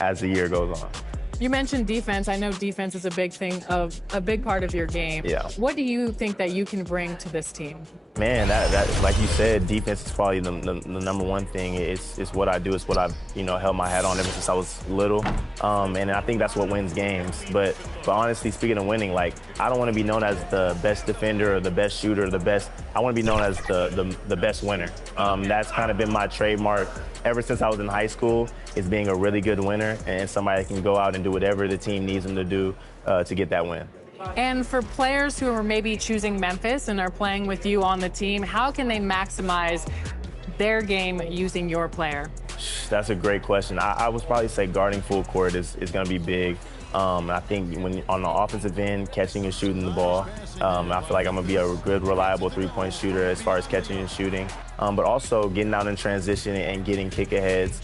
as the year goes on. You mentioned defense. I know defense is a big part of your game. Yeah. What do you think that you can bring to this team? Man, that like you said, defense is probably the number one thing. It's what I do. It's what I've held my hat on ever since I was little, and I think that's what wins games. But honestly, speaking of winning, like I don't want to be known as the best defender or the best shooter or the best. I want to be known as the best winner. That's kind of been my trademark ever since I was in high school. Is being a really good winner and somebody that can go out and do whatever the team needs them to do to get that win. And for players who are maybe choosing Memphis and are playing with you on the team, how can they maximize their game using your player? That's a great question. I would probably say guarding full court is going to be big. I think when on the offensive end, catching and shooting the ball, I feel like I'm going to be a good, reliable three-point shooter as far as catching and shooting. But also getting out in transition and getting kick-aheads,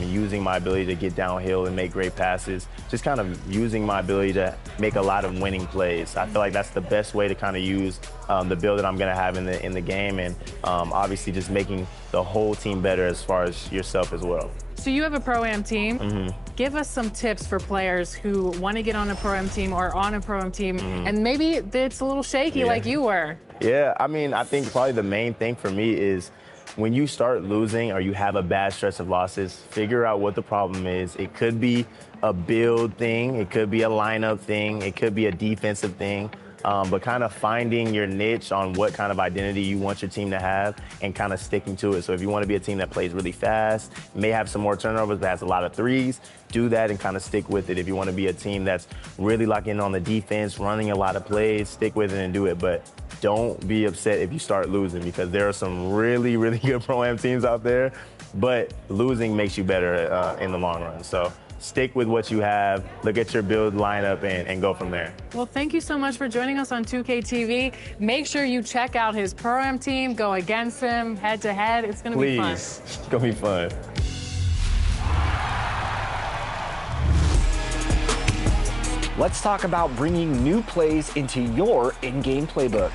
using my ability to get downhill and make great passes, just kind of using my ability to make a lot of winning plays. I feel like that's the best way to kind of use the build that I'm going to have in the game, and obviously just making the whole team better as far as yourself as well. So you have a Pro-Am team. Mm-hmm. Give us some tips for players who want to get on a Pro-Am team or on a Pro-Am team, and maybe it's a little shaky like you were. Yeah, I mean, I think probably the main thing for me is when you start losing or you have a bad stretch of losses, figure out what the problem is. It could be a build thing. It could be a lineup thing. It could be a defensive thing. But kind of finding your niche on what kind of identity you want your team to have and kind of sticking to it. So if you want to be a team that plays really fast, may have some more turnovers, but has a lot of threes, do that and kind of stick with it. If you want to be a team that's really locking in on the defense, running a lot of plays, stick with it and do it. But don't be upset if you start losing, because there are some really, really good Pro-Am teams out there, but losing makes you better in the long run. So stick with what you have, look at your build lineup, and go from there. Well, thank you so much for joining us on 2K TV. Make sure you check out his Pro-Am team, go against him head-to-head. It's going to be fun. Please, it's going to be fun. Let's talk about bringing new plays into your in-game playbook.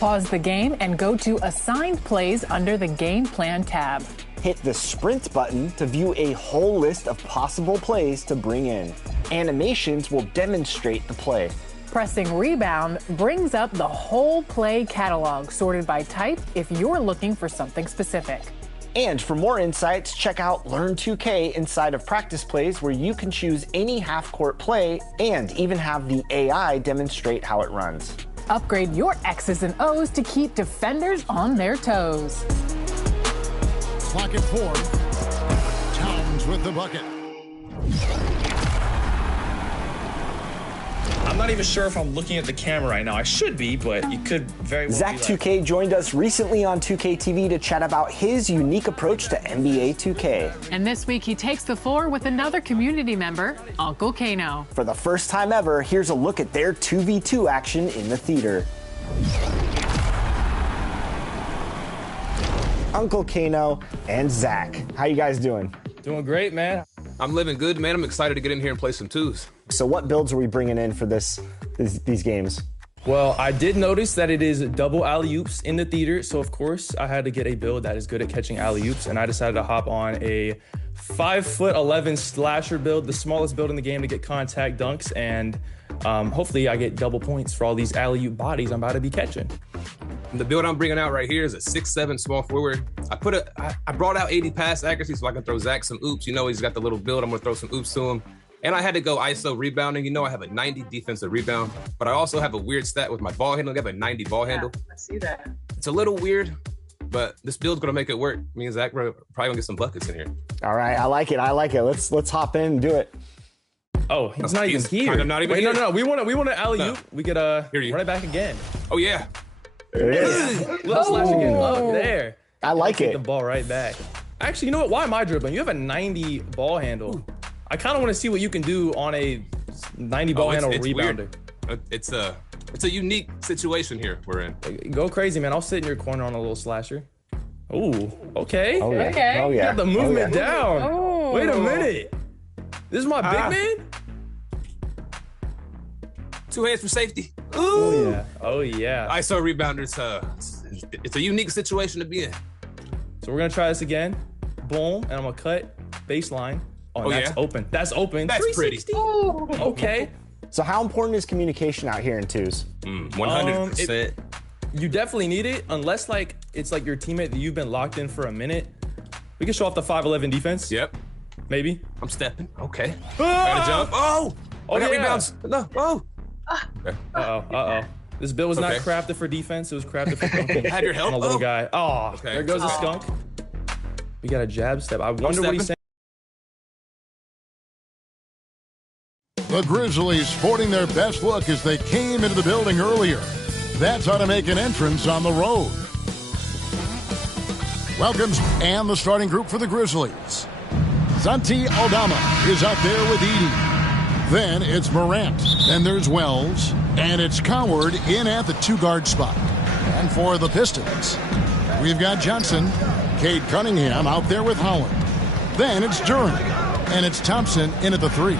Pause the game and go to Assigned Plays under the Game Plan tab. Hit the Sprint button to view a whole list of possible plays to bring in. Animations will demonstrate the play. Pressing Rebound brings up the whole play catalog, sorted by type if you're looking for something specific. And for more insights, check out Learn 2K inside of Practice Plays, where you can choose any half-court play and even have the AI demonstrate how it runs. Upgrade your X's and O's to keep defenders on their toes. Clock at 4. Towns with the bucket. I'm not even sure if I'm looking at the camera right now. I should be, but you could very well Zach 2K joined us recently on 2K TV to chat about his unique approach to NBA 2K. And this week he takes the floor with another community member, Uncle Kano. For the first time ever, here's a look at their 2v2 action in the theater. Uncle Kano and Zach, how you guys doing? Doing great, man. I'm living good, man. I'm excited to get in here and play some twos. So what builds are we bringing in for these games? Well, I did notice that it is double alley-oops in the theater, so of course I had to get a build that is good at catching alley-oops, and I decided to hop on a 5'11" slasher build, the smallest build in the game to get contact dunks, and hopefully I get double points for all these alley-oop bodies I'm about to be catching. The build I'm bringing out right here is a 6'7" small forward. I brought out 80 pass accuracy so I can throw Zach some oops. You know he's got the little build. I'm gonna throw some oops to him. And I had to go ISO rebounding. You know I have a 90 defensive rebound, but I also have a weird stat with my ball handle. I have a 90 ball handle. I see that. It's a little weird, but this build's gonna make it work. Me and Zach are probably gonna get some buckets in here. All right, I like it. Let's hop in and do it. Oh, he's not even here. Kind of not even here. No. We want an alley-oop. No. We could run it back again. Oh yeah. There it is. Little slash again. Oh, there. I like Take it. the ball right back. Actually, you know what? Why am I dribbling? You have a 90 ball handle. Ooh. I kind of want to see what you can do on a 90 ball handle rebounder. Weird. It's a unique situation here we're in. Go crazy, man. I'll sit in your corner on a little slasher. Ooh, okay. Oh, yeah. Okay. Oh, yeah. Got the movement down. Oh. Wait a minute. This is my big man? 2 hands for safety. Ooh. Oh, yeah. Oh, yeah. ISO rebounder. It's a unique situation to be in. So we're going to try this again. Boom. And I'm going to cut baseline Oh, that's open. That's open. That's pretty. Okay. So how important is communication out here in twos? 100%. You definitely need it, unless like it's like your teammate that you've been locked in for a minute. We can show off the 5'11" defense. Yep. Maybe. I'm stepping. Okay. Gotta jump. Oh! I got rebounds. No. Oh! Uh-oh. This build was not crafted for defense. It was crafted for dunking. Had your help. On a little guy. Oh, Okay. there goes the skunk. We got a jab step. I wonder what he's saying. The Grizzlies sporting their best look as they came into the building earlier. That's how to make an entrance on the road. Welcomes and the starting group for the Grizzlies. Santi Aldama is out there with Edey. Then it's Morant. Then there's Wells. And it's Coward in at the 2-guard spot. And for the Pistons, we've got Johnson, Cade Cunningham out there with Howard. Then it's Duran. And it's Thompson in at the 3.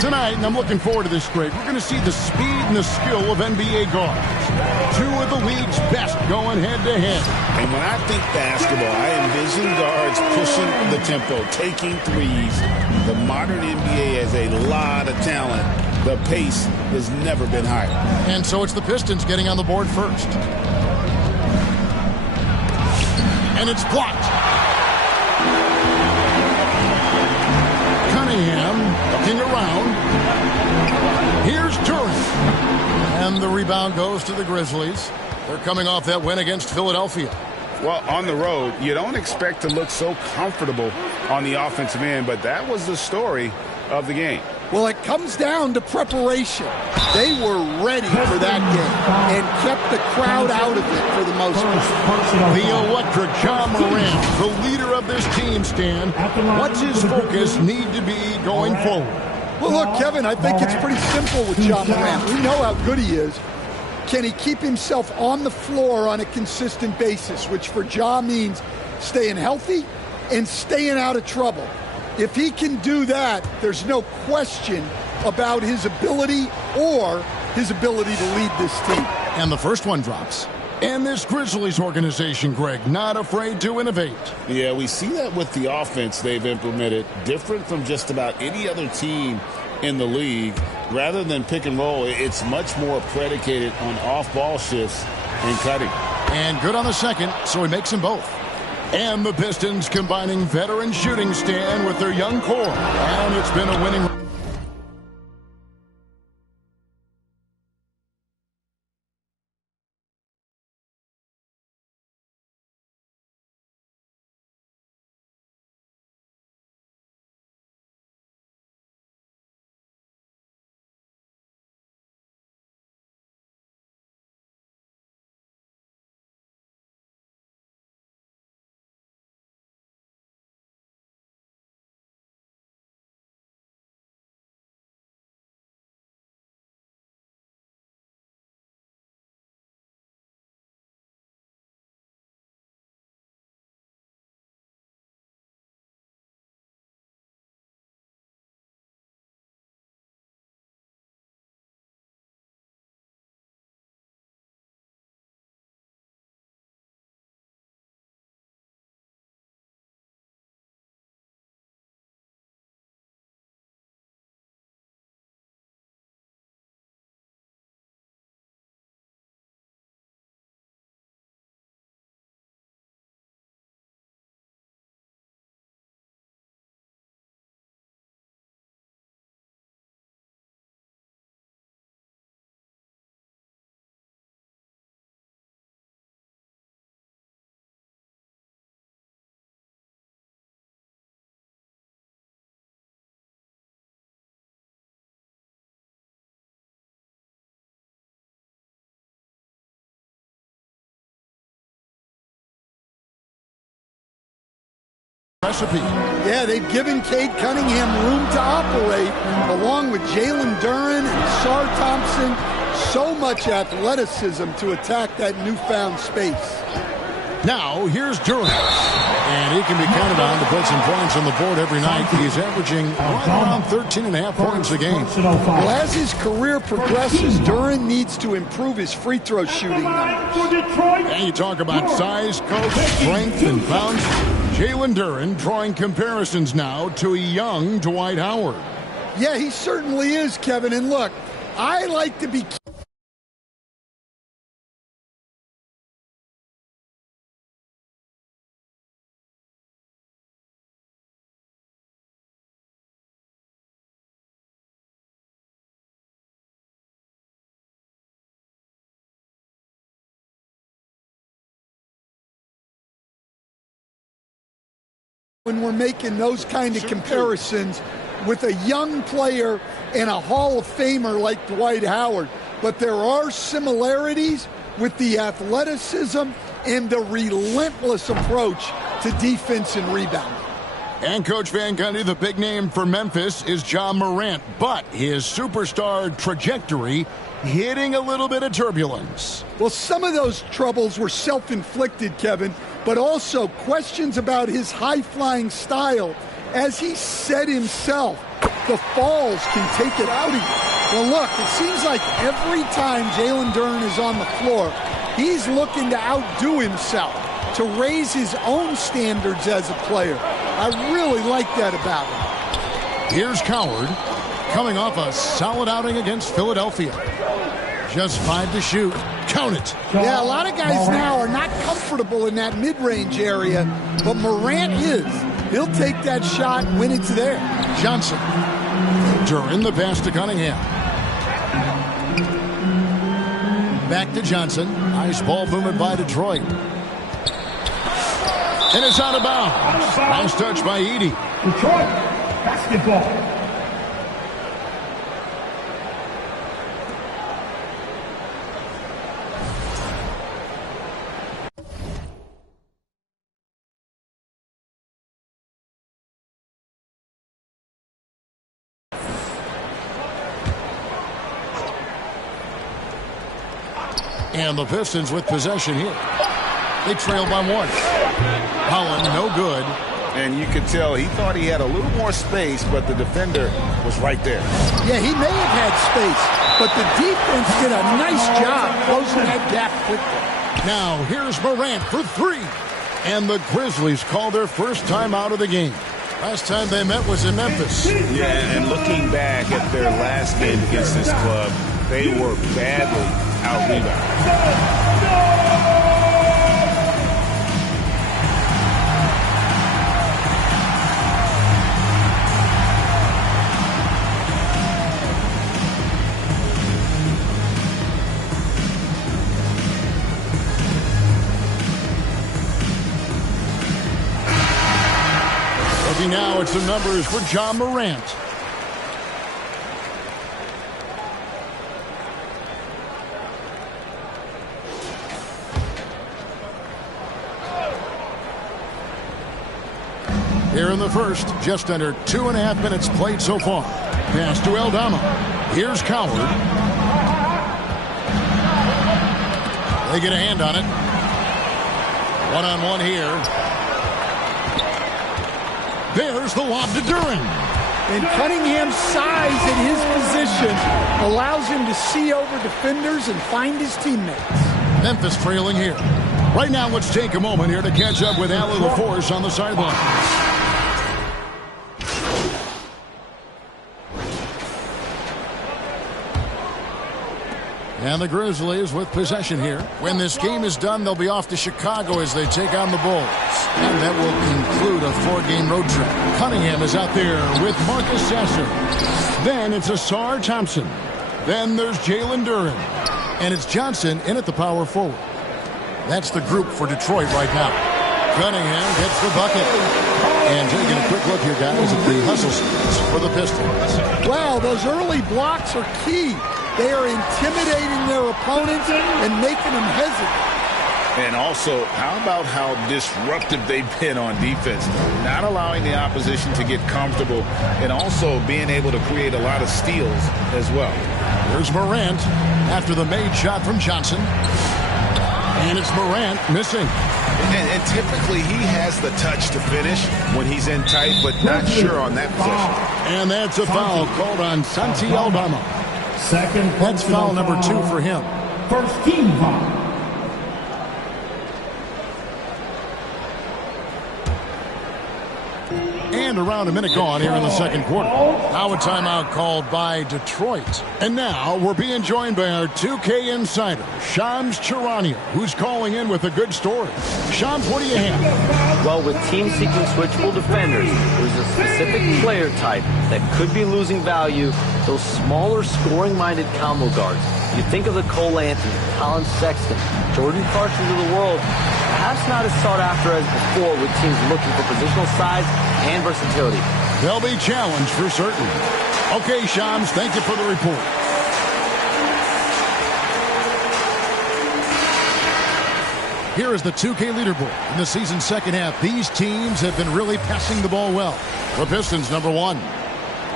Tonight, and I'm looking forward to this grade, we're going to see the speed and the skill of NBA guards. 2 of the league's best going head-to-head. And when I think basketball, I envision guards pushing the tempo, taking threes. The modern NBA has a lot of talent. The pace has never been higher. And so it's the Pistons getting on the board first. And it's blocked. Cunningham looking around. Here's Duran. And the rebound goes to the Grizzlies. They're coming off that win against Philadelphia. Well, on the road, you don't expect to look so comfortable on the offensive end, but that was the story of the game. Well, it comes down to preparation. They were ready for that game and kept the crowd out of it for the most part. The electric Ja Morant, the leader of this team, Stan. What's his focus need to be going forward? Well, look, Kevin, I think it's pretty simple with Ja Morant. We know how good he is. Can he keep himself on the floor on a consistent basis, which for Ja means staying healthy and staying out of trouble. If he can do that, there's no question about his ability or his ability to lead this team. And the first one drops. And this Grizzlies organization, Greg, not afraid to innovate. Yeah, we see that with the offense they've implemented, different from just about any other team in the league. Rather than pick and roll, it's much more predicated on off-ball shifts and cutting. And good on the second, so he makes them both. And the Pistons combining veteran shooting stand with their young core. And it's been a winning. Recipe. Yeah, they've given Cade Cunningham room to operate, along with Jalen Duran and Sar Thompson. So much athleticism to attack that newfound space. Now, here's Duran. And he can be counted on to put some points on the board every night. He's averaging right around 13.5 points a game. Well, as his career progresses, Duran needs to improve his free throw shooting numbers. And you talk about size, coach, strength, and bounce. Jalen Duren drawing comparisons now to a young Dwight Howard. Yeah, he certainly is, Kevin. And look, I like to be... when we're making those kind of comparisons with a young player and a Hall of Famer like Dwight Howard. But there are similarities with the athleticism and the relentless approach to defense and rebounding. And Coach Van Gundy, the big name for Memphis is Ja Morant, but his superstar trajectory hitting a little bit of turbulence. Well, some of those troubles were self-inflicted, Kevin, but also questions about his high-flying style. As he said himself, the falls can take it out of you. Well, look, it seems like every time Jalen Duren is on the floor, he's looking to outdo himself, to raise his own standards as a player. I really like that about him. Here's Coward, coming off a solid outing against Philadelphia. Just 5 to shoot. Count it. Yeah, a lot of guys now are not comfortable in that mid-range area, but Morant is. He'll take that shot when it's there. Johnson. Duren, the pass to Cunningham. Back to Johnson. Nice ball movement by Detroit. And it's out of bounds. Nice touch by Edey. Detroit basketball. And the Pistons with possession here. They trail by 1. Holland, no good. And you could tell he thought he had a little more space, but the defender was right there. Yeah, he may have had space, but the defense did a nice job closing that gap quickly. Now, here's Morant for 3. And the Grizzlies call their first time out of the game. Last time they met was in Memphis. Yeah, and looking back at their last game against this club, they were badly out-rebounded. Looking now at some numbers for Ja Morant. Here in the first, just under 2.5 minutes played so far. Pass to Aldama. Here's Coward. They get a hand on it. One-on-one here. There's the lob to Duren. And Cunningham's size at his position allows him to see over defenders and find his teammates. Memphis trailing here. Right now, let's take a moment here to catch up with Allie LaForce on the sideline. And the Grizzlies with possession here. When this game is done, they'll be off to Chicago as they take on the Bulls. And that will conclude a 4-game road trip. Cunningham is out there with Marcus Sasser. Then it's Asar Thompson. Then there's Jalen Duren. And it's Johnson in at the power forward. That's the group for Detroit right now. Cunningham gets the bucket. And taking a quick look here, guys, at the hustle stats for the Pistons. Wow, those early blocks are key. They are intimidating their opponents and making them hesitate. And also, how about how disruptive they've been on defense? Not allowing the opposition to get comfortable and also being able to create a lot of steals as well. Here's Morant after the made shot from Johnson. And it's Morant missing. And typically he has the touch to finish when he's in tight, but not sure on that possession. And that's a foul called on Santi Aldama. That's foul number 2 for him. First team foul. And around a minute gone here in the second quarter. Now a timeout called by Detroit. And now we're being joined by our 2K insider, Shams Charania, who's calling in with a good story. Shams, what do you have? Well, with teams seeking switchable defenders, there's a specific player type that could be losing value, those smaller scoring-minded combo guards. You think of the Cole Anthony, Colin Sexton, Jordan Carsons of the world, perhaps not as sought after as before with teams looking for positional size and versatility. They'll be challenged for certain. Okay, Shams, thank you for the report. Here is the 2K leaderboard. In the season's second half, these teams have been really passing the ball well. The Pistons, number 1.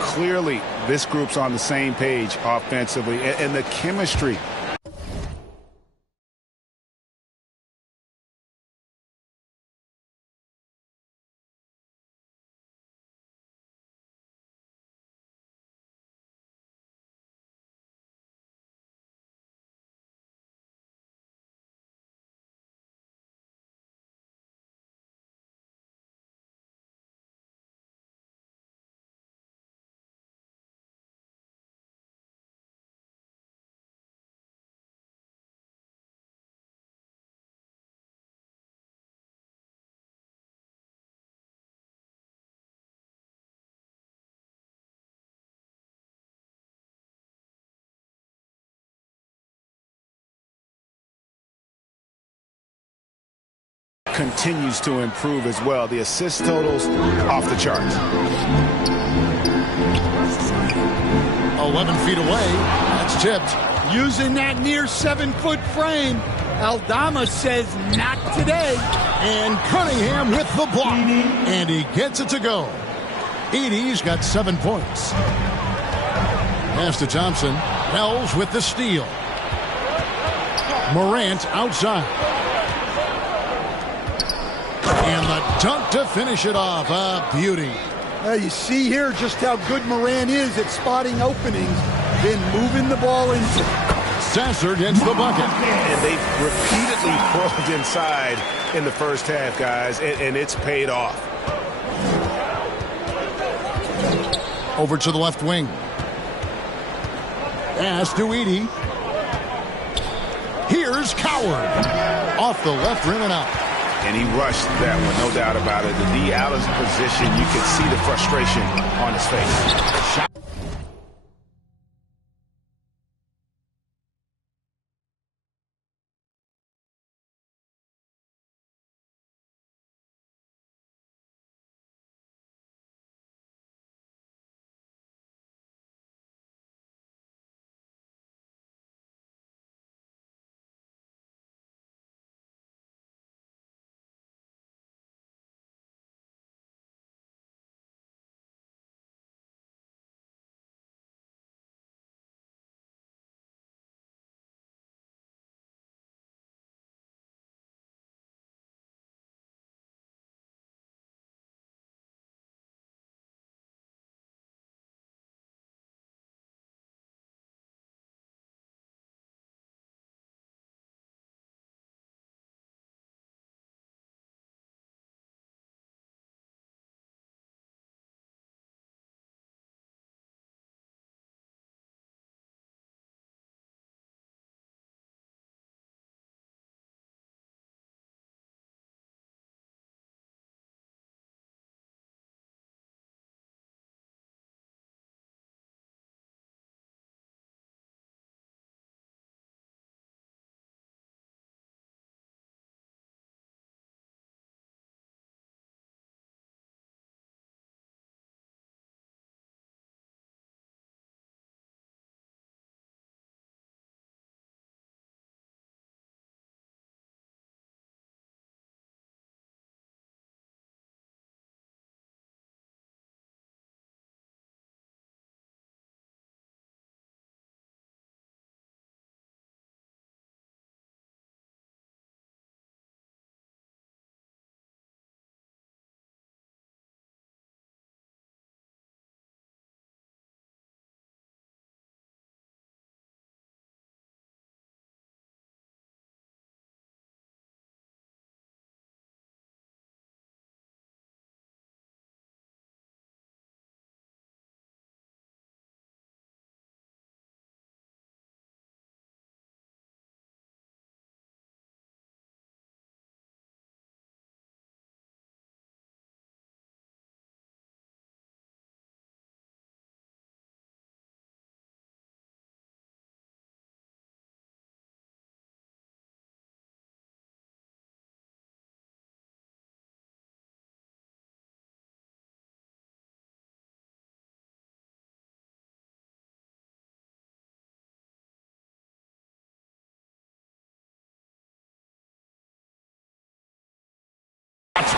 Clearly, this group's on the same page offensively, and the chemistry. Continues to improve as well. The assist totals off the charts. 11 feet away. That's tipped. Using that near 7-foot frame. Aldama says not today. And Cunningham with the block. And he gets it to go. Edey's got 7 points. Pass to Thompson. Wells with the steal. Morant outside. And the dunk to finish it off. A beauty. You see here just how good Moran is at spotting openings, then moving the ball into. Sasser gets the bucket. And they repeatedly probed inside in the first half, guys, and it's paid off. Over to the left wing. Pass to Edey. Here's Coward. Off the left rim and out. And he rushed that one, no doubt about it. The D out of position, you could see the frustration on his face.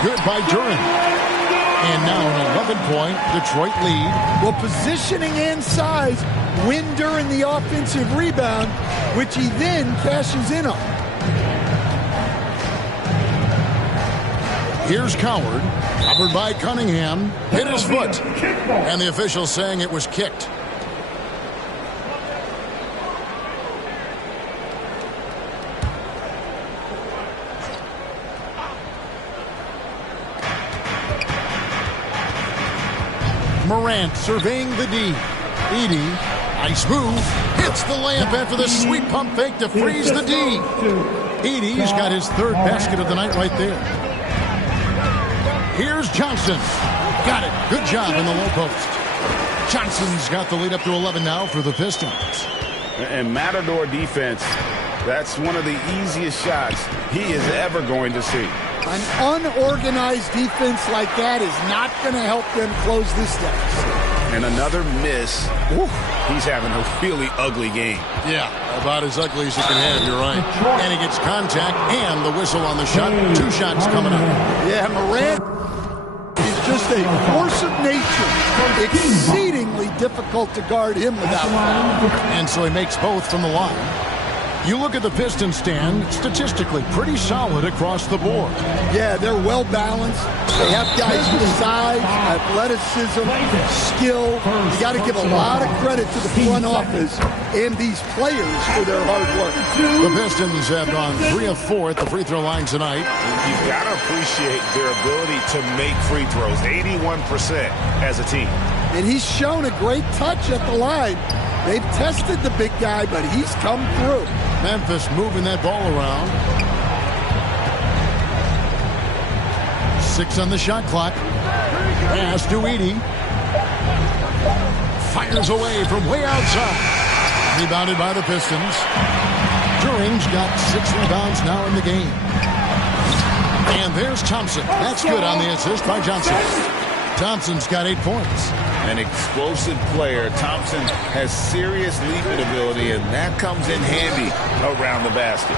good by Duran. And now an 11-point Detroit lead. Well, positioning and size win during the offensive rebound, which he then cashes in on. Here's Coward, covered by Cunningham, hit his foot, and the official saying it was kicked. Morant surveying the D. Edey, nice move, hits the layup after the sweet pump fake to freeze the D. Edey's got his third basket of the night right there. Here's Johnson. Got it. Good job in the low post. Johnson's got the lead up to 11 now for the Pistons. And Matador defense, that's one of the easiest shots he is ever going to see. An unorganized defense like that is not going to help them close this deficit. And another miss. Ooh, he's having a really ugly game. Yeah, about as ugly as you can have, you're right. And he gets contact and the whistle on the shot. 2 shots coming up. Yeah, Morant is just a force of nature. Exceedingly difficult to guard him without foul. And so he makes both from the line. You look at the Pistons stand, statistically pretty solid across the board. Yeah, they're well balanced. They have guys with size, athleticism, skill. You got to give a lot of credit to the front office and these players for their hard work. The Pistons have gone 3 of 4 at the free throw line tonight. You've got to appreciate their ability to make free throws, 81% as a team. And he's shown a great touch at the line. They've tested the big guy, but he's come through. Memphis moving that ball around. 6 on the shot clock. Pass to Edey. Fires away from way outside. Rebounded by the Pistons. Duran's got 6 rebounds now in the game. And there's Thompson. That's good on the assist by Johnson. Thompson's got 8 points. An explosive player. Thompson has serious leaping ability, and that comes in handy around the basket.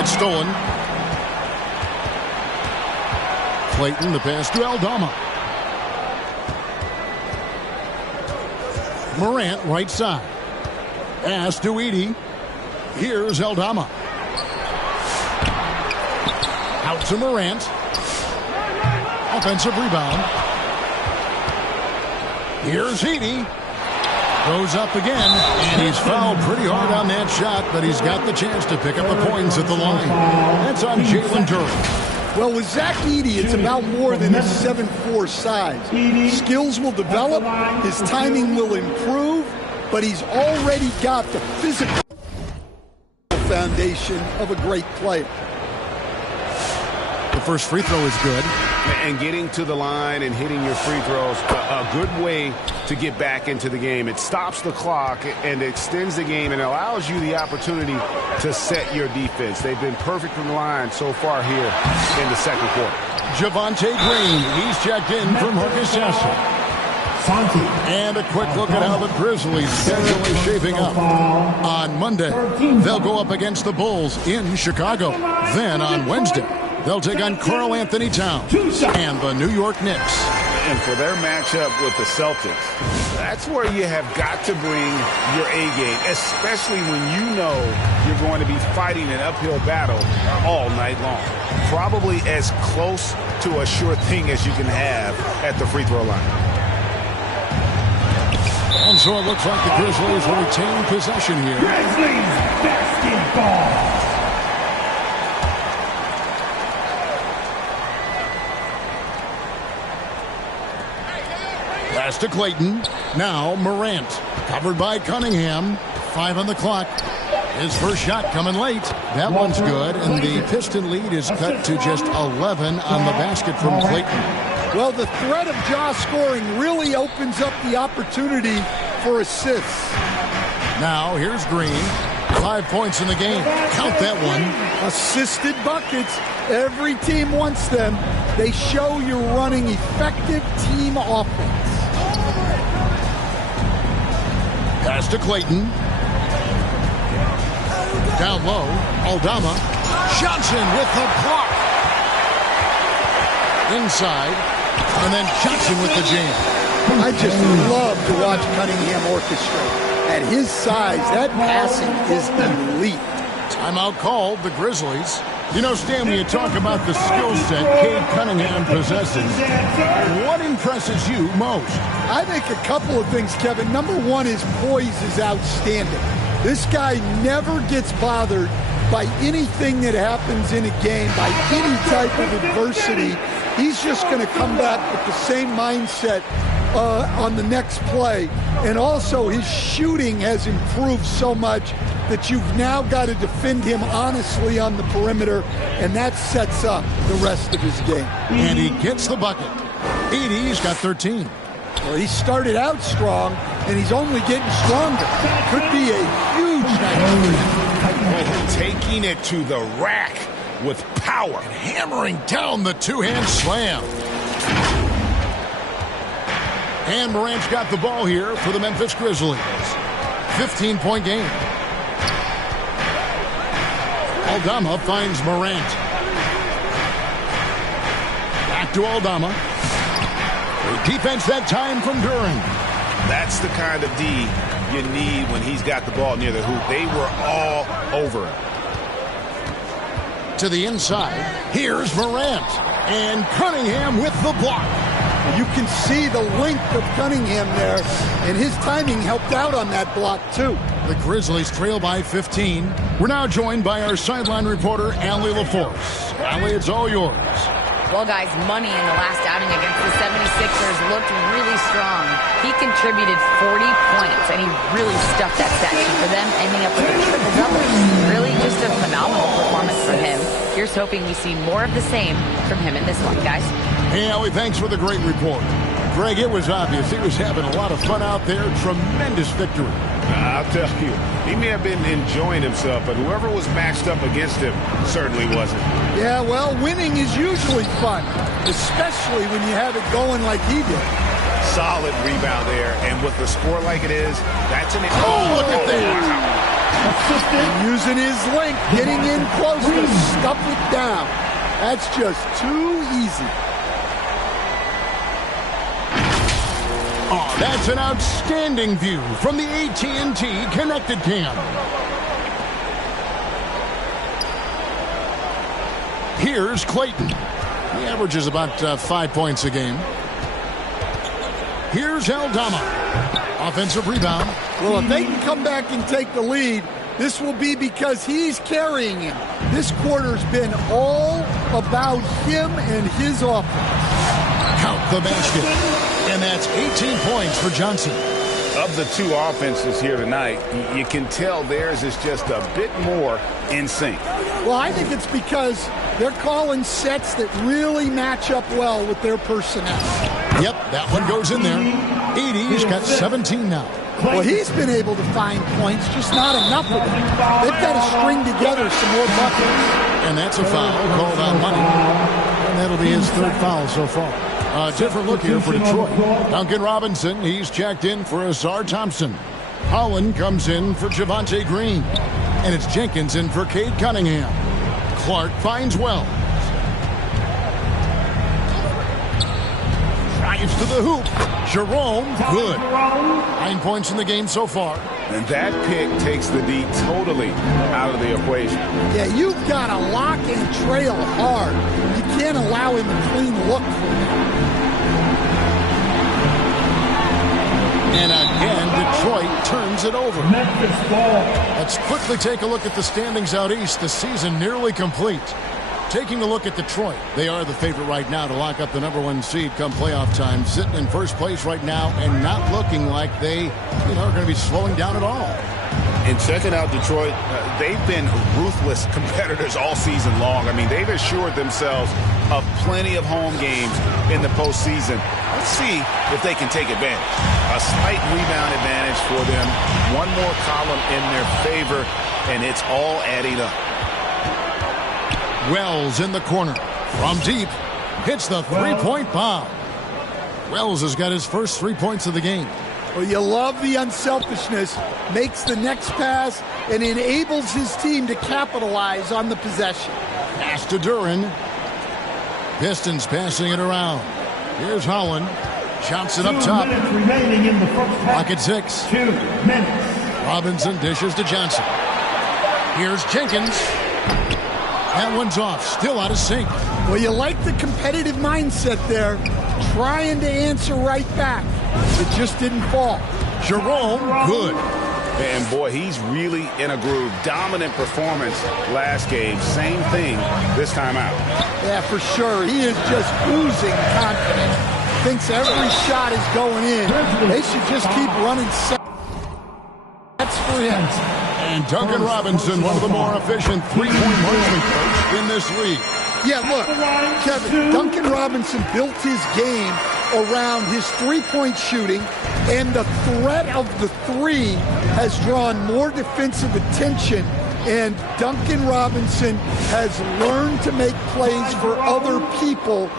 It's stolen. Clayton, the pass to Aldama. Morant, right side. Pass to Edey. Here's Aldama. Out to Morant. Offensive rebound. Here's Edey. Goes up again, and he's fouled pretty hard on that shot, but he's got the chance to pick up the points at the line. That's on Jalen Duran. Well, with Zach Edey, it's about more than his 7'4" size. Skills will develop, his timing will improve, but he's already got the physical foundation of a great player. The first free throw is good. And getting to the line and hitting your free throws, a good way to get back into the game. It stops the clock and extends the game and allows you the opportunity to set your defense. They've been perfect from the line so far here in the second quarter. Javonte Green, he's checked in from Marcus Sasser. And a quick look at how the Grizzlies' schedule is shaping up. On Monday, they'll go up against the Bulls in Chicago. Then on Wednesday, they'll take on Karl Anthony Towns and the New York Knicks. And for their matchup with the Celtics, that's where you have got to bring your A game, especially when you know you're going to be fighting an uphill battle all night long. Probably as close to a sure thing as you can have at the free throw line. And so it looks like the Grizzlies will retain possession here. Grizzlies basketball. Pass to Clayton. Now Morant. Covered by Cunningham. 5 on the clock. His first shot coming late. That one's good. And the Piston lead is cut to just 11 on the basket from Clayton. Well, the threat of Ja scoring really opens up the opportunity for assists. Now here's Green. 5 points in the game. Count that one. Assisted buckets. Every team wants them. They show you're running effective team offense. Pass to Clayton. Down low. Aldama. Johnson with the block. Inside. And then Johnson with the jam. I just love to watch Cunningham orchestrate. At his size, that passing is elite. Timeout called, the Grizzlies. You know, Stan, when you talk about the skill set Cade Cunningham possesses, what impresses you most? I think a couple of things, Kevin. Number one, his poise is outstanding. This guy never gets bothered by anything that happens in a game, by any type of adversity. He's just going to come back with the same mindset on the next play. And also, his shooting has improved so much that you've now got to defend him honestly on the perimeter, and that sets up the rest of his game. And he gets the bucket. Edey's got 13. Well, he started out strong, and he's only getting stronger. Could be a huge night. Taking it to the rack with power. And hammering down the two-hand slam. And Morant's got the ball here for the Memphis Grizzlies. 15-point game. Aldama finds Morant. Back to Aldama. Great defense that time from Duren. That's the kind of D you need when he's got the ball near the hoop. They were all over him. To the inside. Here's Morant. And Cunningham with the block. You can see the length of Cunningham there, and his timing helped out on that block, too. The Grizzlies trail by 15. We're now joined by our sideline reporter, Allie LaForce. Allie, it's all yours. Well, guys, Money in the last outing against the 76ers looked really strong. He contributed 40 points, and he really stuffed that stat sheet for them, ending up with a triple-double. Really just a phenomenal performance for him. Here's hoping we see more of the same from him in this one, guys. Hey, Allie, thanks for the great report. Greg, it was obvious he was having a lot of fun out there. Tremendous victory. I'll tell you, he may have been enjoying himself, but whoever was matched up against him certainly wasn't. Yeah, well, winning is usually fun, especially when you have it going like he did. Solid rebound there, and with the score like it is, that's an... Oh, look at that! And using his length, getting in close to stuff it down. That's just too easy. Oh, that's an outstanding view from the AT&T Connected Cam. Here's Clayton. He averages about 5 points a game. Here's Aldama. Offensive rebound. Well, if they can come back and take the lead, this will be because he's carrying him. This quarter's been all about him and his offense. Count the basket. And that's 18 points for Johnson. Of the two offenses here tonight, you can tell theirs is just a bit more in sync. Well, I think it's because they're calling sets that really match up well with their personnel. Yep, that one goes in there. Edey's got 17 now. Well, he's been able to find points, just not enough of them. They've got to string together some more buckets. And that's a foul called on Money. And that'll be his third foul so far. A different look here for Detroit. Duncan Robinson, he's checked in for Azar Thompson. Holland comes in for Javonte Green. And it's Jenkins in for Cade Cunningham. Clark finds Wells. Drives to the hoop. Jerome, good. 9 points in the game so far. And that pick takes the D totally out of the equation. Yeah, you've got to lock and trail hard. You can't allow him a clean look for that. And again, Detroit turns it over. Let's quickly take a look at the standings out east. The season nearly complete. Taking a look at Detroit, they are the favorite right now to lock up the #1 seed come playoff time. Sitting in first place right now and not looking like they, are going to be slowing down at all. And checking out Detroit, they've been ruthless competitors all season long. I mean, they've assured themselves of plenty of home games in the postseason. Let's see if they can take advantage. A slight rebound advantage for them. One more column in their favor, and it's all adding up. Wells in the corner. From deep. Hits the three-point bomb. Wells has got his first 3 points of the game. Well, you love the unselfishness. Makes the next pass and enables his team to capitalize on the possession. Pass to Duren. Pistons passing it around. Here's Holland. Johnson up 2 top. minutes remaining in the first half. Clock at 6. 2 minutes. Robinson dishes to Johnson. Here's Jenkins. That one's off. Still out of sync. Well, you like the competitive mindset there. Trying to answer right back. It just didn't fall. Jerome, good. And boy, he's really in a groove. Dominant performance last game. Same thing this time out. Yeah, for sure. He is just oozing confidence. Thinks every shot is going in. They should just keep running sets for him. And Duncan Robinson, one of the more efficient three-point marksman folks in this league. Yeah, look, Kevin, Duncan Robinson built his game around his three-point shooting, and the threat of the three has drawn more defensive attention, and Duncan Robinson has learned to make plays for other people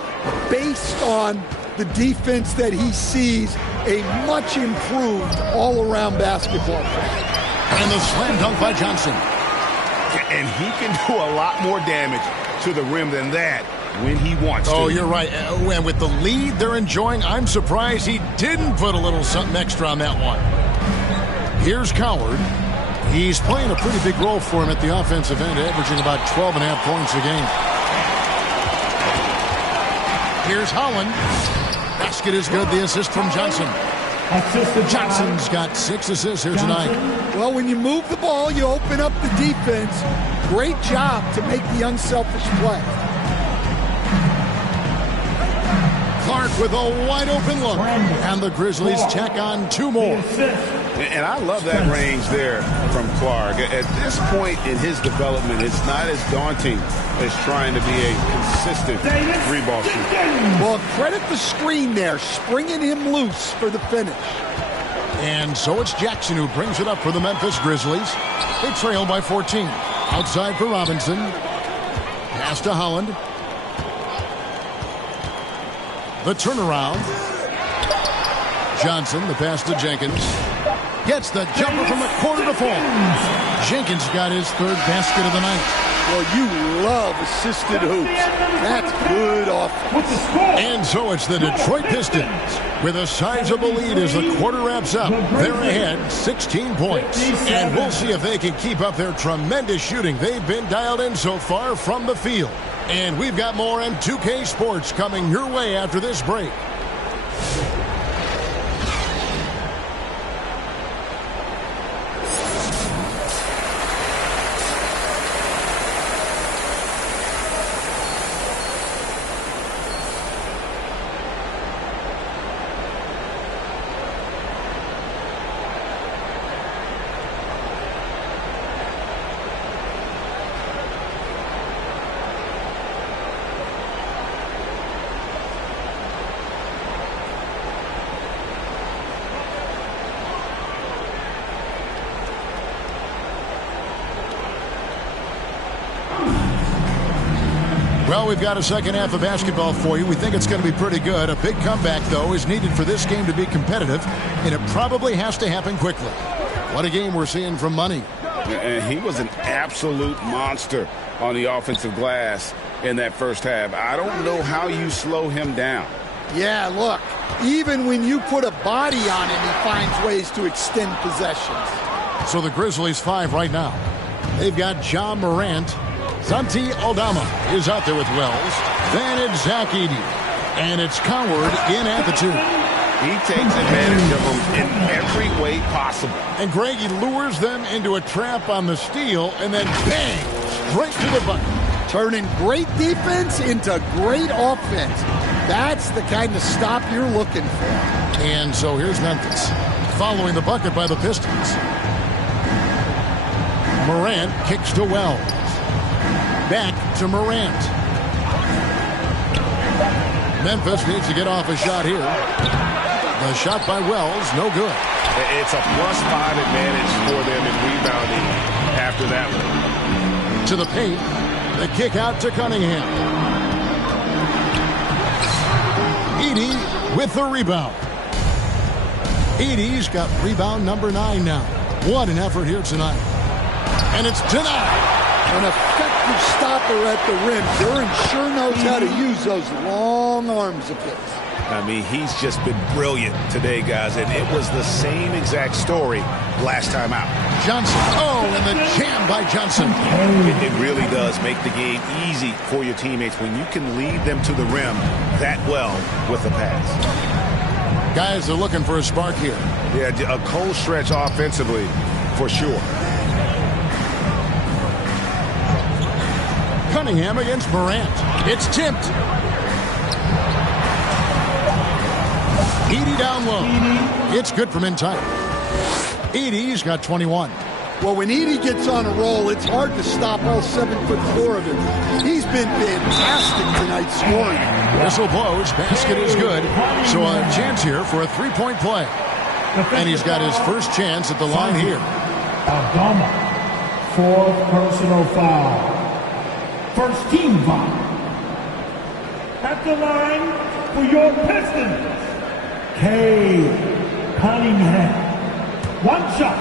based on the defense that he sees a much improved all-around basketball player. And the slam dunk by Johnson. And he can do a lot more damage to the rim than that when he wants to. Oh, you're right. And with the lead they're enjoying, I'm surprised he didn't put a little something extra on that one. Here's Coward. He's playing a pretty big role for him at the offensive end, averaging about 12.5 points a game. Here's Holland. Basket is good. The assist from Johnson. Johnson's got 6 assists here tonight. Well, when you move the ball, you open up the defense. Great job to make the unselfish play. Clark with a wide open look. And the Grizzlies tack on 2 more. And I love that range there from Clark. At this point in his development, it's not as daunting as trying to be a consistent three-ball shooter. Well, credit the screen there, springing him loose for the finish. And so it's Jackson who brings it up for the Memphis Grizzlies. They trail by 14. Outside for Robinson. Pass to Holland. The turnaround. Johnson, the pass to Jenkins. Gets the jumper from the corner to fall. Jenkins got his 3rd basket of the night. Well, you love assisted hoops. That's good offense. And so it's the Detroit Pistons with a sizable lead as the quarter wraps up. They're ahead 16 points. And we'll see if they can keep up their tremendous shooting. They've been dialed in so far from the field. And we've got more M2K Sports coming your way after this break. Well, we've got a second half of basketball for you. We think it's going to be pretty good. A big comeback, though, is needed for this game to be competitive, and it probably has to happen quickly. What a game we're seeing from Money. And he was an absolute monster on the offensive glass in that first half. I don't know how you slow him down. Yeah, look, even when you put a body on him, he finds ways to extend possessions. So the Grizzlies 5 right now. They've got Ja Morant. Santi Aldama is out there with Wells. Then it's Zach Edey. And it's Coward in at the 2. He takes advantage of them in every way possible. And Greg, he lures them into a trap on the steal and then bang, straight to the bucket. Turning great defense into great offense. That's the kind of stop you're looking for. And so here's Memphis, following the bucket by the Pistons. Morant kicks to Wells. Back to Morant. Memphis needs to get off a shot here. The shot by Wells, no good. It's a +5 advantage for them in rebounding after that one. To the paint, the kick out to Cunningham. Edey with the rebound. Edey's got rebound number 9 now. What an effort here tonight. And it's denied. An effective stopper at the rim. Duran sure knows how to use those long arms of his. I mean, he's just been brilliant today, guys, and it was the same exact story last time out. Johnson. Oh, and the jam by Johnson. It really does make the game easy for your teammates when you can lead them to the rim that well with a pass. Guys are looking for a spark here. Yeah, a cold stretch offensively for sure. Cunningham against Morant. It's tipped. Edey down low. It's good from inside. Edey's got 21. Well, when Edey gets on a roll, it's hard to stop all 7'4" of him. He's been fantastic tonight scoring. Whistle blows. Basket is good. So a chance here for a three-point play. And he's got his first chance at the line here. Aldama, 4th personal foul. First team foul. At the line for your Pistons, Cunningham. One shot.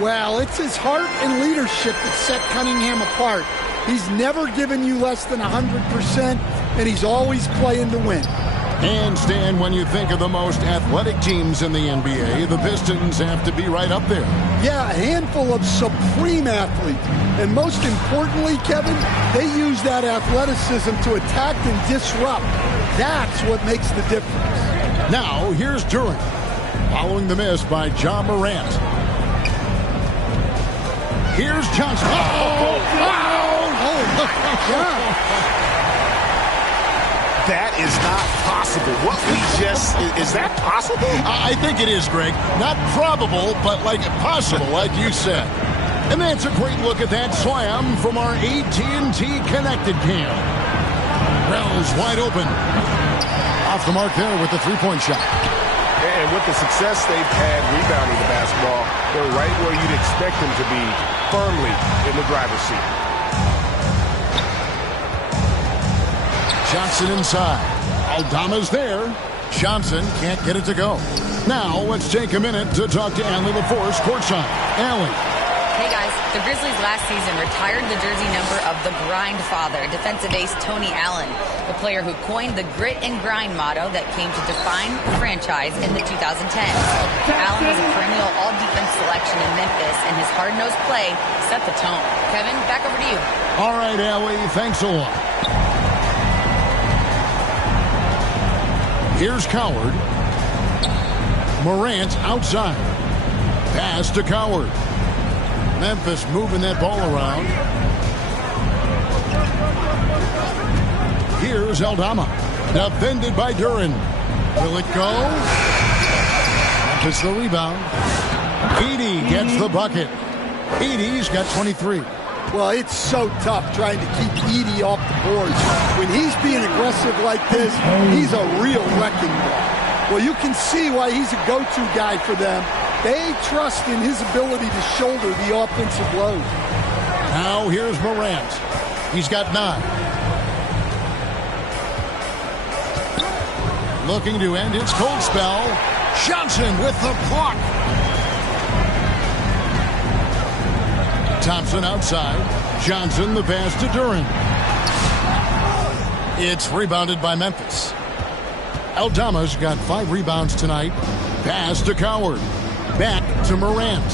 Well, it's his heart and leadership that set Cunningham apart. He's never given you less than 100%, and he's always playing to win. And Stan, when you think of the most athletic teams in the NBA, the Pistons have to be right up there. Yeah, a handful of supreme athletes. And most importantly, Kevin, they use that athleticism to attack and disrupt. That's what makes the difference. Now, here's Duran, following the miss by Ja Morant. Here's Johnson. Oh, my God. That is not possible. What we just, is that possible? I think it is, Greg. Not probable, but like possible, like you said. And that's a great look at that slam from our AT&T Connected Cam. Wells wide open. Off the mark there with the three-point shot. And with the success they've had rebounding the basketball, they're right where you'd expect them to be, firmly in the driver's seat. Johnson inside. Aldama's there. Johnson can't get it to go. Now let's take a minute to talk to Allie LaForce courtside. Allie. Hey guys, the Grizzlies last season retired the jersey number of the grind father, defensive ace Tony Allen, the player who coined the grit and grind motto that came to define the franchise in the 2010s. Allen was a perennial all-defense selection in Memphis, and his hard-nosed play set the tone. Kevin, back over to you. All right, Allie, thanks a lot. Here's Coward. Morant outside. Pass to Coward. Memphis moving that ball around. Here's Aldama. Defended by Duran. Will it go? Memphis the rebound. Edey gets the bucket. Edey's got 23. Well, it's so tough trying to keep Edey off the boards. When he's being aggressive like this, he's a real wrecking ball. Well, you can see why he's a go-to guy for them. They trust in his ability to shoulder the offensive load. Now here's Morant. He's got 9. Looking to end his cold spell. Johnson with the block. Thompson outside. Johnson the pass to Duran. It's rebounded by Memphis. Aldama's got 5 rebounds tonight. Pass to Coward. Back to Morant.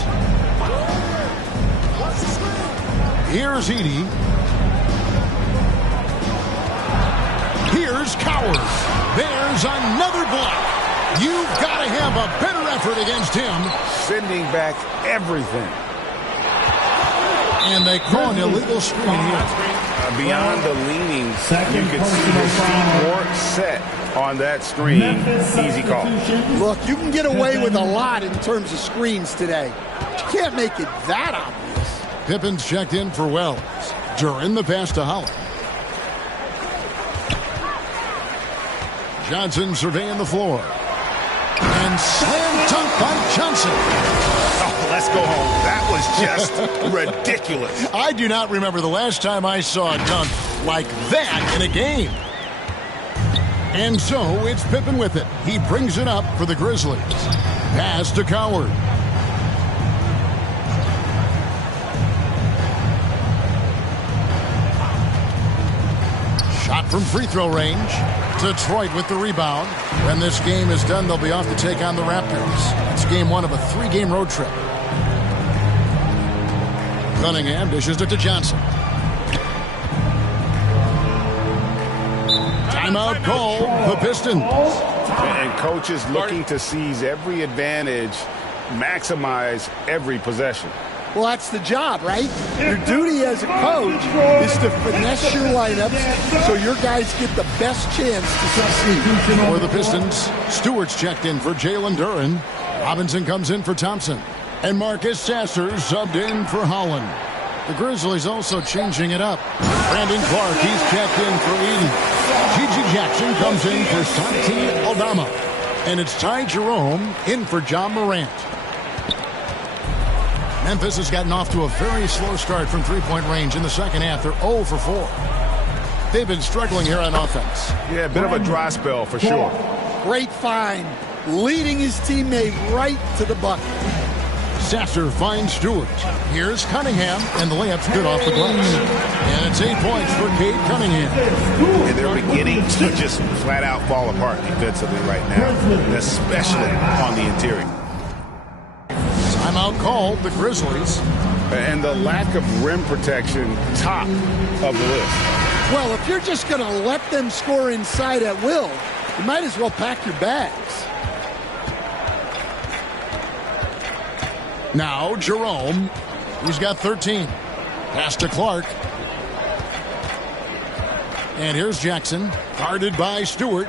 Here's Edey. Here's Coward. There's another block. You've got to have a better effort against him. Sending back everything. And they call an illegal screen here. Beyond the leaning, you can see his feet more set on that screen. Easy call. Look, you can get away with a lot in terms of screens today. You can't make it that obvious. Pippen's checked in for Wells. Duran the pass to Howard. Johnson surveying the floor. And slam dunk by Johnson. Oh, let's go home. That was just ridiculous. I do not remember the last time I saw a dunk like that in a game. And so it's Pippen with it. He brings it up for the Grizzlies. Pass to Coward. Shot from free throw range. Detroit with the rebound. When this game is done, they'll be off to take on the Raptors. It's game one of a 3-game road trip. Cunningham dishes it to Johnson. Timeout call, the Pistons. And coaches looking to seize every advantage, maximize every possession. Well, that's the job, right? Your duty as a coach is to finesse your lineups so your guys get the best chance to succeed. For the Pistons, Stewart's checked in for Jalen Duren. Robinson comes in for Thompson. And Marcus Sasser subbed in for Holland. The Grizzlies also changing it up. Brandon Clark, he's checked in for Eden. Gigi Jackson comes in for Santi Aldama. And it's Ty Jerome in for John Morant. Memphis has gotten off to a very slow start from three-point range in the second half. They're 0 for 4. They've been struggling here on offense. Yeah, a bit of a dry spell for sure. Great find. Leading his teammate right to the bucket. Sasser finds Stewart. Here's Cunningham, and the layup's good off the glass. And it's 8 points for Cade Cunningham. And they're beginning to just flat-out fall apart defensively right now, especially on the interior. Timeout called, the Grizzlies. And the lack of rim protection, top of the list. Well, if you're just going to let them score inside at will, you might as well pack your bags. Now, Jerome. He's got 13. Pass to Clark. And here's Jackson, guarded by Stewart.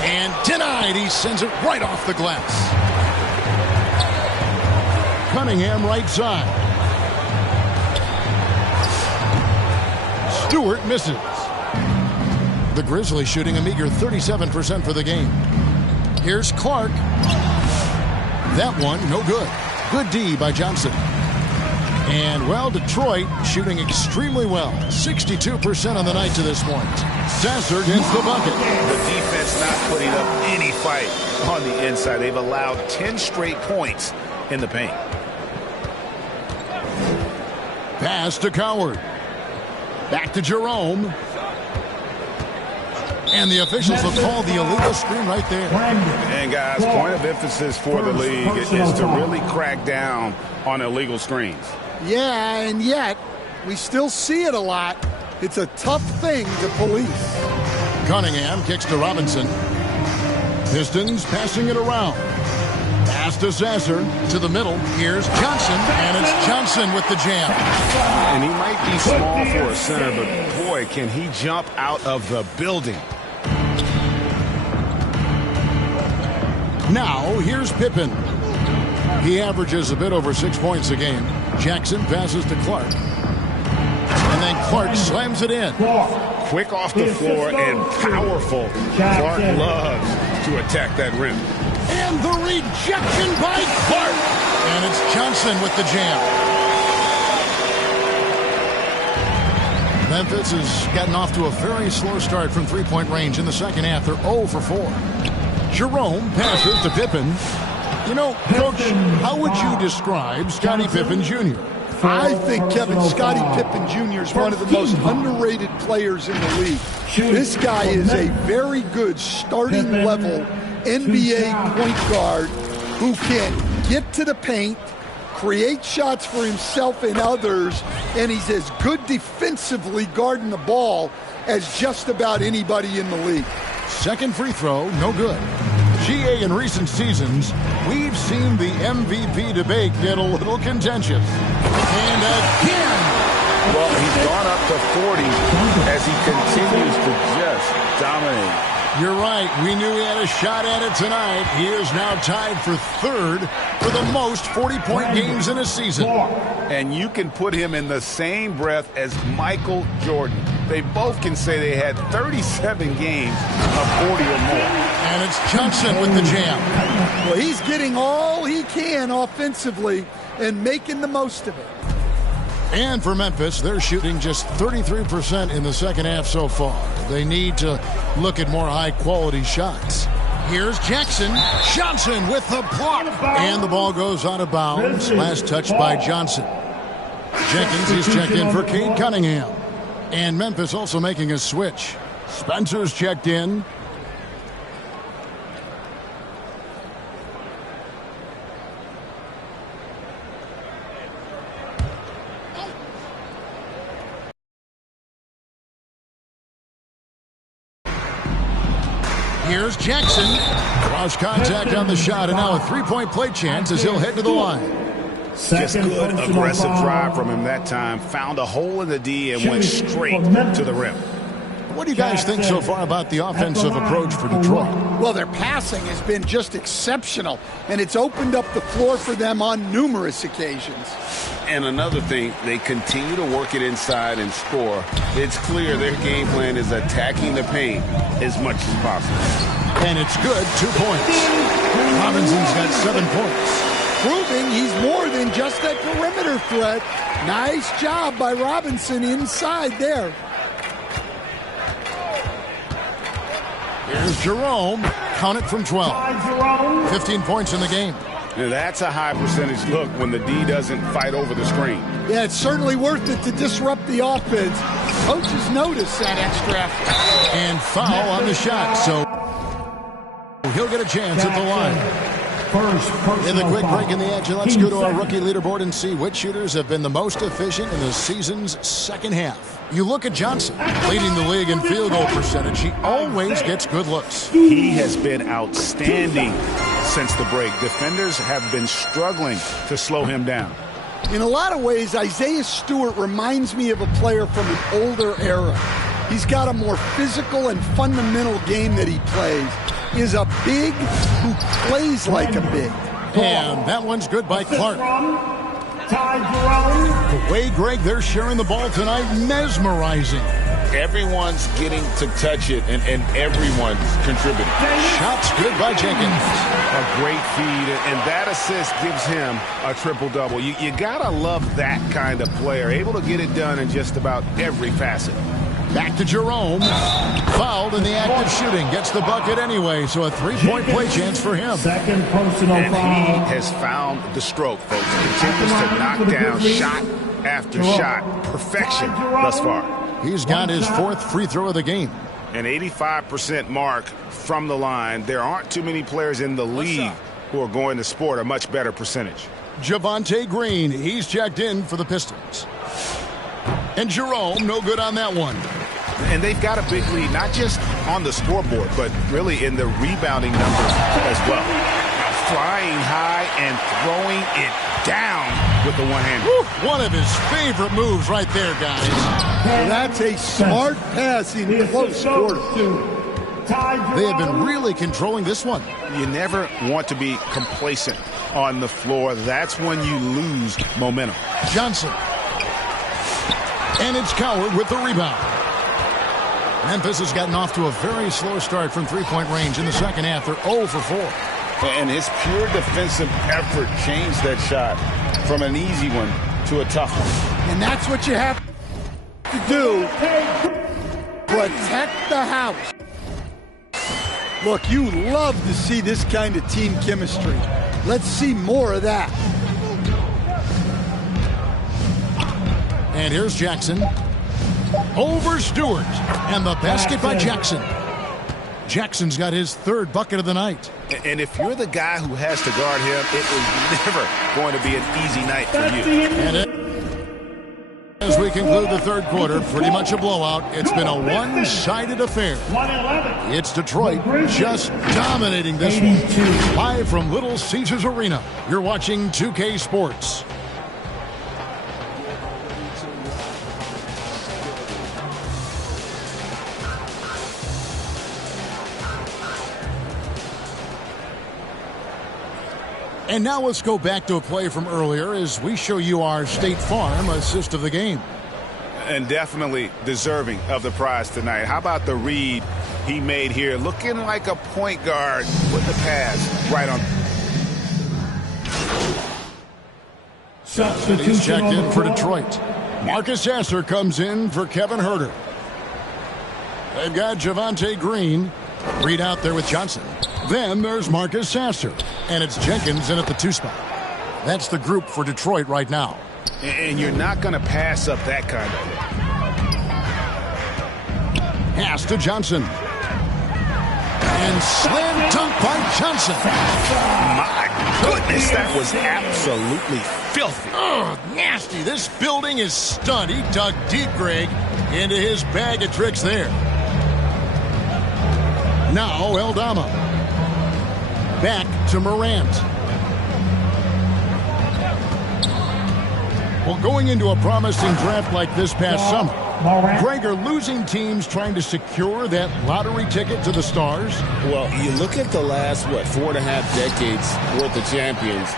And denied. He sends it right off the glass. Cunningham right side. Stewart misses. The Grizzlies shooting a meager 37% for the game. Here's Clark. That one, no good. Good D by Johnson. And, well, Detroit shooting extremely well. 62% on the night to this point. Sasser gets the bucket. The defense not putting up any fight on the inside. They've allowed 10 straight points in the paint. Pass to Coward. Back to Jerome. And the officials will call the illegal screen right there. And, guys, point of emphasis for the league is to really crack down on illegal screens. Yeah, and yet, we still see it a lot. It's a tough thing to police. Cunningham kicks to Robinson. Pistons passing it around. Pass to Sasser to the middle. Here's Johnson, and it's Johnson with the jam. And he might be small for a center, but boy, can he jump out of the building. Now, here's Pippen. He averages a bit over 6 points a game. Jackson passes to Clark. And then Clark slams it in. Quick off the floor and powerful. Clark loves to attack that rim. And the rejection by Clark. And it's Johnson with the jam. Memphis has gotten off to a very slow start from three-point range in the second half. They're 0 for 4. Jerome passes to Pippen. You know, Coach, how would you describe Scottie Pippen Jr.? I think Scottie Pippen Jr. is one of the most underrated players in the league. This guy is a very good starting level NBA point guard who can get to the paint, create shots for himself and others, and he's as good defensively guarding the ball as just about anybody in the league. Second free throw, no good. GA, in recent seasons, we've seen the MVP debate get a little contentious. And again! Well, he's gone up to 40 as he continues to just dominate. You're right. We knew he had a shot at it tonight. He is now tied for third for the most 40-point games in a season. And you can put him in the same breath as Michael Jordan. They both can say they had 37 games of 40 or more. And it's Johnson with the jam. Well, he's getting all he can offensively and making the most of it. And for Memphis, they're shooting just 33% in the second half so far. They need to look at more high-quality shots. Here's Jackson. Johnson with the block. And the ball goes out of bounds. Last touch by Johnson. Jenkins is checked in for Cade Cunningham. And Memphis also making a switch. Spencer's checked in. Here's Jackson. Cross contact on the shot, and now a three-point play chance as he'll head to the line. Just good, aggressive drive from him that time. Found a hole in the D and went straight to the rim. What do you guys think so far about the offensive approach for Detroit? Well, their passing has been just exceptional, and it's opened up the floor for them on numerous occasions. And another thing, they continue to work it inside and score. It's clear their game plan is attacking the paint as much as possible. And it's good, 2 points. Robinson's got 7 points. Proving he's more than just a perimeter threat. Nice job by Robinson inside there. Here's Jerome. Count it from 12. 15 points in the game. Now that's a high percentage look when the D doesn't fight over the screen. Yeah, it's certainly worth it to disrupt the offense. Coaches notice that extra effort. And foul on the shot, so he'll get a chance at the line. In the quick break in the action, let's go to our rookie leaderboard and see which shooters have been the most efficient in the season's second half. You look at Johnson, leading the league in field goal percentage. He always gets good looks. He has been outstanding since the break. Defenders have been struggling to slow him down. In a lot of ways, Isaiah Stewart reminds me of a player from an older era. He's got a more physical and fundamental game that he plays. Is a big who plays like a big. And that one's good by Clark. The way, Greg, they're sharing the ball tonight, mesmerizing. Everyone's getting to touch it, and everyone's contributing. Shots good by Jenkins. A great feed, and that assist gives him a triple-double. You gotta love that kind of player, able to get it done in just about every facet. Back to Jerome. Fouled in the act of shooting. Gets the bucket anyway, so a three-point play chance for him. Second personal and foul. he has found the stroke, folks. Continues to knock down shot after shot. Perfection thus far. He's got his fourth free throw of the game. An 85% mark from the line. There aren't too many players in the league who are going to sport a much better percentage. Javonte Green, he's checked in for the Pistons. And Jerome, no good on that one. And they've got a big lead, not just on the scoreboard, but really in the rebounding numbers as well. Now flying high and throwing it down with the one-hander. One of his favorite moves right there, guys. Well, that's a smart pass in close quarter. They have been really controlling this one. You never want to be complacent on the floor. That's when you lose momentum. Johnson. And it's Coward with the rebound. Memphis has gotten off to a very slow start from three-point range in the second half. They're 0 for 4. And his pure defensive effort changed that shot from an easy one to a tough one. And that's what you have to do. Protect the house. Look, you love to see this kind of team chemistry. Let's see more of that. And here's Jackson. Over Stewart. And the basket by Jackson. Jackson's got his third bucket of the night. And if you're the guy who has to guard him, it is never going to be an easy night for you. And as we conclude the third quarter, pretty much a blowout. It's been a one-sided affair. It's Detroit just dominating this one. Live from Little Caesars Arena, you're watching 2K Sports. And now let's go back to a play from earlier as we show you our State Farm assist of the game. And definitely deserving of the prize tonight. How about the read he made here? Looking like a point guard with the pass right on. He's checked in for Detroit. Marcus Sasser comes in for Kevin Herter. They've got Javonte Green. Reed out there with Johnson. Then there's Marcus Sasser. And it's Jenkins in at the 2 spot. That's the group for Detroit right now. And you're not going to pass up that kind of look. Pass to Johnson. And slam dunk by Johnson. My goodness, that was absolutely filthy. Oh, nasty. This building is stunned. He dug deep, Greg, into his bag of tricks there. Now Aldama. Back to Morant. Well, going into a promising draft like this past summer, Greg, are losing teams trying to secure that lottery ticket to the stars? Well, you look at the last, 4.5 decades worth of champions.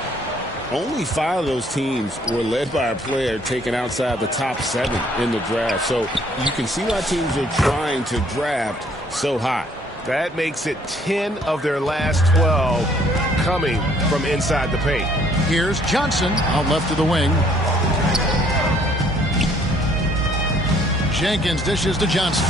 Only 5 of those teams were led by a player taken outside the top 7 in the draft. So you can see why teams are trying to draft so high. That makes it 10 of their last 12 coming from inside the paint. Here's Johnson out left of the wing. Jenkins dishes to Johnson.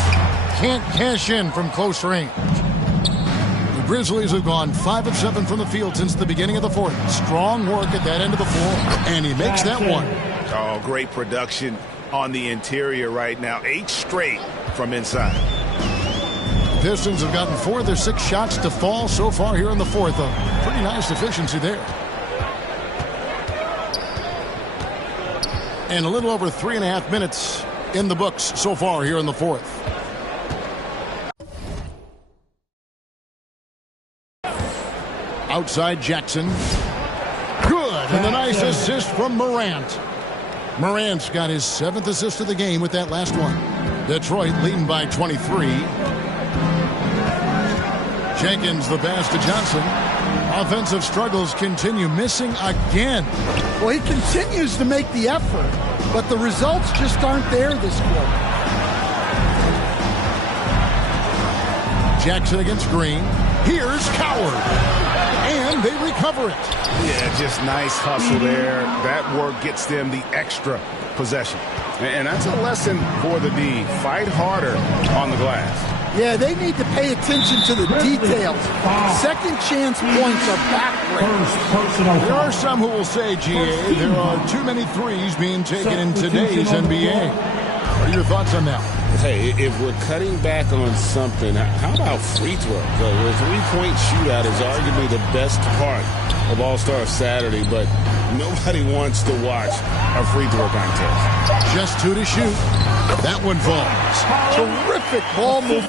Can't cash in from close range. The Grizzlies have gone 5 of 7 from the field since the beginning of the 4th. Strong work at that end of the floor, and he makes that one. Oh, great production on the interior right now. 8 straight from inside. Pistons have gotten 4 of their 6 shots to fall so far here in the 4th. A pretty nice efficiency there. And a little over 3.5 minutes in the books so far here in the 4th. Outside Jackson. Good. And a nice assist from Morant. Morant's got his 7th assist of the game with that last one. Detroit leading by 23. Jenkins the pass to Johnson. Offensive struggles continue, missing again. Well, he continues to make the effort, but the results just aren't there this quarter. Jackson against Green. Here's Coward. And they recover it. Yeah, just nice hustle there. That work gets them the extra possession. And that's a lesson for the D. Fight harder on the glass. Yeah, they need to pay attention to the details. Second chance points are backbreakers. There are some who will say, GA, there are too many threes being taken in today's NBA. What are your thoughts on that? Hey, if we're cutting back on something, how about free throws? The three-point shootout is arguably the best part of All-Star Saturday, but nobody wants to watch a free throw contest. Just 2 to shoot. That one falls. Terrific ball move.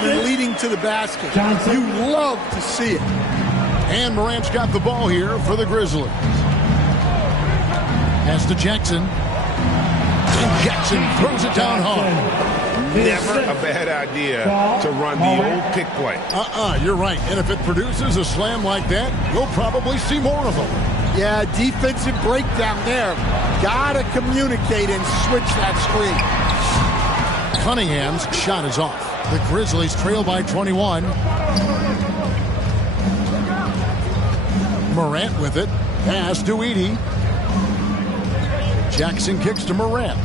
Leading to the basket. You love to see it. And Morant's got the ball here for the Grizzlies. Pass to Jackson. And Jackson throws it down hard. Never a bad idea to run the old pick play. You're right. And if it produces a slam like that, you'll probably see more of them. Yeah, defensive breakdown there. Gotta communicate and switch that screen. Cunningham's shot is off. The Grizzlies trail by 21. Morant with it. Pass to Edey. Jackson kicks to Morant.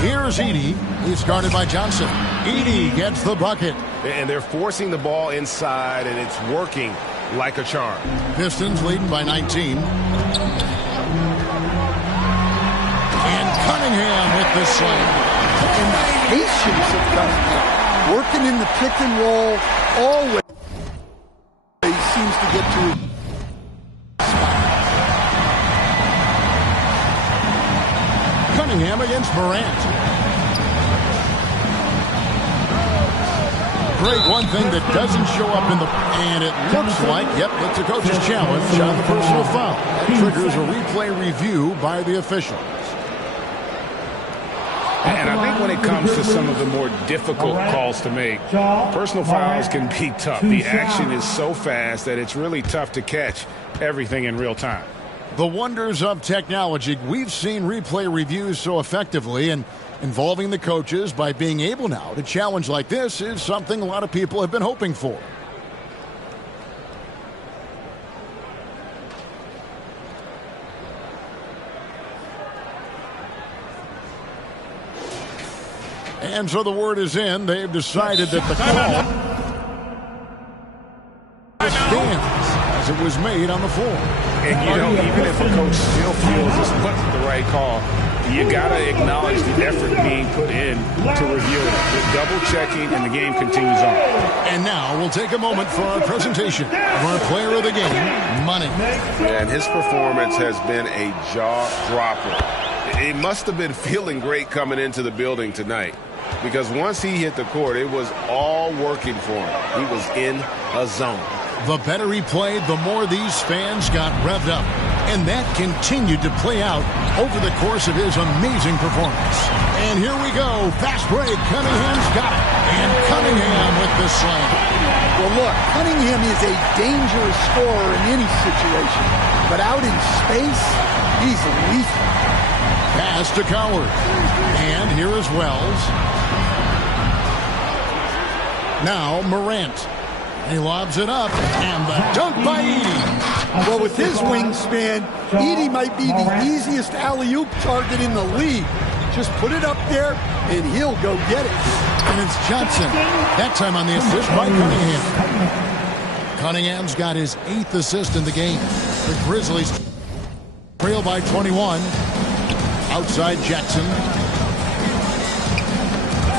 Here's Edey. He's guarded by Johnson. Edey gets the bucket. And they're forcing the ball inside, and it's working like a charm. Pistons leading by 19. And Cunningham with the slam. And the patience of Cunningham. Working in the pick and roll always seems to get to his spot. Cunningham against Morant. Great, one thing that doesn't show up in the... And it looks like, yep, it's a coach's challenge on the personal foul. That triggers a replay review by the officials. And I think when it comes to some of the more difficult calls to make, personal fouls can be tough. The action is so fast that it's really tough to catch everything in real time. The wonders of technology. We've seen replay reviews so effectively, and involving the coaches by being able now to challenge like this is something a lot of people have been hoping for. And so the word is in. They've decided that the call stands as it was made on the floor. And, you know, even if a coach still feels this wasn't the right call, you got to acknowledge the effort being put in to review it. They're double-checking, and the game continues on. And now we'll take a moment for our presentation of our player of the game, Money. And his performance has been a jaw-dropper. It must have been feeling great coming into the building tonight, because once he hit the court, it was all working for him. He was in a zone. The better he played, the more these fans got revved up. And that continued to play out over the course of his amazing performance. And here we go. Fast break. Cunningham's got it. And Cunningham with the slam. Well, look, Cunningham is a dangerous scorer in any situation. But out in space, he's lethal. Pass to Coward. And here is Wells. Now Morant. He lobs it up, and the dunk by Edey. Well, with his wingspan, Edey might be the easiest alley-oop target in the league. Just put it up there, and he'll go get it. And it's Johnson, that time on the assist by Cunningham. Cunningham's got his 8th assist in the game. The Grizzlies trail by 21. Outside Jackson.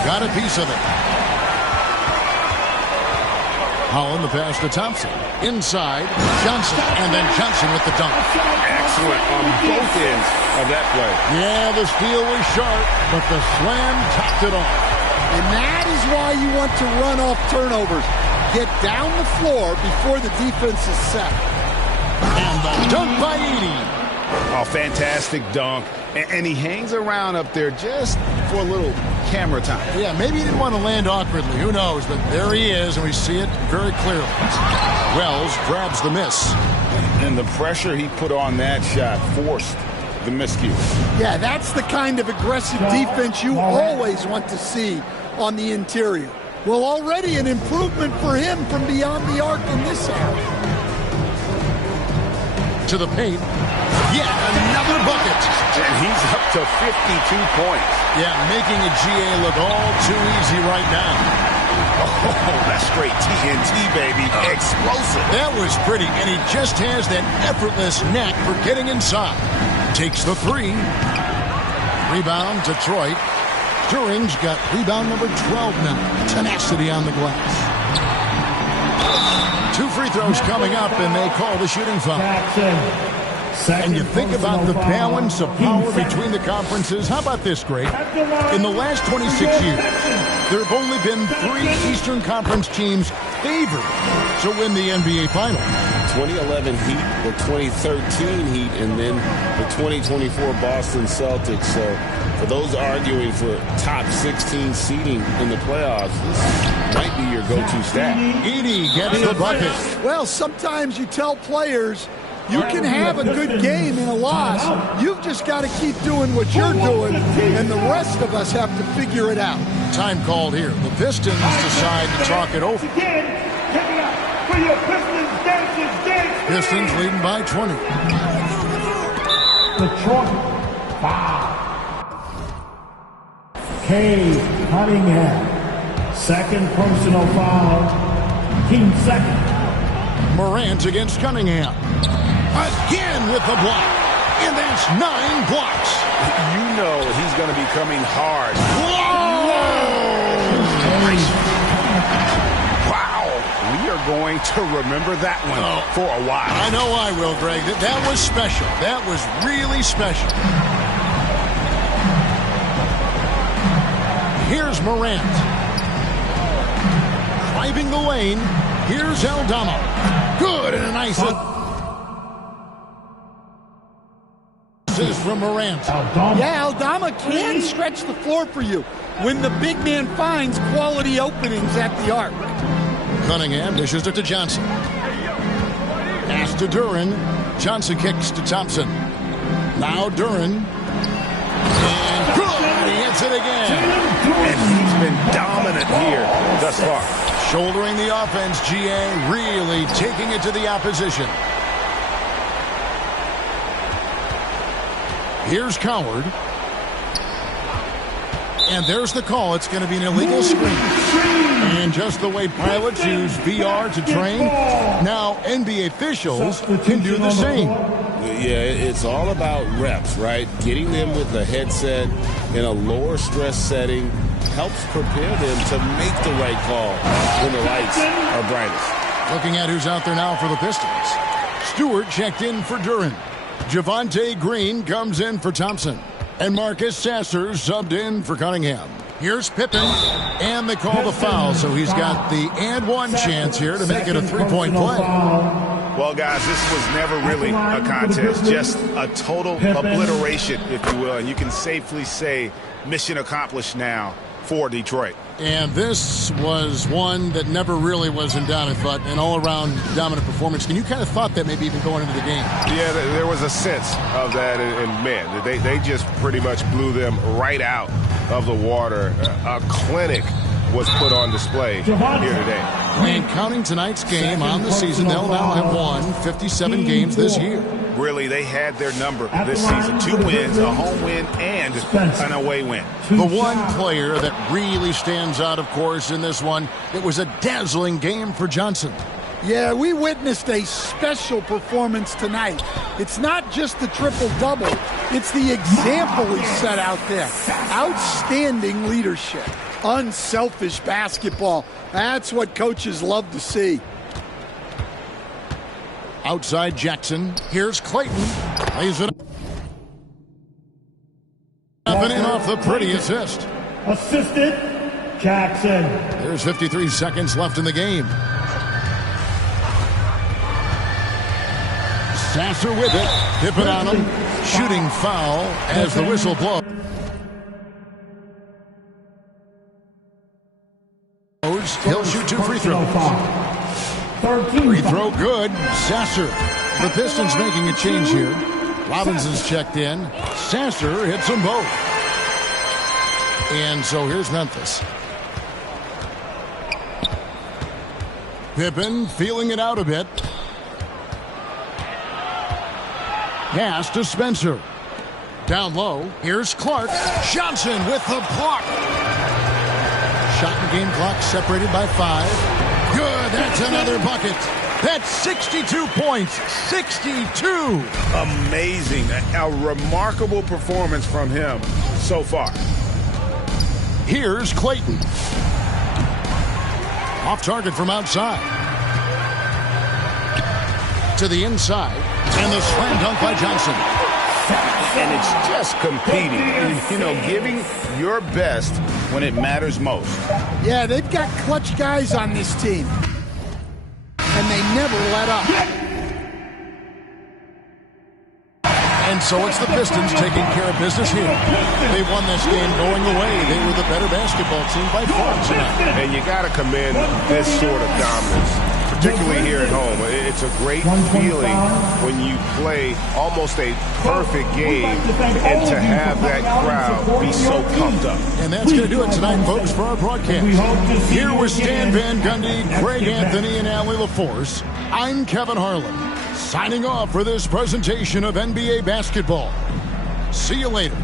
Got a piece of it. Holland, the pass to Thompson. Inside, Johnson, and then Johnson with the dunk. Excellent on both ends of that play. Yeah, the steal was sharp, but the slam topped it off. And that is why you want to run off turnovers. Get down the floor before the defense is set. And the dunk by Edey. Oh, fantastic dunk. And he hangs around up there just for a little camera time. Yeah, maybe he didn't want to land awkwardly. Who knows? But there he is, and we see it very clearly. Wells grabs the miss. And the pressure he put on that shot forced the miscue. Yeah, that's the kind of aggressive defense you always want to see on the interior. Well, already an improvement for him from beyond the arc in this area. To the paint. Yeah, another bucket. And he's up to 52 points. Yeah, making a GA look all too easy right now. Oh, that's straight TNT, baby. Explosive. That was pretty, and he just has that effortless knack for getting inside. Takes the 3. Rebound, Detroit. Turing's got rebound number 12 now. Tenacity on the glass. 2 free throws coming up, and they call the shooting foul. And you think about the balance of power between the conferences. How about this, Greg? In the last 26 years, there have only been 3 Eastern Conference teams favored to win the NBA Finals. 2011 Heat, the 2013 Heat, and then the 2024 Boston Celtics. So for those arguing for top 16 seeding in the playoffs, this might be your go-to stat. Edey gets the bucket. Well, sometimes you tell players you can have a good game in a loss. You've just got to keep doing what you're doing, and the rest of us have to figure it out. Time called here. The Pistons decide to talk it over. Pistons leading by 20. Kay Cunningham. Second personal foul. Team second. Morant against Cunningham. Again with the block. And that's 9 blocks. You know he's going to be coming hard. Wow. We are going to remember that one for a while. I know I will, Greg. That was special. That was really special. Here's Morant. Driving the lane. Here's Aldama. Good and a nice assist from Morant. Yeah, Aldama can stretch the floor for you when the big man finds quality openings at the arc. Cunningham dishes it to Johnson. Pass to Duran. Johnson kicks to Thompson. Now Duran. And good! He hits it again. And he's been dominant here thus far. Shouldering the offense, GA really taking it to the opposition. Here's Coward. And there's the call. It's going to be an illegal screen. And just the way pilots use VR to train, now NBA officials can do the same. Yeah, it's all about reps, right? Getting them with the headset in a lower stress setting helps prepare them to make the right call when the lights are brightest. Looking at who's out there now for the Pistons. Stewart checked in for Duran. Javonte Green comes in for Thompson. And Marcus Sasser subbed in for Cunningham. Here's Pippen. And they call the foul, so he's got the and one chance here to make it a three-point play. Well, guys, this was never really a contest, just a total obliteration, if you will. And you can safely say mission accomplished now for Detroit. And this was one that never really was in doubt, but an all-around dominant performance. And you kind of thought that maybe even going into the game. Yeah, there was a sense of that, and man, they just pretty much blew them right out of the water. A clinic was put on display here today. And counting tonight's game on the season, they'll now have won 57 games this year. Really, they had their number this season. 2 wins, a home win, and an away win. The one player that really stands out, of course, in this one, it was a dazzling game for Johnson. Yeah, we witnessed a special performance tonight. It's not just the triple-double. It's the example he set out there. Outstanding leadership. Unselfish basketball. That's what coaches love to see. Outside Jackson. Here's Clayton. Lays it up and in off the pretty assist. Assisted Jackson. There's 53 seconds left in the game. Sasser with it. Pippen on him. Shooting foul as the whistle blows. He'll shoot 2 free throws. Free throw good. Sasser. The Pistons making a change here. Robinson's checked in. Sasser hits them both. And so here's Memphis. Pippen feeling it out a bit. Pass to Spencer. Down low. Here's Clark. Johnson with the block. Shot and game clock separated by 5. Good. That's another bucket. That's 62 points. 62. Amazing. A remarkable performance from him so far. Here's Clayton. Off target from outside. To the inside. And the slam dunk by Johnson. And it's just competing. You know, giving your best when it matters most. Yeah, they've got clutch guys on this team. And they never let up. And so it's the Pistons taking care of business here. They won this game going away. They were the better basketball team by far tonight. And you got to commend this sort of dominance, particularly here at home. It's a great feeling when you play almost a perfect game and to have that crowd be so pumped up. And that's going to do it tonight, folks, for our broadcast. Here with Stan Van Gundy, Greg Anthony, and Allie LaForce, I'm Kevin Harlan, signing off for this presentation of NBA basketball. See you later.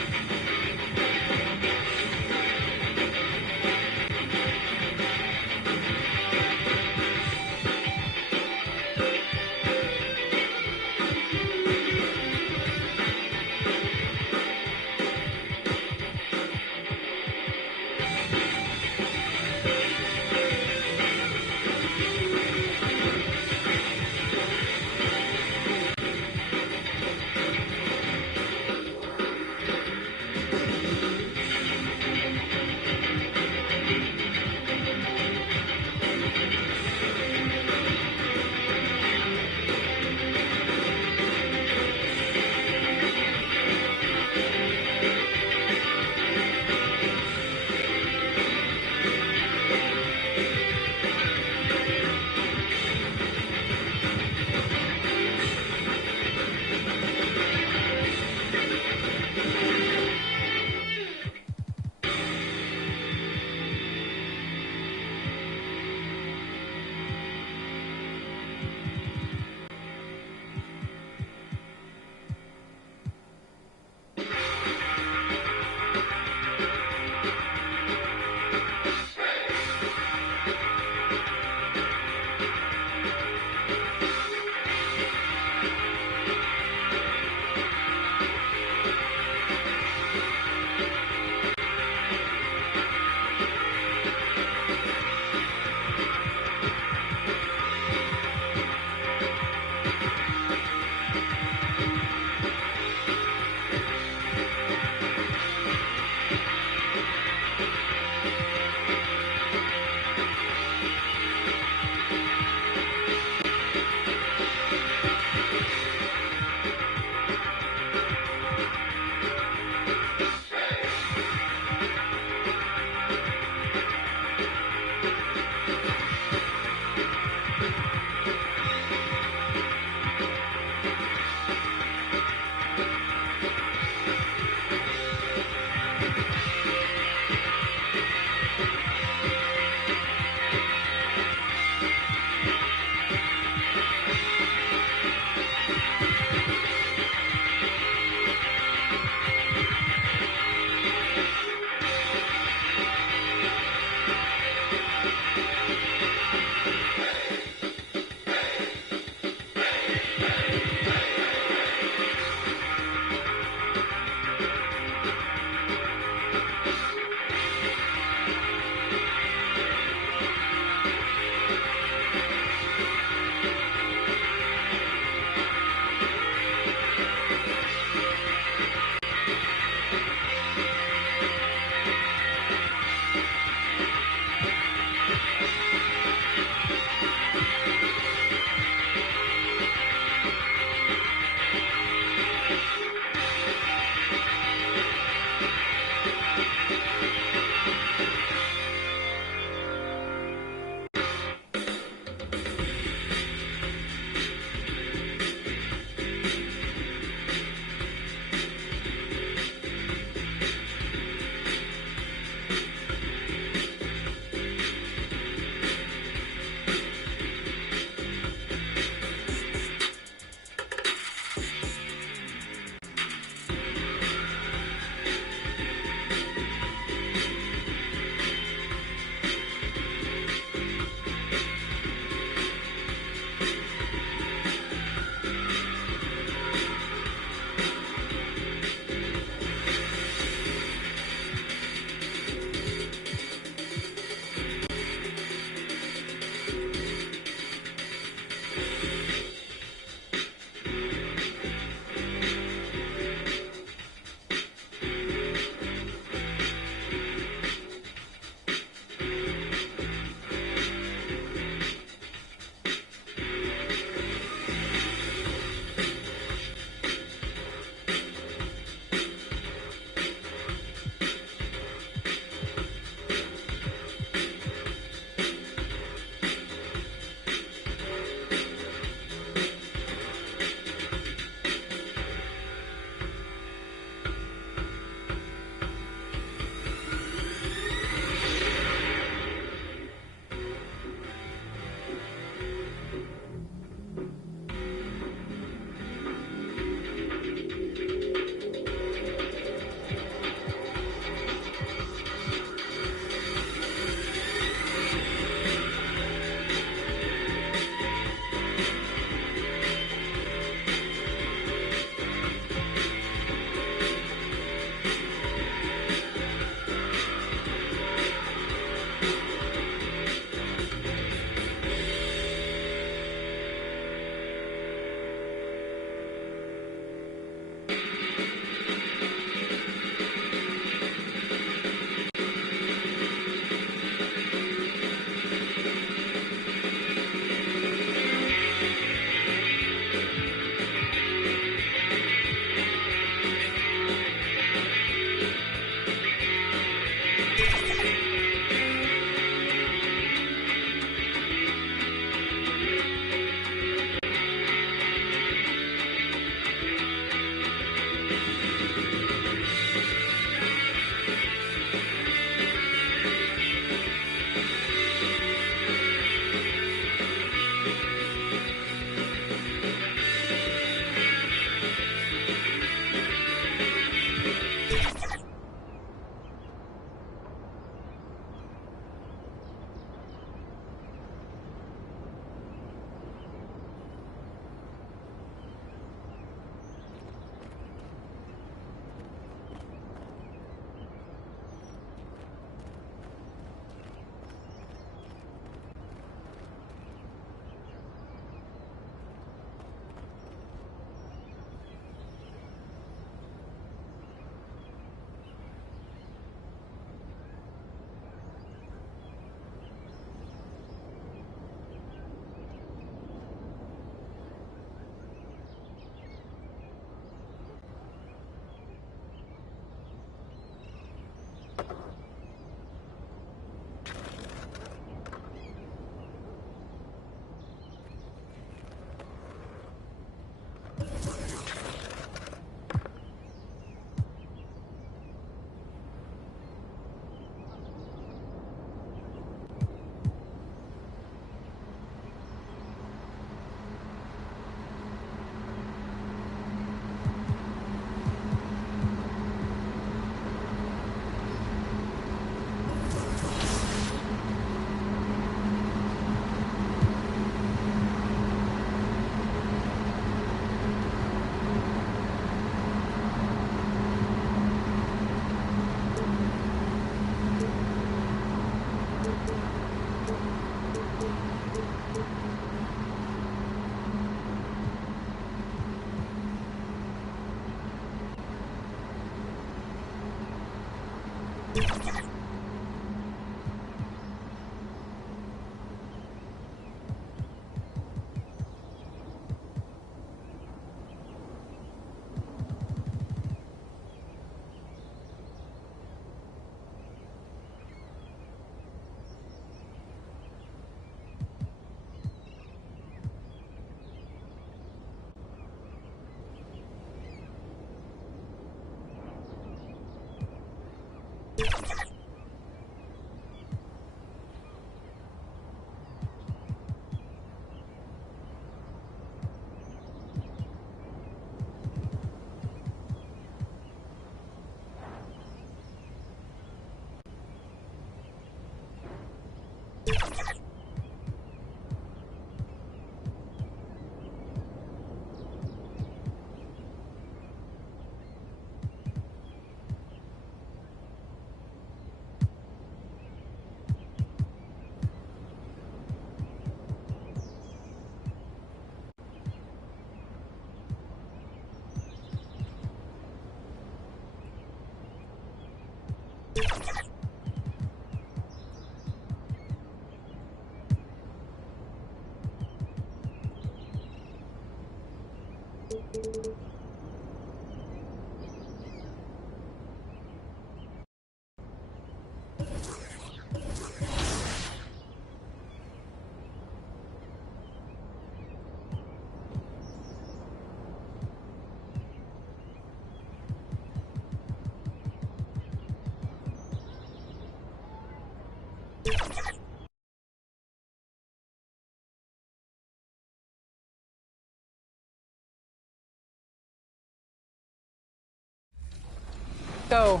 Go.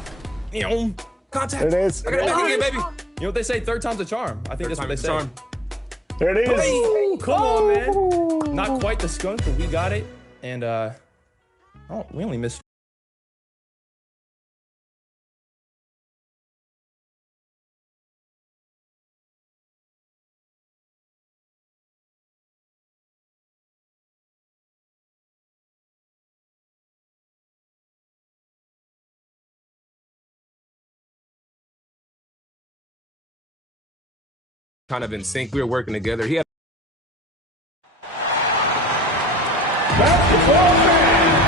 Contact. There it is. I gotta make it again, baby. You know what they say? Third time's a charm. I think that's what they say. Charm. There it is. Hey, come on, man. Not quite the skunk, but we got it. And we only missed Kind of in sync. We were working together. He had Basketball fans,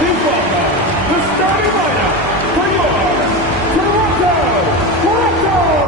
please welcome the starting lineup for your Toronto Raptors.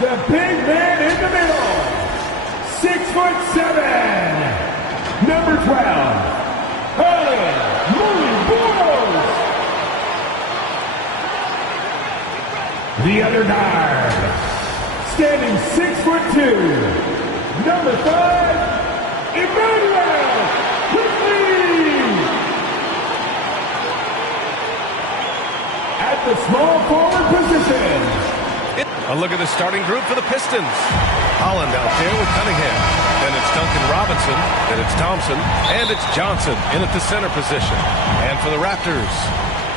The big man in the middle, 6'7", number 12, Boyles. The other guard, standing 6'2", number 5, Emmanuel Quickly. At the small forward position. A look at the starting group for the Pistons. Holland out there with Cunningham. Then it's Duncan Robinson. Then it's Thompson. And it's Johnson in at the center position. And for the Raptors,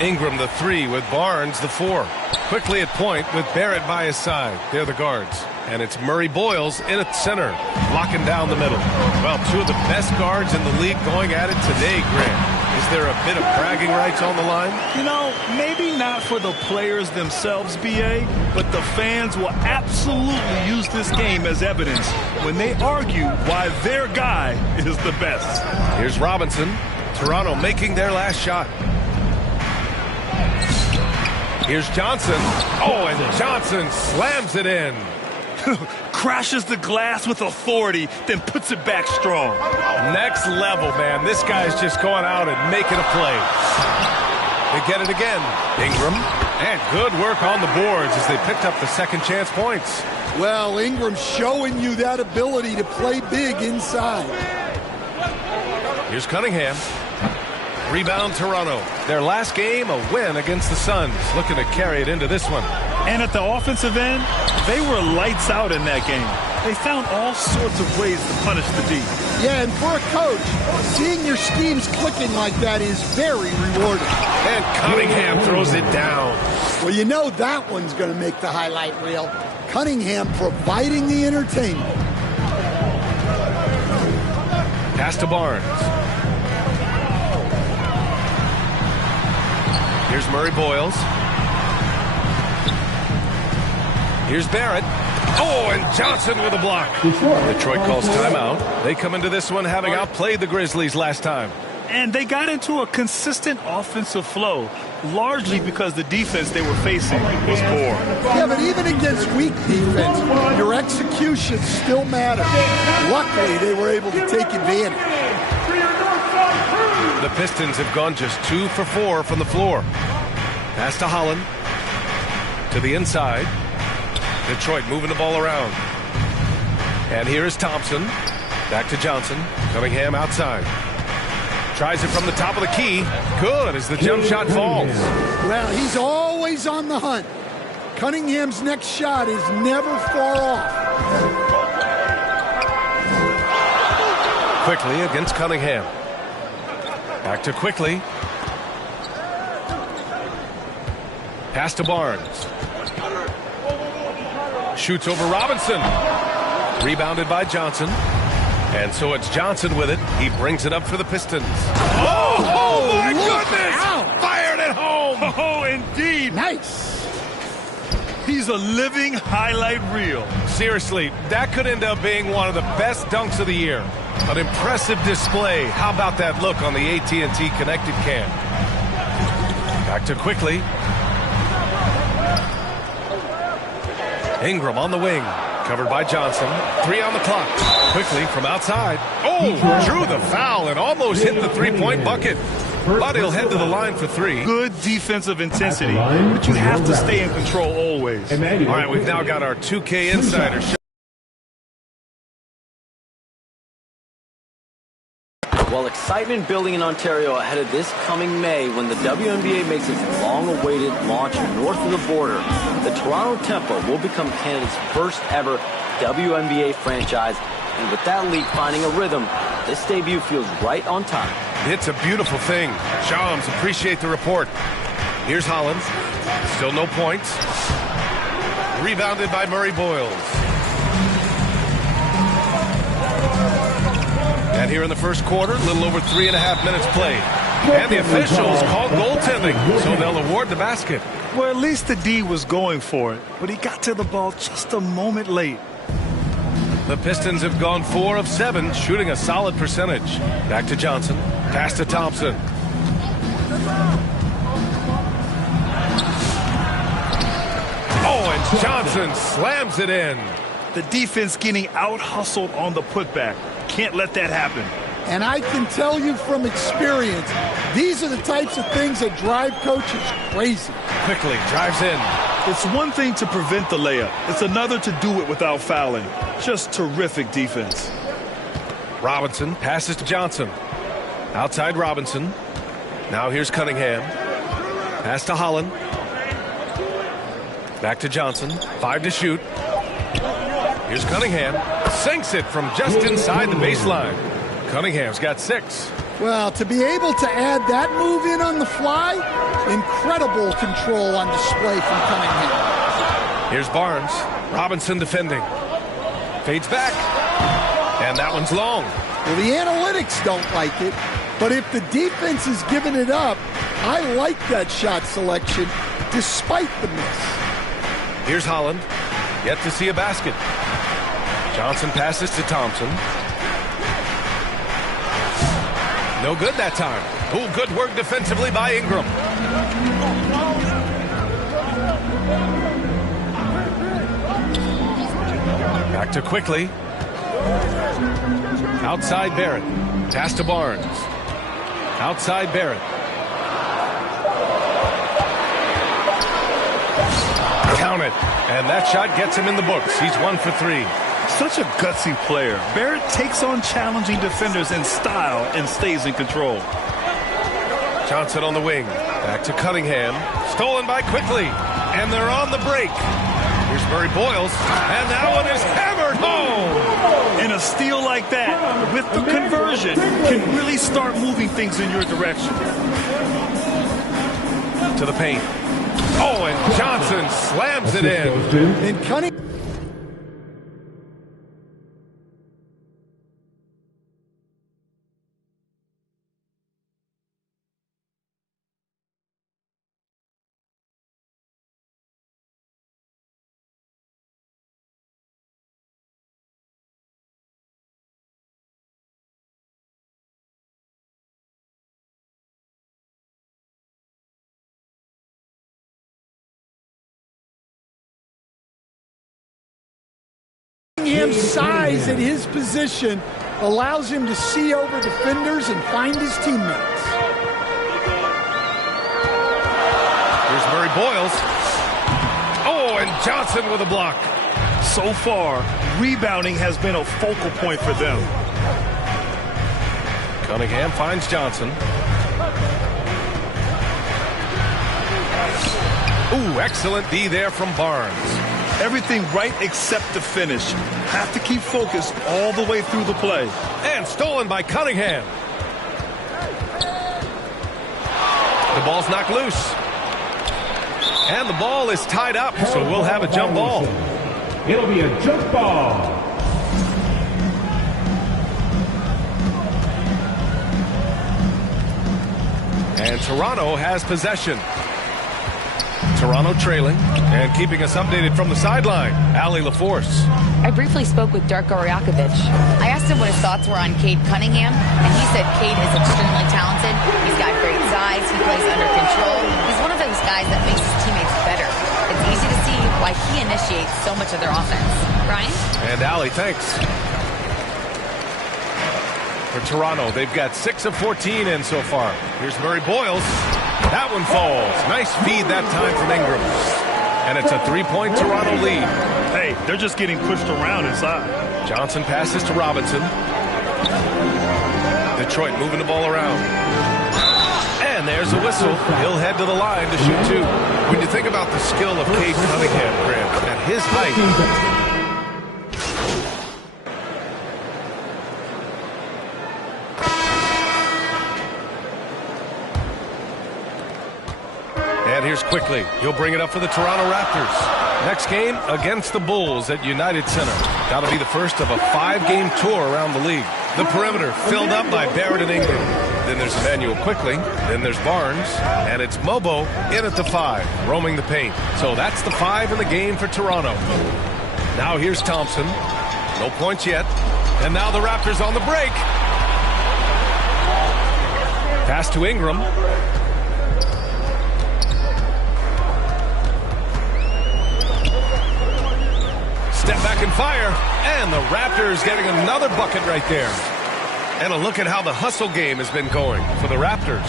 Ingram the 3 with Barnes the 4. Quickly at point with Barrett by his side. They're the guards. And it's Murray Boyles in at center, locking down the middle. Well, two of the best guards in the league going at it today, Grant. Is there a bit of bragging rights on the line? You know, maybe not for the players themselves, BA, but the fans will absolutely use this game as evidence when they argue why their guy is the best. Here's Robinson. Toronto making their last shot. Here's Johnson. Oh, and Johnson slams it in. Crashes the glass with authority, then puts it back strong. Next level, man. This guy's just going out and making a play. They get it again. Ingram. And good work on the boards as they picked up the second chance points. Well, Ingram's showing you that ability to play big inside. Here's Cunningham. Rebound Toronto. Their last game, a win against the Suns. Looking to carry it into this one. And at the offensive end, they were lights out in that game. They found all sorts of ways to punish the D. Yeah, and for a coach, seeing your schemes clicking like that is very rewarding. And Cunningham throws it down. Well, you know that one's going to make the highlight reel. Cunningham providing the entertainment. Pass to Barnes. Here's Murray Boyles. Here's Barrett. Oh, and Johnson with a block. Detroit calls timeout. They come into this one having outplayed the Grizzlies last time. And they got into a consistent offensive flow, largely because the defense they were facing was poor. Yeah, but even against weak defense, your execution still matters. Luckily, they were able to take advantage. The Pistons have gone just 2 for 4 from the floor. Pass to Holland. To the inside. Detroit moving the ball around. And here is Thompson. Back to Johnson. Cunningham outside. Tries it from the top of the key. Good as the jump shot falls. Well, he's always on the hunt. Cunningham's next shot is never far off. Quickly against Cunningham. Back to Quickly. Pass to Barnes. Shoots over Robinson. Rebounded by Johnson. And so it's Johnson with it. He brings it up for the Pistons. Oh my goodness! Out. Fired at home! Oh, indeed. Nice. He's a living highlight reel. Seriously, that could end up being one of the best dunks of the year. An impressive display. How about that look on the AT&T connected cam? Back to Quickly. Ingram on the wing. Covered by Johnson. 3 on the clock. Quickly from outside. Oh, drew the foul and almost hit the three-point bucket. But he'll head to the line for 3. Good defensive intensity, but you have to stay in control always. All right, we've now got our 2K Insider show. While excitement building in Ontario ahead of this coming May when the WNBA makes its long-awaited launch north of the border, the Toronto Tempo will become Canada's first ever WNBA franchise. And with that league finding a rhythm, this debut feels right on time. It's a beautiful thing. Shams, appreciate the report. Here's Holland. Still no points. Rebounded by Murray Boyles. And here in the first quarter, a little over 3.5 minutes played. And the officials called goaltending, so they'll award the basket. Well, at least the D was going for it, but he got to the ball just a moment late. The Pistons have gone 4 of 7, shooting a solid percentage. Back to Johnson. Pass to Thompson. Oh, and Johnson slams it in. The defense getting out-hustled on the putback. Can't let that happen. And I can tell you from experience, these are the types of things that drive coaches crazy. Quickly drives in. It's one thing to prevent the layup. It's another to do it without fouling. Just terrific defense. Robinson passes to Johnson. Outside Robinson. Now here's Cunningham. Pass to Holland. Back to Johnson. 5 to shoot. Here's Cunningham. Sinks it from just inside the baseline. Cunningham's got 6. Well, to be able to add that move in on the fly, incredible control on display from Cunningham. Here's Barnes. Robinson defending. Fades back. And that one's long. Well, the analytics don't like it, but if the defense is giving it up, I like that shot selection despite the miss. Here's Holland. Yet to see a basket. Johnson passes to Thompson. No good that time. Oh, good work defensively by Ingram. Back to Quickly. Outside Barrett. Pass to Barnes. Outside Barrett. Count it. And that shot gets him in the books. He's 1 for 3. Such a gutsy player. Barrett takes on challenging defenders in style and stays in control. Johnson on the wing. Back to Cunningham. Stolen by Quickly. And they're on the break. Here's Murray Boyles. And that one is hammered home. And a steal like that, with the conversion, can really start moving things in your direction. To the paint. Oh, and Johnson slams it in. And Cunningham. Cunningham's size at his position allows him to see over defenders and find his teammates. Here's Murray Boyles. Oh, and Johnson with a block. So far, rebounding has been a focal point for them. Cunningham finds Johnson. Ooh, excellent D there from Barnes. Everything right except the finish. Have to keep focused all the way through the play. And stolen by Cunningham. The ball's knocked loose. And the ball is tied up, so we'll have a jump ball. It'll be a jump ball. And Toronto has possession. Toronto trailing and keeping us updated from the sideline. Allie LaForce. I briefly spoke with Darko Rajakovic. I asked him what his thoughts were on Cade Cunningham, and he said Cade is extremely talented. He's got great size. He plays under control. He's one of those guys that makes his teammates better. It's easy to see why he initiates so much of their offense. Ryan? And Allie, thanks. For Toronto, they've got 6 of 14 in so far. Here's Murray Boyles. That one falls. Nice feed that time from Ingram. And it's a 3-point Toronto lead. Hey, they're just getting pushed around inside. Johnson passes to Robinson. Detroit moving the ball around. And there's a whistle. He'll head to the line to shoot 2. When you think about the skill of Cade Cunningham, Graham, at his height. And here's Quickly. He'll bring it up for the Toronto Raptors. Next game against the Bulls at United Center. That'll be the first of a 5-game tour around the league. The perimeter filled up by Barrett and Ingram. Then there's Emmanuel Quickly. Then there's Barnes. And it's Mobo in at the 5, roaming the paint. So that's the 5 in the game for Toronto. Now here's Thompson. No points yet. And now the Raptors on the break. Pass to Ingram. Second fire, and the Raptors getting another bucket right there. And a look at how the hustle game has been going for the Raptors.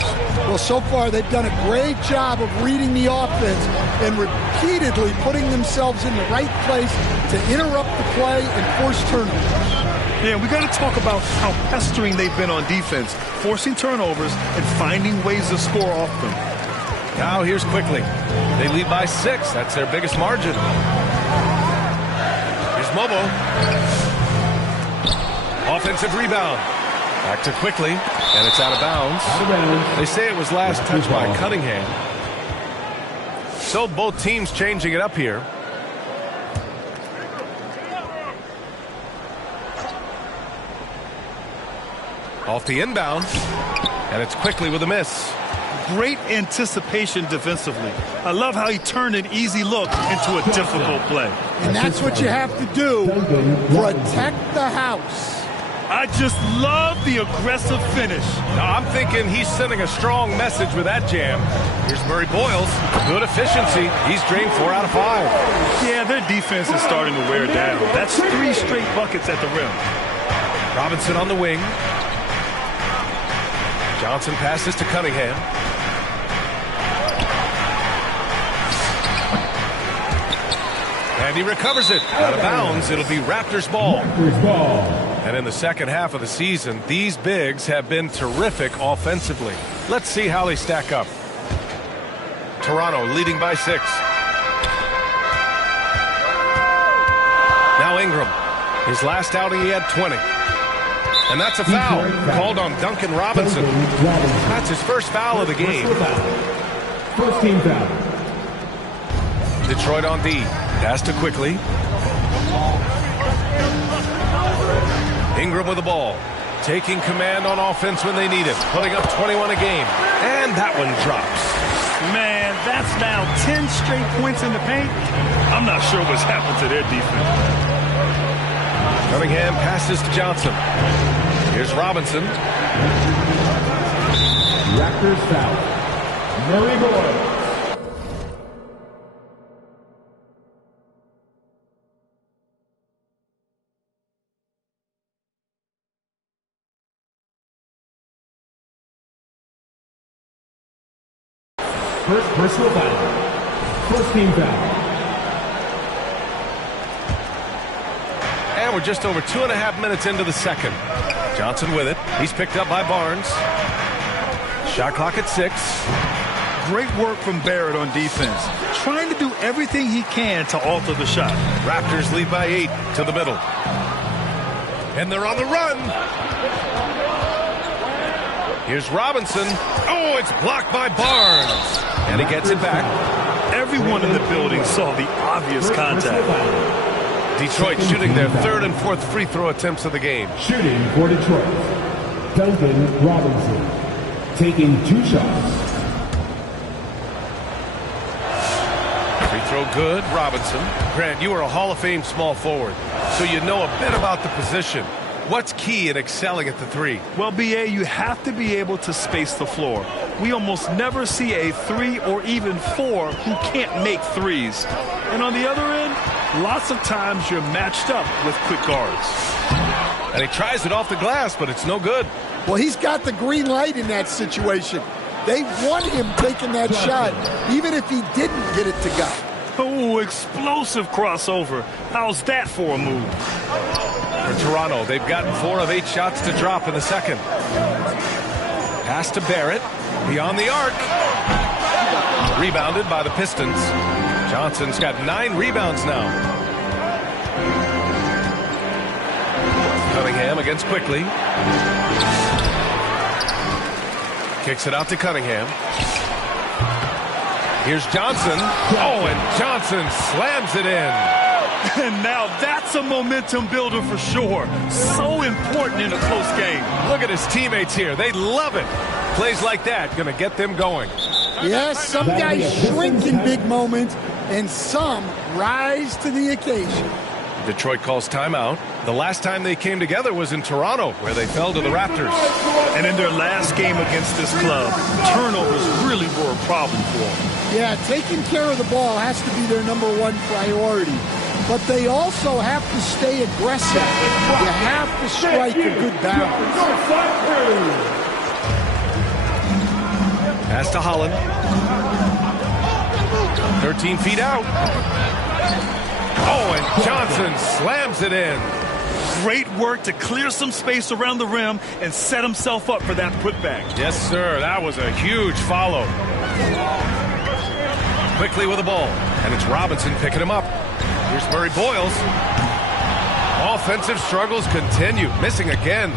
Well, so far they've done a great job of reading the offense and repeatedly putting themselves in the right place to interrupt the play and force turnovers. Yeah, we got to talk about how pestering they've been on defense, forcing turnovers and finding ways to score off them. Now here's quickly. They lead by 6. That's their biggest margin. Here's Mobo. Offensive rebound. Back to quickly, and it's out of bounds. They say it was last touched by Cunningham. So both teams changing it up here. Off the inbound, and it's quickly with a miss. Great anticipation defensively. I love how he turned an easy look into a difficult play. And that's what you have to do. Protect the house. I just love the aggressive finish. Now, I'm thinking he's sending a strong message with that jam. Here's Murray Boyles. Good efficiency. He's drained 4 out of 5. Yeah, their defense is starting to wear down. That's 3 straight buckets at the rim. Robinson on the wing. Johnson passes to Cunningham. And he recovers it. Out of bounds. It'll be Raptors ball. And in the second half of the season, these bigs have been terrific offensively. Let's see how they stack up. Toronto leading by 6. Now Ingram. His last outing, he had 20. And that's a foul called on Duncan Robinson. That's his first foul of the game. First team foul. Detroit on D. Pass to quickly. Ingram with the ball. Taking command on offense when they need it. Putting up 21 a game. And that one drops. Man, that's now 10 straight points in the paint. I'm not sure what's happened to their defense. Cunningham passes to Johnson. Here's Robinson. Raptors foul. Murray Boyles. First personal foul. First team foul. And we're just over 2.5 minutes into the second. Johnson with it. He's picked up by Barnes. Shot clock at 6. Great work from Barrett on defense. Trying to do everything he can to alter the shot. Raptors lead by 8 to the middle. And they're on the run. Here's Robinson. Oh, it's blocked by Barnes. And he gets it back. Everyone in the building saw the obvious contact. Detroit shooting their 3rd and 4th free throw attempts of the game. Shooting for Detroit. Duncan Robinson. Taking 2 shots. Free throw good, Robinson. Grant, you are a Hall of Fame small forward, so you know a bit about the position. What's key in excelling at the 3? Well, BA, you have to be able to space the floor. We almost never see a 3 or even 4 who can't make threes. And on the other end, lots of times you're matched up with quick guards. And he tries it off the glass, but it's no good. Well, he's got the green light in that situation. They want him taking that shot, even if he didn't get it to go. Oh, explosive crossover. How's that for a move? For Toronto, they've gotten 4 of 8 shots to drop in the second. Pass to Barrett. Beyond the arc. Rebounded by the Pistons. Johnson's got 9 rebounds now. Cunningham against Quickly. Kicks it out to Cunningham. Here's Johnson. Oh, and Johnson slams it in. And now that's a momentum builder for sure. So important in a close game. Look at his teammates here. They love it. Plays like that going to get them going. Yes, some guys shrink in big moments, and some rise to the occasion. Detroit calls timeout. The last time they came together was in Toronto, where they fell to the Raptors. And in their last game against this club, turnovers really were a problem for them. Yeah, taking care of the ball has to be their #1 priority. but they also have to stay aggressive. You have to strike a good balance. Pass to Holland. 13 feet out. Oh, and Johnson slams it in. Great work to clear some space around the rim and set himself up for that putback. Yes, sir. That was a huge follow. Quickly with the ball. And it's Robinson picking him up. Here's Murray Boyles. Offensive struggles continue. Missing again.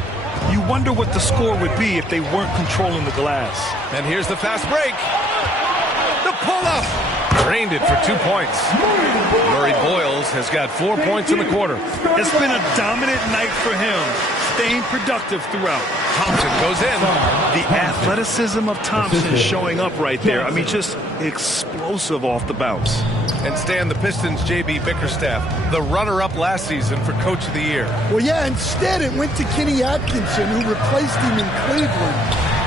You wonder what the score would be if they weren't controlling the glass. And here's the fast break. The pull-up. Drained it for 2 points. Murray Boyles has got 4 points in the quarter. It's been a dominant night for him, staying productive throughout. Thompson goes in. The athleticism of Thompson showing up right there. I mean, just explosive off the bounce. And Stan, the Pistons' J.B. Bickerstaff, the runner-up last season for Coach of the Year. Well, yeah, instead it went to Kenny Atkinson, who replaced him in Cleveland.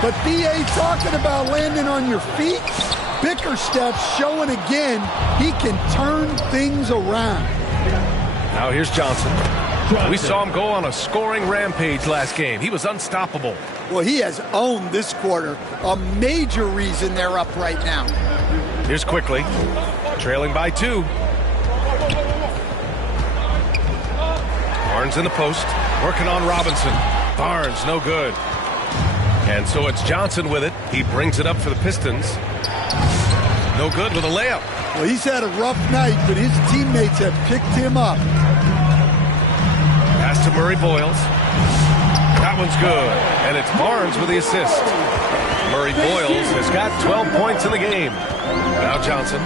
But B.A. talking about landing on your feet, Bickerstaff's showing again he can turn things around. Now here's Johnson. We saw him go on a scoring rampage last game. He was unstoppable. Well, he has owned this quarter. A major reason they're up right now. Here's Quickly, trailing by 2. Barnes in the post, working on Robinson. Barnes, no good. And so it's Johnson with it. He brings it up for the Pistons. No good with a layup. Well, he's had a rough night, but his teammates have picked him up. Pass to Murray Boyles. That one's good. And it's Barnes with the assist. Murray Boyles has got 12 points in the game. Now Johnson.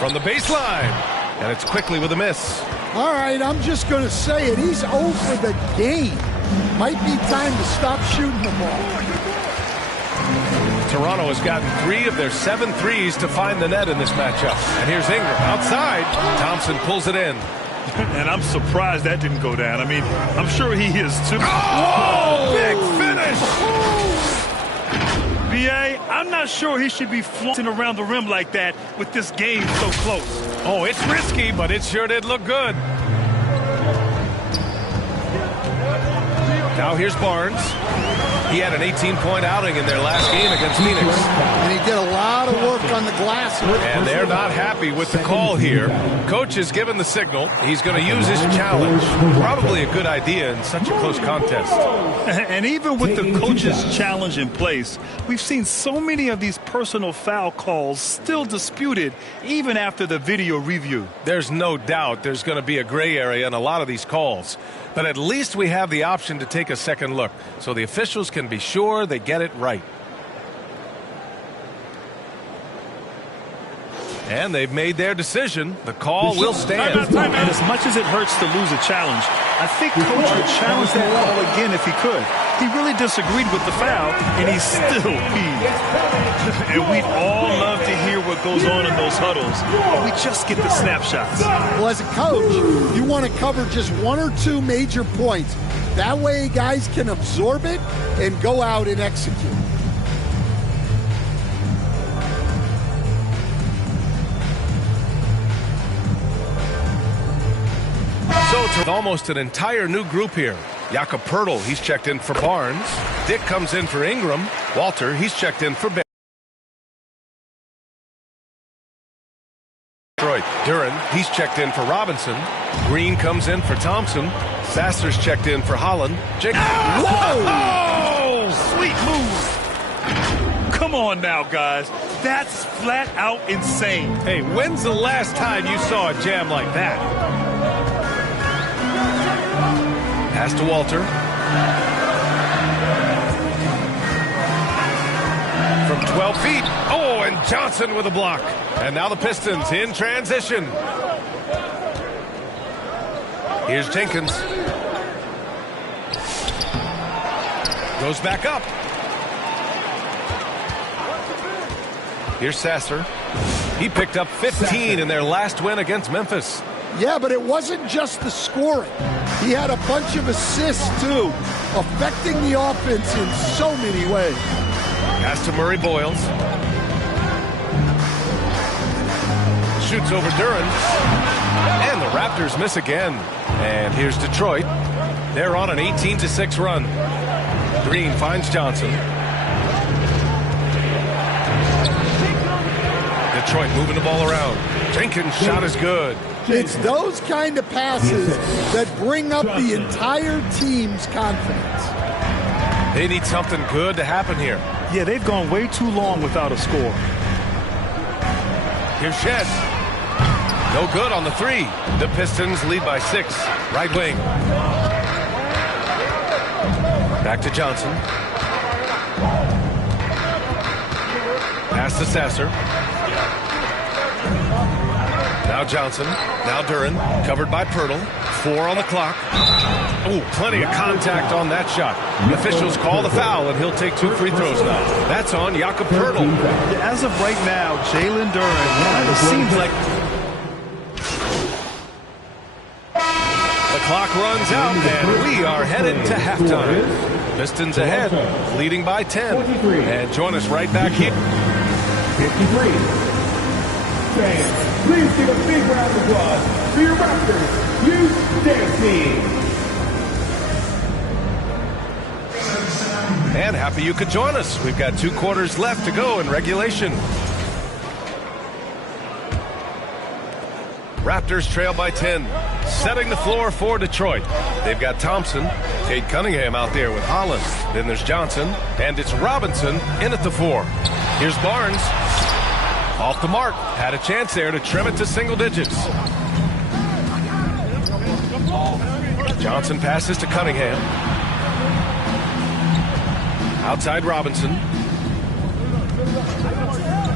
From the baseline. And it's Quickly with a miss. All right, I'm just going to say it. He's over the game. Might be time to stop shooting the ball. Toronto has gotten 3 of their 7 threes to find the net in this matchup. And here's Ingram outside. Thompson pulls it in. And I'm surprised that didn't go down. I mean, I'm sure he is too. Oh, big finish! B.A., I'm not sure he should be flaunting around the rim like that with this game so close. Oh, it's risky, but it sure did look good. Now here's Barnes. He had an 18-point outing in their last game against Phoenix. And he did a lot of work on the glass. And they're not happy with the call here. Coach has given the signal. He's going to use his challenge. Probably a good idea in such a close contest. And even with the coach's challenge in place, we've seen so many of these personal foul calls still disputed even after the video review. There's no doubt there's going to be a gray area in a lot of these calls. But at least we have the option to take a second look, so the officials can be sure they get it right. And they've made their decision. The call will stand. And as much as it hurts to lose a challenge, I think Coach would challenge that call again if he could. He really disagreed with the foul, and he's still peeved. And we'd all love to hear what goes on in those huddles, but we just get the snapshots. Well, as a coach, you want to cover just 1 or 2 major points. That way guys can absorb it and go out and execute. So to almost an entire new group here. Jakob Poeltl, he's checked in for Barnes. Dick comes in for Ingram. Walter, he's checked in for Detroit. Duran, he's checked in for Robinson. Green comes in for Thompson. Sasser's checked in for Holland. Whoa! Sweet move. Come on now, guys. That's flat out insane. Hey, when's the last time you saw a jam like that? Pass to Walter. From 12 feet. Oh, and Johnson with a block. And now the Pistons in transition. Here's Jenkins. Goes back up. Here's Sasser. He picked up 15 in their last win against Memphis. Yeah, but it wasn't just the scoring. He had a bunch of assists, too, affecting the offense in so many ways. Pass to Murray Boyles. shoots over Duran. And the Raptors miss again. And here's Detroit. They're on an 18-6 run. Green finds Johnson. Detroit moving the ball around. Jenkins' shot is good. It's those kind of passes that bring up the entire team's confidence. They need something good to happen here. Yeah, they've gone way too long without a score. Here's Shed. No good on the three. The Pistons lead by 6. Right wing. Back to Johnson. Pass to Sasser. Now Johnson. Now Duran. Covered by Pirtle. 4 on the clock. Oh, plenty of contact on that shot. Officials call the foul, and he'll take 2 free throws now. That's on Jakob Pirtle. As of right now, Jalen Duran kind of seems like... The clock runs out, and we are headed to halftime. Pistons ahead, leading by 10. And join us right back here. 53. Fans, please give a big round of applause for your Raptors Youth Dance Team. And happy you could join us. We've got 2 quarters left to go in regulation. Raptors trail by 10. Setting the floor for Detroit. They've got Thompson, Cade Cunningham out there with Holland. Then there's Johnson, and it's Robinson in at the 4. Here's Barnes. Off the mark. Had a chance there to trim it to single digits. Johnson passes to Cunningham. Outside Robinson.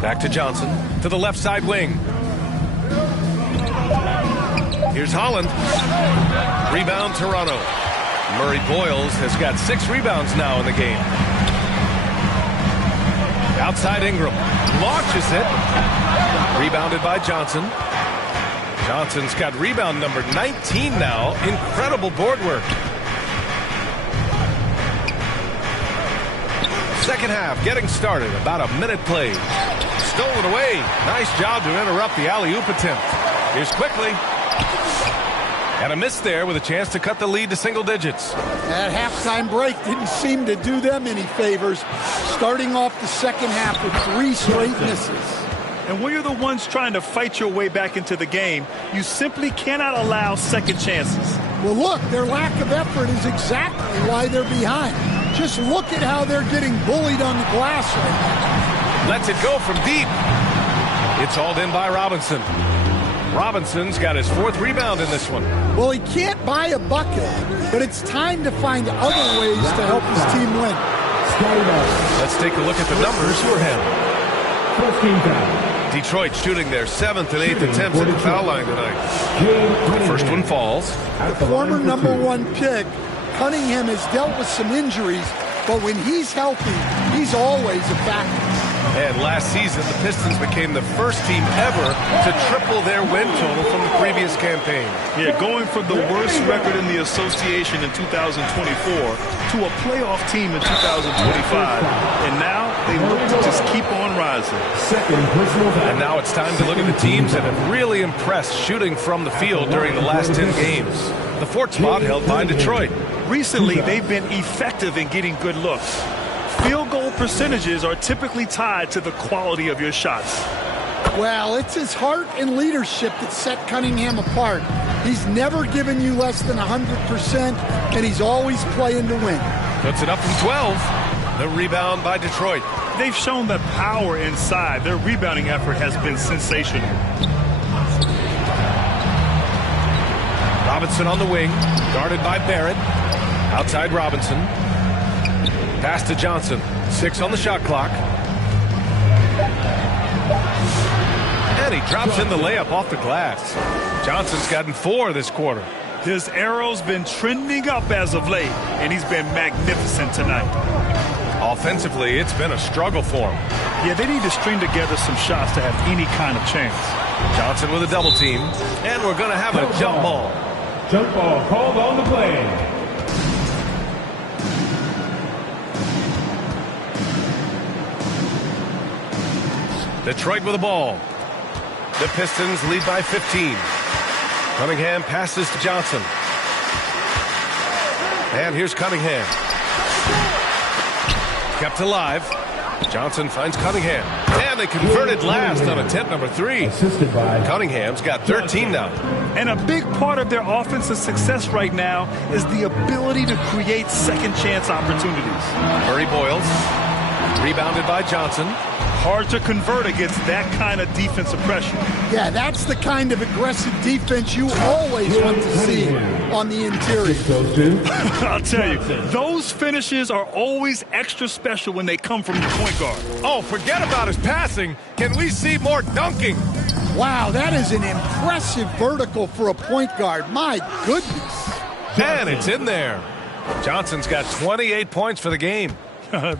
Back to Johnson. To the left side wing. Here's Holland. Rebound Toronto. Murray Boyles has got 6 rebounds now in the game. Outside Ingram. Launches it. Rebounded by Johnson. Johnson's got rebound number 19 now. Incredible board work. Second half getting started. About a minute played. Stolen away. Nice job to interrupt the alley-oop attempt. Here's Quickly. And a miss there with a chance to cut the lead to single digits. That halftime break didn't seem to do them any favors, starting off the second half with 3 straight misses. And when you're the ones trying to fight your way back into the game, you simply cannot allow second chances. Well, look, their lack of effort is exactly why they're behind. Just look at how they're getting bullied on the glass right now. Lets it go from deep. It's hauled in by Robinson. Robinson's got his 4th rebound in this one. Well, he can't buy a bucket, but it's time to find other ways to help his team win. Let's take a look at the numbers for him. Detroit shooting their 7th and 8th attempts at the foul line tonight. The first one falls. The former #1 pick, Cunningham, has dealt with some injuries, but when he's healthy, he's always a factor. And last season, the Pistons became the first team ever to triple their win total from the previous campaign. Yeah, going from the worst record in the association in 2024 to a playoff team in 2025. And now they look to just keep on rising. And now it's time to look at the teams that have really impressed shooting from the field during the last 10 games. The 4th spot held by Detroit. Recently, they've been effective in getting good looks. Field goal percentages are typically tied to the quality of your shots. Well, it's his heart and leadership that set Cunningham apart. He's never given you less than 100%, and he's always playing to win. Puts it up from 12. The rebound by Detroit. They've shown that power inside. Their rebounding effort has been sensational. Robinson on the wing, guarded by Barrett. Outside Robinson. Pass to Johnson. 6 on the shot clock. And he drops in the layup off the glass. Johnson's gotten 4 this quarter. His arrow's been trending up as of late, and he's been magnificent tonight. Offensively, it's been a struggle for him. Yeah, they need to string together some shots to have any kind of chance. Johnson with a double team, and we're going to have a jump ball. Jump ball called on the play. Detroit with the ball. The Pistons lead by 15. Cunningham passes to Johnson. And here's Cunningham. Kept alive. Johnson finds Cunningham. And they converted last on attempt number 3. Cunningham's got 13 now. And a big part of their offensive success right now is the ability to create second chance opportunities. Murray Boyles. Rebounded by Johnson. Hard to convert against that kind of defensive pressure. Yeah, that's the kind of aggressive defense you always want to see on the interior. I'll tell you, those finishes are always extra special when they come from the point guard. Oh, forget about his passing. Can we see more dunking? Wow, that is an impressive vertical for a point guard. My goodness. And it's in there. Johnson's got 28 points for the game.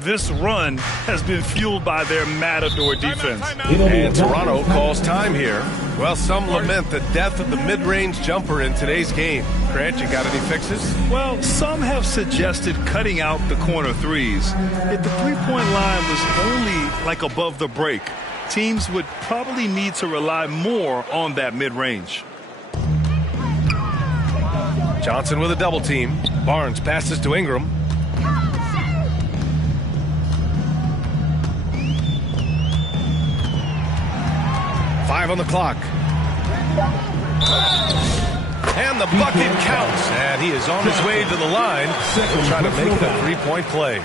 This run has been fueled by their matador defense. And Toronto calls time here. Well, some lament the death of the mid-range jumper in today's game. Grant, you got any fixes? Well, some have suggested cutting out the corner threes. If the three-point line was only like above the break, teams would probably need to rely more on that mid-range. Johnson with a double team. Barnes passes to Ingram. Five on the clock. And the bucket counts. And he is on his way to the line. He'll try to make the three-point play.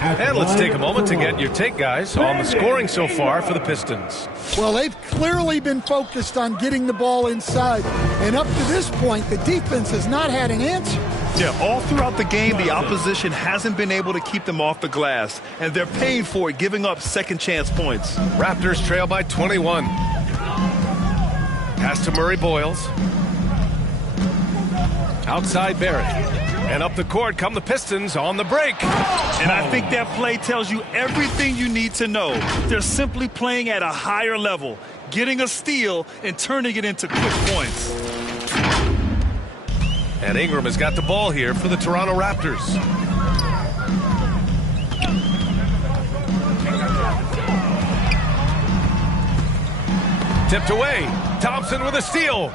And let's take a moment to get your take, guys, on the scoring so far for the Pistons. Well, they've clearly been focused on getting the ball inside. And up to this point, the defense has not had an answer. Yeah, all throughout the game, the opposition hasn't been able to keep them off the glass, and they're paying for it, giving up second chance points. Raptors trail by 21. Pass to Murray Boyles. Outside Barrett. And up the court come the Pistons on the break. And I think that play tells you everything you need to know. They're simply playing at a higher level, getting a steal and turning it into quick points. And Ingram has got the ball here for the Toronto Raptors. Tipped away. Thompson with a steal.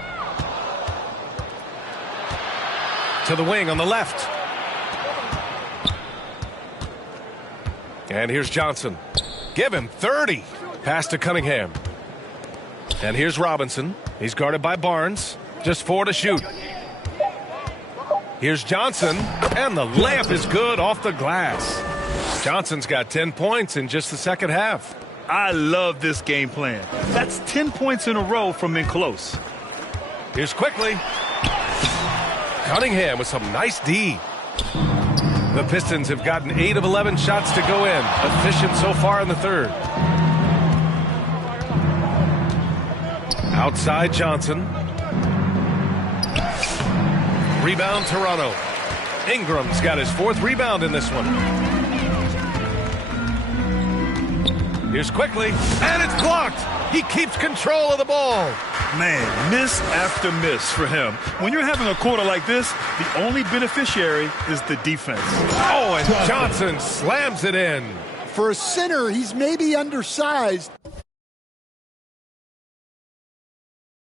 To the wing on the left. And here's Johnson. Give him 30. Pass to Cunningham. And here's Robinson. He's guarded by Barnes. Just 4 to shoot. Here's Johnson, and the layup is good off the glass. Johnson's got 10 points in just the second half. I love this game plan. That's 10 points in a row from in close. Here's quickly. Cunningham with some nice D. The Pistons have gotten 8 of 11 shots to go in. Efficient so far in the third. Outside Johnson. Rebound Toronto. Ingram's got his 4th rebound in this one. Here's quickly, and it's blocked. He keeps control of the ball. Man, miss after miss for him. When you're having a quarter like this, the only beneficiary is the defense. Oh, and Johnson slams it in. For a center, he's maybe undersized,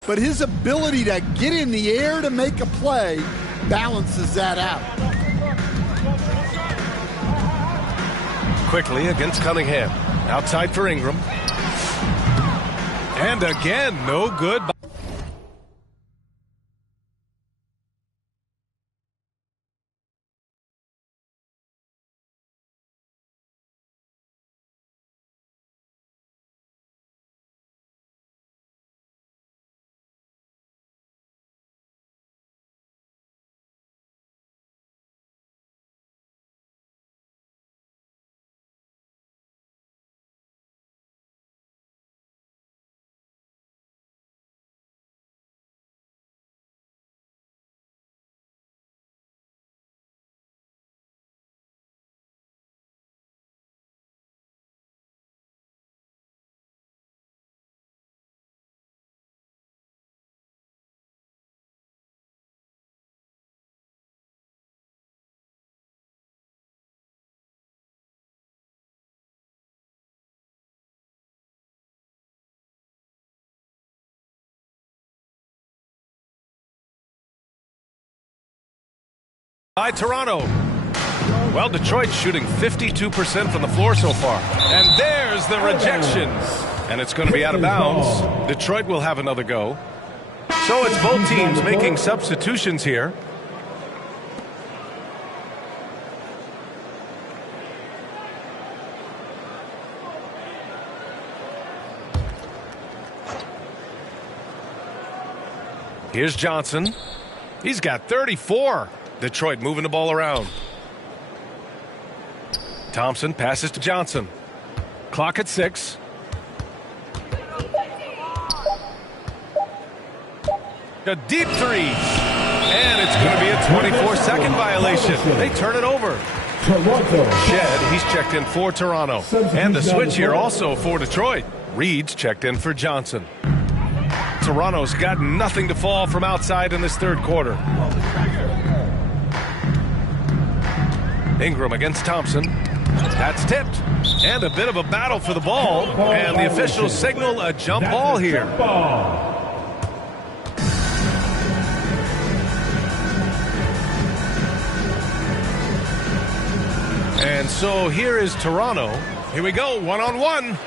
but his ability to get in the air to make a play balances that out. Quickly against Cunningham. Outside for Ingram. And again, no good. By Toronto. Well, Detroit's shooting 52% from the floor so far. And there's the rejection. And it's going to be out of bounds. Detroit will have another go. So it's both teams making substitutions here. Here's Johnson. He's got 34. Detroit moving the ball around. Thompson passes to Johnson. Clock at 6. A deep three. And it's going to be a 24-second violation. They turn it over. Shed, he's checked in for Toronto. And the switch here also for Detroit. Reed's checked in for Johnson. Toronto's got nothing to fall from outside in this third quarter. Ingram against Thompson. That's tipped. And a bit of a battle for the ball. And the officials signal a jump ball here. And so here is Toronto. Here we go, one-on-one.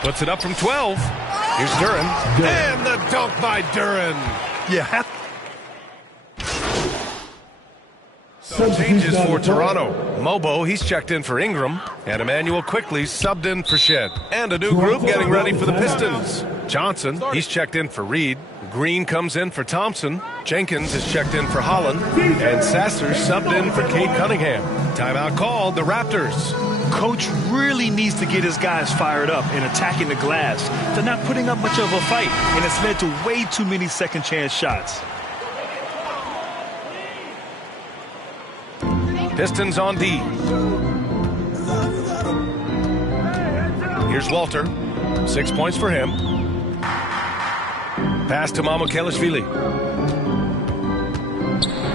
Puts it up from 12. Here's Duren. And the dunk by Duren. Yeah. So changes for Toronto. Mobo, he's checked in for Ingram. And Emmanuel quickly subbed in for Shed. And a new group getting ready for the Pistons. Johnson, he's checked in for Reed. Green comes in for Thompson. Jenkins is checked in for Holland. And Sasser subbed in for Cade Cunningham. Timeout called, the Raptors. Coach really needs to get his guys fired up and attacking the glass. They're not putting up much of a fight, and it's led to way too many second chance shots. Pistons on D. Here's Walter. 6 points for him. Pass to Mamukelashvili.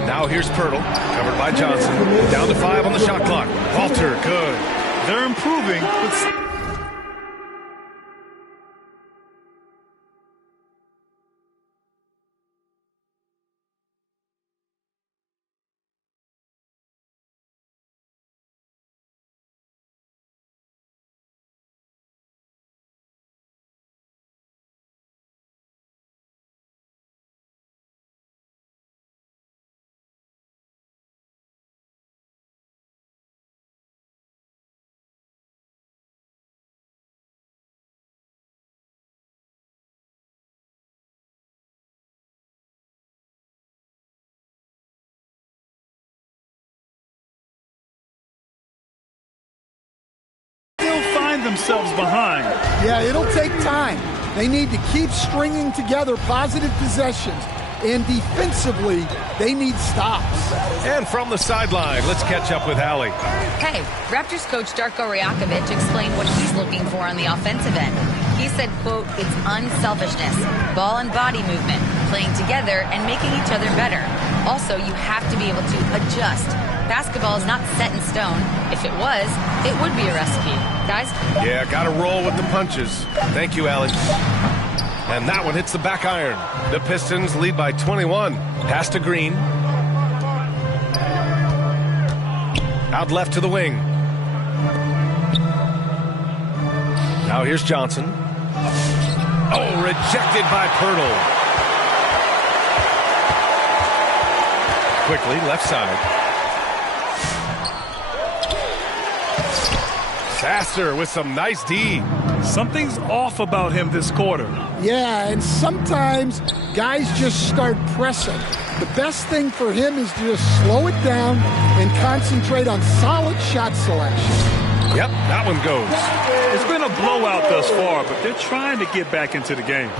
Now here's Pirtle, covered by Johnson. Down to 5 on the shot clock. Walter, good. They're improving. Themselves behind. Yeah, it'll take time. They need to keep stringing together positive possessions, and defensively, they need stops. And from the sideline, let's catch up with Allie. Hey, Raptors coach Darko Rajakovic explained what he's looking for on the offensive end. He said, quote, it's unselfishness, ball and body movement, playing together and making each other better. Also, you have to be able to adjust. Basketball is not set in stone. If it was, it would be a recipe. Guys? Yeah, got to roll with the punches. Thank you, Alex. And that one hits the back iron. The Pistons lead by 21. Pass to Green. Out left to the wing. Now here's Johnson. Oh, rejected by Pirtle. Quickly, left side. Sasser with some nice D. Something's off about him this quarter. Yeah, and sometimes guys just start pressing. The best thing for him is to just slow it down and concentrate on solid shot selection. Yep, that one goes. It's been a blowout thus far, but they're trying to get back into the game.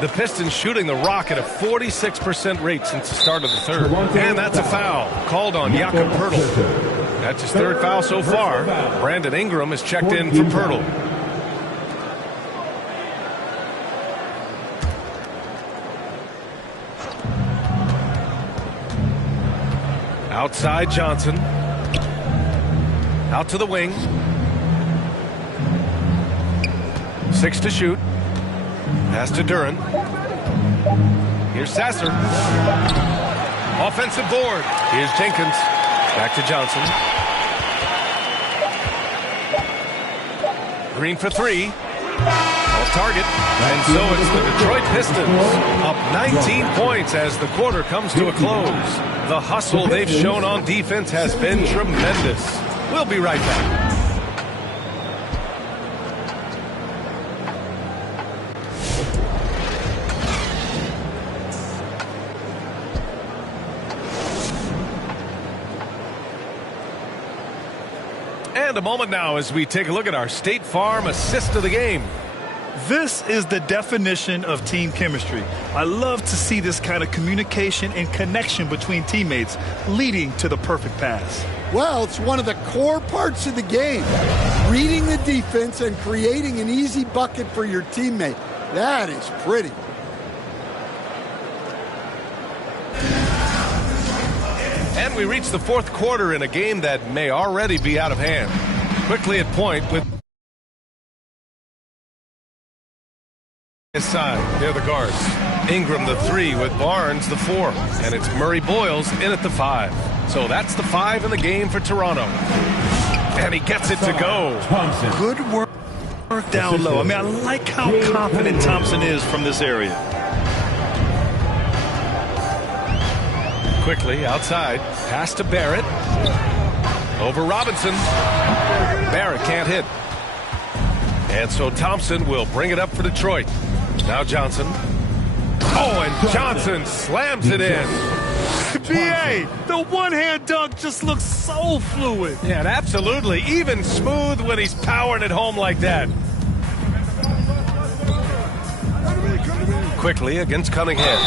The Pistons shooting the rock at a 46% rate since the start of the third. And that's a foul called on Jakob Poeltl. That's his third foul so far. Brandon Ingram is checked in for Poeltl. Outside Johnson. Out to the wing. 6 to shoot. Pass to Duren. Here's Sasser. Offensive board. Here's Jenkins. Back to Johnson. Green for 3. Off target. And so it's the Detroit Pistons up 19 points as the quarter comes to a close. The hustle they've shown on defense has been tremendous. We'll be right back. And a moment now as we take a look at our State Farm assist of the game. This is the definition of team chemistry. I love to see this kind of communication and connection between teammates leading to the perfect pass. Well, it's one of the core parts of the game. Reading the defense and creating an easy bucket for your teammate. That is pretty. And we reach the fourth quarter in a game that may already be out of hand. Quickly at point with his side. They're the guards. Ingram the 3 with Barnes the 4. And it's Murray Boyles in at the 5. So that's the 5 in the game for Toronto. And he gets it to go. Good work down low. I mean, I like how confident Thompson is from this area. Quickly outside. Pass to Barrett. Over Robinson. Barrett can't hit. And so Thompson will bring it up for Detroit. Now Johnson. Oh, and Johnson slams it in. B.A., the one-hand dunk just looks so fluid. Yeah, and absolutely. Even smooth when he's powering it home like that. Quickly against Cunningham.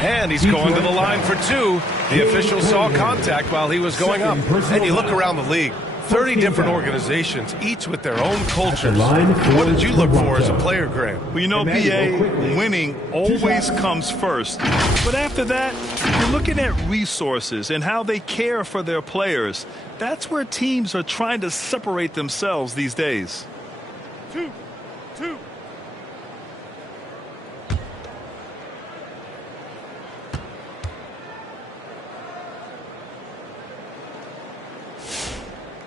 And he's going to the line for 2. The official saw contact while he was going up. And you look around the league. 30 different organizations, each with their own cultures. What did you look for as a player, Grant? Well, you know, B.A., winning always comes first. But after that, you're looking at resources and how they care for their players. That's where teams are trying to separate themselves these days. 2.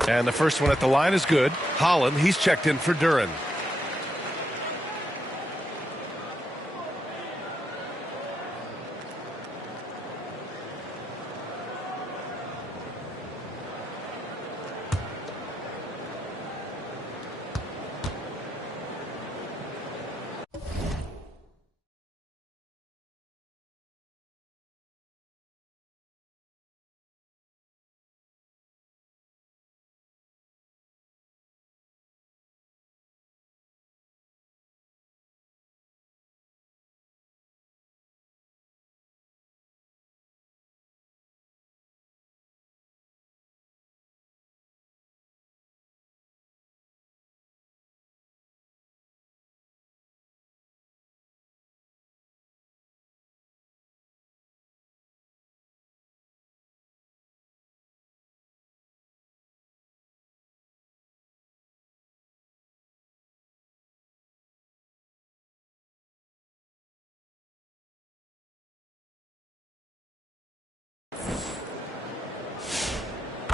And the first one at the line is good. Holland, he's checked in for Duren.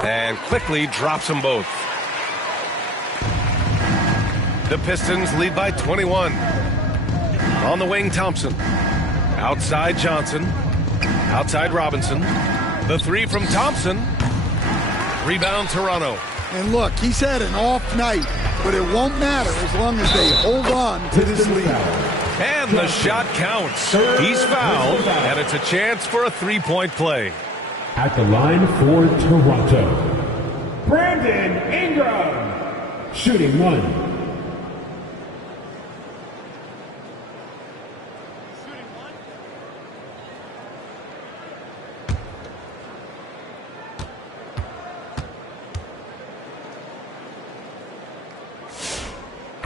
And quickly drops them both. The Pistons lead by 21. On the wing, Thompson. Outside, Johnson. Outside, Robinson. The 3 from Thompson. Rebound, Toronto. And look, he's had an off night, but it won't matter as long as they hold on to this lead. And the shot counts. He's fouled, and it's a chance for a 3-point play. At the line for Toronto, Brandon Ingram, shooting 1.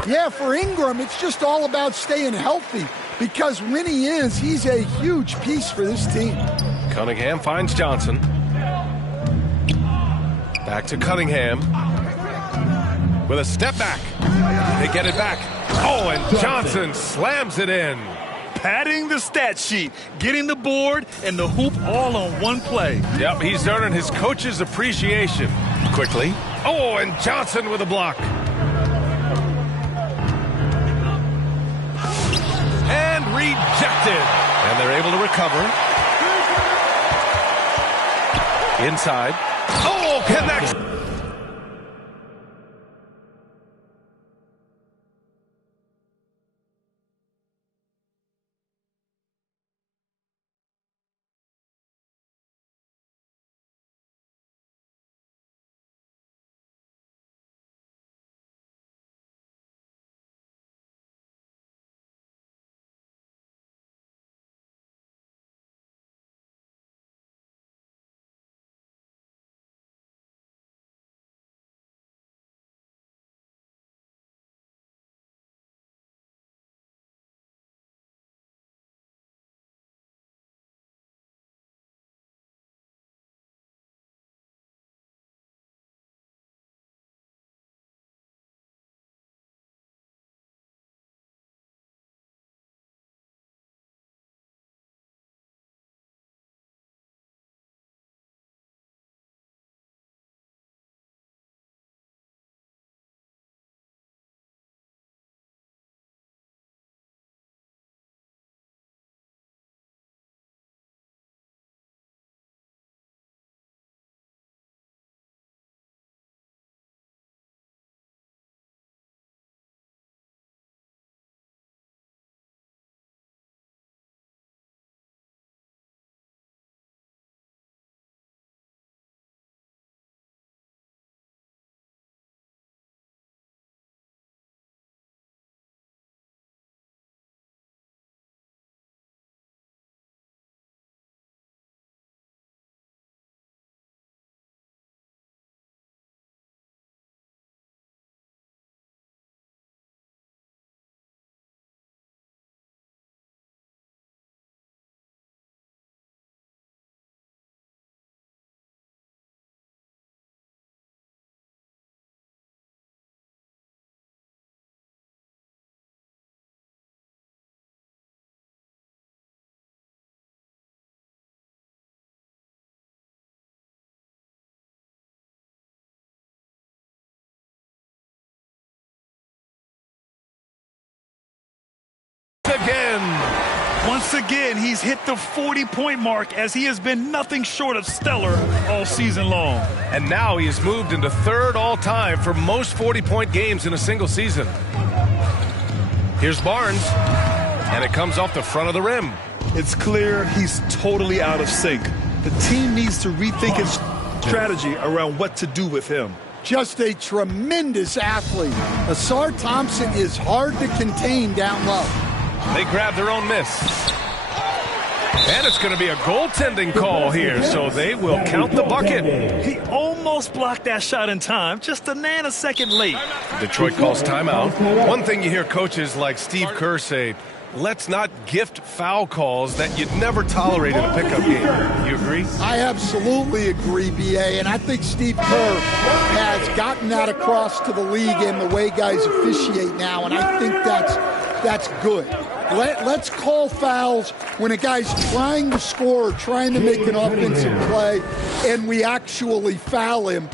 Yeah, for Ingram, it's just all about staying healthy because when he is, he's a huge piece for this team. Cunningham finds Johnson. Back to Cunningham. With a step back. They get it back. Oh, and Johnson slams it in. Padding the stat sheet, getting the board and the hoop all on one play. Yep, he's earning his coach's appreciation. Quickly. Oh, and Johnson with a block. And rejected. And they're able to recover. Inside. Oh, connects. Again. Once again, he's hit the 40-point mark as he has been nothing short of stellar all season long. And now he has moved into third all-time for most 40-point games in a single season. Here's Barnes, and it comes off the front of the rim. It's clear he's totally out of sync. The team needs to rethink its strategy around what to do with him. Just a tremendous athlete. Asar Thompson is hard to contain down low. They grab their own miss. And it's going to be a goaltending call here, so they will count the bucket. He almost blocked that shot in time, just a nanosecond late. Detroit calls timeout. One thing you hear coaches like Steve Kerr say, let's not gift foul calls that you'd never tolerate in a pickup game. You agree? I absolutely agree, B.A., and I think Steve Kerr has gotten that across to the league and the way guys officiate now, and I think that's good. Let's call fouls when a guy's trying to score or trying to make an offensive play and we actually foul him.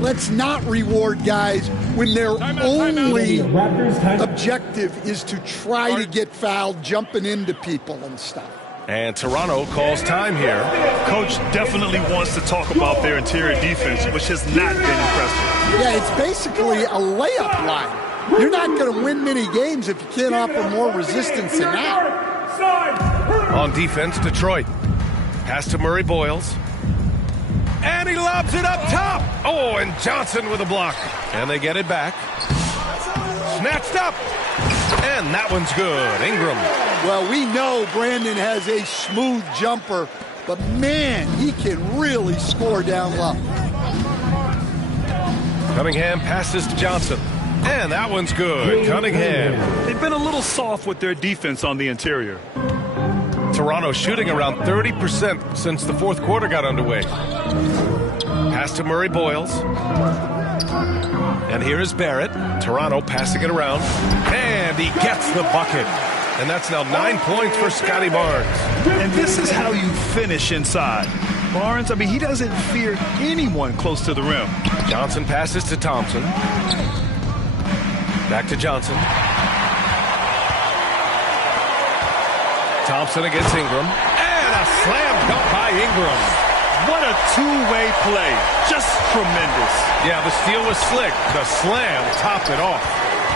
Let's not reward guys when their only objective is to try to get fouled, jumping into people and stuff. And Toronto calls time here. Coach definitely wants to talk about their interior defense, which has not been impressive. Yeah, it's basically a layup line. You're not going to win many games if you can't offer more resistance than that. On defense, Detroit. Pass to Murray Boyles. And he lobs it up top. Oh, and Johnson with a block. And they get it back. Snatched up. And that one's good. Ingram. Well, we know Brandon has a smooth jumper, but man, he can really score down low. Cunningham passes to Johnson. And that one's good. Cunningham. They've been a little soft with their defense on the interior. Toronto shooting around 30% since the fourth quarter got underway. Pass to Murray Boyles. And here is Barrett. Toronto passing it around. And he gets the bucket. And that's now 9 points for Scotty Barnes. And this is how you finish inside. Barnes, I mean, he doesn't fear anyone close to the rim. Johnson passes to Thompson. Back to Johnson. Thompson against Ingram. And a slam dunk by Ingram. What a two-way play. Just tremendous. Yeah, the steal was slick. The slam topped it off.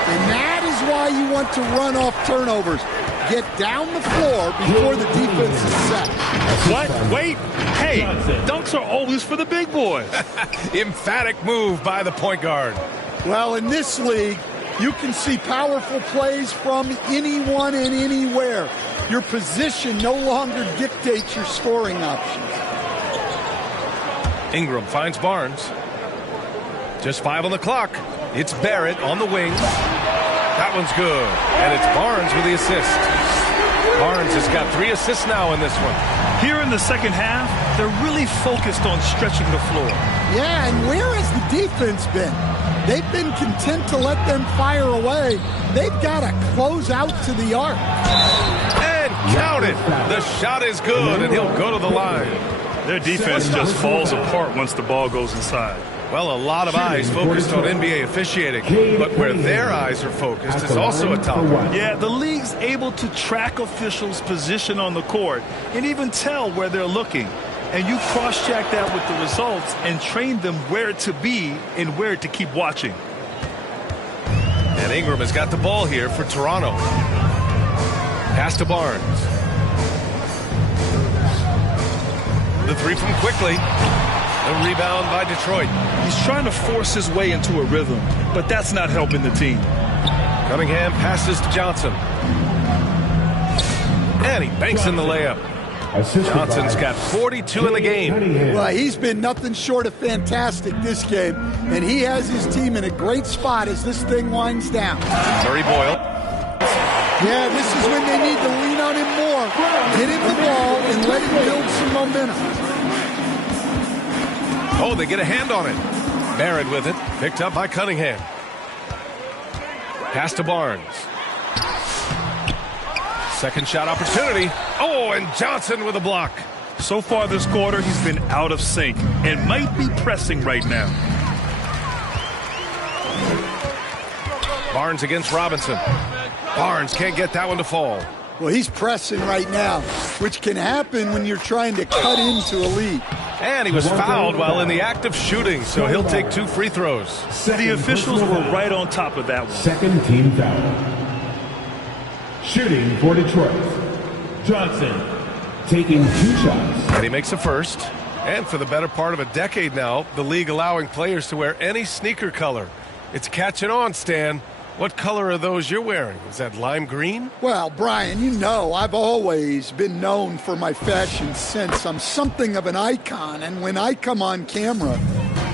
And that is why you want to run off turnovers. Get down the floor before the defense is set. What? Wait. Hey, dunks are always for the big boys. Emphatic move by the point guard. Well, in this league, you can see powerful plays from anyone and anywhere. Your position no longer dictates your scoring options. Ingram finds Barnes. Just 5 on the clock. It's Barrett on the wing. That one's good. And it's Barnes with the assist. Barnes has got 3 assists now in this one. Here in the second half, they're really focused on stretching the floor. Yeah, and where has the defense been? They've been content to let them fire away. They've got to close out to the arc. And count it. The shot is good, and he'll go to the line. Their defense just falls apart once the ball goes inside. Well, a lot of eyes focused on NBA officiating, but where their eyes are focused is also a tough one. Yeah, the league's able to track officials' position on the court and even tell where they're looking. And you cross-check that with the results and train them where to be and where to keep watching. And Ingram has got the ball here for Toronto. Pass to Barnes. The three from quickly. The rebound by Detroit. He's trying to force his way into a rhythm, but that's not helping the team. Cunningham passes to Johnson. And he banks in the layup. Johnson's got 42 in the game. Well, he's been nothing short of fantastic this game, and he has his team in a great spot as this thing winds down. Murray Boyle. Yeah, this is when they need to lean on him more. Get him the ball and let him build some momentum. Oh, they get a hand on it. Barrett with it. Picked up by Cunningham. Pass to Barnes. Second shot opportunity. Oh, and Johnson with a block. So far this quarter, he's been out of sync and might be pressing right now. Barnes against Robinson. Barnes can't get that one to fall. Well, he's pressing right now, which can happen when you're trying to cut into a lead. And he was fouled while in the act of shooting, so he'll take 2 free throws. The officials were right on top of that one. Second team foul. Shooting for Detroit. Johnson taking 2 shots. And he makes the first. And for the better part of a decade now, the league allowing players to wear any sneaker color. It's catching on, Stan. What color are those you're wearing? Is that lime green? Well, Brian, you know I've always been known for my fashion sense. I'm something of an icon, and when I come on camera,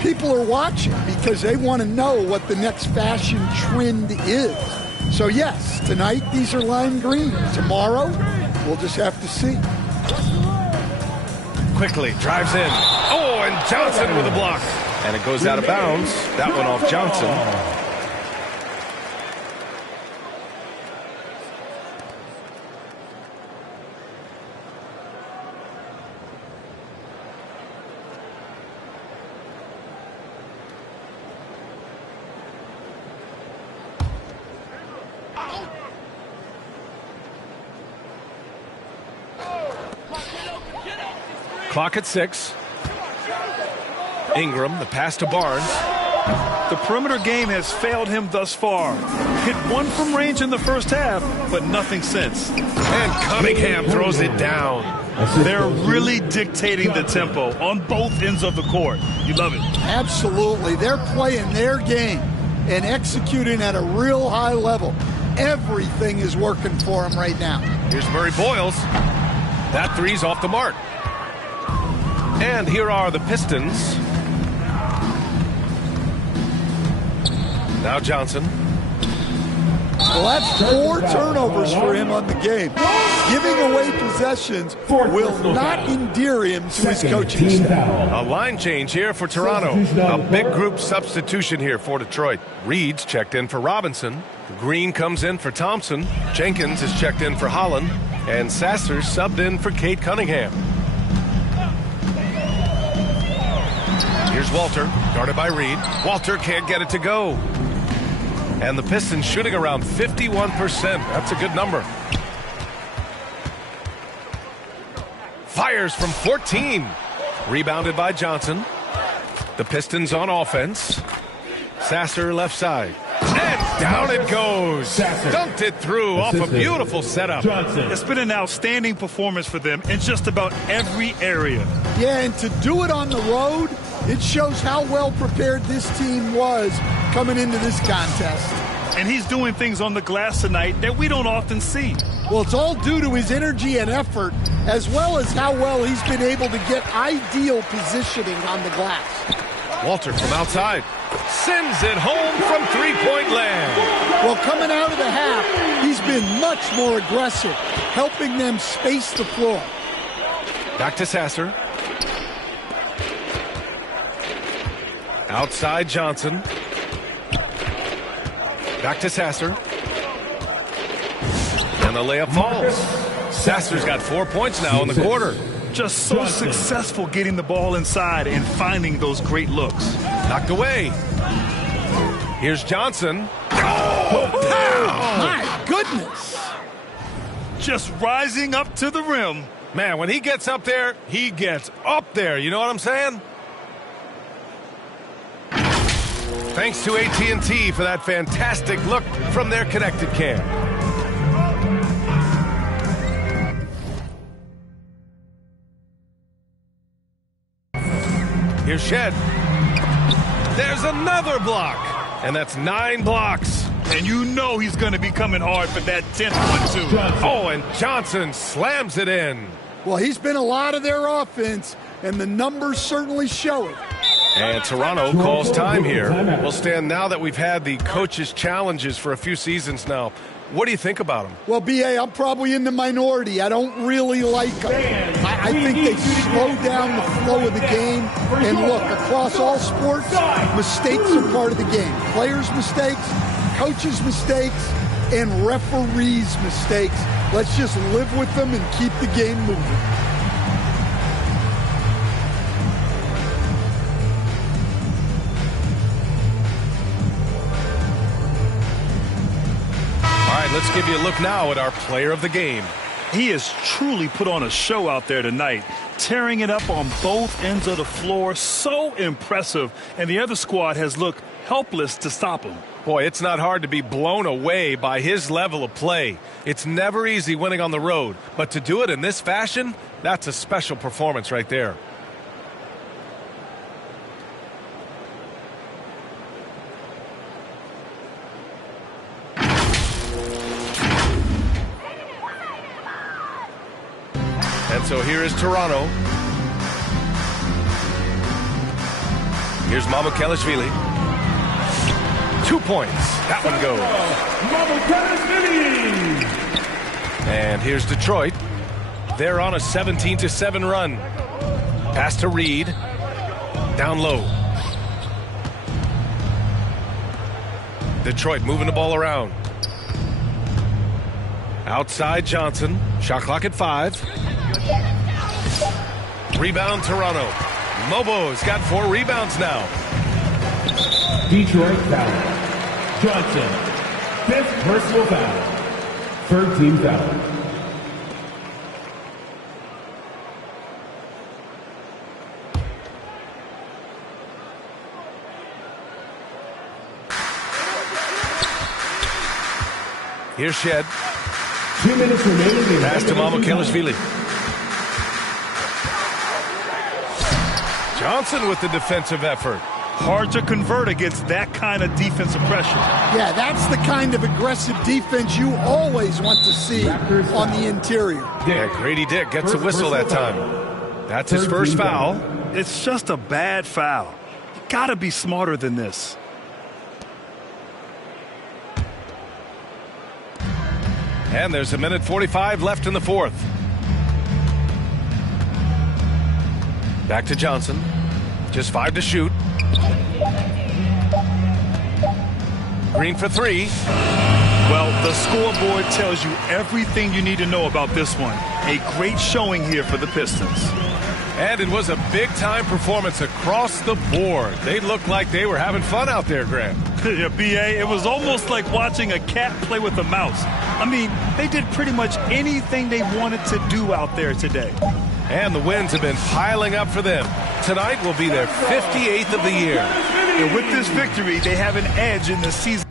people are watching because they want to know what the next fashion trend is. So yes, tonight these are lime green. Tomorrow, we'll just have to see. Quickly drives in. Oh, and Johnson with a block. And it goes out of bounds. That one off Johnson. Clock at 6. Ingram, the pass to Barnes. The perimeter game has failed him thus far. Hit 1 from range in the first half, but nothing since. And Cunningham throws it down. They're really dictating the tempo on both ends of the court. You love it. Absolutely. They're playing their game and executing at a real high level. Everything is working for them right now. Here's Murray Boyles. That three's off the mark. And here are the Pistons. Now Johnson. Well, that's 4 turnovers for him on the game. Giving away possessions will not endear him to his coaching staff. A line change here for Toronto. A big group substitution here for Detroit. Reed's checked in for Robinson. Green comes in for Thompson. Jenkins is checked in for Holland. And Sasser's subbed in for Kate Cunningham. Here's Walter, guarded by Reed. Walter can't get it to go. And the Pistons shooting around 51%. That's a good number. Fires from 14. Rebounded by Johnson. The Pistons on offense. Sasser left side. And down it goes. Dunked it through off a beautiful setup. It's been an outstanding performance for them in just about every area. Yeah, and to do it on the road, it shows how well prepared this team was coming into this contest. And he's doing things on the glass tonight that we don't often see. Well, it's all due to his energy and effort, as well as how well he's been able to get ideal positioning on the glass. Walter from outside. Sends it home from three-point land. Well, coming out of the half, he's been much more aggressive, helping them space the floor. Back to Sasser. Outside Johnson. Back to Sasser. And the layup falls. Sasser's got 4 points now in the quarter. Just so successful getting the ball inside and finding those great looks. Knocked away. Here's Johnson. Oh, my goodness. Just rising up to the rim. Man, when he gets up there, he gets up there. You know what I'm saying? Thanks to AT&T for that fantastic look from their connected cam. Here's Shed. There's another block. And that's 9 blocks. And you know he's going to be coming hard for that 10th one, too. Oh, and Johnson slams it in. Well, he's been a lot of their offense, and the numbers certainly show it. And Toronto calls time here. Well, Stan, now that we've had the coaches' challenges for a few seasons now, what do you think about them? Well, B.A., I'm probably in the minority. I don't really like them. I think they slow down the flow of the game. And look, across all sports, mistakes are part of the game. Players' mistakes, coaches' mistakes, and referees' mistakes. Let's just live with them and keep the game moving. Let's give you a look now at our player of the game. He has truly put on a show out there tonight, tearing it up on both ends of the floor. So impressive. And the other squad has looked helpless to stop him. Boy, it's not hard to be blown away by his level of play. It's never easy winning on the road. But to do it in this fashion, that's a special performance right there. And so here is Toronto. Here's Mamukelashvili. 2 points. That one goes. And here's Detroit. They're on a 17-7 run. Pass to Reed. Down low. Detroit moving the ball around. Outside Johnson. Shot clock at 5. Rebound Toronto. Mobo's got 4 rebounds now. Detroit foul. Johnson, 5th personal foul. 3rd team foul. Here's Shed. 2 minutes remaining. Pass to Mamukelashvili. Johnson with the defensive effort. Hard to convert against that kind of defensive pressure. Yeah, that's the kind of aggressive defense you always want to see on the interior. Yeah, Grady Dick gets a whistle that time. That's his first foul. It's just a bad foul. You got to be smarter than this. And there's a minute 45 left in the fourth. Back to Johnson. Just 5 to shoot. Green for 3. Well, the scoreboard tells you everything you need to know about this one. A great showing here for the Pistons. And it was a big-time performance across the board. They looked like they were having fun out there, Grant. Yeah, B.A., it was almost like watching a cat play with a mouse. I mean, they did pretty much anything they wanted to do out there today. And the wins have been piling up for them. Tonight will be their 58th of the year. And with this victory, they have an edge in the season.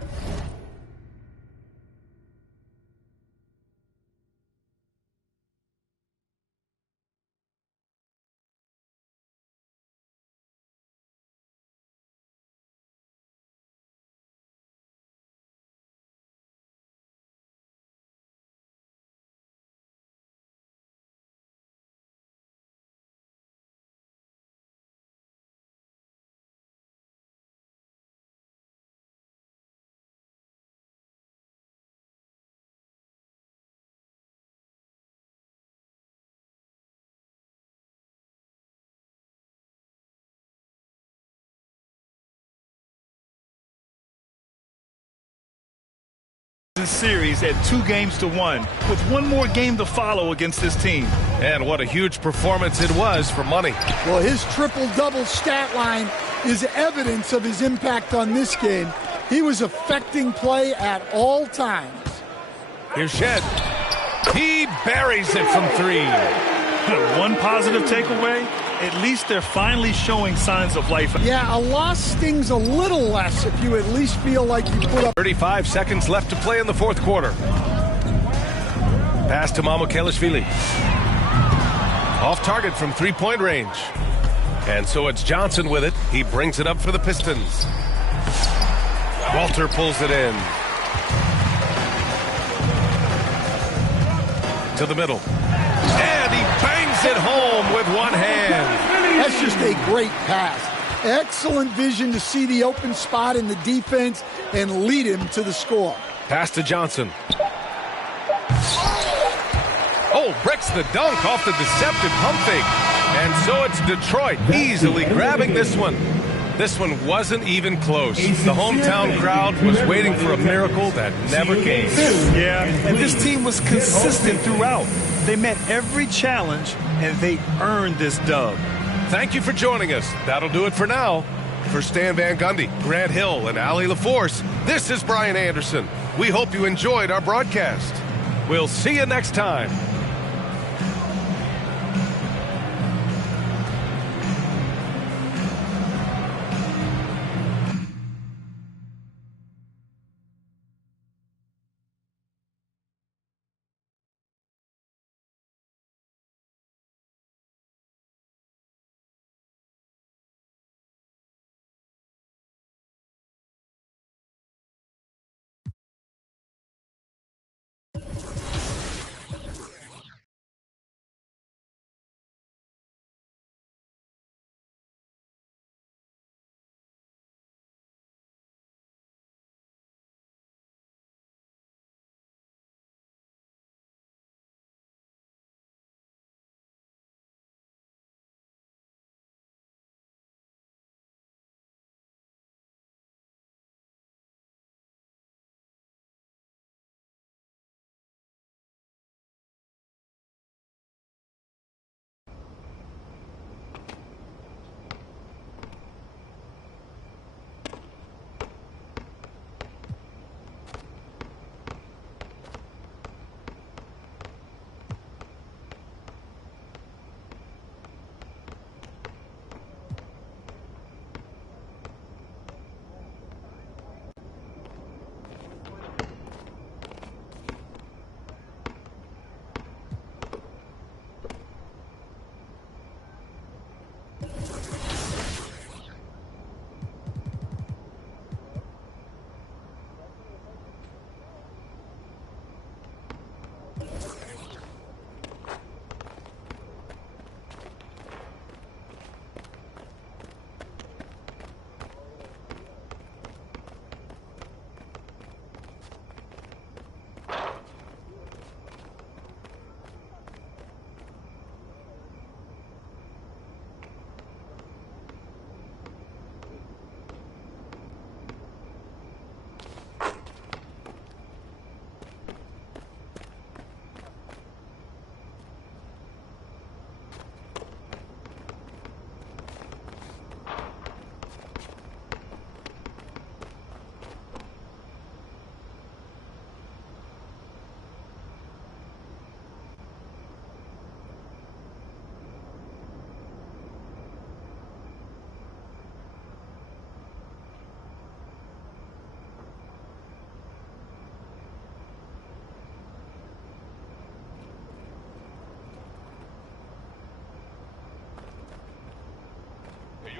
Series at 2-1 with one more game to follow against this team. And what a huge performance it was for Money. Well, his triple-double stat line is evidence of his impact on this game. He was affecting play at all times. Here's Shed. He buries it from 3. One positive takeaway, at least they're finally showing signs of life. Yeah, a loss stings a little less if you at least feel like you put up. 35 seconds left to play in the fourth quarter. Pass to Mamukelashvili. Off target from 3-point range. And so it's Johnson with it. He brings it up for the Pistons. Walter pulls it in. To the middle. And he bangs it home with one hand. That's just a great pass. Excellent vision to see the open spot in the defense and lead him to the score. Pass to Johnson. Oh, breaks the dunk off the deceptive pump fake. And so it's Detroit easily grabbing this one. This one wasn't even close. The hometown crowd was waiting for a miracle that never came. Yeah, and this team was consistent throughout. They met every challenge, and they earned this dub. Thank you for joining us. That'll do it for now. For Stan Van Gundy, Grant Hill, and Ali LaForce, this is Brian Anderson. We hope you enjoyed our broadcast. We'll see you next time.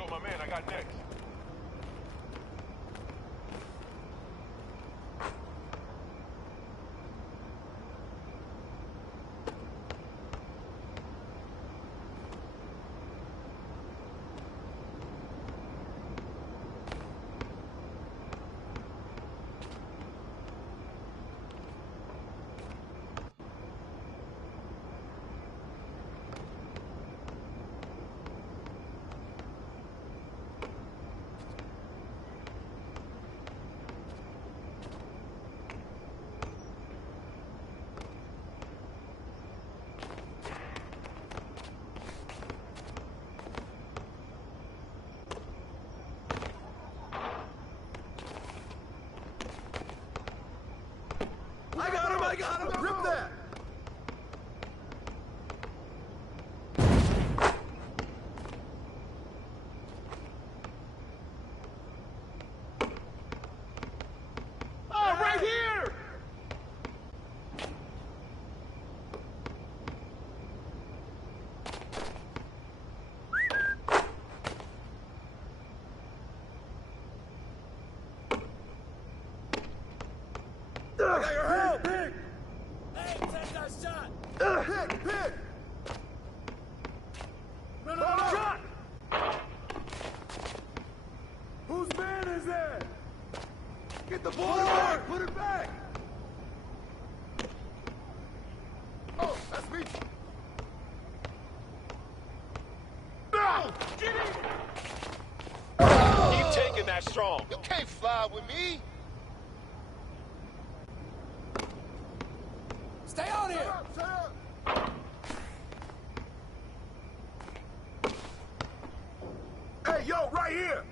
what my man I got next. I got him! Rip that! Oh, right here! I got your help! Pick! Hey, take that shot! Pick! No, shot! Whose man is that? Get the ball back! Put it back! Oh, that's me! No! Get it! Keep taking that strong. You can't fly with me! Stay on here! Hey, yo, right here!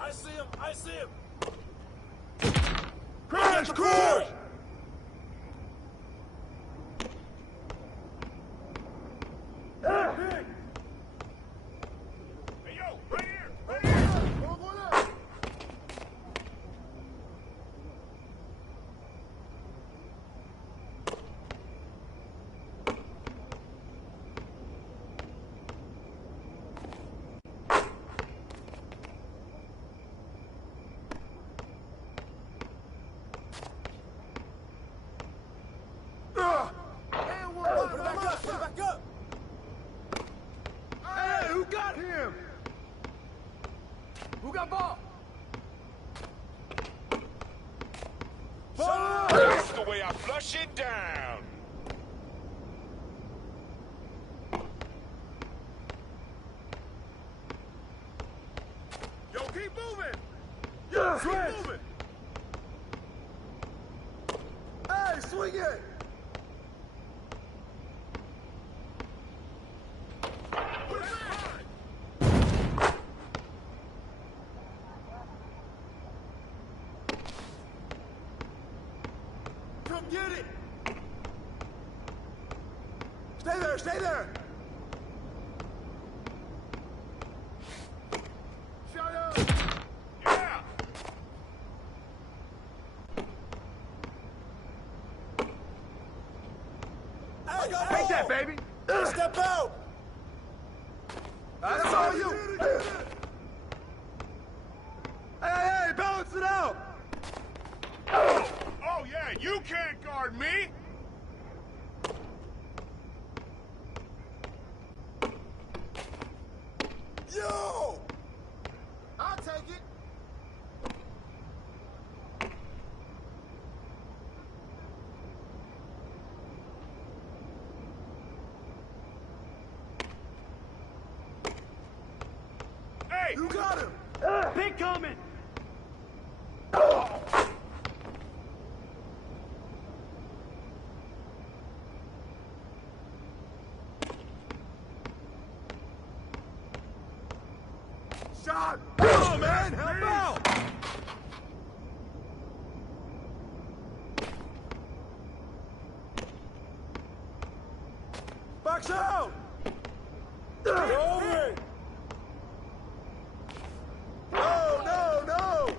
I see him! Crash course! Hey, yo, right here! Put it back up! Hey, who got him? Who got ball? That's the way I flush it down. Yo, keep moving! Yeah, keep moving! Hey, swing it! Put it back! Come get it! Stay there! Shut up! Yeah! Take that, baby! Step out! That's all you! Hey, balance it out! Oh, yeah, you can't guard me! Yo! I'll take it! Hey! You got him! Big coming! Shot! Come on, man! Help out! Box out! Over! No!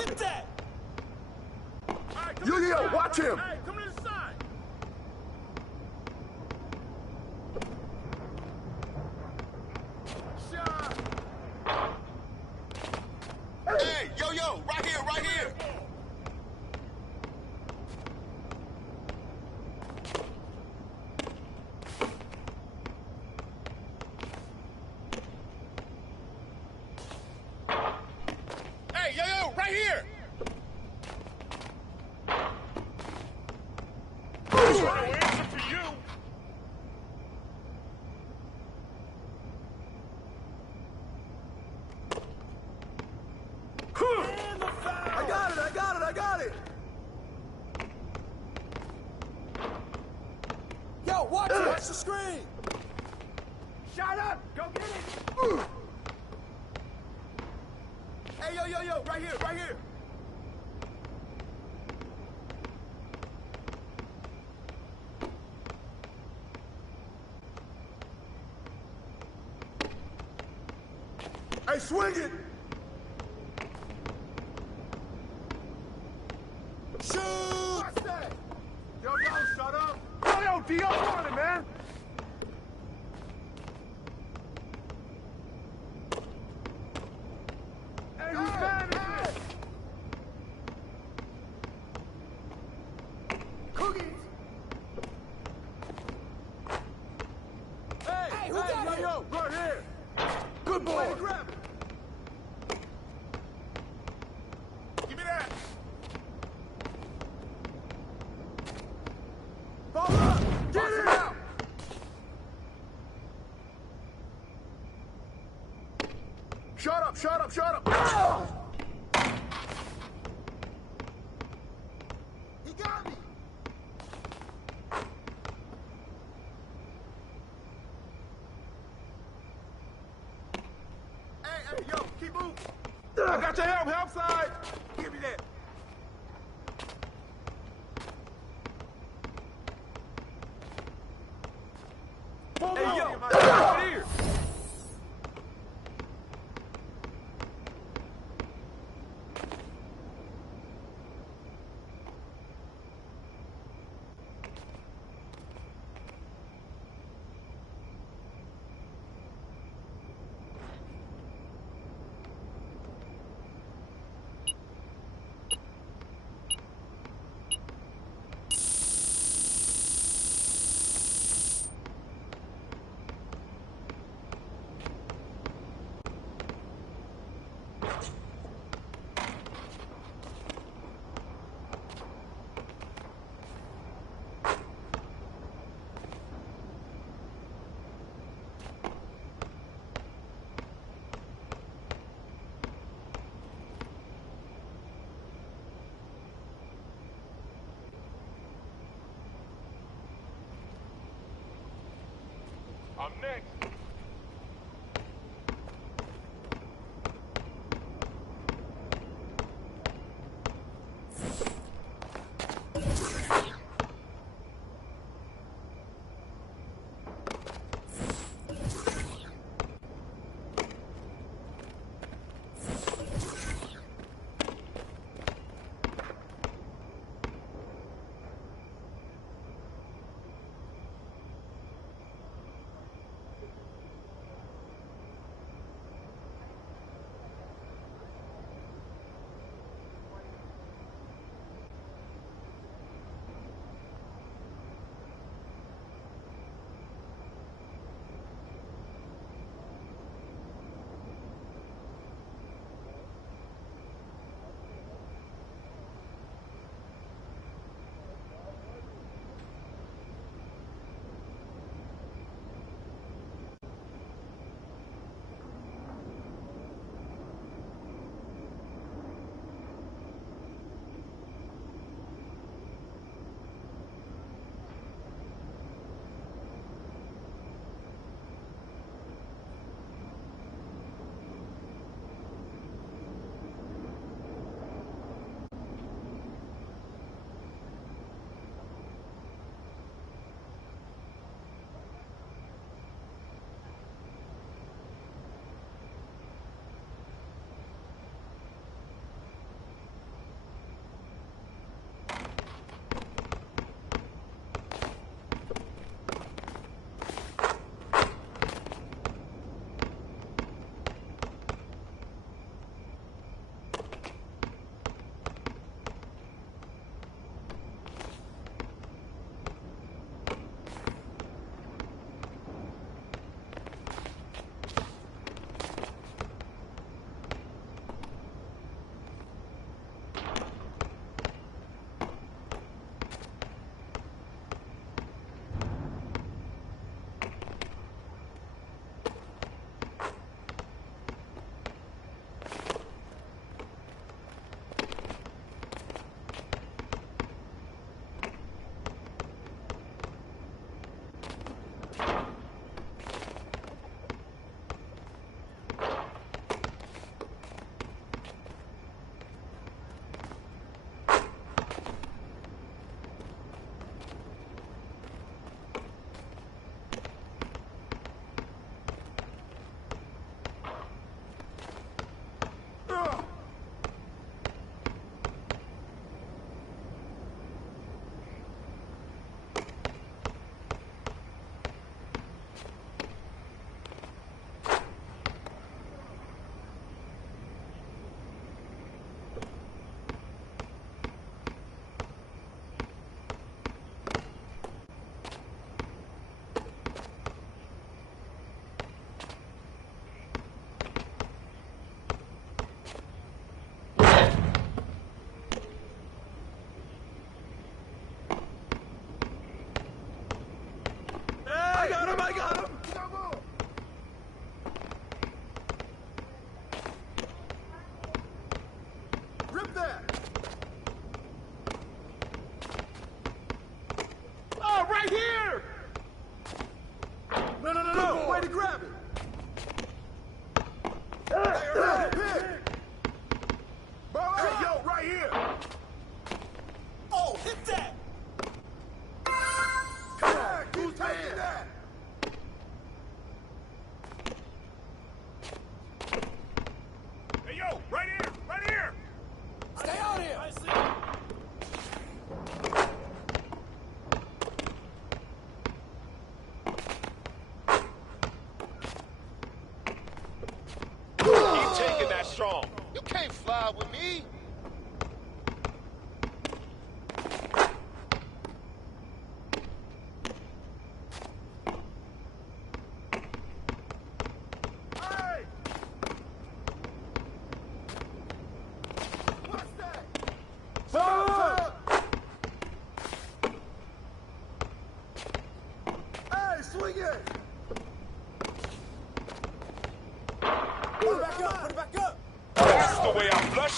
Hit that! Yo, watch him! Hey, come to the side! Shot! Hey, yo, right here, right here! Hey, yo, right here! There's no answer for you! And the foul! I got it! Yo, watch it! Watch the screen! Shut up! Go get it! Hey, yo, right here! Hey, swing it! Shoot! Watch that! Yo, shut up! Yo, D, I'm on it, man! Hey, who's managing? Cookies! Hey, who got it? Yo, right here! Good boy! Hey, grab it! Give me that! Ball up! Get it out! Shut up! He got me! Hey, yo, keep moving! I got your help side! Give me that! Hey, yo! Right here! I'm next!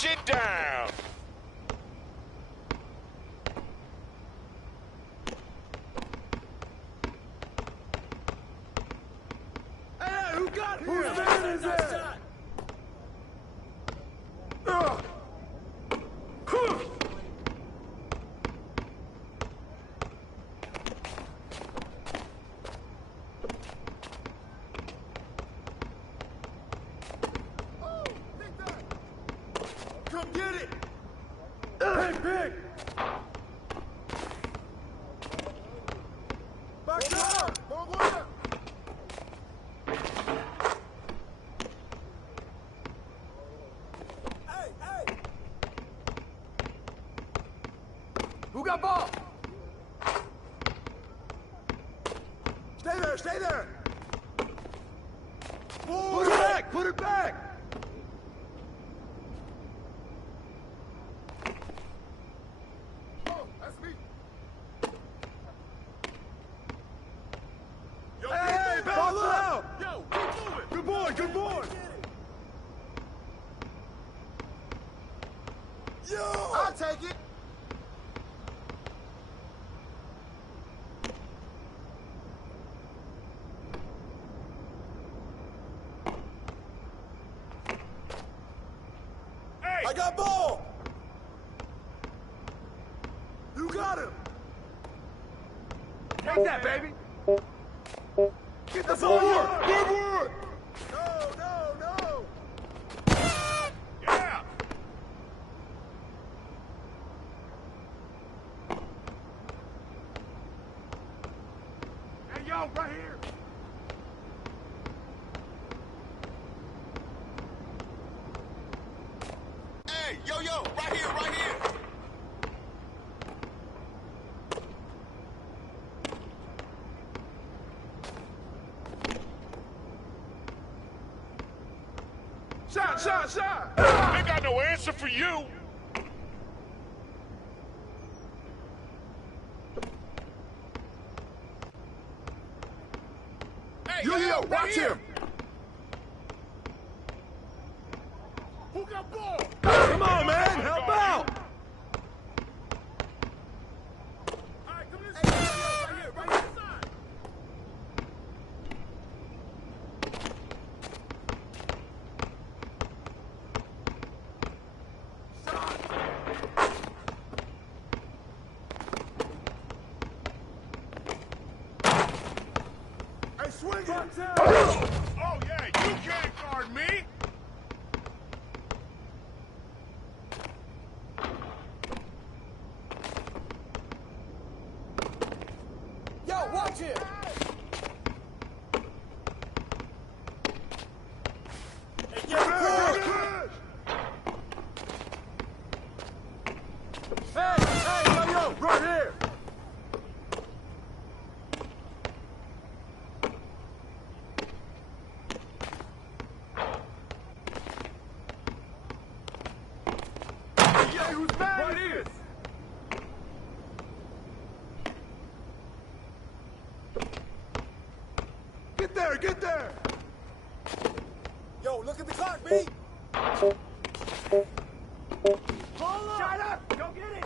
Finish it down. Hey, who got it? Whose man is that? Come get it. Hey, big. Back up. Hey. Who got ball? Stay there. Put it back. Oh, that's me. Yo, hey, ball out. Yo, keep moving. Good boy. Yo, I'll take it. I got ball! You got him! Take that, baby! Get the ball! Good work! No! Yeah! Hey, yo, right here! Hey, yo, right here. Shot! Ain't got no answer for you. Hey, yo, watch him. Who got ball? Come on, man, help out! All right, come this way. Right here, side. Hey, swing it! Oh, yeah, you can't guard me! Yo, watch it! Hey, get it! Hey, yo, right here! Hey, who's mad? Right here! Get there! Yo, look at the clock, B! Hold up! Shut up! Go get it!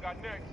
got next.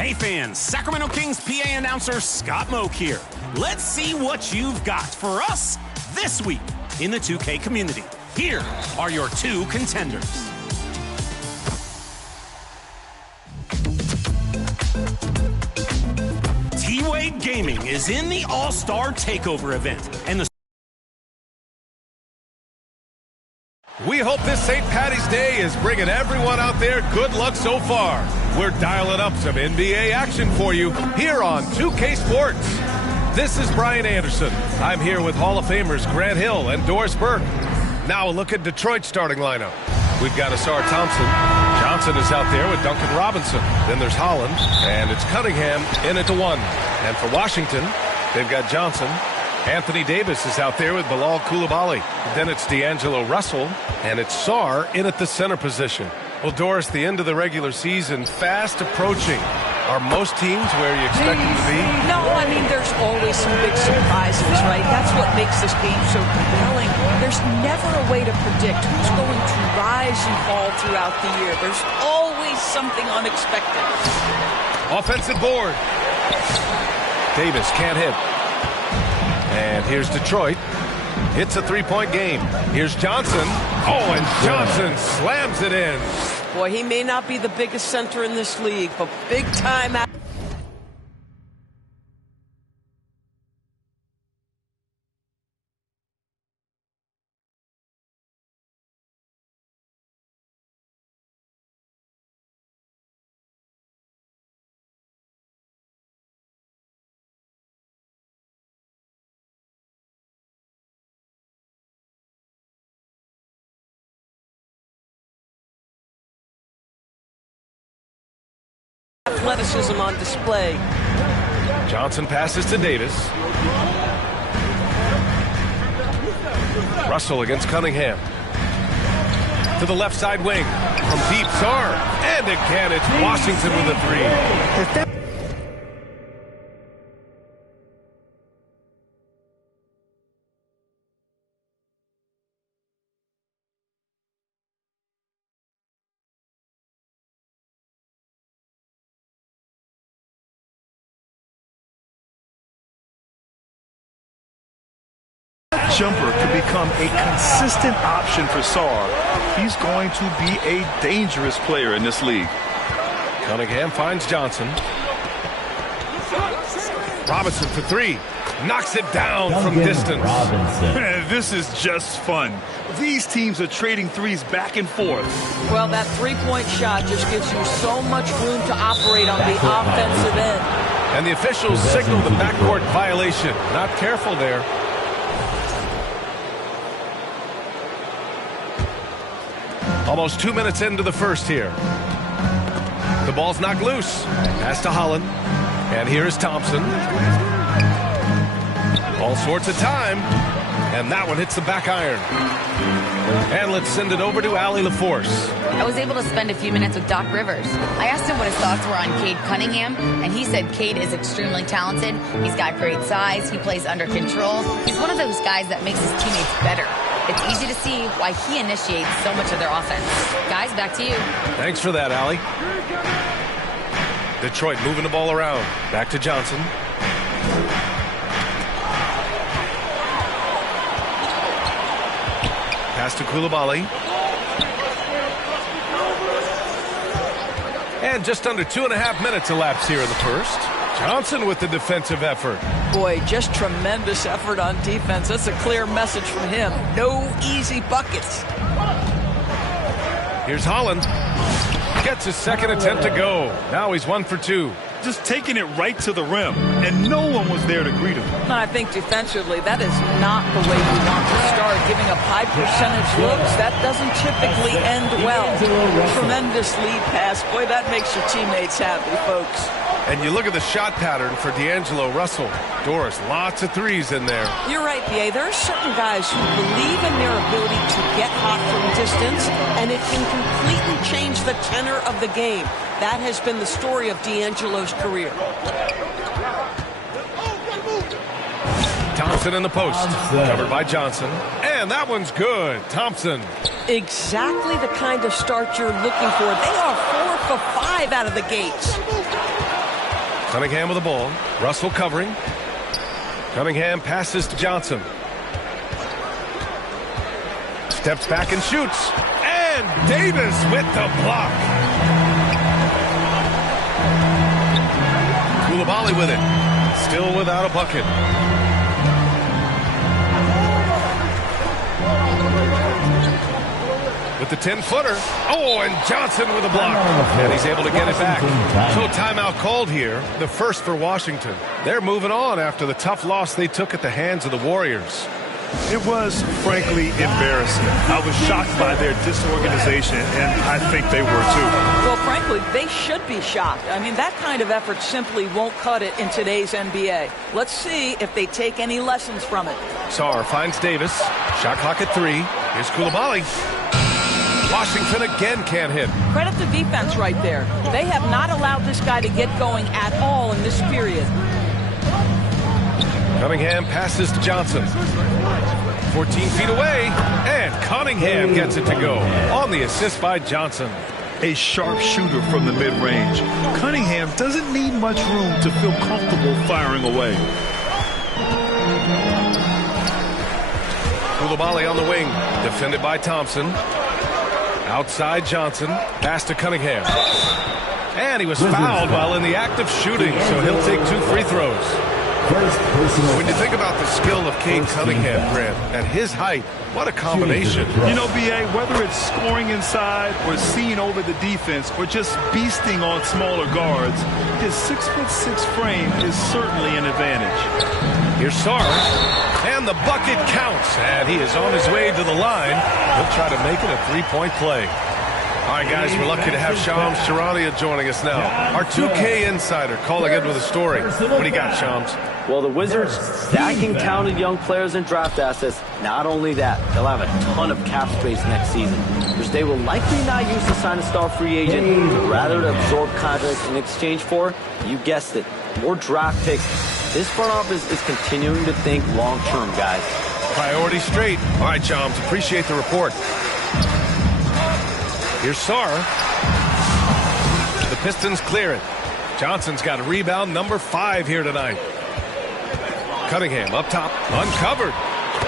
Hey fans, Sacramento Kings PA announcer Scott Moak here. Let's see what you've got for us this week in the 2K community. Here are your 2 contenders. T-Wade Gaming is in the All-Star Takeover event, and the We hope this St. Patty's Day is bringing everyone out there good luck so far. We're dialing up some NBA action for you here on 2K Sports. This is Brian Anderson. I'm here with Hall of Famers Grant Hill and Doris Burke. Now a look at Detroit's starting lineup. We've got Asar Thompson. Johnson is out there with Duncan Robinson. Then there's Holland, and it's Cunningham in at the 1. And for Washington, they've got Johnson. Anthony Davis is out there with Bilal Coulibaly. Then it's D'Angelo Russell, and it's Sarr in at the center position. Well, Doris, the end of the regular season fast approaching. Are most teams where you expect them to be? No, I mean, there's always some big surprises, right? That's what makes this game so compelling. There's never a way to predict who's going to rise and fall throughout the year. There's always something unexpected. Offensive board. Davis can't hit. And here's Detroit. It's a 3-point game. Here's Johnson. Oh, and Johnson slams it in. Boy, he may not be the biggest center in this league, but big time. Athleticism on display. Johnson passes to Davis. Russell against Cunningham. To the left side wing. From deep, Sarr. And again, it's Washington with a 3. Jumper could become a consistent option for Sarr. He's going to be a dangerous player in this league. Cunningham finds Johnson. Robinson for 3. Knocks it down from distance. Man, this is just fun. These teams are trading threes back and forth. Well, that 3-point shot just gives you so much room to operate on the offensive end. And the officials signal the backcourt violation. Not careful there. Almost 2 minutes into the first here. The ball's knocked loose. Pass to Holland. And here is Thompson. All sorts of time. And that one hits the back iron. And let's send it over to Allie LaForce. I was able to spend a few minutes with Doc Rivers. I asked him what his thoughts were on Cade Cunningham, and he said Cade is extremely talented. He's got great size. He plays under control. He's one of those guys that makes his teammates better. It's easy to see why he initiates so much of their offense. Guys, back to you. Thanks for that, Allie. Detroit moving the ball around. Back to Johnson. Pass to Coulibaly. And just under 2.5 minutes elapsed here in the first. Johnson with the defensive effort. Boy, just tremendous effort on defense. That's a clear message from him. No easy buckets. Here's Holland. Gets his second attempt to go. Now he's 1 for 2. Just taking it right to the rim, and no one was there to greet him. I think defensively, that is not the way you want to start. Giving up high percentage looks, that doesn't typically end well. Tremendous lead pass. Boy, that makes your teammates happy, folks. And you look at the shot pattern for D'Angelo Russell. Doris, lots of threes in there. You're right, B.A. There are certain guys who believe in their ability to get hot from distance, and it can completely change the tenor of the game. That has been the story of D'Angelo's career. Thompson in the post. Covered by Johnson. And that one's good. Thompson. Exactly the kind of start you're looking for. They are 4 for 5 out of the gates. Cunningham with the ball. Russell covering. Cunningham passes to Johnson. Steps back and shoots. And Davis with the block. Coulibaly with it. Still without a bucket. With the 10-footer. Oh, and Johnson with a block. And he's able to get it back. So timeout called here, the first for Washington. They're moving on after the tough loss they took at the hands of the Warriors. It was, frankly, embarrassing. I was shocked by their disorganization, and I think they were too. Well, frankly, they should be shocked. I mean, that kind of effort simply won't cut it in today's NBA. Let's see if they take any lessons from it. Sarr finds Davis. Shot clock at 3. Here's Coulibaly. Washington again can't hit. Credit the defense right there. They have not allowed this guy to get going at all in this period. Cunningham passes to Johnson. 14 feet away, and Cunningham gets it to go on the assist by Johnson. A sharp shooter from the mid-range. Cunningham doesn't need much room to feel comfortable firing away. Coulibaly on the wing, defended by Thompson. Outside Johnson, pass to Cunningham. And he was fouled while in the act of shooting, so he'll take 2 free throws. When you think about the skill of Cade Cunningham, Grant, at his height, what a combination. You know, B.A., whether it's scoring inside or seeing over the defense or just beasting on smaller guards, his 6'6" frame is certainly an advantage. Here's Sarr, and the bucket counts, and he is on his way to the line. He'll try to make it a 3-point play. All right, guys, we're lucky to have Shams Charania joining us now. Our 2K insider calling in with a story. What do you got, Shams? Well, the Wizards stacking talented young players and draft assets. Not only that, they'll have a ton of cap space next season, which they will likely not use to sign a star free agent, but rather to absorb contracts in exchange for, you guessed it, more draft picks. This front office is continuing to think long-term, guys. Priority straight. All right, Shams, appreciate the report. Here's Sarr. The Pistons clear it. Johnson's got a rebound number 5 here tonight. Cunningham up top, uncovered.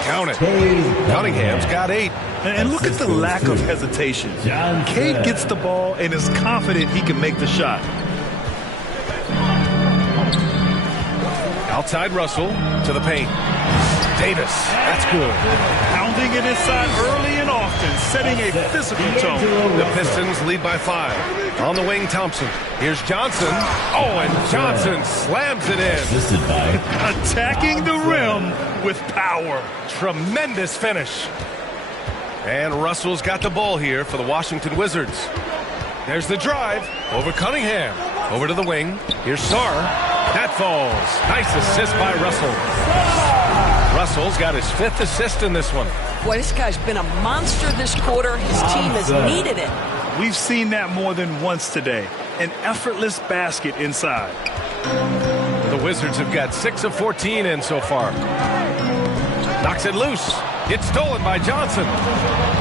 Count it. Cunningham's got 8. And look at the lack of hesitation. Cade gets the ball and is confident he can make the shot. Outside Russell to the paint. Davis, that's good. Pounding it inside early and often, setting a physical tone. The Pistons lead by 5. On the wing, Thompson. Here's Johnson. Oh, and Johnson slams it in. Attacking the rim with power. Tremendous finish. And Russell's got the ball here for the Washington Wizards. There's the drive over Cunningham. Over to the wing. Here's Sarr. That falls. Nice assist by Russell. Russell's got his 5th assist in this one. Boy, this guy's been a monster this quarter. His team has needed it. We've seen that more than once today. An effortless basket inside. The Wizards have got 6 of 14 in so far. Knocks it loose. It's stolen by Johnson.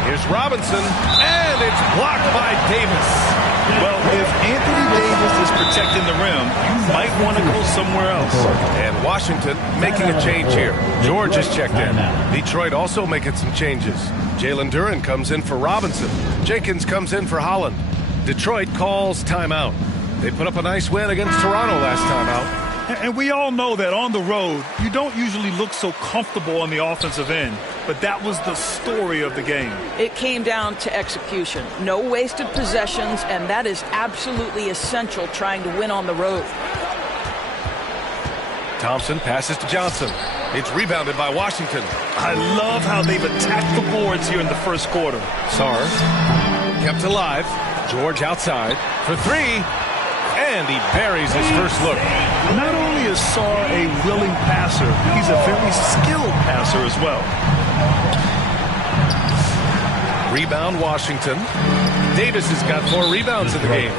Here's Robinson, and it's blocked by Davis. Well, if Anthony Davis is protecting the rim, you might want to go somewhere else. And Washington making a change here. George is checked in. Detroit also making some changes. Jalen Duren comes in for Robinson. Jenkins comes in for Holland. Detroit calls timeout. They put up a nice win against Toronto last time out. And we all know that on the road, you don't usually look so comfortable on the offensive end. But that was the story of the game. It came down to execution. No wasted possessions, and that is absolutely essential trying to win on the road. Thompson passes to Johnson. It's rebounded by Washington. I love how they've attacked the boards here in the first quarter. Sarr kept alive. George outside for 3. And he buries his first look. Not only is Sarr a willing passer, he's a very skilled passer as well. Rebound Washington. Davis has got 4 rebounds in the game.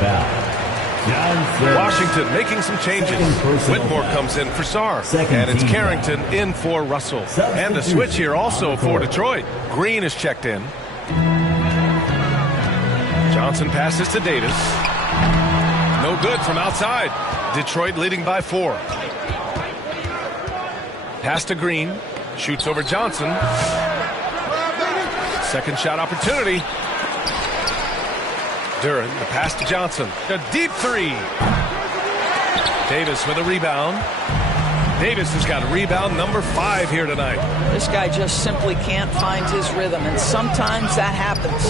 Washington making some changes. Whitmore comes in for Sarr. And it's Carrington in for Russell. And a switch here also for Detroit. Green is checked in. Johnson passes to Davis. No good from outside. Detroit leading by 4. Pass to Green. Shoots over Johnson. Second shot opportunity. Duran, the pass to Johnson. A deep 3. Davis with a rebound. Davis has got rebound number 5 here tonight. This guy just simply can't find his rhythm, and sometimes that happens.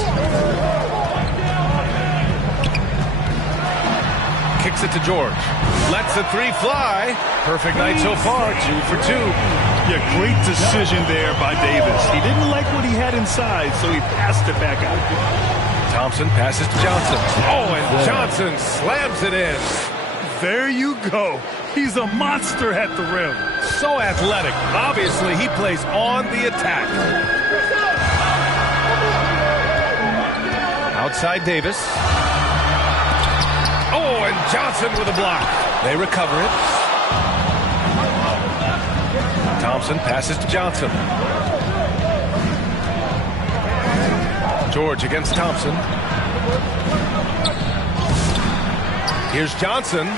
Kicks it to George. Lets the 3 fly. Perfect night so far. 2 for 2. Yeah, great decision there by Davis. He didn't like what he had inside, so he passed it back out. Thompson passes to Johnson. Oh, and Johnson slams it in. There you go. He's a monster at the rim. So athletic. Obviously, he plays on the attack. Outside Davis. Oh, and Johnson with a block. They recover it. Thompson passes to Johnson. George against Thompson. Here's Johnson.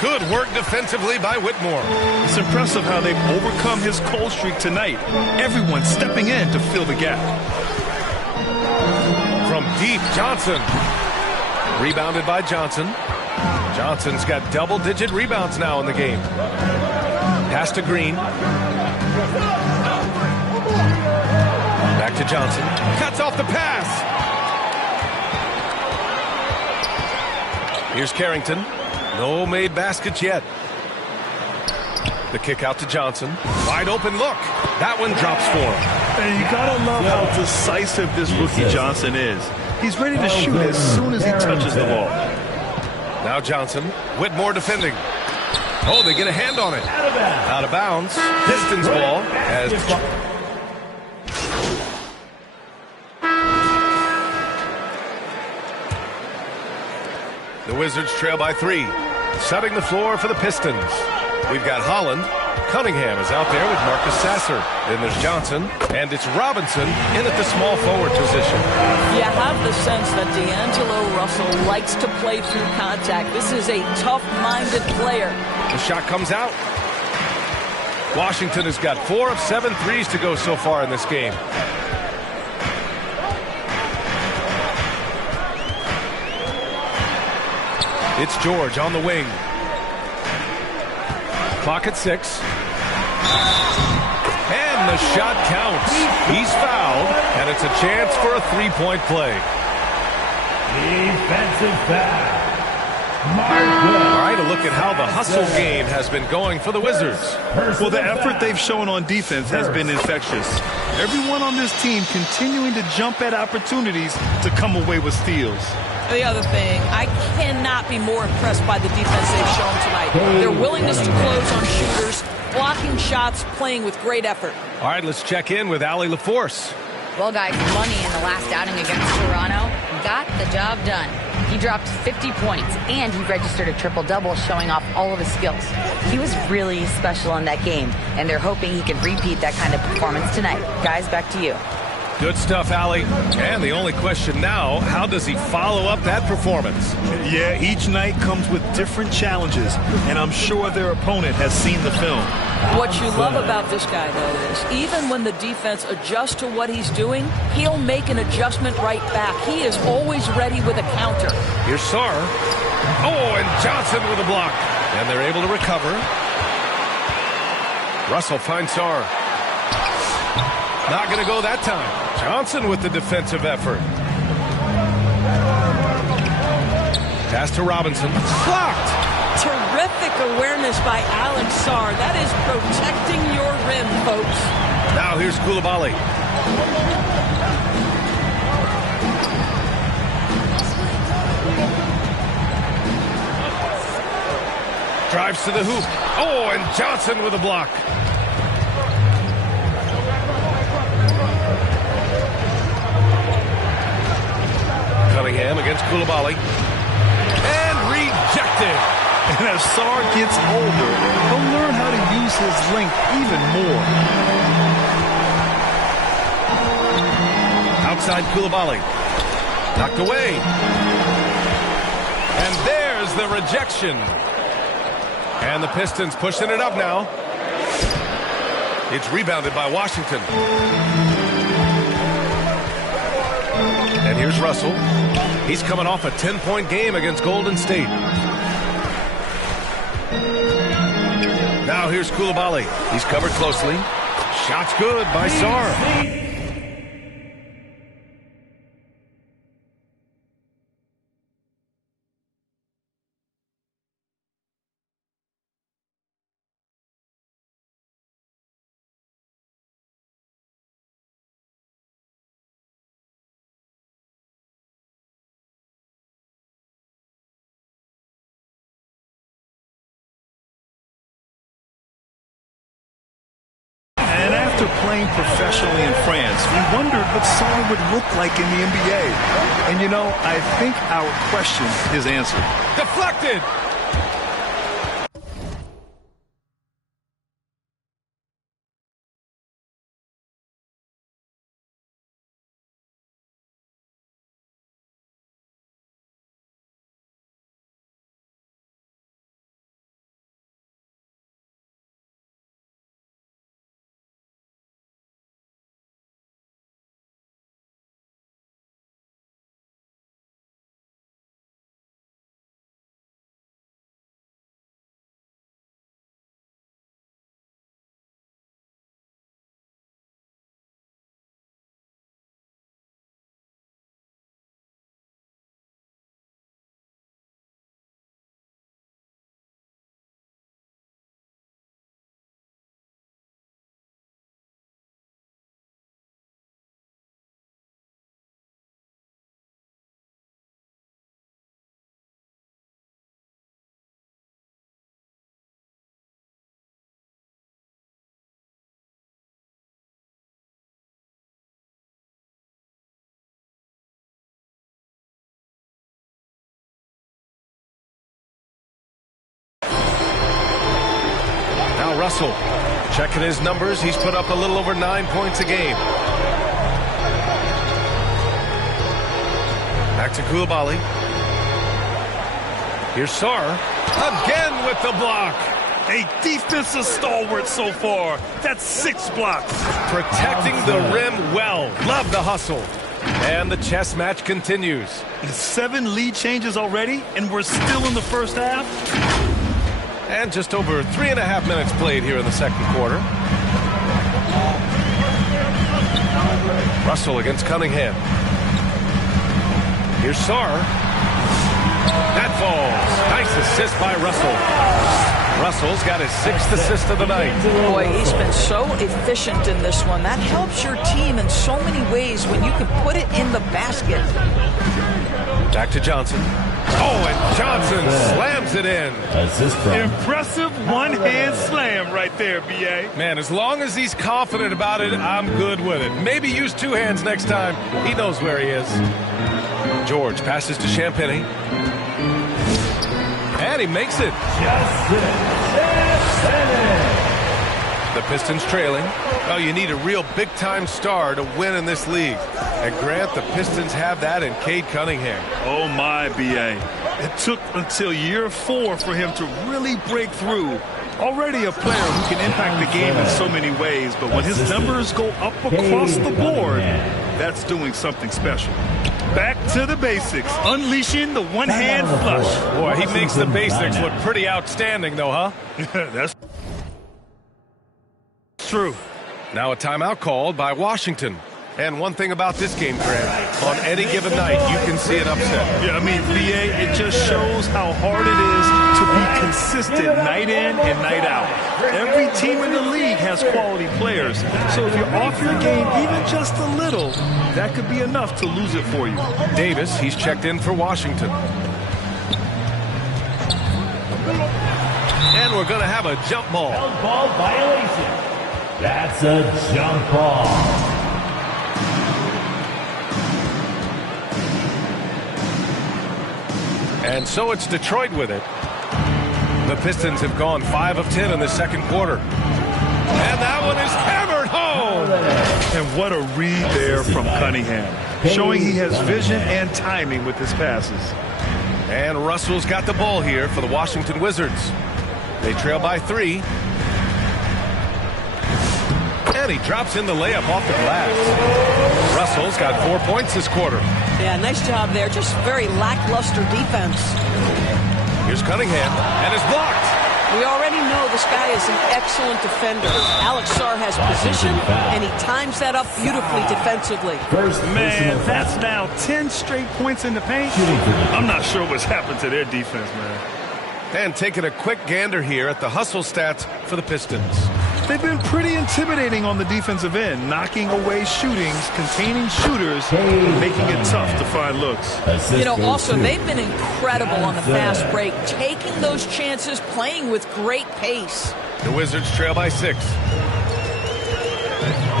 Good work defensively by Whitmore. It's impressive how they've overcome his cold streak tonight. Everyone stepping in to fill the gap. From deep, Johnson. Rebounded by Johnson. Johnson's got double-digit rebounds now in the game. Pass to Green. Back to Johnson. Cuts off the pass. Here's Carrington. No made baskets yet. The kick out to Johnson. Wide open look. That one drops for him. And you gotta love how decisive this rookie Johnson is. He's ready to shoot as soon as he touches the ball. Now Johnson. Whitmore defending. Oh, they get a hand on it. Out of bounds. Pistons ball as... The Wizards trail by 3. Setting the floor for the Pistons. We've got Holland. Cunningham is out there with Marcus Sasser. Then there's Johnson. And it's Robinson in at the small forward position. You have the sense that D'Angelo Russell likes to play through contact. This is a tough-minded player. The shot comes out. Washington has got 4 of 7 threes to go so far in this game. It's George on the wing. Clock at 6. And the shot counts. He's fouled, and it's a chance for a 3-point play. Defensive foul. All right, a look at how the hustle game has been going for the Wizards. Well, the effort they've shown on defense has been infectious. Everyone on this team continuing to jump at opportunities to come away with steals. The other thing, I cannot be more impressed by the defense they've shown tonight. Their willingness to close on shooters, blocking shots, playing with great effort. All right, let's check in with Allie LaForce. Well, guys, Money in the last outing against Toronto got the job done. He dropped 50 points, and he registered a triple-double, showing off all of his skills. He was really special in that game, and they're hoping he can repeat that kind of performance tonight. Guys, back to you. Good stuff, Allie. And the only question now, how does he follow up that performance? Yeah, each night comes with different challenges, and I'm sure their opponent has seen the film. What you love about this guy, though, is even when the defense adjusts to what he's doing, he'll make an adjustment right back. He is always ready with a counter. Here's Sarr. Oh, and Johnson with a block. And they're able to recover. Russell finds Sarr. Not going to go that time. Johnson with the defensive effort. Pass to Robinson. Blocked. Terrific awareness by Alex Sarr. That is protecting your rim, folks. Now here's Coulibaly. Drives to the hoop. Oh, and Johnson with a block. Cunningham against Coulibaly. And rejected. And as Sarr gets older, he'll learn how to use his length even more. Outside Coulibaly. Knocked away. And there there's the rejection. And the Pistons pushing it up now. It's rebounded by Washington. And here's Russell. He's coming off a 10-point game against Golden State. Now here's Coulibaly. He's covered closely. Shot's good by Sarr. Playing professionally in France, we wondered what Sarr would look like in the NBA. And you know, I think our question is answered. Deflected! Russell checking his numbers. He's put up a little over 9 points a game. Back to Coulibaly. Here's Sarr again with the block. A defensive stalwart so far. That's 6 blocks. Protecting the rim well. Love the hustle. And the chess match continues. 7 lead changes already, and we're still in the first half. And just over 3.5 minutes played here in the second quarter. Russell against Cunningham. Here's Sarr. That falls. Nice assist by Russell. Russell's got his 6th assist of the night. Boy, he's been so efficient in this one. That helps your team in so many ways when you can put it in the basket. Back to Johnson. Oh, and Johnson slams it in. Impressive one-hand slam right there, B.A. Man, as long as he's confident about it, I'm good with it. Maybe use 2 hands next time. He knows where he is. George passes to Champagny. And he makes it. The Pistons trailing. Oh, you need a real big-time star to win in this league. And Grant, the Pistons have that in Cade Cunningham. Oh, my, B.A. It took until year 4 for him to really break through. Already a player who can impact the game in so many ways, but when his numbers go up across the board, that's doing something special. Back to the basics, unleashing the one-hand flush. Boy, he makes the basics look pretty outstanding, though, huh? That's true. Now a timeout called by Washington. And one thing about this game, Grant, on any given night, you can see an upset. Yeah, I mean, B.A., it just shows how hard it is to be consistent night in and night out. Every team in the league has quality players. So if you're off your game even just a little, that could be enough to lose it for you. Davis, he's checked in for Washington. And we're going to have a jump ball. Jump ball violation. That's a jump ball. And so it's Detroit with it. The Pistons have gone 5 of 10 in the second quarter. And that one is hammered home. And what a read there from Cunningham, showing he has vision and timing with his passes. And Russell's got the ball here for the Washington Wizards. They trail by 3. And he drops in the layup off the glass. Russell's got 4 points this quarter. Yeah, nice job there. Just very lackluster defense. Here's Cunningham, and it's blocked. We already know this guy is an excellent defender. Alex Sarr has position, and he times that up beautifully defensively. Man, that's now 10 straight points in the paint. I'm not sure what's happened to their defense, man. And taking a quick gander here at the hustle stats for the Pistons. They've been pretty intimidating on the defensive end, knocking away shootings, containing shooters, making it tough to find looks. You know, also, they've been incredible on the fast break, taking those chances, playing with great pace. The Wizards trail by 6.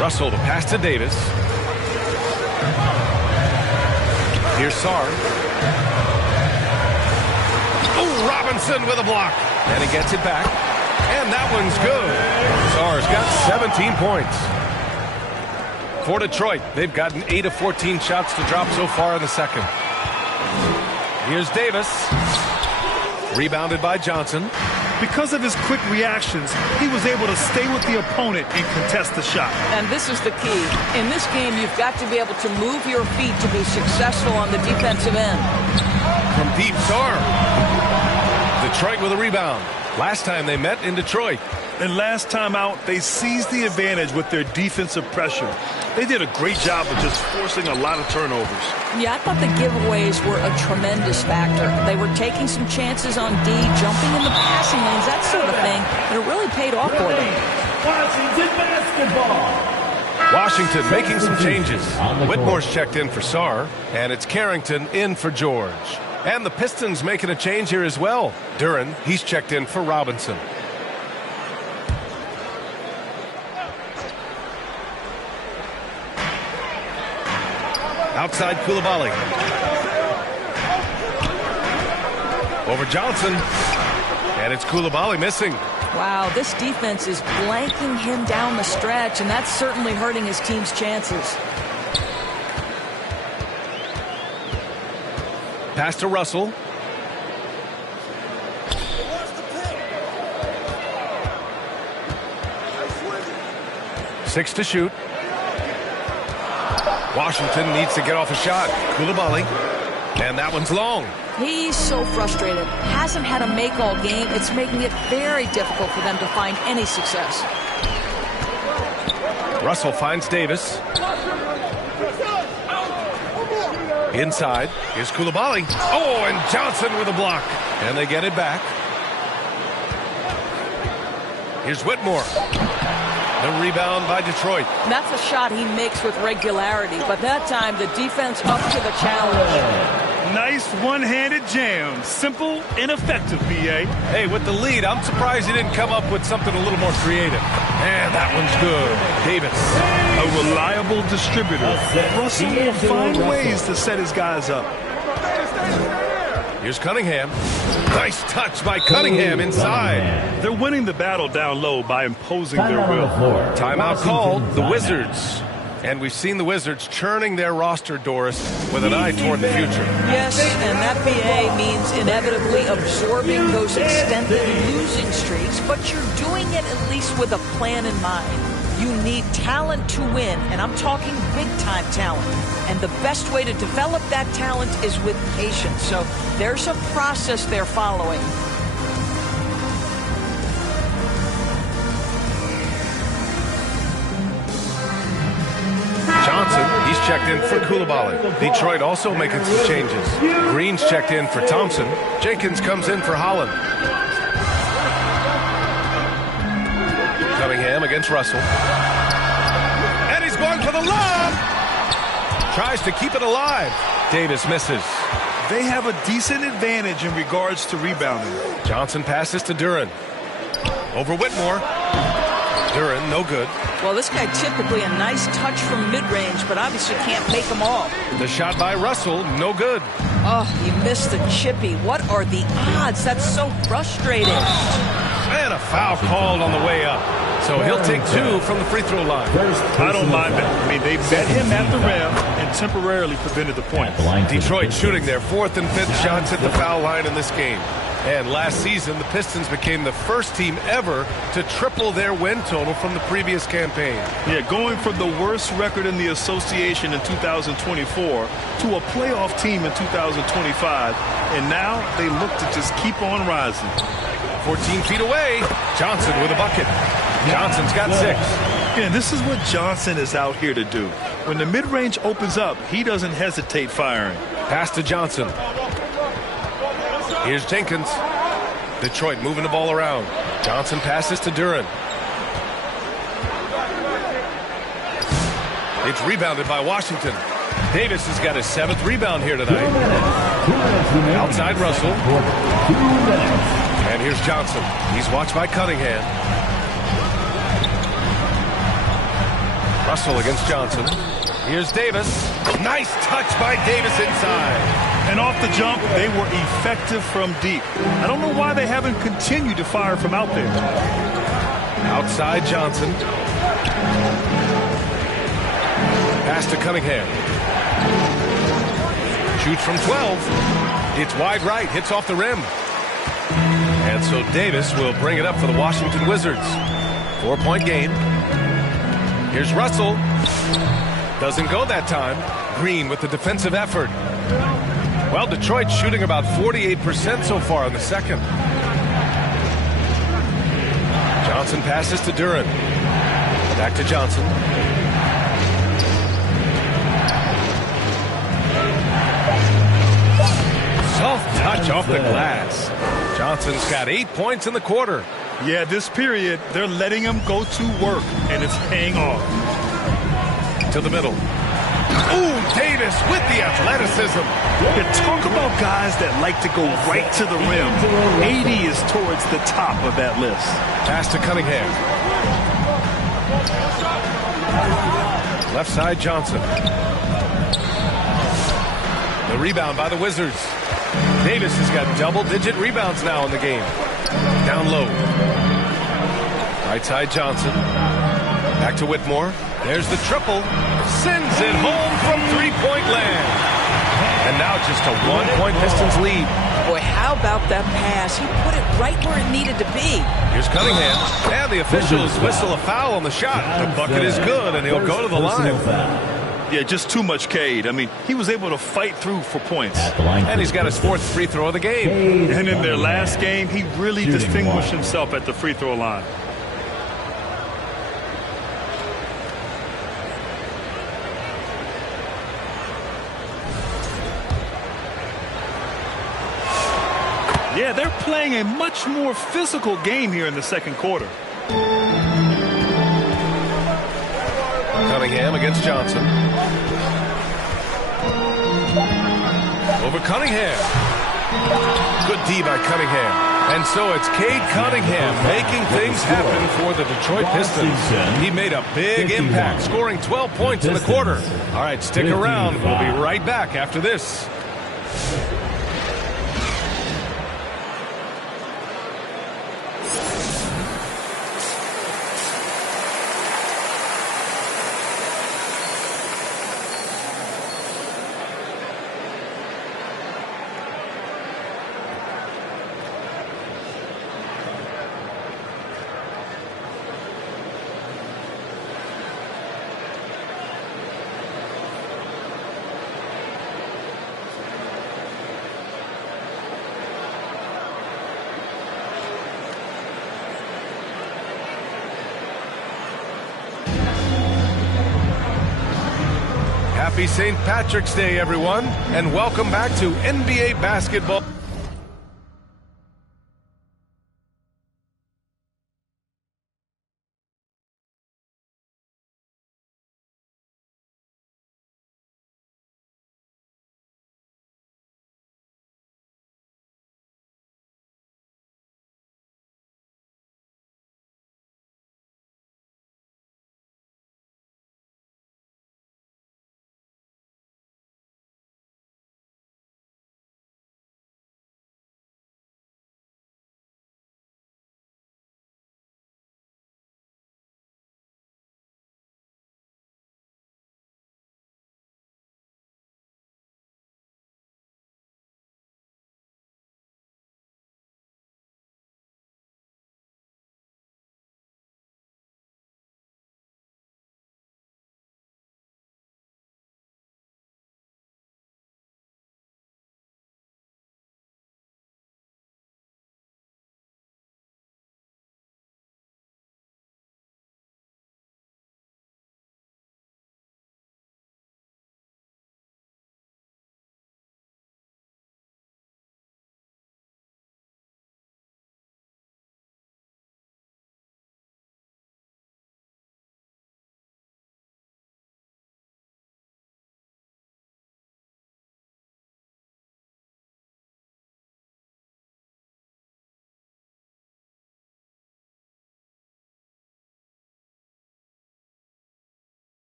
Russell, the pass to Davis. Here's Sarr. Oh, Robinson with a block. And he gets it back. And that one's good. Sarr's got 17 points. For Detroit, they've gotten 8 of 14 shots to drop so far in the second. Here's Davis. Rebounded by Johnson. Because of his quick reactions, he was able to stay with the opponent and contest the shot. And this is the key. In this game, you've got to be able to move your feet to be successful on the defensive end. From deep, Sarr. Detroit with a rebound. Last time they met in Detroit. And last time out, they seized the advantage with their defensive pressure. They did a great job of just forcing a lot of turnovers. Yeah, I thought the giveaways were a tremendous factor. They were taking some chances on D, jumping in the passing lanes, that sort of thing. And it really paid off for them. Washington basketball. Washington making some changes. Whitmore's checked in for Sarr, and it's Carrington in for George. And the Pistons making a change here as well. Duren, he's checked in for Robinson. Outside Coulibaly. Over Johnson. And it's Coulibaly missing. Wow, this defense is blanking him down the stretch, and that's certainly hurting his team's chances. Pass to Russell. Six to shoot. Washington needs to get off a shot. Coulibaly. And that one's long. He's so frustrated. Hasn't had a make all game. It's making it very difficult for them to find any success. Russell finds Davis. Inside. Here's Coulibaly. Oh, and Johnson with a block. And they get it back. Here's Whitmore. The rebound by Detroit. That's a shot he makes with regularity, but that time the defense up to the challenge. Nice one-handed jam. Simple and effective, B.A. Hey, with the lead, I'm surprised he didn't come up with something a little more creative. And that one's good. Davis. A reliable distributor. Russell will find ways to set his guys up. Here's Cunningham. Nice touch by Cunningham inside. They're winning the battle down low by imposing their will. Timeout called. The Wizards. And we've seen the Wizards churning their roster, Doris, with an eye toward the future. Yes, and that BA means inevitably absorbing those extended losing streaks, but you're doing it at least with a plan in mind. You need talent to win, and I'm talking big-time talent. And the best way to develop that talent is with patience. So there's a process they're following. Johnson, he's checked in for Coulibaly. Detroit also making some changes. Green's checked in for Thompson. Jenkins comes in for Holland. Cunningham against Russell. And he's going for the lob. Tries to keep it alive. Davis misses. They have a decent advantage in regards to rebounding. Johnson passes to Duren. Over Whitmore. Duren, no good. Well, this guy typically a nice touch from mid-range, but obviously can't make them all. The shot by Russell, no good. Oh, he missed the chippy. What are the odds? That's so frustrating. And a foul called on the way up. So he'll take 2 from the free throw line. I don't mind that. I mean, they met him at the rim and temporarily prevented the point. Detroit shooting their 4th and 5th shots at the foul line in this game. And last season, the Pistons became the first team ever to triple their win total from the previous campaign. Yeah, going from the worst record in the association in 2024 to a playoff team in 2025. And now they look to just keep on rising. 14 feet away, Johnson with a bucket. Johnson's got 6. Yeah, this is what Johnson is out here to do. When the mid-range opens up, he doesn't hesitate firing. Pass to Johnson. Here's Jenkins. Detroit moving the ball around. Johnson passes to Duren. It's rebounded by Washington. Davis has got his 7th rebound here tonight. Outside Russell. And here's Johnson. He's watched by Cunningham. Russell against Johnson. Here's Davis. Nice touch by Davis inside. And off the jump, they were effective from deep. I don't know why they haven't continued to fire from out there. Outside Johnson. Pass to Cunningham. Shoots from 12. It's wide right. Hits off the rim. And so Davis will bring it up for the Washington Wizards. 4-point game. Here's Russell. Doesn't go that time. Green with the defensive effort. Well, Detroit's shooting about 48% so far in the second. Johnson passes to Duren. Back to Johnson. Soft touch off the glass. Johnson's got 8 points in the quarter. Yeah, this period, they're letting him go to work, and it's paying off. To the middle. Ooh, Davis with the athleticism. Yeah, talk about guys that like to go right to the rim. 80 is towards the top of that list. Pass to Cunningham. Left side Johnson. The rebound by the Wizards. Davis has got double-digit rebounds now in the game. Down low. Right side Johnson. Back to Whitmore. There's the triple. Sends it home from three-point land. And now just a 1-point Pistons lead. Boy, how about that pass? He put it right where it needed to be. Here's Cunningham. And the officials whistle a foul on the shot. The bucket is good, and he'll go to the line. Yeah, just too much Cade. I mean, he was able to fight through for points. And he's got his 4th free throw of the game. And in their last game, he really distinguished himself at the free throw line. Yeah, they're playing a much more physical game here in the second quarter. Cunningham against Johnson. Over Cunningham. Good D by Cunningham. And so it's Cade Cunningham making things happen for the Detroit Pistons. He made a big impact, scoring 12 points in the quarter. All right, stick around. We'll be right back after this. Happy St. Patrick's Day, everyone, and welcome back to NBA basketball.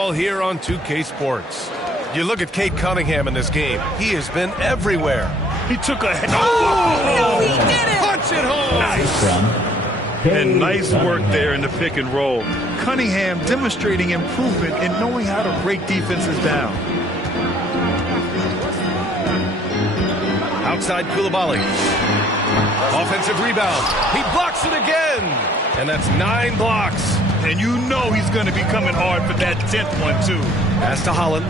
All here on 2K Sports. You look at Cade Cunningham in this game. He has been everywhere. He took a head. No, he did it! Punch it home! Nice. And nice work there in the pick and roll. Cunningham demonstrating improvement in knowing how to break defenses down. Outside Koulibaly. Offensive rebound. He blocks it again. And that's 9 blocks. And you know he's going to be coming hard for that 10th one, too. Pass to Holland.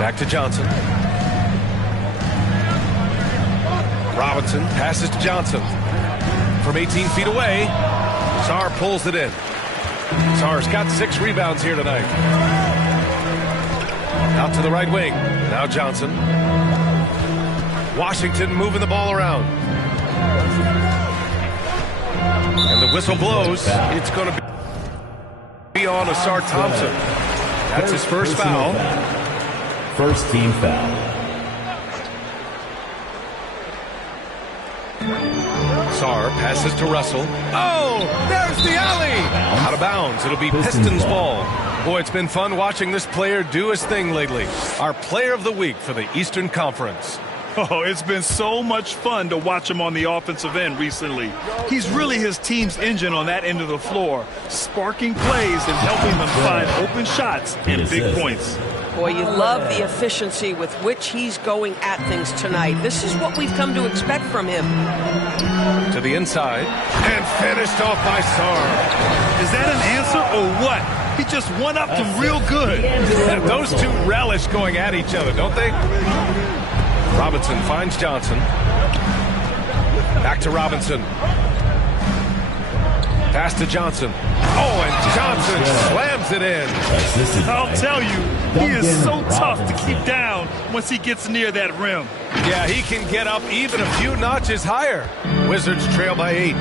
Back to Johnson. Robinson passes to Johnson. From 18 feet away, Sarr pulls it in. Sarr's got 6 rebounds here tonight. Out to the right wing. Now Johnson. Washington moving the ball around. And the whistle blows. It's going to be on Asar Thompson. That's his first foul. First team foul. Sarr passes to Russell. Oh, there's the alley. Out of bounds. It'll be Pistons ball. Boy, it's been fun watching this player do his thing lately. Our player of the week for the Eastern Conference. Oh, it's been so much fun to watch him on the offensive end recently. He's really his team's engine on that end of the floor, sparking plays and helping them find open shots and big points. Boy, you love the efficiency with which he's going at things tonight. This is what we've come to expect from him. To the inside and finished off by Sarr. Is that an answer or what? He just one-upped him real good. And those two relish going at each other, don't they? Robinson finds Johnson. Back to Robinson. Pass to Johnson. Oh, and Johnson slams it in. I'll tell you, he is so tough to keep down once he gets near that rim. Yeah, he can get up even a few notches higher. Wizards trail by 8.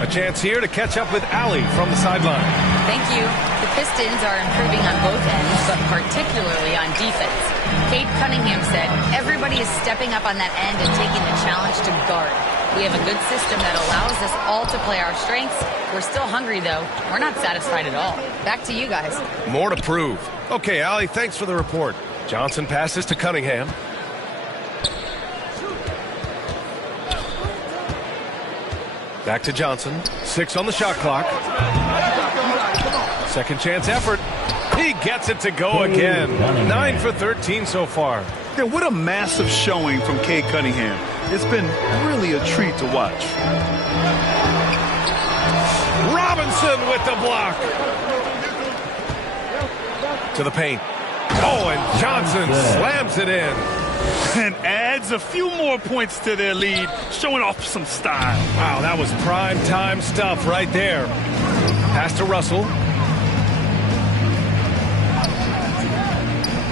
A chance here to catch up with Allie from the sideline. Thank you. The Pistons are improving on both ends, but particularly on defense. Cade Cunningham said, everybody is stepping up on that end and taking the challenge to guard. We have a good system that allows us all to play our strengths. We're still hungry, though. We're not satisfied at all. Back to you guys. More to prove. Okay, Allie, thanks for the report. Johnson passes to Cunningham. Back to Johnson. 6 on the shot clock. Second chance effort. He gets it to go again. 9 for 13 so far. Yeah, what a massive showing from Cade Cunningham. It's been really a treat to watch. Robinson with the block. To the paint. Oh, and Johnson slams it in. And adds a few more points to their lead, showing off some style. Wow, that was prime time stuff right there. Pass to Russell.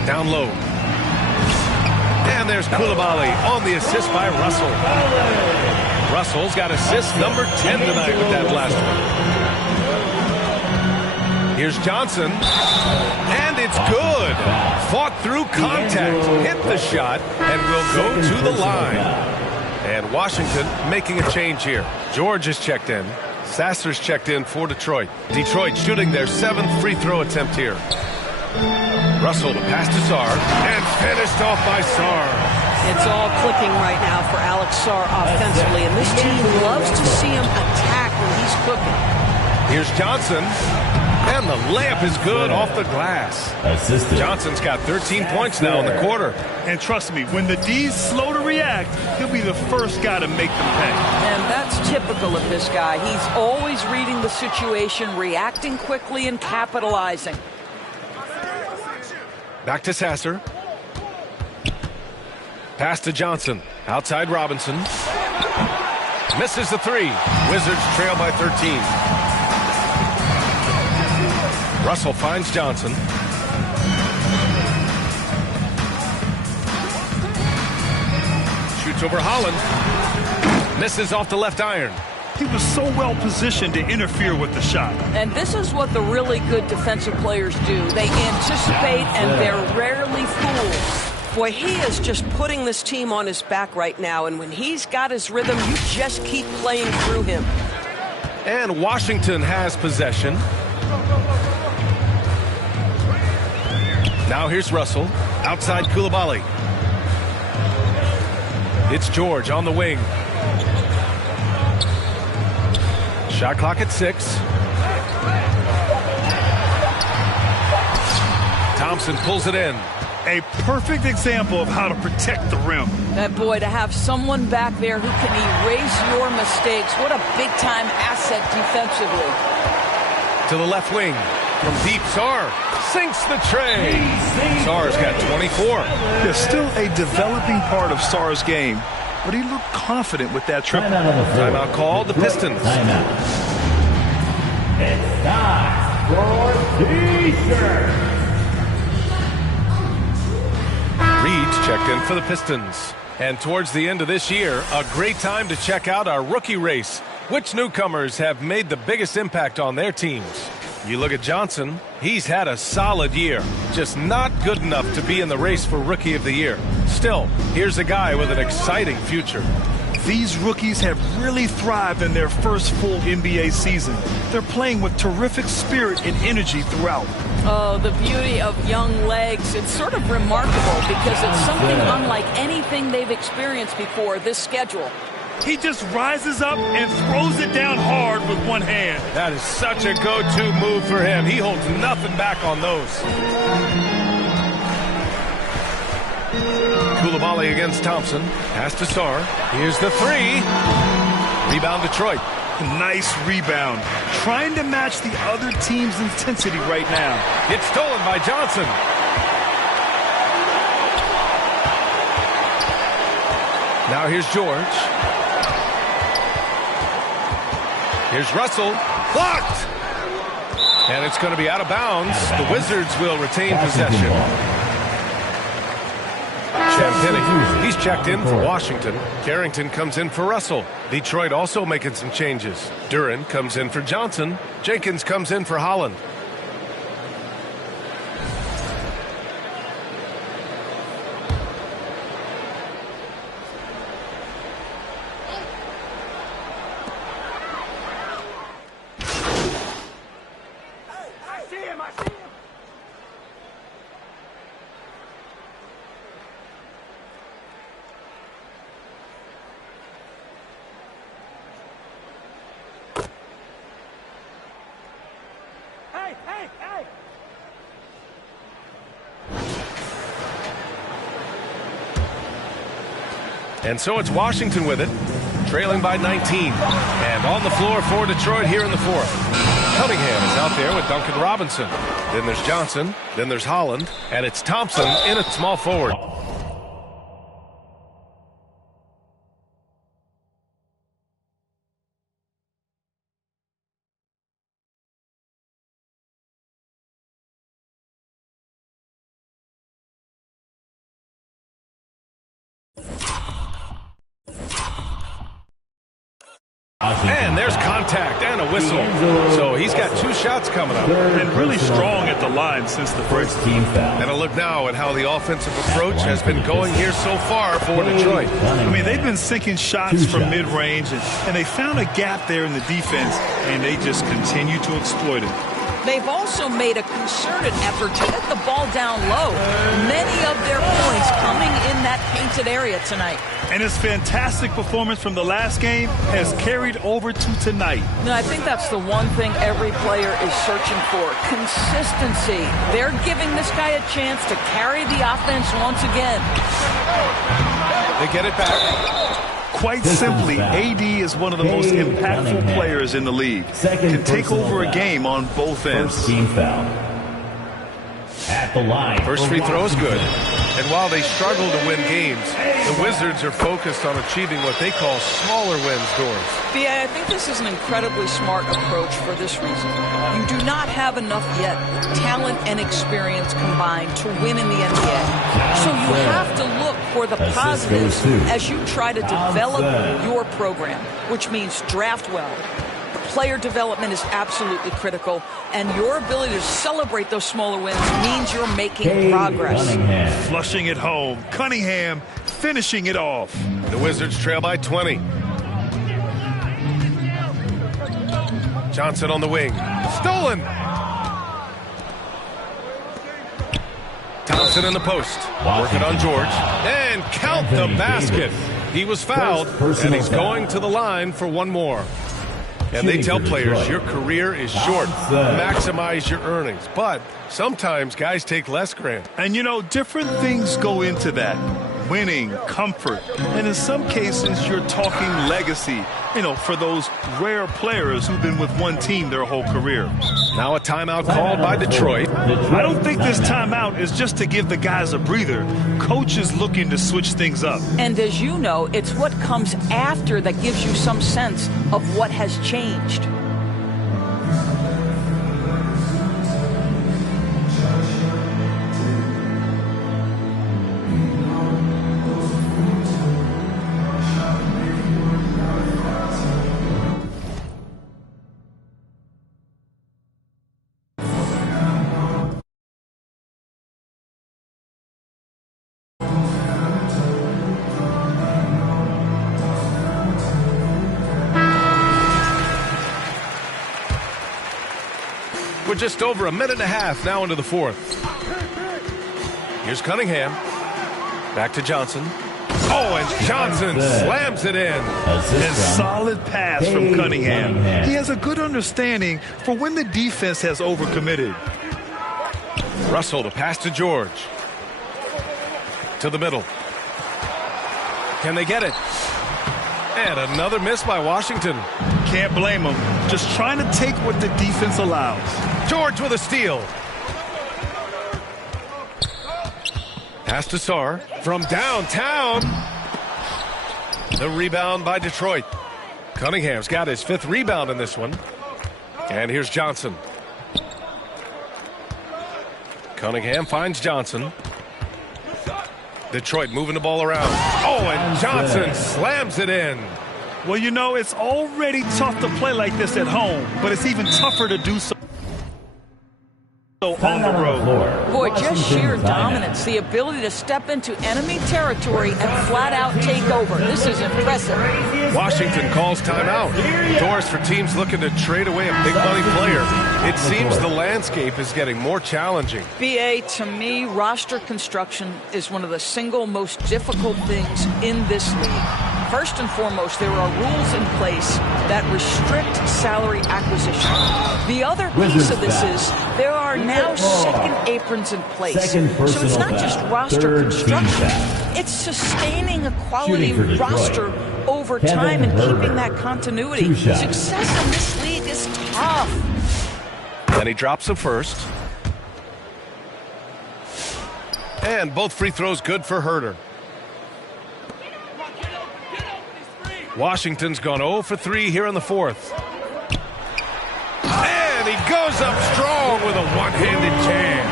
Down low. And there's Koulibaly on the assist by Russell. Russell's got assist number 10 tonight with that last one. Here's Johnson. And it's good. Fought through contact, hit the shot, and will go to the line. And Washington making a change here. George is checked in. Sasser's checked in for Detroit. Detroit shooting their 7th free throw attempt here. Russell to pass to Sarr, and finished off by Sarr. It's all clicking right now for Alex Sarr offensively, and this team loves to see him attack when he's cooking. Here's Johnson, and the layup is good off the glass. Johnson's got 13 points now in the quarter. And trust me, when the D's slow to react, he'll be the first guy to make them pay. And that's typical of this guy. He's always reading the situation, reacting quickly, and capitalizing. Back to Sasser. Pass to Johnson. Outside Robinson. Misses the 3. Wizards trail by 13. Russell finds Johnson. Shoots over Holland. Misses off the left iron. He was so well positioned to interfere with the shot. And this is what the really good defensive players do. They anticipate and they're rarely fooled. Boy, he is just putting this team on his back right now. And when he's got his rhythm, you just keep playing through him. And Washington has possession. Now here's Russell. Outside Koulibaly. It's George on the wing. Shot clock at 6. Thompson pulls it in. A perfect example of how to protect the rim. That boy, to have someone back there who can erase your mistakes. What a big-time asset defensively. To the left wing. From deep, Sarr sinks the tray. Sarr's got 24. There's still a developing part of Sarr's game, but he looked confident with that triple. Timeout called, the Pistons. Timeout. It's time for T-shirt. Reed's checked in for the Pistons. And towards the end of this year, a great time to check out our rookie race. Which newcomers have made the biggest impact on their teams? You look at Johnson, he's had a solid year, just not good enough to be in the race for Rookie of the Year. Still, here's a guy with an exciting future. These rookies have really thrived in their first full NBA season. They're playing with terrific spirit and energy throughout. Oh, the beauty of young legs. It's sort of remarkable because it's something unlike anything they've experienced before, this schedule. He just rises up and throws it down hard with one hand. That is such a go-to move for him. He holds nothing back on those. Koulibaly against Thompson. Pass to Sarr. Here's the 3. Rebound Detroit. Nice rebound. Trying to match the other team's intensity right now. It's stolen by Johnson. Now here's George. Here's Russell. Blocked! And it's going to be out of bounds. The Wizards will retain possession. Champagnie, he's checked in for Washington. Carrington comes in for Russell. Detroit also making some changes. Duran comes in for Johnson. Jenkins comes in for Holland. And so it's Washington with it, trailing by 19. And on the floor for Detroit here in the 4th. Cunningham is out there with Duncan Robinson. Then there's Johnson. Then there's Holland. And it's Thompson in at small forward. And there's contact and a whistle. So he's got 2 shots coming up. And really strong at the line since the first team foul. And a look now at how the offensive approach has been going here so far for Detroit. I mean, they've been sinking shots from mid-range, and they found a gap there in the defense, and they just continue to exploit it. They've also made a concerted effort to get the ball down low. Many of their points coming in that painted area tonight. And his fantastic performance from the last game has carried over to tonight. No, I think that's the one thing every player is searching for. Consistency. They're giving this guy a chance to carry the offense once again. They get it back. Quite simply, AD is one of the most impactful players in the league. Can take over a game on both ends. First team foul. At the line. First free throw is good. And while they struggle to win games, the Wizards are focused on achieving what they call smaller wins, Doors. Yeah, I think this is an incredibly smart approach for this reason. You do not have enough yet talent and experience combined to win in the NBA. So you have to look for the positives as you try to develop your program, which means draft well. Player development is absolutely critical, and your ability to celebrate those smaller wins means you're making progress. Flushing it home. Cunningham finishing it off. The Wizards trail by 20. Johnson on the wing. Stolen. Thompson in the post. Working on George. And count the basket. He was fouled, and he's going to the line for one more. And they tell players your career is short. Maximize your earnings. But sometimes guys take less, Grant. And, you know, different things go into that. Winning, comfort, and in some cases, you're talking legacy, you know, for those rare players who've been with one team their whole career. Now a timeout called by Detroit. I don't think this timeout is just to give the guys a breather. Coach is looking to switch things up. And as you know, it's what comes after that gives you some sense of what has changed. We're just over a minute and a half now into the fourth. Here's Cunningham. Back to Johnson. Oh, and Johnson slams it in. A solid pass from Cunningham. He has a good understanding for when the defense has overcommitted. Russell to pass to George. To the middle. Can they get it? And another miss by Washington. Can't blame him. Just trying to take what the defense allows. George with a steal. Pass to Sarr from downtown. The rebound by Detroit. Cunningham's got his 5th rebound in this one. And here's Johnson. Cunningham finds Johnson. Detroit moving the ball around. Oh, and Johnson slams it in. Well, you know, it's already tough to play like this at home, but it's even tougher to do so on the road. Boy, just sheer dominance, the ability to step into enemy territory and flat out take over. This is impressive. Washington calls timeout. Doors for teams looking to trade away a big money player. It seems the landscape is getting more challenging. BA, to me, roster construction is one of the single most difficult things in this league. First and foremost, there are rules in place that restrict salary acquisition. The other piece of this is there are now second aprons in place. So it's not just roster construction. It's sustaining a quality roster over time and keeping that continuity. Success in this league is tough. And he drops the first. And both free throws good for Herter. Washington's gone 0 for 3 here in the fourth. And he goes up strong with a one-handed jam.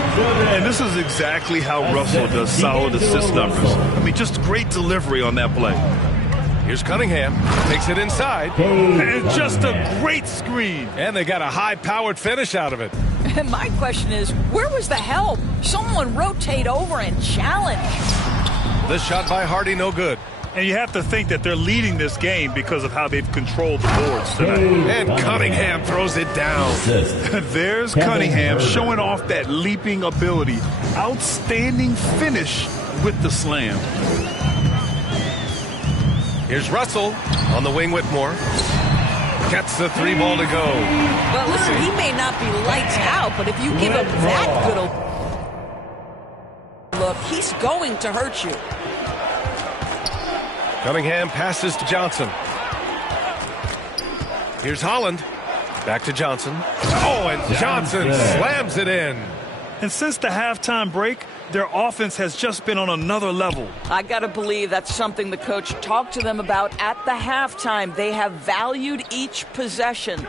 And this is exactly how Russell does solid assist numbers. I mean, just great delivery on that play. Here's Cunningham. Takes it inside. And just a great screen. And they got a high-powered finish out of it. And my question is, where was the help? Someone rotate over and challenge. The shot by Hardy, no good. And you have to think that they're leading this game because of how they've controlled the boards tonight. And Cunningham throws it down. There's Cunningham showing off that leaping ability. Outstanding finish with the slam. Here's Russell on the wing. Whitmore gets the 3 ball to go. Well, listen, he may not be lights out, but if you give him that good a look, he's going to hurt you. Cunningham passes to Johnson. Here's Holland. Back to Johnson. Oh, and Johnson slams it in. And since the halftime break, their offense has just been on another level. I got to believe that's something the coach talked to them about at the halftime. They have valued each possession.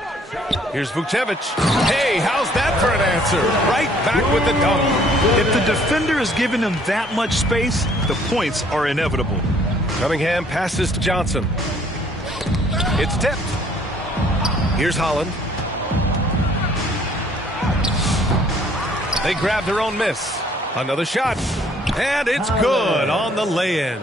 Here's Vucevic. Hey, how's that for an answer? Right back with the dunk. If the defender is giving them that much space, the points are inevitable. Cunningham passes to Johnson. It's tipped. Here's Holland. They grab their own miss. Another shot. And it's good on the lay-in.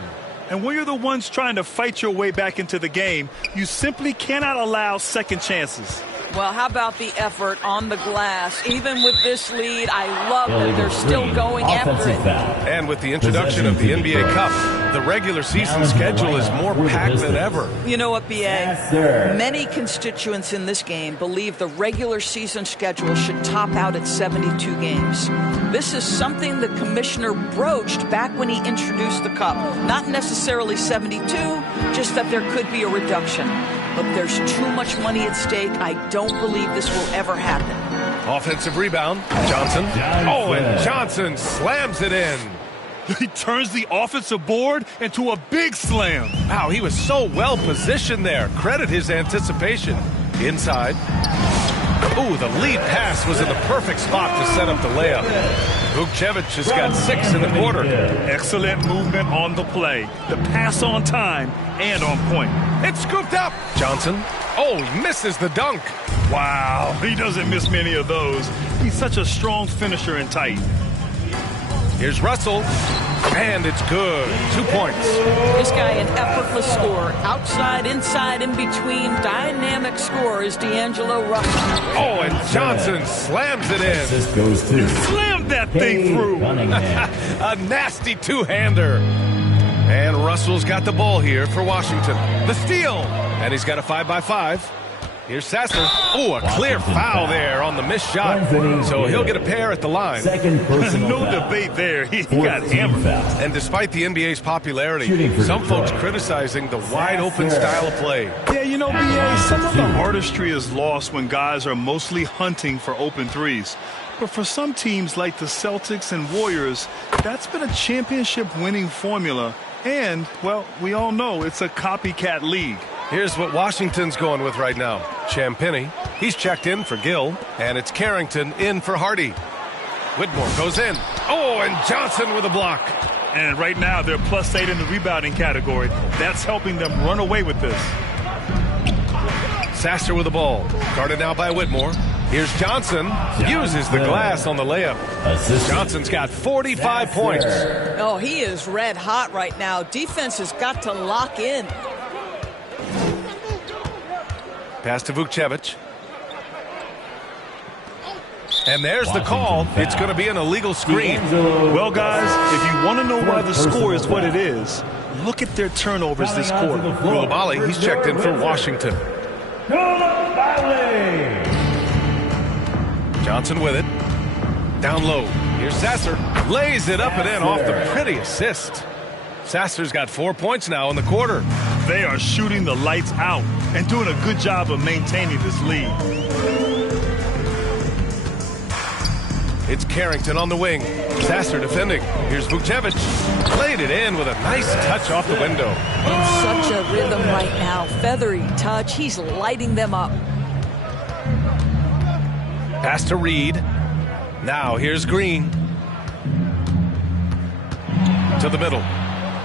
And when you're the ones trying to fight your way back into the game, you simply cannot allow second chances. Well, how about the effort on the glass? Even with this lead, I love that they're still going after it. And with the introduction of the NBA Cup, the regular season schedule is more packed than ever. You know what, B.A.? Many constituents in this game believe the regular season schedule should top out at 72 games. This is something the commissioner broached back when he introduced the Cup. Not necessarily 72, just that there could be a reduction. But there's too much money at stake. I don't believe this will ever happen. Offensive rebound, Johnson. Oh, and Johnson slams it in. He turns the offensive board into a big slam. Wow, he was so well positioned there. Credit his anticipation. Inside. Ooh, the lead pass was in the perfect spot to set up the layup. Vukcevic has got 6 in the quarter. Excellent movement on the play. The pass on time and on point. It's scooped up. Johnson. Oh, he misses the dunk. Wow, he doesn't miss many of those. He's such a strong finisher and tight. Here's Russell, and it's good. 2 points. This guy, an effortless scorer. Outside, inside, in between. Dynamic scorer is D'Angelo Russell. Oh, and Johnson slams it in. This goes to slam that thing through. A nasty two-hander. And Russell's got the ball here for Washington. The steal. And he's got a 5-by-5. Here's Sasser. Oh, a clear foul there on the missed shot. So he'll get a pair at the line. No debate there. He got hammered. And despite the NBA's popularity, some folks criticizing the wide-open style of play. Yeah, you know, B.A., some of the artistry is lost when guys are mostly hunting for open threes. But for some teams like the Celtics and Warriors, that's been a championship-winning formula. And, well, we all know it's a copycat league. Here's what Washington's going with right now. Champagny, he's checked in for Gill, and it's Carrington in for Hardy. Whitmore goes in. Oh, and Johnson with a block. And right now, they're +8 in the rebounding category. That's helping them run away with this. Sasser with the ball. Guarded now by Whitmore. Here's Johnson. Uses the glass on the layup. Johnson's got 45 points. Oh, he is red hot right now. Defense has got to lock in. Pass to Vukcevic. And there's the call. It's going to be an illegal screen. Well, guys, if you want to know why the score is what it is, look at their turnovers this quarter. Koulibaly, he's checked in for Washington. Johnson with it. Down low. Here's Sasser. Lays it up and in off the pretty assist. Sasser's got 4 points now in the quarter. They are shooting the lights out and doing a good job of maintaining this lead. It's Carrington on the wing. Sasser defending. Here's Vukcevic. Played it in with a nice touch off the window. In such a rhythm right now. Feathery touch. He's lighting them up. Pass to Reed. Now here's Green. To the middle.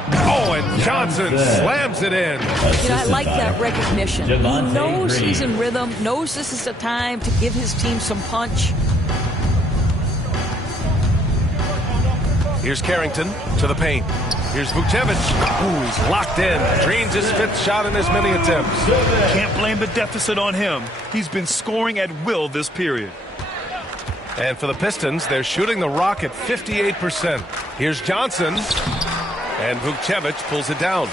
Oh, and Johnson slams it in. You know, I like that recognition. He knows he's in rhythm, knows this is the time to give his team some punch. Here's Carrington to the paint. Here's Vukcevic. Ooh, he's locked in. Drains his 5th shot in as many attempts. Can't blame the deficit on him. He's been scoring at will this period. And for the Pistons, they're shooting the rock at 58%. Here's Johnson. And Vukcevic pulls it down.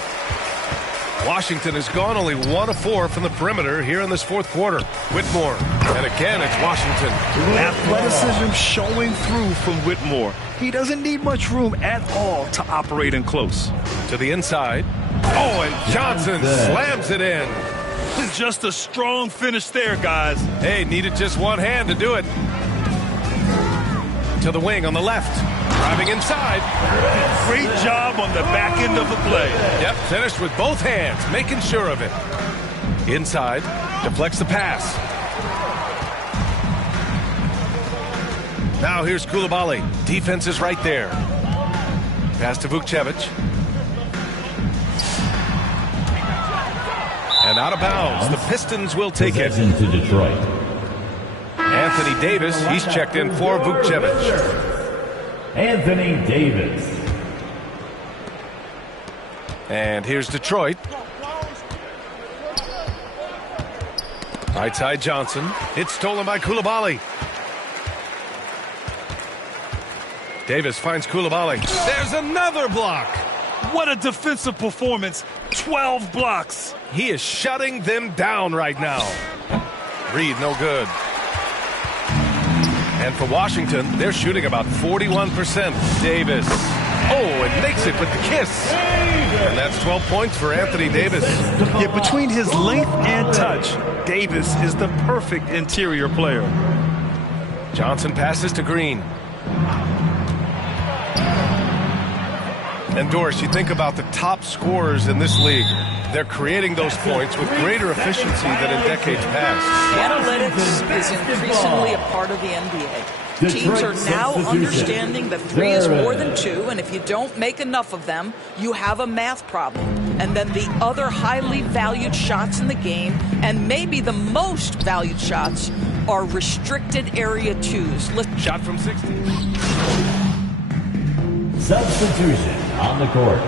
Washington has gone only 1 of 4 from the perimeter here in this 4th quarter. Whitmore. And again, it's Washington. Athleticism showing through from Whitmore. He doesn't need much room at all to operate in close. To the inside. Oh, and Johnson slams it in. Just a strong finish there, guys. Hey, needed just one hand to do it. To the wing on the left. Driving inside. Great job on the back end of the play. Yep, finished with both hands, making sure of it. Inside, deflects the pass. Now here's Koulibaly. Defense is right there. Pass to Vukcevic. And out of bounds. The Pistons will take it. To Detroit. Anthony Davis, he's checked in for Vukcevic. Anthony Davis. And here's Detroit. Right side Johnson. It's stolen by Koulibaly. Davis finds Koulibaly. There's another block. What a defensive performance. 12 blocks. He is shutting them down right now. Reed, no good. And for Washington, they're shooting about 41%. Davis. Oh, and makes it with the kiss. And that's 12 points for Anthony Davis. Yet between his length and touch, Davis is the perfect interior player. Johnson passes to Green. And Doris, you think about the top scorers in this league. They're creating those points with greater efficiency than in decades past. Analytics is increasingly a part of the NBA. Teams are now understanding that 3 is more than 2, and if you don't make enough of them, you have a math problem. And then the other highly valued shots in the game, and maybe the most valued shots, are restricted area 2s. Shot from 60. Substitution on the court.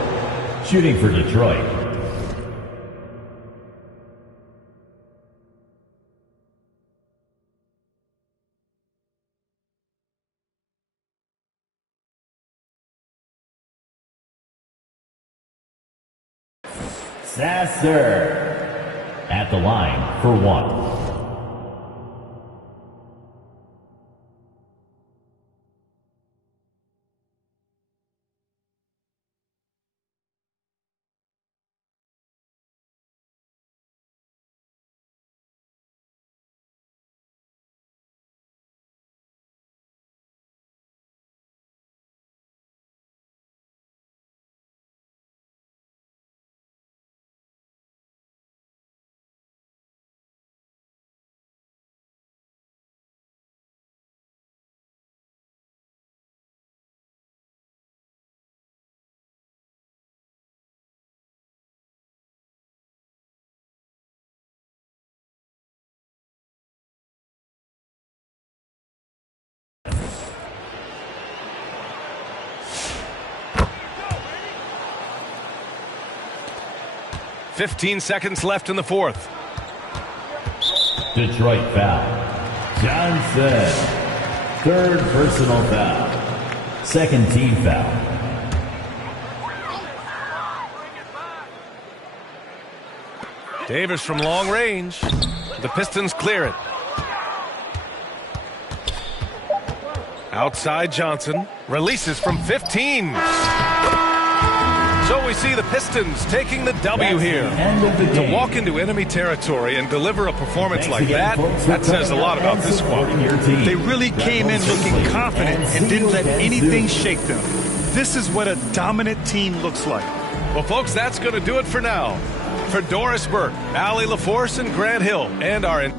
Shooting for Detroit. Sasser at the line for 1. "15 seconds left in the fourth. Detroit foul. Johnson. Third personal foul. Second team foul. Davis from long range. The Pistons clear it. Outside Johnson. Releases from 15. So we see the Pistons taking the W here. To walk into enemy territory and deliver a performance like that says a lot about this squad. They really came in looking confident and didn't let anything shake them. This is what a dominant team looks like. Well, folks, that's going to do it for now. For Doris Burke, Allie LaForce, and Grant Hill, and our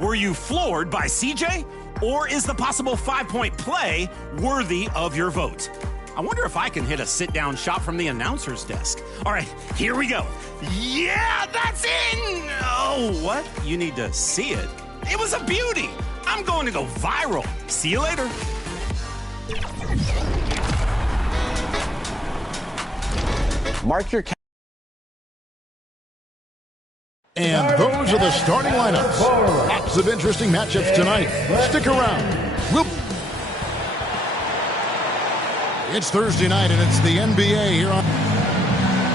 Were you floored by CJ? Or is the possible 5-point play worthy of your vote? I wonder if I can hit a sit-down shot from the announcer's desk. All right, here we go. Yeah, that's in! Oh, what? You need to see it. It was a beauty. I'm going to go viral. See you later. Mark your And those are the starting lineups. Lots of interesting matchups tonight. Stick around. It's Thursday night, and it's the NBA here on.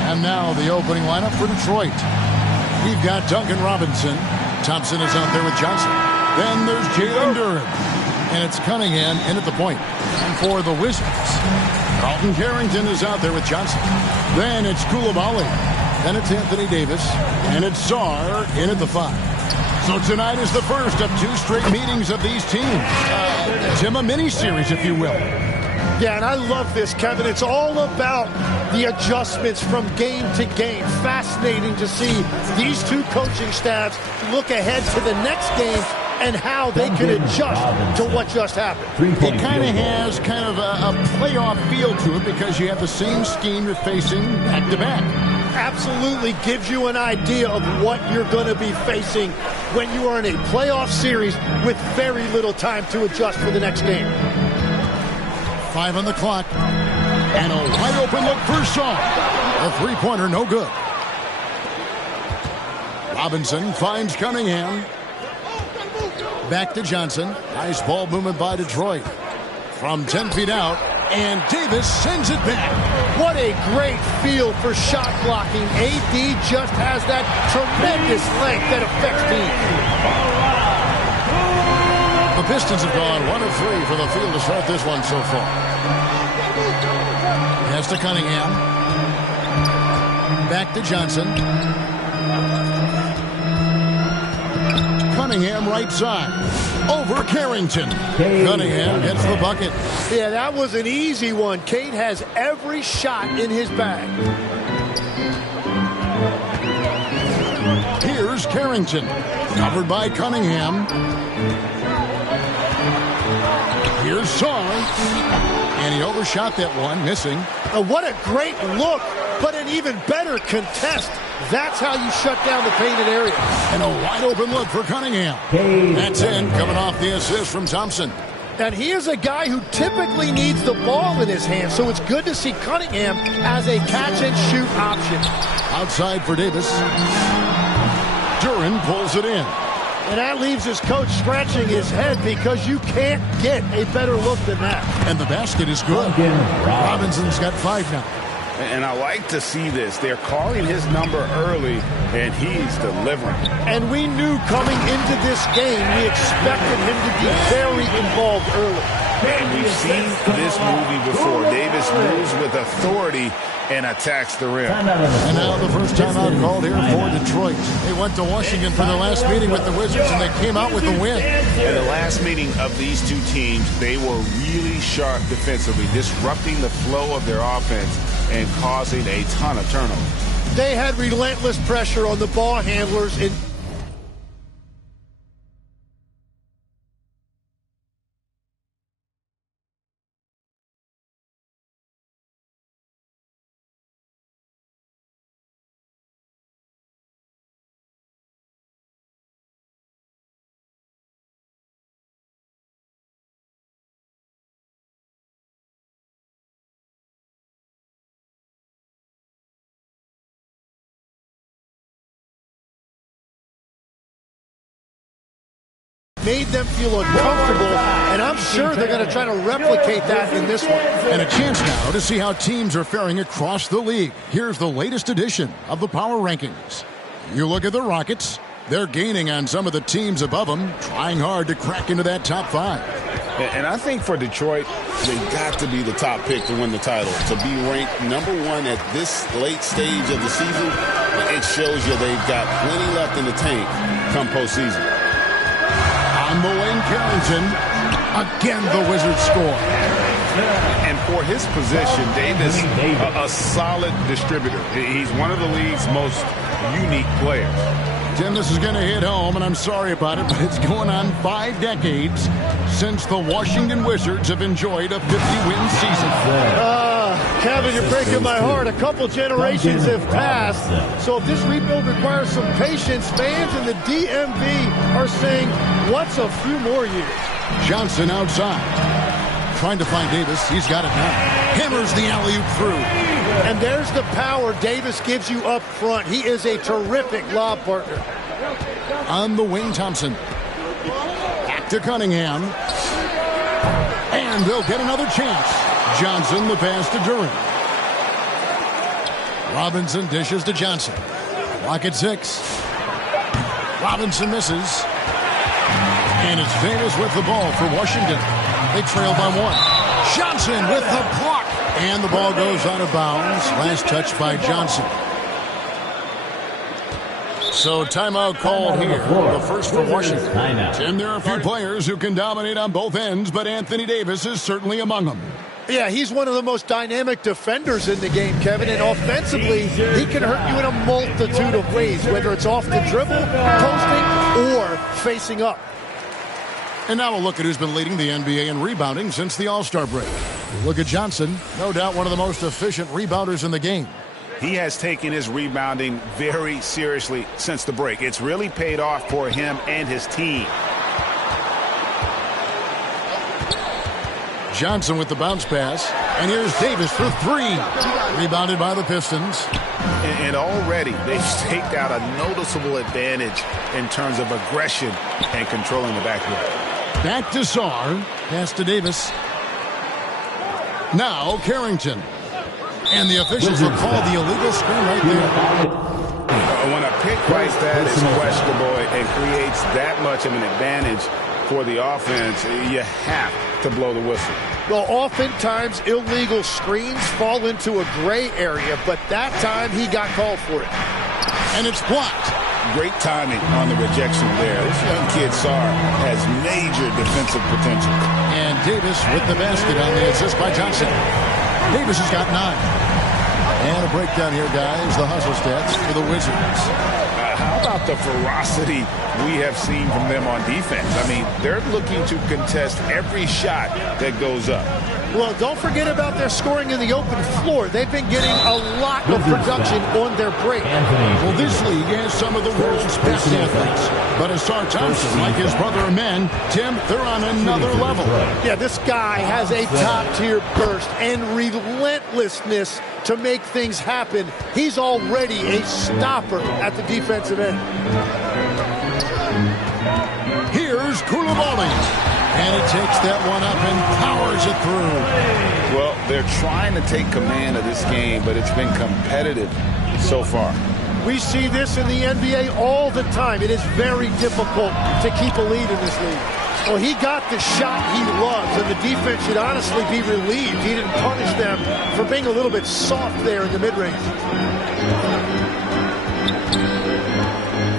And now the opening lineup for Detroit. We've got Duncan Robinson. Thompson is out there with Johnson. Then there's Jalen Duren. And it's Cunningham in at the point. And for the Wizards, Carlton Carrington is out there with Johnson. Then it's Koulibaly. Then it's Anthony Davis, and it's Czar in at the 5. So tonight is the first of 2 straight meetings of these teams. Tim, a mini-series, if you will. Yeah, and I love this, Kevin. It's all about the adjustments from game to game. Fascinating to see these 2 coaching staffs look ahead to the next game and how they can adjust to what just happened. It kind of has a playoff feel to it because you have the same scheme you're facing back-to-back. Absolutely gives you an idea of what you're going to be facing when you are in a playoff series with very little time to adjust for the next game. 5 on the clock. And a wide open look for Shaw. A 3-pointer, no good. Robinson finds Cunningham. Back to Johnson. Nice ball movement by Detroit. From 10 feet out. And Davis sends it back. What a great feel for shot blocking. AD just has that tremendous length that affects teams. The Pistons have gone 1 of 3 for the field to start this one so far. Pass to Cunningham. Back to Johnson. Cunningham right side. Over Carrington. Cunningham gets the bucket. Yeah, that was an easy one. Cade has every shot in his bag. Here's Carrington. Covered by Cunningham. Here's Song. And he overshot that one, missing. What a great look, but an even better contest. That's how you shut down the painted area. And a wide open look for Cunningham. That's in, coming off the assist from Thompson. And he is a guy who typically needs the ball in his hands, so it's good to see Cunningham as a catch-and-shoot option. Outside for Davis. Duren pulls it in. And that leaves his coach scratching his head because you can't get a better look than that. And the basket is good. Robinson's got 5 now. And I like to see this. They're calling his number early, and he's delivering. And we knew coming into this game, we expected him to be very involved early. And we've seen this movie before. Davis moves with authority and attacks the rim. And now the first time out called here for Detroit. They went to Washington for their last meeting with the Wizards, and they came out with a win. In the last meeting of these 2 teams, they were really sharp defensively, disrupting the flow of their offense and causing a ton of turnovers. They had relentless pressure on the ball handlers in made them feel uncomfortable, and I'm sure they're going to try to replicate that in this one. And a chance now to see how teams are faring across the league. Here's the latest edition of the Power Rankings. You look at the Rockets. They're gaining on some of the teams above them, trying hard to crack into that top 5. And I think for Detroit, they've got to be the top pick to win the title. To be ranked number 1 at this late stage of the season, it shows you they've got plenty left in the tank come postseason. On the wing, Carrington. Again, the Wizards score. And for his position, Davis, a solid distributor. He's one of the league's most unique players. Tim, this is going to hit home, and I'm sorry about it, but it's going on 5 decades since the Washington Wizards have enjoyed a 50-win season. Kevin, you're breaking my heart. A couple generations have passed. So if this rebuild requires some patience, fans in the DMV are saying, what's a few more years? Johnson outside. Trying to find Davis. He's got it now. Hammers the alley-oop through. And there's the power Davis gives you up front. He is a terrific lob partner. On the wing, Thompson. Back to Cunningham. And they'll get another chance. Johnson, the pass to Duran. Robinson dishes to Johnson. Clock at 6. Robinson misses. And it's Davis with the ball for Washington. They trail by 1. Johnson with the block. And the ball goes out of bounds. Last touch by Johnson. So timeout called here. The first for Washington. And there are a few players who can dominate on both ends, but Anthony Davis is certainly among them. Yeah, he's one of the most dynamic defenders in the game, Kevin. And offensively, he can hurt you in a multitude of ways, whether it's off the dribble, posting, or facing up. And now we'll look at who's been leading the NBA in rebounding since the All-Star break. Look at Johnson, no doubt one of the most efficient rebounders in the game. He has taken his rebounding very seriously since the break. It's really paid off for him and his team. Johnson with the bounce pass. And here's Davis for 3. Rebounded by the Pistons. And already they've staked out a noticeable advantage in terms of aggression and controlling the backcourt. Back to Sarr. Pass to Davis. Now Carrington. And the officials will call the illegal screen right there. When a pick like that is questionable and creates that much of an advantage for the offense, you have to blow the whistle. Well, oftentimes illegal screens fall into a gray area, but that time he got called for it. And it's blocked. Great timing on the rejection there. This young kid, Sarr, has major defensive potential. And Davis with the basket on the assist by Johnson. Davis has got 9. And a breakdown here, guys. The hustle stats for the Wizards. How about the ferocity we have seen from them on defense? I mean, they're looking to contest every shot that goes up. Well, don't forget about their scoring in the open floor. They've been getting a lot of production on their break. Well, this league has some of the world's best athletes. But Asar Thompson, like his brother and men, Tim, they're on another level. Yeah, this guy has a top-tier burst and relentlessness to make things happen. He's already a stopper at the defensive end. Here's Koulibaly. And it takes that one up and powers it through. Well, they're trying to take command of this game, but it's been competitive so far. We see this in the NBA all the time. It is very difficult to keep a lead in this league. Well, he got the shot he loves, and the defense should honestly be relieved. He didn't punish them for being a little bit soft there in the mid-range.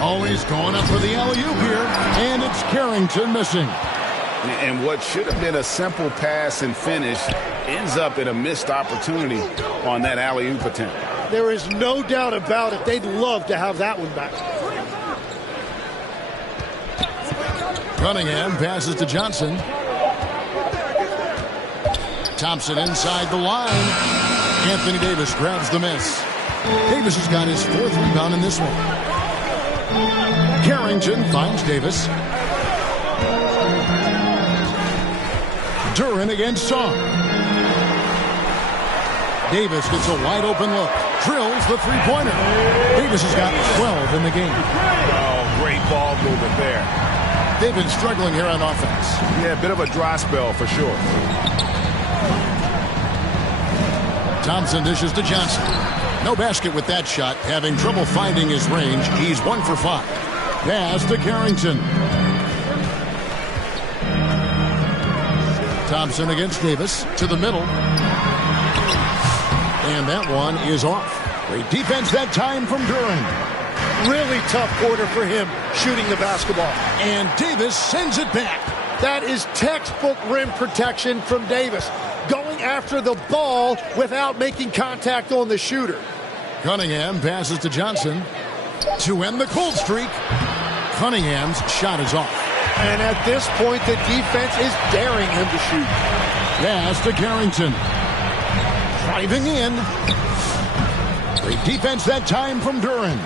Always going up for the alley-oop here, and it's Carrington missing. And what should have been a simple pass and finish ends up in a missed opportunity on that alley-oop attempt. There is no doubt about it. They'd love to have that one back. Cunningham passes to Johnson. Thompson inside the line. Anthony Davis grabs the miss. Davis has got his 4th rebound in this one. Carrington finds Davis. Duran against Sarr. Davis gets a wide open look. Drills the 3-pointer. Davis has got 12 in the game. Oh, great ball movement there. They've been struggling here on offense. Yeah, a bit of a dry spell for sure. Thompson dishes to Johnson. No basket with that shot. Having trouble finding his range. He's 1 for 5. Pass to Carrington. Thompson against Davis to the middle. And that one is off. Great defense that time from Duran. Really tough quarter for him shooting the basketball. And Davis sends it back. That is textbook rim protection from Davis. Going after the ball without making contact on the shooter. Cunningham passes to Johnson. To end the cold streak, Cunningham's shot is off. And at this point, the defense is daring him to shoot. Pass to Carrington. Driving in. Great defense that time from Duran.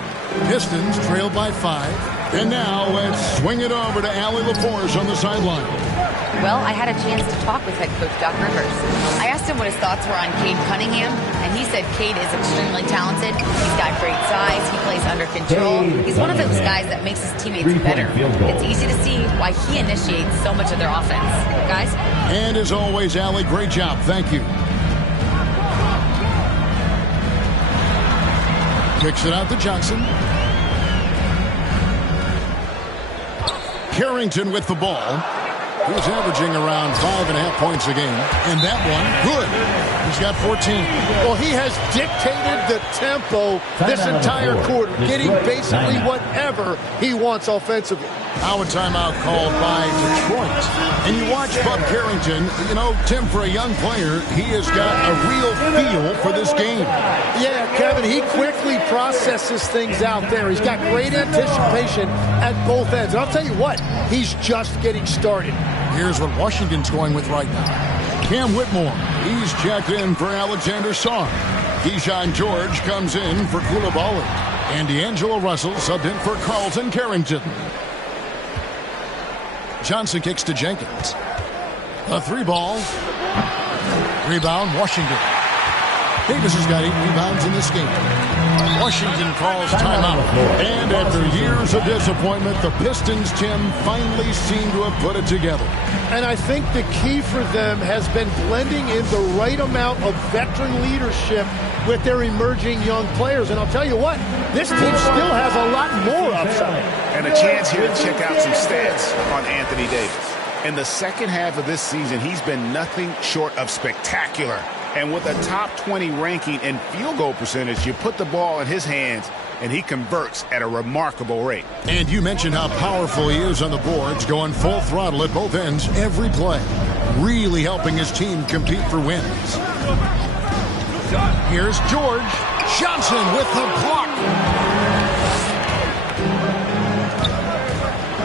Pistons trail by 5. And now let's swing it over to Allie LaForce on the sideline. Well, I had a chance to talk with head coach Doc Rivers. I asked him what his thoughts were on Cade Cunningham, and he said Cade is extremely talented. He's got great size. He plays under control. He's one of those guys that makes his teammates better. It's easy to see why he initiates so much of their offense. Guys? And as always, Allie, great job. Thank you. Kicks it out to Johnson. Carrington with the ball. He's averaging around 5.5 points a game. And that one, good. He's got 14. Well, he has dictated the tempo this entire quarter, getting basically whatever he wants offensively. Now a timeout called by Detroit. And you watch Bub Carrington, you know, Tim, for a young player, he has got a real feel for this game. Yeah, Kevin, he quickly processes things out there. He's got great anticipation at both ends. And I'll tell you what, he's just getting started. Here's what Washington's going with right now. Cam Whitmore, he's checked in for Alexander Sarr. Keyshawn George comes in for Koulibaly. And D'Angelo Russell subbed in for Carlton Carrington. Johnson kicks to Jenkins. A 3-ball. Rebound, Washington. Davis has got 8 rebounds in this game. Washington calls timeout. And after years of disappointment, the Pistons, Tim, finally seem to have put it together. And I think the key for them has been blending in the right amount of veteran leadership with their emerging young players. And I'll tell you what, this team still has a lot more upside. And a chance here to check out some stats on Anthony Davis. In the second half of this season, he's been nothing short of spectacular. And with a top 20 ranking in field goal percentage, you put the ball in his hands, and he converts at a remarkable rate. And you mentioned how powerful he is on the boards, going full throttle at both ends every play, really helping his team compete for wins. Here's George. Johnson with the block.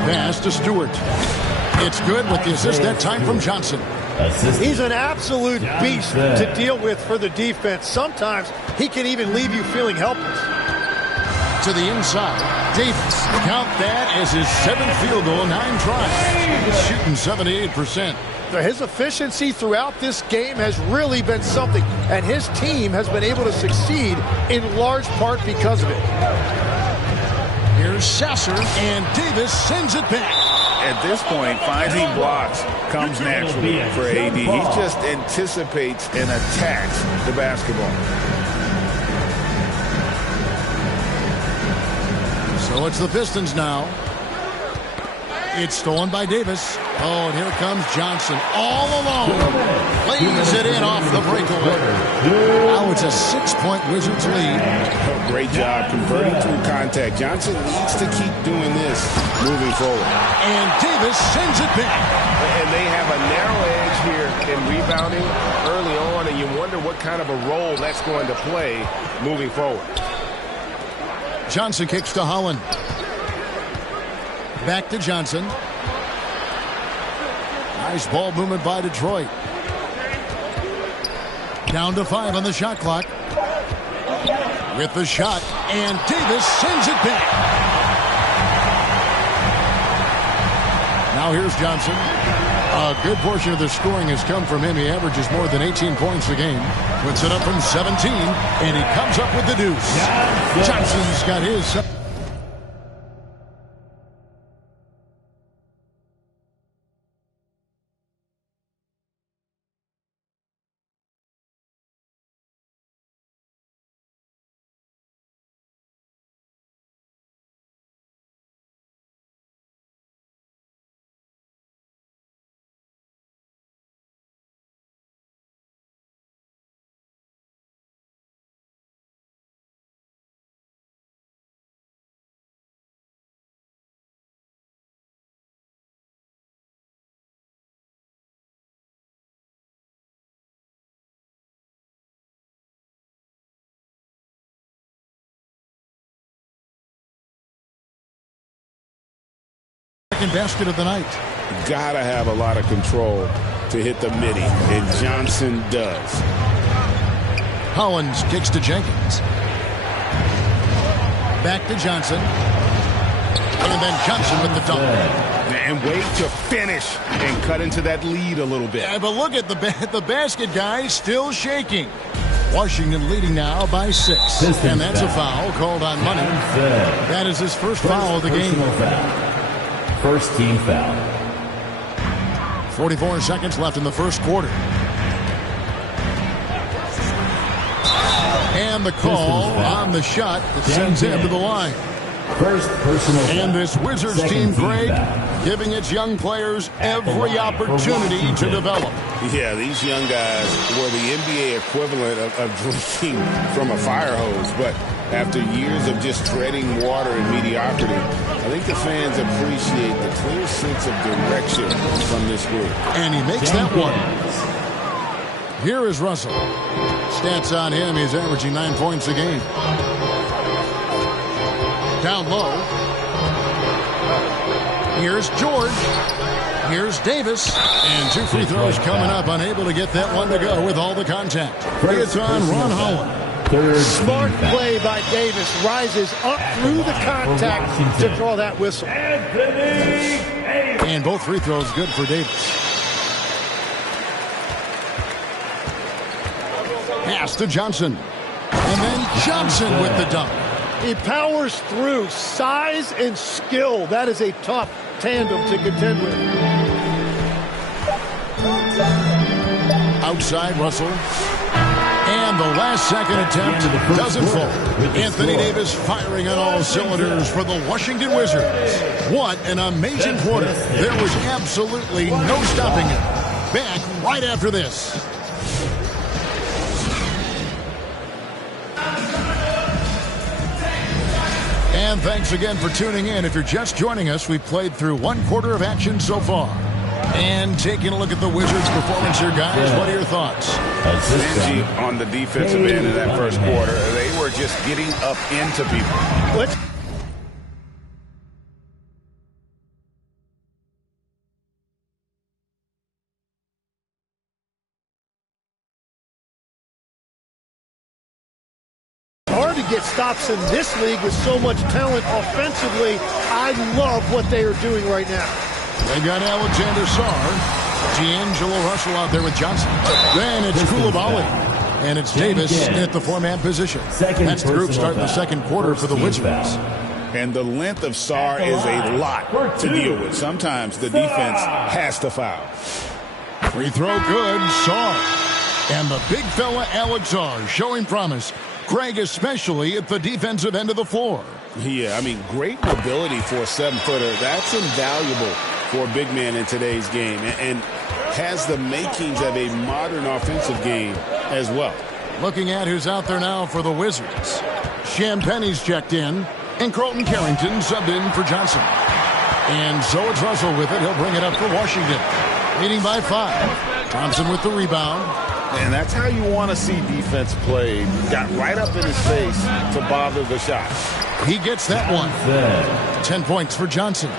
Pass to Stewart. It's good with the assist that time from Johnson. He's an absolute beast to deal with for the defense. Sometimes he can even leave you feeling helpless. To the inside. Davis. Count that as his 7th field goal, 9 tries. He's shooting 78%. His efficiency throughout this game has really been something, and his team has been able to succeed in large part because of it. Here's Sasser, and Davis sends it back. At this point, finding blocks comes naturally for AD. He just anticipates and attacks the basketball. So it's the Pistons now. It's stolen by Davis. Oh, and here comes Johnson all alone. Lays it in off the breakaway. Now it's a 6-point Wizards lead. Great job converting through contact. Johnson needs to keep doing this moving forward. And Davis sends it back. And they have a narrow edge here in rebounding early on, and you wonder what kind of a role that's going to play moving forward. Johnson kicks to Holland. Back to Johnson. Nice ball movement by Detroit. Down to 5 on the shot clock. With the shot, and Davis sends it back. Now here's Johnson. A good portion of the scoring has come from him. He averages more than 18 points a game. Puts it up from 17, and he comes up with the deuce. Johnson's got his... second basket of the night. Gotta have a lot of control to hit the midi, and Johnson does. Collins kicks to Jenkins. Back to Johnson. And then Johnson with the dunk. And wait to finish and cut into that lead a little bit. Yeah, but look at the basket, guys, still shaking. Washington leading now by 6. And that's a foul called on Money. That is his first foul of the game. First team foul. 44 seconds left in the first quarter. And the call on the shot that sends him to the line. First personal foul. And this Wizards team, Greg, giving its young players every opportunity to develop. Yeah, these young guys were the NBA equivalent of drinking from a fire hose. But after years of just treading water and mediocrity, I think the fans appreciate the clear sense of direction from this group. And he makes that one. Here is Russell. Stats on him, he's averaging 9 points a game. Down low. Here's George. Here's Davis. And 2 free throws coming up. Unable to get that one to go with all the contact. It's on Ron Holland. Smart play by Davis. Rises up through the contact to draw that whistle. And both free throws good for Davis. Pass to Johnson. And then Johnson with the dunk. He powers through. Size and skill. That is a tough tandem to contend with. Outside Russell. And the last second attempt doesn't fall. Anthony Davis firing on all cylinders for the Washington Wizards. What an amazing quarter. There was absolutely no stopping it. Back right after this. And thanks again for tuning in. If you're just joining us, we've played through 1 quarter of action so far. And taking a look at the Wizards' performance here, guys, what are your thoughts? Benji on the defensive end of that first quarter, they were just getting up into people. Hard to get stops in this league with so much talent offensively. I love what they are doing right now. They got Alexander Sarr, D'Angelo Russell out there with Johnson. Then it's Koulibaly. And it's Davis at the 4-man position. That's the group starting the second quarter for the Wizards. And the length of Sarr is a lot to deal with. Sometimes the defense has to foul. Free throw good, Sarr. And the big fella Alex Sarr showing promise. Craig especially at the defensive end of the floor. Yeah, I mean, great mobility for a 7-footer. That's invaluable for a big man in today's game, and has the makings of a modern offensive game as well. Looking at who's out there now for the Wizards. Champagne's checked in, and Carlton Carrington subbed in for Johnson. And so it's Russell with it. He'll bring it up for Washington. Leading by 5. Thompson with the rebound. And that's how you want to see defense played. Got right up in his face to bother the shot. He gets that one. 10 points for Johnson.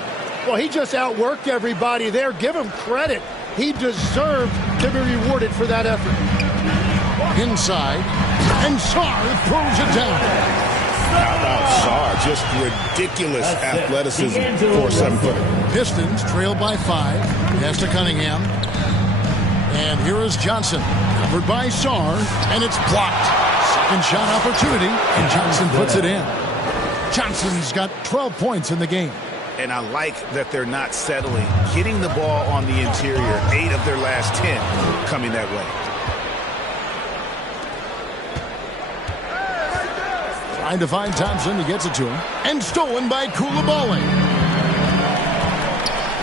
Well, he just outworked everybody there. Give him credit. He deserved to be rewarded for that effort. Inside, and Sarr throws it down. How about Sarr? Just ridiculous athleticism for a 7-footer. Pistons trail by 5. Pass to Cunningham. And here is Johnson, covered by Sarr, and it's blocked. Second shot opportunity, and Johnson puts it in. Johnson's got 12 points in the game. And I like that they're not settling. Getting the ball on the interior, 8 of their last 10 coming that way. Trying to find Thompson, he gets it to him. And stolen by Koulibaly.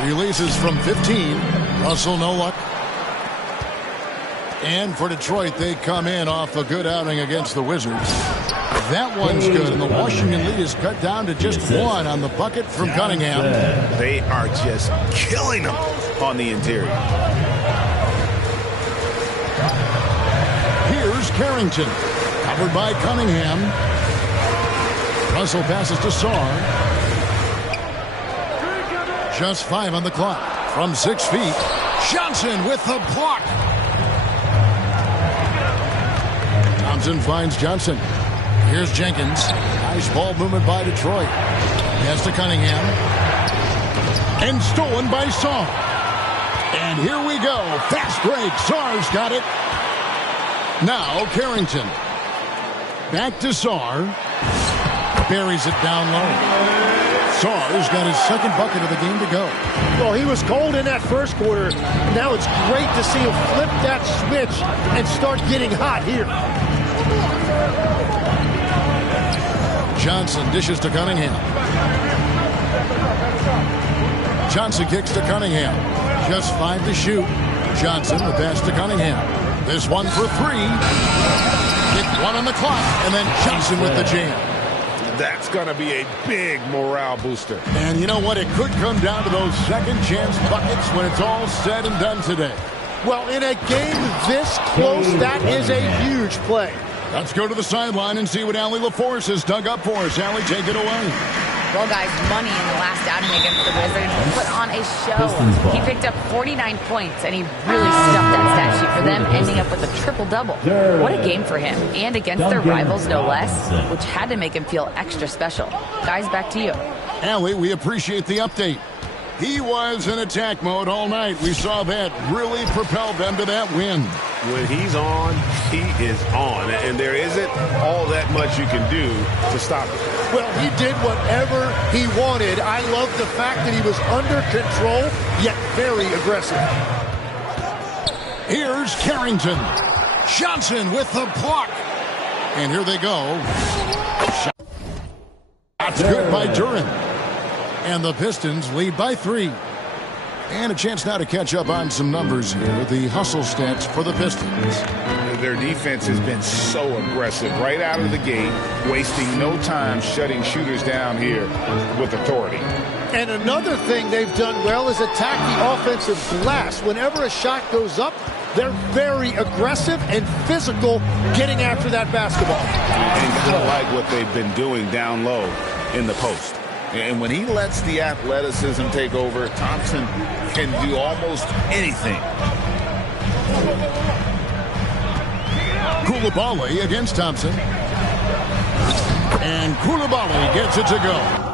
Releases from 15. Russell, no luck. And for Detroit, they come in off a good outing against the Wizards. That one's good, and the Washington lead is cut down to just 1 on the bucket from Cunningham. They are just killing them on the interior. Here's Carrington, covered by Cunningham. Russell passes to Sarr. Just 5 on the clock. From 6 feet, Johnson with the block. Thompson finds Johnson. Here's Jenkins. Nice ball movement by Detroit. Pass to Cunningham. And stolen by Saar. And here we go. Fast break. Saar's got it. Now Carrington. Back to Saar. Buries it down low. Saar's got his second bucket of the game to go. Well, he was cold in that first quarter. Now it's great to see him flip that switch and start getting hot here. Johnson dishes to Cunningham. Johnson kicks to Cunningham. Just 5 to shoot. Johnson the pass to Cunningham. This one for 3. With 1 on the clock. And then Johnson with the jam. That's going to be a big morale booster. And you know what? It could come down to those second chance buckets when it's all said and done today. Well, in a game this close, that is a huge play. Let's go to the sideline and see what Allie LaForce has dug up for us. Allie, take it away. Well, guys, money in the last outing against the Wizards put on a show. He picked up 49 points, and he really stuffed that stat sheet for them, ending up with a triple-double. What a game for him, and against their rivals, no less, which had to make him feel extra special. Guys, back to you. Allie, we appreciate the update. He was in attack mode all night. We saw that really propelled them to that win. When he's on, he is on. And there isn't all that much you can do to stop it. Well, he did whatever he wanted. I love the fact that he was under control, yet very aggressive. Here's Carrington. Johnson with the block. And here they go. That's good by Duran. And the Pistons lead by 3. And a chance now to catch up on some numbers here. The hustle stats for the Pistons. Their defense has been so aggressive right out of the gate, wasting no time shutting shooters down here with authority. And another thing they've done well is attack the offensive glass. Whenever a shot goes up, they're very aggressive and physical getting after that basketball. And kind of like what they've been doing down low in the post. And when he lets the athleticism take over, Thompson can do almost anything. Coulibaly against Thompson. And Coulibaly gets it to go.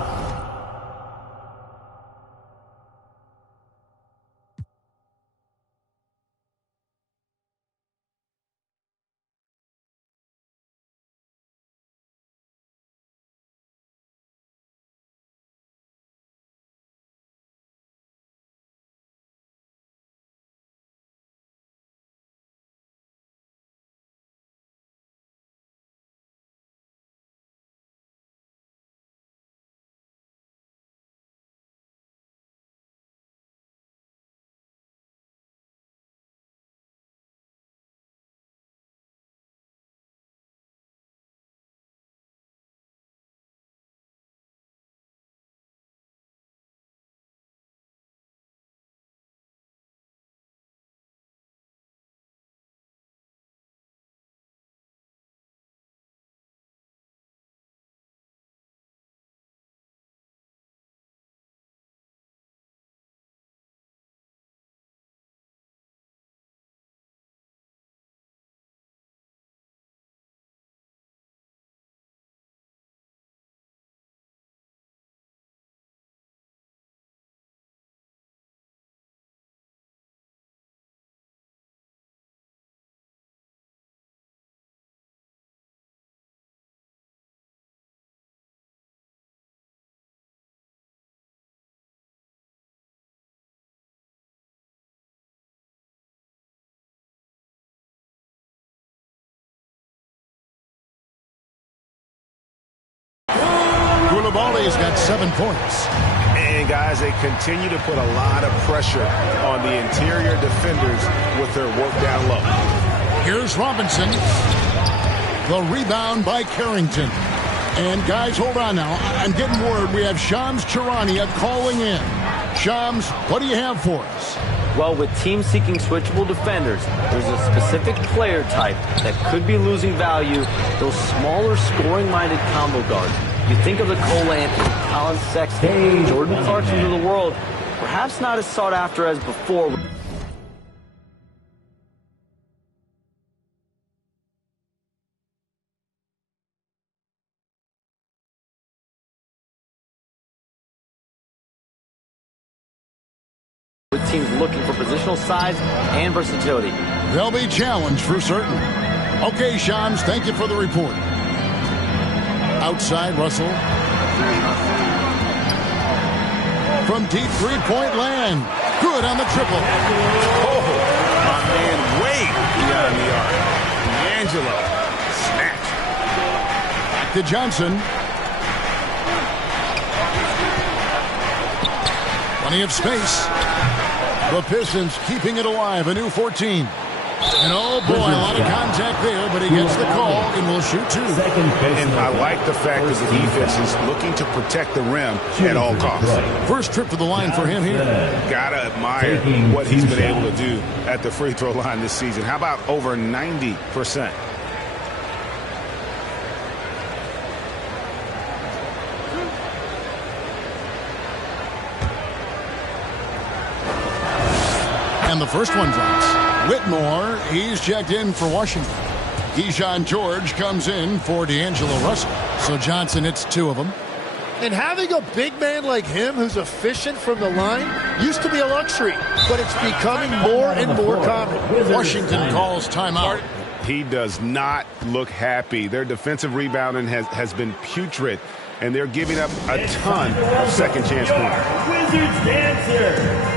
Coulibaly's got 7 points. And guys, they continue to put a lot of pressure on the interior defenders with their work down low. Here's Robinson. The rebound by Carrington. And guys, hold on now. I'm getting word we have Shams Charania calling in. Shams, what do you have for us? Well, with teams seeking switchable defenders, there's a specific player type that could be losing value, those smaller scoring-minded combo guards. You think of the Cole Anthony, Colin Sexton, Jordan Clarkson of the world, perhaps not as sought after as before. With teams looking for positional size and versatility. They'll be challenged for certain. Okay, Shams, thank you for the report. Outside, Russell. From deep three-point land. Good on the triple. Oh, my man way beyond the arc. Angelo, snatch. Back to Johnson. Plenty of space. The Pistons keeping it alive, a new 14. And oh boy, a lot of contact there, but he gets the call and will shoot two. And I like the fact that the defense is looking to protect the rim at all costs. First trip to the line for him here. Gotta admire what he's been able to do at the free throw line this season. How about over 90%? And the first one drops. Whitmore, he's checked in for Washington. Keyshawn George comes in for D'Angelo Russell. So Johnson hits two of them. And having a big man like him who's efficient from the line used to be a luxury, but it's becoming more and more common. Washington calls timeout. He does not look happy. Their defensive rebounding has been putrid, and they're giving up a ton of second chance points. Wizards dancer.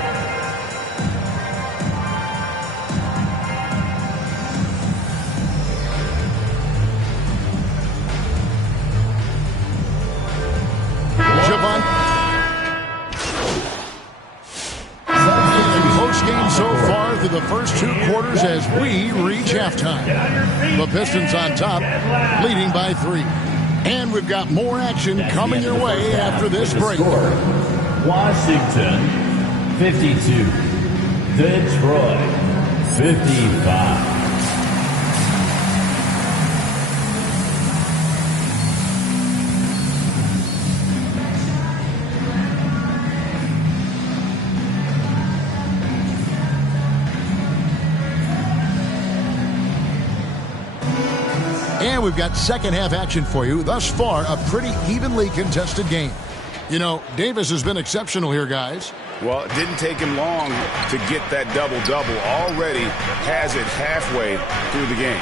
Post-game so far through the first two quarters as we reach halftime. The Pistons on top, leading by 3. And we've got more action coming your way after this break. Washington, 52. Detroit, 55. And we've got second half action for you. Thus far, a pretty evenly contested game. You know, Davis has been exceptional here, guys. Well, it didn't take him long to get that double-double. Already has it halfway through the game.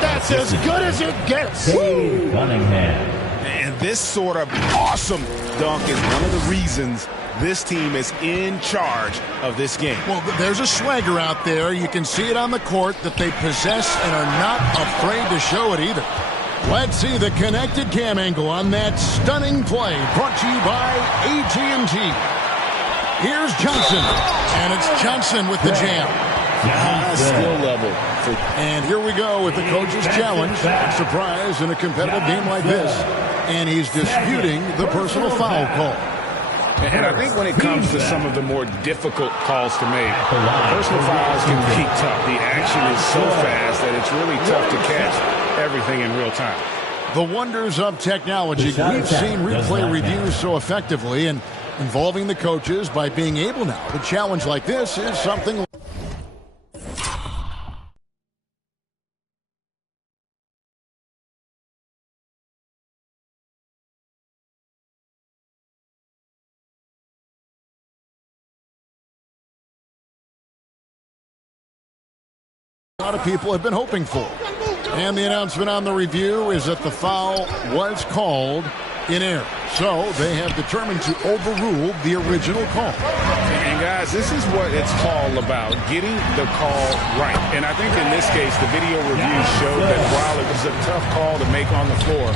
That's as good as it gets. Cunningham. And this sort of awesome dunk is one of the reasons this team is in charge of this game. Well, there's a swagger out there. You can see it on the court that they possess and are not afraid to show it either. Let's see the connected cam angle on that stunning play brought to you by AT&T. Here's Johnson, and it's Johnson with the jam. High skill level. And here we go with the coach's challenge. Surprise in a competitive game like this. And he's disputing the personal foul call. And I think when it comes to some of the more difficult calls to make, personal fouls can be tough. The action is so fast that it's really tough to catch everything in real time. The wonders of technology. We've seen replay reviews so effectively, and involving the coaches by being able now to challenge like this is something. A lot of people have been hoping for. And the announcement on the review is that the foul was called in error. So they have determined to overrule the original call. And guys, this is what it's all about, getting the call right. And I think in this case, the video review showed that while it was a tough call to make on the floor,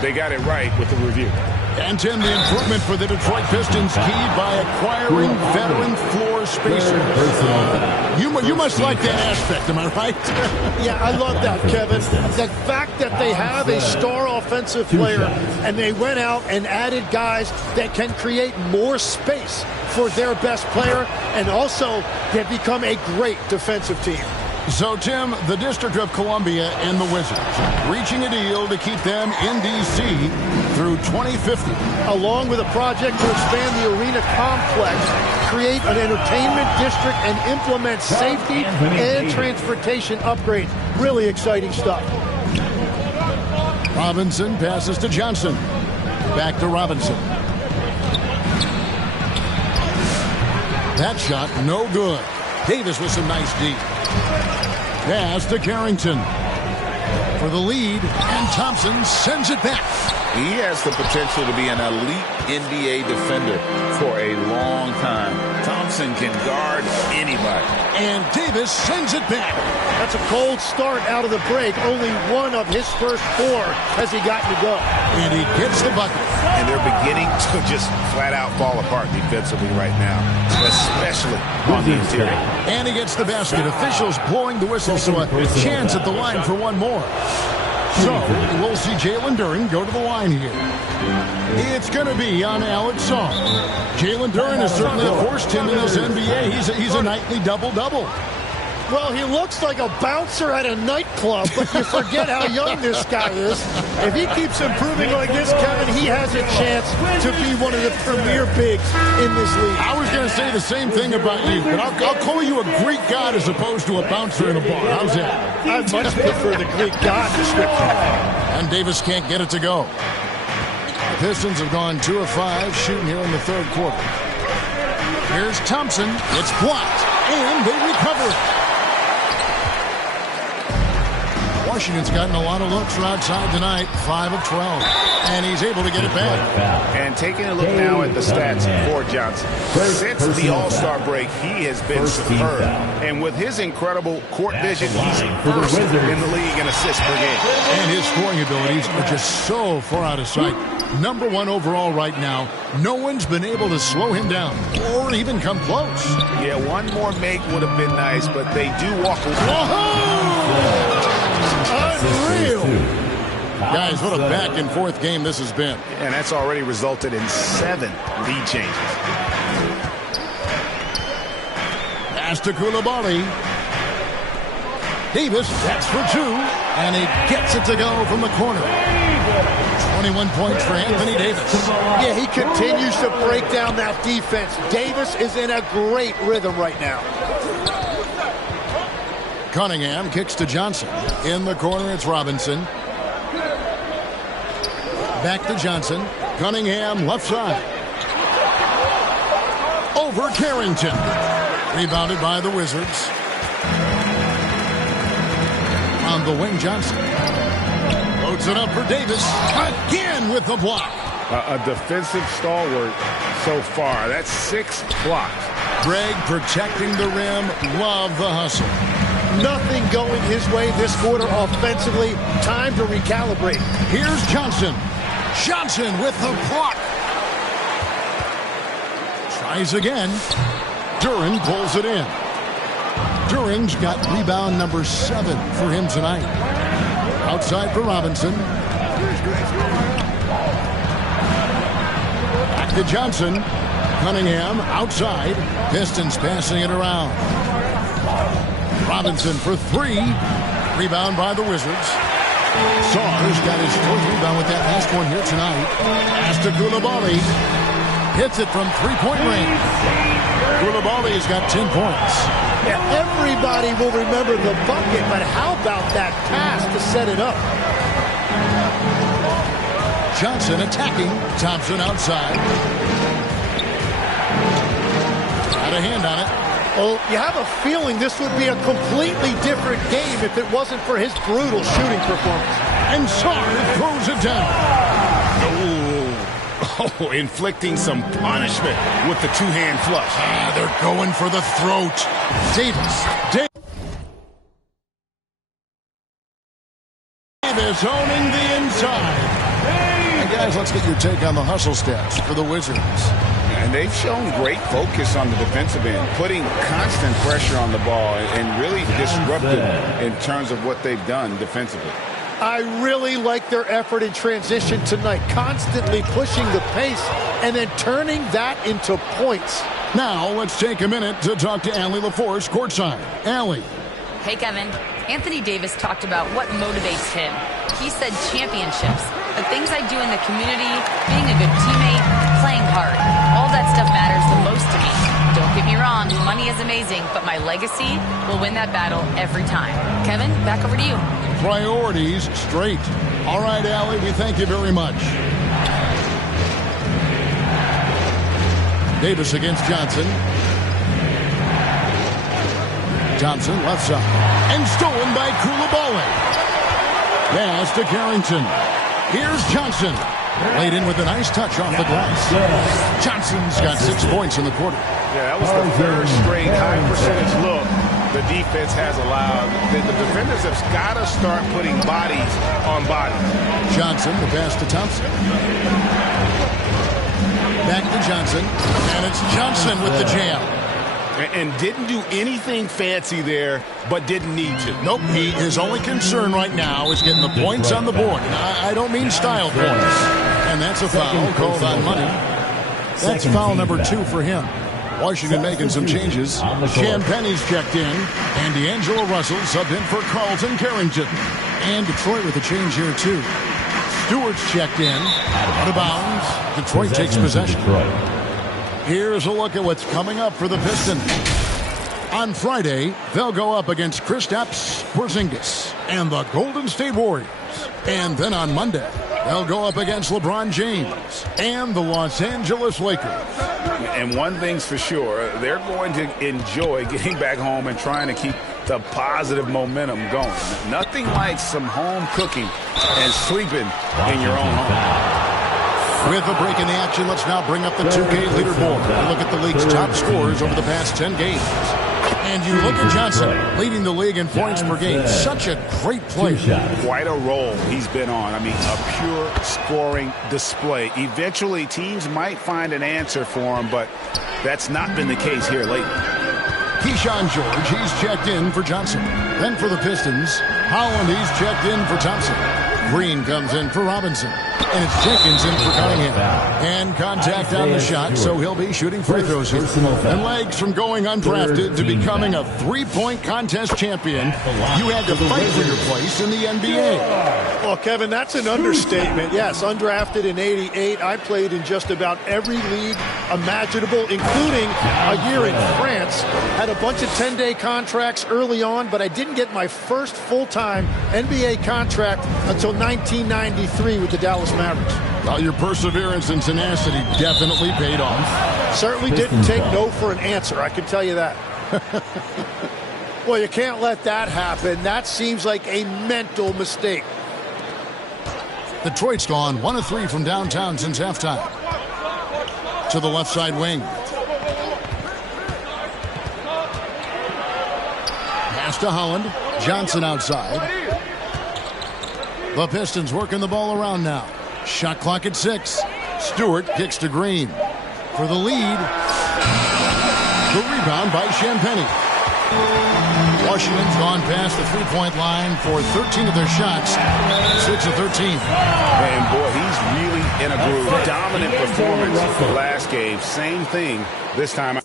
they got it right with the review. And Tim, the improvement for the Detroit Pistons keyed by acquiring veteran floor spacers. You must like that aspect, am I right? Yeah, I love that, Kevin. The fact that they have a star offensive player and they went out and added guys that can create more space for their best player, and also they've become a great defensive team. So, Tim, the District of Columbia and the Wizards reaching a deal to keep them in D.C. through 2050. Along with a project to expand the arena complex, create an entertainment district, and implement safety and transportation upgrades. Really exciting stuff. Robinson passes to Johnson. Back to Robinson. That shot, no good. Davis with some nice deep. Pass to Carrington for the lead, and Thompson sends it back. He has the potential to be an elite NBA defender for a long time. Thompson can guard anybody. And Davis sends it back. That's a cold start out of the break. Only one of his first 4 has he gotten to go. And he gets the bucket. And they're beginning to just flat out fall apart defensively right now, especially on the interior. And he gets the basket. Officials blowing the whistle, so a chance at the line for one more. So we'll see Jalen Duren go to the line here. It's going to be on Alex Song. Jalen Duren is certainly a force team in this NBA. He's a nightly double-double. Well, he looks like a bouncer at a nightclub, but you forget how young this guy is. If he keeps improving like this, Kevin, he has a chance to be one of the premier bigs in this league. I was going to say the same thing about you, but I'll call you a Greek god as opposed to a bouncer in a bar. How's that? I much prefer the Greek god description. And Davis can't get it to go. The Pistons have gone 2 of 5 shooting here in the third quarter. Here's Thompson. It's blocked, and they recover it. Washington's gotten a lot of looks from outside tonight, 5 of 12, and he's able to get it back. And taking a look now at the stats for Johnson. Since the All-Star break, he has been superb. And with his incredible court vision, he's first in the league in assists per game. And his scoring abilities are just so far out of sight. Number 1 overall right now. No one's been able to slow him down or even come close. Yeah, one more make would have been nice, but they do walk away. Unreal. Guys, what a back-and-forth game this has been. And that's already resulted in 7 lead changes. Pass to Coulibaly. Davis, that's for 2, and he gets it to go from the corner. 21 points for Anthony Davis. Yeah, he continues to break down that defense. Davis is in a great rhythm right now. Cunningham kicks to Johnson. In the corner, it's Robinson. Back to Johnson. Cunningham, left side. Over Carrington. Rebounded by the Wizards. On the wing, Johnson. Loads it up for Davis. Again with the block. A defensive stalwart so far. That's 6 blocks. Greg protecting the rim. Love the hustle. Nothing going his way this quarter offensively. Time to recalibrate. Here's Johnson. Johnson with the block. Tries again. Duren pulls it in. Duren's got rebound number 7 for him tonight. Outside for Robinson. Back to Johnson. Cunningham outside. Pistons passing it around. Robinson for 3. Rebound by the Wizards. Saunders got his 4th rebound with that last one here tonight. Pass to Coulibaly. Hits it from 3-point range. Coulibaly's got 10 points. Yeah, everybody will remember the bucket, but how about that pass to set it up? Johnson attacking. Thompson outside. Got a hand on it. Well, you have a feeling this would be a completely different game if it wasn't for his brutal shooting performance. And Sarr throws it down. Oh, inflicting some punishment with the 2-hand flush. They're going for the throat. Davis owning the inside. And guys, let's get your take on the hustle stats for the Wizards. And they've shown great focus on the defensive end, putting constant pressure on the ball and really disruptive in terms of what they've done defensively. I really like their effort in transition tonight, constantly pushing the pace and then turning that into points. Now let's take a minute to talk to Allie LaForce courtside. Allie. Hey, Kevin. Anthony Davis talked about what motivates him. He said championships. The things I do in the community, being a good teammate, playing hard, all that stuff matters the most to me. Don't get me wrong, money is amazing, but my legacy will win that battle every time. Kevin, back over to you. Priorities straight. All right, Allie, we thank you very much. Davis against Johnson. Thompson left side. And stolen by Koulibaly. Pass to Carrington. Here's Johnson. Laid in with a nice touch off the glass. Johnson's got 6 points in the quarter. Yeah, that was the third straight high percentage look the defense has allowed. The defenders have got to start putting bodies on bodies. Johnson, the pass to Thompson. Back to Johnson. And it's Johnson with the jam. And didn't do anything fancy there, but didn't need to. Nope. His only concern right now is getting the points on the board. I don't mean style points. And that's a foul called on Money. That's foul number 2 for him. Washington making some changes. Champagne's checked in. And D'Angelo Russell subbed in for Carlton Carrington. And Detroit with a change here, too. Stewart's checked in. Out of bounds. Detroit takes possession. Here's a look at what's coming up for the Pistons. On Friday, they'll go up against Kristaps Porzingis and the Golden State Warriors. And then on Monday, they'll go up against LeBron James and the Los Angeles Lakers. And one thing's for sure, they're going to enjoy getting back home and trying to keep the positive momentum going. Nothing like some home cooking and sleeping in your own home. With a break in the action, let's now bring up the 2K leaderboard and look at the league's top scorers over the past 10 games. And you look at Johnson, leading the league in points per game. Such a great player. Quite a role he's been on. I mean, a pure scoring display. Eventually, teams might find an answer for him, but that's not been the case here lately. Keyshawn George, he's checked in for Johnson. Then for the Pistons, Holland, he's checked in for Thompson. Green comes in for Robinson. And it's Jenkins in for Cunningham. And contact on the shot, so he'll be shooting free throws here. And legs from going undrafted to becoming a 3-point contest champion. You had to fight for your place in the NBA. Well, Kevin, that's an understatement. Yes, undrafted in '88. I played in just about every league imaginable, including a year in France. Had a bunch of 10-day contracts early on, but I didn't get my first full-time NBA contract until 1993 with the Dallas Mavericks. Well, your perseverance and tenacity definitely paid off. Certainly didn't take no for an answer, I can tell you that. Well, you can't let that happen. That seems like a mental mistake. Detroit's gone 1 of 3 from downtown since halftime. To the left side wing. Pass to Holland. Johnson outside. The Pistons working the ball around now. Shot clock at 6. Stewart kicks to Green. For the lead. The rebound by Champagnie. Washington's gone past the 3-point line for 13 of their shots. 6 of 13. And boy, he's really in a groove. Dominant performance the last game. Same thing this time.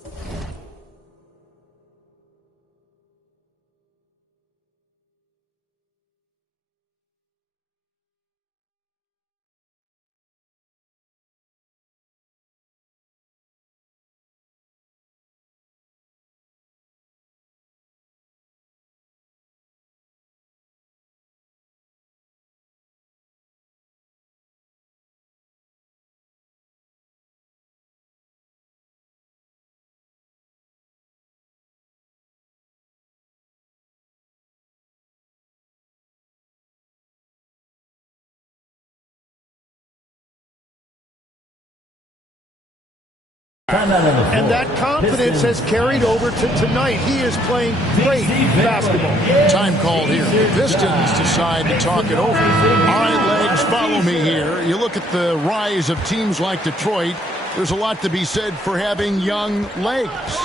And that confidence has carried over to tonight. He is playing great basketball. Time called here. The Pistons decide to talk it over. All right, legs, follow me here. You look at the rise of teams like Detroit. There's a lot to be said for having young legs.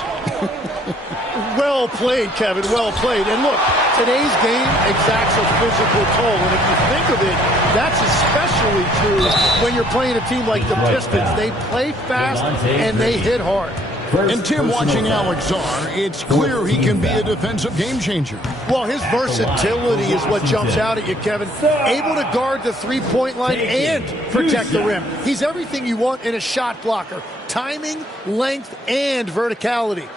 Well played, Kevin. Well played. And look, today's game exacts a physical toll. And if you think of it, that's especially true when you're playing a team like the Pistons. They play fast and they hit hard. And Tim, watching Alex Czar, it's clear he can be a defensive game changer. Well, his versatility is what jumps out at you, Kevin. Able to guard the three-point line and protect the rim. He's everything you want in a shot blocker. Timing, length, and verticality.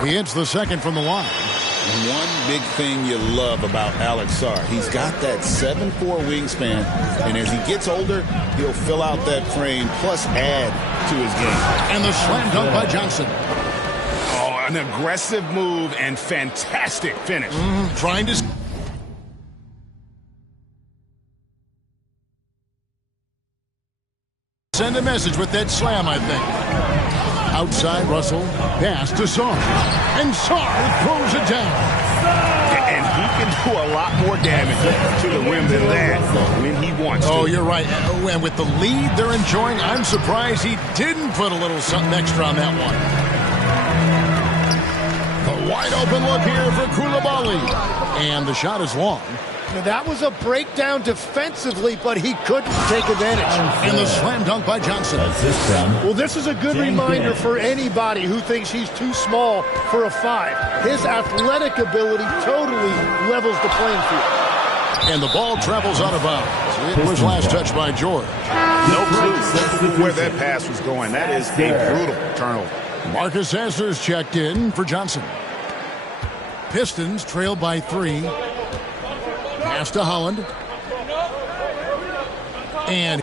He hits the second from the line. One big thing you love about Alex Czar, he's got that 7'4" wingspan, and as he gets older, he'll fill out that frame, plus add to his game. And the slam dunk by Johnson. Oh, an aggressive move and fantastic finish. Trying to... send a message with that slam, I think. Outside, Russell, pass to Czar. And Czar throws it down. And he can do a lot more damage to the rim than that when he wants to. Oh, you're right. And with the lead they're enjoying, I'm surprised he didn't put a little something extra on that one. The wide open look here for Koulibaly. And the shot is long. Now, that was a breakdown defensively, but he couldn't take advantage. And the slam dunk by Johnson. Well, this is a good reminder for anybody who thinks he's too small for a 5. His athletic ability totally levels the playing field. And the ball travels out of bounds. It was last touched by George. No clue where that pass was going. That is a brutal turnover. Marcus Hasner's checked in for Johnson. Pistons trail by 3. Pass to Holland. And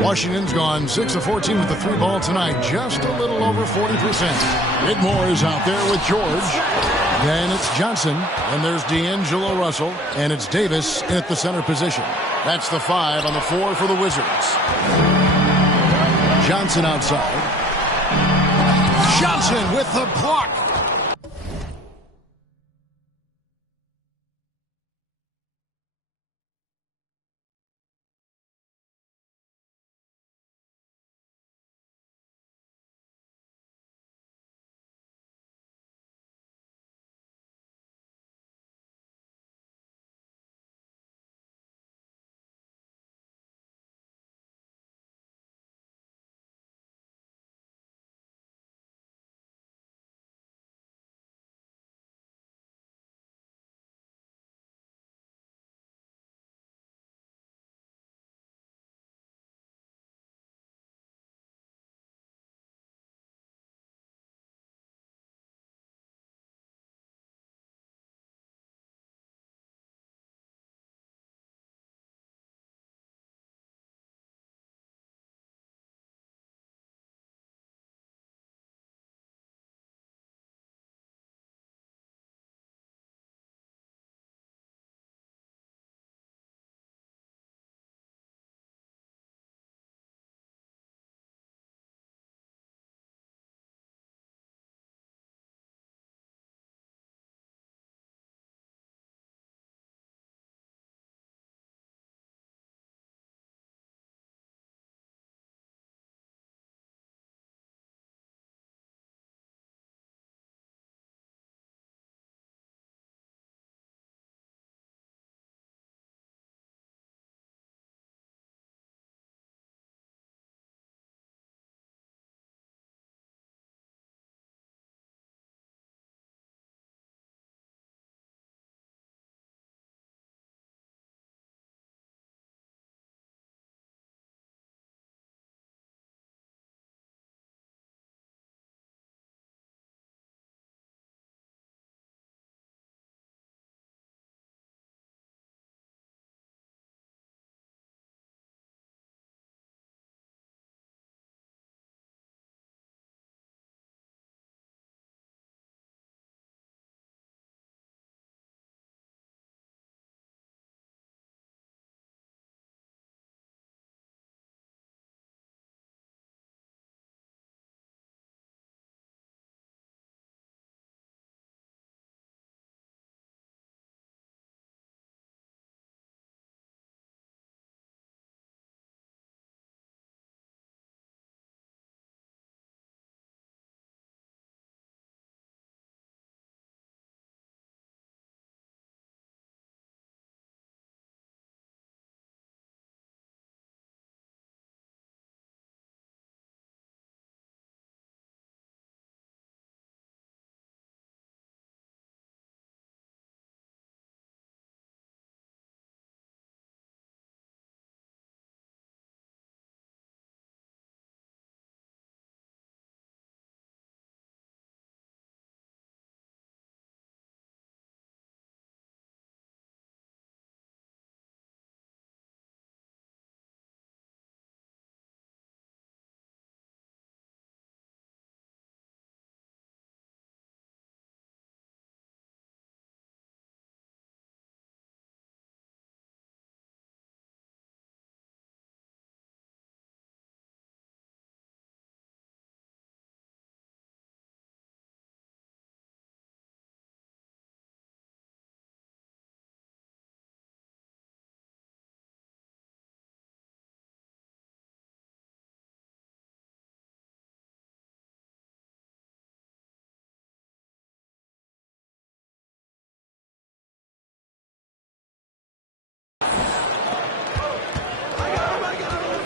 Washington's gone 6 of 14 with the 3 ball tonight, just a little over 40%. Whitmore is out there with George. Then it's Johnson, and there's D'Angelo Russell, and it's Davis at the center position. That's the 5 on the 4 for the Wizards. Johnson outside. Johnson with the block.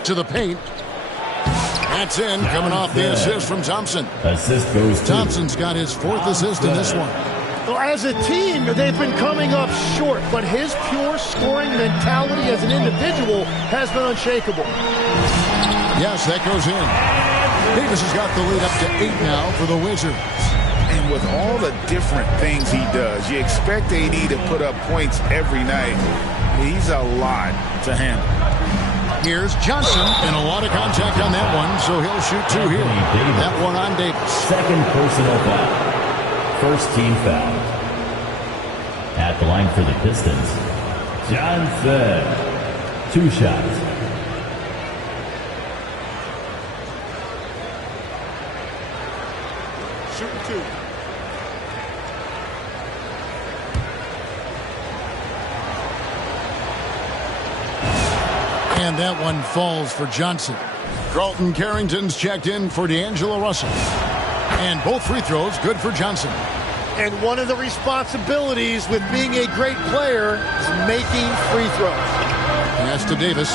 to the paint. That's in, coming off the assist from Thompson. Assist goes to Thompson's got his 4th assist in this one. Well, as a team, they've been coming up short, but his pure scoring mentality as an individual has been unshakable. Yes, that goes in. Davis has got the lead up to 8 now for the Wizards. And with all the different things he does, you expect AD to put up points every night. He's a lot to handle. Here's Johnson, and a lot of contact on that one, so he'll shoot 2 here. That one on Davis. Second personal foul. First team foul. At the line for the Pistons, Johnson. 2 shots. Shooting 2. And that one falls for Johnson. Carlton Carrington's checked in for D'Angelo Russell. And both free throws good for Johnson. And one of the responsibilities with being a great player is making free throws. Pass to Davis.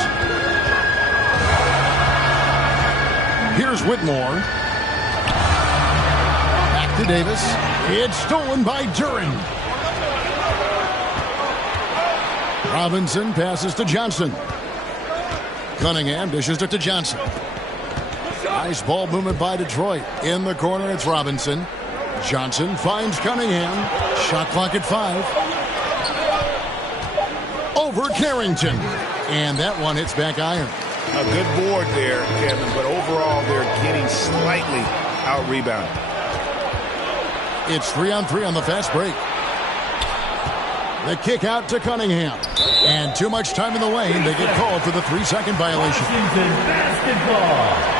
Here's Whitmore. Back to Davis. It's stolen by Duren. Robinson passes to Johnson. Cunningham dishes it to Johnson. Nice ball movement by Detroit. In the corner, it's Robinson. Johnson finds Cunningham. Shot clock at 5. Over Carrington. And that one hits back iron. A good board there, Kevin, but overall they're getting slightly out-rebounded. It's 3-on-3 on the fast break. The kick out to Cunningham. And too much time in the lane. They get called for the 3-second violation. Washington basketball.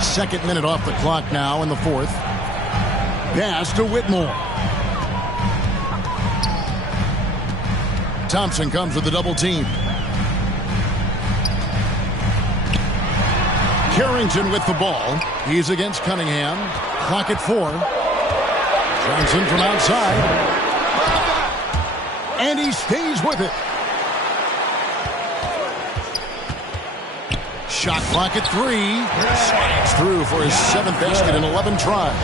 Second minute off the clock now in the 4th. Pass to Whitmore. Thompson comes with the double team. Carrington with the ball. He's against Cunningham. Clock at 4. Johnson from outside. And he stays with it. Shot clock at 3. Slides through for his 7th basket in 11 tries.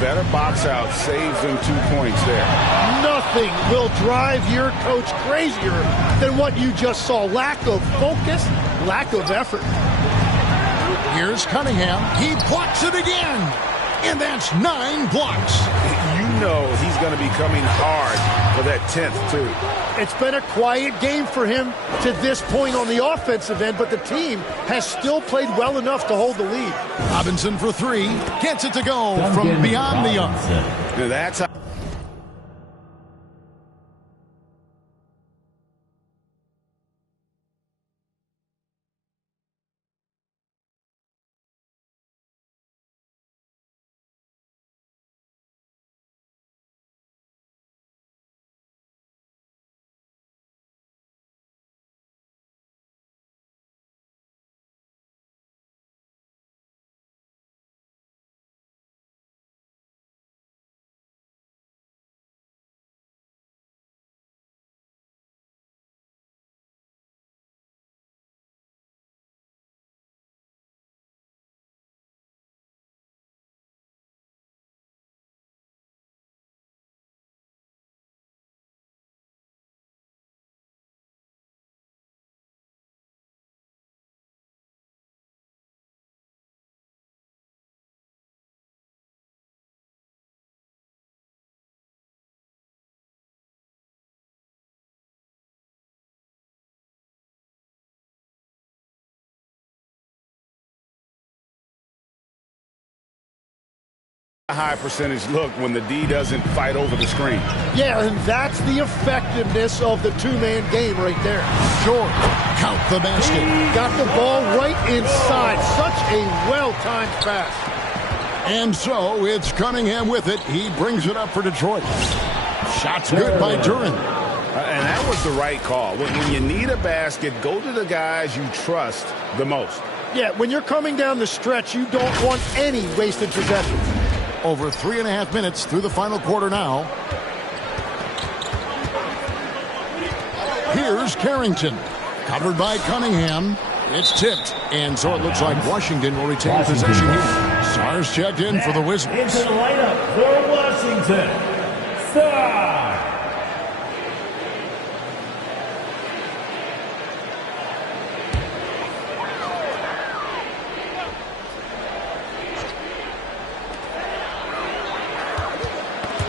better box out saves them 2 points there. Nothing will drive your coach crazier than what you just saw. Lack of focus, lack of effort. Here's Cunningham. He blocks it again. And that's 9 blocks. You know he's going to be coming hard for that 10th, too. It's been a quiet game for him to this point on the offensive end, but the team has still played well enough to hold the lead. Robinson for 3. Gets it to go from beyond the arc. Now that's how. A high percentage look when the D doesn't fight over the screen. Yeah, and that's the effectiveness of the two-man game right there. George, count the basket. Got the ball right inside. Such a well-timed pass. And so it's Cunningham with it. He brings it up for Detroit. Shots good by Duran. And that was the right call. When you need a basket, go to the guys you trust the most. Yeah, when you're coming down the stretch, you don't want any wasted possessions. Over 3.5 minutes through the final quarter now. Here's Carrington. Covered by Cunningham. It's tipped. And so it looks like Washington will retain possession here. Stars checked in for the Wizards. Into the lineup for Washington. Star.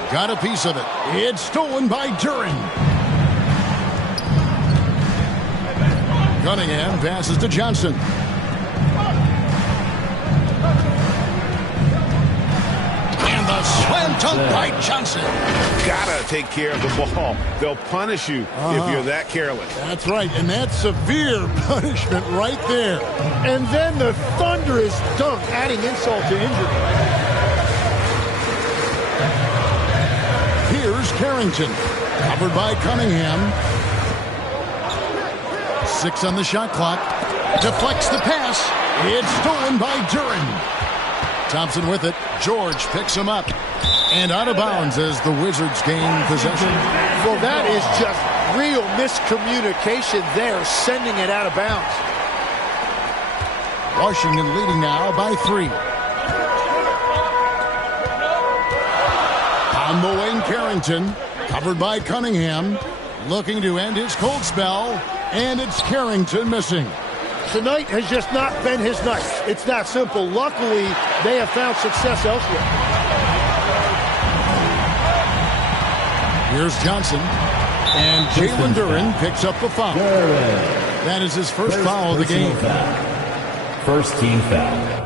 Got a piece of it. It's stolen by Duran. Cunningham passes to Johnson. And the slam dunk by Johnson. Gotta take care of the ball. They'll punish you if you're that careless. That's right, and that's severe punishment right there. And then the thunderous dunk, adding insult to injury. Here's Carrington, covered by Cunningham. 6 on the shot clock. Deflects the pass. It's stolen by Duran. Thompson with it. George picks him up. And out of bounds as the Wizards gain possession. Well, that is just real miscommunication there, sending it out of bounds. Washington leading now by 3. On the wing, Carrington, covered by Cunningham, looking to end his cold spell, and it's Carrington missing. Tonight has just not been his night. It's that simple. Luckily, they have found success elsewhere. Here's Johnson, and Jalen Duran picks up the foul. That is his first foul of the game. First team foul.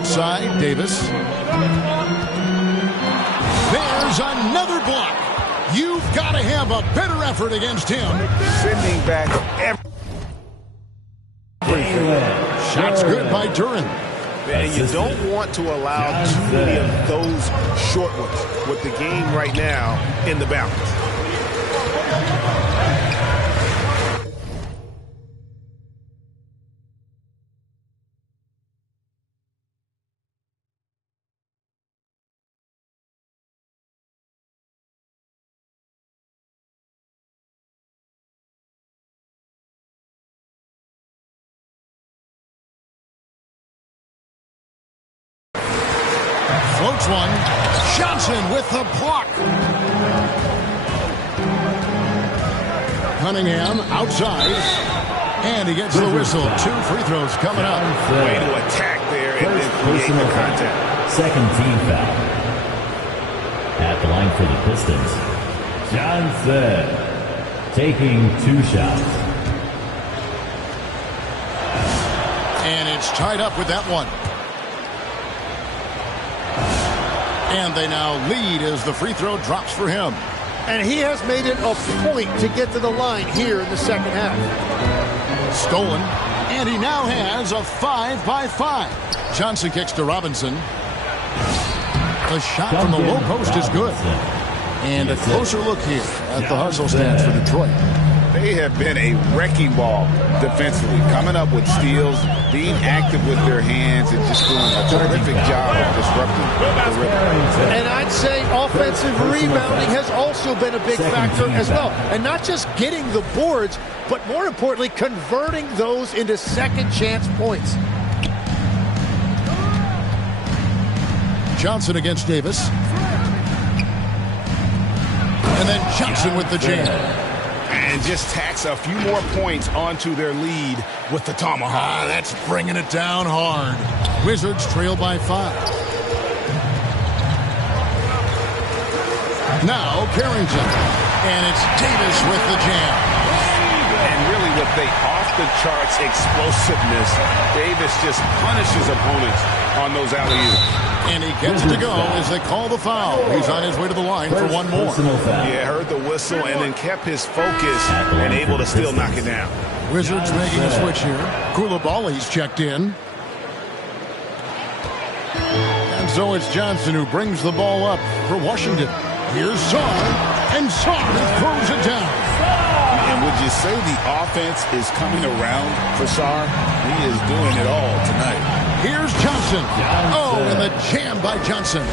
outside, Davis. There's another block. You've got to have a better effort against him. Sending back Shots good by Duran. And you don't want to allow too many of those short ones with the game right now in the balance. Floats one. Johnson with the block. Cunningham outside. And he gets the whistle. 2 free throws coming up. Way to attack there and then create the contact. Second team foul. At the line for the Pistons, Johnson taking 2 shots. And it's tied up with that one. And they now lead as the free throw drops for him. And he has made it a point to get to the line here in the second half. Stolen. And he now has a 5-by-5. Johnson kicks to Robinson. The shot from the low post is good. And a closer look here at the hustle stance for Detroit. They have been a wrecking ball defensively, coming up with steals, being active with their hands, and just doing a terrific job of disrupting the rhythm. And I'd say offensive rebounding has also been a big factor as well. And not just getting the boards, but more importantly, converting those into second chance points. Johnson against Davis. And then Johnson with the jam. And just tacks a few more points onto their lead with the tomahawk. That's bringing it down hard. Wizards trail by 5. Now Carrington. And it's Davis with the jam. And really with the off-the-charts explosiveness, Davis just punishes opponents on those alley-oops. And he gets to go as they call the foul. He's on his way to the line for one more. Yeah, heard the whistle and then kept his focus and able to still knock it down. Wizards making a switch here. Koulibaly's checked in. And so it's Johnson who brings the ball up for Washington. Here's Sarr, and Sarr throws it down. And would you say the offense is coming around for Sarr? He is doing it all tonight. Here's Johnson. Oh, and the jam by Johnson.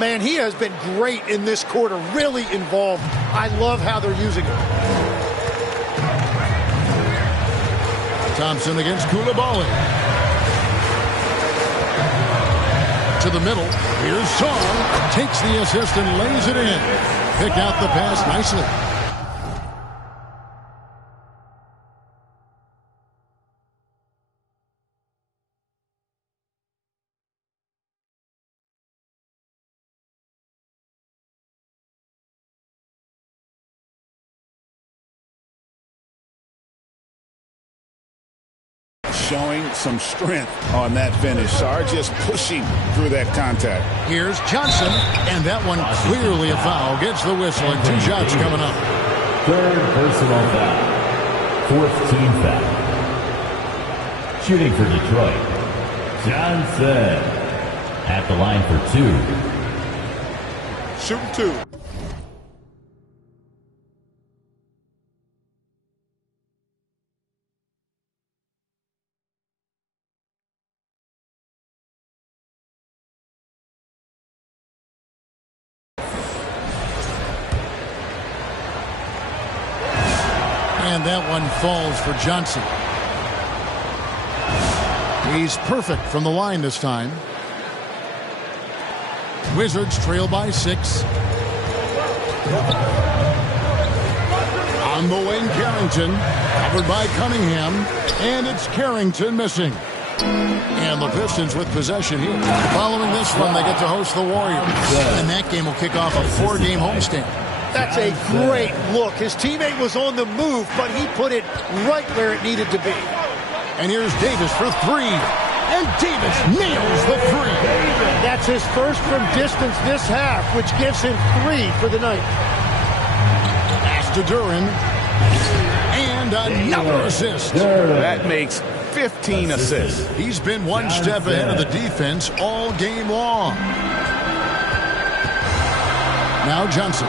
Man, he has been great in this quarter, really involved. I love how they're using him. Thompson against Koulibaly. To the middle. Here's Sarr. Takes the assist and lays it in. Picked out the pass nicely. Showing some strength on that finish. Sarr just pushing through that contact. Here's Johnson, and that one clearly a foul. Gets the whistle, and 2 shots coming up. Third personal foul. Fourth team foul. Shooting for Detroit, Johnson at the line for 2. Shooting 2. And that one falls for Johnson. He's perfect from the line this time. Wizards trail by 6. On the wing, Carrington. Covered by Cunningham. And it's Carrington missing. And the Pistons with possession here. Following this one, they get to host the Warriors. And that game will kick off a 4-game homestand. That's a great look. His teammate was on the move, but he put it right where it needed to be. And here's Davis for 3. And Davis nails the three. That's his first from distance this half, which gives him 3 for the night. Pass to Duran. And another assist. That makes 15 assists. He's been one step ahead of the defense all game long. Now Johnson.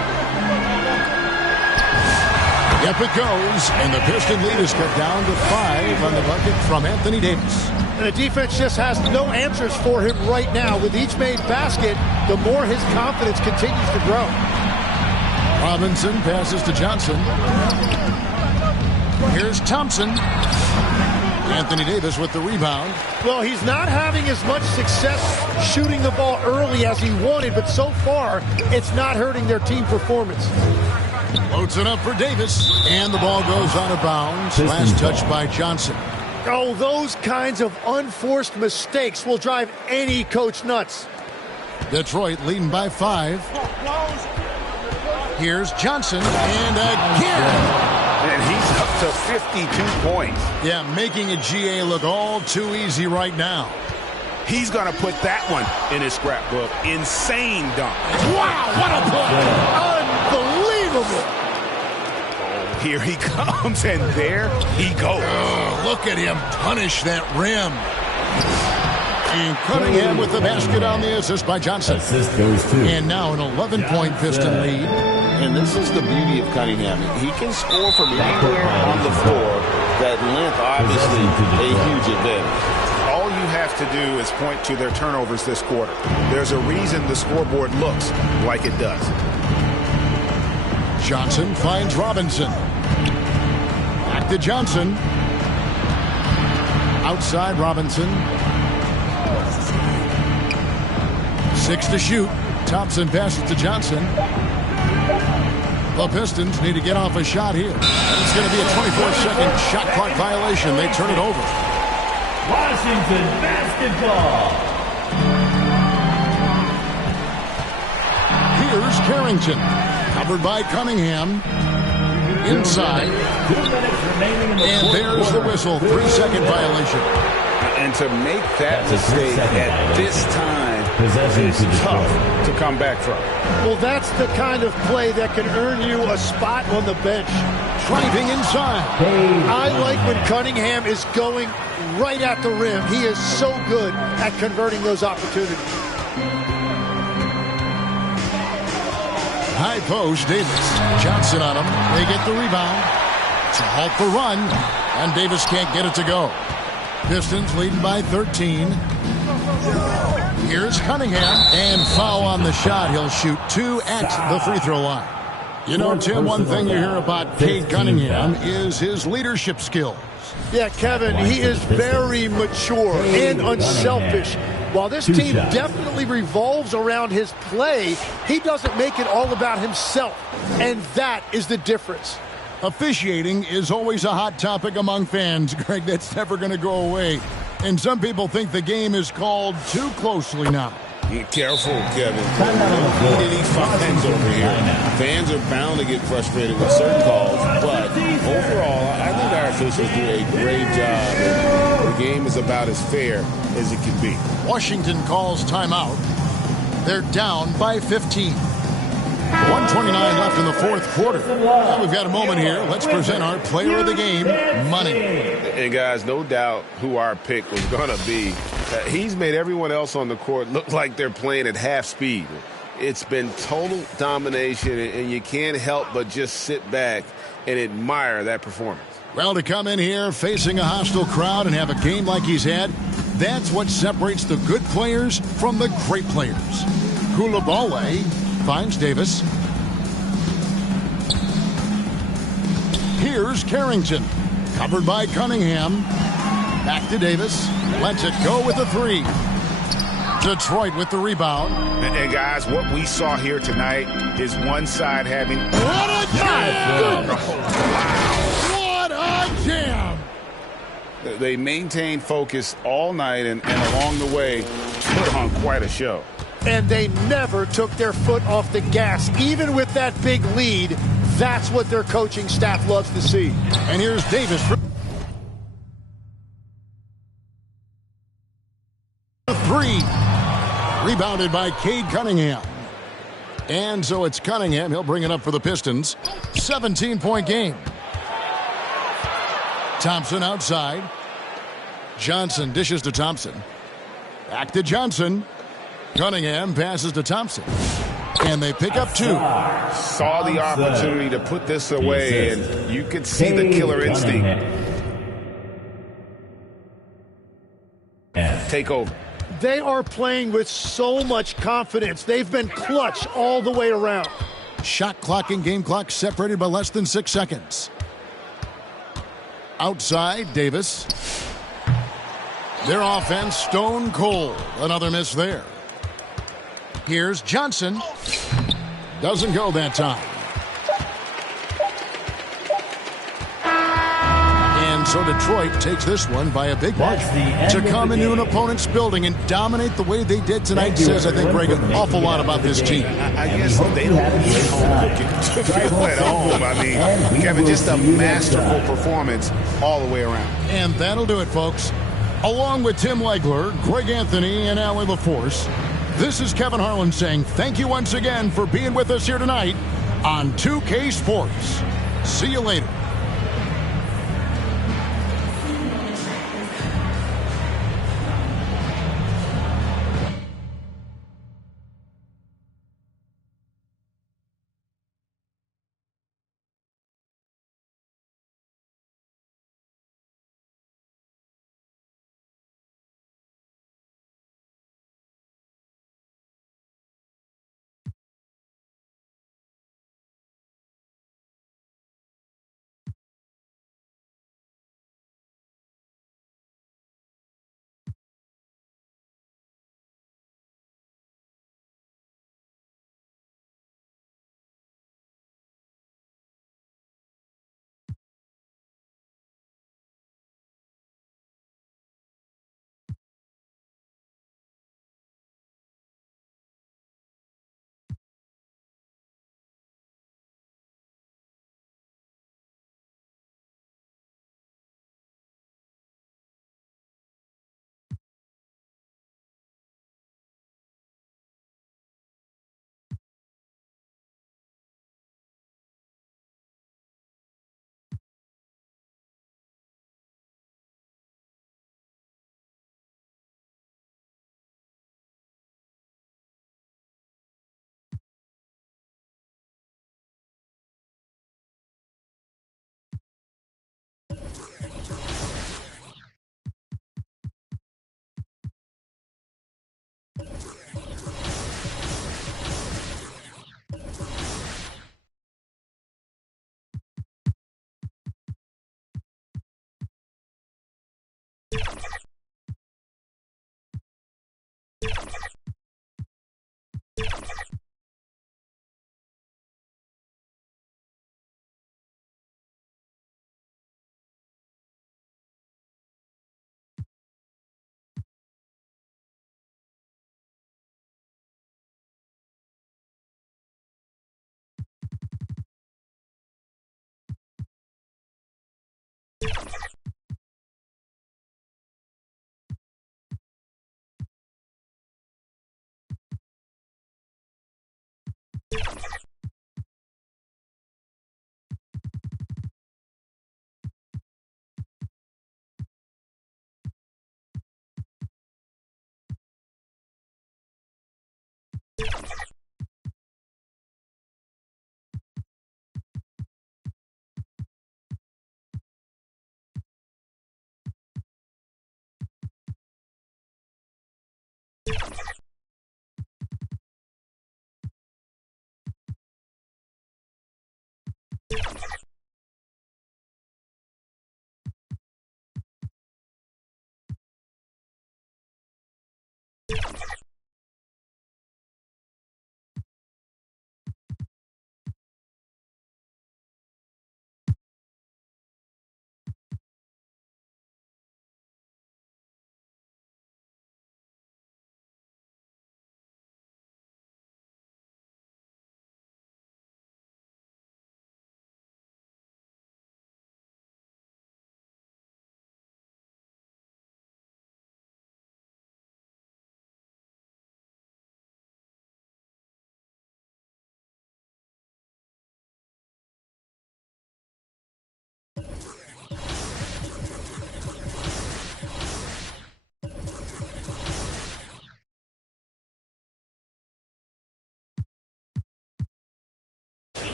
Up it goes, and the Piston lead is cut down to 5 on the bucket from Anthony Davis. And the defense just has no answers for him right now. With each made basket, the more his confidence continues to grow. Robinson passes to Johnson. Here's Thompson. Anthony Davis with the rebound. Well, he's not having as much success shooting the ball early as he wanted, but so far, it's not hurting their team performance. Loads it up for Davis, and the ball goes out of bounds. Last touch by Johnson. Oh, those kinds of unforced mistakes will drive any coach nuts. Detroit leading by 5. Here's Johnson, and again. And he's up to 52 points. Yeah, making a GA look all too easy right now. He's going to put that one in his scrapbook. Insane dunk. Wow, what a play. Unbelievable. Here he comes, and there he goes. Oh, look at him punish that rim. And Cunningham with the basket on the assist by Johnson. Assist goes to. And now an 11-point Piston lead. And this is the beauty of Cunningham. He can score from anywhere on the floor. That length, obviously, a huge advantage. All you have to do is point to their turnovers this quarter. There's a reason the scoreboard looks like it does. Johnson finds Robinson. Back to Johnson. Outside Robinson. 6 to shoot. Thompson passes to Johnson. The Pistons need to get off a shot here. It's going to be a 24-second shot clock violation. They turn it over. Washington basketball. Here's Carrington. Covered by Cunningham. Inside. 2 minutes remaining in the and there's the whistle. 3-second violation. And to make that mistake at this time is tough to come back from. Well, that's the kind of play that can earn you a spot on the bench. Driving inside. I like when Cunningham is going right at the rim. He is so good at converting those opportunities. High post, Davis. Johnson on him. They get the rebound. To halt the run. And Davis can't get it to go. Pistons leading by 13. Here's Cunningham. And foul on the shot. He'll shoot 2 at the free throw line. You know, Tim, one thing you hear about Cade Cunningham is his leadership skills. Yeah, Kevin, he is very mature and unselfish. While this team definitely revolves around his play, he doesn't make it all about himself. And that is the difference. Officiating is always a hot topic among fans, Greg. That's never going to go away. And some people think the game is called too closely now. Be careful, Kevin. Don't need any fines over here. Fans are bound to get frustrated with certain calls, but overall, I think our officials do a great job. And the game is about as fair as it can be. Washington calls timeout. They're down by 15. 1:29 left in the fourth quarter. Well, we've got a moment here. Let's present our player of the game, Money. And guys, no doubt who our pick was going to be. He's made everyone else on the court look like they're playing at half speed. It's been total domination, and you can't help but just sit back and admire that performance. Well, to come in here facing a hostile crowd and have a game like he's had, that's what separates the good players from the great players. Koulibaly finds Davis. Here's Carrington. Covered by Cunningham. Back to Davis. Lets it go with a 3. Detroit with the rebound. And guys, what we saw here tonight is one side having... What a jam! What a jam! They maintained focus all night and along the way put on quite a show. And they never took their foot off the gas, even with that big lead. That's what their coaching staff loves to see. And here's Davis. three. Rebounded by Cade Cunningham. And so it's Cunningham. He'll bring it up for the Pistons. 17-point game. Thompson outside. Johnson dishes to Thompson. Back to Johnson. Cunningham passes to Thompson. And they pick up two. Saw the opportunity to put this away, and you could see the killer instinct take over. They are playing with so much confidence. They've been clutch all the way around. Shot clock and game clock separated by less than 6 seconds. Outside, Davis. Their offense stone cold. Another miss there. Here's Johnson. Doesn't go that time. And so Detroit takes this one by a big margin. To come into an opponent's building and dominate the way they did tonight says, I think, Greg, an awful lot about this team. I guess they don't need home cooking to feel at home. I mean, Kevin, just a masterful performance all the way around. And that'll do it, folks. Along with Tim Legler, Greg Anthony, and Allie LaForce, this is Kevin Harlan saying thank you once again for being with us here tonight on 2K Sports. See you later.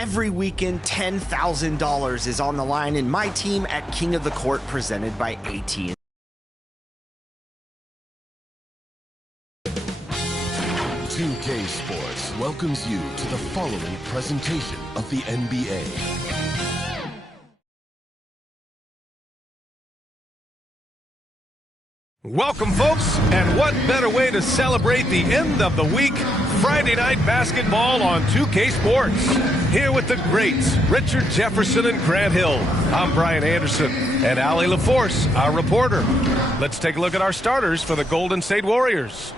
Every weekend, $10,000 is on the line in my team at King of the Court, presented by AT&T. 2K Sports welcomes you to the following presentation of the NBA. Welcome, folks, and what better way to celebrate the end of the week? Friday night basketball on 2K Sports. Here with the greats, Richard Jefferson and Grant Hill. I'm Brian Anderson, and Allie LaForce, our reporter. Let's take a look at our starters for the Golden State Warriors.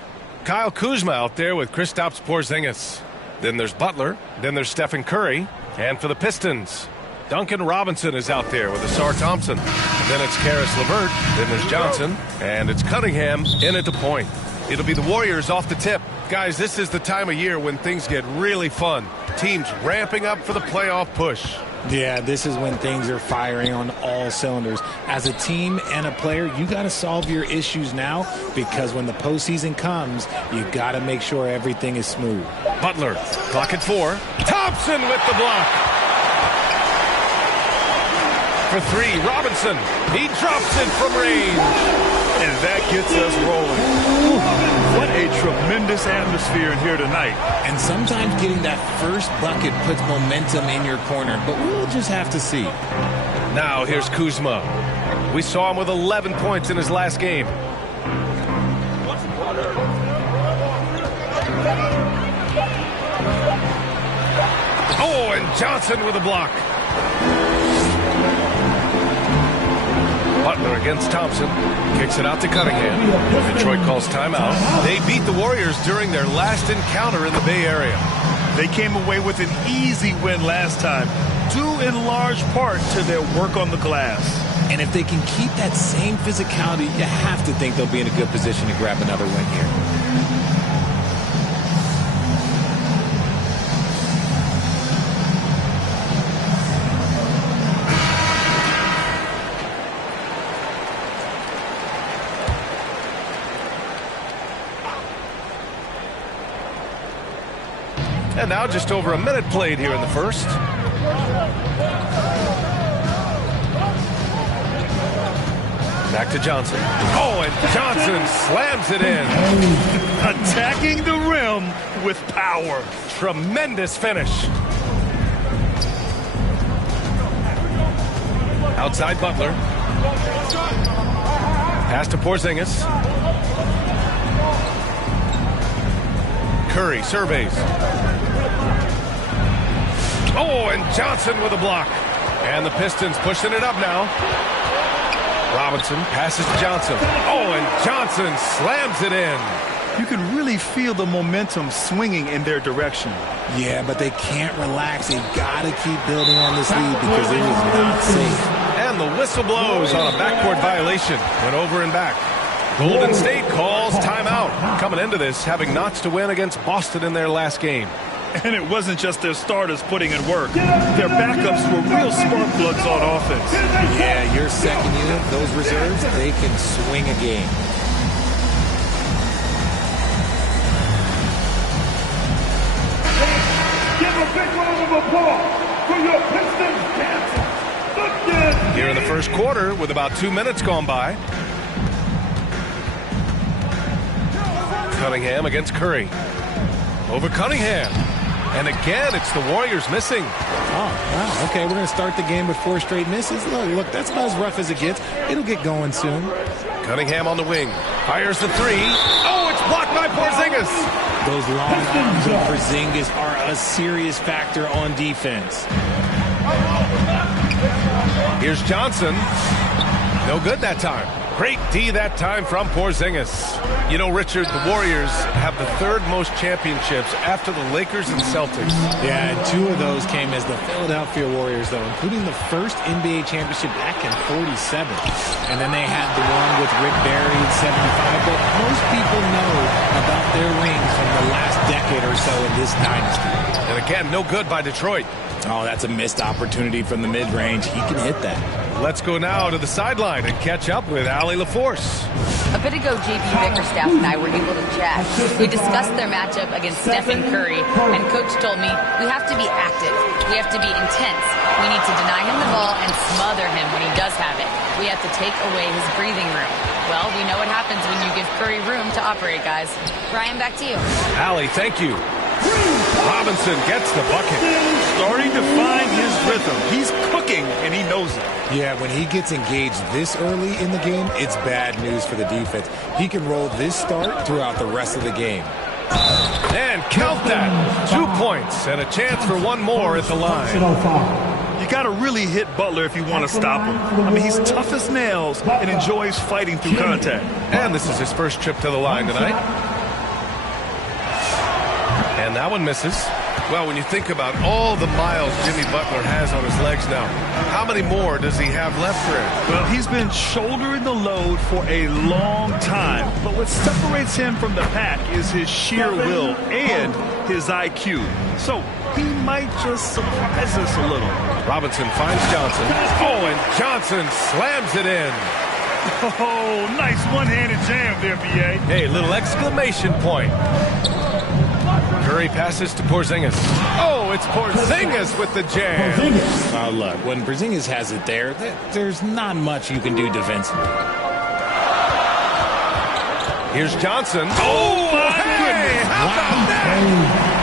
Kyle Kuzma out there with Kristaps Porzingis. Then there's Butler. Then there's Stephen Curry. And for the Pistons, Duncan Robinson is out there with Asar Thompson. Then it's Karis LeVert. Then there's Johnson. And it's Cunningham in at the point. It'll be the Warriors off the tip. Guys, this is the time of year when things get really fun. Teams ramping up for the playoff push. Yeah, this is when things are firing on all cylinders. As a team and a player, you got to solve your issues now, because when the postseason comes, you got to make sure everything is smooth. Butler, clock at 4. Thompson with the block. For 3, Robinson. He drops it from range. And that gets us rolling. Ooh, what a tremendous atmosphere in here tonight. And sometimes getting that first bucket puts momentum in your corner, but we'll just have to see. Now here's Kuzma. We saw him with 11 points in his last game. Oh, and Johnson with a block. Butler against Thompson. Kicks it out to Cunningham. Detroit calls timeout. They beat the Warriors during their last encounter in the Bay Area. They came away with an easy win last time, due in large part to their work on the glass. And if they can keep that same physicality, you have to think they'll be in a good position to grab another win here. And now just over a minute played here in the first. Back to Johnson. Oh, and Johnson slams it in. Attacking the rim with power. Tremendous finish. Outside Butler. Pass to Porzingis. Curry surveys. Oh, and Johnson with a block. And the Pistons pushing it up now. Robinson passes to Johnson. Oh, and Johnson slams it in. You can really feel the momentum swinging in their direction. Yeah, but they can't relax. They've got to keep building on this lead because it is not safe. And the whistle blows on a backcourt violation. Went over and back. Golden State calls timeout. Coming into this, having knots to win against Boston in their last game. And it wasn't just their starters putting in work. Their backups were real spark plugs on offense. Yeah, your second unit, those reserves, they can swing a game. Give a big round of applause for your Pistons dancing. Here in the first quarter, with about 2 minutes gone by. Cunningham against Curry. Over Cunningham. And again, it's the Warriors missing. Oh, wow. Okay, we're going to start the game with 4 straight misses. Look, that's about as rough as it gets. It'll get going soon. Cunningham on the wing. Fires the 3. Oh, it's blocked by Porzingis. Those long arms of Porzingis are a serious factor on defense. Here's Johnson. No good that time. Great D that time from Porzingis. You know, Richard, the Warriors have the 3rd most championships after the Lakers and Celtics. Yeah, and 2 of those came as the Philadelphia Warriors, though, including the first NBA championship back in '47. And then they had the one with Rick Barry in '75. But most people know about their rings from the last decade or so in this dynasty. And again, no good by Detroit. Oh, that's a missed opportunity from the mid-range. He can hit that. Let's go now to the sideline and catch up with Allie LaForce. A A bit ago, JB Bickerstaff and I were able to chat. We discussed their matchup against Stephen Curry, and Coach told me we have to be active. We have to be intense. We need to deny him the ball and smother him when he does have it. We have to take away his breathing room. Well, we know what happens when you give Curry room to operate, guys. Ryan, back to you. Allie, thank you. Robinson gets the bucket. Starting to find his rhythm. He's cooking, and he knows it. Yeah, when he gets engaged this early in the game, it's bad news for the defense. He can roll this start throughout the rest of the game. And count that. 2 points and a chance for one more at the line. You got to really hit Butler if you want to stop him. I mean, he's tough as nails and enjoys fighting through contact. And this is his first trip to the line tonight. And that one misses. Well, when you think about all the miles Jimmy Butler has on his legs now, how many more does he have left for him? Well, he's been shouldering the load for a long time. But what separates him from the pack is his sheer will and his IQ. So he might just surprise us a little. Robinson finds Johnson. Oh, and Johnson slams it in. Oh, nice one-handed jam there, B.A. Hey, little exclamation point. Curry passes to Porzingis. Oh, it's Porzingis with the jam. Look, when Porzingis has it there, there's not much you can do defensively. Here's Johnson. Oh, my goodness. How about that?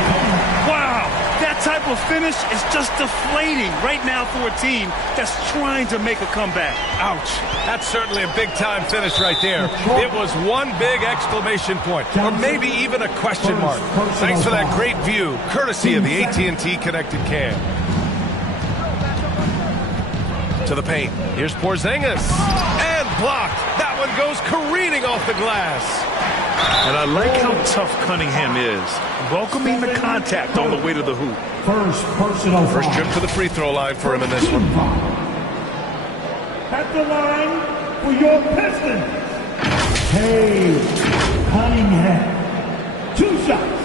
Wow, that type of finish is just deflating right now for a team that's trying to make a comeback. Ouch. That's certainly a big-time finish right there. It was one big exclamation point, or maybe even a question mark. Thanks for that great view, courtesy of the AT&T Connected Cam. To the paint. Here's Porzingis. And blocked. That one goes careening off the glass. And I like how tough Cunningham is, welcoming the contact on the way to the hoop. First trip to the free throw line for him in this one. At the line for your Pistons, Cade Cunningham. 2 shots.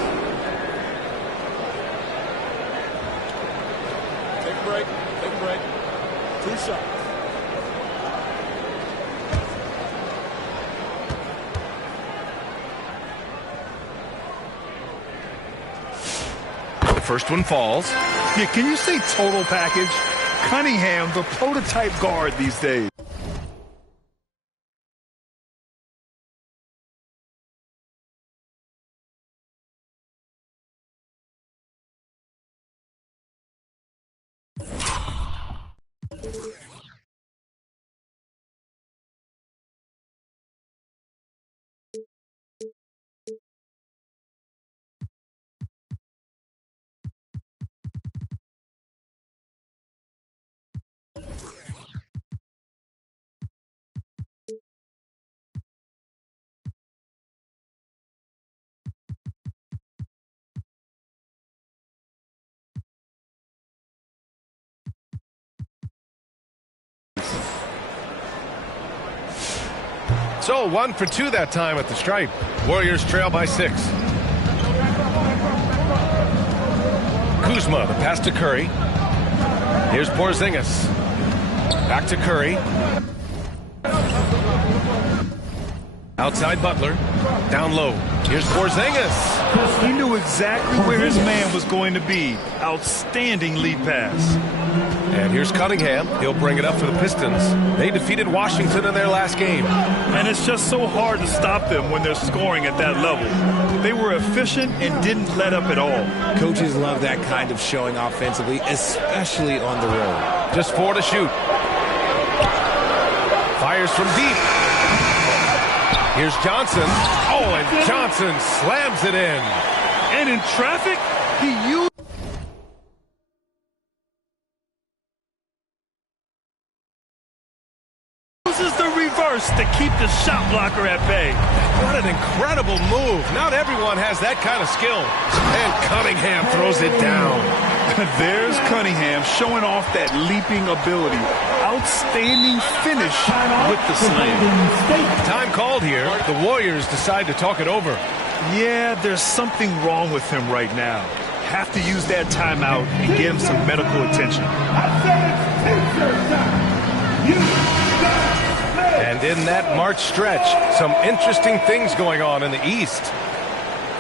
Take a break. Take a break. 2 shots. The first one falls. Yeah, can you say total package? Cunningham, the prototype guard these days. So 1 for 2 that time at the stripe. Warriors trail by 6. Kuzma, the pass to Curry. Here's Porzingis. Back to Curry. Outside Butler. Down low. Here's Porzingis. He knew exactly where his man was going to be. Outstanding lead pass. And here's Cunningham. He'll bring it up for the Pistons. They defeated Washington in their last game. And it's just so hard to stop them when they're scoring at that level. They were efficient and didn't let up at all. Coaches love that kind of showing offensively, especially on the road. Just 4 to shoot. Fires from deep. Here's Johnson. Oh, and Johnson slams it in. And in traffic, he uses the reverse to keep the shot blocker at bay. What an incredible move. Not everyone has that kind of skill. And Cunningham throws it down. There's Cunningham showing off that leaping ability. Outstanding finish with the slam. Time called here. The Warriors decide to talk it over. Yeah, there's something wrong with him right now. Have to use that timeout and get him some medical attention. And in that March stretch, some interesting things going on in the East.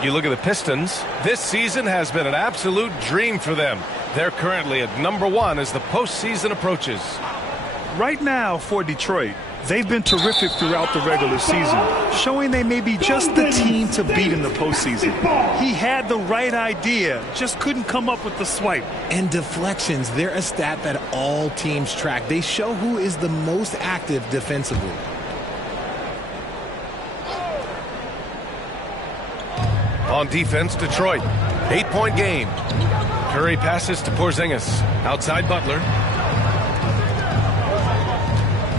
You look at the Pistons, this season has been an absolute dream for them. They're currently at #1 as the postseason approaches. Right now for Detroit, they've been terrific throughout the regular season, showing they may be just the team to beat in the postseason. He had the right idea, just couldn't come up with the swipe. And deflections, they're a stat that all teams track. They show who is the most active defensively. On defense, Detroit, 8-point game. Curry passes to Porzingis. Outside Butler.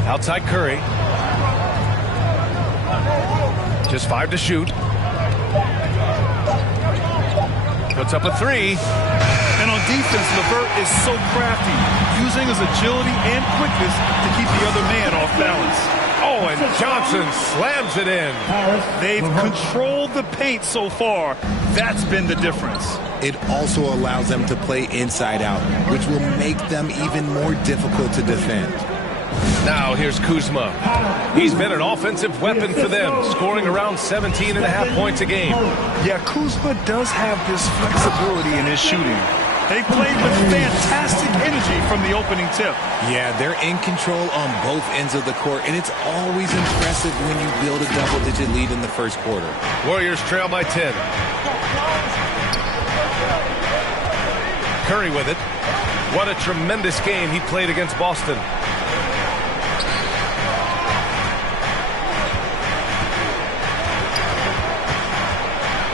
Outside Curry. Just 5 to shoot. Puts up a 3. And on defense, LeVert is so crafty, using his agility and quickness to keep the other man off balance. Oh, and Johnson slams it in. They've controlled the paint so far. That's been the difference. It also allows them to play inside out, which will make them even more difficult to defend. Now here's Kuzma. He's been an offensive weapon for them, scoring around 17.5 points a game. Yeah, Kuzma does have this flexibility in his shooting. They played with fantastic energy from the opening tip. Yeah, they're in control on both ends of the court, and it's always impressive when you build a double-digit lead in the first quarter. Warriors trail by 10. Curry with it. What a tremendous game he played against Boston.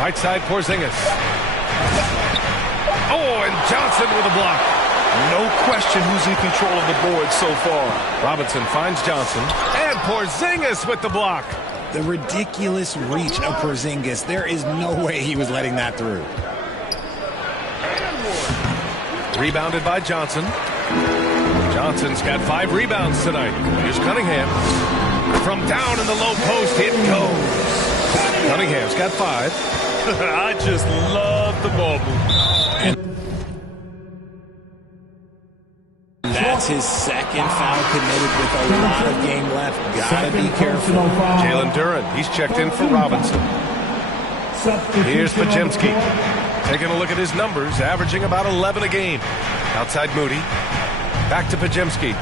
Right side, Porzingis. Oh, and Johnson with a block. No question who's in control of the board so far. Robinson finds Johnson. And Porzingis with the block. The ridiculous reach of Porzingis. There is no way he was letting that through. Rebounded by Johnson. Johnson's got 5 rebounds tonight. Here's Cunningham. From down in the low post, it goes. Cunningham's got 5. I just love the ball movement. That's his second foul committed with a lot of game left. Gotta be careful. Jalen Duren, he's checked in for Robinson. Here's Pajemski. Taking a look at his numbers, averaging about 11 a game. Outside Moody. Back to Pajemski.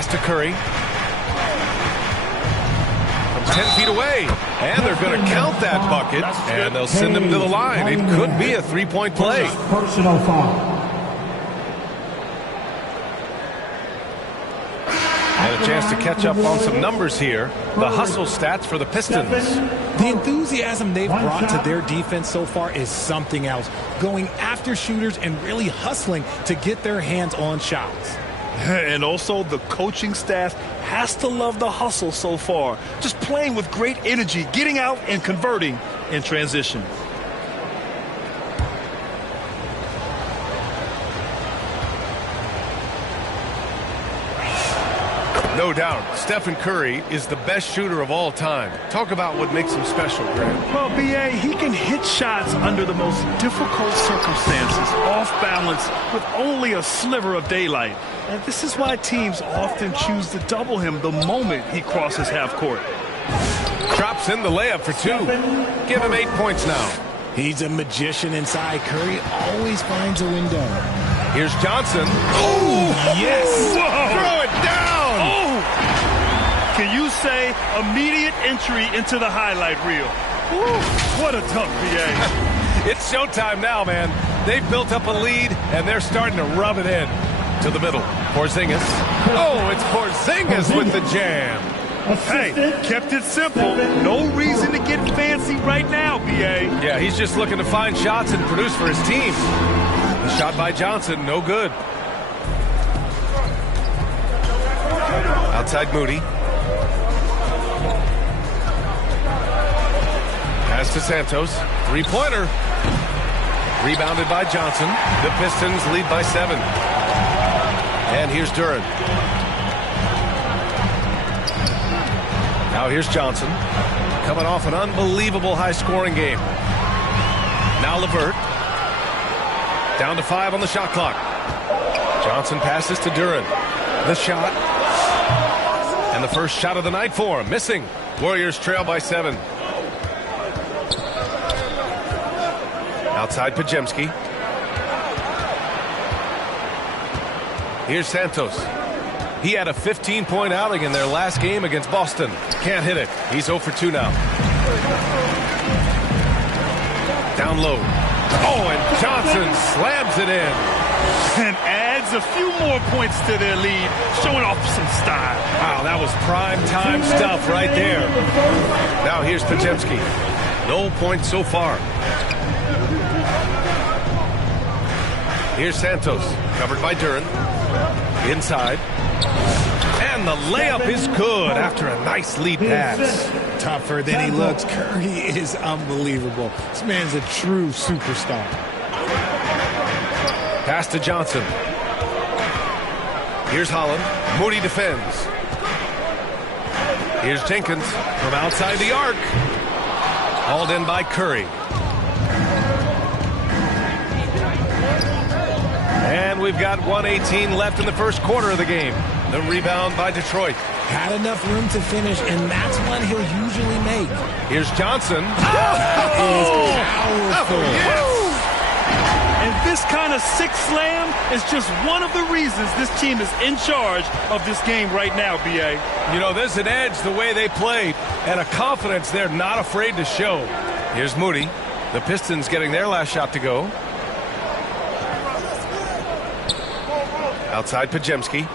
Pass to Curry. From 10 feet away. And they're going to count that bucket. And they'll send him to the line. It could be a three-point play. Personal foul. And a chance to catch up on some numbers here. The hustle stats for the Pistons. The enthusiasm they've brought to their defense so far is something else. Going after shooters and really hustling to get their hands on shots. And also the coaching staff has to love the hustle so far. Just playing with great energy, getting out and converting in transition. No doubt, Stephen Curry is the best shooter of all time. Talk about what makes him special, Grant. Well, B.A., he can hit shots under the most difficult circumstances, off balance, with only a sliver of daylight. And this is why teams often choose to double him the moment he crosses half court. Drops in the layup for two. Give him 8 points now. He's a magician inside. Curry always finds a window. Here's Johnson. Oh, yes. Whoa. Throw it down. Oh. Can you say immediate entry into the highlight reel? Woo. What a dunk, B.A. It's showtime now, man. They've built up a lead, and they're starting to rub it in. To the middle. Porzingis. Oh, it's Porzingis with the jam. Hey, kept it simple. No reason to get fancy right now, B.A. Yeah, he's just looking to find shots and produce for his team. The shot by Johnson, no good. Outside Moody. Pass to Santos. Three-pointer. Rebounded by Johnson. The Pistons lead by 7. And here's Duran. Now here's Johnson. Coming off an unbelievable high-scoring game. Now LeVert. Down to 5 on the shot clock. Johnson passes to Duran. The shot. And the first shot of the night for him. Missing. Warriors trail by 7. Outside Podziemski. Here's Santos. He had a 15-point outing in their last game against Boston. Can't hit it. He's 0 for 2 now. Down low. Oh, and Johnson slams it in. And adds a few more points to their lead, showing off some style. Wow, that was prime-time stuff right there. Now here's Podziemski. No points so far. Here's Santos, covered by Duran. Inside. And the layup is good after a nice lead pass. Tougher than he looks. Curry is unbelievable. This man's a true superstar. Pass to Johnson. Here's Holland. Moody defends. Here's Jenkins from outside the arc. Hauled in by Curry. And we've got 1:18 left in the first quarter of the game. The rebound by Detroit. Had enough room to finish, and that's one he'll usually make. Here's Johnson. That is powerful. Oh, yes. And this kind of sick slam is just one of the reasons this team is in charge of this game right now, B.A. You know, there's an edge the way they play and a confidence they're not afraid to show. Here's Moody. The Pistons getting their last shot to go. Outside Podziemski.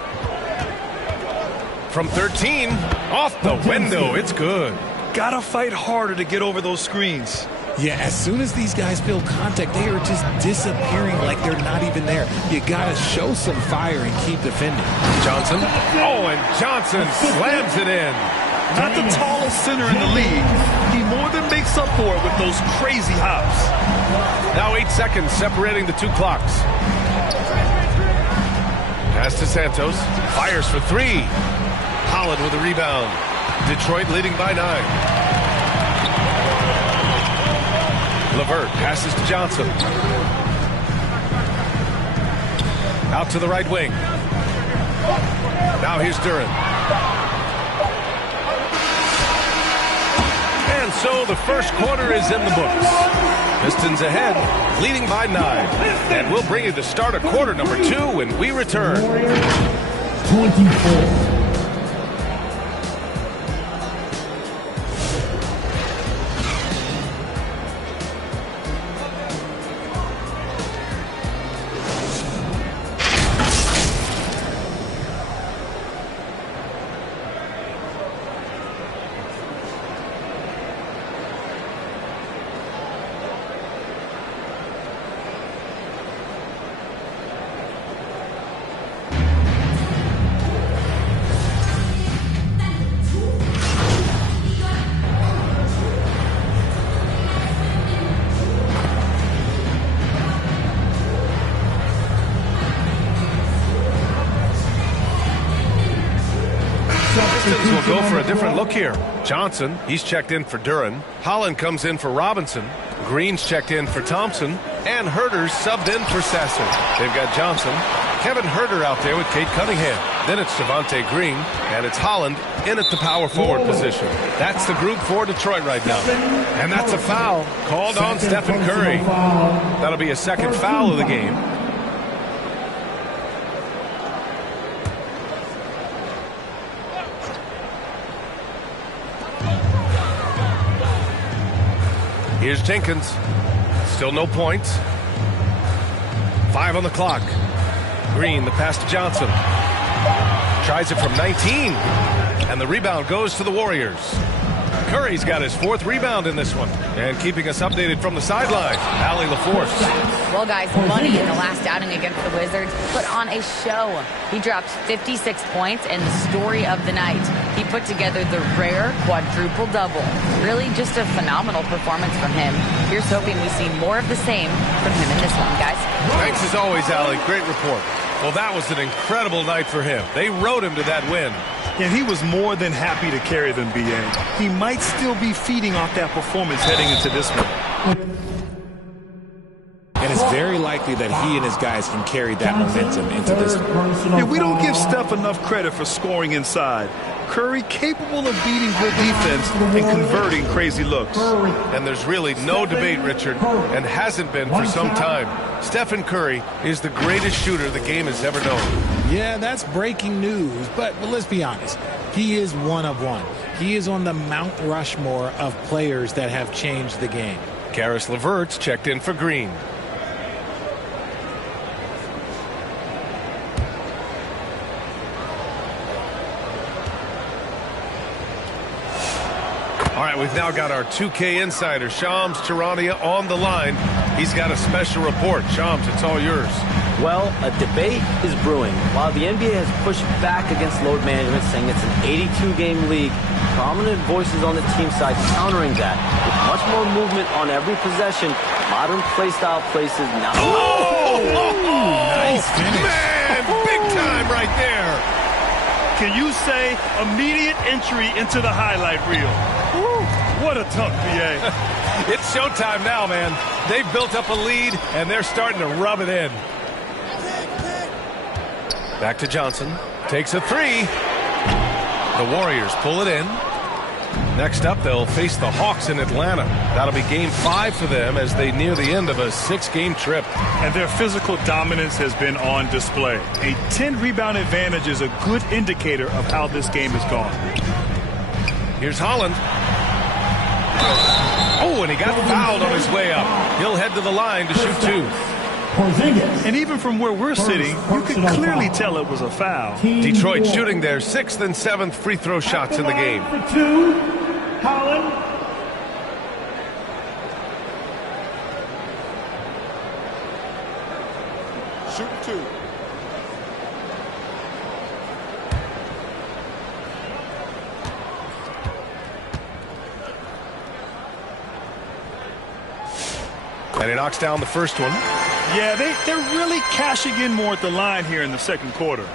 From 13, off the window. It's good. Gotta fight harder to get over those screens. Yeah, as soon as these guys feel contact, they are just disappearing like they're not even there. You gotta show some fire and keep defending. Johnson. Oh, and Johnson slams it in. Not the tallest center in the league. He more than makes up for it with those crazy hops. Now 8 seconds separating the two clocks. Pass to Santos. Fires for 3. Holland with a rebound. Detroit leading by 9. LeVert passes to Johnson. Out to the right wing. Now here's Duran. And so the first quarter is in the books. Pistons ahead, leading by 9. And we'll bring you the start of quarter number 2 when we return. 24. Pistons will go for a different look here. Johnson, he's checked in for Duran. Holland comes in for Robinson. Green's checked in for Thompson. And Herter's subbed in for Sasser. They've got Johnson. Kevin Herter out there with Kate Cunningham. Then it's Javonte Green. And it's Holland in at the power forward position. That's the group for Detroit right now. And that's a foul called on Stephen Curry. That'll be a second foul of the game. Here's Jenkins. Still no points. 5 on the clock. Green, the pass to Johnson. Tries it from 19. And the rebound goes to the Warriors. Curry's got his 4th rebound in this one. And keeping us updated from the sideline, Allie LaForce. Well, guys, Money in the last outing against the Wizards put on a show. He dropped 56 points and the story of the night. He put together the rare quadruple double. Really just a phenomenal performance from him. Here's hoping we see more of the same from him in this one, guys. Thanks as always, Allie. Great report. Well, that was an incredible night for him. They rode him to that win. And he was more than happy to carry them, B.A. He might still be feeding off that performance heading into this one. And it's very likely that he and his guys can carry that momentum into this one. Yeah, we don't give Steph enough credit for scoring inside. Curry capable of beating good defense and converting crazy looks. And there's really no debate, Richard, and hasn't been for some time. Stephen Curry is the greatest shooter the game has ever known. Yeah, that's breaking news, but let's be honest. He is one of one. He is on the Mount Rushmore of players that have changed the game. Karis LeVert's checked in for Green. All right, we've now got our 2K insider, Shams Charania, on the line. He's got a special report. Shams, it's all yours. Well, a debate is brewing. While the NBA has pushed back against load management, saying it's an 82-game league, prominent voices on the team side countering that. With much more movement on every possession, modern playstyle places now. Nice finish. Man, big time right there. Can you say immediate entry into the highlight reel? Woo, what a tough BA. It's showtime now, man. They've built up a lead, and they're starting to rub it in. Back to Johnson. Takes a 3. The Warriors pull it in. Next up, they'll face the Hawks in Atlanta. That'll be game 5 for them as they near the end of a 6-game trip. And their physical dominance has been on display. A 10-rebound advantage is a good indicator of how this game has gone. Here's Holland. Oh, and he got fouled on his way up. He'll head to the line to shoot 2. And even from where we're sitting, you can clearly tell it was a foul. Detroit shooting their 6th and 7th free throw shots in the game. For 2, Holland. Shoot 2. And he knocks down the first one. Yeah, they're really cashing in more at the line here in the second quarter.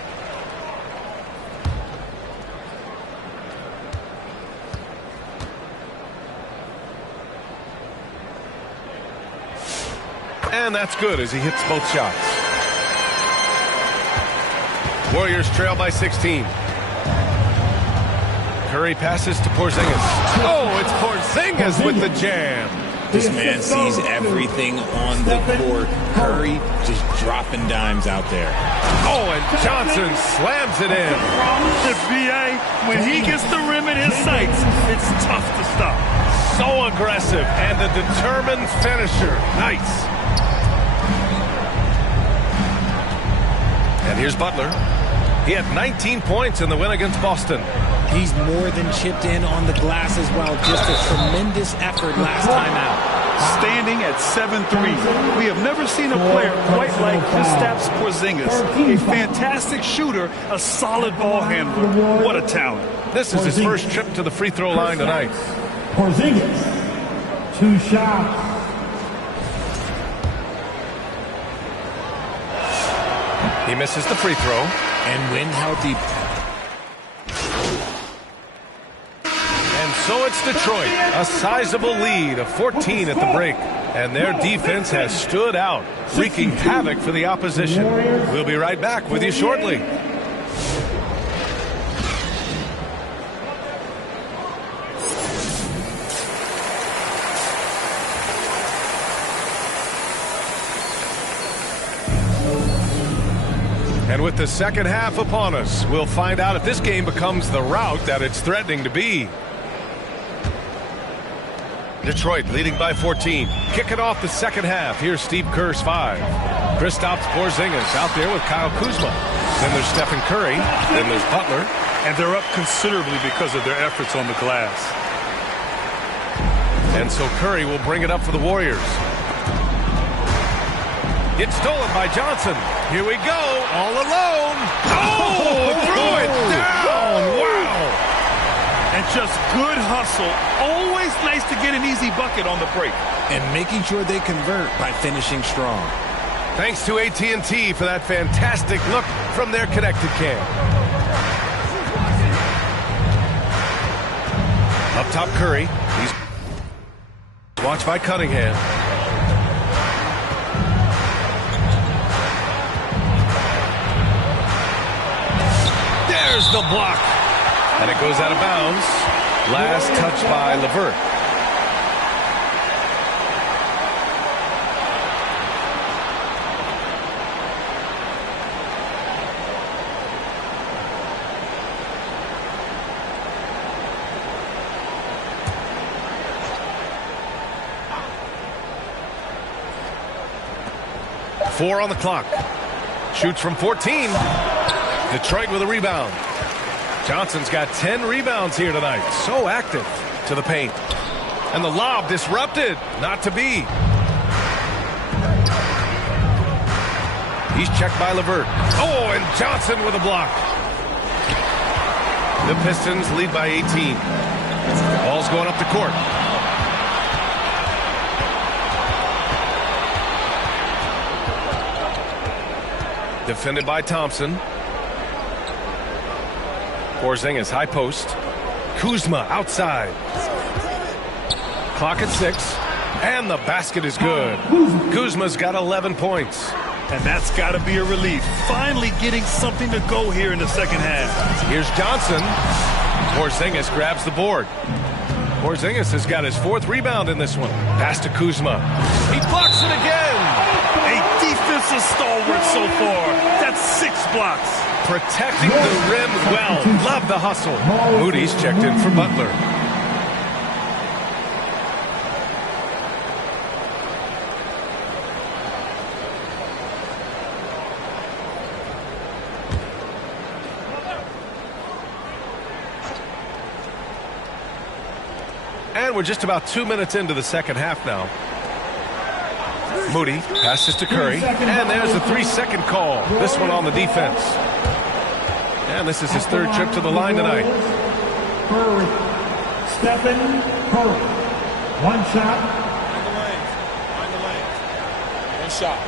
And that's good as he hits both shots. Warriors trail by 16. Curry passes to Porzingis. Oh, it's Porzingis with the jam. This man sees everything on the court. Curry just dropping dimes out there. Oh, and Johnson slams it in. The BA, when he gets the rim in his sights, it's tough to stop. So aggressive and a determined finisher. Nice. And here's Butler. He had 19 points in the win against Boston. He's more than chipped in on the glass as well. Just a tremendous effort last time out. Standing at 7'3", we have never seen a player quite like Kristaps Porzingis. A fantastic shooter, a solid ball handler. What a talent. This is his first trip to the free throw line tonight. Porzingis, 2 shots. He misses the free throw. And when healthy. And so it's Detroit, a sizable lead of 14 at the break. And their defense has stood out, wreaking havoc for the opposition. We'll be right back with you shortly. And with the second half upon us, we'll find out if this game becomes the rout that it's threatening to be. Detroit leading by 14. Kicking off the second half. Here's Steve Kerr's 5. Kristaps Porzingis out there with Kyle Kuzma. Then there's Stephen Curry. Then there's Butler. And they're up considerably because of their efforts on the glass. And so Curry will bring it up for the Warriors. It's stolen by Johnson. Here we go, all alone. Oh, threw it down. Wow. And just good hustle. Always nice to get an easy bucket on the break. And making sure they convert by finishing strong. Thanks to AT&T for that fantastic look from their connected cam. Up top, Curry. He's watched by Cunningham. There's the block. And it goes out of bounds. Last touch by LeVert. Four on the clock. Shoots from 14. Detroit with a rebound. Johnson's got 10 rebounds here tonight. So active to the paint. And the lob disrupted. Not to be. He's checked by LeVert. Oh, and Johnson with a block. The Pistons lead by 18. Ball's going up the court. Defended by Thompson. Porzingis, high post. Kuzma outside. Clock at 6. And the basket is good. Kuzma's got 11 points. And that's got to be a relief. Finally getting something to go here in the second half. Here's Johnson. Porzingis grabs the board. Porzingis has got his 4th rebound in this one. Pass to Kuzma. He blocks it again. A defensive stalwart so far. That's 6 blocks. Protecting the rim well. Love the hustle. Moody's checked in for Butler. And we're just about 2 minutes into the second half now. Moody passes to Curry. And there's a 3-second call. This one on the defense. And this is his 3rd trip to the line tonight. Curry. Stephen Curry. 1 shot. Find the lane. 1 shot.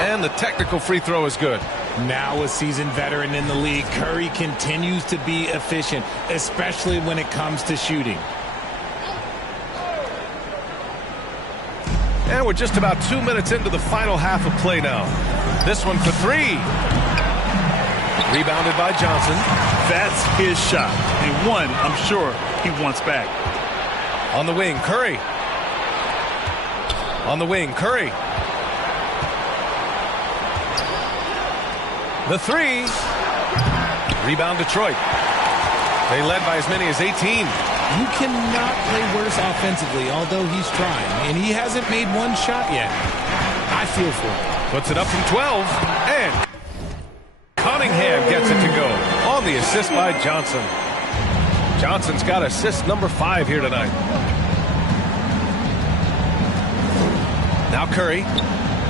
And the technical free throw is good. Now a seasoned veteran in the league, Curry continues to be efficient, especially when it comes to shooting. And we're just about 2 minutes into the final half of play now. This one for 3. Rebounded by Johnson. That's his shot. And one, I'm sure, he wants back. On the wing, Curry. On the wing, Curry. The three. Rebound Detroit. They led by as many as 18. You cannot play worse offensively, although he's trying. And he hasn't made one shot yet. I feel for him. Puts it up from 12. And Cunningham gets it to go on the assist by Johnson. Johnson's got assist number 5 here tonight. Now Curry.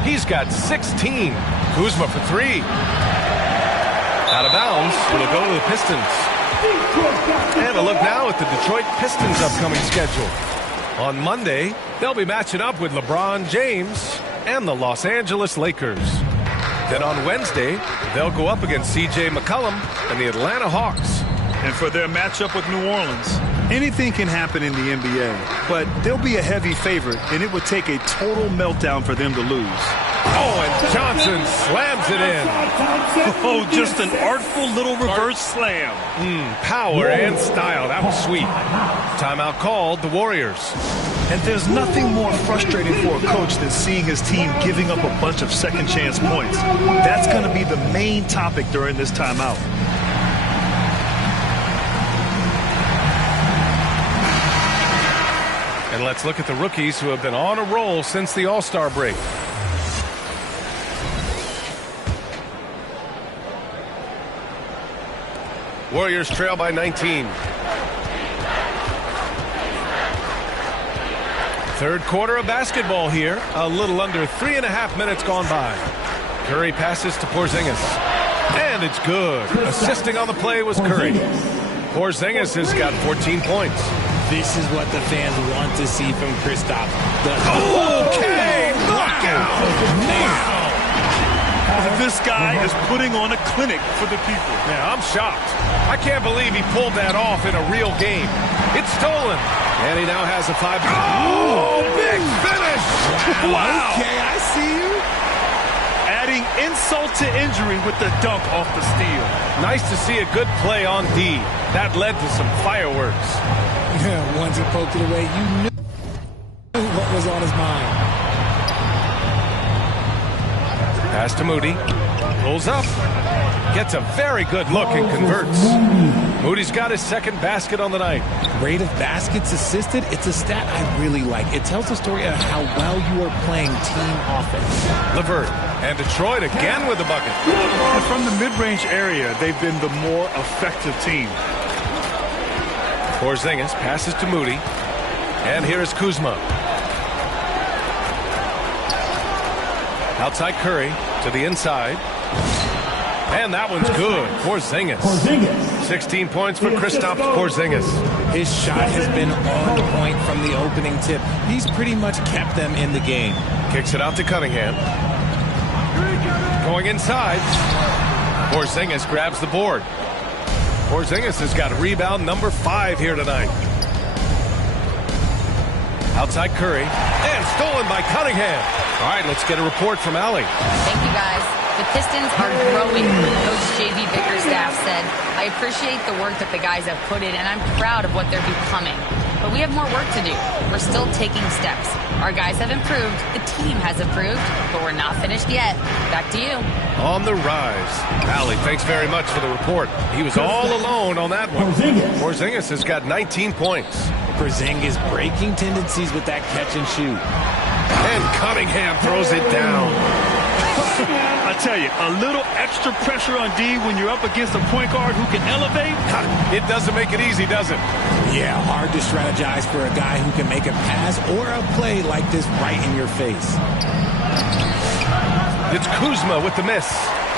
He's got 16. Kuzma for 3. Out of bounds. It'll go to the Pistons. And a look now at the Detroit Pistons' upcoming schedule. On Monday, they'll be matching up with LeBron James and the Los Angeles Lakers. Then on Wednesday, they'll go up against C.J. McCollum and the Atlanta Hawks. And for their matchup with New Orleans, anything can happen in the NBA, but they'll be a heavy favorite, and it would take a total meltdown for them to lose. Oh, and Johnson slams it in. Oh, just an artful little reverse slam. Power and style. That was sweet. Timeout called, the Warriors. And there's nothing more frustrating for a coach than seeing his team giving up a bunch of second chance points. That's going to be the main topic during this timeout. And let's look at the rookies who have been on a roll since the All-Star break. Warriors trail by 19. Third quarter of basketball here. A little under 3.5 minutes gone by. Curry passes to Porzingis. And it's good. Assisting on the play was Curry. Porzingis has got 14 points. This is what the fans want to see from Kristaps. Okay, knockout! Wow. This guy is putting on a clinic for the people. Man, I'm shocked. I can't believe he pulled that off in a real game. It's stolen. And he now has a 5. Oh, big finish! Wow. Okay, I see you. Adding insult to injury with the dunk off the steal. Nice to see a good play on D. That led to some fireworks. Once he poked it away, you knew what was on his mind. Pass to Moody. Pulls up. Gets a very good look and converts. Moody's got his second basket on the night. Rate of baskets assisted, it's a stat I really like. It tells the story of how well you are playing team offense. LeVert and Detroit again with the bucket. And from the mid-range area, they've been the more effective team. Porzingis passes to Moody. And here is Kuzma. Outside Curry to the inside. And that one's good. Porzingis. 16 points for Kristaps Porzingis. His shot has been on point from the opening tip. He's pretty much kept them in the game. Kicks it out to Cunningham. Going inside. Porzingis grabs the board. Porzingis has got rebound number 5 here tonight. Outside Curry. And stolen by Cunningham. All right, let's get a report from Allie. Thank you, guys. The Pistons are growing, Coach J.V. Bickerstaff said. I appreciate the work that the guys have put in, and I'm proud of what they're becoming. But we have more work to do. We're still taking steps. Our guys have improved. The team has improved, but we're not finished yet. Back to you. On the rise. Allie, thanks very much for the report. He was all alone on that one. Porzingis has got 19 points. Porzingis breaking tendencies with that catch and shoot. And Cunningham throws it down. I tell you, a little extra pressure on D when you're up against a point guard who can elevate. It doesn't make it easy, does it? Yeah, hard to strategize for a guy who can make a pass or a play like this right in your face. It's Kuzma with the miss.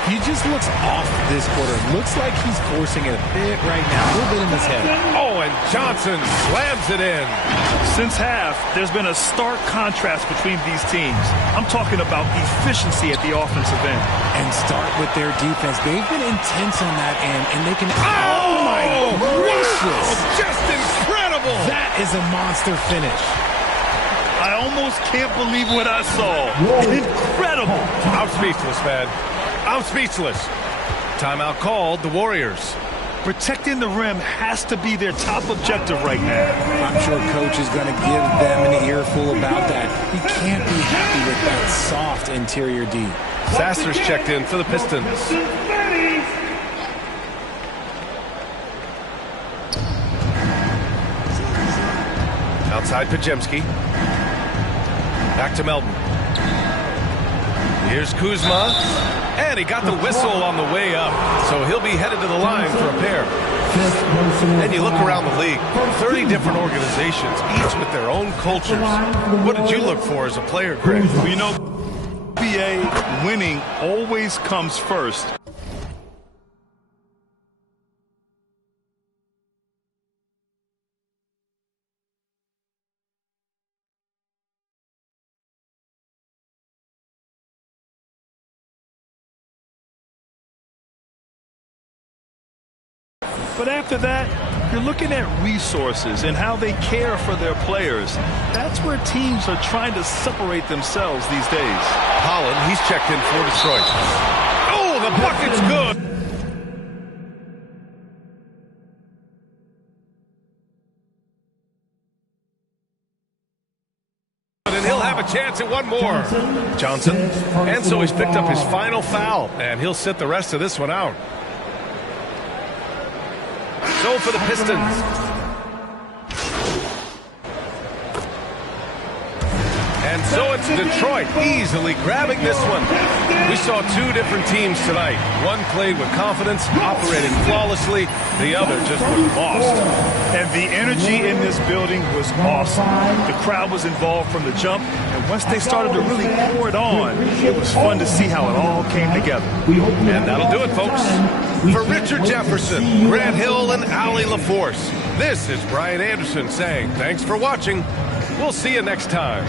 He just looks off this quarter. Looks like he's forcing it a bit right now. A little bit in his head. Oh, and Johnson slams it in. Since half, there's been a stark contrast between these teams. I'm talking about efficiency at the offensive end. And start with their defense. They've been intense on that end, and they can... Oh, my gracious! Wow, just incredible! That is a monster finish. I almost can't believe what I saw. Incredible! I'm speechless, man. I'm speechless. Timeout called, the Warriors. Protecting the rim has to be their top objective right now. I'm sure coach is going to give them an earful about that. He can't be happy with that soft interior D. Sasser's checked in for the Pistons. Outside Pajemski. Back to Melton. Here's Kuzma. And he got the whistle on the way up. So he'll be headed to the line for a pair. And you look around the league, 30 different organizations, each with their own cultures. What did you look for as a player, Greg? Well, you know, NBA winning always comes first. But after that, you're looking at resources and how they care for their players. That's where teams are trying to separate themselves these days. Holland, he's checked in for Detroit. Oh, the bucket's good. And he'll have a chance at one more. Johnson. And so he's picked up his final foul, and he'll sit the rest of this one out. So for the Pistons. And so it's Detroit easily grabbing this one. We saw two different teams tonight. One played with confidence, operated flawlessly. The other just was lost. And the energy in this building was awesome. The crowd was involved from the jump, and once they started to really pour it on, it was fun to see how it all came together. And that'll do it, folks. For Richard Jefferson, Grant Hill, and Allie LaForce, this is Brian Anderson saying thanks for watching. We'll see you next time.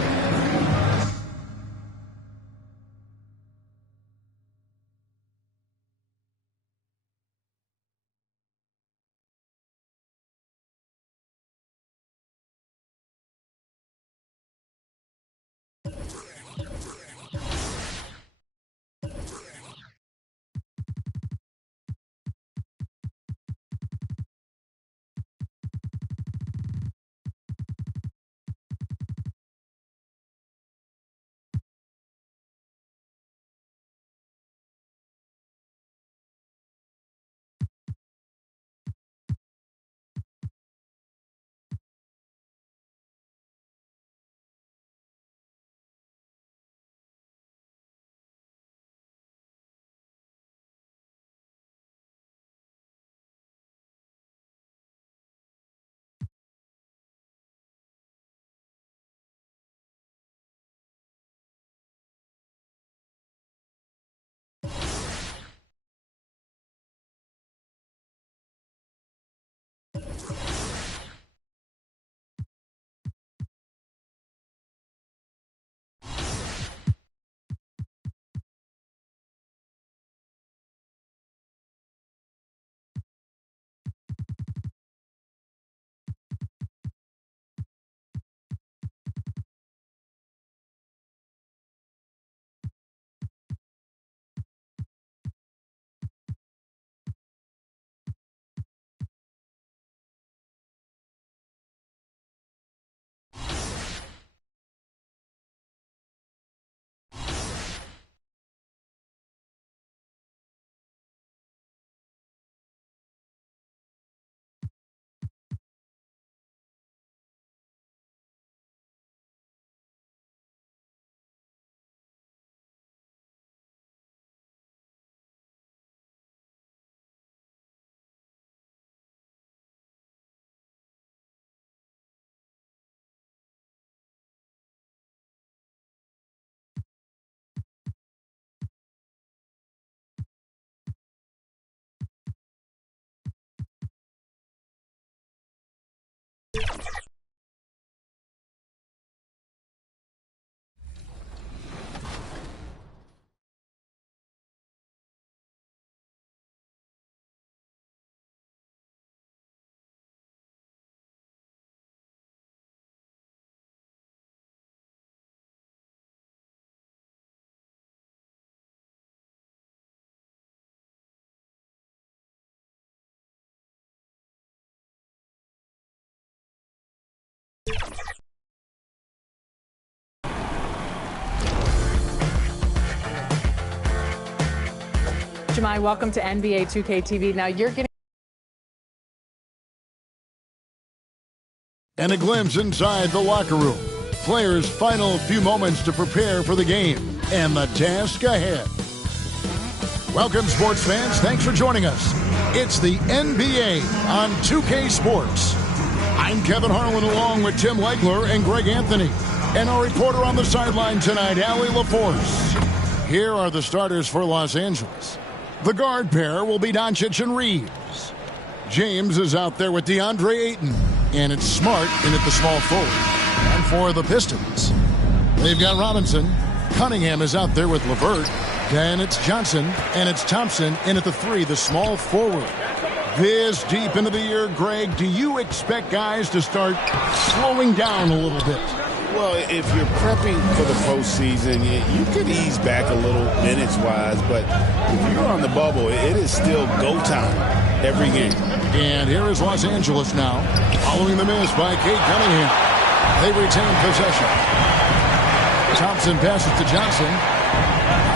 Jemai, welcome to NBA 2K TV. Now you're getting... And a glimpse inside the locker room. Players' final few moments to prepare for the game and the task ahead. Welcome, sports fans. Thanks for joining us. It's the NBA on 2K Sports. I'm Kevin Harlan along with Tim Legler and Greg Anthony. And our reporter on the sideline tonight, Allie LaForce. Here are the starters for Los Angeles. The guard pair will be Doncic and Reeves. James is out there with DeAndre Ayton. And it's Smart in at the small forward. And for the Pistons, they've got Robinson. Cunningham is out there with LeVert. Then it's Johnson, and it's Thompson in at the 3, the small forward. This deep into the year, Greg, do you expect guys to start slowing down a little bit? Well, if you're prepping for the postseason, you could ease back a little minutes-wise, but if you're on the bubble, it is still go time every game. And here is Los Angeles now, following the miss by Cade Cunningham. They retain possession. Thompson passes to Johnson.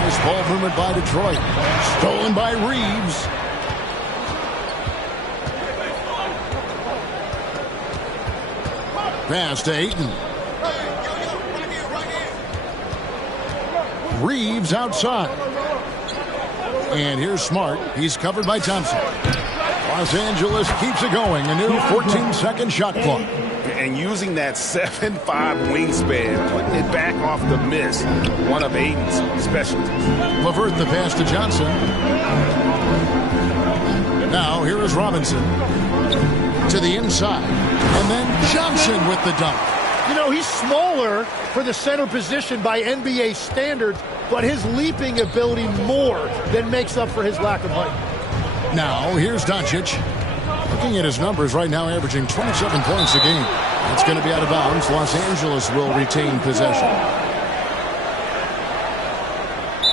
Nice ball movement by Detroit. Stolen by Reeves. Pass to Ayton. Reeves outside. And here's Smart. He's covered by Thompson. Los Angeles keeps it going. A new 14-second shot clock. And using that 7'5" wingspan, putting it back off the miss, one of Ayton's specialties. LeVert the pass to Johnson. Now here is Robinson to the inside. And then Johnson with the dunk. You know, he's smaller for the center position by NBA standards, but his leaping ability more than makes up for his lack of height. Now here's Doncic. Looking at his numbers right now, averaging 27 points a game. It's going to be out of bounds. Los Angeles will retain possession.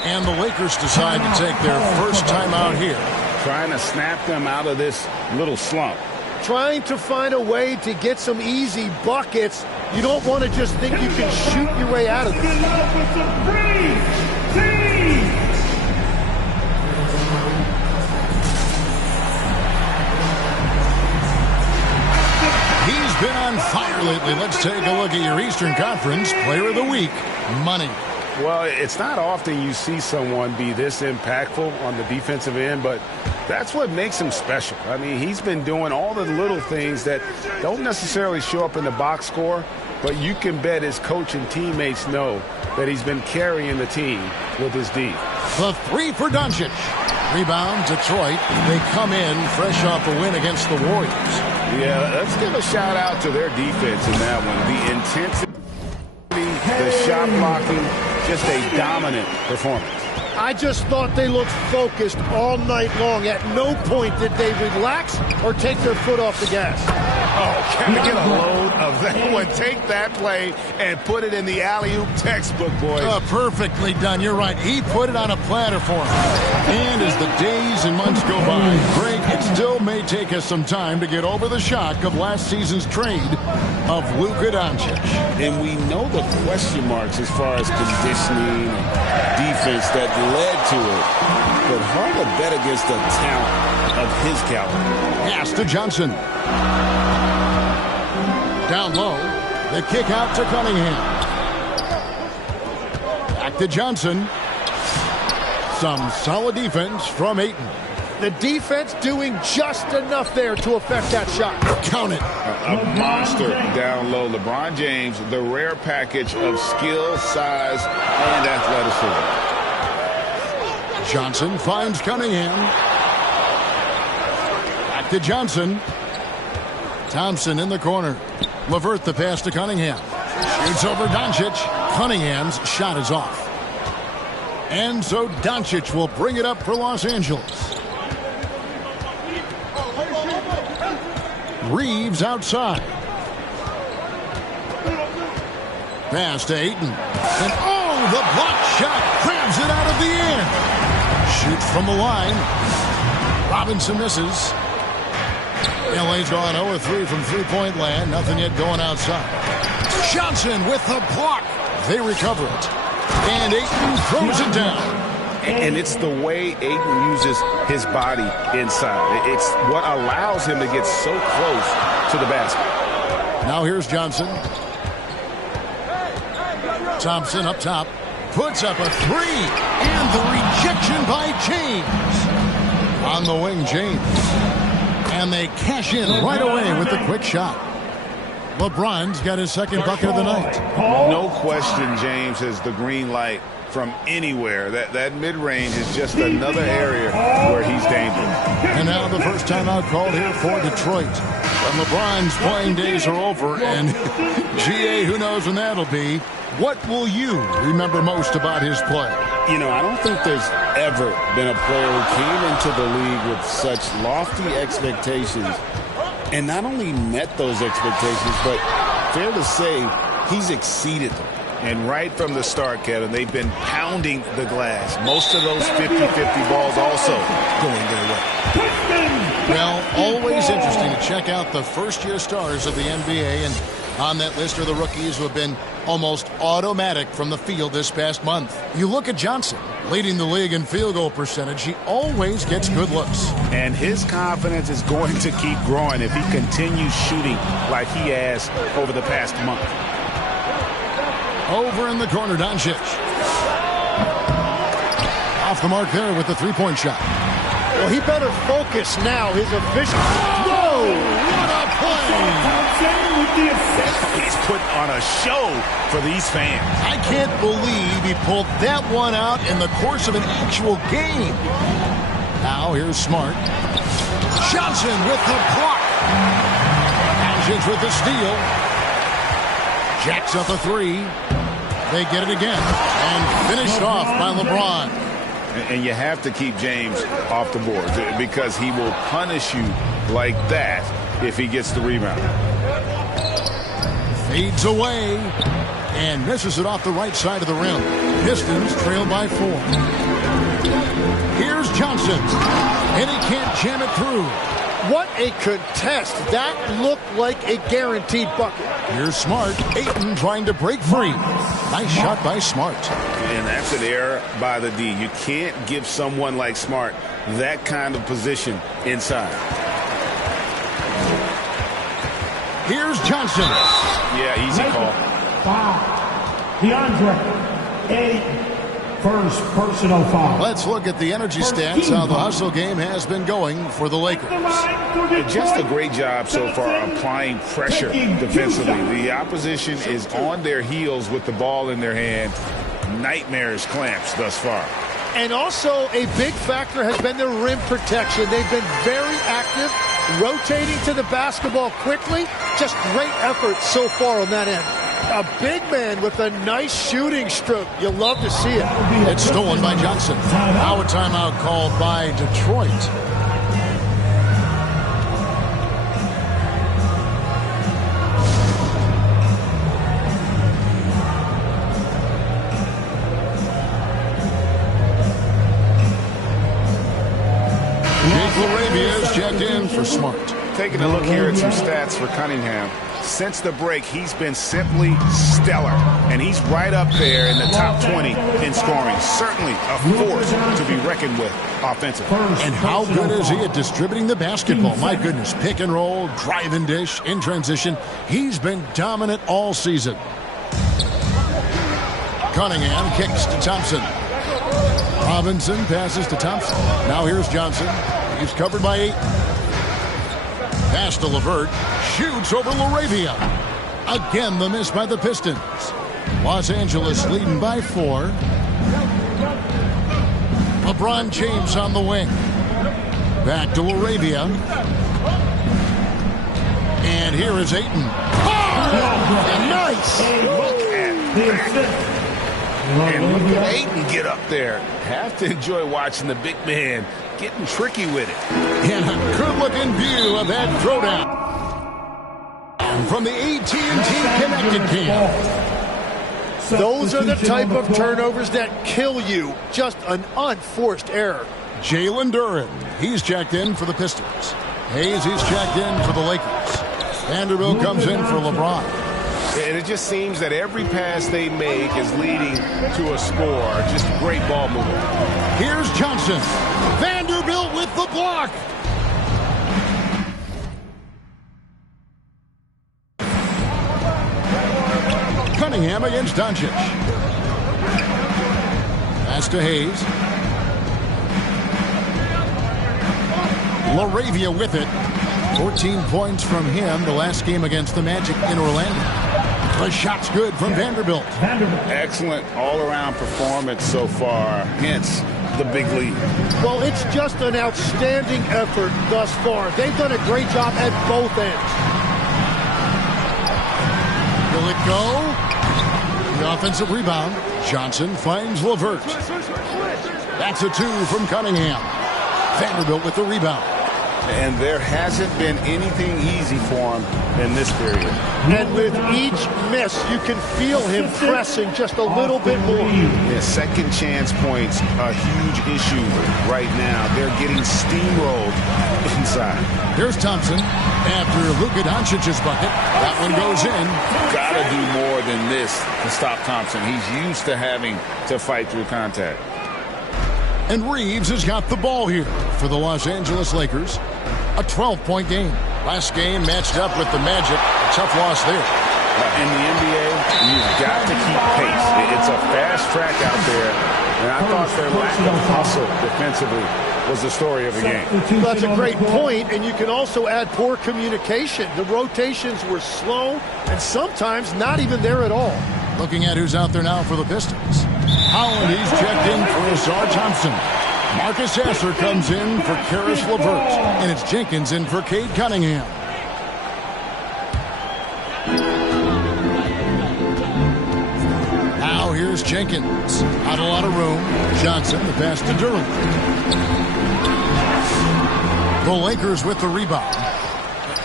And the Lakers decide to take their first timeout here. Trying to snap them out of this little slump. Trying to find a way to get some easy buckets. You don't want to just think you can shoot your way out of this. Been on fire lately. Let's take a look at your Eastern Conference Player of the Week, Money. Well, it's not often you see someone be this impactful on the defensive end, but that's what makes him special. I mean, he's been doing all the little things that don't necessarily show up in the box score, but you can bet his coach and teammates know that he's been carrying the team with his D. The 3 for Doncic. Rebound, Detroit. They come in fresh off a win against the Warriors. Yeah, let's give a shout out to their defense in that one. The intensity, the shot blocking, just a dominant performance. I just thought they looked focused all night long. At no point did they relax or take their foot off the gas. Oh, can we get a load of that one? Take that play and put it in the alley-oop textbook, boys. Perfectly done. You're right. He put it on a platter for him. And as the days and months go by, Greg, it still may take us some time to get over the shock of last season's trade of Luka Doncic. And we know the question marks as far as conditioning and defense that led to it. But hard to bet against the talent of his caliber. Pass to Johnson. Down low, the kick out to Cunningham. Back to Johnson. Some solid defense from Ayton. The defense doing just enough there to affect that shot. Count it. A monster down low. LeBron James, the rare package of skill, size, and athleticism. Johnson finds Cunningham. Back to Johnson. Thompson in the corner. LeVert the pass to Cunningham. Shoots over Doncic. Cunningham's shot is off. And so Doncic will bring it up for Los Angeles. Reeves outside. Pass to Ayton. And oh, the block shot grabs it out of the air. Shoots from the line. Robinson misses. LA's gone 0-3 from three-point land. Nothing yet going outside. Johnson with the block. They recover it. And Ayton throws it down. And it's the way Ayton uses his body inside. It's what allows him to get so close to the basket. Now here's Johnson. Thompson up top. Puts up a three. And the rejection by James. On the wing, James. And they cash in right away with the quick shot. LeBron's got his second bucket of the night. No question, James has the green light from anywhere. That mid-range is just another area where he's dangerous. And now the first timeout called here for Detroit. And LeBron's playing days are over. And GA, who knows when that'll be. What will you remember most about his play? You know, I don't think there's ever been a player who came into the league with such lofty expectations and not only met those expectations, but fair to say, he's exceeded them. And right from the start, Kevin, they've been pounding the glass. Most of those 50-50 balls also going their way. Well, always interesting to check out the first-year stars of the NBA, and on that list are the rookies who have been almost automatic from the field this past month. You look at Johnson, leading the league in field goal percentage. He always gets good looks. And his confidence is going to keep growing if he continues shooting like he has over the past month. Over in the corner, Doncic. Off the mark there with the three-point shot. Well, he better focus now. His official. Whoa! What a play! He's put on a show for these fans. I can't believe he pulled that one out in the course of an actual game. Now here's Smart. Johnson with the block. Doncic with the steal. Jacks up a three. They get it again. And finished off by LeBron. And you have to keep James off the board because he will punish you like that if he gets the rebound. Fades away and misses it off the right side of the rim. Pistons trail by 4. Here's Johnson, and he can't jam it through. What a contest. That looked like a guaranteed bucket. Here's Smart. Ayton trying to break free. Nice shot by Smart. And that's an error by the D. You can't give someone like Smart that kind of position inside. Here's Johnson. Yeah, easy call. DeAndre Ayton. First personal foul. Let's look at the energy stats, how the hustle game has been going for the Lakers. Just a great job so far applying pressure defensively. The opposition is on their heels with the ball in their hand. Nightmares clamps thus far. And also a big factor has been their rim protection. They've been very active, rotating to the basketball quickly. Just great effort so far on that end. A big man with a nice shooting stroke. You'll love to see it. It's stolen by Johnson. Now a timeout called by Detroit. Jake LaRavia is checked in for Smart. Taking a look here at some stats for Cunningham. Since the break, he's been simply stellar, and he's right up there in the top 20 in scoring. Certainly a force to be reckoned with offensively. And how good is he at distributing the basketball? My goodness, pick and roll, drive and dish, in transition. He's been dominant all season. Cunningham kicks to Thompson. Robinson passes to Thompson. Now here's Johnson. He's covered by 8. Pass to LeVert. Shoots over LaRavia. Again, the miss by the Pistons. Los Angeles leading by 4. LeBron James on the wing. Back to LaRavia. And here is Ayton. Oh, nice. Look at that. And look at Ayton get up there. Have to enjoy watching the big man getting tricky with it. And a good-looking view of that throwdown from the AT&T Connected Camp. Those are the type of turnovers that kill you. Just an unforced error. Jalen Duren, he's checked in for the Pistons. Hayes, he's checked in for the Lakers. Vanderbilt comes in for LeBron. And it just seems that every pass they make is leading to a score. Just great ball movement. Here's Johnson. Vanderbilt with the block. Cunningham against Doncic. Pass to Hayes. LaRavia with it. 14 points from him the last game against the Magic in Orlando. The shot's good from Vanderbilt. Excellent all-around performance so far, hence the big lead. Well, it's just an outstanding effort thus far. They've done a great job at both ends. Will it go? The offensive rebound. Johnson finds LeVert. That's a 2 from Cunningham. Vanderbilt with the rebound. And there hasn't been anything easy for him in this period. And with each miss, you can feel him pressing just a little bit more. Yeah, second chance points, a huge issue right now. They're getting steamrolled inside. Here's Thompson after Luka Doncic's bucket. That one goes in. Gotta do more than this to stop Thompson. He's used to having to fight through contact. And Reeves has got the ball here for the Los Angeles Lakers. A 12-point game. Last game matched up with the Magic. A tough loss there. In the NBA, you've got to keep pace. It's a fast track out there. And I thought their lack of hustle defensively was the story of the game. That's a great point, and you can also add poor communication. The rotations were slow and sometimes not even there at all. Looking at who's out there now for the Pistons. Howland, he's checked in for Asar Thompson. Marcus Sasser comes in for Karis LeVert. And it's Jenkins in for Cade Cunningham. Now here's Jenkins. Not a lot of room. Johnson, the pass to Durham. The Lakers with the rebound.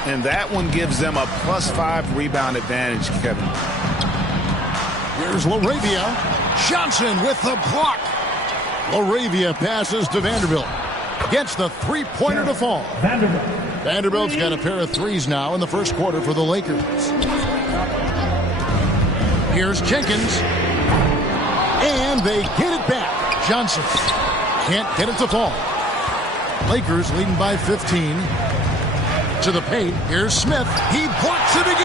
And that one gives them a +5 rebound advantage, Kevin. Here's LaRavia. Johnson with the block. LaRavia passes to Vanderbilt. Gets the three-pointer to fall. Vanderbilt's got a pair of threes now in the first quarter for the Lakers. Here's Jenkins. And they get it back. Johnson can't get it to fall. Lakers leading by 15. To the paint. Here's Smith. He blocks it again.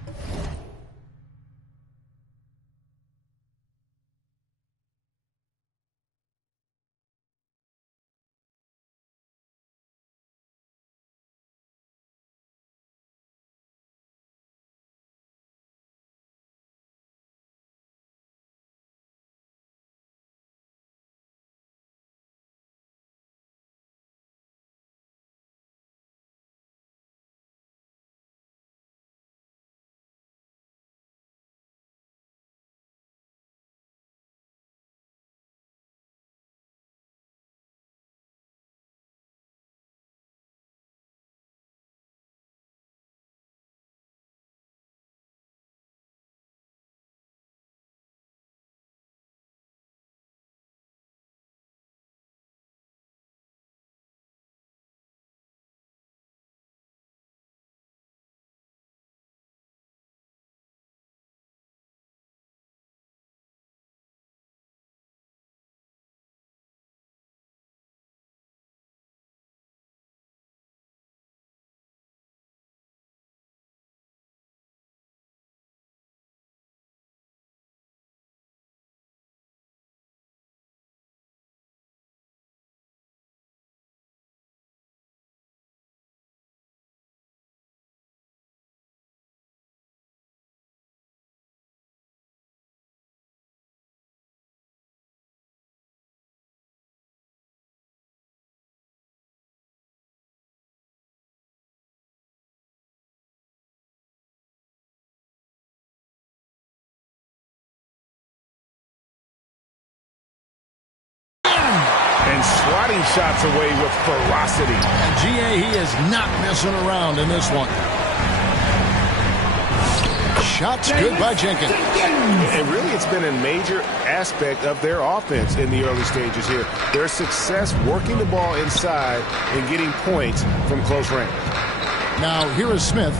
And swatting shots away with ferocity. And GA, he is not messing around in this one. Shots good by Jenkins. And really, it's been a major aspect of their offense in the early stages here. Their success working the ball inside and getting points from close range. Now, here is Smith.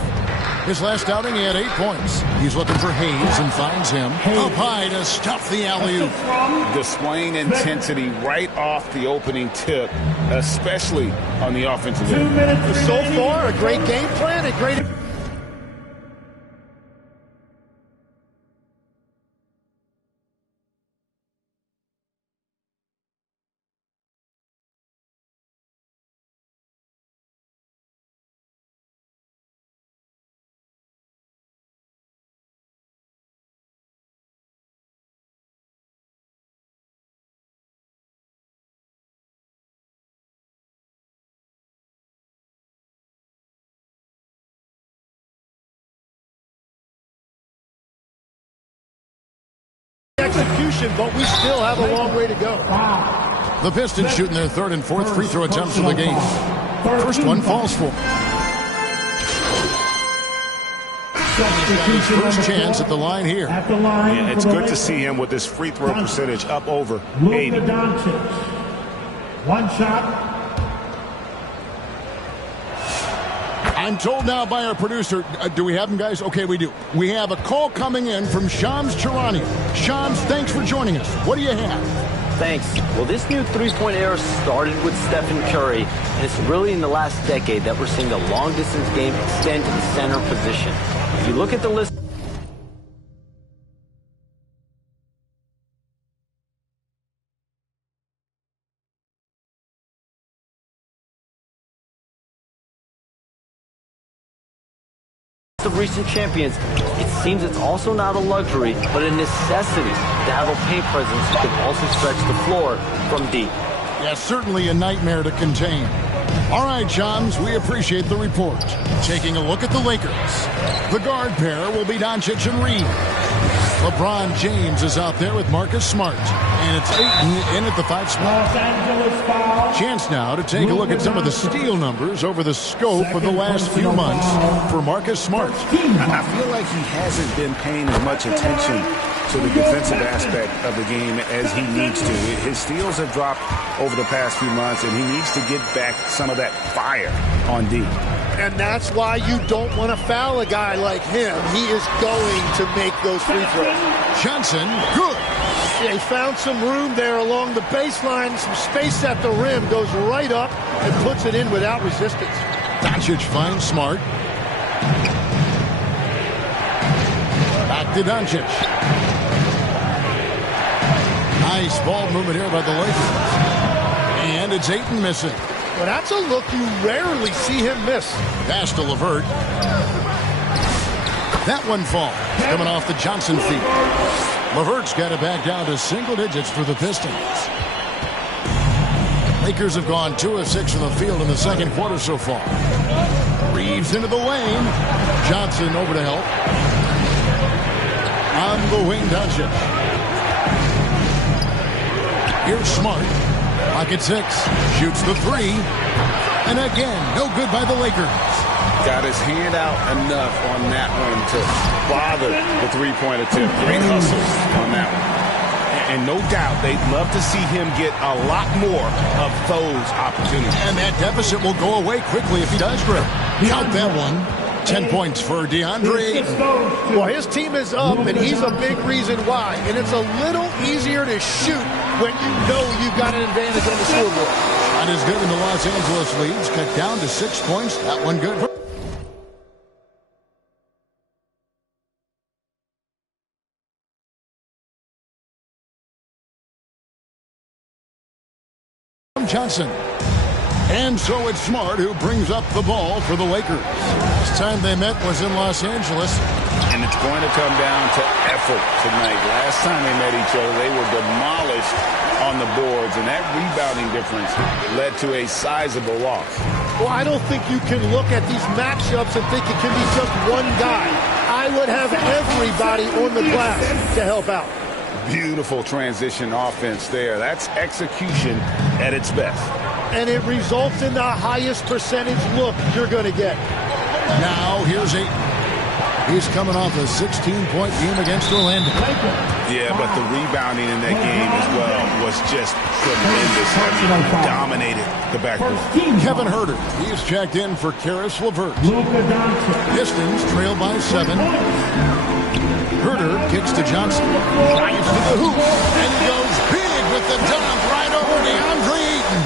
His last outing, he had 8 points. He's looking for Hayes and finds him. Up high to stuff the alley-oop. Displaying intensity right off the opening tip, especially on the offensive end. So far, a great game plan, a great... execution, but we still have a long way to go. The Pistons shooting their third and fourth free throw attempts of the game. First one falls for. His first chance at the line here. Yeah, it's good to see him with this free throw percentage up over 80. One shot. I'm told now by our producer, do we have him, guys? Okay, we do. We have a call coming in from Shams Charania. Shams, thanks for joining us. What do you have? Thanks. Well, this new three-point era started with Stephen Curry, and it's really in the last decade that we're seeing the long-distance game extend to the center position. If you look at the list... of recent champions, it seems it's also not a luxury, but a necessity to have a paint presence who can also stretch the floor from deep. Yeah, certainly a nightmare to contain. All right, Shams, we appreciate the report. Taking a look at the Lakers. The guard pair will be Doncic and Reed. LeBron James is out there with Marcus Smart. And it's Ayton in at the 5 spot. Chance now to take a look at some of the steal numbers over the scope of the last few months for Marcus Smart. I feel like he hasn't been paying as much attention to the defensive aspect of the game as he needs to. His steals have dropped over the past few months, and he needs to get back some of that fire on D. And that's why you don't want to foul a guy like him. He is going to make those free throws. Johnson, good. Yeah, he found some room there along the baseline, some space at the rim, goes right up and puts it in without resistance. Doncic finds Smart. Back to Doncic. Nice ball movement here by the Lakers. And it's Ayton missing. Well, that's a look you rarely see him miss. Pass to LeVert. That one falls. Coming off the Johnson feet. LeVert's got it back down to single digits for the Pistons. Lakers have gone 2 of 6 from the field in the second quarter so far. Reeves into the lane. Johnson over to help. On the wing, Doncic. Here's Smart. Pocket 6. Shoots the 3. And again, no good by the Lakers. Got his hand out enough on that one to bother the three-point attempt. Great hustle on that one. And no doubt they'd love to see him get a lot more of those opportunities. And that deficit will go away quickly if he does, Greg. Count that one. 10 points for DeAndre. Well, his team is up, and he's a big reason why. And it's a little easier to shoot when you know you've got an advantage on the scoreboard. Not as good in the Los Angeles leads. Cut down to 6 points. That one good. Johnson. And so it's Smart who brings up the ball for the Lakers. Last time they met was in Los Angeles. And it's going to come down to effort tonight. Last time they met each other, they were demolished on the boards, and that rebounding difference led to a sizable loss. Well, I don't think you can look at these matchups and think it can be just one guy. I would have everybody on the glass to help out. Beautiful transition offense there. That's execution at its best. And it results in the highest percentage look you're going to get. Now here's Ayton. He's coming off a 16-point game against Orlando. Yeah, but the rebounding in that game as well was just tremendous. I mean, he dominated the backcourt. Kevin Huerter, he's checked in for Karis LeVert. Pistons trail by 7. Huerter kicks to Johnson. Drives to the hoop. And he goes big with the dunk right over DeAndre Ayton.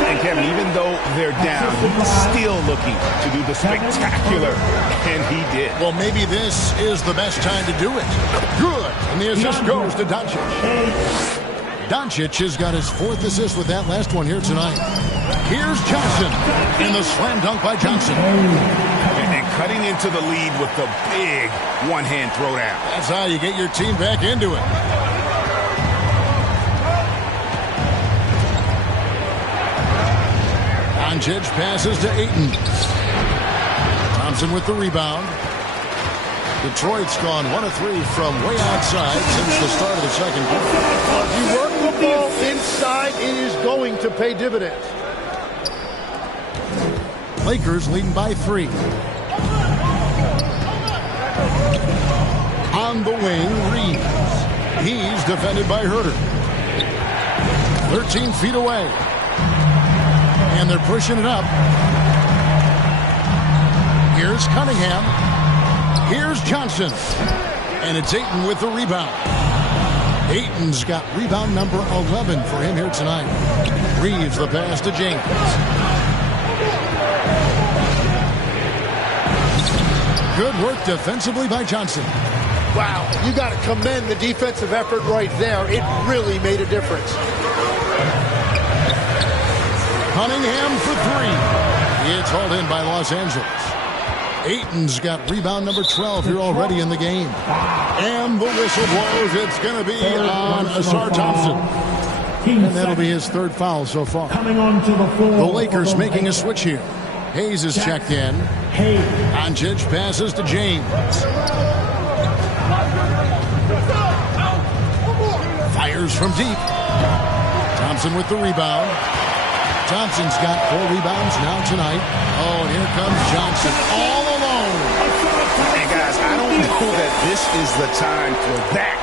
And Kevin, even though they're down, he's still looking to do the spectacular, and he did. Well, maybe this is the best time to do it. Good. And the assist goes to Doncic. Doncic has got his 4th assist with that last one here tonight. Here's Johnson. And the slam dunk by Johnson. And cutting into the lead with the big one-hand throwdown. That's how you get your team back into it. Doncic passes to Ayton. Thompson with the rebound. Detroit's gone 1 of 3 from way outside since the start of the second quarter. If you work the ball inside, it is going to pay dividends. Lakers leading by 3. On the wing, Reeves. He's defended by Huerter. 13 feet away. And they're pushing it up. Here's Cunningham. Here's Johnson. And it's Ayton with the rebound. Ayton's got rebound number 11 for him here tonight. Reeves the pass to James. Good work defensively by Johnson. Wow, you got to commend the defensive effort right there. It really made a difference. Cunningham for 3. It's hauled in by Los Angeles. Ayton's got rebound number 12 here already in the game. And the whistle blows. It's going to be on Asar Thompson. And that'll be his 3rd foul so far. The Lakers making a switch here. Hayes is checked in. Doncic passes to James. Fires from deep. Thompson with the rebound. Thompson's got 4 rebounds now tonight. Oh, and here comes Johnson all alone. And guys, I don't know that this is the time for that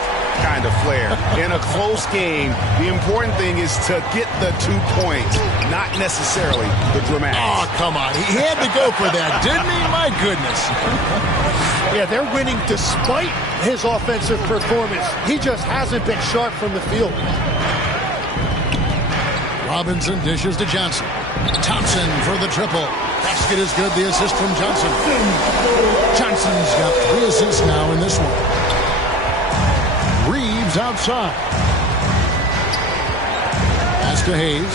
kind of flair. In a close game, the important thing is to get the 2 points, not necessarily the dramatics. Oh, come on. He had to go for that, didn't he? My goodness. Yeah, they're winning despite his offensive performance. He just hasn't been sharp from the field. Robinson dishes to Johnson. Thompson for the triple. Basket is good. The assist from Johnson. Johnson's got 3 assists now in this one. Reeves outside. Pass to Hayes.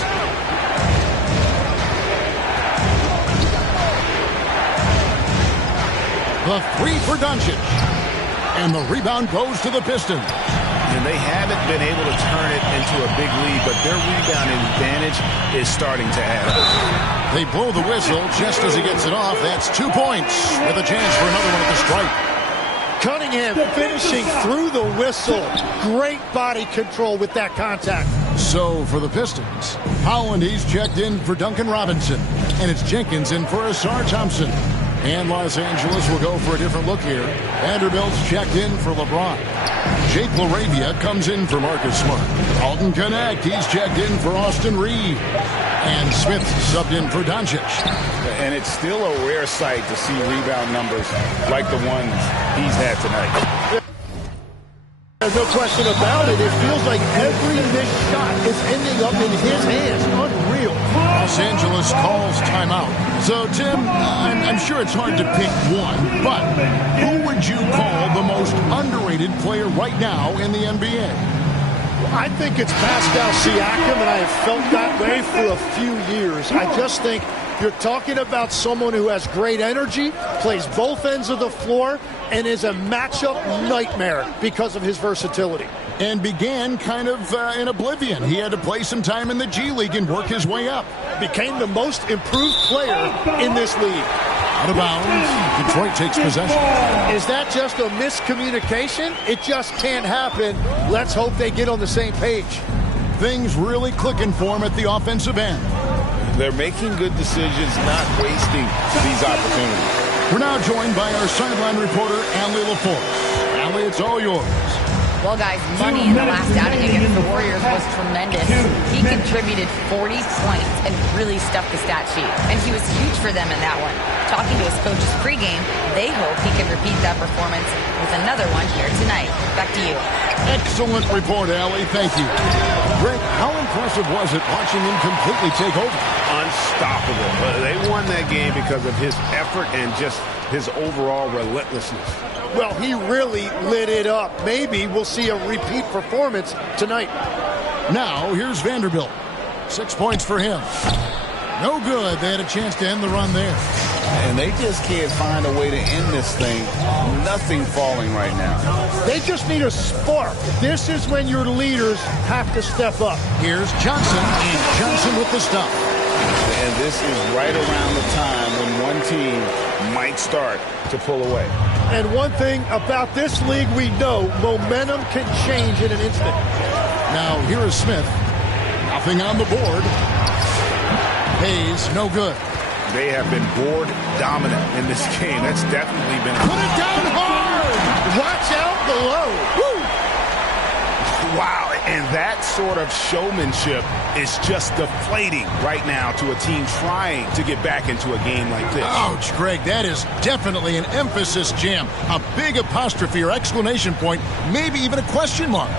The 3 for Doncic. And the rebound goes to the Pistons. And they haven't been able to turn it into a big lead, but their rebounding advantage is starting to add up. They blow the whistle just as he gets it off. That's 2 points with a chance for another one at the strike. Cunningham finishing through the whistle. Great body control with that contact. So for the Pistons, Holland, he's checked in for Duncan Robinson. And it's Jenkins in for Asar Thompson. And Los Angeles will go for a different look here. Vanderbilt's checked in for LeBron. Jake LaRavia comes in for Marcus Smart. Alton Connect, he's checked in for Austin Reed. And Smith subbed in for Doncic. And it's still a rare sight to see rebound numbers like the ones he's had tonight. There's no question about it. It feels like every missed shot is ending up in his hands. Unreal. Los Angeles calls timeout. So, Tim, I'm sure it's hard to pick one, but who would you call the most underrated player right now in the NBA? I think it's Pascal Siakam, and I have felt that way for a few years. I just think you're talking about someone who has great energy, plays both ends of the floor, and is a matchup nightmare because of his versatility. And began kind of in oblivion. He had to play some time in the G League and work his way up. Became the most improved player in this league. Out of bounds. Detroit takes possession. Is that just a miscommunication? It just can't happen. Let's hope they get on the same page. Things really clicking for him at the offensive end. They're making good decisions, not wasting these opportunities. We're now joined by our sideline reporter, Allie LaForce. Allie, it's all yours. Well, guys, money in the last outing against the Warriors was tremendous. He contributed 40 points and really stuffed the stat sheet. And he was huge for them in that one. Talking to his coaches pregame, they hope he can repeat that performance with another one here tonight. Back to you. Excellent report, Allie. Thank you. Greg, how impressive was it watching him completely take over? Unstoppable. They won that game because of his effort and just his overall relentlessness. Well, he really lit it up. Maybe we'll see a repeat performance tonight. Now, here's Vanderbilt. 6 points for him. No good. They had a chance to end the run there. And they just can't find a way to end this thing. Nothing falling right now. They just need a spark. This is when your leaders have to step up. Here's Johnson, and Johnson with the stop. And this is right around the time when one team might start to pull away. And one thing about this league we know, momentum can change in an instant. Now here is Smith. Nothing on the board. Hayes, no good. They have been board dominant in this game. That's definitely been... Put it down hard! Watch out below. Woo! Wow, and that sort of showmanship is just deflating right now to a team trying to get back into a game like this. Ouch, Greg, that is definitely an emphasis jam. A big apostrophe or exclamation point, maybe even a question mark.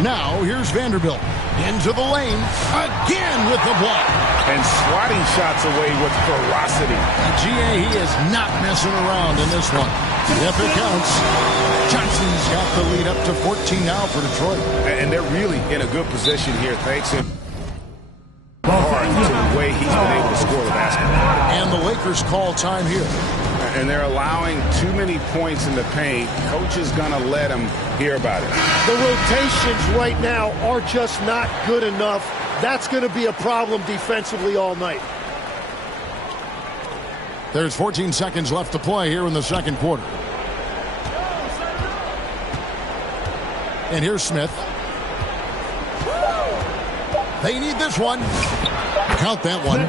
Now, here's Vanderbilt. Into the lane, again with the block. And swatting shots away with ferocity. GA, he is not messing around in this one. If it counts, Johnson's got the lead up to 14 now for Detroit. And they're really in a good position here, thanks in part to the way he's been able to score the basketball. And the Lakers call time here. And they're allowing too many points in the paint. Coach is going to let them hear about it. The rotations right now are just not good enough. That's going to be a problem defensively all night. There's 14 seconds left to play here in the second quarter. And here's Smith. They need this one. Count that one.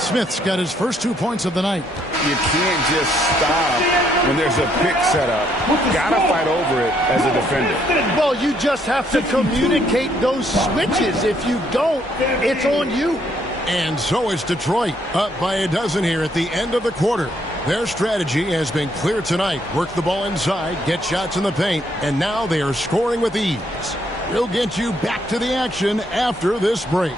Smith's got his first 2 points of the night. You can't just stop when there's a pick set up. Gotta fight over it as a defender. Well, you just have to communicate those switches. If you don't, it's on you. And so is Detroit, up by a dozen here at the end of the quarter. Their strategy has been clear tonight. Work the ball inside, get shots in the paint, and now they are scoring with ease. We'll get you back to the action after this break.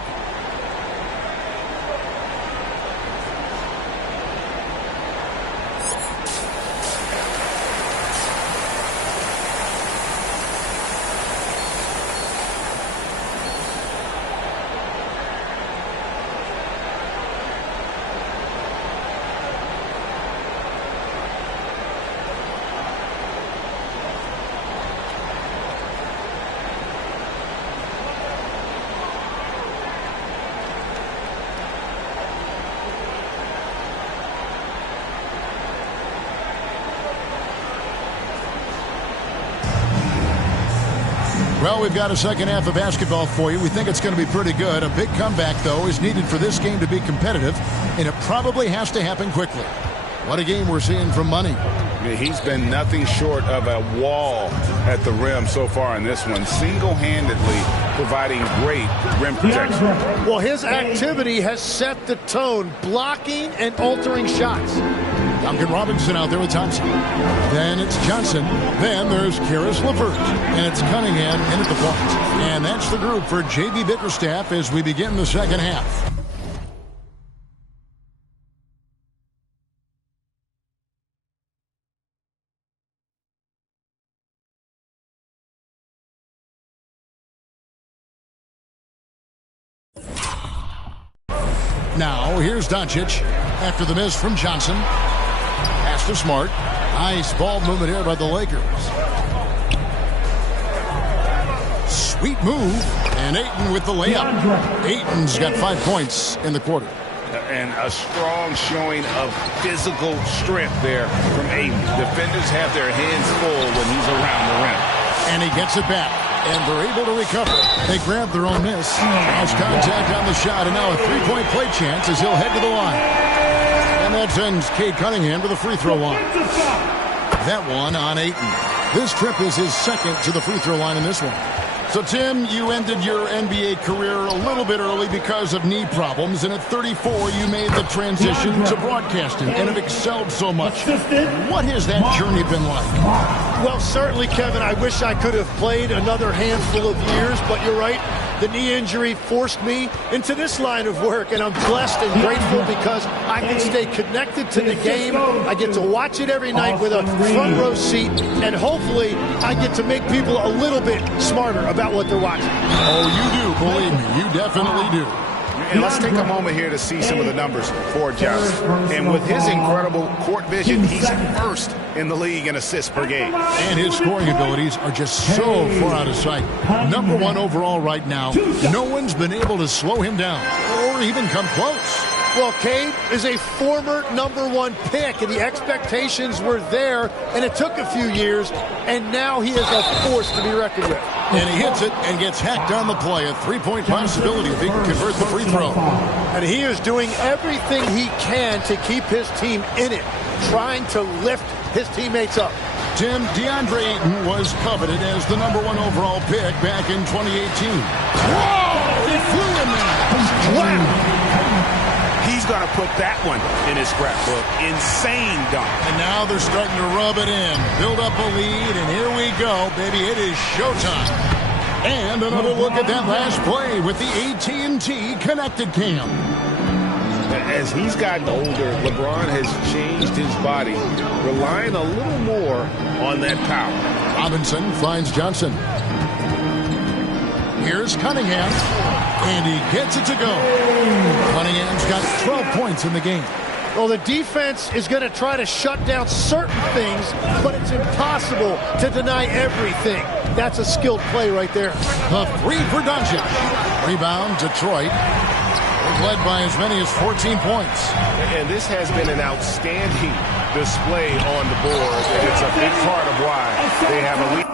Well, we've got a second half of basketball for you. We think it's going to be pretty good. A big comeback, though, is needed for this game to be competitive, and it probably has to happen quickly. What a game we're seeing from Money. He's been nothing short of a wall at the rim so far in this one, single-handedly providing great rim protection. Well, his activity has set the tone, blocking and altering shots. Duncan Robinson out there with Thompson. Then it's Johnson. Then there's Karis LeVert. And it's Cunningham in at the point. And that's the group for J.B. Bickerstaff as we begin the second half. Now, here's Doncic after the miss from Johnson. Pass to Smart. Nice ball movement here by the Lakers. Sweet move. And Ayton with the layup. Ayton's got 5 points in the quarter. And a strong showing of physical strength there from Ayton. Defenders have their hands full when he's around the rim. And he gets it back. And they're able to recover. They grab their own miss. Lost contact on the shot, and now a three-point play chance as he'll head to the line. And that sends Cade Cunningham to the free throw line. That one on Ayton. This trip is his second to the free throw line in this one. So, Tim, you ended your NBA career a little bit early because of knee problems, and at 34, you made the transition to broadcasting and have excelled so much. What has that journey been like? Well, certainly, Kevin, I wish I could have played another handful of years, but you're right. The knee injury forced me into this line of work, and I'm blessed and grateful because I can stay connected to the game. I get to watch it every night with a front row seat, and hopefully I get to make people a little bit smarter about what they're watching. Oh, you do, believe me. You definitely do. And let's take a moment here to see some of the numbers for Johnson. And with his incredible court vision, he's first in the league in assists per game. And his scoring abilities are just so far out of sight. Number 1 overall right now. No one's been able to slow him down or even come close. Well, Cade is a former #1 pick, and the expectations were there, and it took a few years, and now he is a force to be reckoned with. And he hits it and gets hacked on the play. A three-point possibility if he can convert the free throw. And he is doing everything he can to keep his team in it, trying to lift his teammates up. Tim, DeAndre Ayton was coveted as the #1 overall pick back in 2018. Whoa! He flew in there. Wow! He's going to put that one in his scrapbook. Insane dunk. And now they're starting to rub it in. Build up a lead, and here we go, baby. It is showtime. And another look at that last play with the AT&T connected cam. As he's gotten older, LeBron has changed his body, relying a little more on that power. Robinson finds Johnson. Here's Cunningham. And he gets it to go. Cunningham's got 12 points in the game. Well, the defense is going to try to shut down certain things, but it's impossible to deny everything. That's a skilled play right there. The three for Doncic. Rebound, Detroit. Led by as many as 14 points. And this has been an outstanding display on the board, and it's a big part of why they have a lead.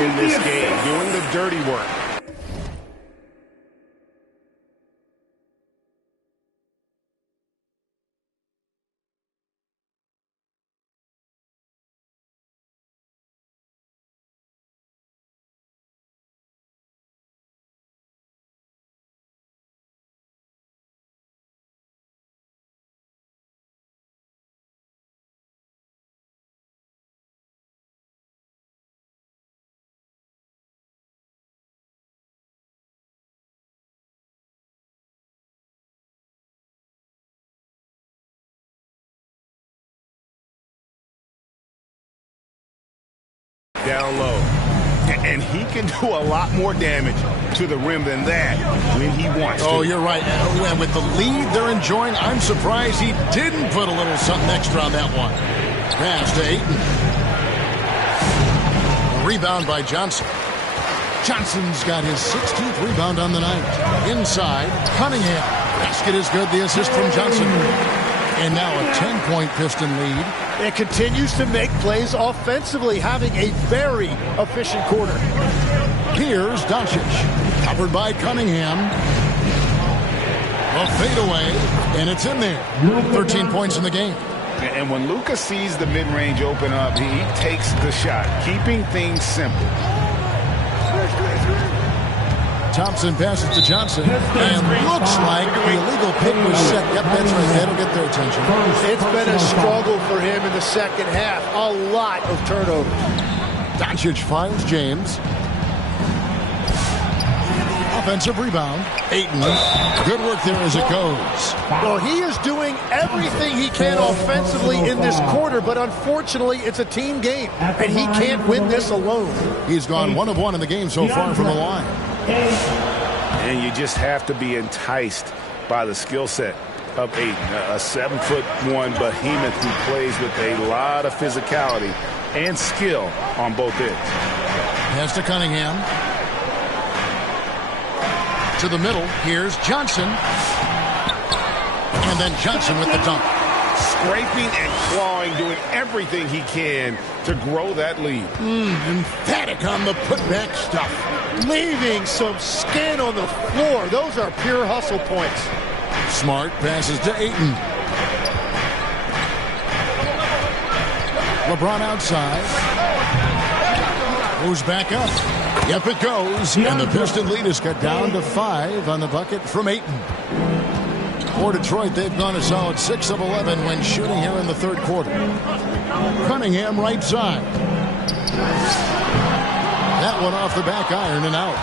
In this game, doing the dirty work. Down low. And he can do a lot more damage to the rim than that when he wants to. Oh, you're right. And with the lead they're enjoying, I'm surprised he didn't put a little something extra on that one. Pass to Ayton. A rebound by Johnson. Johnson's got his 16th rebound on the night. Inside, Cunningham. Basket is good. The assist from Johnson. And now a 10-point Piston lead. It continues to make plays offensively, having a very efficient quarter. Here's Doncic. Covered by Cunningham. A fadeaway, and it's in there. 13 points in the game. And when Luka sees the mid-range open up, he takes the shot, keeping things simple. Thompson passes to Johnson, and looks like the illegal pick was set. Yep, that's right. That'll get their attention. It's been a struggle for him in the second half. A lot of turnovers. Doncic finds James. Offensive rebound. Ayton. Good work there as it goes. Well, he is doing everything he can offensively in this quarter, but unfortunately, it's a team game, and he can't win this alone. He's gone 1 of 1 in the game so far from the line. And you just have to be enticed by the skill set of Ayton, a 7'1" behemoth who plays with a lot of physicality and skill on both ends. Pass to Cunningham. To the middle. Here's Johnson. And then Johnson with the dunk. Scraping and clawing, doing everything he can to grow that lead. Emphatic on the putback stuff. Leaving some skin on the floor. Those are pure hustle points. Smart passes to Ayton. LeBron outside. Goes back up. Yep, it goes. And the Piston lead is cut down to 5 on the bucket from Ayton. For Detroit, they've gone a solid 6 of 11 when shooting here in the third quarter. Cunningham right side. That one off the back iron and out.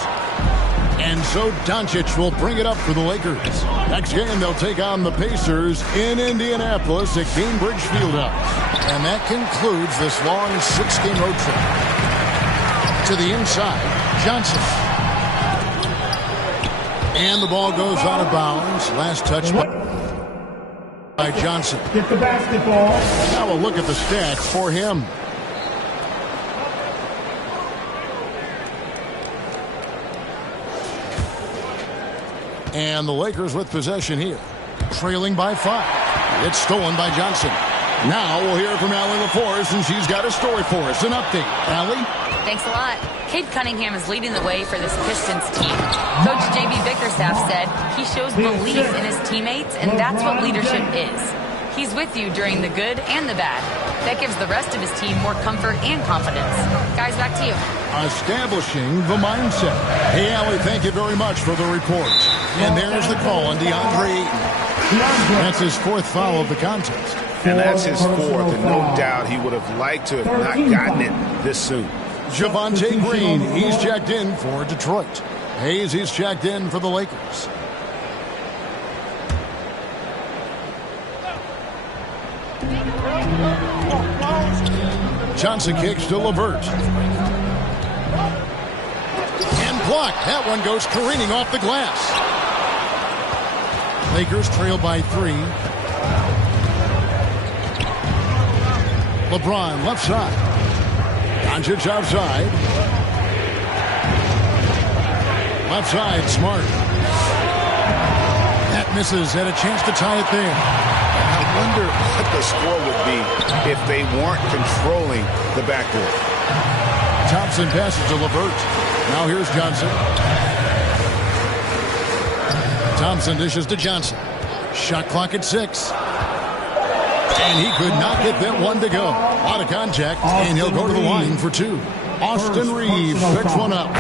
And so Doncic will bring it up for the Lakers. Next game, they'll take on the Pacers in Indianapolis at Gainbridge Fieldhouse. And that concludes this long 6-game road trip. To the inside, Johnson. And the ball goes out of bounds. Last touch by Johnson. Get the basketball. Now we'll look at the stats for him. And the Lakers with possession here. Trailing by 5. It's stolen by Johnson. Now we'll hear from Allie LaForce, and she's got a story for us. An update. Allie? Thanks a lot. Cade Cunningham is leading the way for this Pistons team. Coach J.B. Bickerstaff said he shows belief in his teammates, and that's what leadership is. He's with you during the good and the bad. That gives the rest of his team more comfort and confidence. Guys, back to you. Establishing the mindset. Hey, Allie, thank you very much for the report. And there's the call on DeAndre Ayton. That's his 4th foul of the contest. And that's his 4th, and no doubt he would have liked to have not gotten it this soon. Javonte Green, he's checked in for Detroit. Hayes, he's checked in for the Lakers. Johnson kicks to LeVert. And blocked. That one goes careening off the glass. Lakers trail by 3. LeBron left side. Doncic outside. Left side, Smart. That misses. Had a chance to tie it there. I wonder what the score would be if they weren't controlling the backcourt. Thompson passes to LeVert. Now here's Johnson. Thompson dishes to Johnson. Shot clock at 6. And he could not get that one to go. A lot of contact, and he'll go to the line for 2. Austin Reeves picks one up.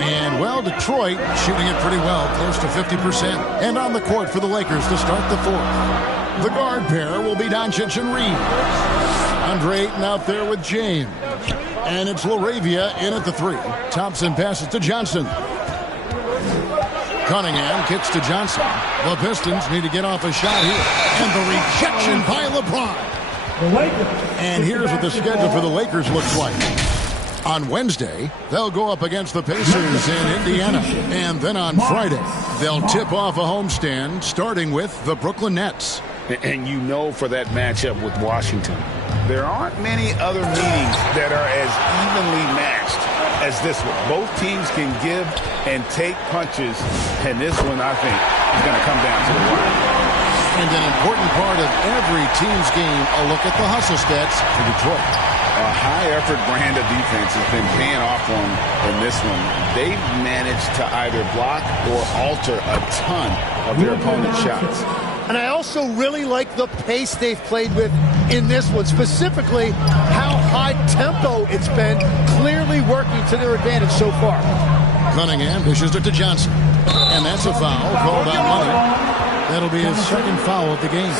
And, well, Detroit shooting it pretty well, close to 50%. And on the court for the Lakers to start the 4th. The guard pair will be Doncic and Reeves. Andre Ayton out there with James. And it's LaRavia in at the 3. Thompson passes to Johnson. Cunningham kicks to Johnson. The Pistons need to get off a shot here. And the rejection by LeBron. And here's what the schedule for the Lakers looks like. On Wednesday, they'll go up against the Pacers in Indiana. And then on Friday, they'll tip off a homestand starting with the Brooklyn Nets. And you know for that matchup with Washington, there aren't many other meetings that are as evenly matched as this one. Both teams can give and take punches, and this one, I think, is going to come down to the wire. And an important part of every team's game, a look at the hustle stats for Detroit. A high-effort brand of defense has been paying off for them in this one. They've managed to either block or alter a ton of their opponent's shots. And I also really like the pace they've played with in this one, specifically how high tempo it's been, clearly working to their advantage so far. Cunningham dishes it to Johnson. And that's a foul called on Money. That'll be his second foul of the game.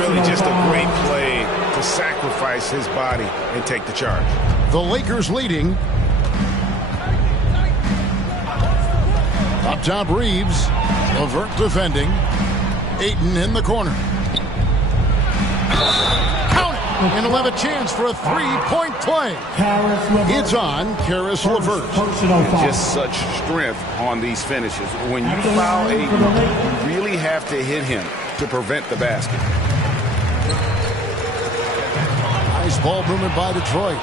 Really just a great play to sacrifice his body and take the charge. The Lakers leading. Up top, Reeves. Levert defending. Ayton in the corner. Count it! And he'll have a chance for a three-point play. It's on Karis LeVert. Just such strength on these finishes. When you foul Ayton, you really have to hit him to prevent the basket. Nice ball movement by Detroit.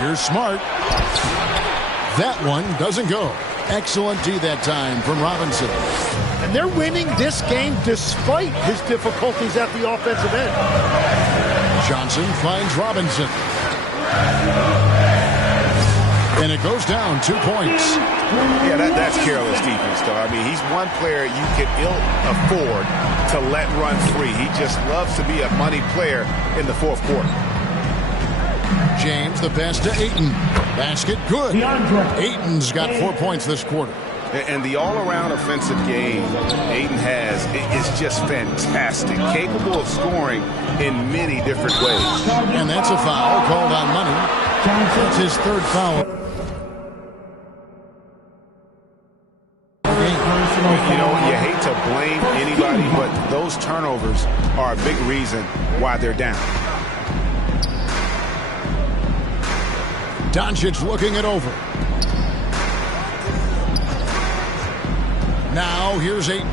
Here's Smart. That one doesn't go. Excellent D that time from Robinson. And they're winning this game despite his difficulties at the offensive end. Johnson finds Robinson. And it goes down 2 points. Yeah, that's careless defense, though. I mean, he's one player you can ill afford to let run free. He just loves to be a money player in the fourth quarter. James, the pass to Ayton. Basket, good. Ayton's got 4 points this quarter. And the all-around offensive game Ayton has is just fantastic. Capable of scoring in many different ways. And that's a foul called on Money. That's his third foul. You know, you hate to blame anybody, but those turnovers are a big reason why they're down. Doncic looking it over. Now here's Ayton.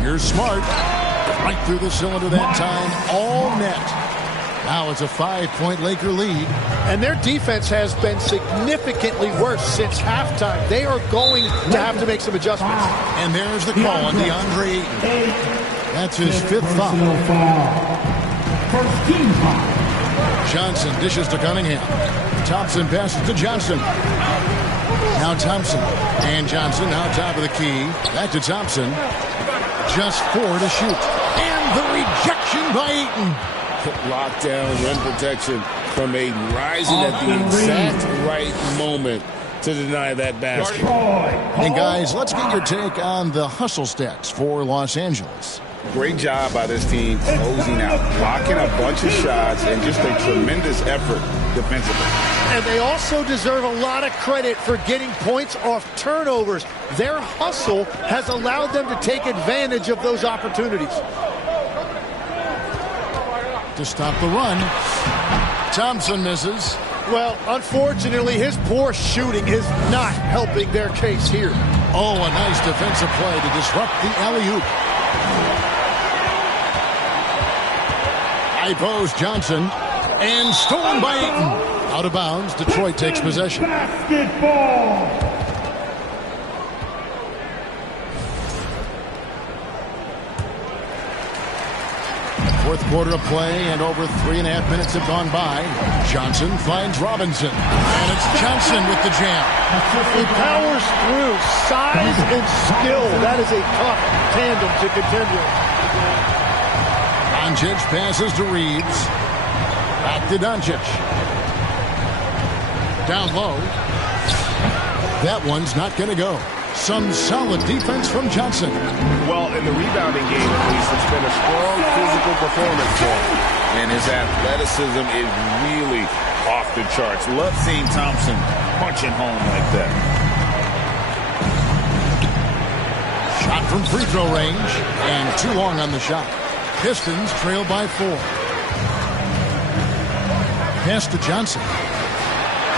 Here's Smart. Right through the cylinder that time. All net. Now it's a 5-point Laker lead. And their defense has been significantly worse since halftime. They are going to have to make some adjustments. And there's the call on DeAndre Ayton. That's his fifth foul. First team foul. Johnson dishes to Cunningham. Thompson passes to Johnson. Now Thompson. And Johnson now top of the key. Back to Thompson. Just 4 to shoot. And the rejection by Ayton. Lockdown, rim protection from Ayton. Rising at the exact right moment to deny that basket. And guys, let's get your take on the hustle stats for Los Angeles. Great job by this team closing out, blocking a bunch of shots, and just a tremendous effort defensively. And they also deserve a lot of credit for getting points off turnovers. Their hustle has allowed them to take advantage of those opportunities. To stop the run, Thompson misses. Well, unfortunately, his poor shooting is not helping their case here. Oh, a nice defensive play to disrupt the alley-oop. High post Johnson, and stolen by Ayton. Out of bounds, Detroit takes possession. Basketball. Fourth quarter of play, and over 3.5 minutes have gone by. Johnson finds Robinson, and it's Johnson with the jam. He powers through. Size and skill. That is a tough tandem to contend with. Doncic passes to Reeves. Back to Doncic. Down low. That one's not going to go. Some solid defense from Johnson. Well, in the rebounding game, at least, it's been a strong physical performance for him. And his athleticism is really off the charts. Love seeing Thompson punching home like that. Shot from free throw range, and too long on the shot. Pistons trail by 4. Pass to Johnson.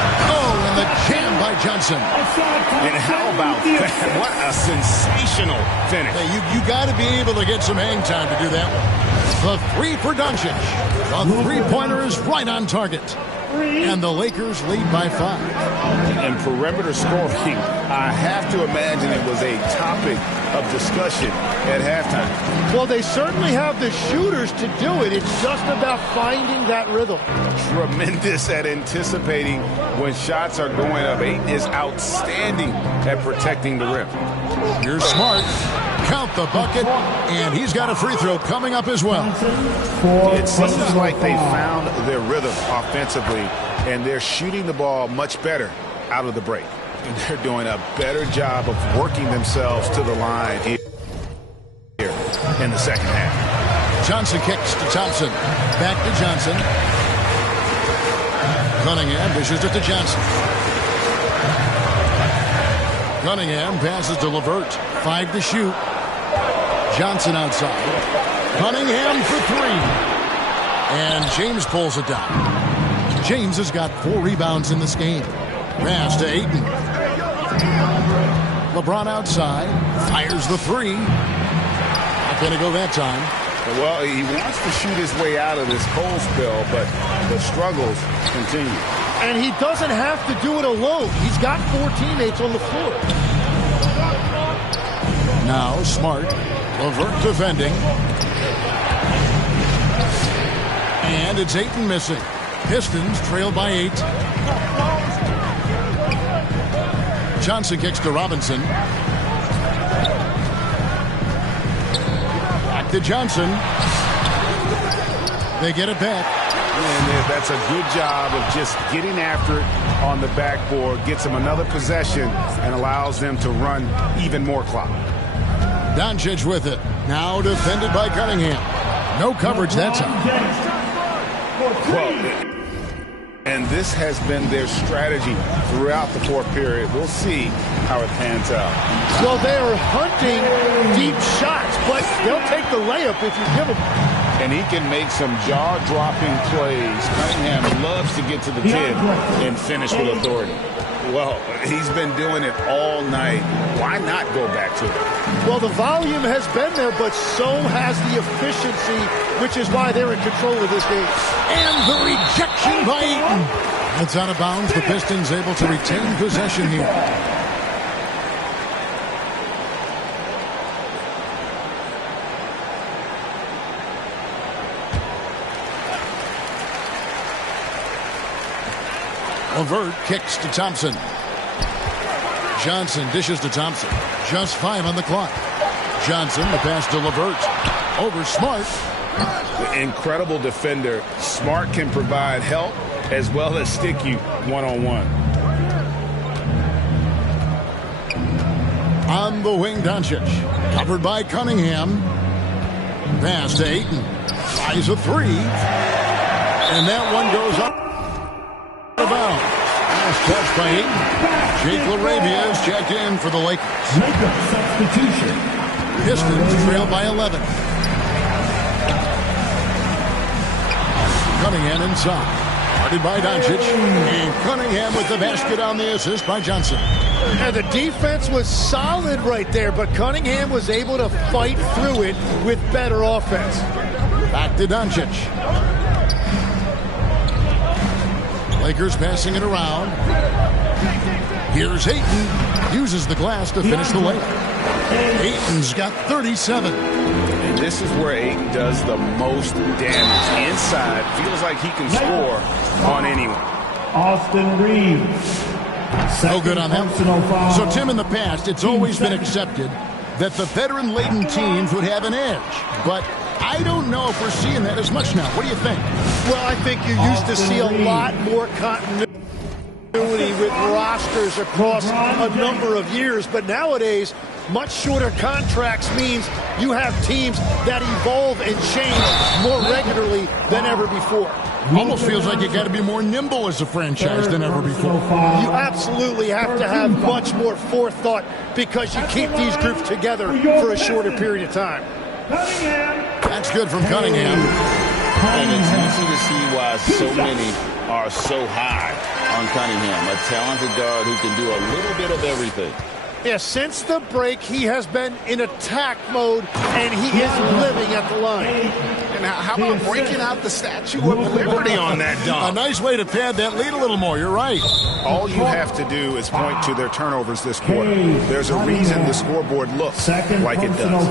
Oh, and the jam by Johnson. And how about that? What a sensational finish. Hey, you got to be able to get some hang time to do that one. The 3 for Doncic. The three-pointer is right on target. And the Lakers lead by 5. And perimeter scoring, I have to imagine it was a topic of discussion at halftime. Well, they certainly have the shooters to do it. It's just about finding that rhythm. Tremendous at anticipating when shots are going up. Ayton is outstanding at protecting the rim. You're smart. Count the bucket, and he's got a free throw coming up as well. It seems like they found their rhythm offensively, and they're shooting the ball much better out of the break. And they're doing a better job of working themselves to the line here in the second half. Johnson kicks to Thompson. Back to Johnson. Cunningham dishes it to Johnson. Cunningham passes to LeVert. 5 to shoot. Johnson outside. Cunningham for 3. And James pulls it down. James has got 4 rebounds in this game. Pass to Ayton. LeBron outside. Fires the 3. Not going to go that time. Well, he wants to shoot his way out of this cold spell, but the struggles continue. And he doesn't have to do it alone. He's got 4 teammates on the floor. Now Smart. LeVert defending. And it's Ayton missing. Pistons trail by 8. Johnson kicks to Robinson. Back to Johnson. They get it back. And that's a good job of just getting after it on the backboard. Gets them another possession and allows them to run even more clock. Doncic with it. Now defended by Cunningham. No coverage that time. Well, and this has been their strategy throughout the fourth period. We'll see how it pans out. Well, they're hunting deep shots, but they'll take the layup if you give them. And he can make some jaw-dropping plays. Cunningham loves to get to the 10 and finish with authority. Well, he's been doing it all night. Why not go back to it? Well, the volume has been there, but so has the efficiency, which is why they're in control of this game. And the rejection by Ayton. It's out of bounds. The Pistons able to retain possession here. LeVert kicks to Thompson. Johnson dishes to Thompson. Just 5 on the clock. Johnson, the pass to LeVert. Over Smart. Incredible defender. Smart can provide help as well as stick you one-on-one. On the wing, Doncic. Covered by Cunningham. Pass to Ayton. Tries a 3. And that one goes up. Last touch by Ayton. Jake LaRavia is checked in for the Lakers. Substitution. Pistons trail by 11. Cunningham inside. Guarded by Doncic. And Cunningham with the basket on the assist by Johnson. And the defense was solid right there, but Cunningham was able to fight through it with better offense. Back to Doncic. Lakers passing it around. Here's Ayton. Uses the glass to finish the layup. Ayton's got 37. And this is where Ayton does the most damage. Inside, feels like he can score on anyone. Austin Reeves. No good on them. So, Tim, in the past, it's always been accepted that the veteran-laden teams would have an edge. But I don't know if we're seeing that as much now. What do you think? Well, I think you used to see a lot more continuity with rosters across a number of years. But nowadays, much shorter contracts means you have teams that evolve and change more regularly than ever before. Almost feels like you got to be more nimble as a franchise than ever before. You absolutely have to have much more forethought because you keep these groups together for a shorter period of time. That's good from Cunningham. And it's easy to see why so many are so high on Cunningham, a talented guard who can do a little bit of everything. Yeah, since the break, he has been in attack mode, and he is living at the line. And how about breaking out the Statue of Liberty on that dunk? A nice way to pad that lead a little more. You're right. All you have to do is point to their turnovers this quarter. There's a reason the scoreboard looks like it does.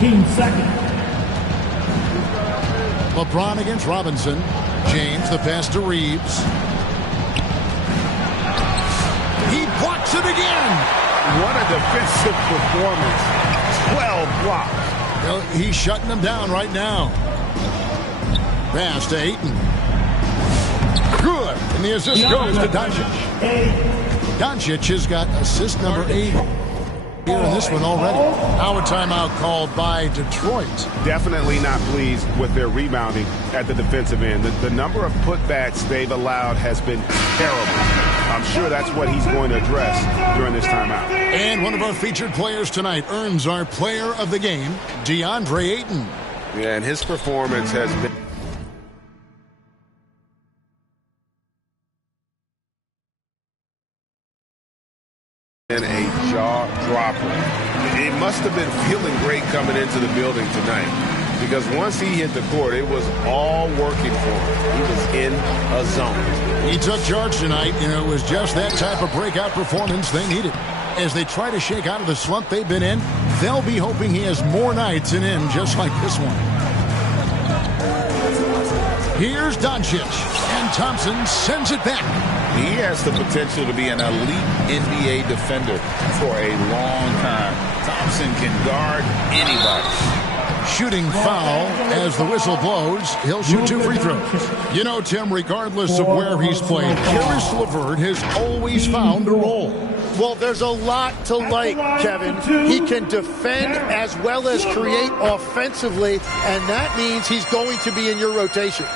Team second. LeBron against Robinson. James, the pass to Reeves. He blocks it again. What a defensive performance. 12 blocks. Well, he's shutting them down right now. Pass to Ayton. Good. And the assist goes to Doncic. Doncic has got assist number 8 here in this one already. Now a timeout called by Detroit. Definitely not pleased with their rebounding at the defensive end. The number of putbacks they've allowed has been terrible. I'm sure that's what he's going to address during this timeout. And one of our featured players tonight earns our player of the game, DeAndre Ayton. Yeah, and his performance has been a jaw dropper. It must have been feeling great coming into the building tonight, because once he hit the court, it was all working for him. He was in a zone. He took charge tonight, and it was just that type of breakout performance they needed. As they try to shake out of the slump they've been in, they'll be hoping he has more nights in him just like this one. Here's Doncic, and Thompson sends it back. He has the potential to be an elite NBA defender for a long time. Thompson can guard anybody. Shooting foul as the whistle blows. He'll shoot 2 free throws. You know, Tim, regardless of where he's played, Karis LeVert has always found a role. Well, there's a lot to like, Kevin. He can defend as well as create offensively, and that means he's going to be in your rotation.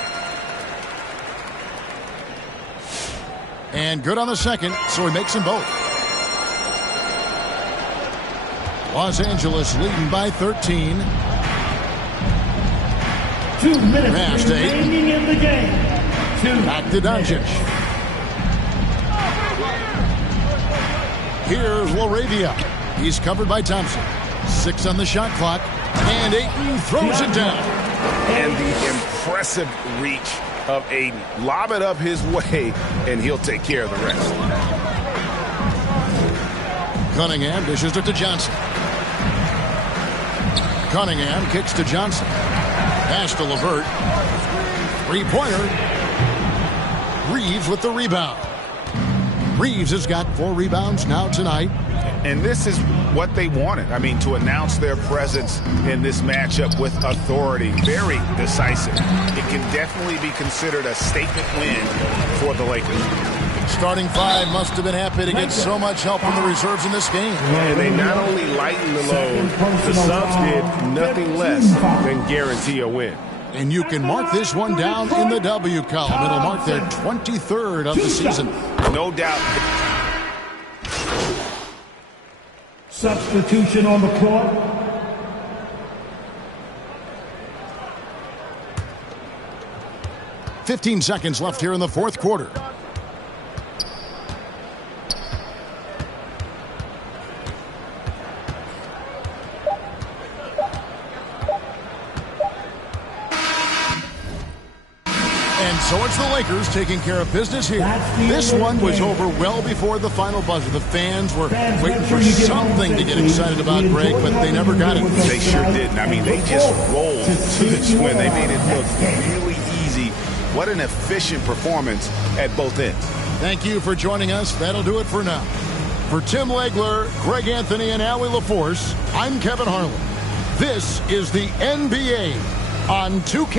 And good on the second, so he makes them both. Los Angeles leading by 13. 2 minutes remaining in the game. Back to Doncic. Here's Laravia. He's covered by Thompson. 6 on the shot clock. And Ayton throws it down. And the impressive reach of Ayton. Lob it up his way, and he'll take care of the rest. Cunningham dishes it to Johnson. Cunningham kicks to Johnson. Pass to LeVert. 3-pointer. Reeves with the rebound. Reeves has got 4 rebounds now tonight. And this is what they wanted. I mean, to announce their presence in this matchup with authority. Very decisive. It can definitely be considered a statement win for the Lakers. Starting 5 must have been happy to get so much help from the reserves in this game. And they not only lightened the load, the subs did nothing less than guarantee a win. And you can mark this one down in the W column. It'll mark their 23rd of the season. No doubt. Substitution on the court. "15 seconds left here in the fourth quarter. So it's the Lakers taking care of business here. This one was over well before the final buzzer. The fans were waiting for something to get excited about, Greg, but they never got it. They sure didn't. I mean, they just rolled to this win. They made it look really easy. What an efficient performance at both ends. Thank you for joining us. That'll do it for now. For Tim Legler, Greg Anthony, and Allie LaForce, I'm Kevin Harlan. This is the NBA on 2K.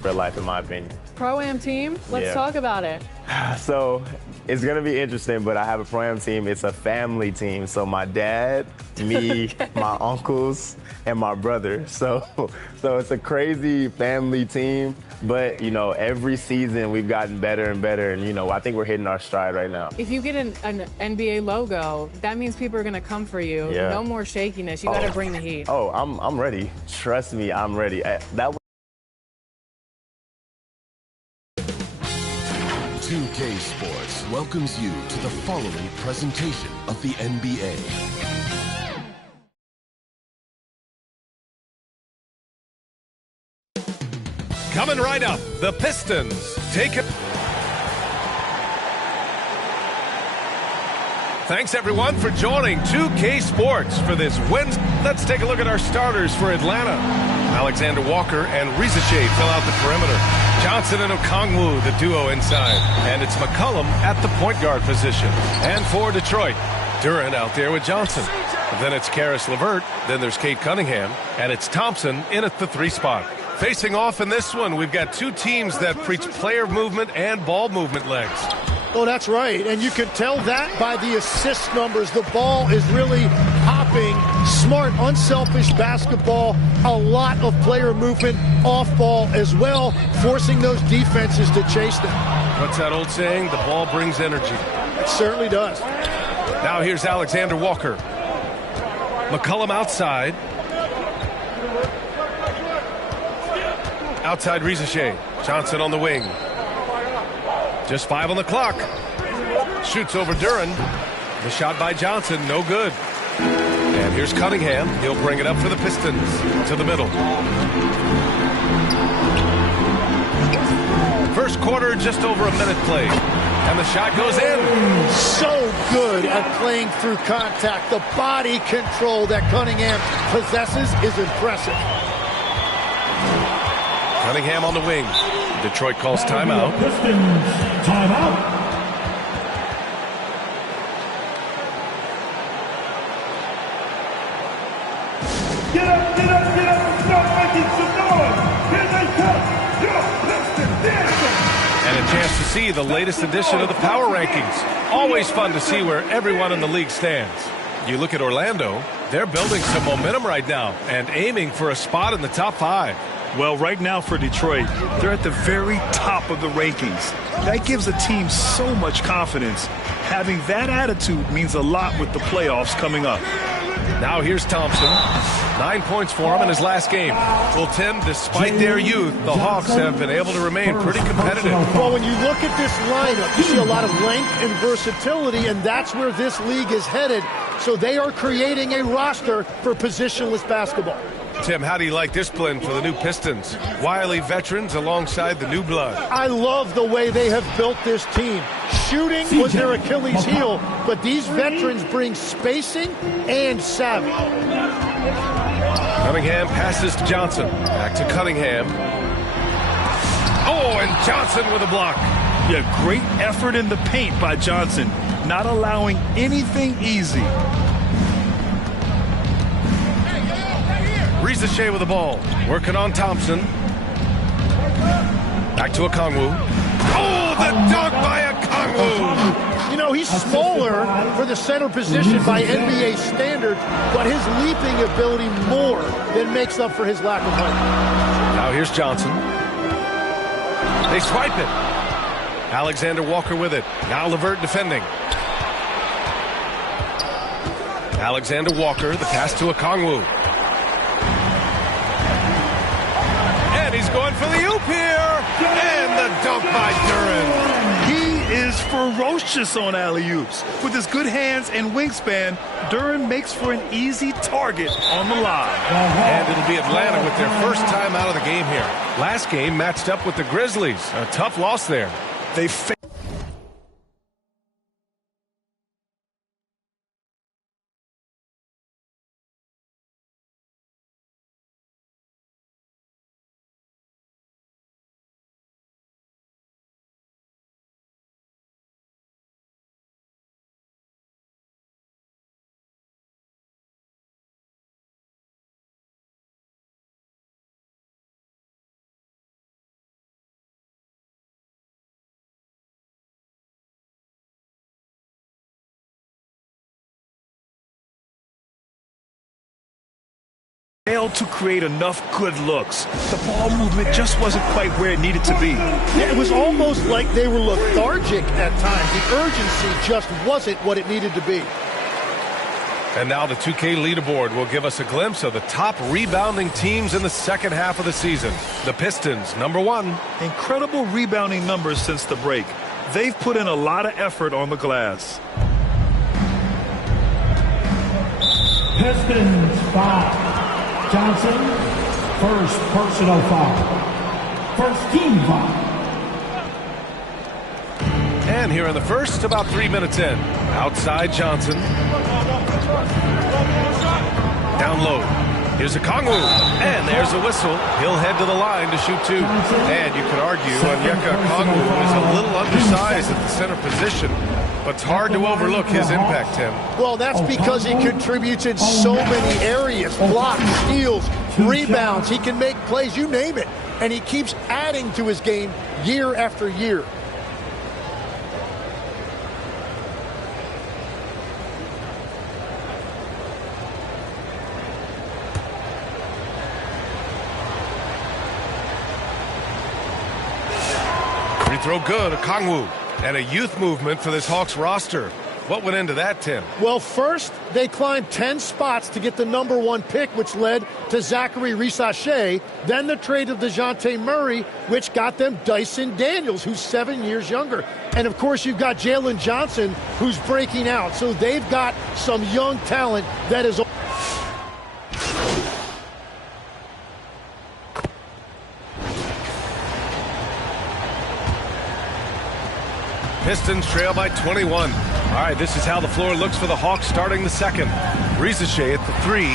Real life, in my opinion. Pro-Am team? Let's talk about it. So it's going to be interesting, but I have a Pro-Am team. It's a family team. So my dad, me, my uncles, and my brother. So it's a crazy family team. But, you know, every season we've gotten better and better. And, you know, I think we're hitting our stride right now. If you get an NBA logo, that means people are going to come for you. Yeah. No more shakiness. You got to bring the heat. Oh, I'm ready. Trust me, I'm ready. That 2K Sports welcomes you to the following presentation of the NBA. Coming right up, the Pistons take it. Thanks, everyone, for joining 2K Sports for this Wednesday. Let's take a look at our starters for Atlanta. Alexander Walker and Risa Shea fill out the perimeter. Johnson and Okongwu, the duo inside. And it's McCollum at the point guard position. And for Detroit, Duran out there with Johnson. Then it's Karis LeVert. Then there's Kate Cunningham. And it's Thompson in at the 3 spot. Facing off in this one, we've got two teams that preach player movement and ball movement legs. Oh, that's right. And you can tell that by the assist numbers. The ball is really hopping. Smart, unselfish basketball. A lot of player movement off ball as well, forcing those defenses to chase them. What's that old saying? The ball brings energy. It certainly does. Now here's Alexander Walker. McCollum outside. Outside Risa Shea. Johnson on the wing. Just 5 on the clock. Shoots over Duran. The shot by Johnson, no good. And here's Cunningham. He'll bring it up for the Pistons to the middle. First quarter, just over a minute played. And the shot goes in. So good at playing through contact. The body control that Cunningham possesses is impressive. Cunningham on the wing. Detroit calls timeout. Timeout. Get up, get up, get up and start making some noise. Here they come, your Pistons dancing. And a chance to see the latest edition of the power rankings. Always fun to see where everyone in the league stands. You look at Orlando, they're building some momentum right now and aiming for a spot in the top 5. Well, right now for Detroit, they're at the very top of the rankings. That gives a team so much confidence. Having that attitude means a lot with the playoffs coming up. Now here's Thompson. 9 points for him in his last game. Well, Tim, despite their youth, the Hawks have been able to remain pretty competitive. Well, when you look at this lineup, you see a lot of length and versatility, and that's where this league is headed. So they are creating a roster for positionless basketball. Tim, how do you like this blend for the new Pistons? Wily veterans alongside the new blood. I love the way they have built this team. Shooting was their Achilles heel, but these veterans bring spacing and savvy. Cunningham passes to Johnson. Back to Cunningham. Oh, and Johnson with a block. Yeah, great effort in the paint by Johnson, not allowing anything easy. Risa Shea with the ball. Working on Thompson. Back to Okongwu. Oh, the dunk by Okongwu. You know, he's smaller for the center position by NBA standards, but his leaping ability more than makes up for his lack of height. Now here's Johnson. They swipe it. Alexander Walker with it. Now LeVert defending. Alexander Walker, the pass to Okongwu. And he's going for the oop here. And the dunk by Duran. He is ferocious on alley-oops. With his good hands and wingspan, Duran makes for an easy target on the line. And it'll be Atlanta with their first time out of the game here. Last game matched up with the Grizzlies. A tough loss there. They failed to create enough good looks. The ball movement just wasn't quite where it needed to be. Yeah, it was almost like they were lethargic at times. The urgency just wasn't what it needed to be. And now the 2K leaderboard will give us a glimpse of the top rebounding teams in the second half of the season. The Pistons, #1. Incredible rebounding numbers since the break. They've put in a lot of effort on the glass. Pistons foul. Johnson, first personal foul. First team foul. And here in the first, about 3 minutes in. Outside Johnson. Down low. Here's a Kongwu. And there's a whistle. He'll head to the line to shoot 2. And you could argue Onyeka Kongwu is a little undersized at the center position. But it's hard to overlook his impact, Tim. Well, that's because he contributes in so many areas. Blocks, steals, rebounds. He can make plays, you name it. And he keeps adding to his game year after year. Free throw good, a Kongwu. And a youth movement for this Hawks roster. What went into that, Tim? Well, first, they climbed 10 spots to get the #1 pick, which led to Zachary Rissache. Then the trade of DeJounte Murray, which got them Dyson Daniels, who's 7 years younger. And, of course, you've got Jalen Johnson, who's breaking out. So they've got some young talent that is... Pistons trail by 21. All right, this is how the floor looks for the Hawks starting the second. Rissache at the 3,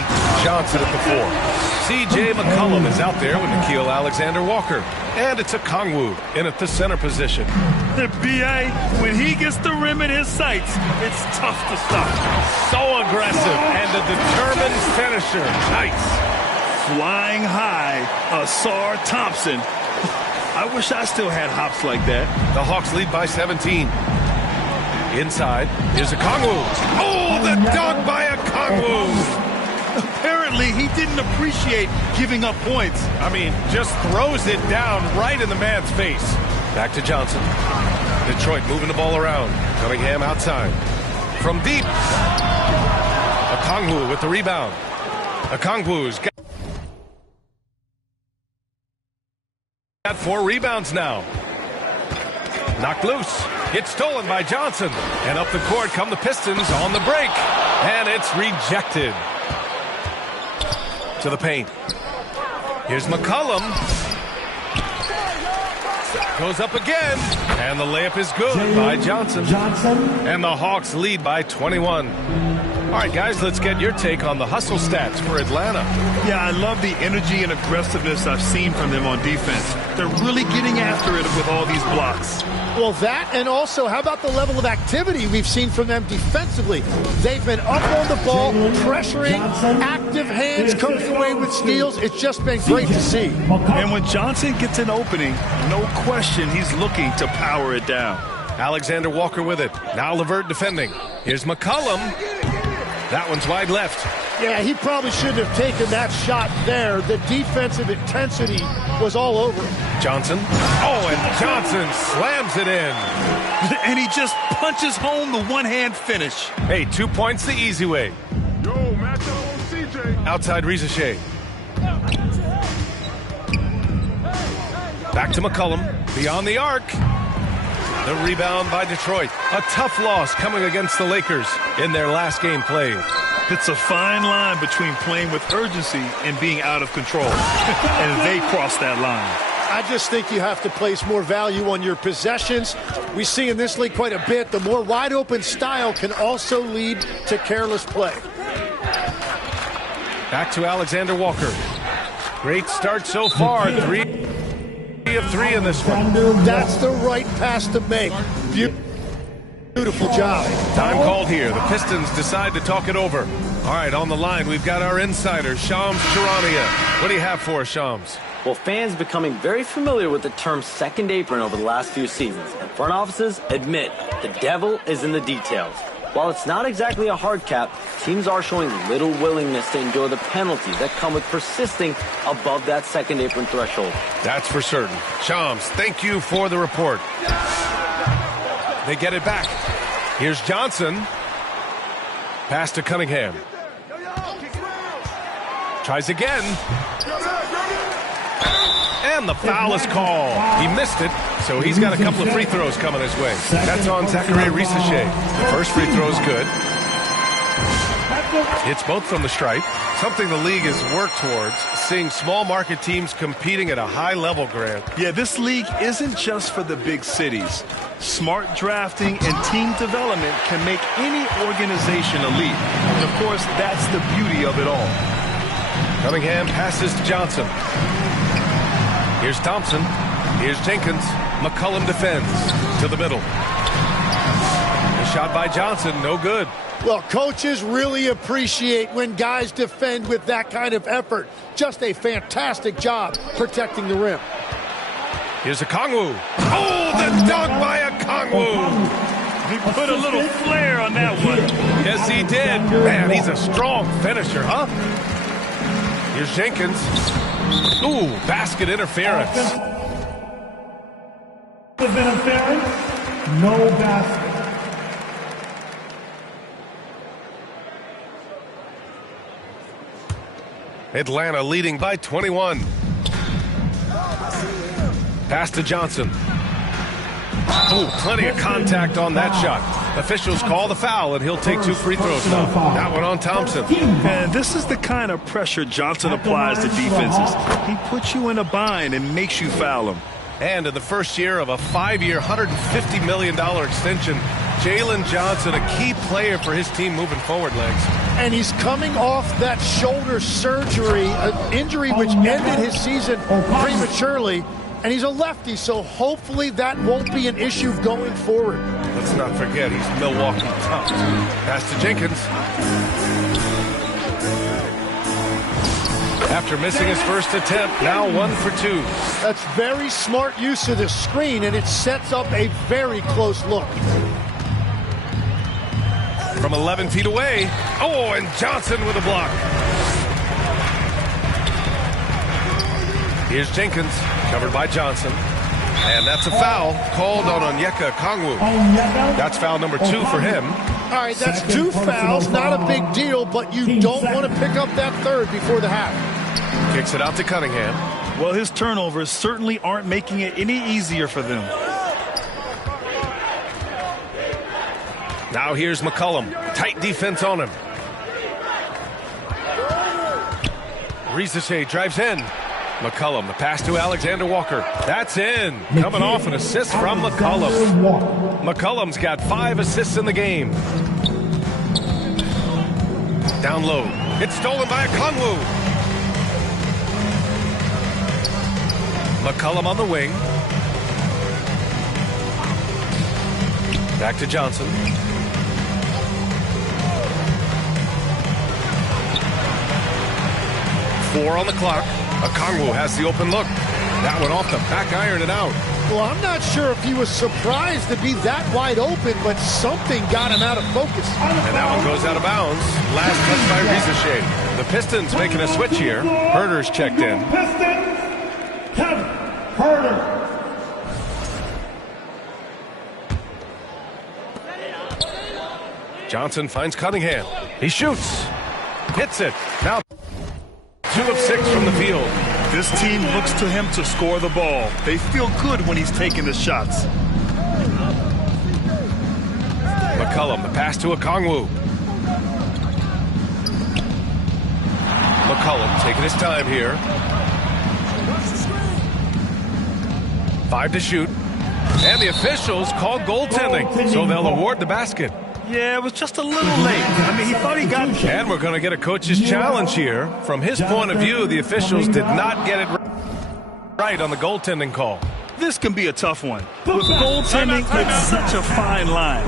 Johnson at the 4. C.J. McCollum is out there with Nickeil Alexander-Walker. And it's a Kongwu in at the center position. The B.A., when he gets the rim in his sights, it's tough to stop. So aggressive and a determined finisher. Nice. Flying high, Asar Thompson. I wish I still had hops like that. The Hawks lead by 17. Inside, here's a Kongwu. Oh, the dunk by a Kongwu. Apparently, he didn't appreciate giving up points. I mean, just throws it down right in the man's face. Back to Johnson. Detroit moving the ball around. Cunningham outside. From deep. A Kongwu with the rebound. A Kongwu's got 4 rebounds now. Knocked loose. It's stolen by Johnson. And up the court come the Pistons on the break. And it's rejected. To the paint. Here's McCollum. Goes up again. And the layup is good by Johnson. And the Hawks lead by 21. All right, guys, let's get your take on the hustle stats for Atlanta. Yeah, I love the energy and aggressiveness I've seen from them on defense. They're really getting after it with all these blocks. Well, that, and also, how about the level of activity we've seen from them defensively? They've been up on the ball, pressuring, active hands, comes away with steals. It's just been great to see. And when Johnson gets an opening, no question he's looking to power it down. Alexander Walker with it. Now LeVert defending. Here's McCollum. That one's wide left. Yeah, he probably shouldn't have taken that shot there. The defensive intensity was all over him. Johnson. Oh, and Johnson slams it in. And he just punches home the one-hand finish. Hey, 2 points the easy way. Yo, match up on CJ. Outside Rissache. Back to McCollum. Beyond the arc. The rebound by Detroit. A tough loss coming against the Lakers in their last game played. It's a fine line between playing with urgency and being out of control. And they crossed that line. I just think you have to place more value on your possessions. We see in this league quite a bit. The more wide open style can also lead to careless play. Back to Alexander Walker. Great start so far. 3 of 3 in this one. That's the right pass to make. Beautiful job. Time called here. The Pistons decide to talk it over. All right, on the line, we've got our insider, Shams Charania. What do you have for us, Shams? Well, fans becoming very familiar with the term second apron over the last few seasons, and front offices admit the devil is in the details. While it's not exactly a hard cap, teams are showing little willingness to endure the penalties that come with persisting above that second apron threshold. That's for certain. Shams, thank you for the report. They get it back. Here's Johnson. Pass to Cunningham. Tries again. And the foul is called. He missed it, so he's got a couple of free throws coming his way. That's on Zachary Risachet. The first free throw is good. Hits both from the stripe. Something the league has worked towards, seeing small market teams competing at a high level, Grant. Yeah, this league isn't just for the big cities. Smart drafting and team development can make any organization elite. And of course, that's the beauty of it all. Cunningham passes to Johnson. Here's Thompson. Here's Jenkins. McCollum defends to the middle. A shot by Johnson, no good. Well, coaches really appreciate when guys defend with that kind of effort. Just a fantastic job protecting the rim. Here's Okongwu. Oh, the dunk by Okongwu. He put a little flair on that one. Yes, he did. Man, he's a strong finisher, huh? Here's Jenkins. Ooh, basket interference. Interference, no basket. Atlanta leading by 21. Pass to Johnson. Oh, plenty of contact on that shot. Officials call the foul, and he'll take 2 free throws now. That one on Thompson. And this is the kind of pressure Johnson applies to defenses. He puts you in a bind and makes you foul him. And in the first year of a 5-year, $150 million extension, Jalen Johnson, a key player for his team moving forward, Legs. And he's coming off that shoulder surgery, an injury which ended his season prematurely. And he's a lefty, so hopefully that won't be an issue going forward. Let's not forget, he's Milwaukee tough. Pass to Jenkins. After missing his first attempt, now 1 for 2. That's very smart use of the screen, and it sets up a very close look. From 11 feet away. Oh, and Johnson with a block. Here's Jenkins, covered by Johnson. And that's a foul called on Onyeka Okongwu. That's foul number 2 for him. All right, that's 2 fouls, not a big deal, but you don't want to pick up that third before the half. Kicks it out to Cunningham. Well, his turnovers certainly aren't making it any easier for them. Now here's McCollum. Tight defense on him. Risachet drives in. McCollum, the pass to Alexander Walker. That's in. Coming off an assist from McCollum. McCollum's got 5 assists in the game. Down low. It's stolen by Okongwu. McCollum on the wing. Back to Johnson. Four on the clock. Okongwu has the open look. That one off the back iron and out. Well, I'm not sure if he was surprised to be that wide open, but something got him out of focus. And that one goes out of bounds. Last touch by Risachet. The Pistons making a switch here. Herder's checked in. Pistons, Kevin Herder. Johnson finds Cunningham. He shoots. Hits it. Now 2 of 6 from the field. This team looks to him to score the ball. They feel good when he's taking the shots. McCollum, the pass to Okongwu. McCollum taking his time here. 5 to shoot. And the officials called goaltending, so they'll award the basket. Yeah, it was just a little late. I mean, he thought he got it. And we're going to get a coach's challenge here. From his point of view, the officials did not get it right on the goaltending call. This can be a tough one. With goaltending, it's such a fine line.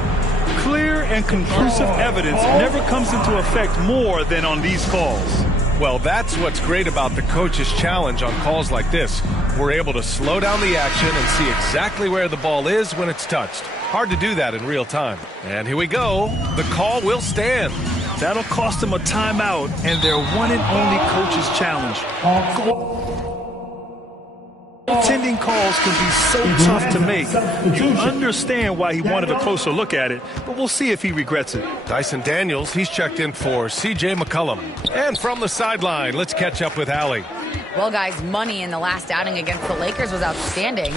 Clear and conclusive evidence never comes into effect more than on these calls. Well, that's what's great about the coach's challenge on calls like this. We're able to slow down the action and see exactly where the ball is when it's touched. Hard to do that in real time. And here we go. The call will stand. That'll cost them a timeout and their one and only coach's challenge. Attending calls can be so tough to make. You understand why he wanted a closer look at it, but we'll see if he regrets it. Dyson Daniels, he's checked in for C.J. McCollum. And from the sideline, let's catch up with Allie. Well, guys, money in the last outing against the Lakers was outstanding.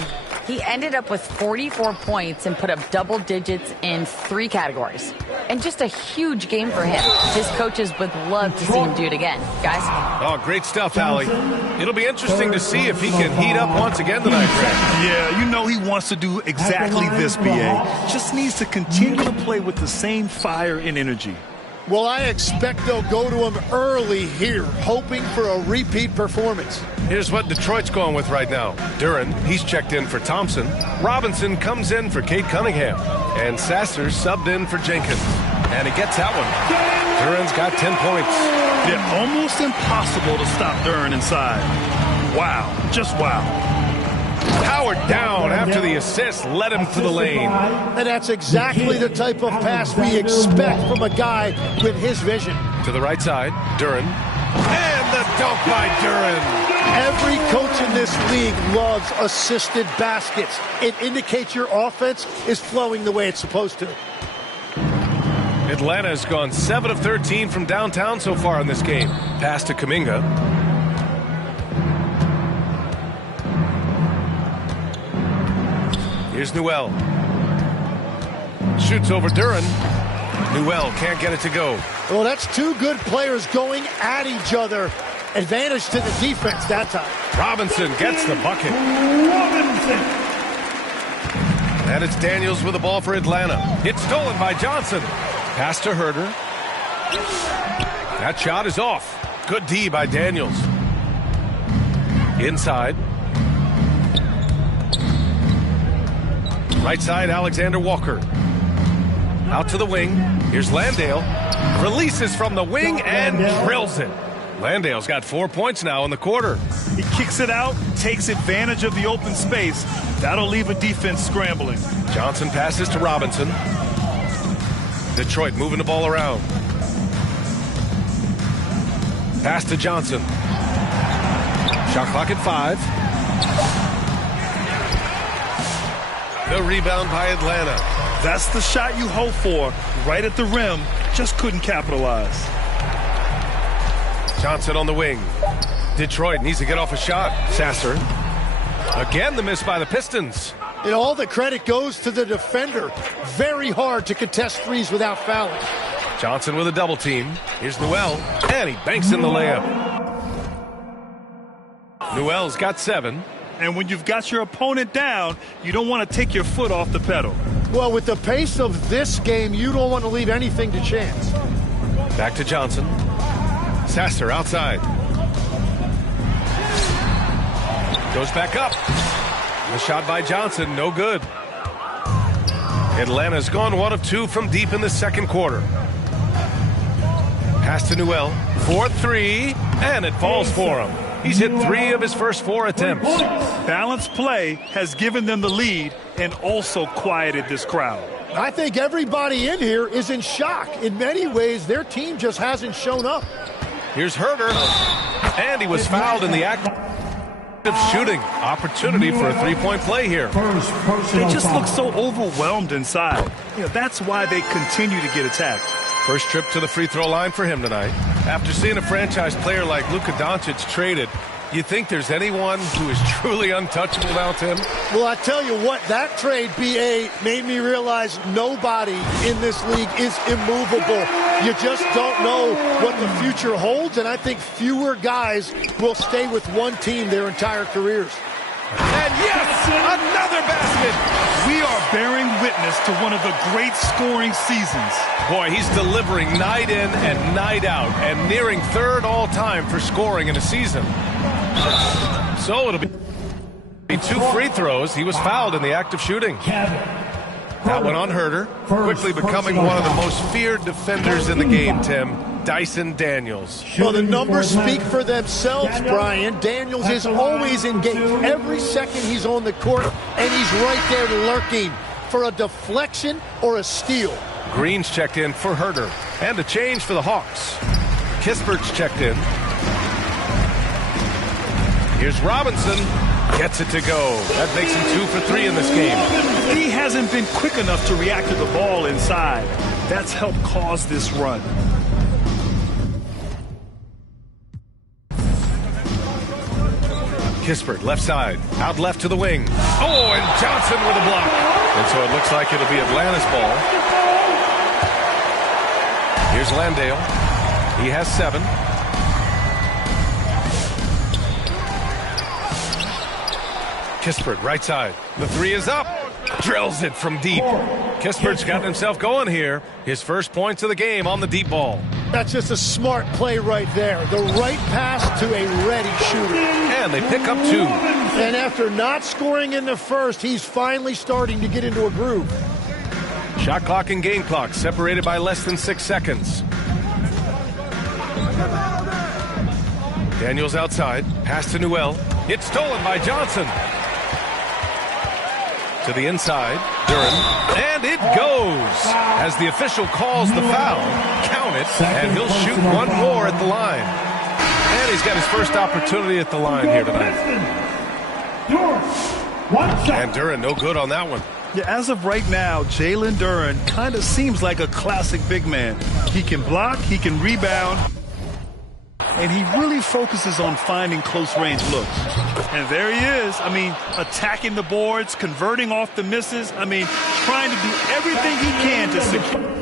He ended up with 44 points and put up double digits in 3 categories. And just a huge game for him. His coaches would love to see him do it again. Guys? Oh, great stuff, Allie. It'll be interesting to see if he can heat up once again tonight, Greg. Yeah, you know he wants to do exactly this, B.A. Just needs to continue to play with the same fire and energy. Well, I expect they'll go to him early here, hoping for a repeat performance. Here's what Detroit's going with right now. Duren, he's checked in for Thompson. Robinson comes in for Kate Cunningham. And Sasser subbed in for Jenkins. And he gets that one. Duren's got 10 points. Yeah, almost impossible to stop Duren inside. Wow, just wow. Powered down after the assist led him to the lane. And that's exactly the type of pass we expect from a guy with his vision. To the right side, Duren. And the dunk by Duren. Every coach in this league loves assisted baskets. It indicates your offense is flowing the way it's supposed to. Atlanta's gone 7 of 13 from downtown so far in this game. Pass to Kuminga. Here's Newell. Shoots over Duren. Newell can't get it to go. Well, that's 2 good players going at each other. Advantage to the defense that time. Robinson gets the bucket. And it's Daniels with the ball for Atlanta. It's stolen by Johnson. Pass to Herder. That shot is off. Good D by Daniels. Inside. Right side, Alexander Walker. Out to the wing. Here's Landale. Releases from the wing and drills it. Landale's got 4 points now in the quarter. He kicks it out, takes advantage of the open space. That'll leave a defense scrambling. Johnson passes to Robinson. Detroit moving the ball around. Pass to Johnson. Shot clock at 5. The rebound by Atlanta. That's the shot you hope for. Right at the rim. Just couldn't capitalize. Johnson on the wing. Detroit needs to get off a shot. Sasser. Again, the miss by the Pistons. And all the credit goes to the defender. Very hard to contest threes without fouling. Johnson with a double team. Here's Newell. And he banks in the layup. Newell's got 7. And when you've got your opponent down, you don't want to take your foot off the pedal. Well, with the pace of this game, you don't want to leave anything to chance. Back to Johnson. Sasser outside. Goes back up. The shot by Johnson, no good. Atlanta's gone 1 of 2 from deep in the second quarter. Pass to Newell. 4-3, and it falls for him. He's hit 3 of his first 4 attempts. Balanced play has given them the lead and also quieted this crowd. I think everybody in here is in shock. In many ways, their team just hasn't shown up. Here's Herder. And he was fouled in the act of shooting. Opportunity for a 3-point play here. They just look so overwhelmed inside. You know, that's why they continue to get attacked. First trip to the free throw line for him tonight. After seeing a franchise player like Luka Doncic traded, you think there's anyone who is truly untouchable now, Tim? Well, I tell you what, that trade, BA, made me realize nobody in this league is immovable. You just don't know what the future holds, and I think fewer guys will stay with one team their entire careers. And yes, another basket! We are bearing witness to one of the great scoring seasons. Boy, he's delivering night in and night out and nearing 3rd all-time for scoring in a season. So it'll be 2 free throws. He was fouled in the act of shooting. That one on Herder, quickly becoming one of the most feared defenders in the game, Tim. Dyson Daniels. Well, the numbers speak for themselves, Brian. Daniels is always engaged. Every second he's on the court, and he's right there lurking for a deflection or a steal. Green's checked in for Herter. And a change for the Hawks. Kispert's checked in. Here's Robinson. Gets it to go. That makes him 2 for 3 in this game. He hasn't been quick enough to react to the ball inside. That's helped cause this run. Kispert, left side. Out left to the wing. Oh, and Johnson with a block. And so it looks like it'll be Atlanta's ball. Here's Landale. He has 7. Kispert, right side. The 3 is up. Drills it from deep. Kispert's gotten himself going here. His first points of the game on the deep ball. That's just a smart play right there. The right pass to a ready shooter. And they pick up 2. And after not scoring in the first, he's finally starting to get into a groove. Shot clock and game clock separated by less than 6 seconds. Daniels outside. Pass to Newell. It's stolen by Johnson. To the inside, Duren, and it goes as the official calls the foul. Count it, and he'll shoot one more at the line. And he's got his first opportunity at the line here tonight. And Duren, no good on that one. Yeah, as of right now, Jalen Duren kind of seems like a classic big man. He can block, he can rebound, and he really focuses on finding close-range looks. And there he is. I mean, attacking the boards, converting off the misses. I mean, trying to do everything he can to secure.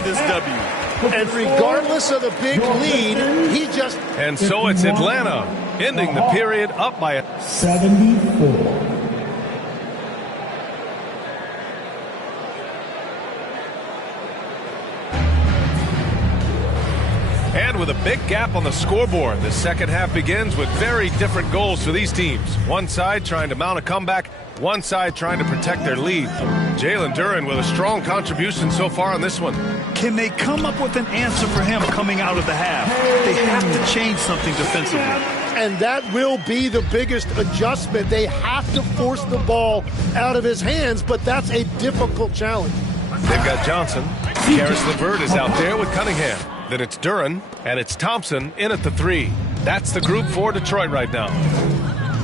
this W. And regardless of the big lead, he just... And so it's Atlanta, ending the period up by 74. And with a big gap on the scoreboard, the second half begins with very different goals for these teams. One side trying to mount a comeback, one side trying to protect their lead. Jalen Duren with a strong contribution so far on this one. Can they come up with an answer for him coming out of the half? They have to change something defensively. And that will be the biggest adjustment. They have to force the ball out of his hands, but that's a difficult challenge. They've got Johnson. Karis LeVert is out there with Cunningham. Then it's Duren, and it's Thompson in at the 3. That's the group for Detroit right now.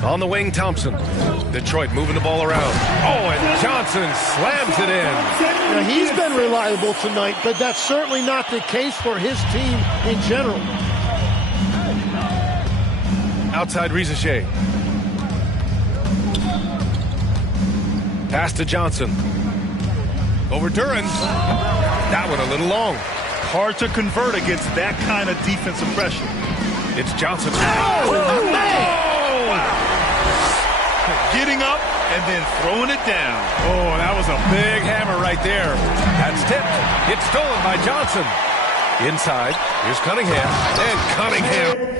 On the wing, Thompson. Detroit moving the ball around. Oh, and Johnson slams it in. Now, he's been reliable tonight, but that's certainly not the case for his team in general. Outside Rizachet. Pass to Johnson. Over Duren. That one a little long. Hard to convert against that kind of defensive pressure. It's Johnson. Oh, man! Wow. Getting up and then throwing it down. Oh, that was a big hammer right there. That's tipped. It's stolen by Johnson. Inside, here's Cunningham. And Cunningham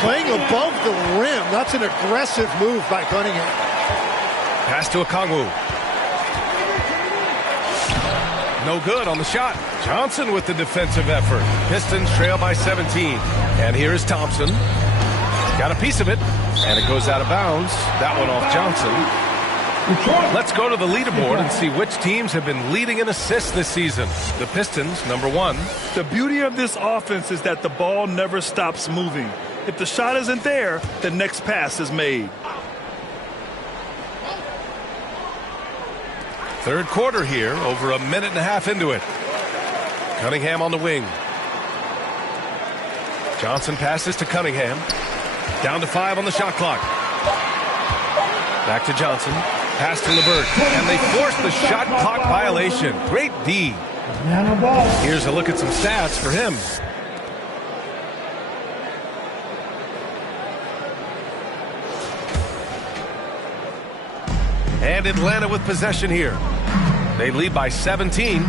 Playing above the rim. That's an aggressive move by Cunningham. Pass to Okongwu. No good on the shot. Johnson with the defensive effort. Pistons trail by 17. And here is Thompson. Got a piece of it. And it goes out of bounds. That one off Johnson. Let's go to the leaderboard and see which teams have been leading in assists this season. The Pistons, number 1. The beauty of this offense is that the ball never stops moving. If the shot isn't there, the next pass is made. Third quarter here, over a minute and a half into it. Cunningham on the wing. Johnson passes to Cunningham. Down to 5 on the shot clock. Back to Johnson. Pass to LeVert. And they force the shot clock violation. Great D. Here's a look at some stats for him. And Atlanta with possession here. They lead by 17.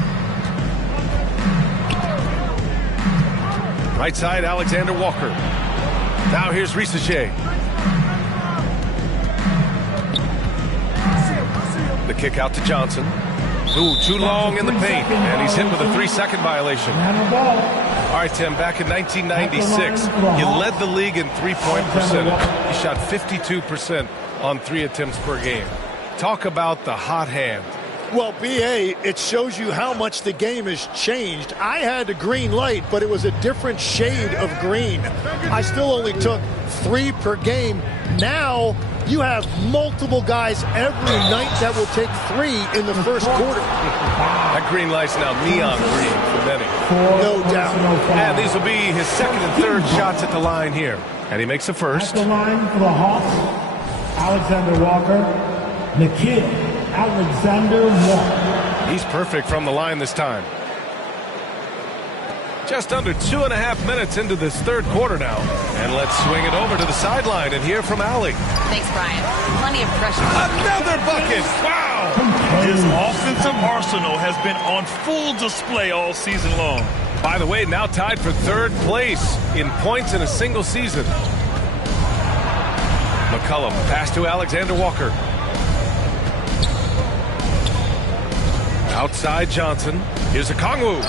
Right side, Alexander Walker. Now here's Risache. The kick out to Johnson. Ooh, too long in the paint. And he's hit with a 3-second violation. All right, Tim, back in 1996, he led the league in three-point percentage. He shot 52% on 3 attempts per game. Talk about the hot hand. Well, B.A., it shows you how much the game has changed. I had a green light, but it was a different shade of green. I still only took 3 per game. Now you have multiple guys every night that will take 3 in the first quarter. That green light's now neon green for Benny. No doubt. And these will be his second and third shots at the line here. And he makes the first. At the line for the Hawks, Alexander Walker, Nikhil Alexander Walker. He's perfect from the line this time. Just under 2.5 minutes into this third quarter now. And let's swing it over to the sideline and hear from Allie. Thanks, Brian. Plenty of pressure. Another bucket! Wow! His offensive arsenal has been on full display all season long. By the way, now tied for third place in points in a single season. McCollum, pass to Alexander Walker. Outside Johnson. Here's Okongwu.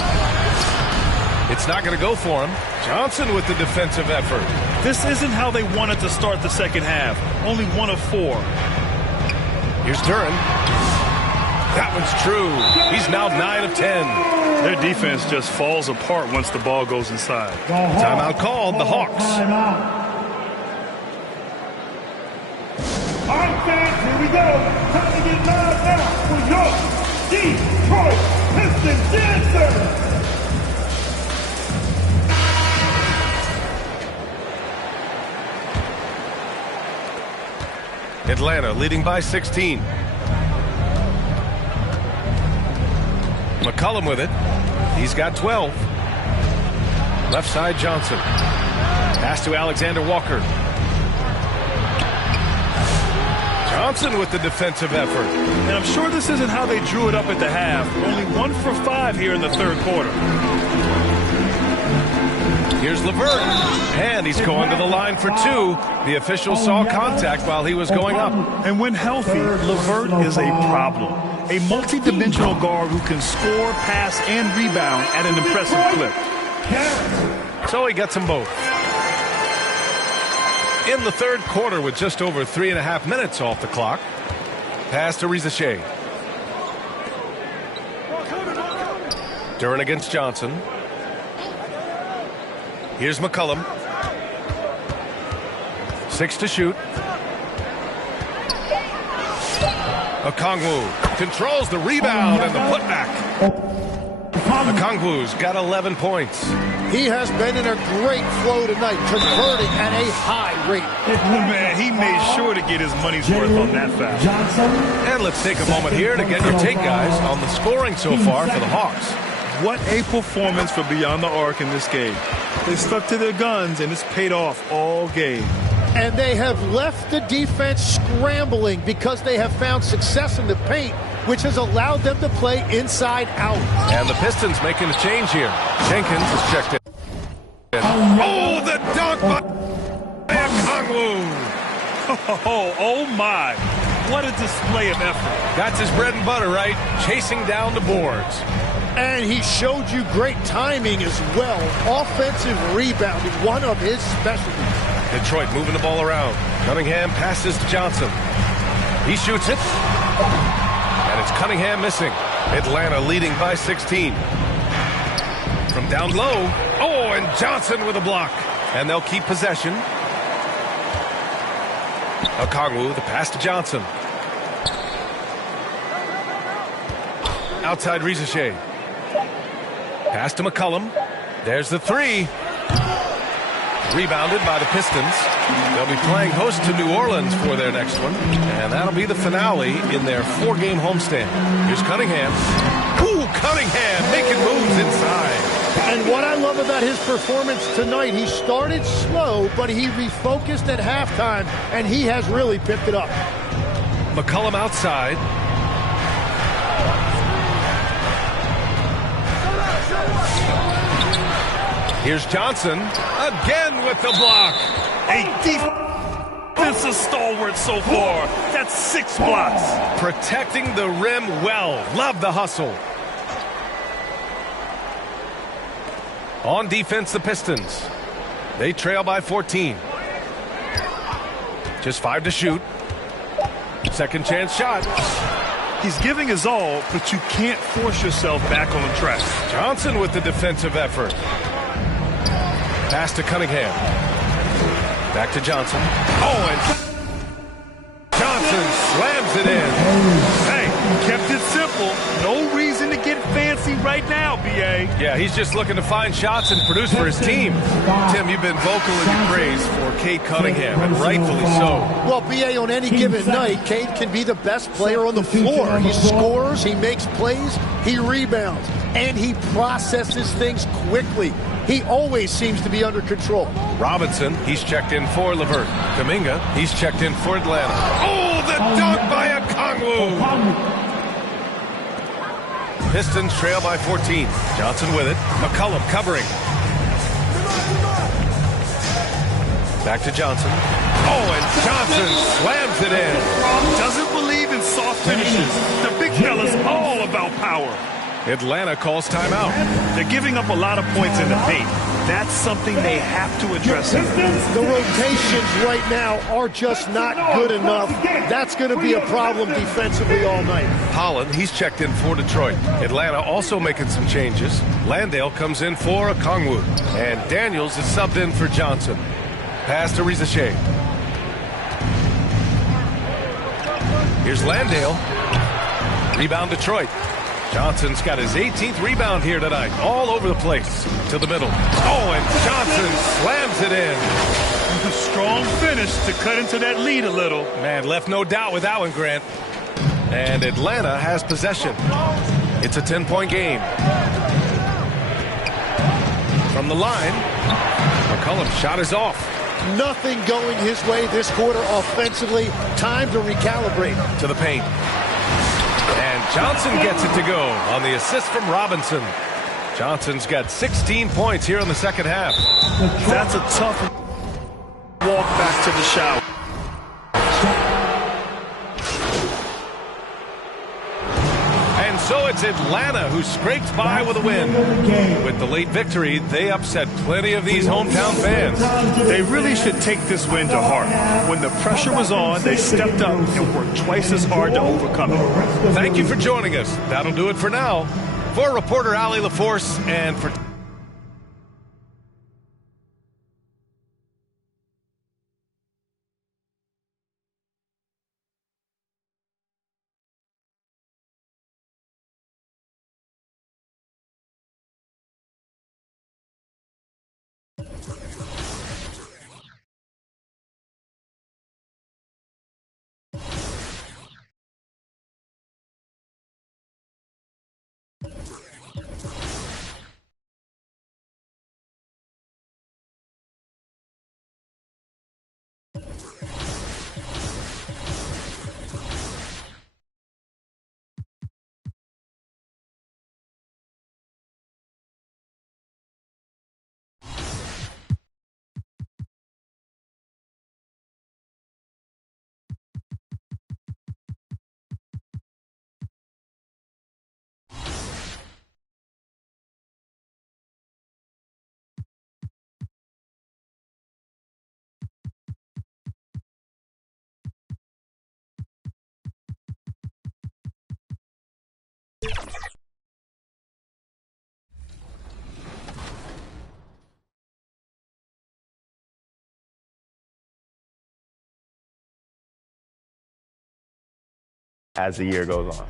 It's not going to go for him. Johnson with the defensive effort. This isn't how they wanted to start the second half. Only 1 of 4. Here's Duren. That one's true. He's now 9 of 10. Their defense just falls apart once the ball goes inside. Timeout called, the Hawks. All right, fans, here we go. Time to get live now for your Detroit Pistons dancers. Atlanta leading by 16. McCollum with it. He's got 12. Left side Johnson. Pass to Alexander Walker. Johnson with the defensive effort. And I'm sure this isn't how they drew it up at the half. Only 1 for 5 here in the third quarter. Here's LeVert. And he's going to the line for 2. The official saw contact while he was going up. And when healthy, LeVert is a problem. A multi-dimensional guard who can score, pass, and rebound at an impressive clip. So he gets them both. In the third quarter with just over 3.5 minutes off the clock. Pass to Risache. Duren against Johnson. Here's McCollum. 6 to shoot. Okongwu controls the rebound and the putback. Okongwu's got 11 points. He has been in a great flow tonight, converting at a high rate. Oh, man, he made sure to get his money's worth on that foul. And let's take a moment here to get your take, guys, on the scoring so far for the Hawks. What a performance for Beyond the Arc in this game. They stuck to their guns, and it's paid off all game. And they have left the defense scrambling because they have found success in the paint, which has allowed them to play inside out. And the Pistons making a change here. Jenkins is checked in. Oh, the dunk by Okongwu. Oh my. What a display of effort. That's his bread and butter, right? Chasing down the boards. And he showed you great timing as well. Offensive rebounding, one of his specialties. Detroit moving the ball around. Cunningham passes to Johnson. He shoots it. And it's Cunningham missing. Atlanta leading by 16. From down low. Oh, and Johnson with a block. And they'll keep possession. Okongwu, the pass to Johnson. Outside Rizachet. Pass to McCollum. There's the three. Rebounded by the Pistons. They'll be playing host to New Orleans for their next one. And that'll be the finale in their 4-game homestand. Here's Cunningham. Ooh, Cunningham making moves inside. And what I love about his performance tonight, he started slow, but he refocused at halftime, and he has really picked it up. McCollum outside. Here's Johnson again with the block. A defensive stalwart so far. That's 6 blocks. Protecting the rim well. Love the hustle. On defense, the Pistons. They trail by 14. Just 5 to shoot. Second chance shot. He's giving his all, but you can't force yourself back on track. Johnson with the defensive effort. Pass to Cunningham. Back to Johnson. Oh, and Johnson slams it in. Hey, kept it simple. No reason to get fancy right now, B.A. Yeah, he's just looking to find shots and produce for his team. Tim, you've been vocal in your praise for Cade Cunningham, and rightfully so. Well, B.A., on any given night, Cade can be the best player on the floor. He scores, he makes plays, he rebounds, and he processes things quickly. He always seems to be under control. Robinson, he's checked in for Levert. Kuminga, he's checked in for Atlanta. Oh, the dunk by Okongwu! Pistons trail by 14. Johnson with it. McCollum covering. Back to Johnson. Oh, and Johnson slams it in. Doesn't believe in soft finishes. The big fella's all about power. Atlanta calls timeout. They're giving up a lot of points in the paint. That's something they have to address. The rotations right now are just not good enough. That's going to be a problem defensively all night. Holland, he's checked in for Detroit. Atlanta also making some changes. Landale comes in for Okongwu. And Daniels is subbed in for Johnson. Pass to Rizachet. Here's Landale. Rebound Detroit. Johnson's got his 18th rebound here tonight. All over the place. To the middle. Oh, and Johnson slams it in. A strong finish to cut into that lead a little. Man, left no doubt with that one, Grant. And Atlanta has possession. It's a 10-point game. From the line, McCollum's shot is off. Nothing going his way this quarter offensively. Time to recalibrate. To the paint. And Johnson gets it to go on the assist from Robinson. Johnson's got 16 points here in the second half. That's a tough walk back to the shower. And so it's Atlanta who scrapes by with a win. With the late victory, they upset plenty of these hometown fans. They really should take this win to heart. When the pressure was on, they stepped up and worked twice as hard to overcome it. Thank you for joining us. That'll do it for now. For reporter Ali LaForce and for As the year goes on.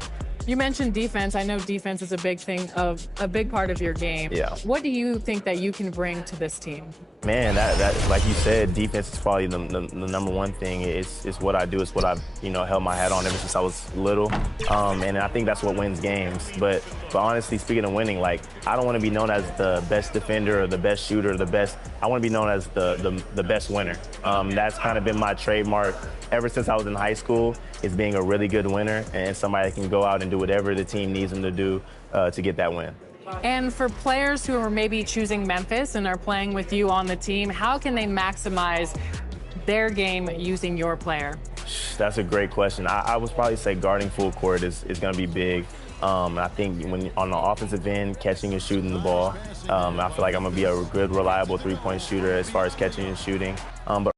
You mentioned defense. I know defense is a big part of your game. Yeah. What do you think that you can bring to this team? Man, that like you said, defense is probably the number one thing. It's what I do. It's what I've held my hat on ever since I was little, and I think that's what wins games. But honestly, speaking of winning, like I don't want to be known as the best defender or the best shooter or the best. I want to be known as the best winner. That's kind of been my trademark ever since I was in high school. Is being a really good winner and somebody that can go out and do whatever the team needs them to do to get that win. And for players who are maybe choosing Memphis and are playing with you on the team, how can they maximize their game using your player? That's a great question. I would probably say guarding full court is going to be big. I think when on the offensive end, catching and shooting the ball, I feel like I'm going to be a good, reliable three-point shooter as far as catching and shooting. But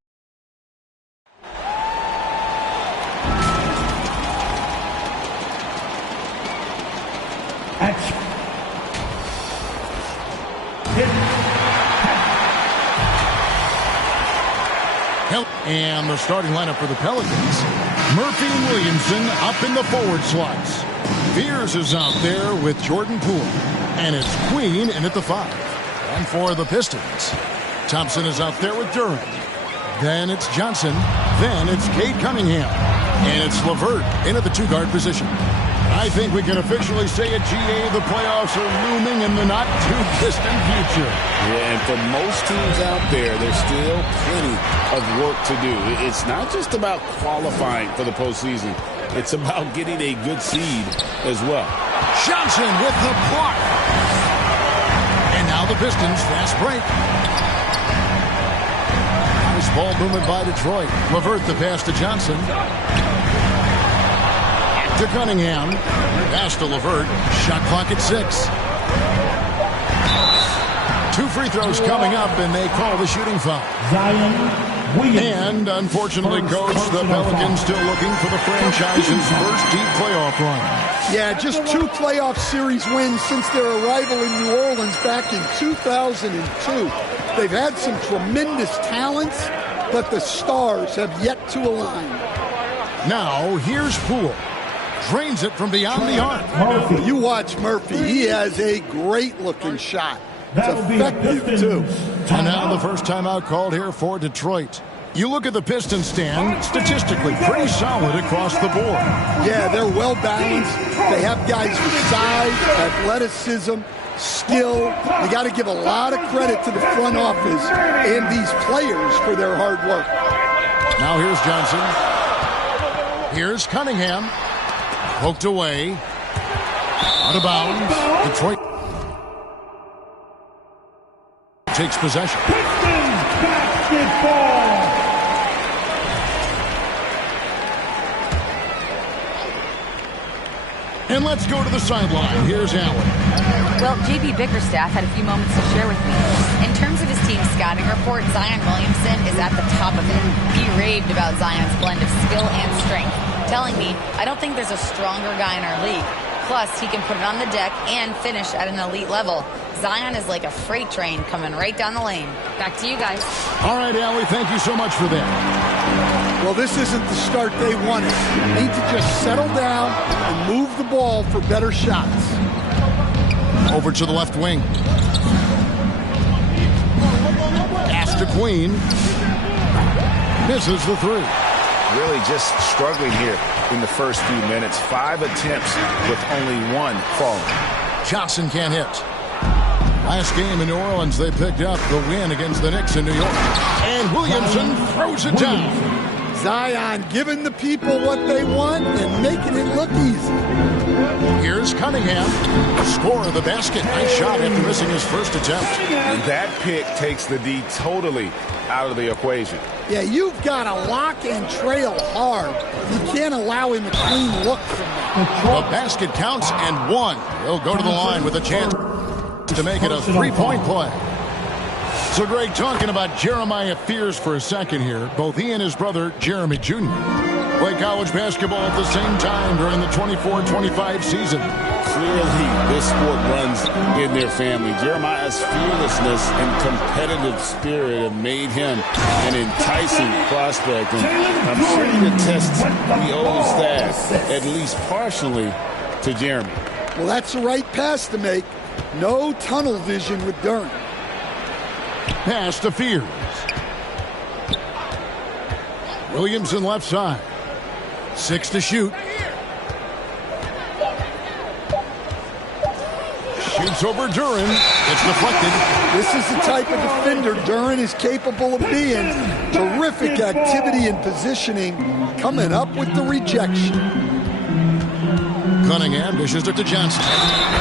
And the starting lineup for the Pelicans, Murphy and Williamson up in the forward slots. Fears is out there with Jordan Poole. And it's Queen in at the 5. And for the Pistons, Thompson is out there with Durham. Then it's Johnson. Then it's Cade Cunningham. And it's LeVert in at the 2-guard position. I think we can officially say at GA the playoffs are looming in the not-too-distant future. Yeah, and for most teams out there, there's still plenty of work to do. It's not just about qualifying for the postseason. It's about getting a good seed as well. Johnson with the block. And now the Pistons fast break. Nice ball movement by Detroit. LeVert the pass to Johnson. To Cunningham. Pass to LeVert. Shot clock at 6. 2 free throws coming up, and they call the shooting foul. And unfortunately, Coach, the Pelicans still looking for the franchise's first deep playoff run. Yeah, just 2 playoff series wins since their arrival in New Orleans back in 2002. They've had some tremendous talents, but the stars have yet to align. Now, here's Poole. Drains it from beyond the arc. Murphy. You watch Murphy. He has a great-looking shot. It's effective, too. And now the first timeout called here for Detroit. You look at the Pistons stand, statistically pretty solid across the board. Yeah, they're well-balanced. They have guys with size, athleticism, skill. You got to give a lot of credit to the front office and these players for their hard work. Now here's Johnson. Here's Cunningham. Poked away. Out of bounds. Detroit takes possession. Pistons basketball. And let's go to the sideline. Here's Allen. Well, JB Bickerstaff had a few moments to share with me. In terms of his team's scouting report, Zion Williamson is at the top of it. He raved about Zion's blend of skill and strength, telling me, I don't think there's a stronger guy in our league. Plus, he can put it on the deck and finish at an elite level. Zion is like a freight train coming right down the lane. Back to you guys. All right, Allie, thank you so much for that. Well, this isn't the start they wanted. They need to just settle down and move the ball for better shots. Over to the left wing. Pass to Queen. Misses the 3. Really just struggling here in the first few minutes. 5 attempts with only 1 falling. Johnson can't hit. Last game in New Orleans, they picked up the win against the Knicks in New York. And Williamson throws it down. Zion giving the people what they want and making it look easy. Here's Cunningham. Score of the basket. Nice shot after missing his first attempt. And that pick takes the D totally out of the equation. Yeah, you've got to lock and trail hard. You can't allow him a clean look from that. The basket counts and 1. He'll go to the line with a chance to make it a 3-point play. So, Greg, talking about Jeremiah Fears for a second here, both he and his brother, Jeremy Jr., play college basketball at the same time during the 24-25 season. Clearly, this sport runs in their family. Jeremiah's fearlessness and competitive spirit have made him an enticing prospect. And I'm sure the test he owes that, at least partially, to Jeremy. Well, that's the right pass to make. No tunnel vision with Duren. Pass to Fears. Williamson left side. 6 to shoot. Shoots over Duren. It's deflected. This is the type of defender Duren is capable of being. Terrific activity and positioning, coming up with the rejection. Cunningham dishes it to Johnson.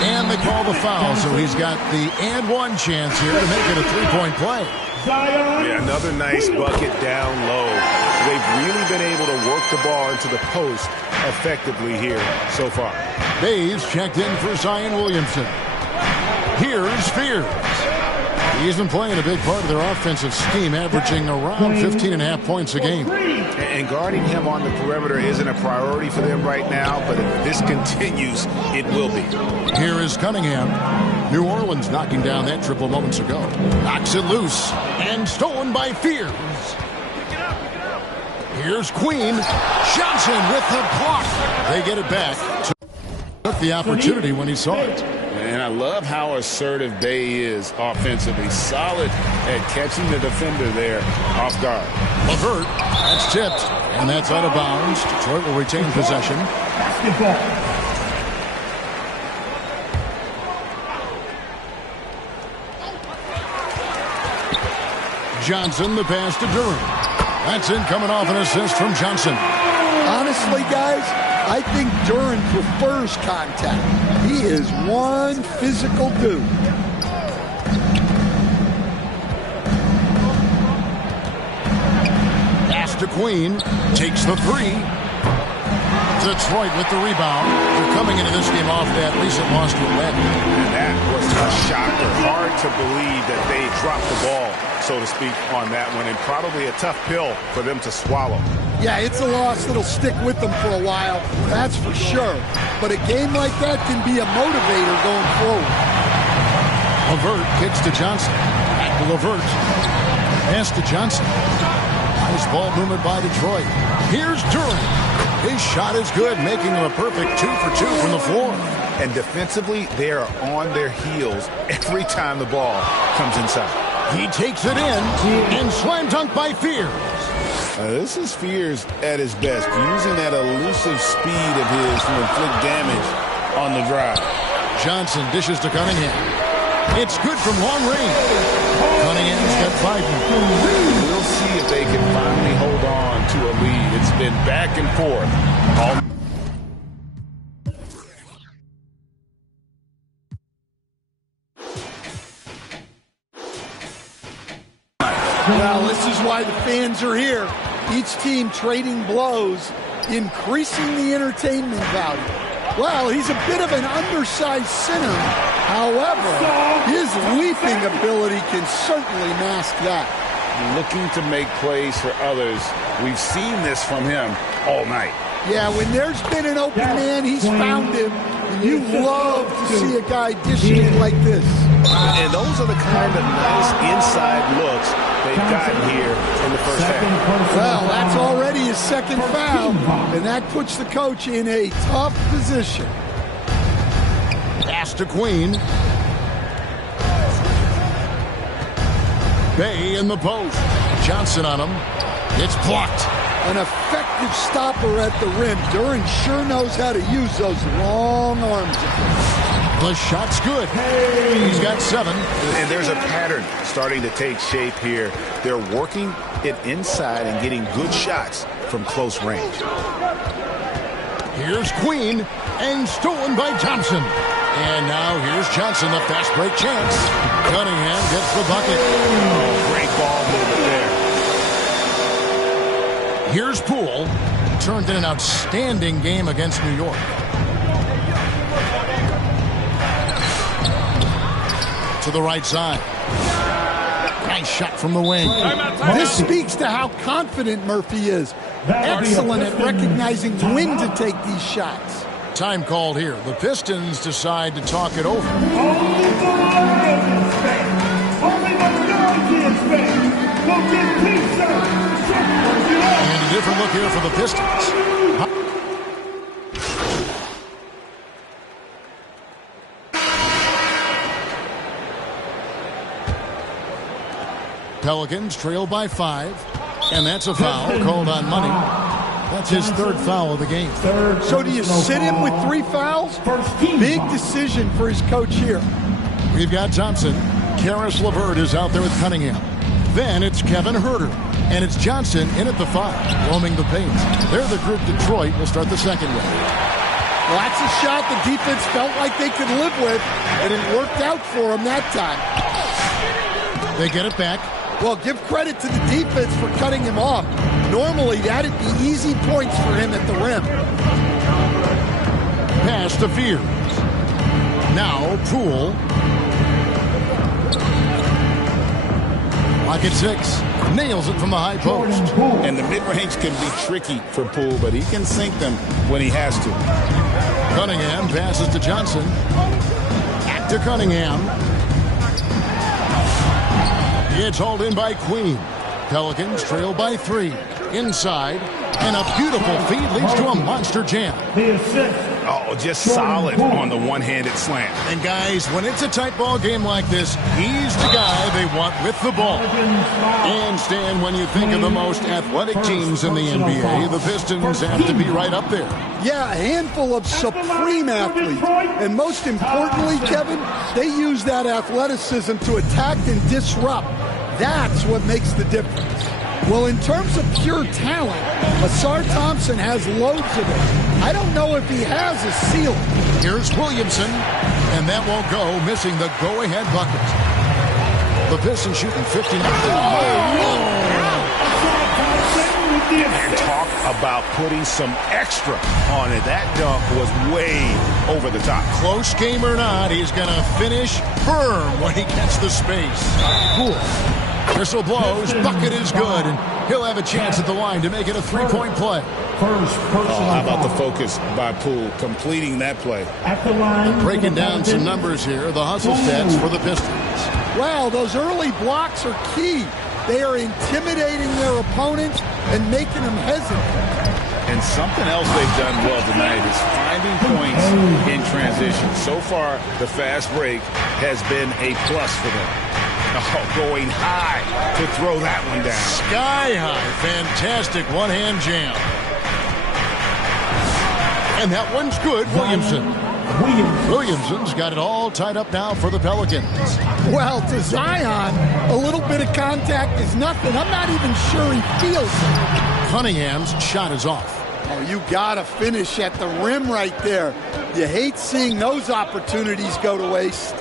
And they call the foul, so he's got the and one chance here to make it a three-point play. Yeah, another nice bucket down low. They've really been able to work the ball into the post effectively here so far. Bays checked in for Zion Williamson. Here's Fears. He's been playing a big part of their offensive scheme, averaging around 15.5 points a game. And guarding him on the perimeter isn't a priority for them right now, but if this continues, it will be. Here is Cunningham. New Orleans knocking down that triple moments ago. Knocks it loose and stolen by Fears. Here's Queen. Johnson with the block. They get it back. Took the opportunity when he saw it. And I love how assertive Bay is offensively. Solid at catching the defender there off guard. LeVert, that's tipped, and that's out of bounds. Detroit will retain possession. Johnson, the pass to Duren. That's in, coming off an assist from Johnson. Honestly, guys, I think Duren prefers contact. He is one physical dude. Pass to Queen. Takes the three. Detroit with the rebound. They're coming into this game off that recent loss to Atlanta. And that was a shocker. Hard to believe that they dropped the ball, so to speak, on that one. And probably a tough pill for them to swallow. Yeah, it's a loss that'll stick with them for a while. That's for sure. But a game like that can be a motivator going forward. LeVert kicks to Johnson. Back to LeVert. Pass to Johnson. Nice ball movement by Detroit. Here's Duren. His shot is good, making him a perfect 2 for 2 from the floor. And defensively, they are on their heels every time the ball comes inside. He takes it in and slam dunk by Fears. This is Fears at his best, using that elusive speed of his to inflict damage on the drive. Johnson dishes to Cunningham. It's good from long range. Cunningham's got 5 more. We'll see if they can finally hold on to a lead. It's been back and forth. Well, this is why the fans are here. Each team trading blows, increasing the entertainment value. Well, he's a bit of an undersized center. However, his leaping ability can certainly mask that. Looking to make plays for others. We've seen this from him all night. Yeah, when there's been an open man, he's found him. And you love to see a guy dishing it like this. And those are the kind of nice inside looks they've gotten here in the first half. Well, that's already his second foul, and that puts the coach in a tough position. Pass to Queen. Bay in the post. Johnson on him. It's blocked. An effective stopper at the rim. Duren sure knows how to use those long arms. The shot's good. He's got 7. And there's a pattern starting to take shape here. They're working it inside and getting good shots from close range. Here's Queen, and stolen by Thompson. And now here's Johnson, the fast break chance. Cunningham gets the bucket. Oh, great ball movement there. Here's Poole. Turned in an outstanding game against New York. To the right side. Nice shot from the wing. This speaks to how confident Murphy is. Excellent at recognizing when to take these shots. Time called here. The Pistons decide to talk it over. Only the Lions expect. Only the Lions expect. Go get pizza. And a different look here for the Pistons. Pelicans trail by 5. And that's a foul called on Money. That's his third foul of the game. So do you sit him with 3 fouls? Big decision for his coach here. We've got Thompson. Karis LeVert is out there with Cunningham. Then it's Kevin Huerter. And it's Johnson in at the 5, roaming the paint. They're the group Detroit will start the second with. Well, that's a shot the defense felt like they could live with, and it worked out for them that time. They get it back. Well, give credit to the defense for cutting him off. Normally, that'd be easy points for him at the rim. Pass to Fears. Now, Poole. Lock at 6. Nails it from the high post. And the mid-range can be tricky for Poole, but he can sink them when he has to. Cunningham passes to Johnson. Back to Cunningham. It's hauled in by Queen. Pelicans trail by 3. Inside. And a beautiful feed leads to a monster jam. Oh, just solid on the one-handed slant. And guys, when it's a tight ball game like this, he's the guy they want with the ball. And Stan, when you think of the most athletic teams in the NBA, the Pistons have to be right up there. Yeah, a handful of supreme athletes. And most importantly, Kevin, they use that athleticism to attack and disrupt. That's what makes the difference. Well, in terms of pure talent, Asar Thompson has loads of it. I don't know if he has a ceiling. Here's Williamson, and that won't go, missing the go-ahead bucket. The Pistons shooting 59. And talk about putting some extra on it. That dunk was way over the top. Close game or not, he's going to finish firm when he gets the space. Cool. Whistle blows, bucket is good, and he'll have a chance at the line to make it a 3-point play. How about the focus by Poole completing that play? Breaking down some numbers here, the hustle stats for the Pistons. Wow, those early blocks are key. They are intimidating their opponents and making them hesitant. And something else they've done well tonight is finding points in transition. So far, the fast break has been a plus for them. Oh, going high to throw that one down. Sky high. Fantastic one-hand jam. And that one's good, Williamson. Williamson's got it all tied up now for the Pelicans. Well, to Zion, a little bit of contact is nothing. I'm not even sure he feels it. Cunningham's shot is off. Oh, you got to finish at the rim right there. You hate seeing those opportunities go to waste.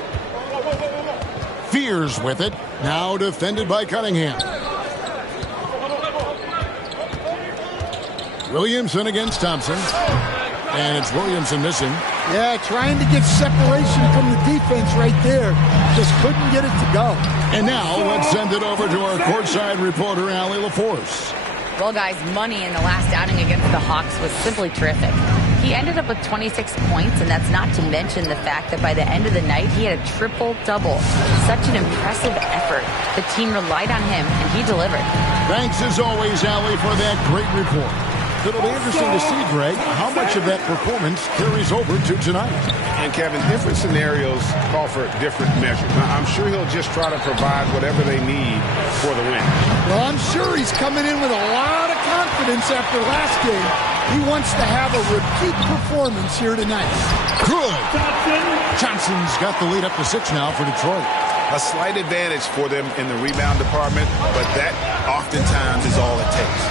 Fears with it. Now defended by Cunningham. Williamson against Thompson. And it's Williamson missing. Yeah, trying to get separation from the defense right there. Just couldn't get it to go. And now let's send it over to our courtside reporter, Allie LaForce. Well, guys, Money in the last outing against the Hawks was simply terrific. He ended up with 26 points, and that's not to mention the fact that by the end of the night, he had a triple-double. Such an impressive effort. The team relied on him, and he delivered. Thanks, as always, Allie, for that great report. It'll be interesting to see, Greg, how much of that performance carries over to tonight. And, Kevin, different scenarios call for different measures. I'm sure he'll just try to provide whatever they need for the win. Well, I'm sure he's coming in with a lot of confidence after last game. He wants to have a repeat performance here tonight. Good. Johnson's got the lead up to 6 now for Detroit. A slight advantage for them in the rebound department, but that oftentimes is all it takes.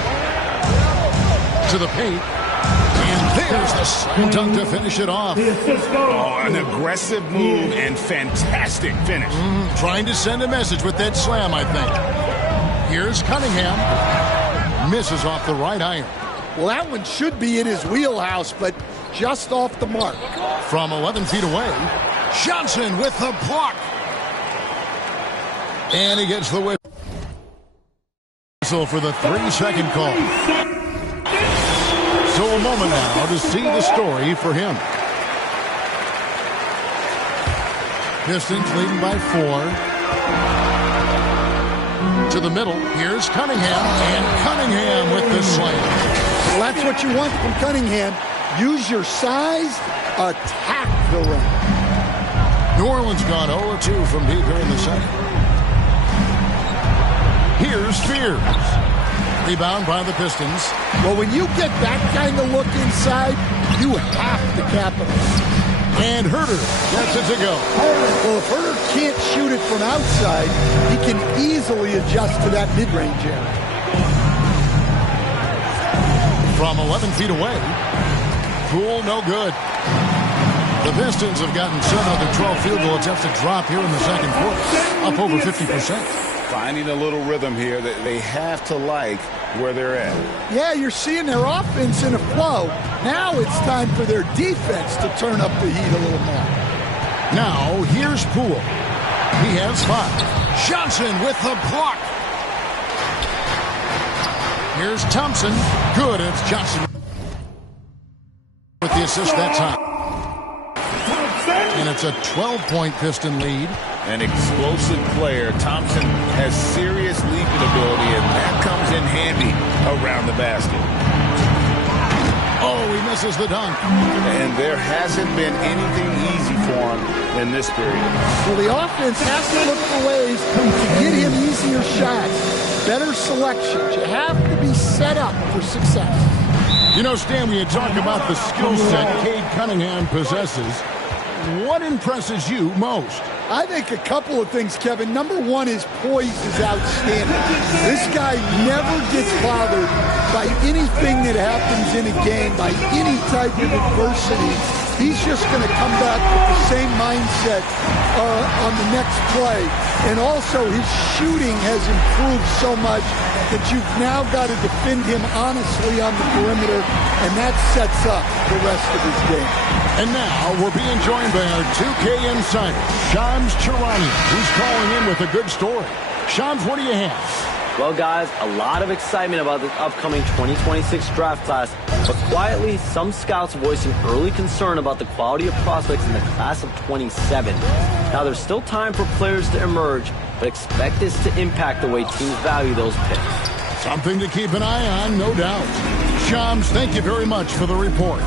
To the paint. And there's the slam dunk to finish it off. Oh, an aggressive move and fantastic finish. Trying to send a message with that slam, I think. Here's Cunningham. Misses off the right iron. Well, that one should be in his wheelhouse, but just off the mark. From 11 feet away, Johnson with the block. And he gets the whip. whistle for the 3-second call. So a moment now to see the story for him. Pistons leading by 4. To the middle. Here's Cunningham. And Cunningham with the slam. Well, that's what you want from Cunningham. Use your size. Attack the rim. New Orleans gone 0-2 from deep here in the second. Here's Spears. Rebound by the Pistons. Well, when you get that kind of look inside, you have to capitalize. And Herter gets it to go. Well, if Herter can't shoot it from outside, he can easily adjust to that mid-range area. From 11 feet away. Poole, no good. The Pistons have gotten 7 of their 12 field goal attempts to drop here in the second quarter. Up over 50%. Finding a little rhythm here that they have to like where they're at. Yeah, you're seeing their offense in a flow. Now it's time for their defense to turn up the heat a little more. Now, here's Poole. He has 5. Johnson with the block. Here's Thompson. Good, it's Johnson with the assist that time. And it's a 12-point Piston lead. An explosive player. Thompson has serious leaping ability, and that comes in handy around the basket. Oh, he misses the dunk. And there hasn't been anything easy for him in this period. Well, the offense has to look for ways to get him easier shots, better selections. You have to be set up for success. You know, Stan, when you talk about the skill set Cade Cunningham possesses, what impresses you most? I think a couple of things, Kevin. Number one, his poise is outstanding. This guy never gets bothered by anything that happens in a game, by any type of adversity. He's just going to come back with the same mindset on the next play. And also, his shooting has improved so much that you've now got to defend him honestly on the perimeter, and that sets up the rest of his game. And now we're being joined by our 2K insider, Shams Charania, who's calling in with a good story. Shams, what do you have? Well, guys, a lot of excitement about this upcoming 2026 draft class, but quietly, some scouts voicing early concern about the quality of prospects in the class of 27. Now, there's still time for players to emerge, but expect this to impact the way teams value those picks. Something to keep an eye on, no doubt. Shams, thank you very much for the report.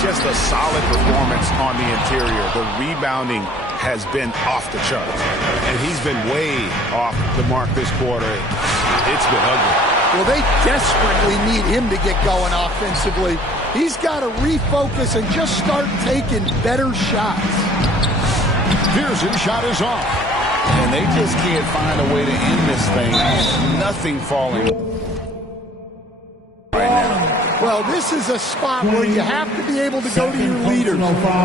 Just a solid performance on the interior. The rebounding has been off the charts. And he's been way off the mark this quarter. It's been ugly. Well, they desperately need him to get going offensively. He's got to refocus and just start taking better shots. Pearson's shot is off. And they just can't find a way to end this thing. Nothing falling right now. Well, this is a spot where you have to be able to go to your leaders.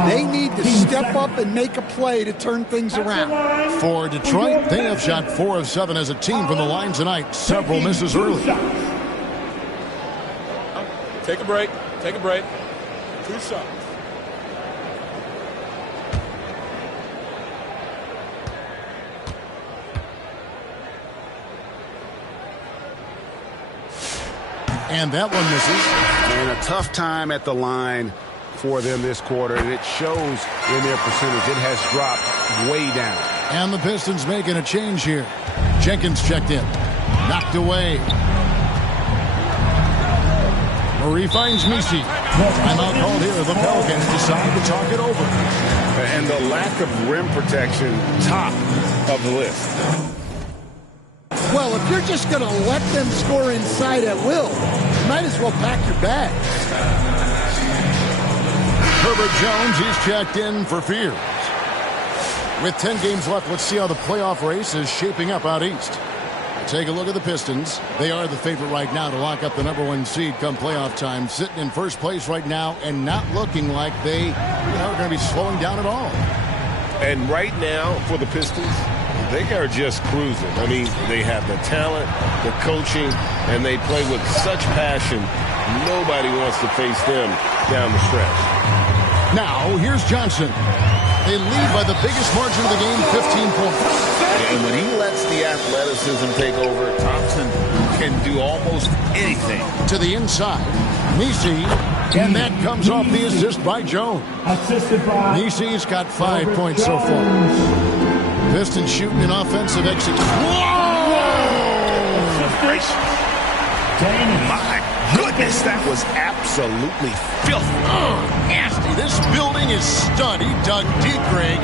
They need to step up and make a play to turn things around. For Detroit, they have shot 4 of 7 as a team from the line tonight. Several misses early. Take a break. Take a break. 2 shots. And that one misses. And a tough time at the line for them this quarter, and it shows in their percentage. It has dropped way down. And the Pistons making a change here. Jenkins checked in. Knocked away. Murray finds Misi. Timeout called here. The Pelicans decide to talk it over. And the lack of rim protection, top of the list. Well, if you're just going to let them score inside at will, you might as well pack your bags. Herbert Jones, he's checked in for Fears. With 10 games left, let's see how the playoff race is shaping up out east. Take a look at the Pistons. They are the favorite right now to lock up the #1 seed come playoff time. Sitting in first place right now and not looking like they are going to be slowing down at all. And right now, for the Pistons, they are just cruising. I mean, they have the talent, the coaching, and they play with such passion. Nobody wants to face them down the stretch. Now, here's Johnson. They lead by the biggest margin of the game, 15 points. And when he lets the athleticism take over, Thompson can do almost anything. To the inside, Nisi, and that comes off the assist by Jones. Nisi's got 5 points so far. Pistons shooting an offensive exit. Whoa! My goodness, that was absolutely filthy. Nasty. This building is stud. He dug deep, Greg,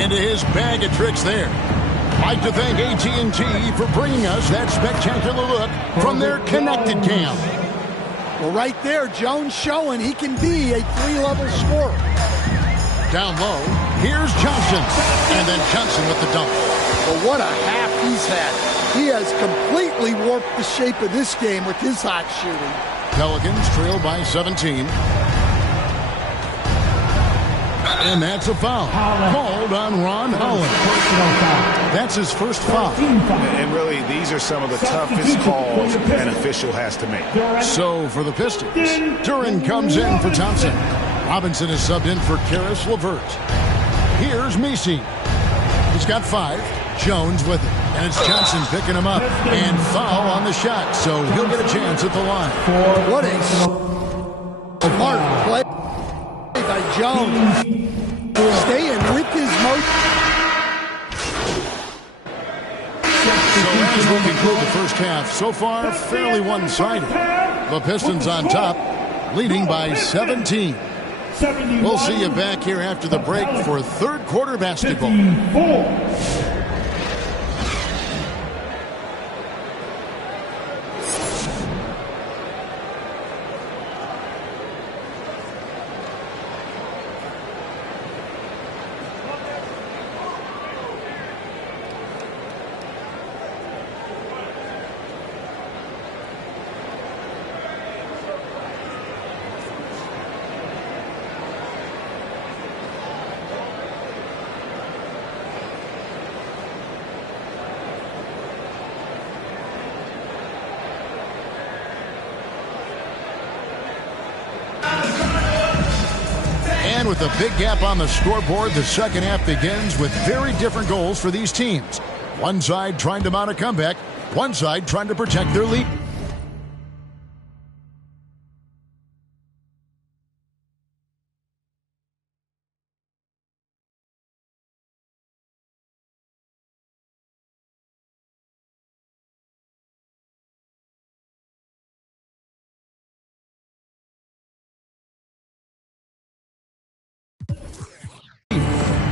into his bag of tricks there. I'd like to thank AT&T for bringing us that spectacular look from their connected cam. Well, right there, Jones showing he can be a 3-level scorer. Down low, here's Johnson. And then Johnson with the dunk. Well, what a half he's had. He has completely warped the shape of this game with his hot shooting. Pelicans trail by 17. And that's a foul called on Ron Holland. That's his first foul. And really, these are some of the toughest calls an official has to make. So for the Pistons, Duran comes in for Thompson. Robinson is subbed in for Karis LeVert. Here's Misi. He's got 5. Jones with it. And it's Johnson picking him up. And foul on the shot. So he'll get a chance at the line. What a smart play by Jones. Staying with his motion. So as we conclude the first half, so far fairly one-sided. The Pistons on top, leading by 17. We'll see you back here after the break for third quarter basketball. With a big gap on the scoreboard, the second half begins with very different goals for these teams. One side trying to mount a comeback, one side trying to protect their lead.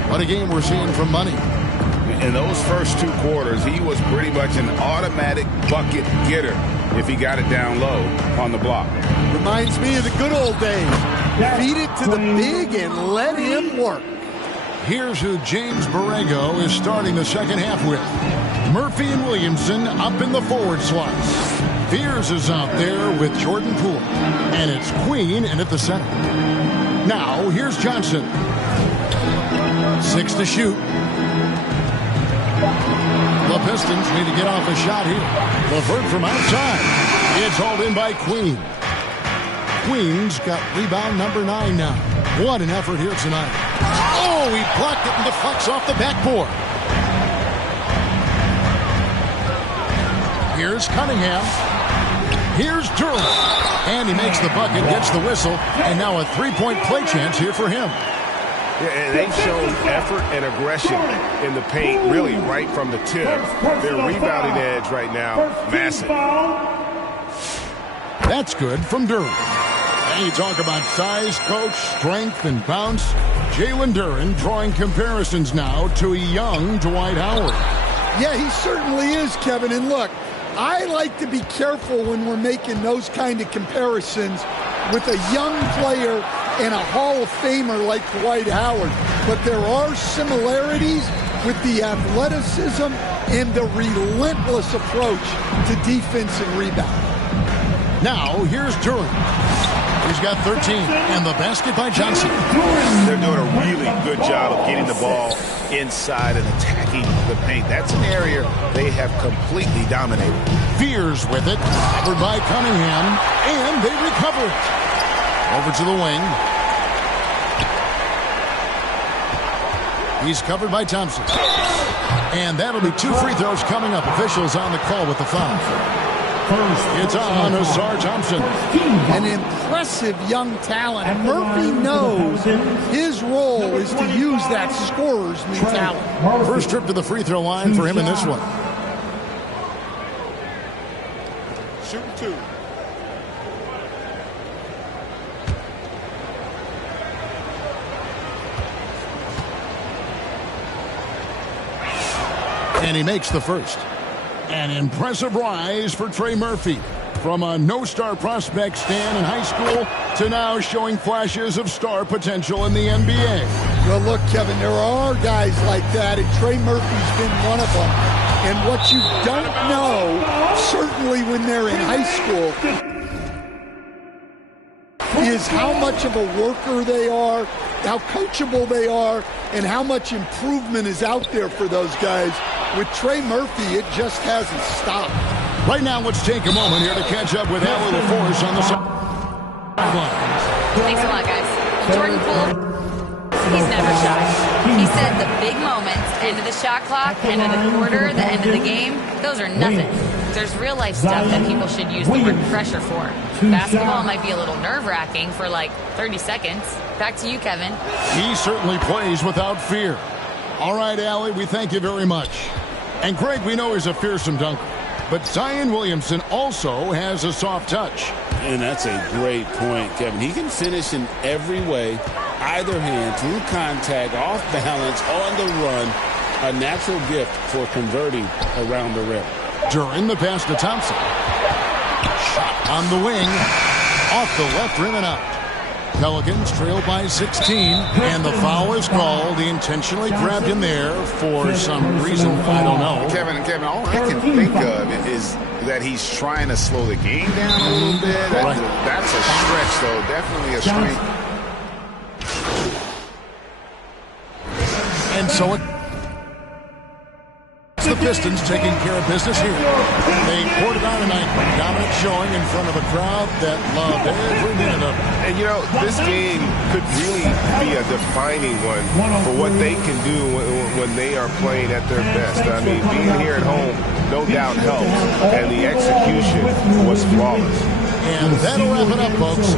What a game we're seeing from Money. In those first 2 quarters, he was pretty much an automatic bucket getter if he got it down low on the block. Reminds me of the good old days. Feed it to the big and let him work. Here's who James Borrego is starting the second half with. Murphy and Williamson up in the forward slots. Fears is out there with Jordan Poole. And it's Queen in at the center. Now, here's Johnson. 6 to shoot. The Pistons need to get off a shot here. LeVert from outside. It's hauled in by Queen. Queen's got rebound number 9 now. What an effort here tonight. Oh, he blocked it and deflects off the backboard. Here's Cunningham. Here's Duran. And he makes the bucket, gets the whistle, and now a 3-point play chance here for him. Yeah, and they've shown effort and aggression in the paint, really right from the tip. Their rebounding edge right now, massive. That's good from Duran. And you talk about size, coach, strength, and bounce. Jalen Duran drawing comparisons now to a young Dwight Howard. Yeah, he certainly is, Kevin. And look, I like to be careful when we're making those kind of comparisons with a young player and a Hall of Famer like Dwight Howard. But there are similarities with the athleticism and the relentless approach to defense and rebound. Now, here's Duran. He's got 13, and the basket by Johnson. They're doing a really good job of getting the ball inside and attacking the paint. That's an area they have completely dominated. Fears with it, covered by Cunningham, and they recover it. Over to the wing. He's covered by Thompson. And that'll be 2 free throws coming up. Officials on the call with the foul. First, It's on Asar Thompson. An impressive young talent. Murphy knows his role is to use that scorer's mentality. First trip to the free throw line for him in this one. Shooting 2. And he makes the first. An impressive rise for Trey Murphy. From a no-star prospect stand in high school to now showing flashes of star potential in the NBA. Well, look, Kevin, there are guys like that, and Trey Murphy's been one of them. And what you don't know, certainly when they're in high school, is how much of a worker they are, how coachable they are, and how much improvement is out there for those guys. With Trey Murphy, it just hasn't stopped. Right now, let's take a moment here to catch up with Allie LaForce on the sidelines. Thanks a lot, guys. Jordan Poole, he's never shy. He said the big moments, end of the shot clock, end of the quarter, the end of the game, those are nothing. There's real life stuff that people should use the word pressure for. Basketball might be a little nerve-wracking for like 30 seconds. Back to you, Kevin. He certainly plays without fear. All right, Allie, we thank you very much. And Greg, we know he's a fearsome dunker, but Zion Williamson also has a soft touch. And that's a great point, Kevin. He can finish in every way, either hand, through contact, off balance, on the run. A natural gift for converting around the rim. During the pass to Thompson. Shot on the wing. Off the left rim and out. Pelicans trail by 16, and the foul is called. He intentionally grabbed him there for some reason, I don't know. Kevin, all I can think of is that he's trying to slow the game down a little bit. Right. That's a stretch, though. Definitely a strength. And so it's the Pistons taking care of business here. They poured it on tonight. Dominant showing in front of a crowd that loved every minute of it. And, you know, this game could really be a defining one for what they can do when they are playing at their best. I mean, being here at home, no doubt helps. And the execution was flawless. And that'll wrap it up, folks.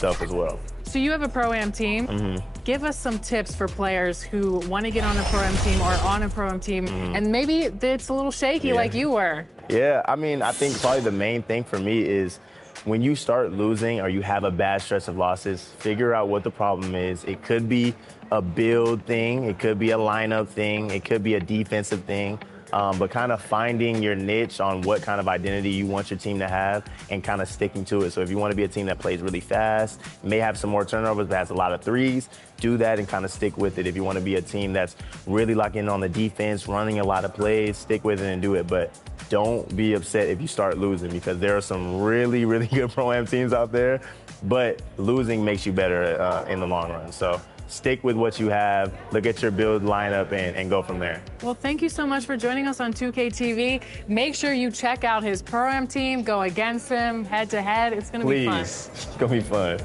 yourself as well. So you have a Pro-Am team. Give us some tips for players who want to get on a Pro-Am team or on a Pro-Am team, and maybe it's a little shaky like you were. Yeah, I mean, I think probably the main thing for me is when you start losing or you have a bad stretch of losses, figure out what the problem is. It could be a build thing. It could be a lineup thing. It could be a defensive thing. But kind of finding your niche on what kind of identity you want your team to have and kind of sticking to it. So if you want to be a team that plays really fast, may have some more turnovers, but has a lot of threes, do that and kind of stick with it. If you want to be a team that's really locking in on the defense, running a lot of plays, stick with it and do it. But don't be upset if you start losing, because there are some really, really good Pro-Am teams out there, but losing makes you better in the long run. So stick with what you have, look at your build lineup, and go from there. Well, thank you so much for joining us on 2K TV. Make sure you check out his Pro-Am team, go against him head-to-head. It's going to be fun. Please, it's going to be fun.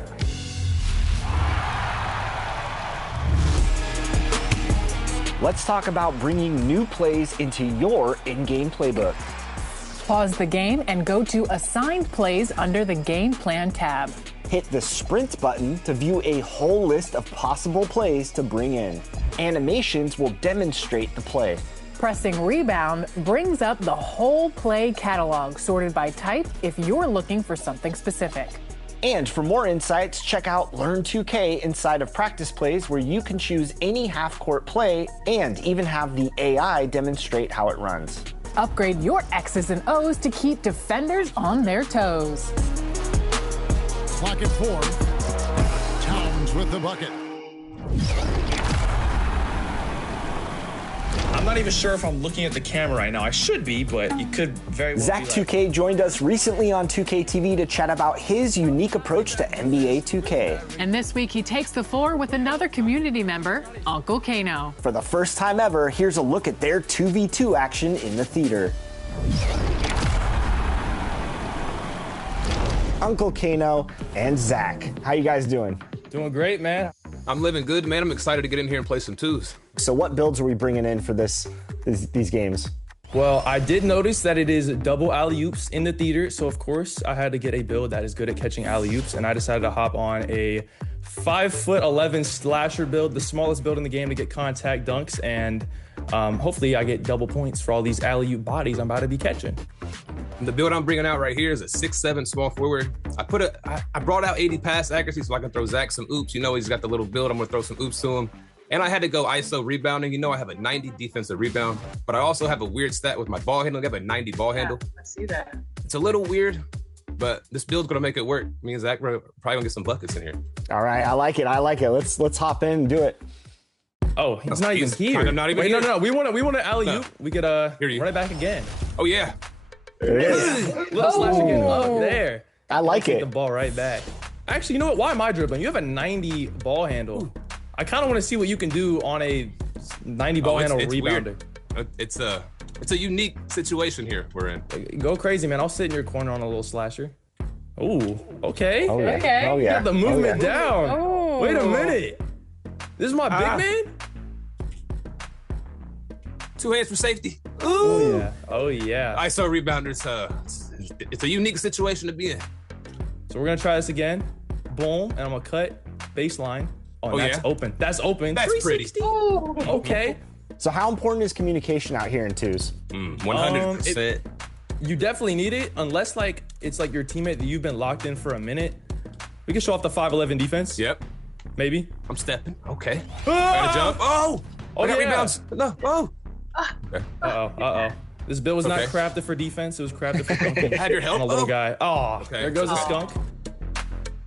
Let's talk about bringing new plays into your in-game playbook. Pause the game and go to Assigned Plays under the Game Plan tab. Hit the Sprint button to view a whole list of possible plays to bring in. Animations will demonstrate the play. Pressing Rebound brings up the whole play catalog, sorted by type if you're looking for something specific. And for more insights, check out Learn 2K inside of Practice Plays, where you can choose any half-court play and even have the AI demonstrate how it runs. Upgrade your X's and O's to keep defenders on their toes. Clock at 4. Towns with the bucket. I'm not even sure if I'm looking at the camera right now. I should be, but you could very well Zach be like... 2K joined us recently on 2K TV to chat about his unique approach to NBA 2K. And this week he takes the floor with another community member, Uncle Kano. For the first time ever, here's a look at their 2v2 action in the theater. Uncle Kano and Zach, how you guys doing? Doing great, man. I'm living good, man. I'm excited to get in here and play some twos. So what builds are we bringing in for these games? Well, I did notice that it is double alley-oops in the theater, so of course I had to get a build that is good at catching alley-oops, and I decided to hop on a 5'11" slasher build, the smallest build in the game to get contact dunks, and hopefully I get double points for all these alley-oop bodies I'm about to be catching. The build I'm bringing out right here is a 6'7" small forward. I brought out 80 pass accuracy so I can throw Zach some oops. You know he's got the little build. I'm gonna throw some oops to him. And I had to go ISO rebounding. You know I have a 90 defensive rebound, but I also have a weird stat with my ball handle. I have a 90 ball handle. I see that. It's a little weird, but this build's gonna make it work. Me and Zach are probably gonna get some buckets in here. All right, I like it. Let's hop in and do it. Oh, he's not even here. Kind of not even Wait, here. No. We want an alley-oop. No. We could run it back again. Oh yeah. There it is. Little slash again. Oh, there. I like it. Take the ball right back. Actually, you know what? Why am I dribbling? You have a 90 ball handle. Ooh. I kind of want to see what you can do on a 90 ball handle rebounder. Weird. It's a unique situation here we're in. Go crazy, man. I'll sit in your corner on a little slasher. Ooh, okay. Oh, yeah. Okay. Oh, yeah. Got the movement down. Oh. Wait a minute. This is my big man? 2 hands for safety. Ooh. Oh, yeah. Oh, yeah. ISO rebounders. It's a unique situation to be in. So we're going to try this again. Boom. And I'm going to cut baseline. Oh, that's open. That's open. That's pretty. Ooh. Okay. So how important is communication out here in twos? 100%. You definitely need it, unless like it's like your teammate that you've been locked in for a minute. We can show off the 5'11" defense. Yep. Maybe. I'm stepping. Okay. Gotta jump. Oh! I got rebounds. No. Oh! Okay. Uh-oh. This build was not crafted for defense. It was crafted for dunking. Had your help. On a little guy. Oh, okay. There goes the skunk.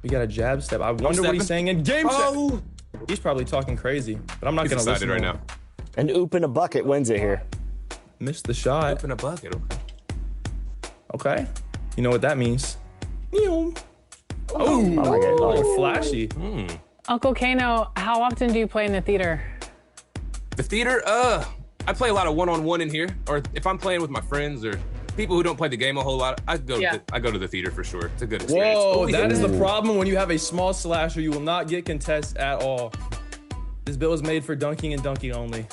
We got a jab step. I wonder what he's saying in game chat. He's probably talking crazy, but I'm not going to listen right now. An oop in a bucket wins it here. Missed the shot. Oop in a bucket. Okay. You know what that means. Oh, I like it. Flashy. Uncle Kano, how often do you play in the theater? The theater? I play a lot of one-on-one in here, or if I'm playing with my friends or people who don't play the game a whole lot, I go to the theater for sure. It's a good experience. Whoa, that is the problem when you have a small slasher. You will not get contests at all. This build is made for dunking and dunking only.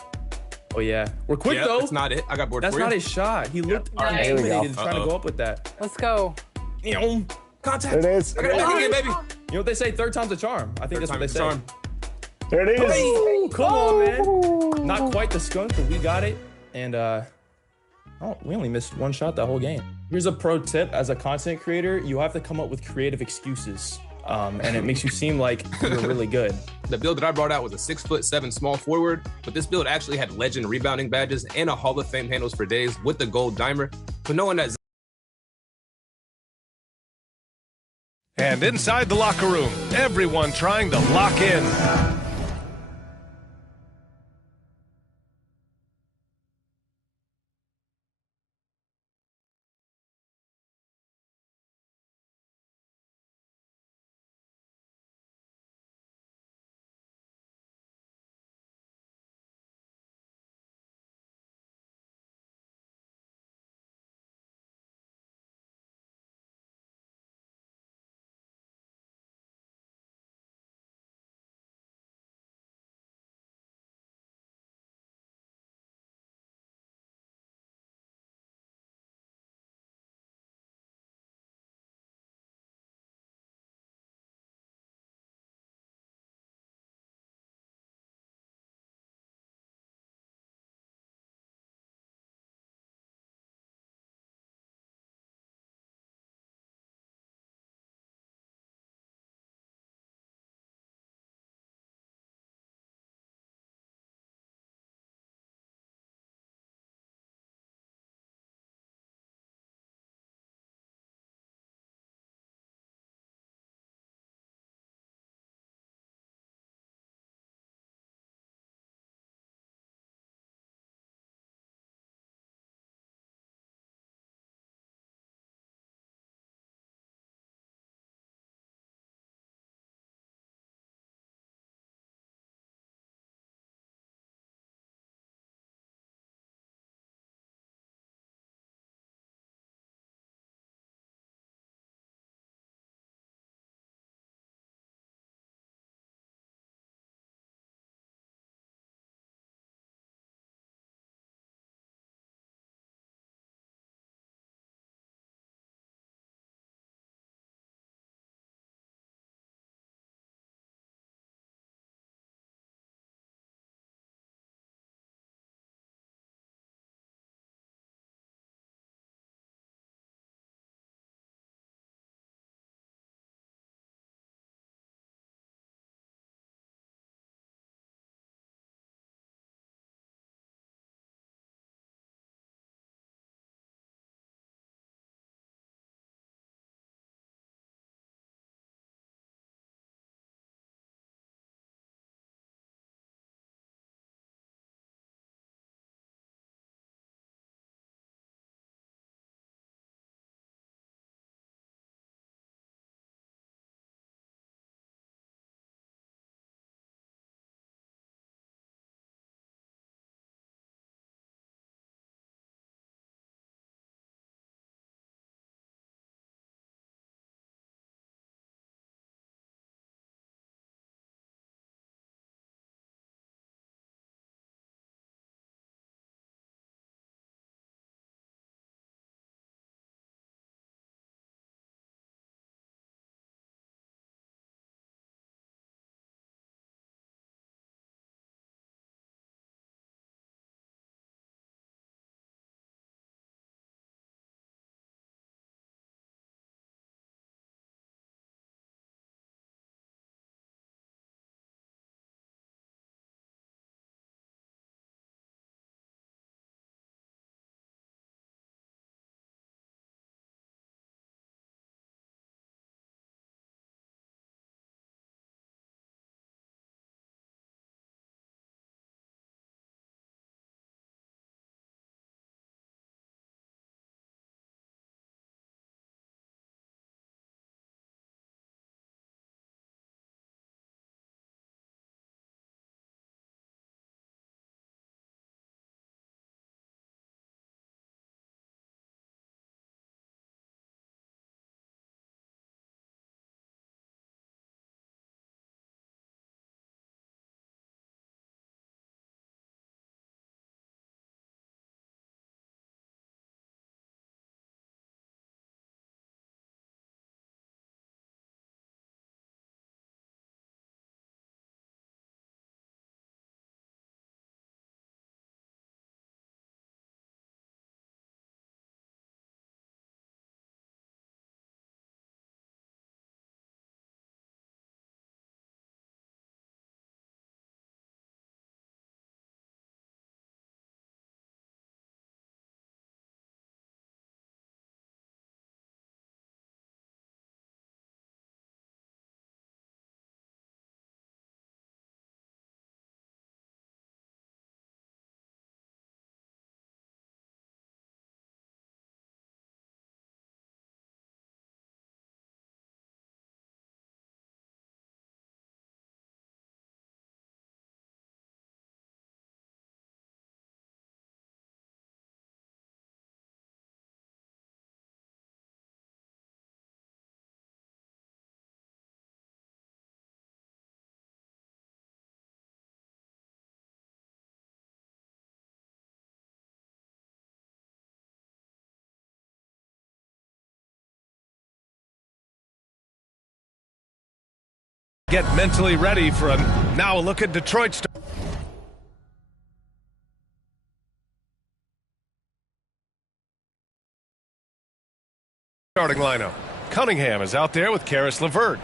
Oh yeah, we're quick though. That's not it. I got bored. That's for not you. his shot. He looked intimidated trying to go up with that. Let's go. Contact. There it is. I got it back again, baby. know what they say? Third time's a charm. I think that's what they say. Charm. There it is. Hey, come on, man. Not quite the skunk, but we got it. And we only missed one shot that whole game. Here's a pro tip. As a content creator, you have to come up with creative excuses. And it makes you seem like you're really good. The build that I brought out was a 6'7" small forward, but this build actually had legend rebounding badges and a Hall of Fame handles for days with the gold dimer. So knowing that. And inside the locker room, everyone trying to lock in. Get mentally ready for a now look at Detroit's starting lineup. Cunningham is out there with Karis LeVert.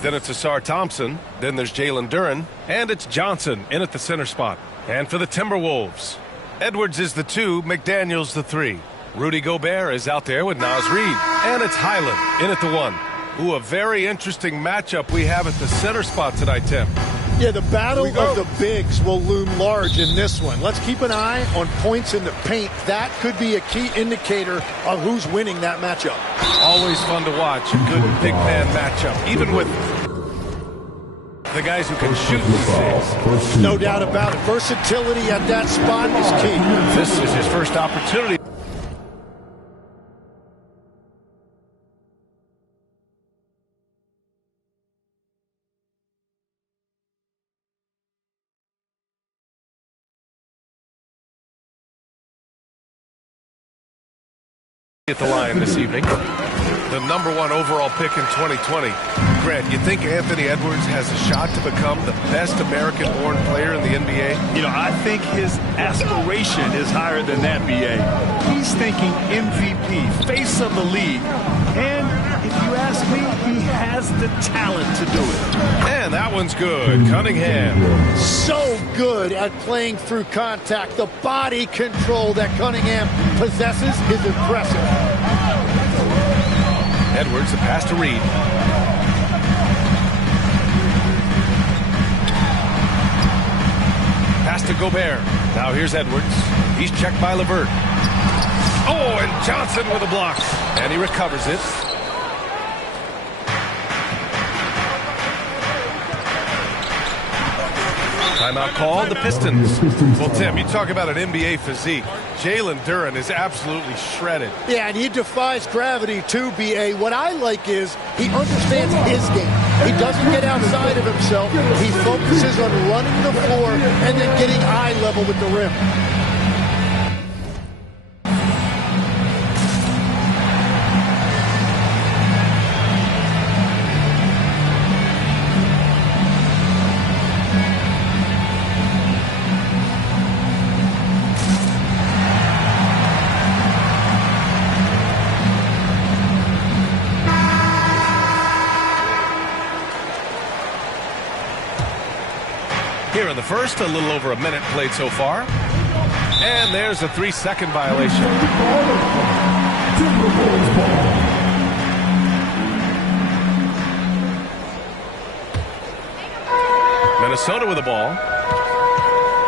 Then it's Asar Thompson. Then there's Jalen Duren. And it's Johnson in at the center spot. And for the Timberwolves, Edwards is the 2, McDaniels the 3. Rudy Gobert is out there with Naz Reid. And it's Highland in at the 1. Ooh, a very interesting matchup we have at the center spot tonight, Tim. Yeah, the battle of the bigs will loom large in this one. Let's keep an eye on points in the paint. That could be a key indicator of who's winning that matchup. Always fun to watch a good big man matchup, even with the guys who can shoot the six. No doubt about it. Versatility at that spot is key. This is his first opportunity. At the line this evening, the #1 overall pick in 2020. Grant, you think Anthony Edwards has a shot to become the best American-born player in the NBA? You know, I think his aspiration is higher than that, BA. He's thinking MVP, face of the league. And if you ask me, he has the talent to do it. And that one's good. Cunningham. So good at playing through contact. The body control that Cunningham possesses is impressive. Edwards, a pass to Reid. Pass to Gobert. Now here's Edwards. He's checked by LeVert. Oh, and Johnson with a block. And he recovers it. Timeout called, the Pistons. Well, Tim, you talk about an NBA physique. Jalen Duren is absolutely shredded. Yeah, and he defies gravity too, BA. What I like is he understands his game. He doesn't get outside of himself. He focuses on running the floor and then getting eye level with the rim. Here in the first, a little over a minute played so far. And there's a 3-second violation. Minnesota with the ball.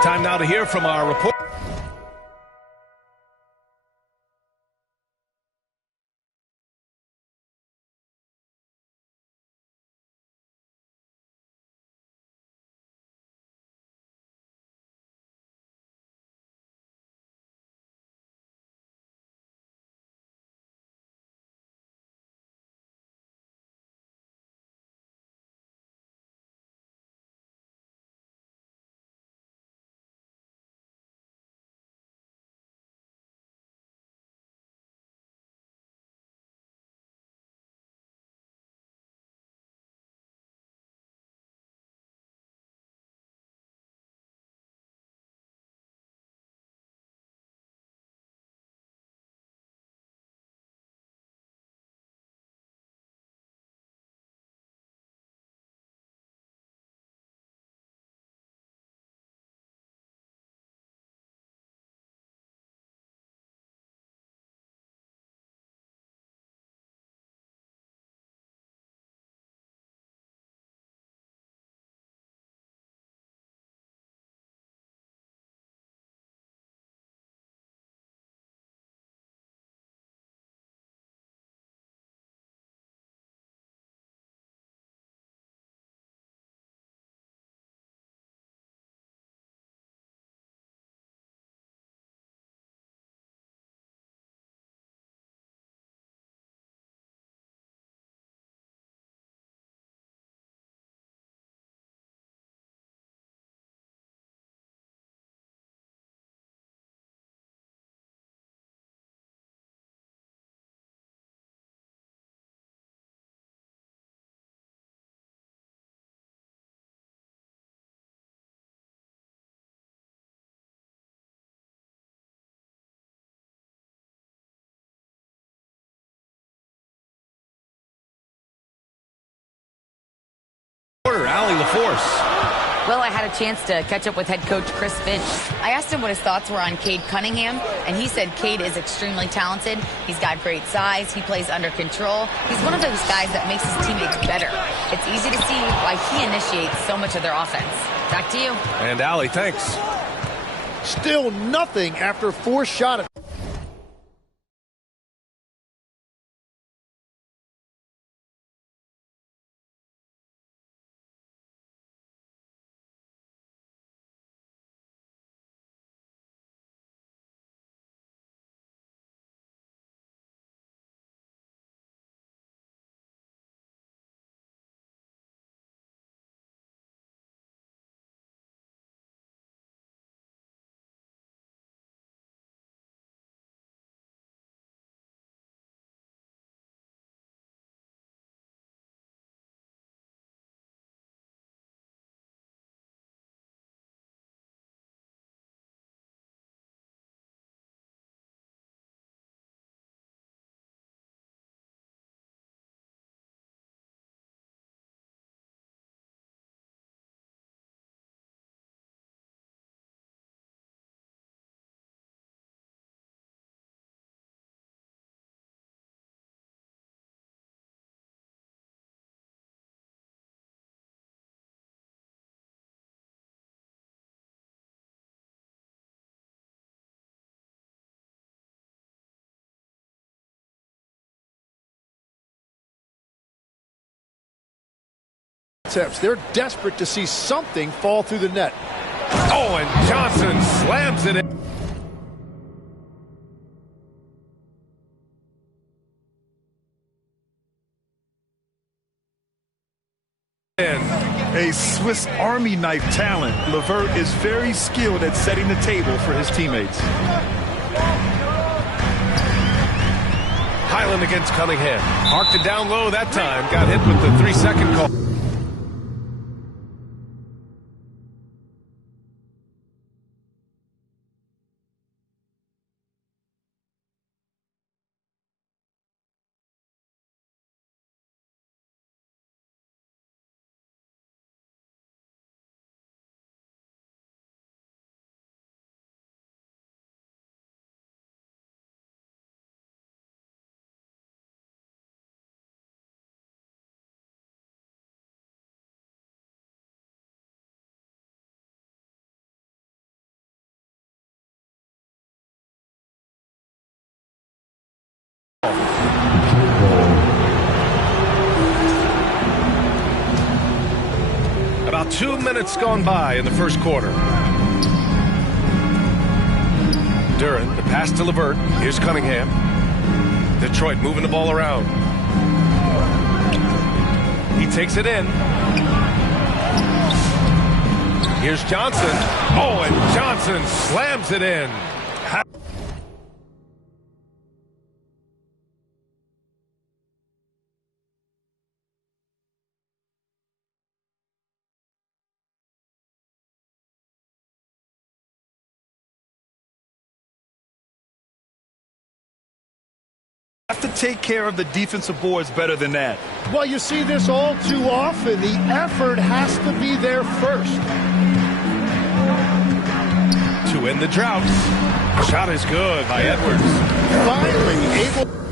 Time now to hear from our report. the force. Well, I had a chance to catch up with head coach Chris Finch. I asked him what his thoughts were on Cade Cunningham, and he said Cade is extremely talented. He's got great size. He plays under control. He's one of those guys that makes his teammates better. It's easy to see why he initiates so much of their offense. Back to you. And Allie, thanks. Still nothing after 4 shots. They're desperate to see something fall through the net. Oh, and Johnson slams it in. A Swiss Army knife talent, LeVert is very skilled at setting the table for his teammates. Highland against Cunningham. Marked it down low that time. Got hit with the 3-second call. About 2 minutes gone by in the first quarter. Duran, the pass to LeVert. Here's Cunningham. Detroit moving the ball around. He takes it in. Here's Johnson. Oh, and Johnson slams it in. Have to take care of the defensive boards better than that. Well, you see this all too often. The effort has to be there first. To end the drought. Shot is good by Edwards. Finally able.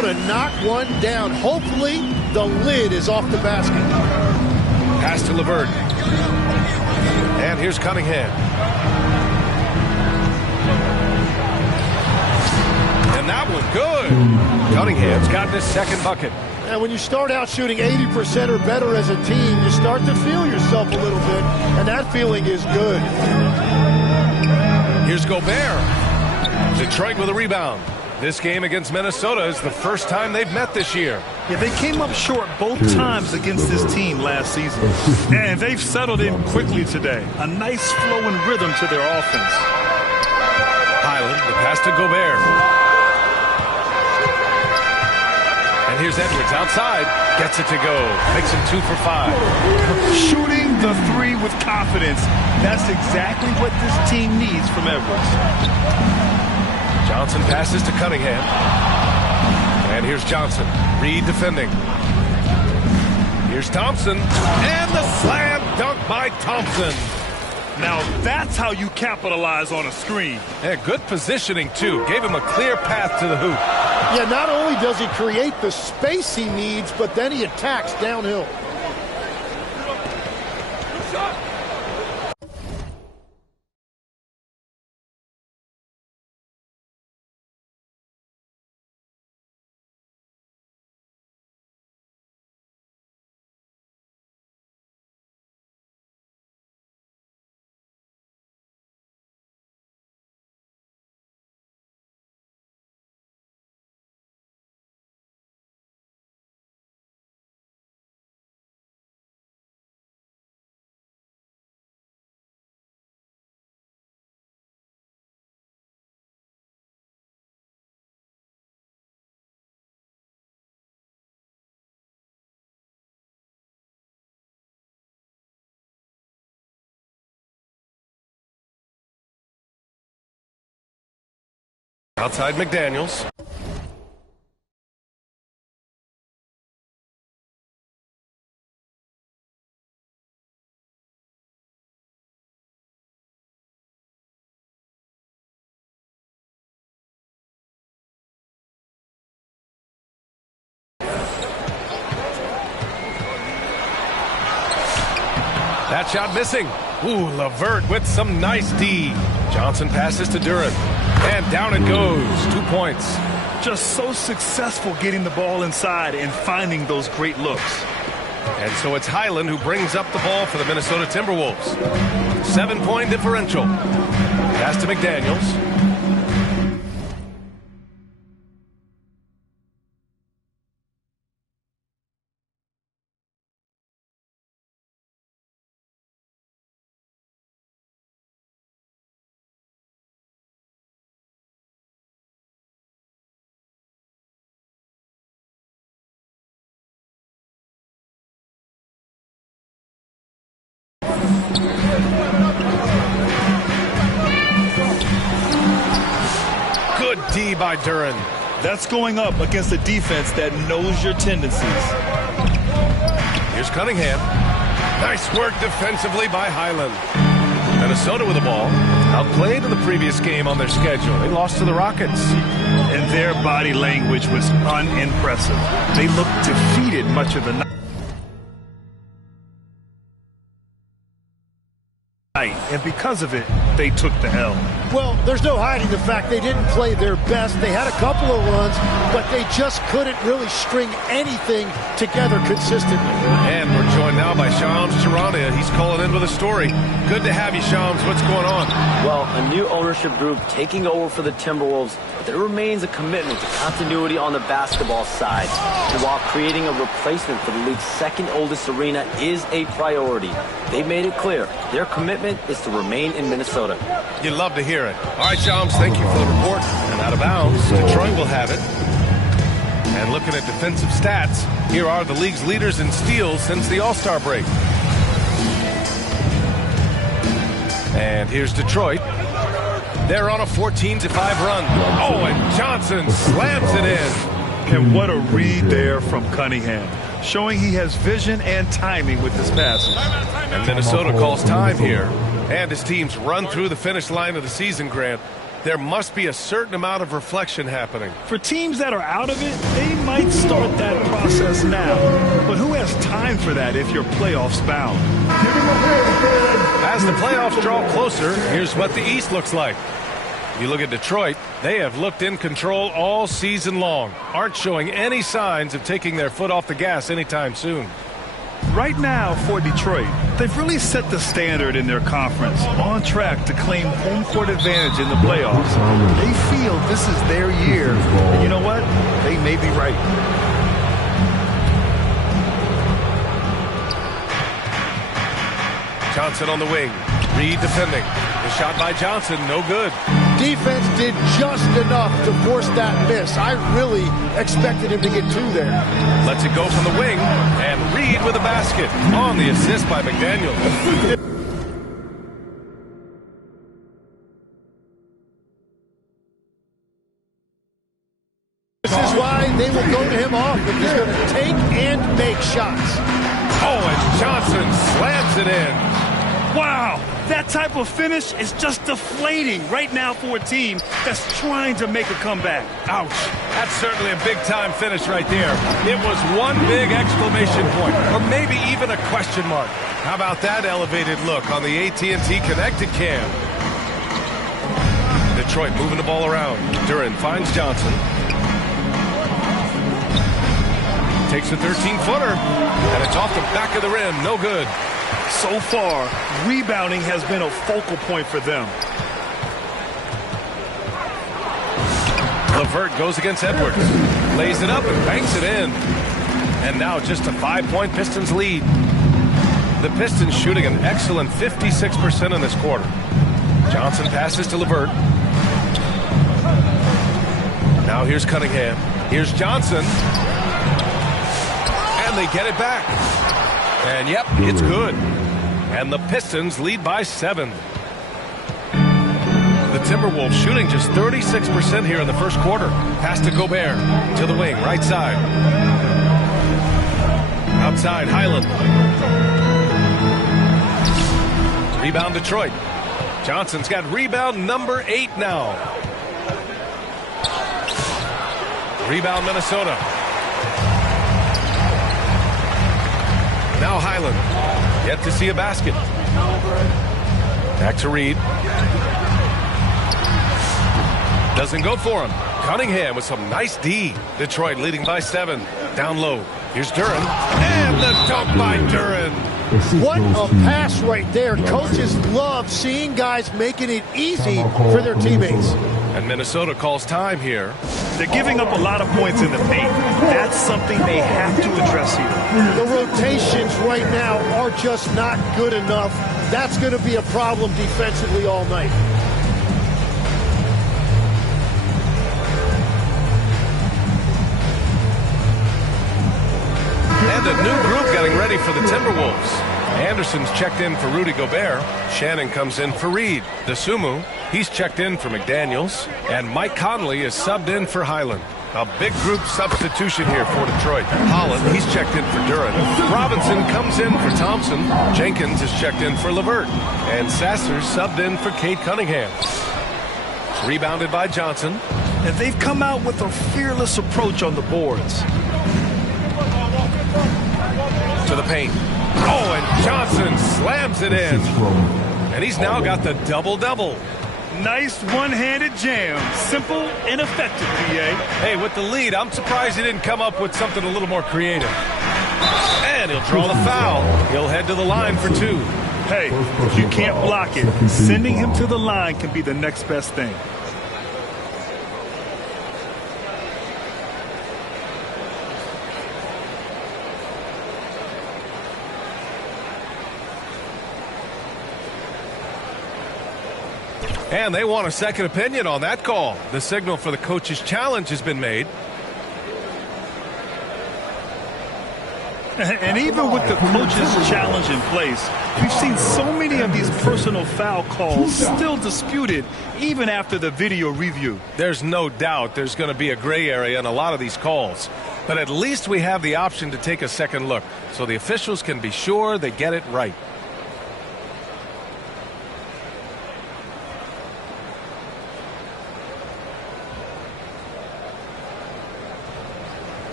To knock one down. Hopefully the lid is off the basket. Pass to LeVert. And here's Cunningham. And that one good. Cunningham's got his second bucket. And when you start out shooting 80% or better as a team, you start to feel yourself a little bit, and that feeling is good. Here's Gobert. Detroit with a rebound. This game against Minnesota is the first time they've met this year. Yeah, they came up short both times against this team last season. And they've settled in quickly today. A nice flow and rhythm to their offense. Highland, the pass to Gobert. And here's Edwards outside. Gets it to go. Makes him 2 for 5. Shooting the three with confidence. That's exactly what this team needs from Edwards. Johnson passes to Cunningham. And here's Johnson. Reed defending. Here's Thompson. And the slam dunk by Thompson. Now that's how you capitalize on a screen. Yeah, good positioning, too. Gave him a clear path to the hoop. Yeah, not only does he create the space he needs, but then he attacks downhill. Outside McDaniels. That shot missing. Ooh, LeVert with some nice D. Johnson passes to Duran. And down it goes. 2 points. Just so successful getting the ball inside and finding those great looks. And so it's Highland who brings up the ball for the Minnesota Timberwolves. 7-point differential. Pass to McDaniels. Good D by Duran. That's going up against a defense that knows your tendencies. Here's Cunningham. Nice work defensively by Highland. Minnesota with the ball. Outplayed in the previous game on their schedule. They lost to the Rockets. And their body language was unimpressive. They looked defeated much of the night. And because of it, they took the L. Well, there's no hiding the fact they didn't play their best. They had a couple of runs, but they just couldn't really string anything together consistently. And we're joined now by Shams Charania. He's calling in with a story. Good to have you, Shams. What's going on? Well, a new ownership group taking over for the Timberwolves, but there remains a commitment to continuity on the basketball side. And while creating a replacement for the league's second oldest arena is a priority, they made it clear their commitment is to remain in Minnesota. You'd love to hear it. All right, Shams, thank you for the report. And out of bounds, Detroit will have it. And looking at defensive stats, here are the league's leaders in steals since the All-Star break. And here's Detroit. They're on a 14-5 run. Oh, and Johnson slams it in. And what a read there from Cunningham, showing he has vision and timing with his passes. And Minnesota calls time here. And his teams run through the finish line of the season, Grant. There must be a certain amount of reflection happening. For teams that are out of it, they might start that process now. But who has time for that if you're playoffs bound? As the playoffs draw closer, here's what the East looks like. You look at Detroit, they have looked in control all season long. Aren't showing any signs of taking their foot off the gas anytime soon. Right now for Detroit, they've really set the standard in their conference, on track to claim home court advantage in the playoffs. They feel this is their year, and you know what? They may be right. Johnson on the wing. Reed defending. The shot by Johnson, no good. Defense did just enough to force that miss. I really expected him to get 2 there. Lets it go from the wing, and Reed with a basket on the assist by McDaniel. This is why they will go to him often. He's going to take and make shots. Oh, and Johnson slams it in. Wow, that type of finish is just deflating right now for a team that's trying to make a comeback. Ouch. That's certainly a big-time finish right there. It was one big exclamation point, or maybe even a question mark. How about that elevated look on the AT&T Connected Cam? Detroit moving the ball around. Duren finds Johnson. Takes a 13-footer, and it's off the back of the rim. No good. So far, rebounding has been a focal point for them. LeVert goes against Edwards. Lays it up and banks it in. And now just a 5-point Pistons lead. The Pistons shooting an excellent 56% in this quarter. Johnson passes to LeVert. Now here's Cunningham. Here's Johnson. And they get it back. And yep, it's good. And the Pistons lead by 7. The Timberwolves shooting just 36% here in the first quarter. Pass to Gobert. To the wing, right side. Outside, Highland. Rebound Detroit. Johnson's got rebound number 8 now. Rebound Minnesota. Now Highland. Yet to see a basket. Back to Reed. Doesn't go for him. Cunningham with some nice D. Detroit leading by 7. Down low. Here's Duren. And the dunk by Duren. What a pass right there. Coaches love seeing guys making it easy for their teammates. And Minnesota calls time here. They're giving up a lot of points in the paint. That's something they have to address here. The rotations right now are just not good enough. That's going to be a problem defensively all night. And a new group getting ready for the Timberwolves. Anderson's checked in for Rudy Gobert. Shannon comes in for Reed. DeSumo, he's checked in for McDaniels. And Mike Conley is subbed in for Highland. A big group substitution here for Detroit. Holland, he's checked in for Duren. Robinson comes in for Thompson. Jenkins is checked in for LeVert. And Sasser's subbed in for Cade Cunningham. Rebounded by Johnson. And they've come out with a fearless approach on the boards. To the paint. Oh, and Johnson slams it in. And he's now got the double-double. Nice one-handed jam. Simple and effective, PA. Hey, with the lead, I'm surprised he didn't come up with something a little more creative. And he'll draw the foul. He'll head to the line for 2. Hey, if you can't block it, sending him to the line can be the next best thing. And they want a second opinion on that call. The signal for the coach's challenge has been made. And even with the coach's challenge in place, we've seen so many of these personal foul calls still disputed even after the video review. There's no doubt there's going to be a gray area in a lot of these calls. But at least we have the option to take a second look so the officials can be sure they get it right.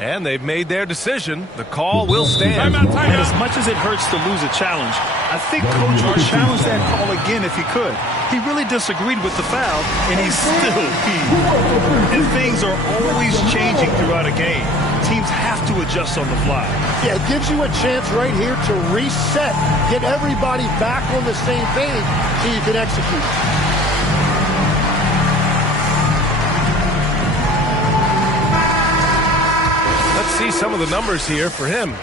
And they've made their decision. The call will stand. And as much as it hurts to lose a challenge, I think Coach would challenge that call again if he could. He really disagreed with the foul, and he's still key. And things are always changing throughout a game. Teams have to adjust on the fly. Yeah, it gives you a chance right here to reset, get everybody back on the same page so you can execute. Let's see some of the numbers here for him.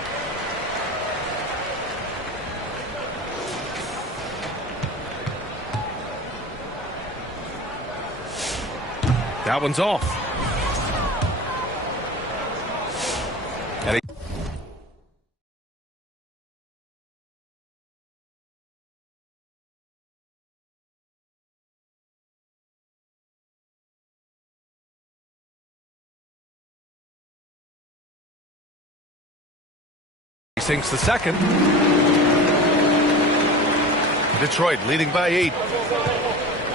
That one's off. Sinks the second. Detroit leading by 8.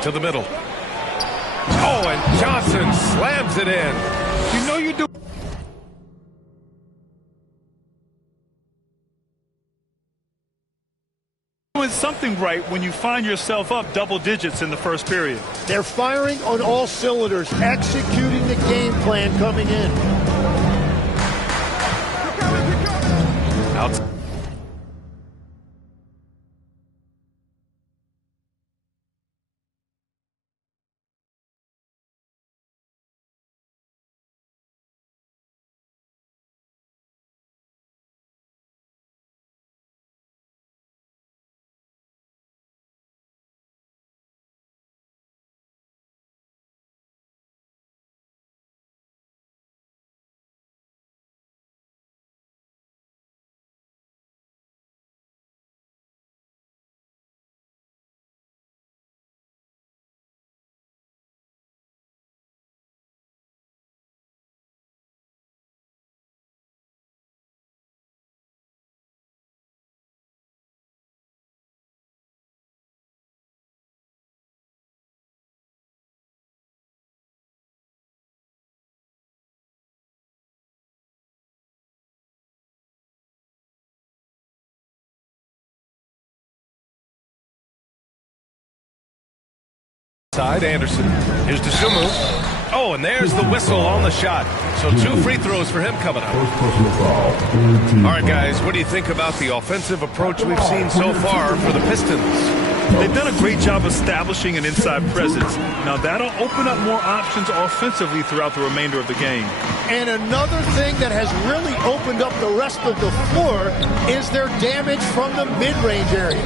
To the middle. Oh, and Johnson slams it in. You know you do. Doing something right when you find yourself up double digits in the first period. They're firing on all cylinders, executing the game plan coming in. Side Anderson. Here's DeSumo. Oh, and there's the whistle on the shot. So 2 free throws for him coming up. All right, guys, what do you think about the offensive approach we've seen so far for the Pistons? They've done a great job establishing an inside presence. Now, that'll open up more options offensively throughout the remainder of the game. And another thing that has really opened up the rest of the floor is their damage from the mid-range area.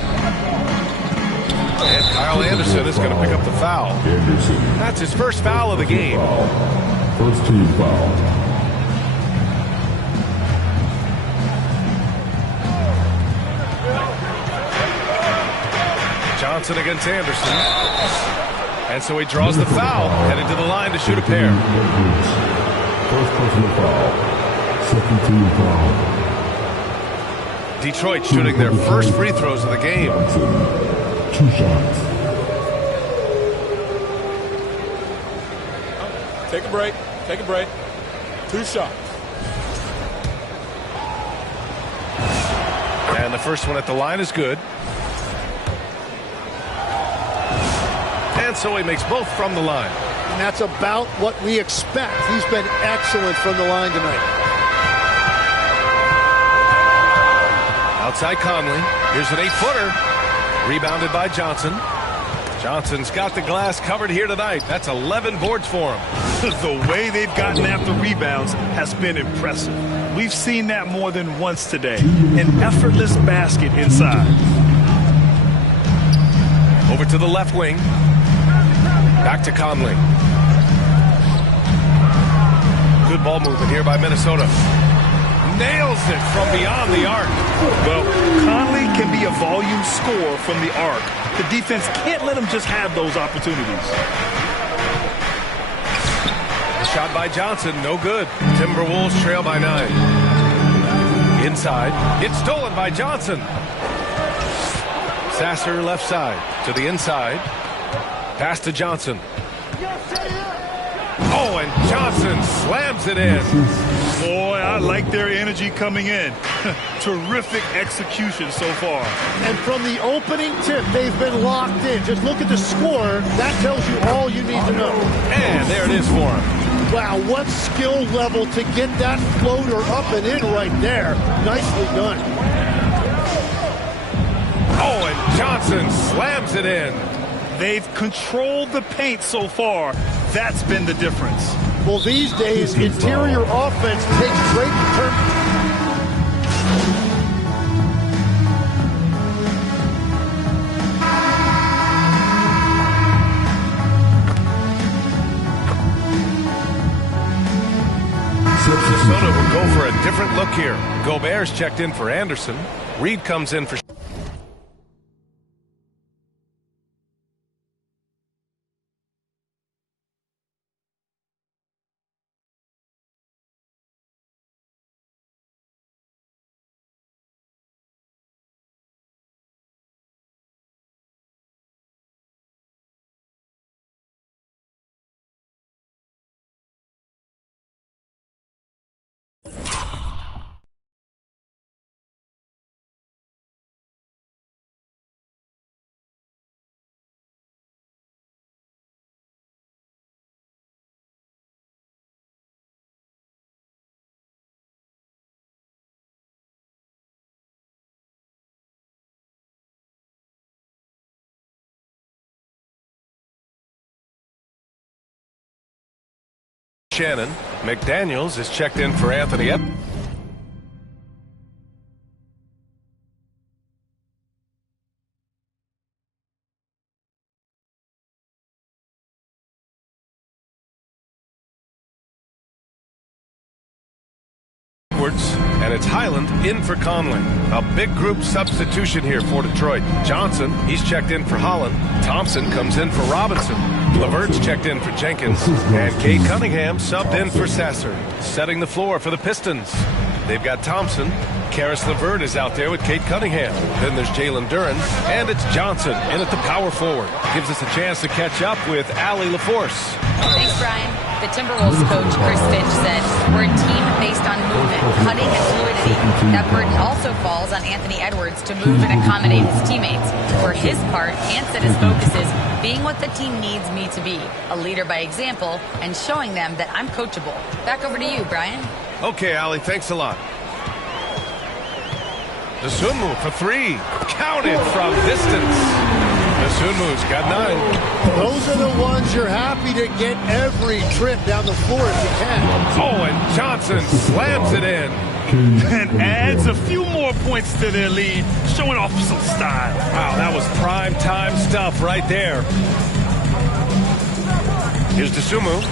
And Kyle Anderson is going to pick up the foul. That's his first foul of the game. First team foul. Johnson against Anderson. And so he draws the foul, heading to the line to shoot a pair. First personal foul. Second team foul. Detroit shooting their first free throws of the game. 2 shots. Take a break. Take a break. 2 shots. And the first one at the line is good. And so he makes both from the line. And that's about what we expect. He's been excellent from the line tonight. Outside Conley. Here's an 8-footer. Rebounded by Johnson. Johnson's got the glass covered here tonight. That's 11 boards for him. The way they've gotten after rebounds has been impressive. We've seen that more than once today. An effortless basket inside. Over to the left wing. Back to Conley. Good ball movement here by Minnesota. Nails it from beyond the arc. Well, Conley can be a volume scorer from the arc. The defense can't let him just have those opportunities. Shot by Johnson, no good. Timberwolves trail by 9. Inside, it's stolen by Johnson. Sasser left side to the inside. Pass to Johnson. Oh, and Johnson slams it in. Boy, I like their energy coming in. Terrific execution so far. And from the opening tip, they've been locked in. Just look at the score. That tells you all you need to know. And there it is for him. Wow, what skill level to get that floater up and in right there. Nicely done. Oh, and Johnson slams it in. They've controlled the paint so far. That's been the difference. Well, these days, interior offense takes great Minnesota will go for a different look here. Gobert's checked in for Anderson. Reed comes in for... Shannon. McDaniels is checked in for Anthony Edwards, and it's Highland in for Conley. A big group substitution here for Detroit. Johnson, he's checked in for Holland. Thompson comes in for Robinson. Levert's checked in for Jenkins. And Kate Cunningham subbed in for Sasser, setting the floor for the Pistons. They've got Thompson. Karis LeVert is out there with Kate Cunningham. Then there's Jalen Duren, and it's Johnson in at the power forward. Gives us a chance to catch up with Allie LaForce. Thanks, Brian. The Timberwolves coach, Chris Finch, said, "We're a team based on movement, cutting, and fluidity. That burden also falls on Anthony Edwards to move and accommodate his teammates. For his part, Ant said his focus is being what the team needs me to be, a leader by example, and showing them that I'm coachable." Back over to you, Brian. Okay, Allie, thanks a lot. Dosunmu for three. Counted from distance. Dosunmu's got 9. Those are the ones you're happy to get every trip down the floor if you can. Oh, and Johnson slams it in. And adds a few more points to their lead, showing off some style. Wow, that was prime time stuff right there. Here's Dosunmu.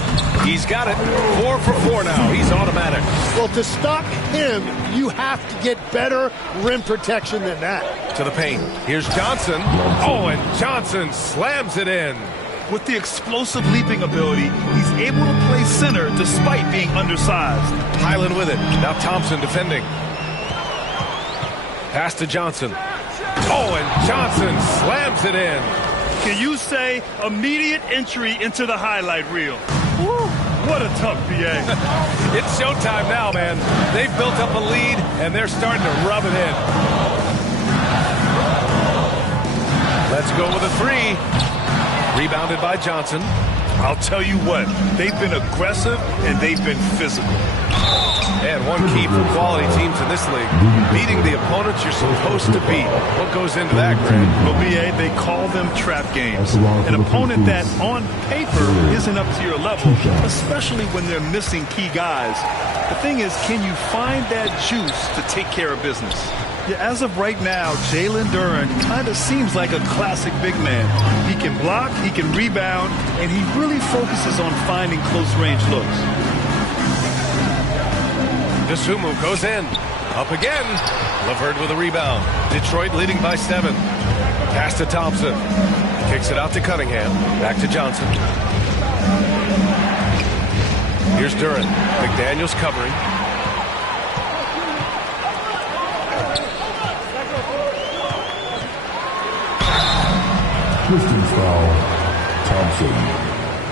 He's got it. 4 for 4 now. He's automatic. Well, to stop him, you have to get better rim protection than that. To the paint. Here's Johnson. Oh, and Johnson slams it in. With the explosive leaping ability, he's able to play center despite being undersized. Highland with it. Now Thompson defending. Pass to Johnson. Oh, and Johnson slams it in. Can you say immediate entry into the highlight reel? Woo, what a tough PA. It's showtime now, man. They've built up a lead, and they're starting to rub it in. Let's go with a 3. Rebounded by Johnson. I'll tell you what, they've been aggressive, and they've been physical. And one key for quality teams in this league, beating the opponents you're supposed to beat. What goes into that, Greg? Well, BA, they call them trap games. An opponent that, on paper, isn't up to your level, especially when they're missing key guys. The thing is, can you find that juice to take care of business? Yeah, as of right now, Jalen Duren kind of seems like a classic big man. He can block, he can rebound, and he really focuses on finding close-range looks. Dosunmu goes in. Up again. LeVert with a rebound. Detroit leading by 7. Pass to Thompson. Kicks it out to Cunningham. Back to Johnson. Here's Duren. McDaniels covering. Pistons foul. Thompson.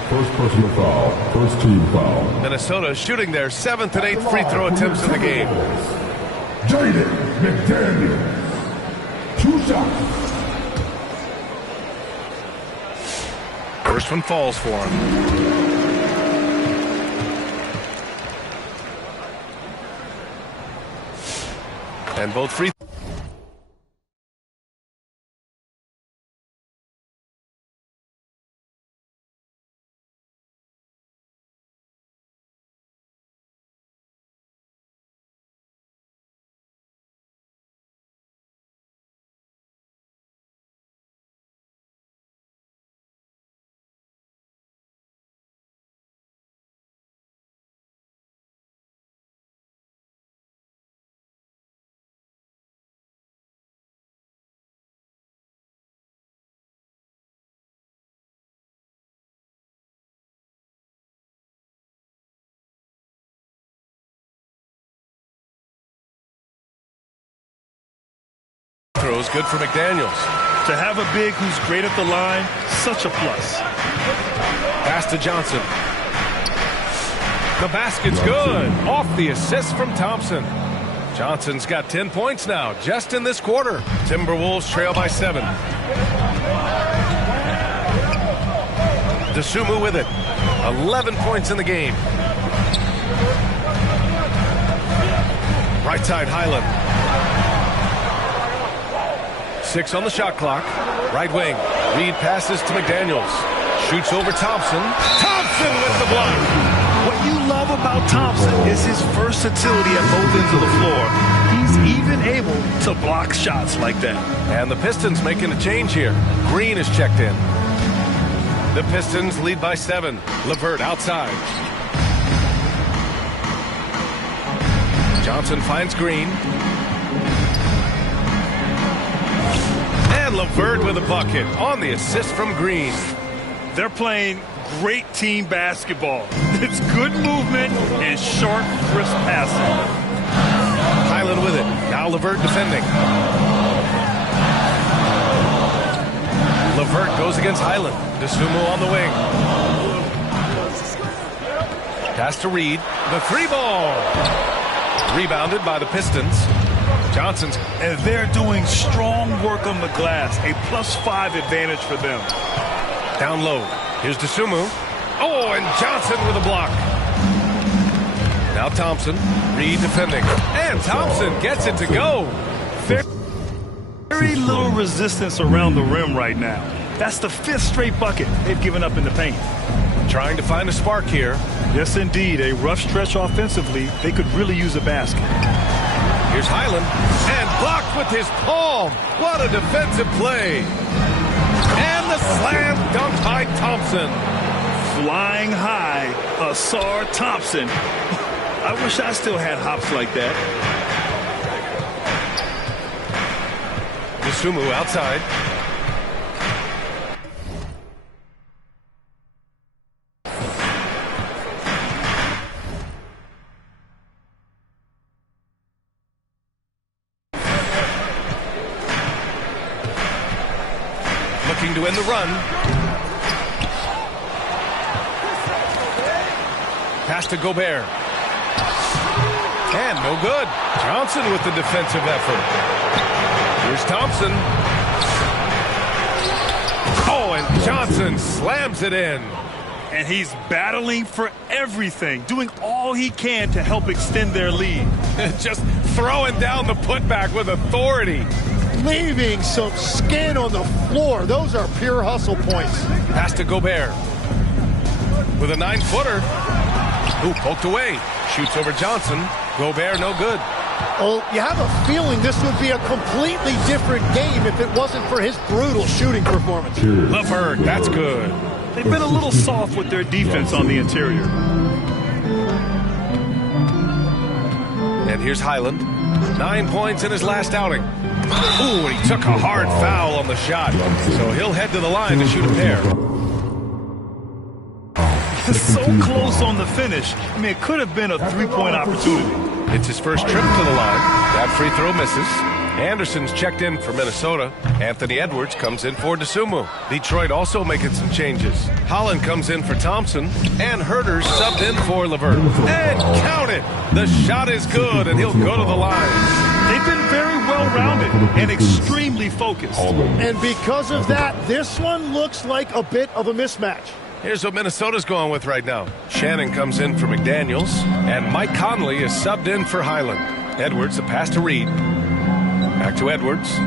First personal foul. First team foul. Minnesota shooting their 7th and 8th free throw attempts in the game. Jaden McDaniels. 2 shots. First one falls for him. And both free throws good for McDaniels. To have a big who's great at the line, such a plus. Pass to Johnson. The basket's good. Off the assist from Thompson. Johnson's got 10 points now, just in this quarter. Timberwolves trail by 7. DeSumo with it. 11 points in the game. Right side, Highland. 6 on the shot clock. Right wing. Reed passes to McDaniels. Shoots over Thompson. Thompson with the block. What you love about Thompson is his versatility at both ends of the floor. He's even able to block shots like that. And the Pistons making a change here. Green is checked in. The Pistons lead by 7. LeVert outside. Johnson finds Green. And LeVert with a bucket on the assist from Green. They're playing great team basketball. It's good movement and sharp, crisp passing. Highland with it. Now LeVert defending. LeVert goes against Highland. DeSumo on the wing. Pass to Reed. The 3-ball. Rebounded by the Pistons. Johnson's. And they're doing strong work on the glass. A +5 advantage for them. Down low. Here's DeSumo. Oh, and Johnson with a block. Now Thompson. Reed defending. And Thompson gets it to go. Very little resistance around the rim right now. That's the 5th straight bucket they've given up in the paint. Trying to find a spark here. Yes, indeed. A rough stretch offensively. They could really use a basket. Here's Highland. And blocked with his palm. What a defensive play. And the slam dunk by Thompson. Flying high, Asar Thompson. I wish I still had hops like that. DeSumo outside. Looking to end the run. Pass to Gobert. And no good. Johnson with the defensive effort. Here's Thompson. Oh, and Johnson slams it in. And he's battling for everything, doing all he can to help extend their lead. Just throwing down the putback with authority. Leaving some skin on the floor. Those are pure hustle points. Pass to Gobert. With a 9-footer. Ooh, poked away. Shoots over Johnson. Gobert, no good. Oh, you have a feeling this would be a completely different game if it wasn't for his brutal shooting performance. LeVert, that's good. They've been a little soft with their defense on the interior. And here's Highland. 9 points in his last outing. Ooh, and he took a hard foul on the shot. So he'll head to the line to shoot a pair. So close on the finish. I mean, it could have been a 3-point opportunity. It's his first trip to the line. That free throw misses. Anderson's checked in for Minnesota. Anthony Edwards comes in for DeSumo. Detroit also making some changes. Holland comes in for Thompson, and Herter's subbed in for Levert. And count it! The shot is good, and he'll go to the line. They've been very well-rounded and extremely focused. And because of that, this one looks like a bit of a mismatch. Here's what Minnesota's going with right now. Shannon comes in for McDaniels, and Mike Conley is subbed in for Highland. Edwards, the pass to Reed. Back to Edwards.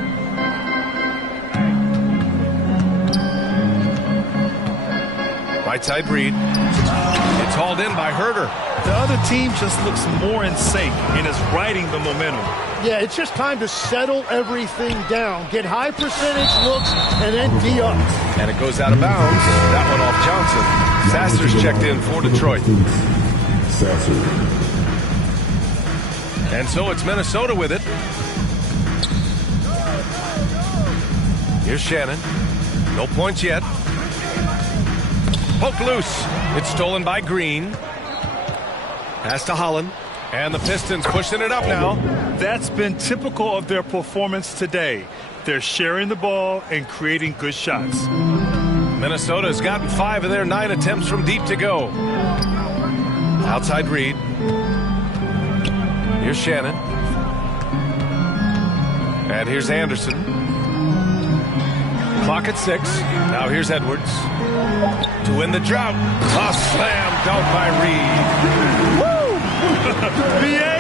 Right side Reed. It's hauled in by Herter. The other team just looks more in sync and is riding the momentum. Yeah, it's just time to settle everything down. Get high percentage looks and then D up. And it goes out of bounds. That one off Johnson. Sasser's checked in for Detroit. And so it's Minnesota with it. Here's Shannon. No points yet. Poke loose. It's stolen by Green. Pass to Holland. And the Pistons pushing it up now. That's been typical of their performance today. They're sharing the ball and creating good shots. Minnesota's gotten 5 of their 9 attempts from deep to go. Outside Reed. Here's Shannon. And here's Anderson. Clock at 6. Now here's Edwards. To win the drought. A slam dunk by Reed. Woo! BA.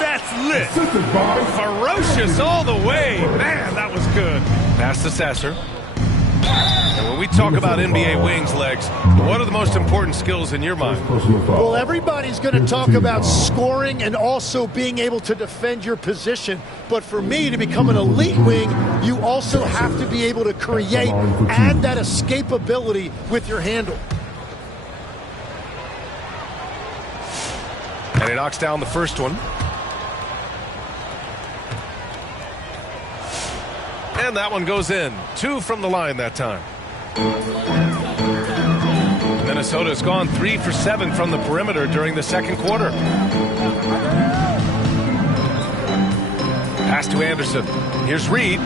That's lit. Ferocious all the way. Man, that was good. Pass to Sasser. And when we talk about NBA wings, Legs, what are the most important skills in your mind? Well, everybody's going to talk about scoring and also being able to defend your position. But for me, to become an elite wing, you also have to be able to create and that escapability with your handle. And he knocks down the first one. And that one goes in. 2 from the line that time. Minnesota's gone 3 for 7 from the perimeter during the second quarter. Pass to Anderson. Here's Reed.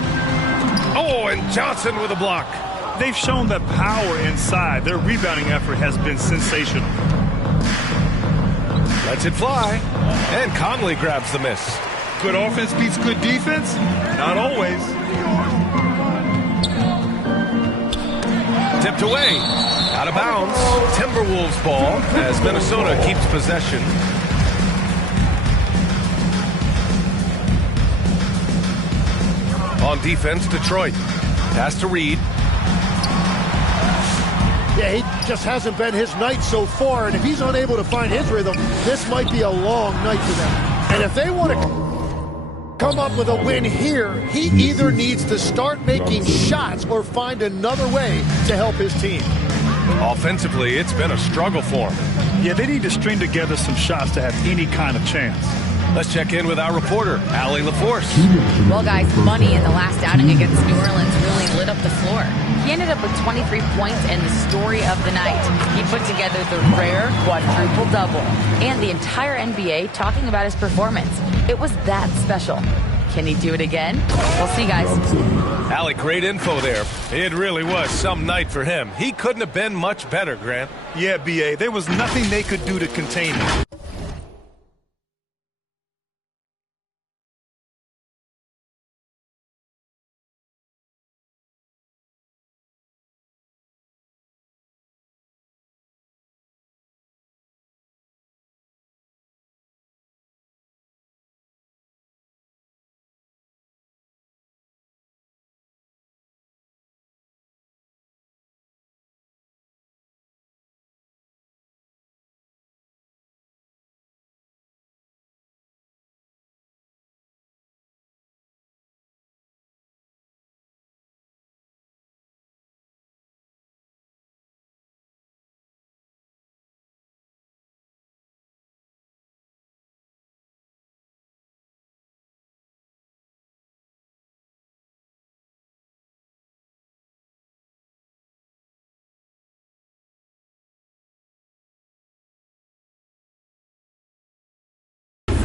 Oh, and Johnson with a block. They've shown that power inside. Their rebounding effort has been sensational. Lets it fly. And Conley grabs the miss. Good offense beats good defense? Not always. Tipped away. Out of bounds. Timberwolves ball as Minnesota keeps possession. On defense, Detroit. Pass to Reed. Yeah, he just hasn't been his night so far, and if he's unable to find his rhythm, this might be a long night for them. And if they want to come up with a win here, he either needs to start making shots or find another way to help his team. Offensively, it's been a struggle for him. Yeah, they need to string together some shots to have any kind of chance. Let's check in with our reporter, Allie LaForce. Well, guys, Money in the last outing against New Orleans really lit up the floor. He ended up with 23 points and the story of the night. He put together the rare quadruple double and the entire NBA talking about his performance. It was that special. Can he do it again? We'll see, guys. Allie, great info there. It really was some night for him. He couldn't have been much better, Grant. Yeah, B.A., there was nothing they could do to contain him.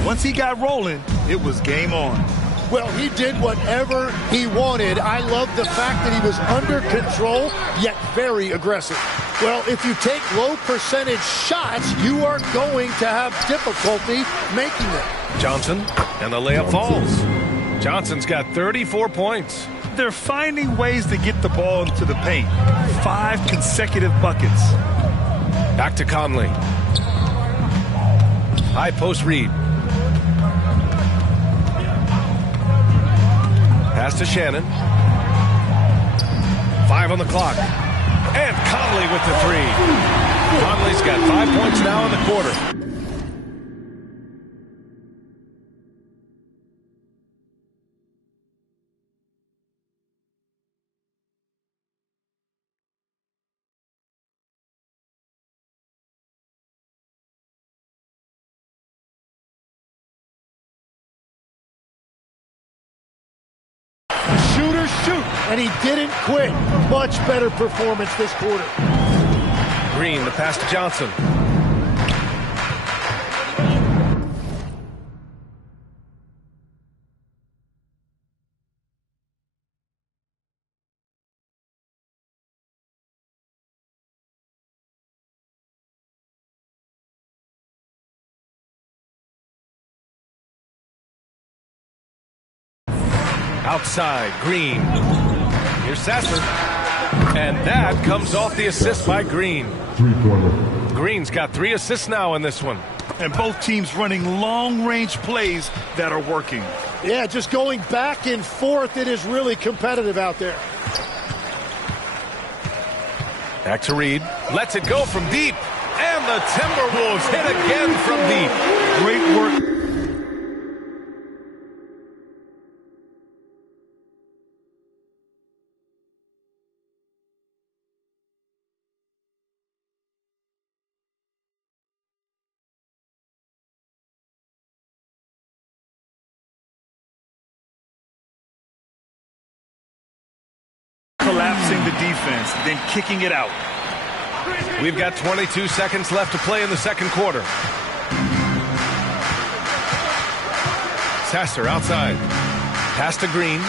Once he got rolling, it was game on. Well, he did whatever he wanted. I love the fact that he was under control, yet very aggressive. Well, if you take low percentage shots, you are going to have difficulty making them. Johnson, and the layup falls. Johnson's got 34 points. They're finding ways to get the ball into the paint. 5 consecutive buckets. Back to Conley. High post Reed. Pass to Shannon. 5 on the clock. And Conley with the 3. Conley's got 5 points now in the quarter. Shoot, and he didn't quit. Much better performance this quarter. Green, the pass to Johnson. Outside, Green. Here's Sasser. And that comes off the assist by Green. Green's got 3 assists now in this one. And both teams running long-range plays that are working. Yeah, just going back and forth. It is really competitive out there. Back to Reed. Lets it go from deep. And the Timberwolves hit again from deep. Great work. Collapsing the defense, then kicking it out. We've got 22 seconds left to play in the second quarter. Sasser outside. Pass to Green.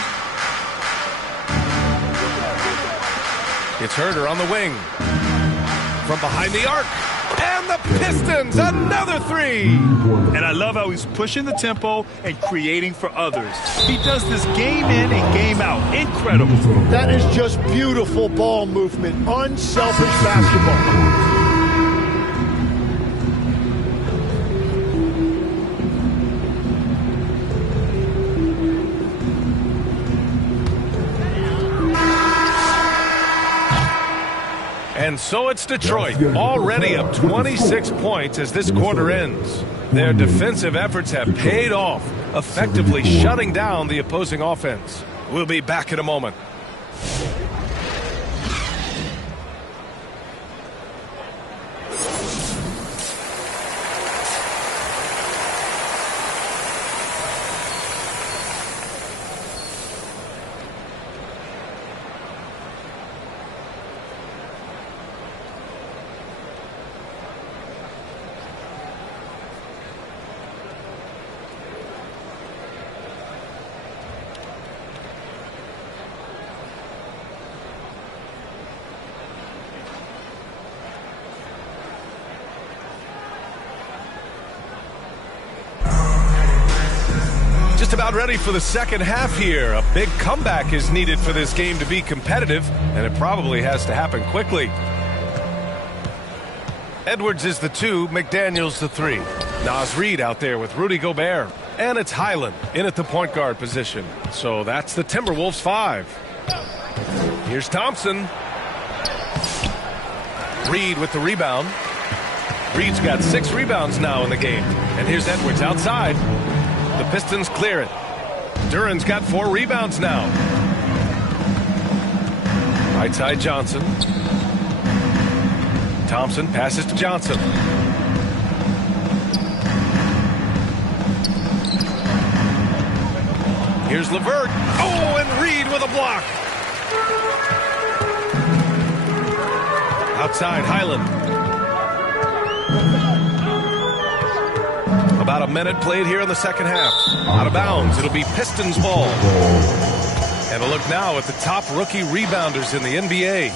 It's Herder on the wing. From behind the arc. And the Pistons, another 3. And I love how he's pushing the tempo and creating for others. He does this game in and game out. Incredible. That is just beautiful ball movement. Unselfish basketball. And so it's Detroit, already up 26 points as this quarter ends. Their defensive efforts have paid off, effectively shutting down the opposing offense. We'll be back in a moment. Just about ready for the second half here. A big comeback is needed for this game to be competitive, and it probably has to happen quickly. Edwards is the 2, McDaniels the 3. Naz Reid out there with Rudy Gobert. And it's Highland in at the point guard position. So that's the Timberwolves 5. Here's Thompson. Reid with the rebound. Reid's got 6 rebounds now in the game. And here's Edwards outside. The Pistons clear it. Duran's got 4 rebounds now. Right side Johnson. Thompson passes to Johnson. Here's LeVert. Oh, and Reid with a block. Outside Highland. About About a minute played here in the second half. Out of bounds. It'll be Pistons ball. And a look now at the top rookie rebounders in the NBA.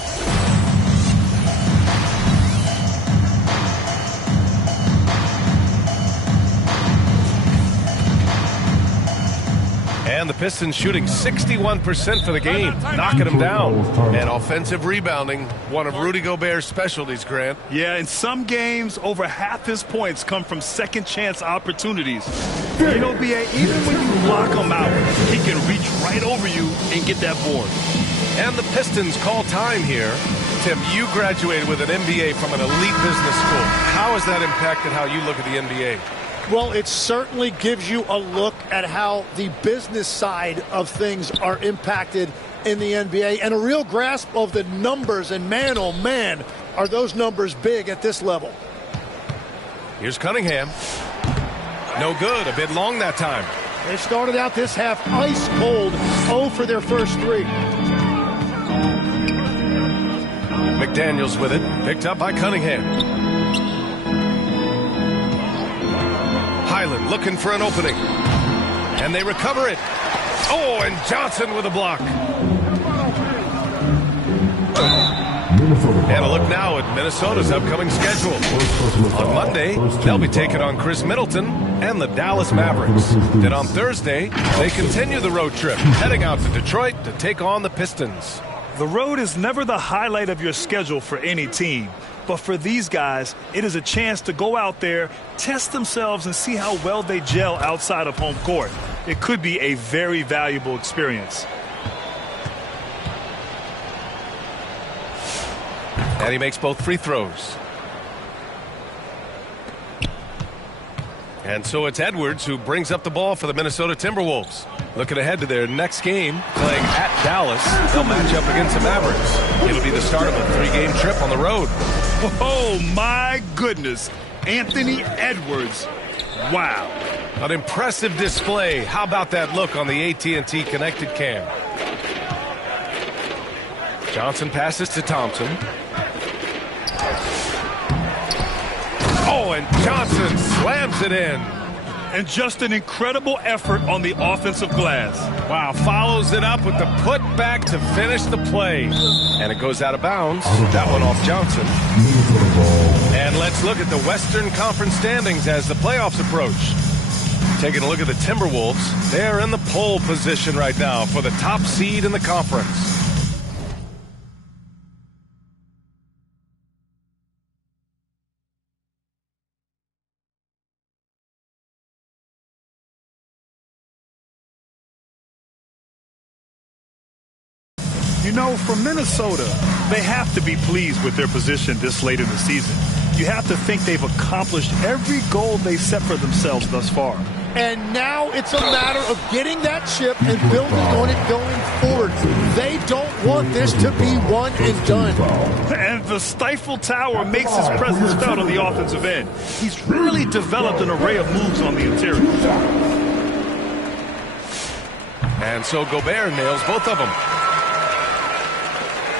And the Pistons shooting 61% for the game, knocking them down. And offensive rebounding, one of Rudy Gobert's specialties, Grant. Yeah, in some games, over half his points come from second chance opportunities. You know, B.A., even when you block him out, he can reach right over you and get that board. And the Pistons call time here. Tim, you graduated with an MBA from an elite business school. How has that impacted how you look at the NBA? Well, it certainly gives you a look at how the business side of things are impacted in the NBA and a real grasp of the numbers. And man, oh man, are those numbers big at this level. Here's Cunningham. No good. A bit long that time. They started out this half ice cold, 0 for their first 3. McDaniels with it. Picked up by Cunningham. Highland looking for an opening. And they recover it. Oh, and Johnson with a block. And a look now at Minnesota's upcoming schedule. On Monday, they'll be taking on Chris Middleton and the Dallas Mavericks. Then on Thursday, they continue the road trip, heading out to Detroit to take on the Pistons. The road is never the highlight of your schedule for any team. But for these guys, it is a chance to go out there, test themselves, and see how well they gel outside of home court. It could be a very valuable experience. And he makes both free throws. And so it's Edwards who brings up the ball for the Minnesota Timberwolves. Looking ahead to their next game, playing at Dallas. They'll match up against the Mavericks. It'll be the start of a 3-game trip on the road. Oh, my goodness. Anthony Edwards. Wow. An impressive display. How about that look on the AT&T connected cam? Johnson passes to Thompson. Oh, and Johnson slams it in. And just an incredible effort on the offensive glass. Wow, follows it up with the putback to finish the play. And it goes out of bounds. That one off Johnson. And let's look at the Western Conference standings as the playoffs approach. Taking a look at the Timberwolves, they're in the pole position right now for the top seed in the conference. You know, for Minnesota, they have to be pleased with their position this late in the season. You have to think they've accomplished every goal they set for themselves thus far. And now it's a matter of getting that chip and building on it going forward. They don't want this to be one and done. And the Stifle Tower makes his presence felt on the offensive end. He's really developed an array of moves on the interior. And so Gobert nails both of them.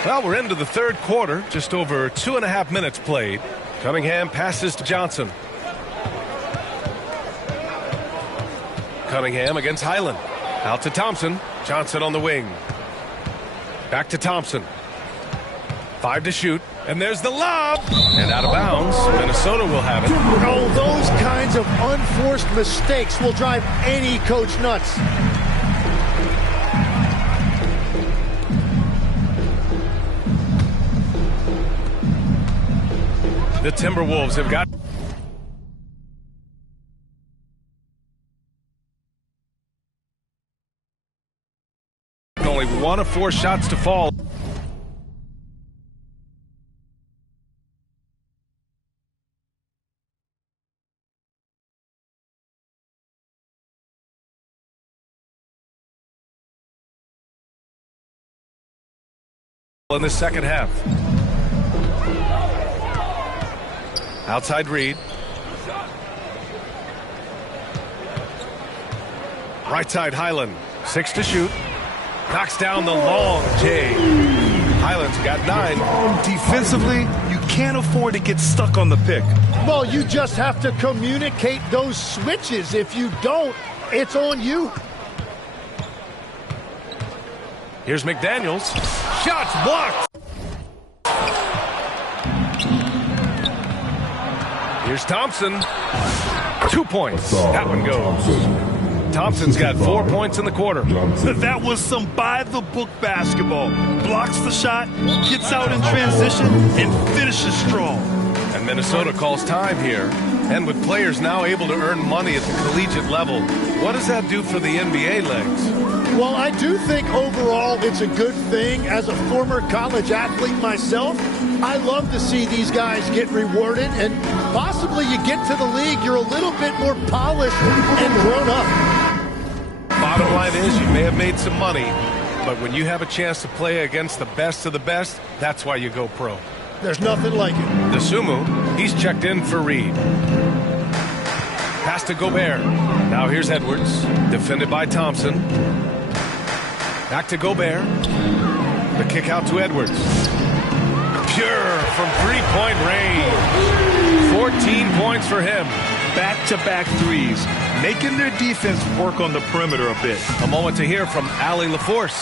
Well, we're into the third quarter, just over 2.5 minutes played. Cunningham passes to Johnson. Cunningham against Highland. Out to Thompson. Johnson on the wing. Back to Thompson. 5 to shoot. And there's the lob. And out of bounds. Minnesota will have it. Oh, those kinds of unforced mistakes will drive any coach nuts. The Timberwolves have got only 1 of 4 shots to fall. In the second half. Outside Reed. Right side Highland. 6 to shoot. Knocks down the long J. Highland's got 9. Defensively, you can't afford to get stuck on the pick. Well, you just have to communicate those switches. If you don't, it's on you. Here's McDaniels. Shots blocked. Here's Thompson. 2 points. That one goes. Thompson's got 4 points in the quarter. That was some by-the-book basketball. Blocks the shot, gets out in transition, and finishes strong. And Minnesota calls time here. And with players now able to earn money at the collegiate level, what does that do for the NBA legs? Well, I do think overall it's a good thing. As a former college athlete myself, I love to see these guys get rewarded, and possibly you get to the league, you're a little bit more polished and grown up. Bottom line is you may have made some money, but when you have a chance to play against the best of the best, that's why you go pro. There's nothing like it. DeSumo, he's checked in for Reed. Pass to Gobert. Now here's Edwards, defended by Thompson. Back to Gobert. The kick out to Edwards. Pure from three-point range. 14 points for him. Back-to-back threes, making their defense work on the perimeter a bit. A moment to hear from Allie LaForce.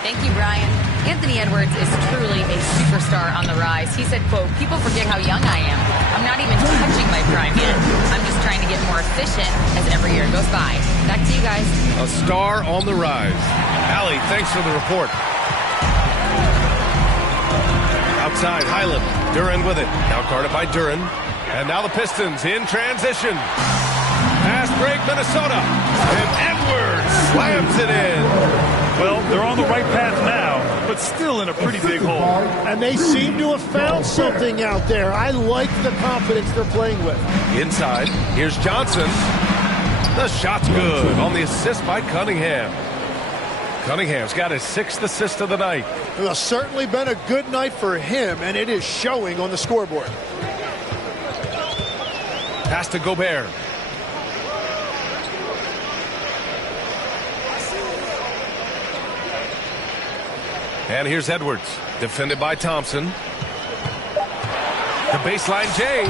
Thank you, Brian. Anthony Edwards is truly a superstar on the rise. He said, quote, "People forget how young I am. I'm not even touching my prime yet. I'm just trying to get more efficient as every year goes by." Back to you guys. A star on the rise. Allie, thanks for the report. Outside, Highland. Duren with it. Now guarded by Duren. And now the Pistons in transition. Fast break, Minnesota. And Edwards slams it in. Well, they're on the right path now, but still in a pretty big hole. And they seem to have found something out there. I like the confidence they're playing with. Inside, here's Johnson. The shot's good on the assist by Cunningham. Cunningham's got his 6th assist of the night. It has certainly been a good night for him, and it is showing on the scoreboard. Pass to Gobert. And here's Edwards, defended by Thompson. The baseline J.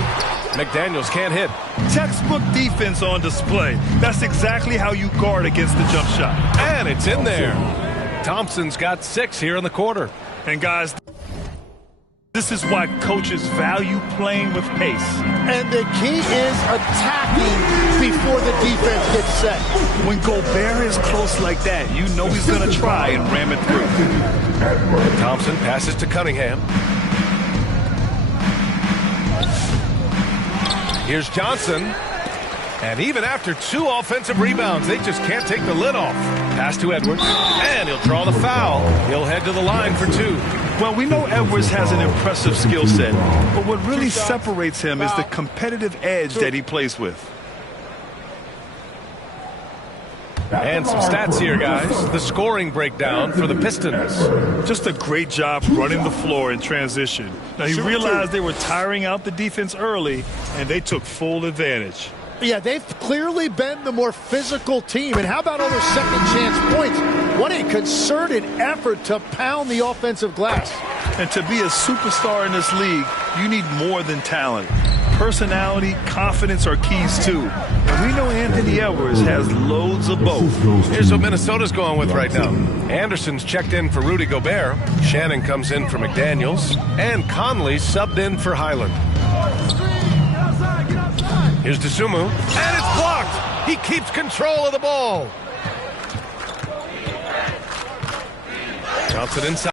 McDaniels can't hit. Textbook defense on display. That's exactly how you guard against the jump shot. And it's in there. Thompson's got 6 here in the quarter. And guys, this is why coaches value playing with pace. And the key is attacking before the defense gets set. When Gobert is close like that, you know he's going to try and ram it through. Thompson passes to Cunningham. Here's Johnson. And even after 2 offensive rebounds, they just can't take the lid off. Pass to Edwards. And he'll draw the foul. He'll head to the line for 2. Well, we know Edwards has an impressive skill set, but what really separates him is the competitive edge that he plays with. And some stats here, guys. The scoring breakdown for the Pistons. Just a great job running the floor in transition. Now, he realized they were tiring out the defense early, and they took full advantage. Yeah, they've clearly been the more physical team. And how about all those second chance points? What a concerted effort to pound the offensive glass. And to be a superstar in this league, you need more than talent. Personality, confidence are keys too. And we know Anthony Edwards has loads of both. Here's what Minnesota's going with right now. Anderson's checked in for Rudy Gobert. Shannon comes in for McDaniels. And Conley subbed in for Highland. Here's DeSumo. And it's blocked. He keeps control of the ball. Johnson inside.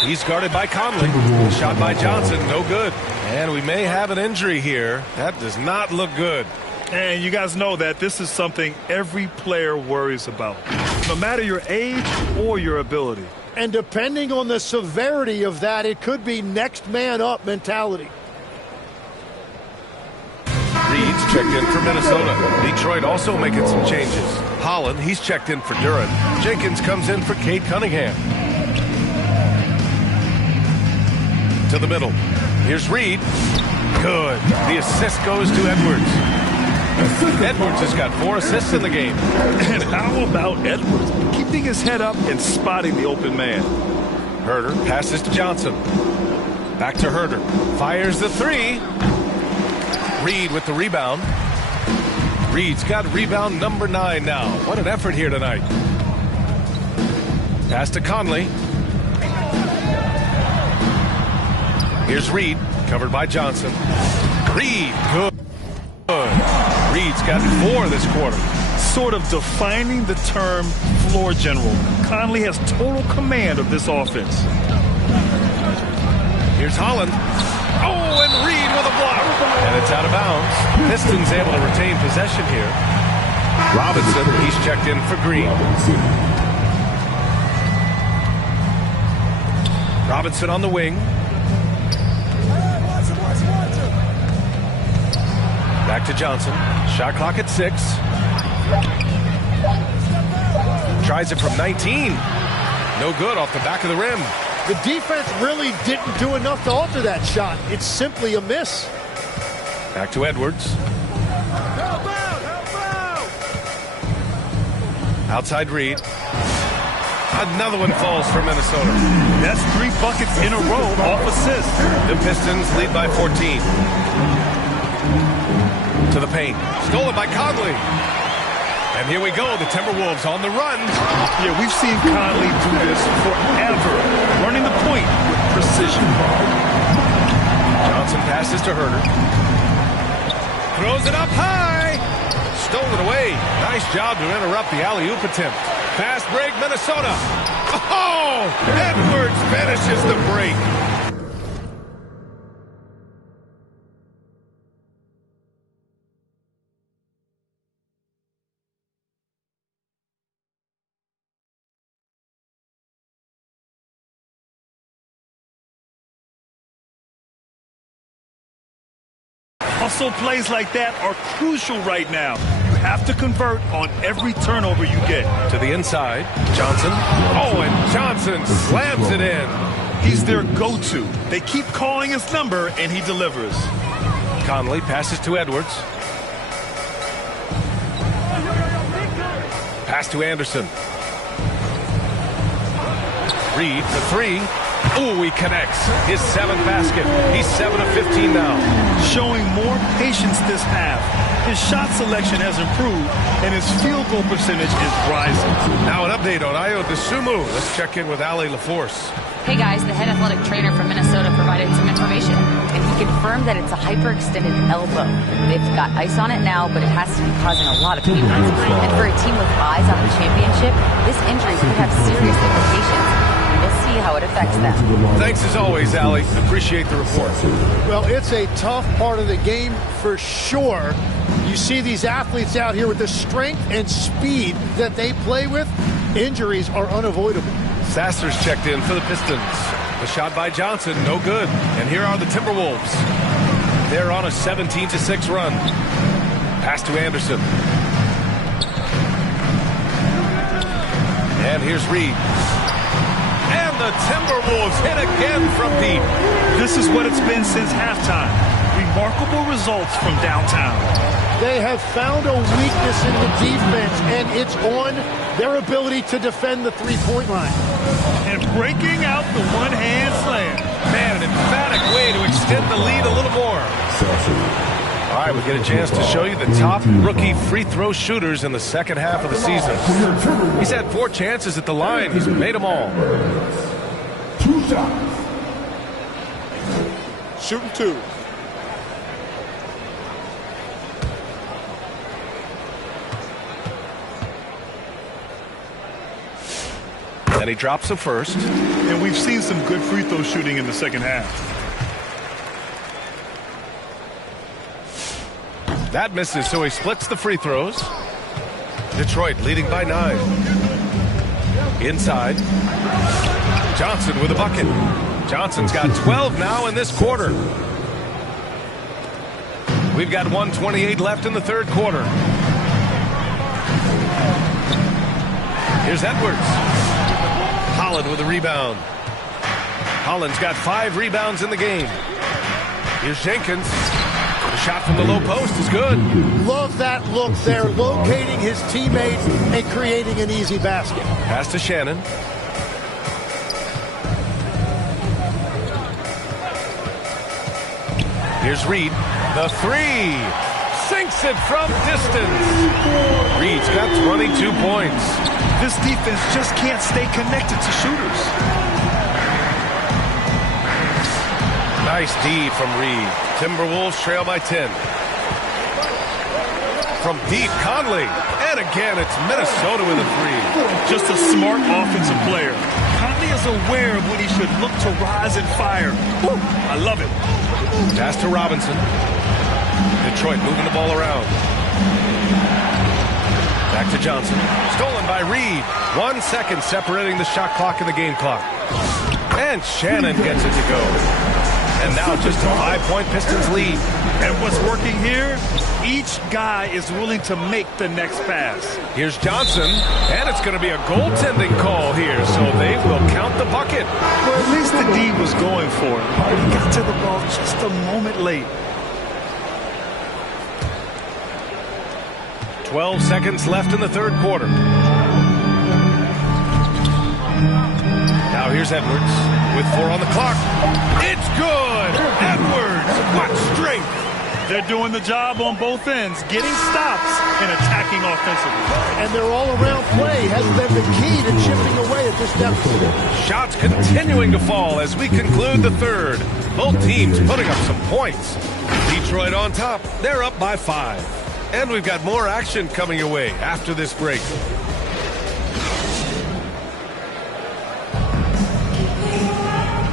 He's guarded by Conley. Shot by Johnson, no good. And we may have an injury here. That does not look good. And you guys know that this is something every player worries about, no matter your age or your ability. And depending on the severity of that, it could be next man up mentality. Reed's checked in for Minnesota. Detroit also making some changes. Holland, he's checked in for Duren. Jenkins comes in for Cade Cunningham. To the middle. Here's Reed. Good. The assist goes to Edwards. Edwards has got 4 assists in the game. And how about Edwards keeping his head up and spotting the open man? Herter passes to Johnson. Back to Herder. Fires the three. Reed with the rebound. Reed's got rebound number 9 now. What an effort here tonight. Pass to Conley. Here's Reed, covered by Johnson. Reed, good. Reed's got 4 this quarter. Sort of defining the term floor general. Conley has total command of this offense. Here's Holland. Oh, and Reed with a block. And it's out of bounds. Pistons able to retain possession here. Robinson, he's checked in for Green. Robinson on the wing. Back to Johnson. Shot clock at 6. Tries it from 19. No good off the back of the rim. The defense really didn't do enough to alter that shot. It's simply a miss. Back to Edwards. Outside Reed. Another one falls for Minnesota. That's 3 buckets in a row off assists. The Pistons lead by 14. To the paint. Stolen by Conley. And here we go. The Timberwolves on the run. Yeah, we've seen Conley do this forever. Running the point with precision. Johnson passes to Herder. Throws it up high. Stolen away. Nice job to interrupt the alley-oop attempt. Fast break, Minnesota. Oh! Edwards finishes the break. Hustle plays like that are crucial right now. You have to convert on every turnover you get. To the inside, Johnson. Oh, and Johnson slams it in. He's their go-to. They keep calling his number, and he delivers. Conley passes to Edwards. Pass to Anderson. Reed for 3. Ooh, he connects. His 7th basket. He's 7 of 15 now. Showing more patience this half. His shot selection has improved, and his field goal percentage is rising. Now an update on Ayo Dosunmu. Let's check in with Ali LaForce. Hey guys, the head athletic trainer from Minnesota provided some information, and he confirmed that it's a hyperextended elbow. They've got ice on it now, but it has to be causing a lot of pain. And for a team with eyes on the championship, this injury could have serious implications. We'll see how it affects them. Thanks as always, Ali. Appreciate the report. Well, it's a tough part of the game for sure. You see these athletes out here with the strength and speed that they play with. Injuries are unavoidable. Sasser's checked in for the Pistons. The shot by Johnson, no good. And here are the Timberwolves. They're on a 17-6 run. Pass to Anderson. And here's Reed. And the Timberwolves hit again from deep. This is what it's been since halftime. Remarkable results from downtown. They have found a weakness in the defense, and it's on their ability to defend the three-point line. And breaking out the one-hand slam. Man, an emphatic way to extend the lead a little more. All right, we get a chance to show you the top rookie free throw shooters in the second half of the season. He's had 4 chances at the line. He's made them all. 2 shots. Shooting 2. And he drops the first. And we've seen some good free throw shooting in the second half. That misses, so he splits the free throws. Detroit leading by 9. Inside. Johnson with a bucket. Johnson's got 12 now in this quarter. We've got 1:28 left in the third quarter. Here's Edwards. Holland with a rebound. Holland's got 5 rebounds in the game. Here's Jenkins. The shot from the low post is good. Love that look there, locating his teammate and creating an easy basket. Pass to Shannon. Here's Reed. The three. Sinks it from distance. Reed's got 22 points. This defense just can't stay connected to shooters. Nice D from Reed. Timberwolves trail by 10. From deep, Conley. And again, it's Minnesota with a three. Just a smart offensive player. Conley is aware of when he should look to rise and fire. Woo, I love it. Pass to Robinson. Detroit moving the ball around. Back to Johnson. Stolen by Reed. 1 second separating the shot clock and the game clock. And Shannon gets it to go. And now just a 5-point Pistons lead. And what's working here? Each guy is willing to make the next pass. Here's Johnson, and it's going to be a goaltending call here, so they will count the bucket. Well, at least the D was going for it. He got to the ball just a moment late. 12 seconds left in the third quarter. Now here's Edwards with 4 on the clock. It's good! Edwards, what strength! They're doing the job on both ends, getting stops and attacking offensively. And their all-around play has been the key to chipping away at this deficit. Shots continuing to fall as we conclude the third. Both teams putting up some points. Detroit on top. They're up by 5. And we've got more action coming your way after this break.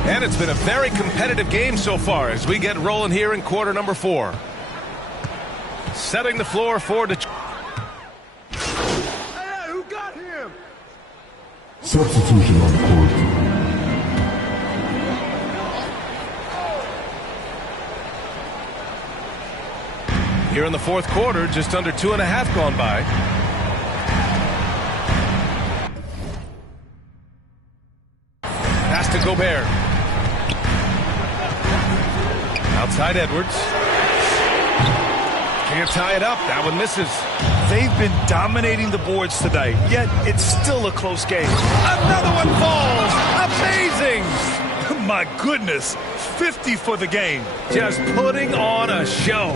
And it's been a very competitive game so far as we get rolling here in quarter number 4. Setting the floor for Detroit. Hey, who got him? Substitution on the court. Here in the fourth quarter, just under 2.5 gone by. Pass to Gobert. Outside Edwards. Can't tie it up. That one misses. They've been dominating the boards tonight, yet it's still a close game. Another one falls. Amazing. My goodness. 50 for the game. Just putting on a show.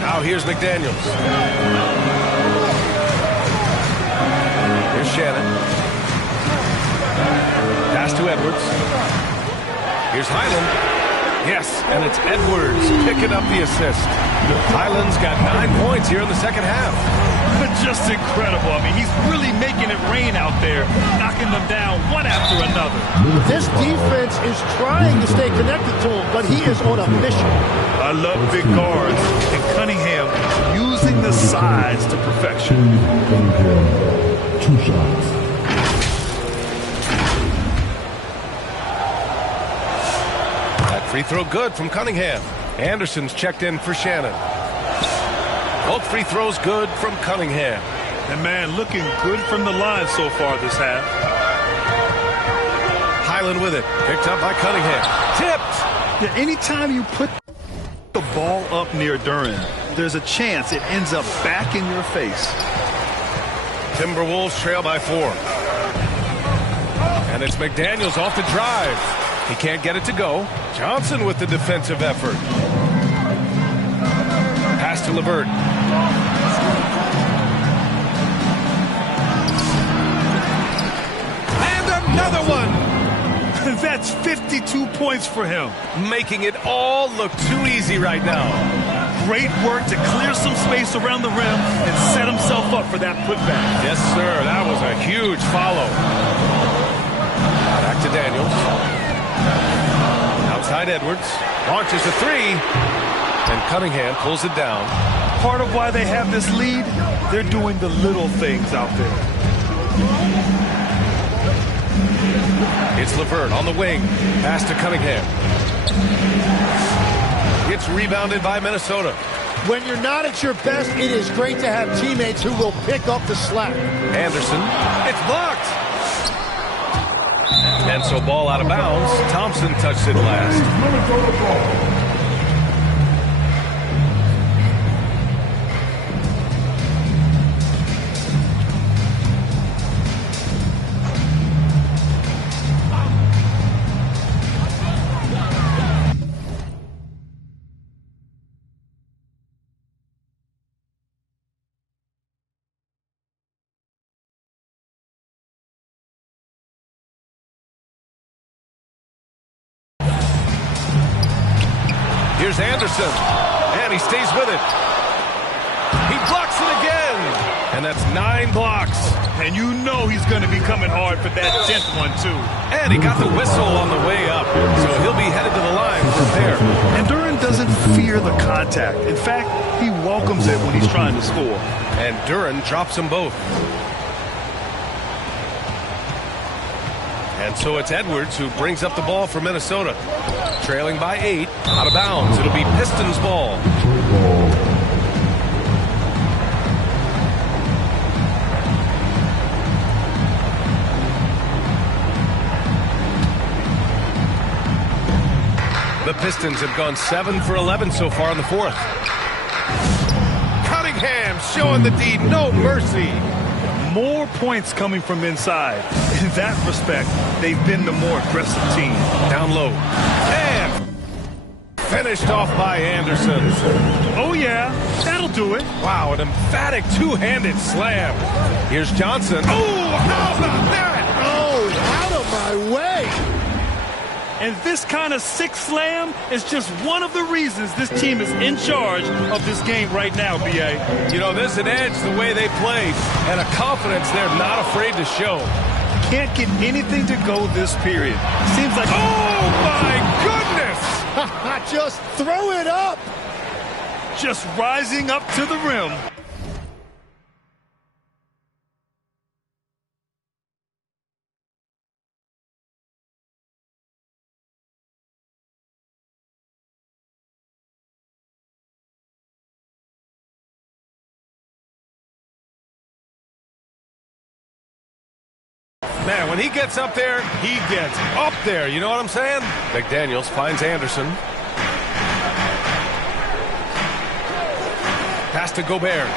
Now here's McDaniels. Here's Shannon. Pass to Edwards. Here's Highland. Yes, and it's Edwards picking up the assist. Highland's got 9 points here in the second half. Just incredible. I mean, he's really making it rain out there, knocking them down one after another. This defense is trying to stay connected to him, but he is on a mission. I love big guards, and Cunningham using the size to perfection. 2 shots. Free throw good from Cunningham. Anderson's checked in for Shannon. Both free throws good from Cunningham. And man, looking good from the line so far this half. Highland with it. Picked up by Cunningham. Tipped. Yeah, anytime you put the ball up near Duran, there's a chance it ends up back in your face. Timberwolves trail by 4. And it's McDaniels off the drive. He can't get it to go. Johnson with the defensive effort. Pass to LeVert. And another one. That's 52 points for him. Making it all look too easy right now. Great work to clear some space around the rim and set himself up for that putback. Yes, sir. That was a huge follow. Back to Daniels. Outside Edwards, launches a 3, and Cunningham pulls it down. Part of why they have this lead, they're doing the little things out there. It's LeVert on the wing, pass to Cunningham. It's rebounded by Minnesota. When you're not at your best, it is great to have teammates who will pick up the slack. Anderson, it's blocked. And so ball out of bounds. Thompson touched it last. Here's Anderson, and he stays with it. He blocks it again, and that's 9 blocks. And you know he's going to be coming hard for that 10th one, too. And he got the whistle on the way up, so he'll be headed to the line for a pair. And Duran doesn't fear the contact. In fact, he welcomes it when he's trying to score. And Duran drops them both. And so it's Edwards who brings up the ball for Minnesota. Trailing by 8, out of bounds. It'll be Pistons ball. The Pistons have gone 7 for 11 so far in the fourth. Cunningham showing the D, no mercy. More points coming from inside. In that respect, they've been the more aggressive team. Down low. And finished off by Anderson. Oh, yeah, that'll do it. Wow, an emphatic two-handed slam. Here's Johnson. Oh, how about that? Oh, out of my way. And this kind of sick slam is just one of the reasons this team is in charge of this game right now, B.A. You know, there's an edge the way they play and a confidence they're not afraid to show. Can't get anything to go this period. Seems like... Oh, my goodness! Just throw it up. Just rising up to the rim. Man, when he gets up there, he gets up there. You know what I'm saying? McDaniels finds Anderson. Pass to Gobert.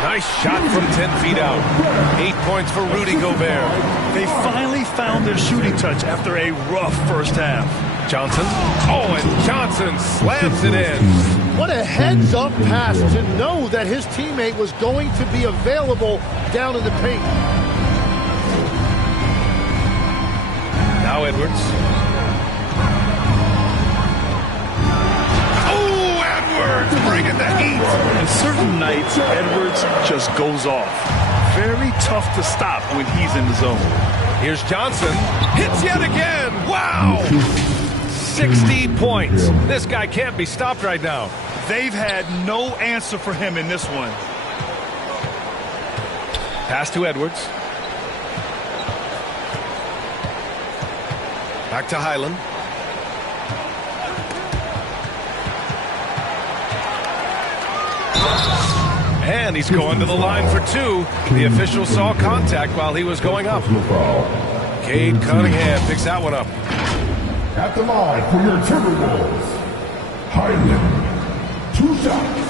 Nice shot from 10 feet out. 8 points for Rudy Gobert. They finally found their shooting touch after a rough first half. Johnson. Oh, and Johnson slams it in. What a heads-up pass to know that his teammate was going to be available down in the paint. Now Edwards. Oh, Edwards bringing the heat. And certain nights, Edwards just goes off. Very tough to stop when he's in the zone. Here's Johnson. Hits yet again. Wow. 60 points. This guy can't be stopped right now. They've had no answer for him in this one. Pass to Edwards. Back to Highland. And he's going to the line for 2. The official saw contact while he was going up. Cade Cunningham picks that one up. At the line for your Timberwolves, Highland, 2 shots.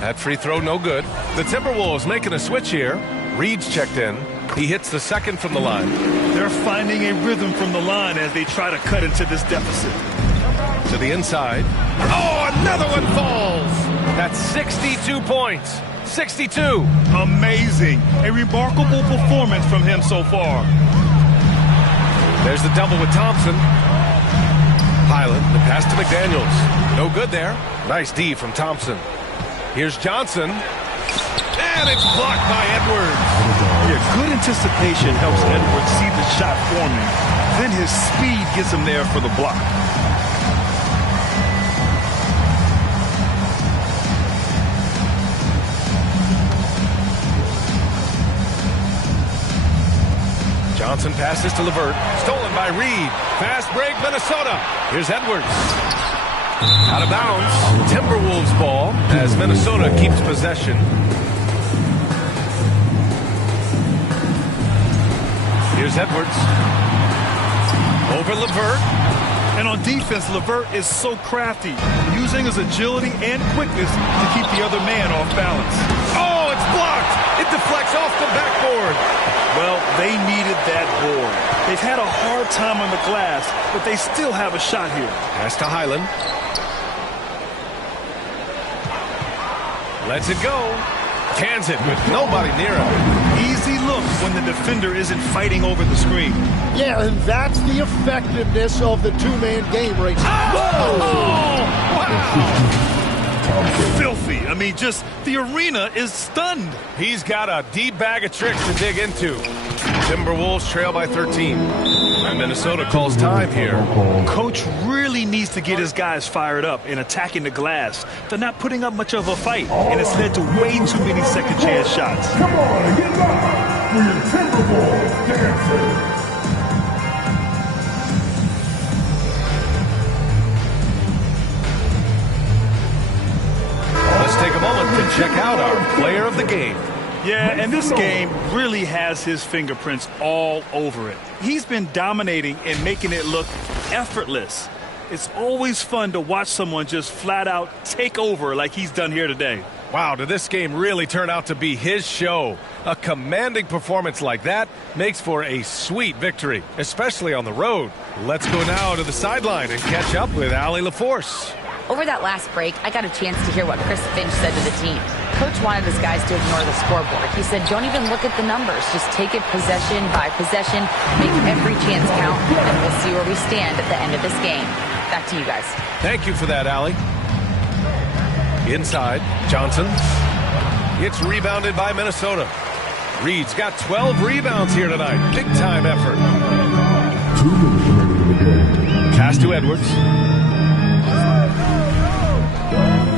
That free throw no good. The Timberwolves making a switch here. Reed's checked in. He hits the second from the line. They're finding a rhythm from the line as they try to cut into this deficit. To the inside. Oh, another one falls. That's 62 points. 62. Amazing. A remarkable performance from him so far. There's the double with Thompson. Highland, the pass to McDaniels. No good there. Nice D from Thompson. Here's Johnson. And it's blocked by Edwards. Yeah, good anticipation helps Edwards see the shot forming. Then his speed gets him there for the block. Johnson passes to LeVert. Stolen by Reed. Fast break, Minnesota. Here's Edwards. Out of bounds. Timberwolves ball as Minnesota keeps possession. Here's Edwards. Over LeVert. And on defense, LeVert is so crafty, using his agility and quickness to keep the other man off balance. Oh, it's blocked. It deflects off the backboard. Well, they needed that board. They've had a hard time on the glass, but they still have a shot here. Pass to Highland. Lets it go. Cans it with nobody near him. Easy look when the defender isn't fighting over the screen. Yeah, and that's the effectiveness of the two-man game right now. Oh, wow. Filthy. I mean, just the arena is stunned. He's got a deep bag of tricks to dig into. Timberwolves trail by 13. And Minnesota calls time here. Coach really needs to get his guys fired up and attacking the glass. They're not putting up much of a fight, and it's led to way too many second chance shots. Come on, get up for your Timberwolves dancers. Let's take a moment to check out our player of the game. Yeah, and this game really has his fingerprints all over it. He's been dominating and making it look effortless. It's always fun to watch someone just flat out take over like he's done here today. Wow, did this game really turn out to be his show? A commanding performance like that makes for a sweet victory, especially on the road. Let's go now to the sideline and catch up with Allie LaForce. Over that last break, I got a chance to hear what Chris Finch said to the team. Coach wanted his guys to ignore the scoreboard. He said, don't even look at the numbers. Just take it possession by possession, make every chance count, and we'll see where we stand at the end of this game. Back to you guys. Thank you for that, Allie. Inside, Johnson. It's rebounded by Minnesota. Reed's got 12 rebounds here tonight. Big time effort. 2 minutes remaining in the game. Pass to Edwards.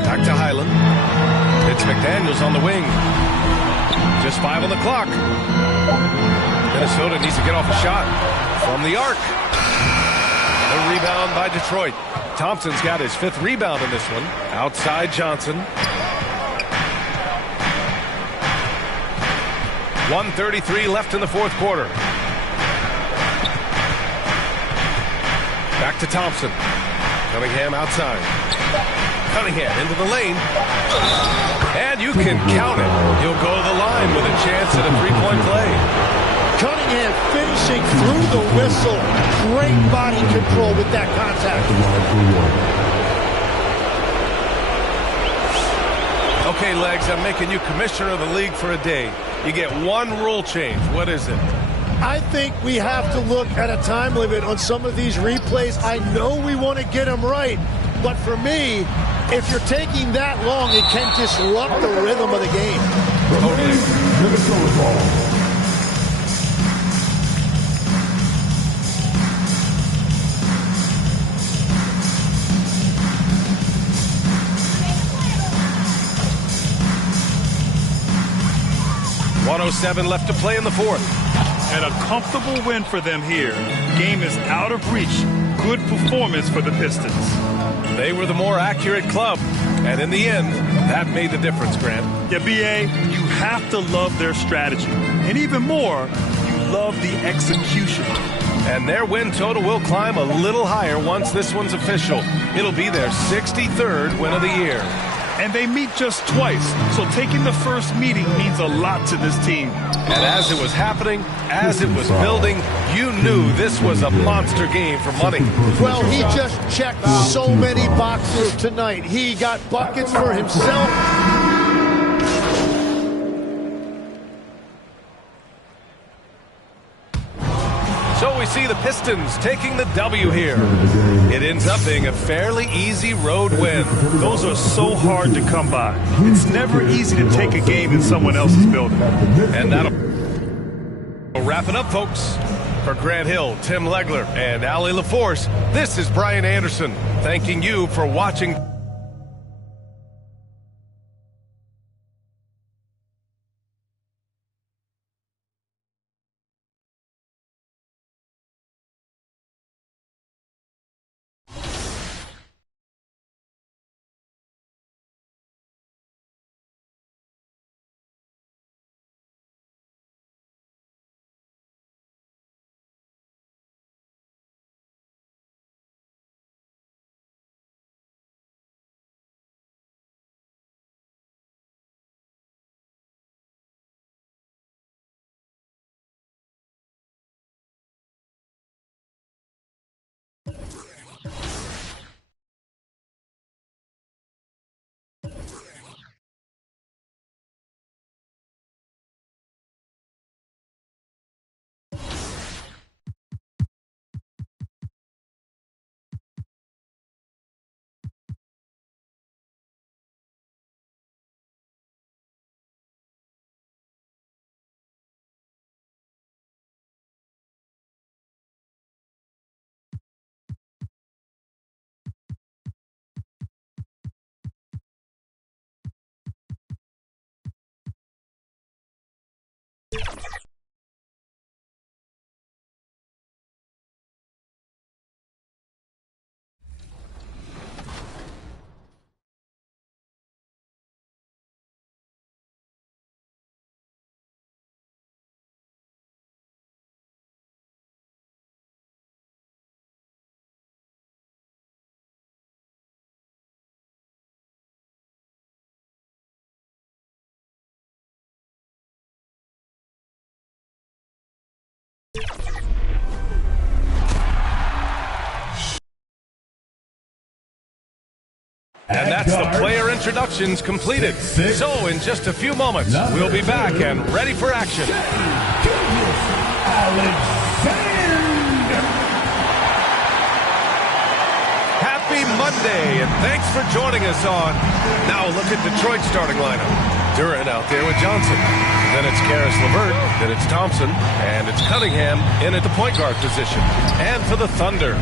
Back to Highland. It's McDaniels on the wing. Just 5 on the clock. Minnesota needs to get off a shot from the arc. The rebound by Detroit. Thompson's got his 5th rebound in this one. Outside Johnson. 1:33 left in the 4th quarter. Back to Thompson. Cunningham outside. Cunningham into the lane. And you can count it. He'll go to the line with a chance at a 3-point play. Cunningham finishing through the whistle. Great body control with that contact. Okay, Legs, I'm making you commissioner of the league for a day. You get one rule change. What is it? I think we have to look at a time limit on some of these replays. I know we want to get them right, but for me, if you're taking that long, it can disrupt the rhythm of the game. Totally. Minnesota ball. .107 left to play in the 4th. And a comfortable win for them here. Game is out of reach. Good performance for the Pistons. They were the more accurate club. And in the end, that made the difference, Grant. Yeah, B.A., you have to love their strategy. And even more, you love the execution. And their win total will climb a little higher once this one's official. It'll be their 63rd win of the year. And they meet just twice, so taking the first meeting means a lot to this team. And as it was happening, as it was building, you knew this was a monster game for money. Well, he just checked so many boxes tonight. He got buckets for himself. So we see the Pistons taking the W here. It ends up being a fairly easy road win. Those are so hard to come by. It's never easy to take a game in someone else's building. And that'll wrap it up, folks. For Grant Hill, Tim Legler, and Allie LaForce, this is Brian Anderson, thanking you for watching. And that's the player introductions completed. So in just a few moments, we'll be back and ready for action. Happy Monday, and thanks for joining us on. Now look at Detroit's starting lineup. Duran out there with Johnson. Then it's Karis LeVert. Then it's Thompson. And it's Cunningham in at the point guard position. And for the Thunder,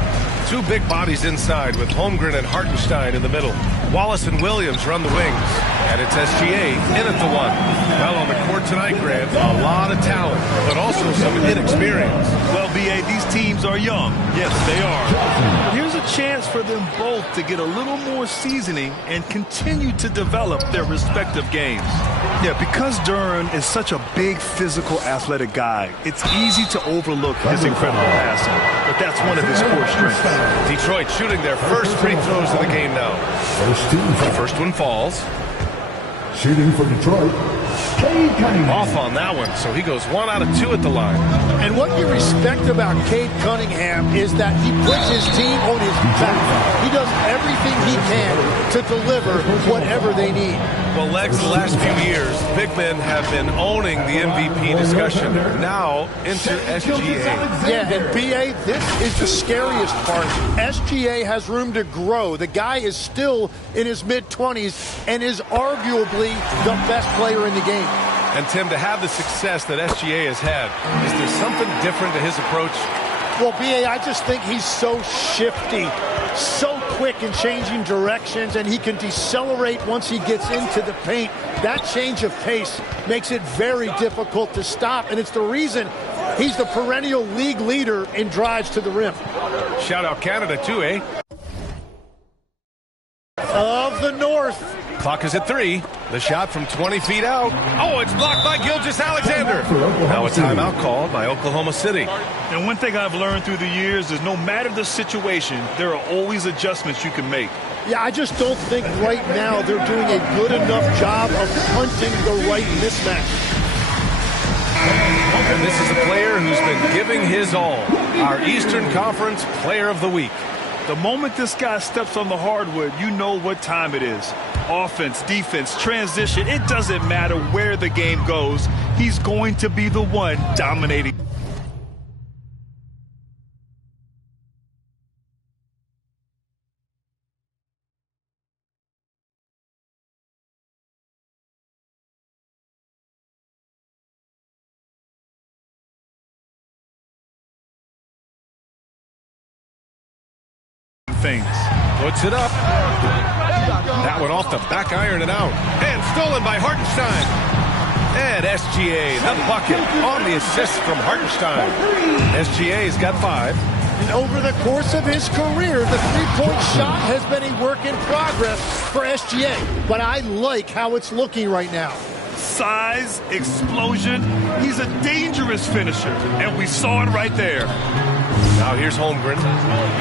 two big bodies inside with Holmgren and Hartenstein in the middle. Wallace and Williams run the wings. And it's SGA in at the one. Well, on the court tonight, Grant, a lot of talent, but also some inexperience. Well, B.A., these teams are young. Yes, they are. But here's a chance for them both to get a little more seasoning and continue to develop their respective games. Yeah, because Duran is such a big, physical, athletic guy, it's easy to overlook his incredible passing. But that's one of his core strengths. Detroit shooting their first free throws of the game now. The first one falls. Shooting for Detroit, Cade Cunningham. Off on that one, so he goes 1 out of 2 at the line. And what you respect about Cade Cunningham is that he puts his team on his back. He does everything he can to deliver whatever they need. Well, Legs, the last few years, big men have been owning the MVP discussion. Now, enter SGA. Yeah, and B.A., this is the scariest part. SGA has room to grow. The guy is still in his mid-20s and is arguably the best player in the game. And, Tim, to have the success that SGA has had, is there something different to his approach? Well, B.A., I just think he's so shifty, so quick in changing directions, and he can decelerate once he gets into the paint. That change of pace makes it very difficult to stop, and it's the reason he's the perennial league leader in drives to the rim. Shout out Canada, too, eh? Of the North. Clock is at 3. The shot from 20 feet out. Oh, it's blocked by Gilgeous-Alexander. Now a timeout called by Oklahoma City. And one thing I've learned through the years is no matter the situation, there are always adjustments you can make. Yeah, I just don't think right now they're doing a good enough job of punting the right mismatch. And this is a player who's been giving his all. Our Eastern Conference Player of the Week. The moment this guy steps on the hardwood, you know what time it is. Offense, defense, transition, it doesn't matter where the game goes. He's going to be the one dominating. Things. Puts it up. That one off the back iron and out. And stolen by Hartenstein. And SGA, the bucket on the assist from Hartenstein. SGA's got 5. And over the course of his career, the three-point shot has been a work in progress for SGA. But I like how it's looking right now. Size, explosion. He's a dangerous finisher. And we saw it right there. Now here's Holmgren.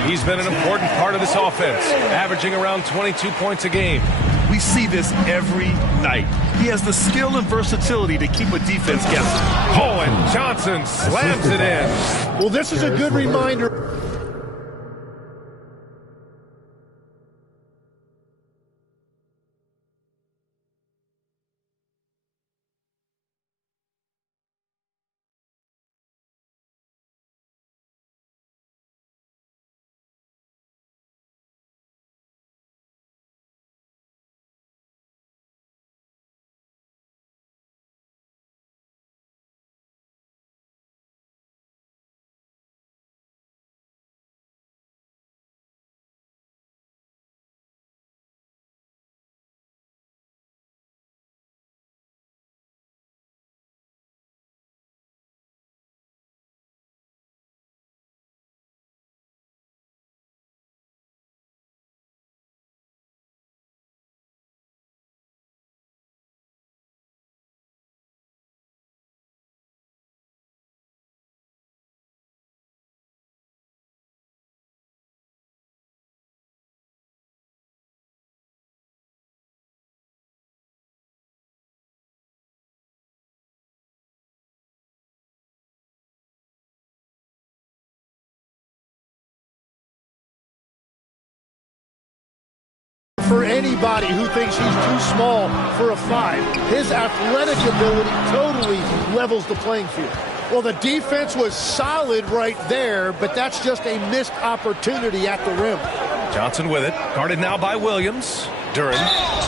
He's been an important part of this offense, averaging around 22 points a game. We see this every night. He has the skill and versatility to keep a defense guessing. Oh, and Johnson slams it in. Well, this is a good reminder. For anybody who thinks he's too small for a 5, his athletic ability totally levels the playing field. Well, the defense was solid right there, but that's just a missed opportunity at the rim. Johnson with it. Guarded now by Williams. Duren.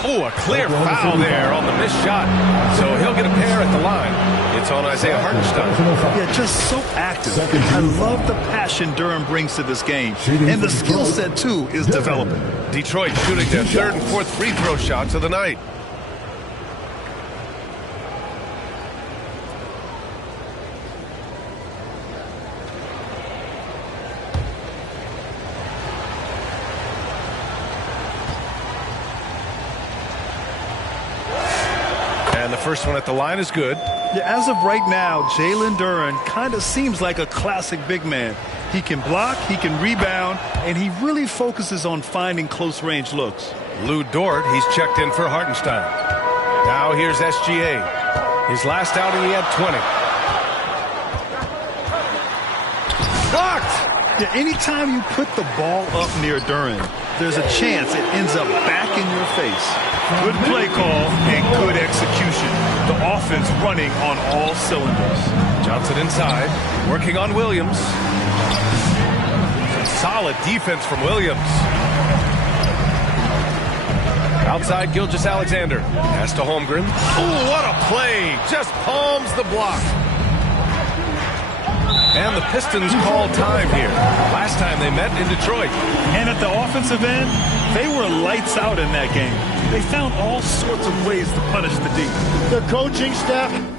Oh, a clear foul there on the missed shot. So he'll get a pair at the line. It's on Isaiah Hartenstein. Yeah, just so active. I love the passion Duren brings to this game. And the skill set, too, is developing. Detroit shooting their 3rd and 4th free throw shots of the night. And the first one at the line is good. Yeah, as of right now, Jalen Duren kind of seems like a classic big man. He can block, he can rebound, and he really focuses on finding close-range looks. Lou Dort, he's checked in for Hartenstein. Now here's SGA. His last outing, he had 20. Blocked! Yeah, anytime you put the ball up near Duren, there's a chance it ends up back in your face. Good play call and good execution. The offense running on all cylinders. Johnson inside, working on Williams. Solid defense from Williams. Outside, Gilgeous-Alexander. Pass to Holmgren. Oh, what a play! Just palms the block. And the Pistons call time here. Last time they met in Detroit. And at the offensive end, they were lights out in that game. They found all sorts of ways to punish the D. The coaching staff.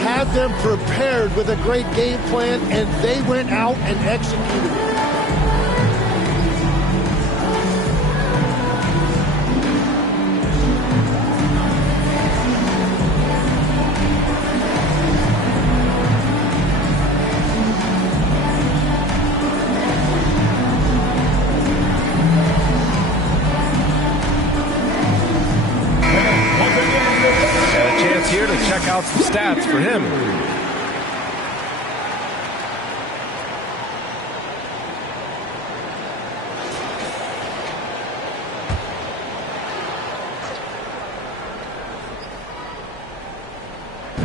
Had them prepared with a great game plan, and they went out and executed it. Here to check out some stats for him.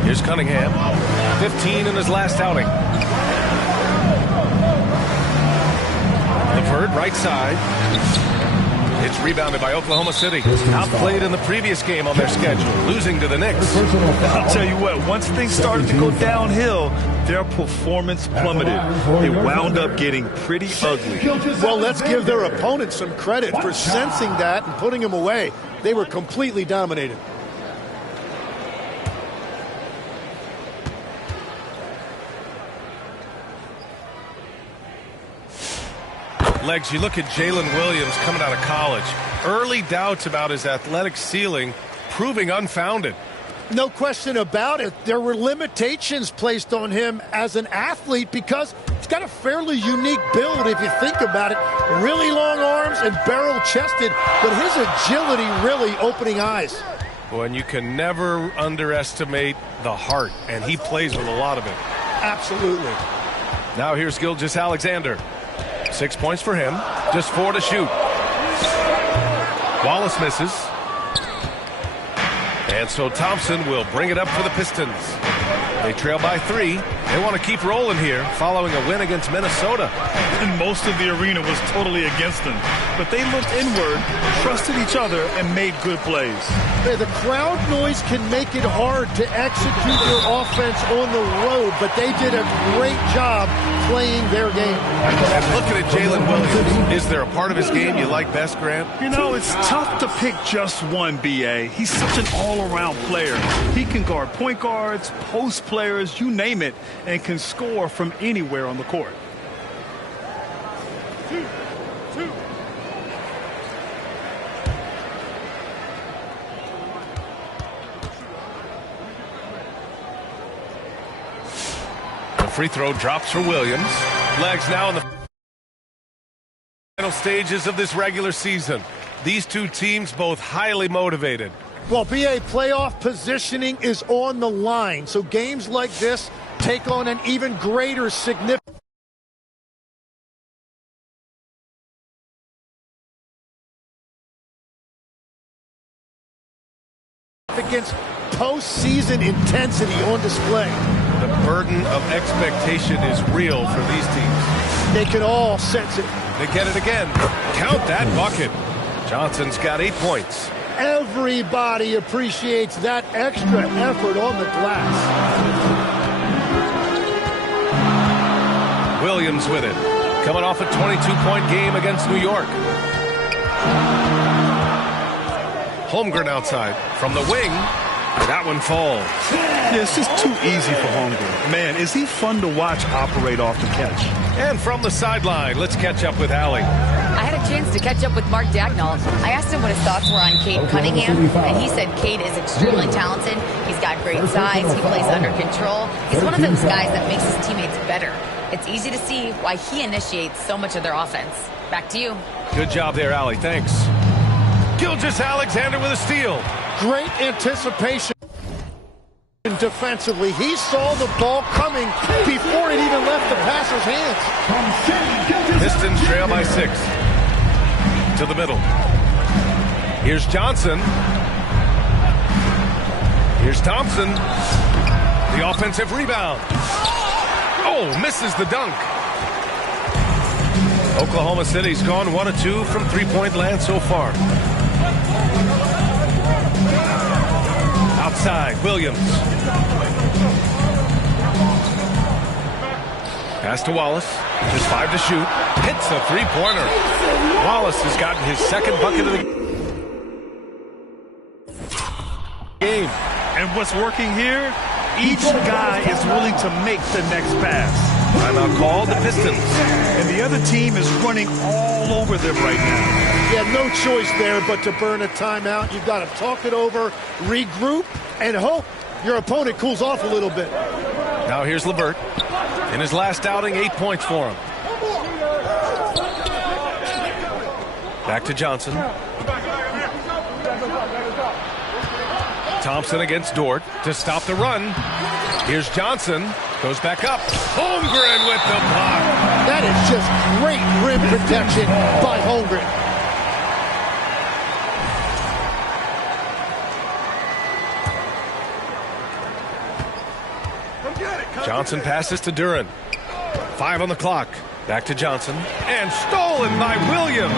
Here's Cunningham, 15 in his last outing. LeVert, right side. It's rebounded by Oklahoma City. Outplayed in the previous game on their schedule, losing to the Knicks. I'll tell you what, once things started to go downhill, their performance plummeted. It wound up getting pretty ugly. Well, let's give their opponents some credit for sensing that and putting them away. They were completely dominated. Legs, you look at Jalen Williams coming out of college. Early doubts about his athletic ceiling proving unfounded. No question about it. There were limitations placed on him as an athlete because he's got a fairly unique build if you think about it. Really long arms and barrel-chested, but his agility really opening eyes. Well, and you can never underestimate the heart, and he plays with a lot of it. Absolutely. Now here's Gilgeous-Alexander. 6 points for him, just 4 to shoot. Wallace misses. And so Thompson will bring it up for the Pistons. They trail by 3. They want to keep rolling here following a win against Minnesota. And most of the arena was totally against them. But they looked inward, trusted each other, and made good plays. Yeah, the crowd noise can make it hard to execute your offense on the road, but they did a great job playing their game. And looking at Jalen Williams, is there a part of his game you like best, Grant? You know, it's tough to pick just one, B.A. He's such an all-around player. He can guard point guards, post players, you name it, and can score from anywhere on the court. The free throw drops for Williams. Legs now in the final stages of this regular season. These two teams both highly motivated. Well, BA, playoff positioning is on the line, so games like this take on an even greater significance postseason intensity on display. The burden of expectation is real for these teams. They can all sense it. They get it again. Count that bucket. Johnson's got 8 points. Everybody appreciates that extra effort on the glass. Williams with it. Coming off a 22-point game against New York. Holmgren outside. From the wing. That one falls. Yeah, it's just too easy for Holmgren. Man, is he fun to watch operate off the catch. And from the sideline, let's catch up with Allie. I had a chance to catch up with Mark Dagnall. I asked him what his thoughts were on Cade Cunningham, and he said Cade is extremely talented. He's got great size. He plays under control. He's one of those guys that makes his teammates better. It's easy to see why he initiates so much of their offense. Back to you. Good job there, Allie. Thanks. Gilgeous-Alexander with a steal. Great anticipation defensively. He saw the ball coming before it even left the passer's hands. Pistons trail by 6. To the middle. Here's Johnson. Here's Thompson. The offensive rebound. Oh, misses the dunk. Oklahoma City's gone 1 of 2 from three-point land so far. Outside, Williams. Pass to Wallace. Just 5 to shoot. Hits a three-pointer. Wallace has gotten his second bucket of the game. And what's working here? Each guy is willing to make the next pass. Timeout called the Pistons. And the other team is running all over them right now. Yeah, no choice there but to burn a timeout. You've got to talk it over, regroup, and hope your opponent cools off a little bit. Now here's LeVert. In his last outing, 8 points for him. Back to Johnson. Thompson against Dort to stop the run. Here's Johnson. Goes back up. Holmgren with the block. That is just great rim protection by Holmgren. Johnson passes to Duren. 5 on the clock. Back to Johnson. And stolen by Williams.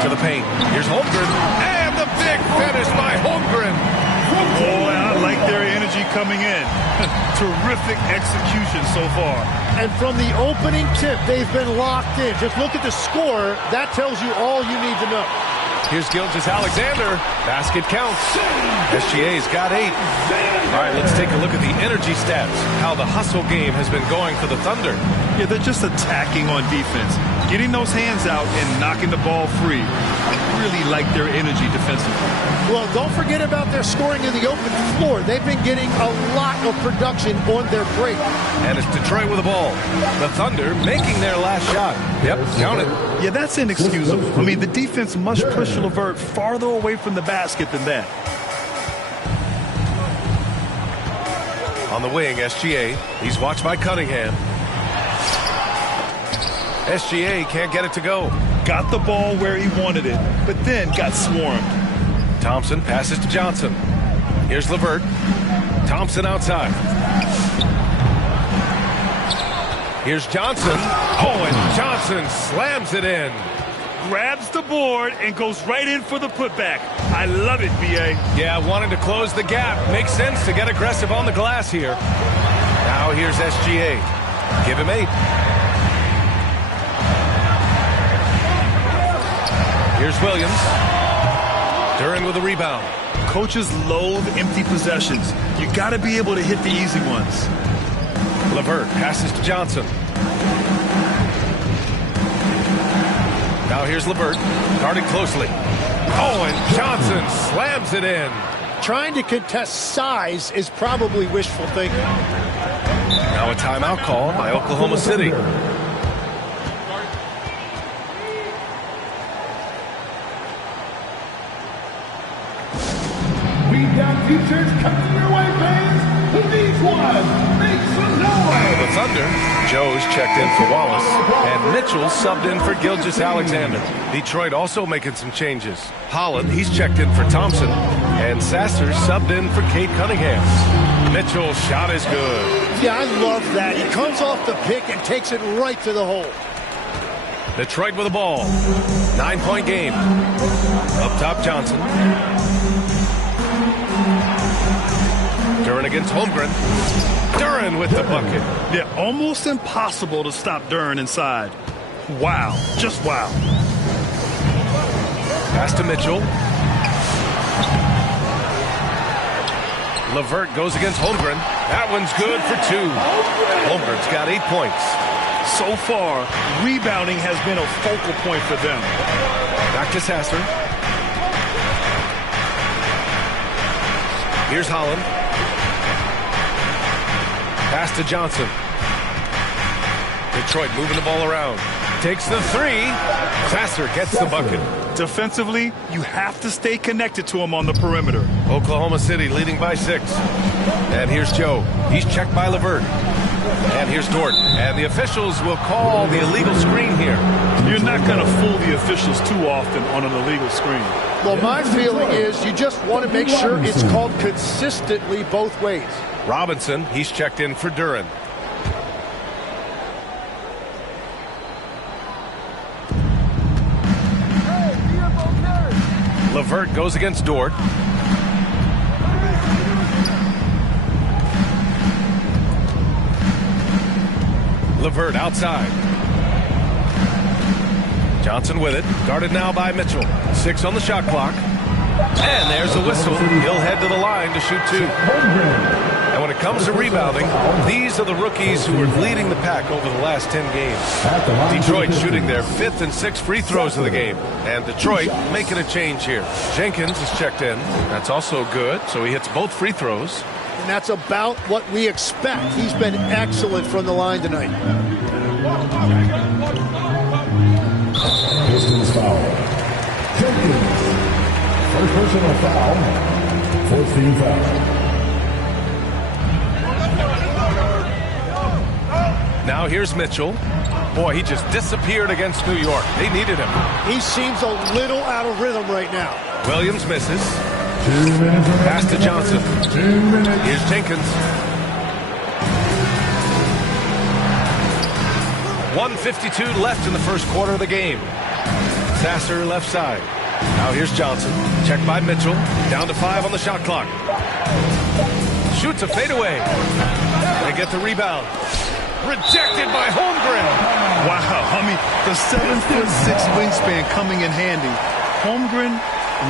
To the paint. Here's Holmgren. And the big finish by Holmgren. Boy, I like their energy coming in. Terrific execution so far. And from the opening tip, they've been locked in. Just look at the score. That tells you all you need to know. Here's Gilgeous-Alexander. Basket counts. SGA's got 8. All right, let's take a look at the energy stats. How the hustle game has been going for the Thunder. Yeah, they're just attacking on defense. Getting those hands out and knocking the ball free. I really like their energy defensively. Well, don't forget about their scoring in the open floor. They've been getting a lot of production on their break. And it's Detroit with the ball. The Thunder making their last shot. Yep, count it. Yeah, that's inexcusable. I mean, the defense must push LeVert farther away from the basket than that. On the wing, SGA. He's watched by Cunningham. SGA can't get it to go. Got the ball where he wanted it, but then got swarmed. Thompson passes to Johnson. Here's LeVert. Thompson outside. Here's Johnson. Oh, and Johnson slams it in. Grabs the board and goes right in for the putback. I love it, B.A. Yeah, wanting to close the gap. Makes sense to get aggressive on the glass here. Now here's SGA. Give him 8. Here's Williams. Duran with a rebound. Coaches loathe empty possessions. You got to be able to hit the easy ones. LeVert passes to Johnson. Now here's LeVert, guarded closely. Oh, and Johnson slams it in. Trying to contest size is probably wishful thinking. Now a timeout call by Oklahoma City. We've got futures coming your way, fans. Who needs one? Make some noise. The Thunder, Joe's checked in for Wallace, and Mitchell subbed in for Gilgeous-Alexander. Detroit also making some changes. Holland, he's checked in for Thompson, and Sasser subbed in for Kate Cunningham. Mitchell's shot is good. Yeah, I love that. He comes off the pick and takes it right to the hole. Detroit with the ball. 9-point game. Up top, Johnson. Duran against Holmgren. Duran with the bucket. Yeah, almost impossible to stop Duran inside. Wow. Just wow. Pass to Mitchell. LeVert goes against Holmgren. That one's good for 2. Holmgren's got 8 points. So far, rebounding has been a focal point for them. Back to Sasser. Here's Holland. Pass to Johnson. Detroit moving the ball around. Takes the 3. Sasser gets the bucket. Defensively, you have to stay connected to him on the perimeter. Oklahoma City leading by 6. And here's Joe. He's checked by LeVert. And here's Dort. And the officials will call the illegal screen here. You're not going to fool the officials too often on an illegal screen. Well, my feeling is you just want to make sure it's called consistently both ways. Robinson, he's checked in for Duran. LeVert goes against Dort. LeVert outside. Johnson with it. Guarded now by Mitchell. 6 on the shot clock. And there's the whistle. He'll head to the line to shoot 2. And when it comes to rebounding, these are the rookies who are leading the pack over the last 10 games. Detroit shooting their 5th and 6th free throws of the game. And Detroit making a change here. Jenkins is checked in. That's also good. So he hits both free throws. And that's about what we expect. He's been excellent from the line tonight. Pistons foul. Jenkins. First personal foul. 4th team foul. Now here's Mitchell. Boy, he just disappeared against New York. They needed him. He seems a little out of rhythm right now. Williams misses. 2 minutes. Pass to Johnson. 2 minutes. Here's Jenkins. 1:52 left in the first quarter of the game. Sasser left side. Now here's Johnson. Checked by Mitchell. Down to 5 on the shot clock. Shoots a fadeaway. They get the rebound. Rejected by Holmgren. Wow, I mean, the 7'6" wingspan coming in handy. Holmgren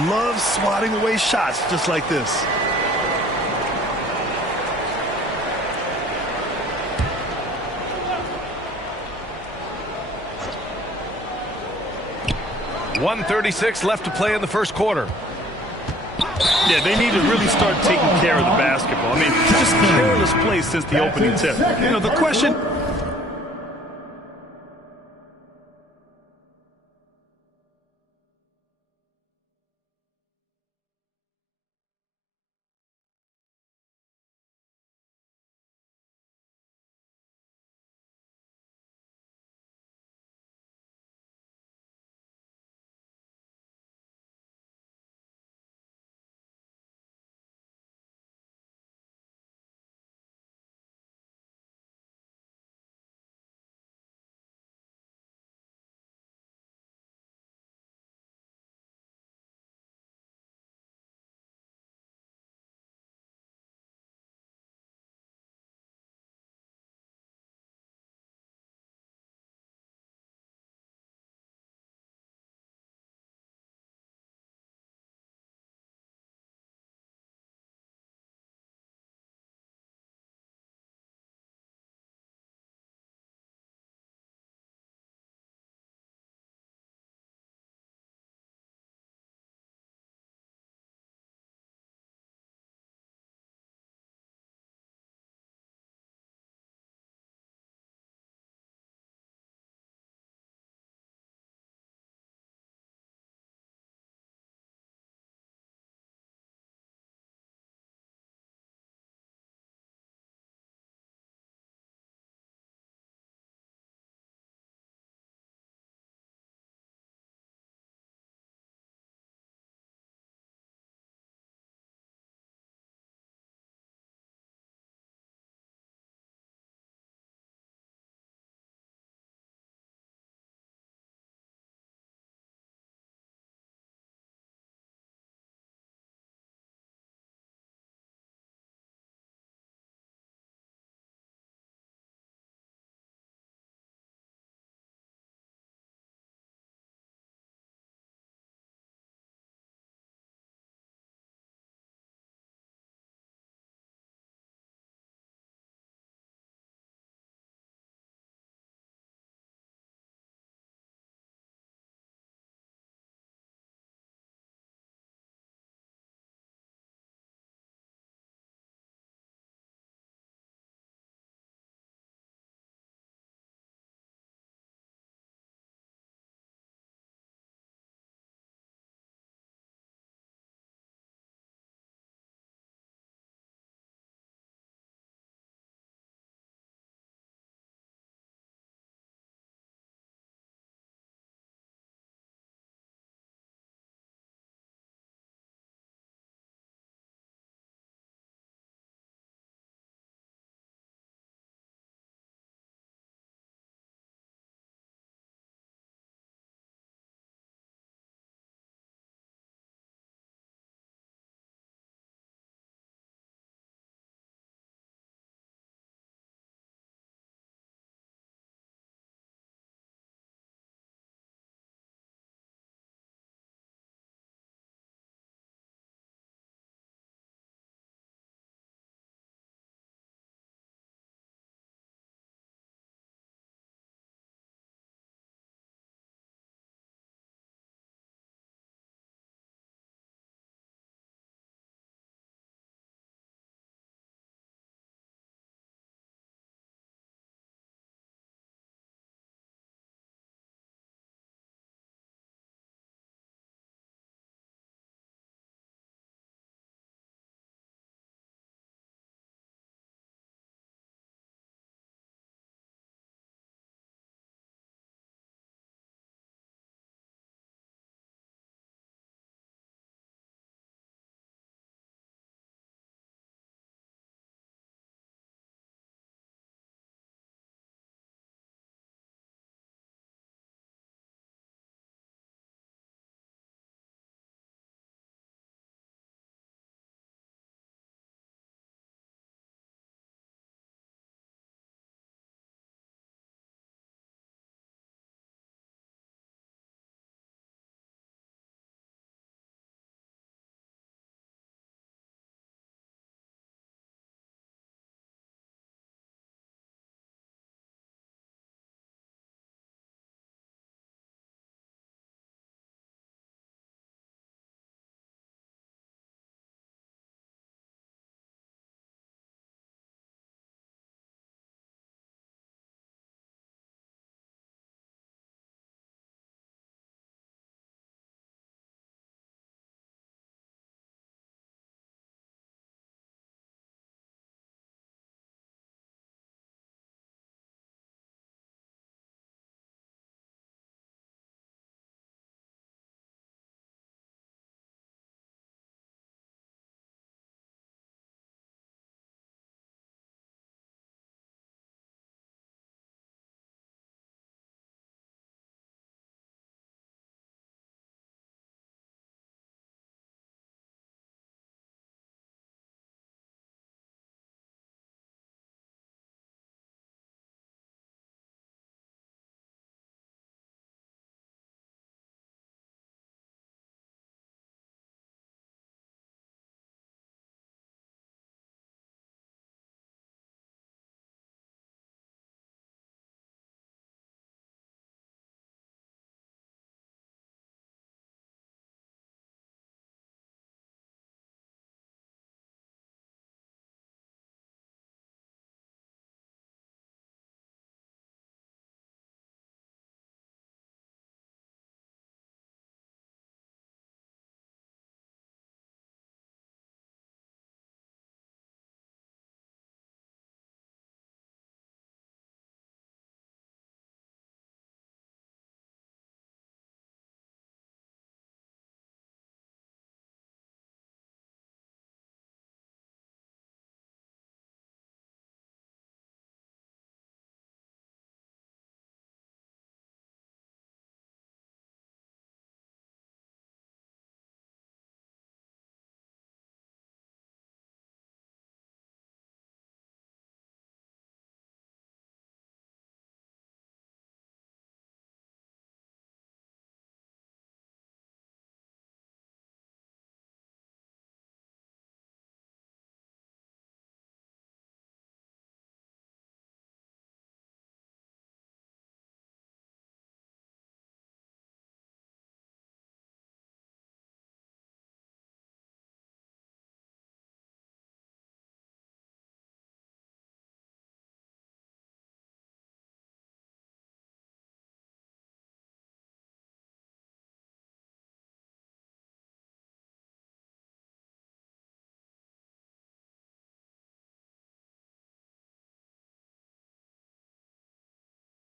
loves swatting away shots just like this. .136 left to play in the first quarter. Yeah, they need to really start taking care of the basketball. I mean, just careless play since the opening tip. You know, the question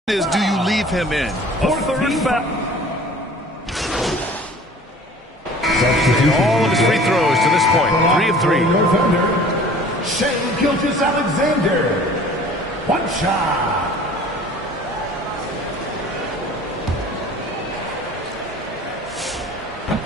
is, do you leave him in? A third foul. All of his free throws to this point, 3 of 3. Shane Gilgeous-Alexander. One shot.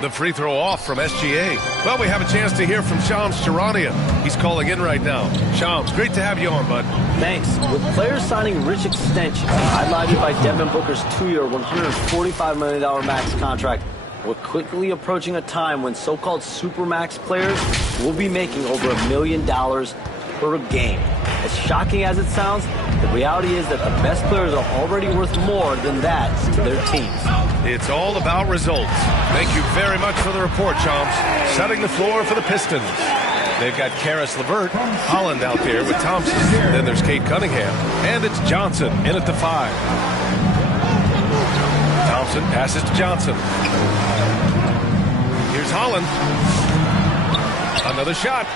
The free throw off from SGA. Well, we have a chance to hear from Shams Charania. He's calling in right now. Shams, great to have you on, bud. Thanks. With players signing rich extensions, highlighted by Devin Booker's 2-year, $145 million max contract, we're quickly approaching a time when so-called supermax players will be making over $1 million per game. As shocking as it sounds, the reality is that the best players are already worth more than that to their teams. It's all about results. Thank you very much for the report, Shams. Setting the floor for the Pistons. They've got Karis LeVert, Holland out there with Thompson. Then there's Cade Cunningham. And it's Johnson in at the 5. Thompson passes to Johnson. Here's Holland. Another shot.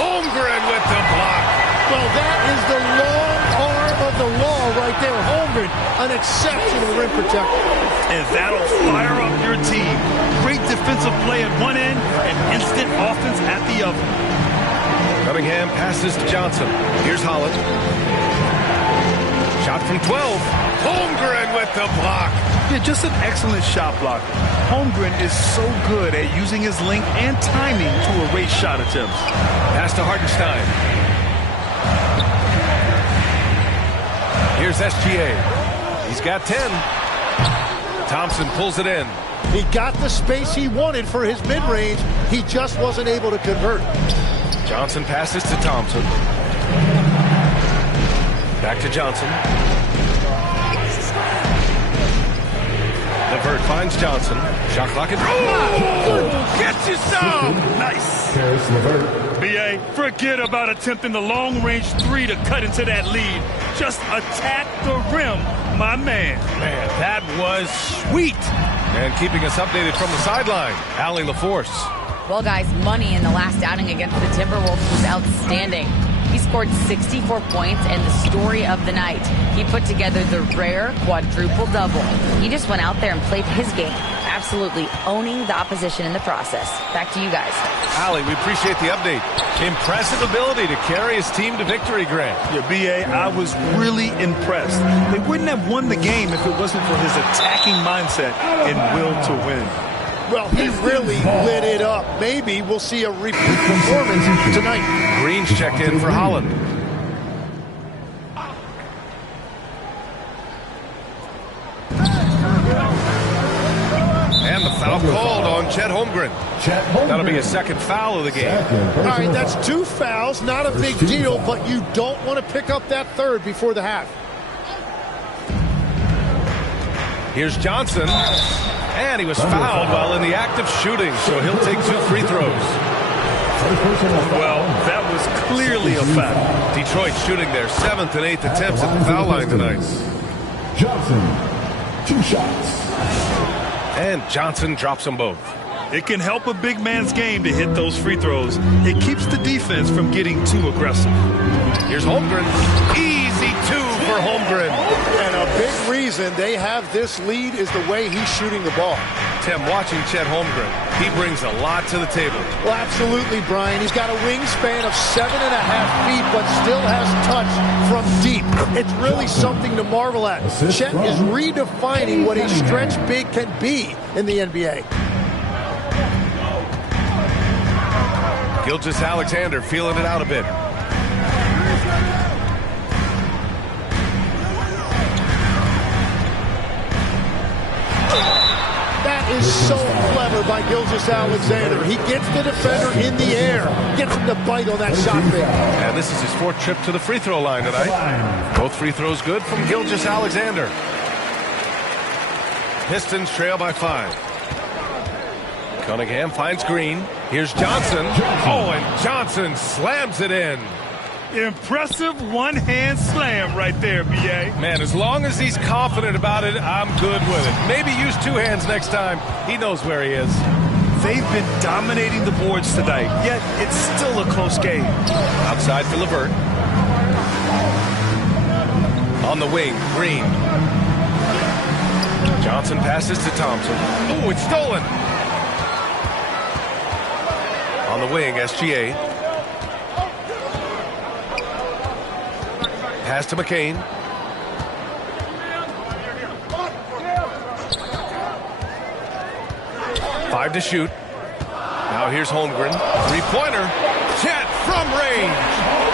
Holmgren with the block. Well, that is the long arm of the law right there. Holmgren, an exceptional rim protector. And that'll fire up your team. Great defensive play at one end and instant offense at the other. Cunningham passes to Johnson. Here's Holland. Shot from 12. Holmgren with the block. Yeah, just an excellent shot block. Holmgren is so good at using his length and timing to erase shot attempts. Pass to Hartenstein. Here's SGA. He's got 10. Thompson pulls it in. He got the space he wanted for his mid-range. He just wasn't able to convert. Johnson passes to Thompson. Back to Johnson. LeVert finds Johnson. Shot clock and Get you some! Nice. Karis LeVert. BA, forget about attempting the long-range 3 to cut into that lead. Just attack the rim, my man. Man, that was sweet. And keeping us updated from the sideline, Allie LaForce. Well, guys, money in the last outing against the Timberwolves was outstanding. He scored 64 points, and the story of the night, he put together the rare quadruple-double. He just went out there and played his game, absolutely owning the opposition in the process. Back to you guys. Allie, we appreciate the update. Impressive ability to carry his team to victory, Grant. Yeah, BA, I was really impressed. They wouldn't have won the game if it wasn't for his attacking mindset and will to win. Well, he really lit it up. Maybe we'll see a repeat performance tonight. Green's checked in for Holland. And the foul called on Chet Holmgren. That'll be his second foul of the game. All right, that's 2 fouls. Not a big deal, but you don't want to pick up that third before the half. Here's Johnson. And he was fouled while in the act of shooting, so he'll take 2 free throws. Well, that was clearly a foul. Detroit shooting their 7th and 8th attempts at the foul line tonight. Johnson, 2 shots. And Johnson drops them both. It can help a big man's game to hit those free throws. It keeps the defense from getting too aggressive. Here's Holmgren. Easy 2 for Holmgren. And a big reason they have this lead is the way he's shooting the ball. Tim, watching Chet Holmgren, he brings a lot to the table. Well, absolutely, Brian. He's got a wingspan of 7.5 feet, but still has touch from deep. It's really something to marvel at. Chet is redefining what a stretch big can be in the NBA. Gilgeous-Alexander feeling it out a bit. That is so clever by Gilgeous-Alexander. He gets the defender in the air, gets him to bite on that shot fake. And this is his 4th trip to the free throw line tonight. Both free throws good from Gilgeous-Alexander. Pistons trail by 5. Cunningham finds Green. Here's Johnson. Oh, and Johnson slams it in. Impressive one-hand slam right there, B.A. Man, as long as he's confident about it, I'm good with it. Maybe use 2 hands next time. He knows where he is. They've been dominating the boards tonight, yet it's still a close game. Outside for LeVert. On the wing, Green. Johnson passes to Thompson. Oh, it's stolen. On the wing, SGA. Pass to McCain. Five to shoot. Now here's Holmgren. Three-pointer. Jet from range.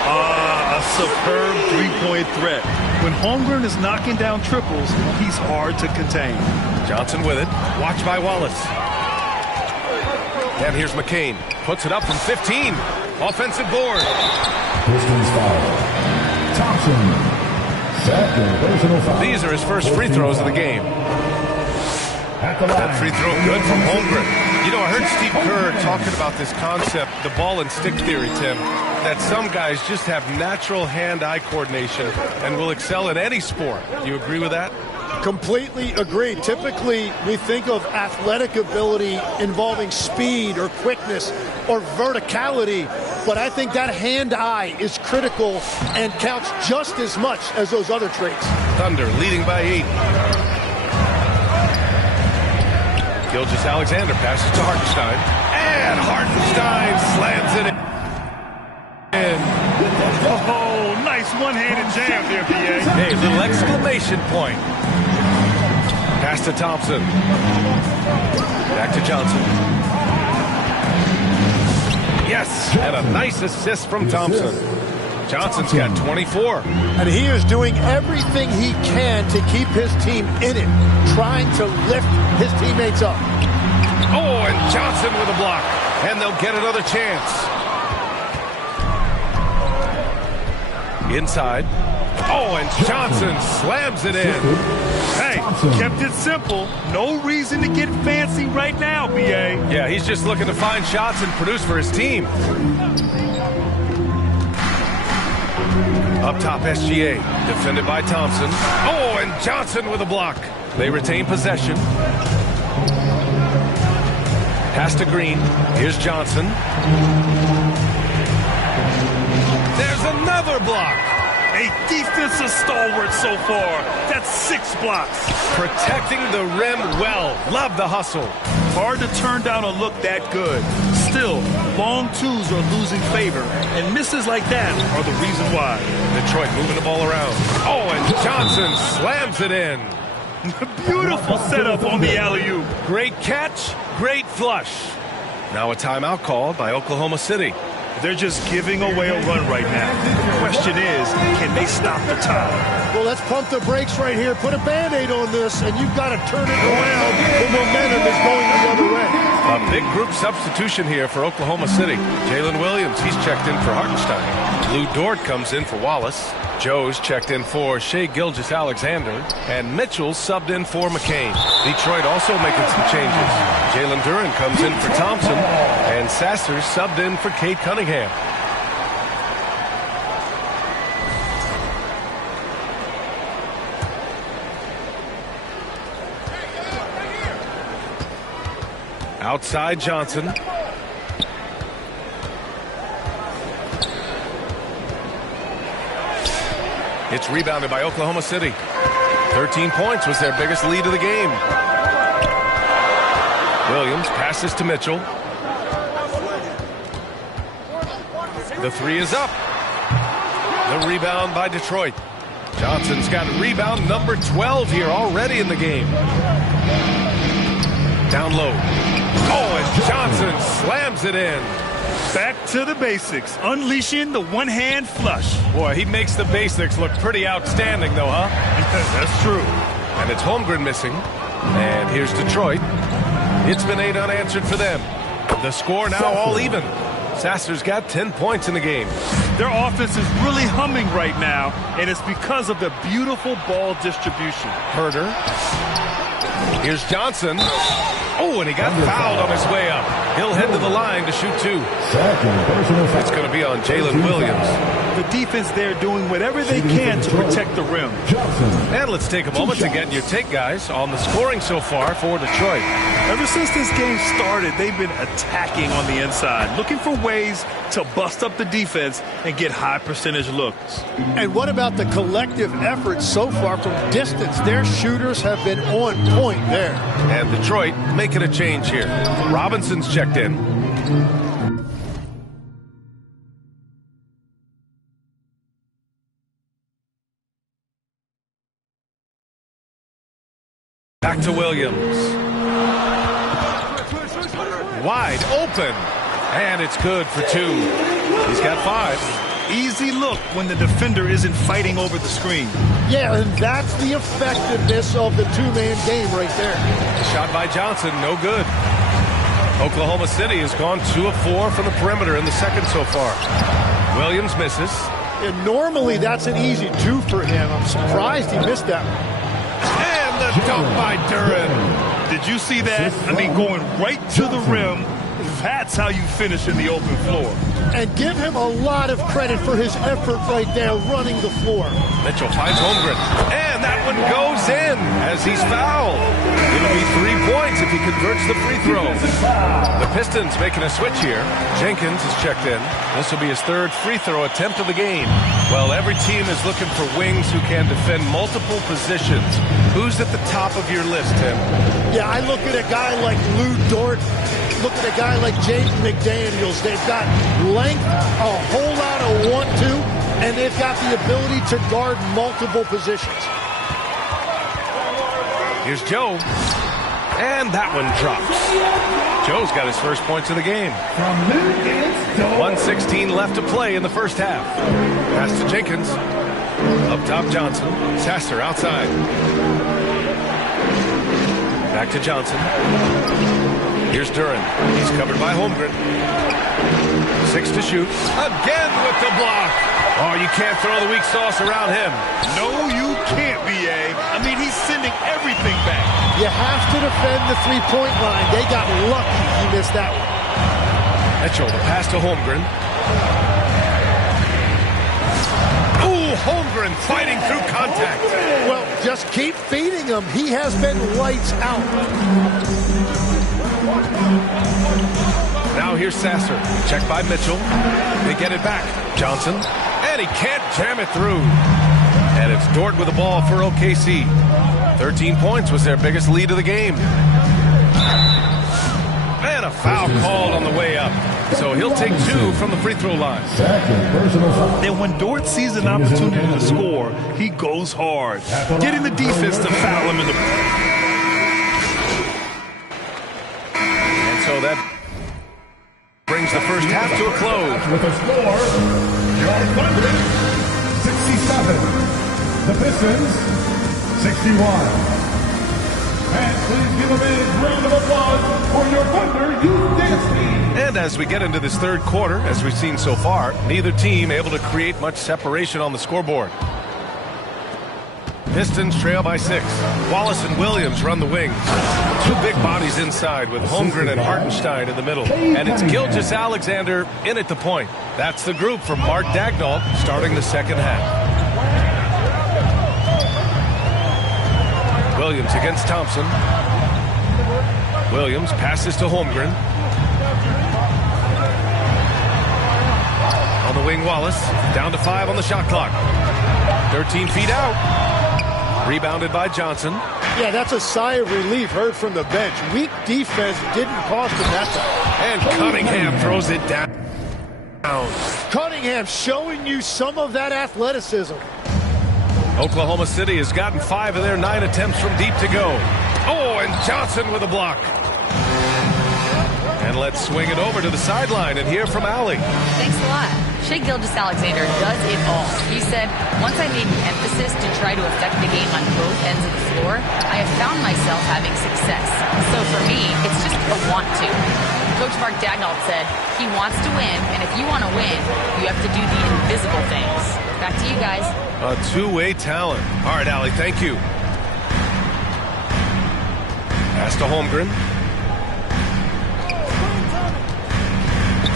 A superb three-point threat. When Holmgren is knocking down triples, he's hard to contain. Johnson with it. Watched by Wallace. And here's McCain. Puts it up from 15. Offensive board. Pistons foul. Thompson. Second personal foul. These are his first free throws of the game. That free throw good from Holmgren. You know, I heard Steve Kerr talking about this concept, the ball and stick theory, Tim, that some guys just have natural hand-eye coordination and will excel in any sport. You agree with that? Completely agree. Typically, we think of athletic ability involving speed or quickness or verticality, but I think that hand-eye is critical and counts just as much as those other traits. Thunder leading by 8. Gilgeous-Alexander passes to Hartenstein. And Hartenstein slams it in. Oh, nice one-handed jam there, B.A. Hey, little exclamation point. Pass to Thompson. Back to Johnson. Yes, and a nice assist from Thompson. Johnson's got 24. And he is doing everything he can to keep his team in it, trying to lift his teammates up. Oh, and Johnson with a block. And they'll get another chance. Inside. Oh, and Johnson slams it in. Hey, kept it simple. No reason to get fancy right now, B.A. Yeah, he's just looking to find shots and produce for his team. Up top, SGA. Defended by Thompson. Oh, and Johnson with a block. They retain possession. Pass to Green. Here's Johnson. There's another block. A defensive stalwart so far. That's 6 blocks. Protecting the rim well. Love the hustle. Hard to turn down a look that good. Still, long twos are losing favor, and misses like that are the reason why. Detroit moving the ball around. Oh, and Johnson slams it in. Beautiful setup on the alley-oop. Great catch, great flush. Now a timeout called by Oklahoma City. They're just giving away a run right now. The question is, can they stop the time? Well, let's pump the brakes right here. Put a Band-Aid on this, and you've got to turn it around. The momentum is going the other way. A big group substitution here for Oklahoma City. Jalen Williams, he's checked in for Hartenstein. Lou Dort comes in for Wallace. Joe's checked in for Shai Gilgeous-Alexander. And Mitchell's subbed in for McCain. Detroit also making some changes. Jalen Duren comes in for Thompson. And Sasser subbed in for Cade Cunningham. Outside Johnson. It's rebounded by Oklahoma City. 13 points was their biggest lead of the game. Williams passes to Mitchell. The three is up. The rebound by Detroit. Johnson's got rebound number 12 here already in the game. Down low. Oh, and Johnson slams it in. Back to the basics, unleashing the one-hand flush. Boy, he makes the basics look pretty outstanding, though, huh? That's true. And it's Holmgren missing. And here's Detroit. It's been 8 unanswered for them. The score now all even. Sasser's got 10 points in the game. Their offense is really humming right now, and it's because of the beautiful ball distribution. Herter. Here's Johnson. Oh, and he got fouled on his way up. He'll head to the line to shoot 2. It's going to be on Jalen Williams. The defense there doing whatever they can to protect the rim. And let's take a moment to get your take, guys, on the scoring so far for Detroit. Ever since this game started, they've been attacking on the inside, looking for ways to bust up the defense and get high percentage looks. And what about the collective effort so far from distance? Their shooters have been on point there. And Detroit making a change here. Robinson's checked in. Back to Williams. Wide open. And it's good for 2. He's got 5. Easy look when the defender isn't fighting over the screen. Yeah, and that's the effectiveness of the two-man game right there. Shot by Johnson, no good. Oklahoma City has gone 2 of 4 from the perimeter in the second so far. Williams misses. And normally that's an easy 2 for him. I'm surprised he missed that one. And the dunk by Duren. Did you see that? I mean, going right to the rim. That's how you finish in the open floor. And give him a lot of credit for his effort right there running the floor. Mitchell finds Holmgren. And that one goes in as he's fouled. It'll be 3 points if he converts the free throw. The Pistons making a switch here. Jenkins is checked in. This will be his 3rd free throw attempt of the game. Well, every team is looking for wings who can defend multiple positions. Who's at the top of your list, Tim? Yeah, I look at a guy like Lou Dort. Look at a guy like Jaden McDaniels. They've got length, a whole lot of 1-2, and they've got the ability to guard multiple positions. Here's Joe. And that one drops. Joe's got his first points of the game. 1:16 left to play in the first half. Pass to Jenkins. Up top, Johnson. Sasser outside. Back to Johnson. Here's Duren. He's covered by Holmgren. 6 to shoot. Again with the block. Oh, you can't throw the weak sauce around him. No, you can't, B.A. I mean, he's sending everything back. You have to defend the three-point line. They got lucky he missed that one. Mitchell, the pass to Holmgren. Ooh, Holmgren fighting through contact. Well, just keep feeding him. He has been lights out. Now here's Sasser. Checked by Mitchell. They get it back. Johnson. And he can't jam it through. And it's Dort with the ball for OKC. 13 points was their biggest lead of the game. And a foul called on the way up. So he'll take 2 from the free throw line. And when Dort sees an opportunity to score, he goes hard, getting the defense to foul him in the... And so that brings the first half to a close. With a score, your Thunder 67, the Pistons 61. And please give a big round of applause for your Thunder Youth Dance Team. And as we get into this third quarter, as we've seen so far, neither team able to create much separation on the scoreboard. Pistons trail by 6. Wallace and Williams run the wings. 2 big bodies inside with Holmgren and Hartenstein in the middle. And it's Gilgeous-Alexander in at the point. That's the group from Mark Daigneault starting the second half. Williams against Thompson. Williams passes to Holmgren. On the wing, Wallace. Down to 5 on the shot clock. 13 feet out. Rebounded by Johnson. Yeah, that's a sigh of relief heard from the bench. Weak defense didn't cost him that time. And Cunningham throws it down. Cunningham showing you some of that athleticism. Oklahoma City has gotten 5 of their 9 attempts from deep to go. Oh, and Johnson with a block. And let's swing it over to the sideline and hear from Allie. Thanks a lot. Shai Gilgeous-Alexander does it all. He said, once I made an emphasis to try to affect the game on both ends of the floor, I have found myself having success. So for me, it's just a want to. Coach Mark Daigneault said, he wants to win, and if you want to win, you have to do the invisible things. Back to you guys. A two-way talent. All right, Allie, thank you. Pass to Holmgren.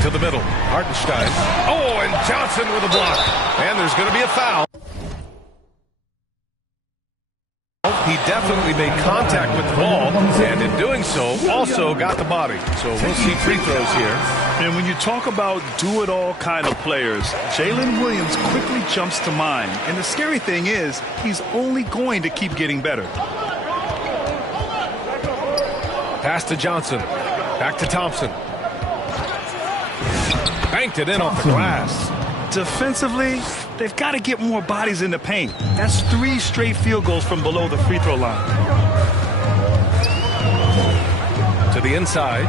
To the middle. Hartenstein. Oh, and Johnson with a block. And there's going to be a foul. He definitely made contact with the ball, and in doing so, also got the body. So we'll see free throws here. And when you talk about do-it-all kind of players, Jalen Williams quickly jumps to mind. And the scary thing is, he's only going to keep getting better. Pass to Johnson. Back to Thompson. Banked it in off the glass. Defensively, they've got to get more bodies in the paint. That's 3 straight field goals from below the free throw line. To the inside.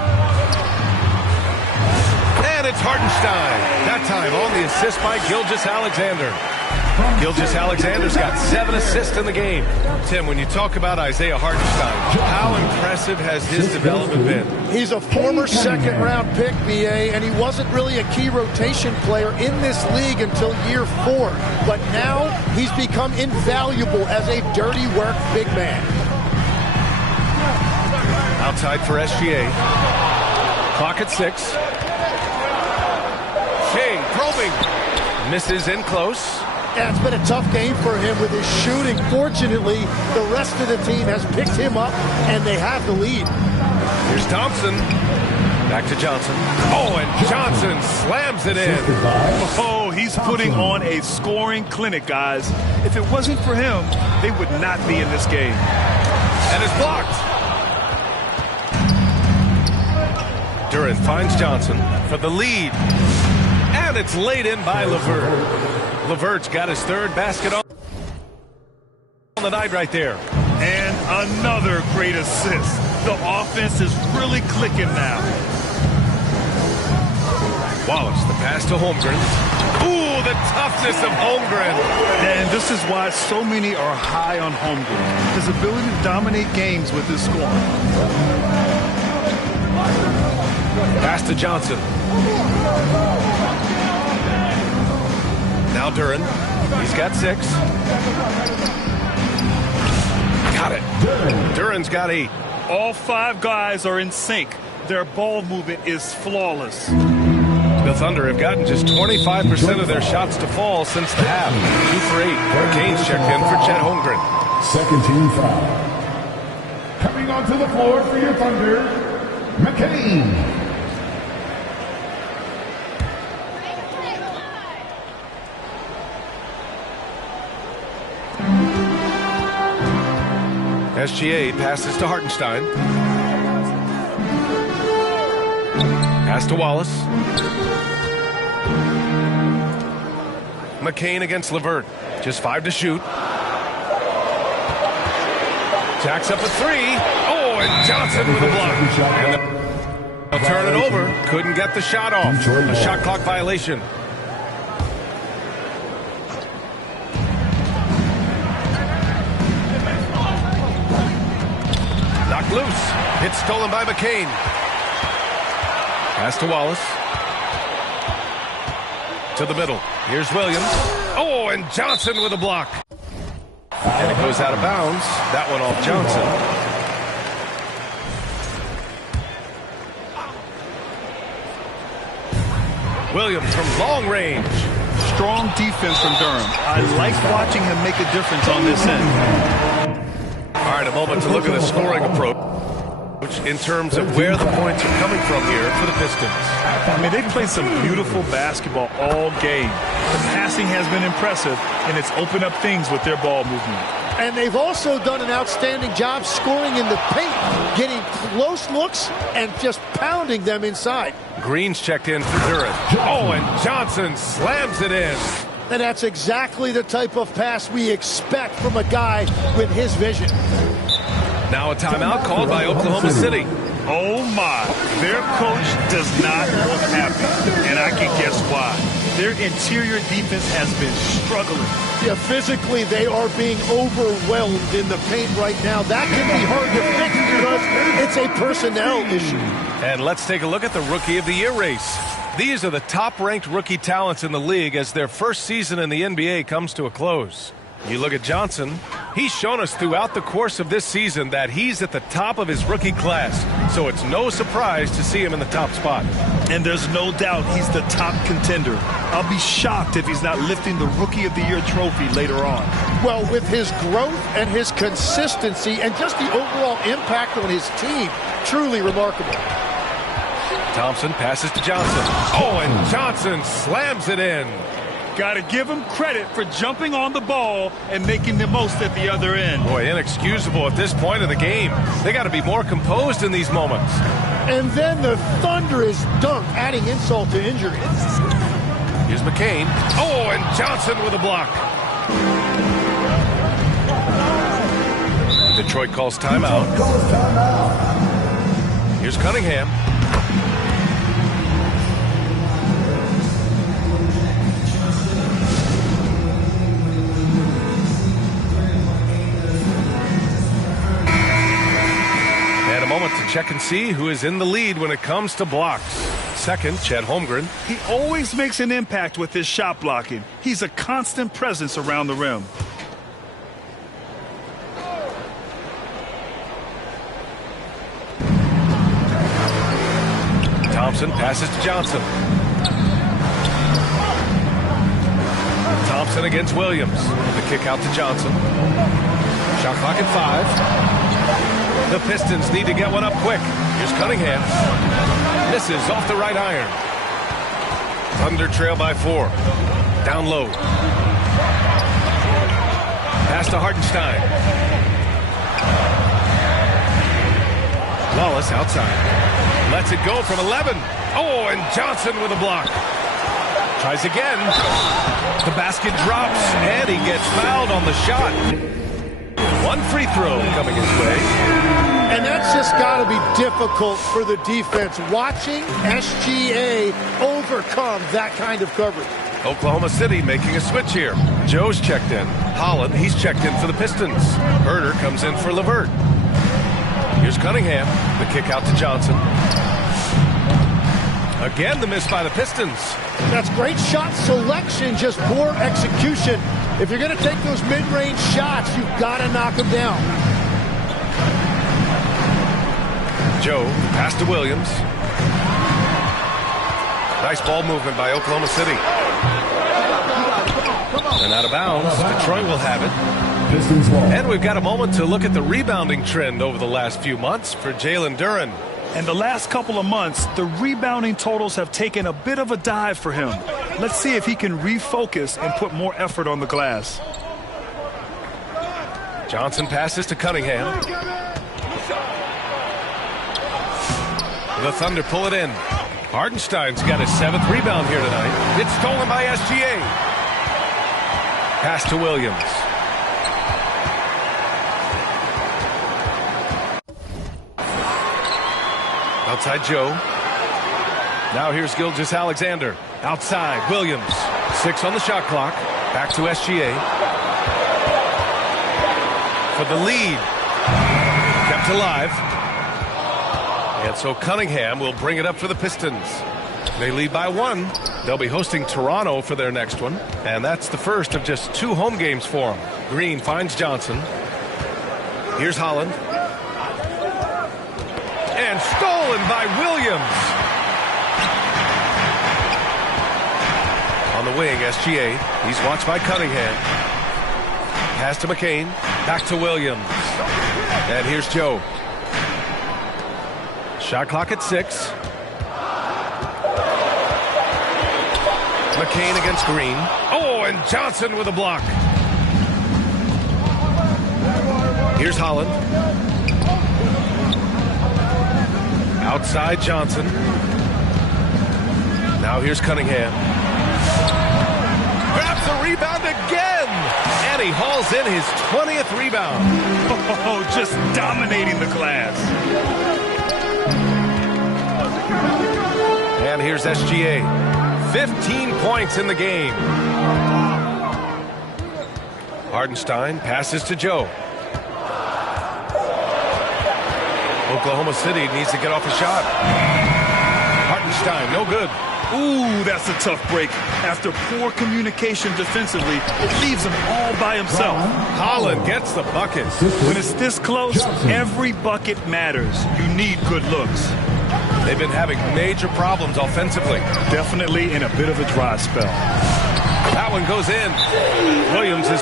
And it's Hartenstein. That time on the assist by Gilgeous-Alexander. Gilgeous-Alexander's got 7 assists in the game. Tim, when you talk about Isaiah Hartenstein, how impressive has his development been? He's a former second-round pick, BA, and he wasn't really a key rotation player in this league until year 4. But now he's become invaluable as a dirty work big man. Outside for SGA. Clock at 6. Shea probing. Misses in close. Yeah, it's been a tough game for him with his shooting. Fortunately, the rest of the team has picked him up, and they have the lead. Here's Thompson. Back to Johnson. Oh, and Johnson slams it in. Oh, he's putting on a scoring clinic, guys. If it wasn't for him, they would not be in this game. And it's blocked. Duran finds Johnson for the lead. And it's laid in by LeVert. LeVert's got his 3rd basket on the night right there. And another great assist. The offense is really clicking now. Wallace, the pass to Holmgren. Ooh, the toughness of Holmgren. And this is why so many are high on Holmgren. His ability to dominate games with his scoring. Pass to Johnson. Now Duran. He's got 6. Got it. Duran's got 8. All 5 guys are in sync. Their ball movement is flawless. The Thunder have gotten just 25% of their shots to fall since the half. 2 for 8. Hurricanes checked in for Chet Holmgren. Second team foul. Coming onto the floor for your Thunder, McCain. SGA passes to Hartenstein. Pass to Wallace. McCain against LeVert. Just 5 to shoot. Jacks up a 3. Oh, and Johnson with a block. And they'll turn it over. Couldn't get the shot off. A shot clock violation. Knocked loose. Hit stolen by McCain. Pass to Wallace. To the middle. Here's Williams. Oh, and Johnson with a block. And it goes out of bounds. That one off Johnson. Williams from long range. Strong defense from Durham. I like watching him make a difference on this end. All right, a moment to look at the scoring approach in terms of where the points are coming from here for the Pistons. I mean, they've played some beautiful basketball all game. The passing has been impressive, and it's opened up things with their ball movement. And they've also done an outstanding job scoring in the paint, getting close looks and just pounding them inside. Green's checked in for Duran. Oh, and Johnson slams it in. And that's exactly the type of pass we expect from a guy with his vision. Now a timeout called by Oklahoma City. Oh, my. Their coach does not look happy, and I can guess why. Their interior defense has been struggling. Yeah, physically, they are being overwhelmed in the paint right now. That can be hard to fix because it's a personnel issue. And let's take a look at the Rookie of the Year race. These are the top-ranked rookie talents in the league as their first season in the NBA comes to a close. You look at Johnson. He's shown us throughout the course of this season that he's at the top of his rookie class. So it's no surprise to see him in the top spot. And there's no doubt he's the top contender. I'll be shocked if he's not lifting the Rookie of the Year trophy later on. Well, with his growth and his consistency and just the overall impact on his team, truly remarkable. Thompson passes to Johnson. Oh, and Johnson slams it in. Got to give him credit for jumping on the ball and making the most at the other end. Boy, inexcusable at this point of the game. They got to be more composed in these moments. And then the thunderous dunk, adding insult to injury. Here's McCain. Oh, and Johnson with a block. Detroit calls timeout. Here's Cunningham. To check and see who is in the lead when it comes to blocks. Second, Chet Holmgren. He always makes an impact with his shot blocking. He's a constant presence around the rim. Thompson passes to Johnson. Thompson against Williams. The kick out to Johnson. Shot clock at 5. The Pistons need to get one up quick. Here's Cunningham. Misses off the right iron. Thunder trail by 4. Down low. Pass to Hartenstein. Wallace outside. Lets it go from 11. Oh, and Johnson with a block. Tries again. The basket drops, and he gets fouled on the shot. One free throw coming his way. And that's just got to be difficult for the defense, watching SGA overcome that kind of coverage. Oklahoma City making a switch here. Joe's checked in. Holland, he's checked in for the Pistons. Herter comes in for LeVert. Here's Cunningham. The kick out to Johnson. Again, the miss by the Pistons. That's great shot selection, just poor execution. If you're going to take those mid-range shots, you've got to knock them down. Joe, pass to Williams. Nice ball movement by Oklahoma City. And out of bounds, Detroit will have it. And we've got a moment to look at the rebounding trend over the last few months for Jalen Duren. And the last couple of months, the rebounding totals have taken a bit of a dive for him. Let's see if he can refocus and put more effort on the glass. Johnson passes to Cunningham. The Thunder pull it in. Hartenstein's got his 7th rebound here tonight. It's stolen by SGA. Pass to Williams. Outside Joe. Now here's Gilgeous-Alexander. Outside Williams. 6 on the shot clock. Back to SGA. For the lead. Kept alive. And so Cunningham will bring it up for the Pistons. They lead by 1. They'll be hosting Toronto for their next one. And that's the first of just 2 home games for them. Green finds Johnson. Here's Holland. And stolen by Williams. On the wing, SGA. He's watched by Cunningham. Pass to McCain. Back to Williams. And here's Joe. Shot clock at 6. McCain against Green. Oh, and Johnson with a block. Here's Holland. Outside Johnson. Now here's Cunningham. Grabs the rebound again. And he hauls in his 20th rebound. Oh, just dominating the glass. And here's SGA. 15 points in the game. Hartenstein passes to Joe. Oklahoma City needs to get off a shot. Hartenstein, no good. Ooh, that's a tough break. After poor communication defensively, it leaves him all by himself. Holland gets the bucket. When it's this close, every bucket matters. You need good looks. They've been having major problems offensively. Definitely in a bit of a dry spell. That one goes in. Williams has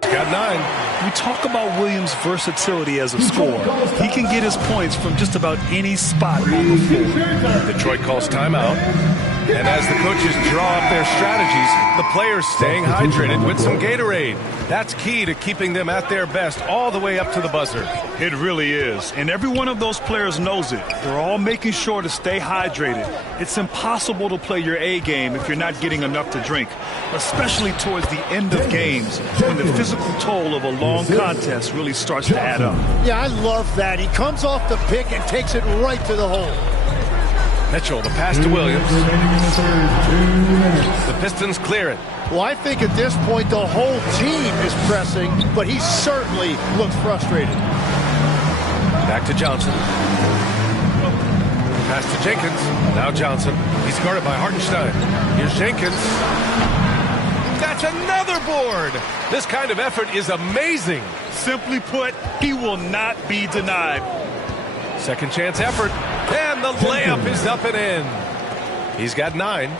got 9. We talk about Williams' versatility as a scorer. He can get his points from just about any spot on the floor. Detroit calls timeout. And as the coaches draw up their strategies, the players staying hydrated with some Gatorade. That's key to keeping them at their best all the way up to the buzzer. It really is. And every one of those players knows it. They're all making sure to stay hydrated. It's impossible to play your A game if you're not getting enough to drink, especially towards the end of games when the physical toll of a long contest really starts to add up. Yeah, I love that. He comes off the pick and takes it right to the hole. Mitchell, the pass to Williams. The Pistons clear it. Well, I think at this point the whole team is pressing, but he certainly looks frustrated. Back to Johnson. Pass to Jenkins. Now Johnson. He's guarded by Hartenstein. Here's Jenkins. That's another board. This kind of effort is amazing. Simply put, he will not be denied. Second chance effort. And the layup is up and in. He's got 9.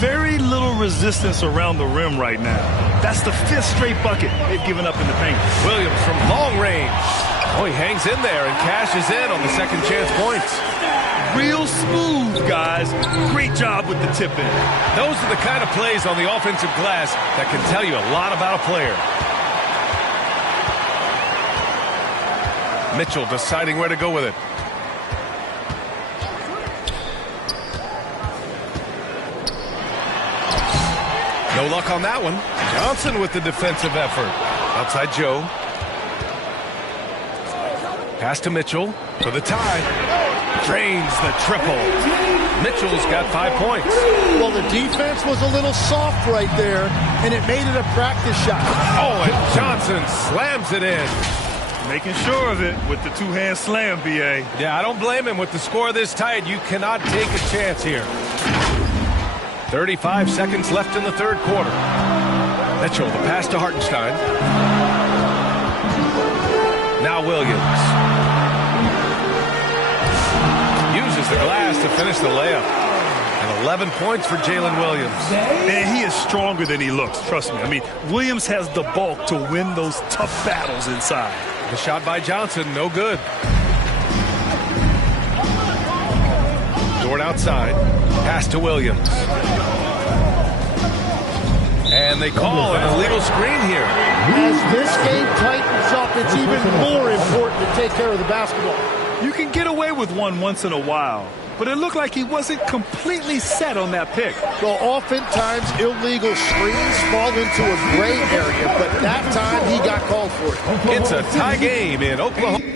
Very little resistance around the rim right now. That's the 5th straight bucket they've given up in the paint. Williams from long range. Oh, he hangs in there and cashes in on the second chance points. Real smooth, guys. Great job with the tip in. Those are the kind of plays on the offensive glass that can tell you a lot about a player. Mitchell deciding where to go with it. No luck on that one. Johnson with the defensive effort. Outside Joe. Pass to Mitchell for the tie. Drains the triple. Mitchell's got 5 points. Well, the defense was a little soft right there, and it made it a practice shot. Oh, and Johnson slams it in. Making sure of it with the two-hand slam, B.A. Yeah, I don't blame him. With the score this tight, you cannot take a chance here. 35 seconds left in the third quarter. Mitchell, the pass to Hartenstein. Now Williams. Uses the glass to finish the layup. And 11 points for Jalen Williams. Man, he is stronger than he looks, trust me. I mean, Williams has the bulk to win those tough battles inside. The shot by Johnson, no good. Dort outside. Pass to Williams. And they call an illegal screen here. As this game tightens up, it's even more important to take care of the basketball. You can get away with one once in a while, but it looked like he wasn't completely set on that pick. Well, oftentimes illegal screens fall into a gray area, but that time he got called for it. It's a tie game in Oklahoma.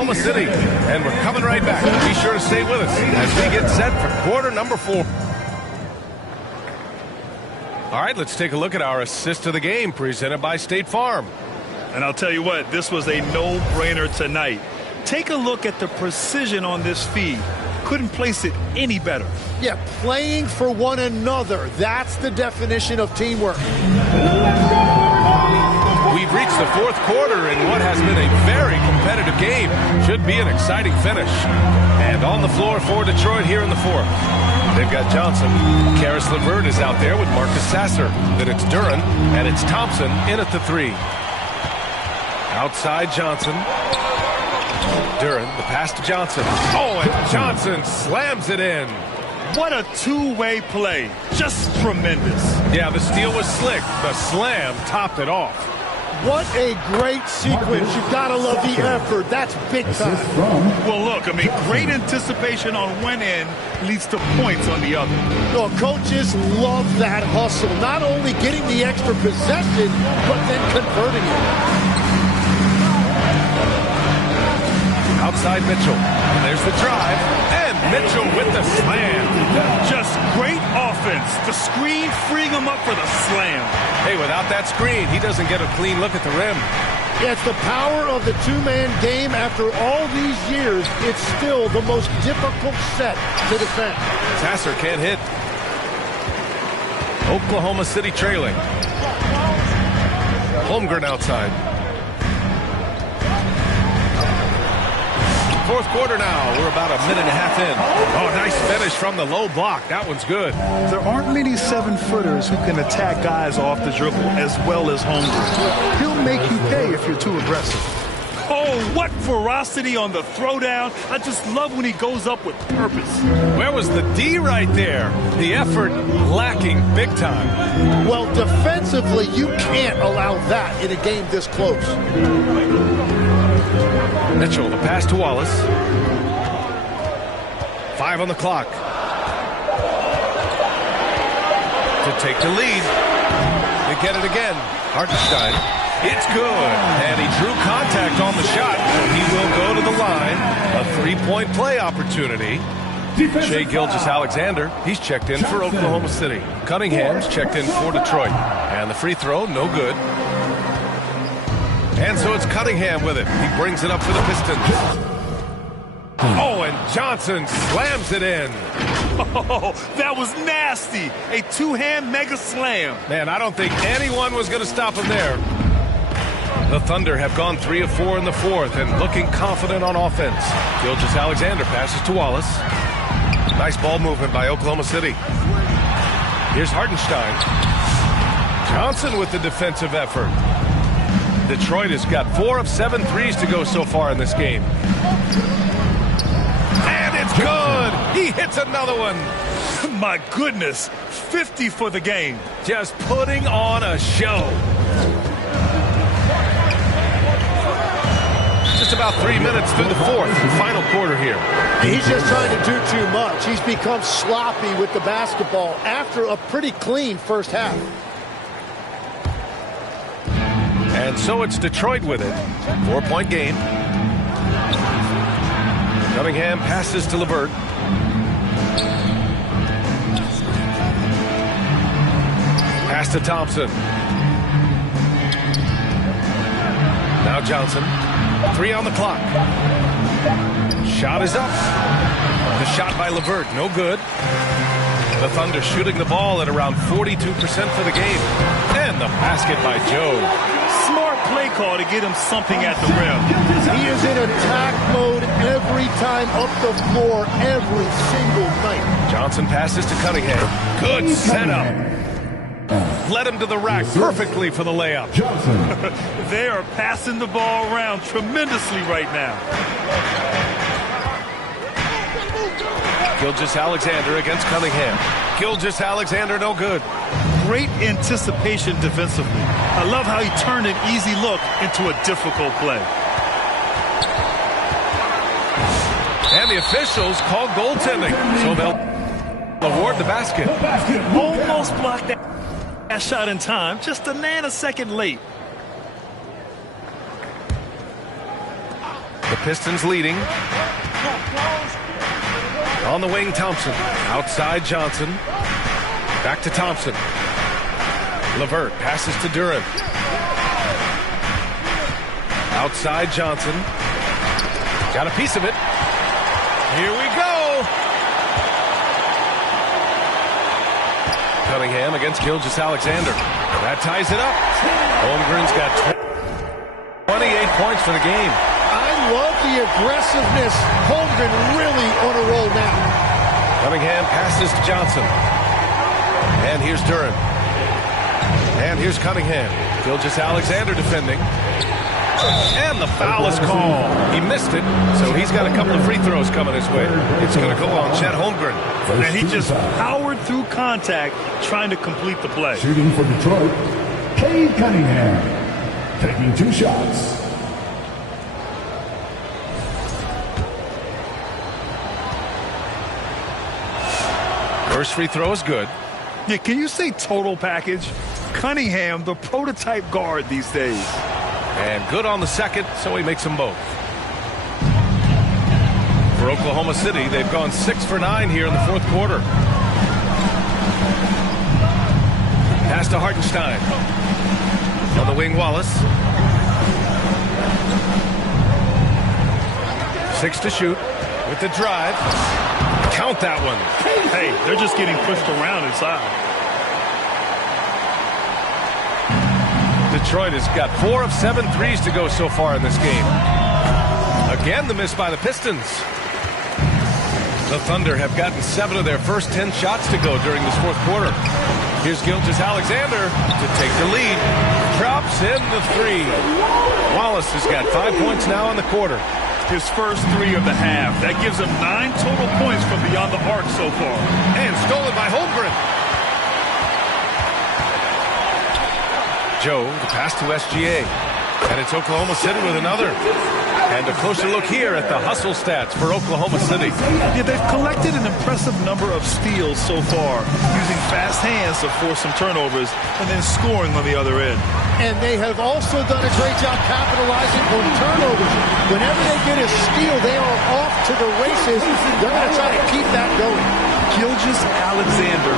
Oklahoma City, and we're coming right back. Be sure to stay with us as we get set for quarter number 4. All right, let's take a look at our assist of the game presented by State Farm. And I'll tell you what, this was a no-brainer tonight. Take a look at the precision on this feed. Couldn't place it any better. Yeah, playing for one another. That's the definition of teamwork. We've reached the fourth quarter in what has been a very competitive game. Should be an exciting finish. And on the floor for Detroit here in the fourth. They've got Johnson. Karis LeVert is out there with Marcus Sasser. Then it's Duren, and it's Thompson in at the three. Outside Johnson. Duren, the pass to Johnson. Oh, and Johnson slams it in. What a two-way play. Just tremendous. Yeah, the steal was slick. The slam topped it off. What a great sequence. You've got to love the effort. That's big time. Well, look, I mean, great anticipation on one end leads to points on the other. Well, coaches love that hustle. Not only getting the extra possession, but then converting it. Outside Mitchell. And there's the drive. And Mitchell with the slam. Just great offense. The screen freeing him up for the slam. Hey, without that screen, he doesn't get a clean look at the rim. Yeah, it's the power of the two-man game. After all these years, it's still the most difficult set to defend. Sasser can't hit. Oklahoma City trailing. Holmgren outside. Fourth quarter now. We're about a minute and a half in. Oh, nice finish from the low block. That one's good. There aren't many 7-footers who can attack guys off the dribble as well as Holmgren. He'll make you pay if you're too aggressive. Oh, what ferocity on the throwdown. I just love when he goes up with purpose. Where was the D right there? The effort lacking big time. Well, defensively, you can't allow that in a game this close. Mitchell, the pass to Wallace. 5 on the clock. To take the lead. They get it again. Hartenstein. It's good. And he drew contact on the shot. He will go to the line. A three-point play opportunity. Shai Gilgeous-Alexander, he's checked in for Oklahoma City. Cunningham's checked in for Detroit. And the free throw, no good. And so it's Cunningham with it. He brings it up for the Pistons. Oh, and Johnson slams it in. Oh, that was nasty. A two-hand mega slam. Man, I don't think anyone was going to stop him there. The Thunder have gone 3 of 4 in the fourth and looking confident on offense. Gilgeous-Alexander passes to Wallace. Nice ball movement by Oklahoma City. Here's Hartenstein. Johnson with the defensive effort. Detroit has got 4 of 7 threes to go so far in this game. And it's good! He hits another one. My goodness, 50 for the game. Just putting on a show. Just about 3 minutes through the fourth and final quarter here. He's just trying to do too much. He's become sloppy with the basketball after a pretty clean first half. And so it's Detroit with it. 4-point game. Cunningham passes to LeVert. Pass to Thompson. Now Johnson. 3 on the clock. Shot is up. The shot by LeVert, no good. The Thunder shooting the ball at around 42% for the game. And the basket by Joe. Smart play call to get him something at the rim. He is in attack mode every time up the floor, every single night. Johnson passes to Cunningham. Good setup. Led him to the rack perfectly for the layup. They are passing the ball around tremendously right now. Gilgeous-Alexander against Cunningham. Gilgeous-Alexander no good. Great anticipation defensively. I love how he turned an easy look into a difficult play. And the officials call goaltending, so they'll award the basket. Almost blocked that shot in time, just a nanosecond late. The Pistons leading. On the wing, Thompson. Outside, Johnson. Back to Thompson. LeVert passes to Duren. Outside, Johnson. Got a piece of it. Here we go. Cunningham against Gilgeous-Alexander. That ties it up. Holmgren's got 28 points for the game. I love the aggressiveness. Holmgren really on a roll now. Cunningham passes to Johnson. And here's Duran. And here's Cunningham. Gilgeous-Alexander defending. And the foul is called. He missed it, so he's got a couple of free throws coming his way. It's going to go on Chet Holmgren. And he just powered through contact trying to complete the play. Shooting for Detroit, Cade Cunningham, taking 2 shots. First free throw is good. Yeah, can you say total package? Cunningham, the prototype guard these days. And good on the second, so he makes them both. For Oklahoma City, they've gone 6 for 9 here in the fourth quarter. Pass to Hartenstein. On the wing, Wallace. 6 to shoot with the drive. Count that one. Hey, they're just getting pushed around inside. Detroit has got 4 of 7 threes to go so far in this game. Again, the miss by the Pistons. The Thunder have gotten 7 of their first 10 shots to go during this fourth quarter. Here's Gilgeous-Alexander to take the lead. Drops in the 3. Wallace has got 5 points now in the quarter. His first 3 of the half. That gives him 9 total points from beyond the arc so far. And stolen by Holmgren. Joe, the pass to SGA. And it's Oklahoma City with another. And a closer look here at the hustle stats for Oklahoma City. Yeah, they've collected an impressive number of steals so far, using fast hands to force some turnovers and then scoring on the other end. And they have also done a great job capitalizing on turnovers. Whenever they get a steal, they are off to the races. They're going to try to keep that going. Gilgeous-Alexander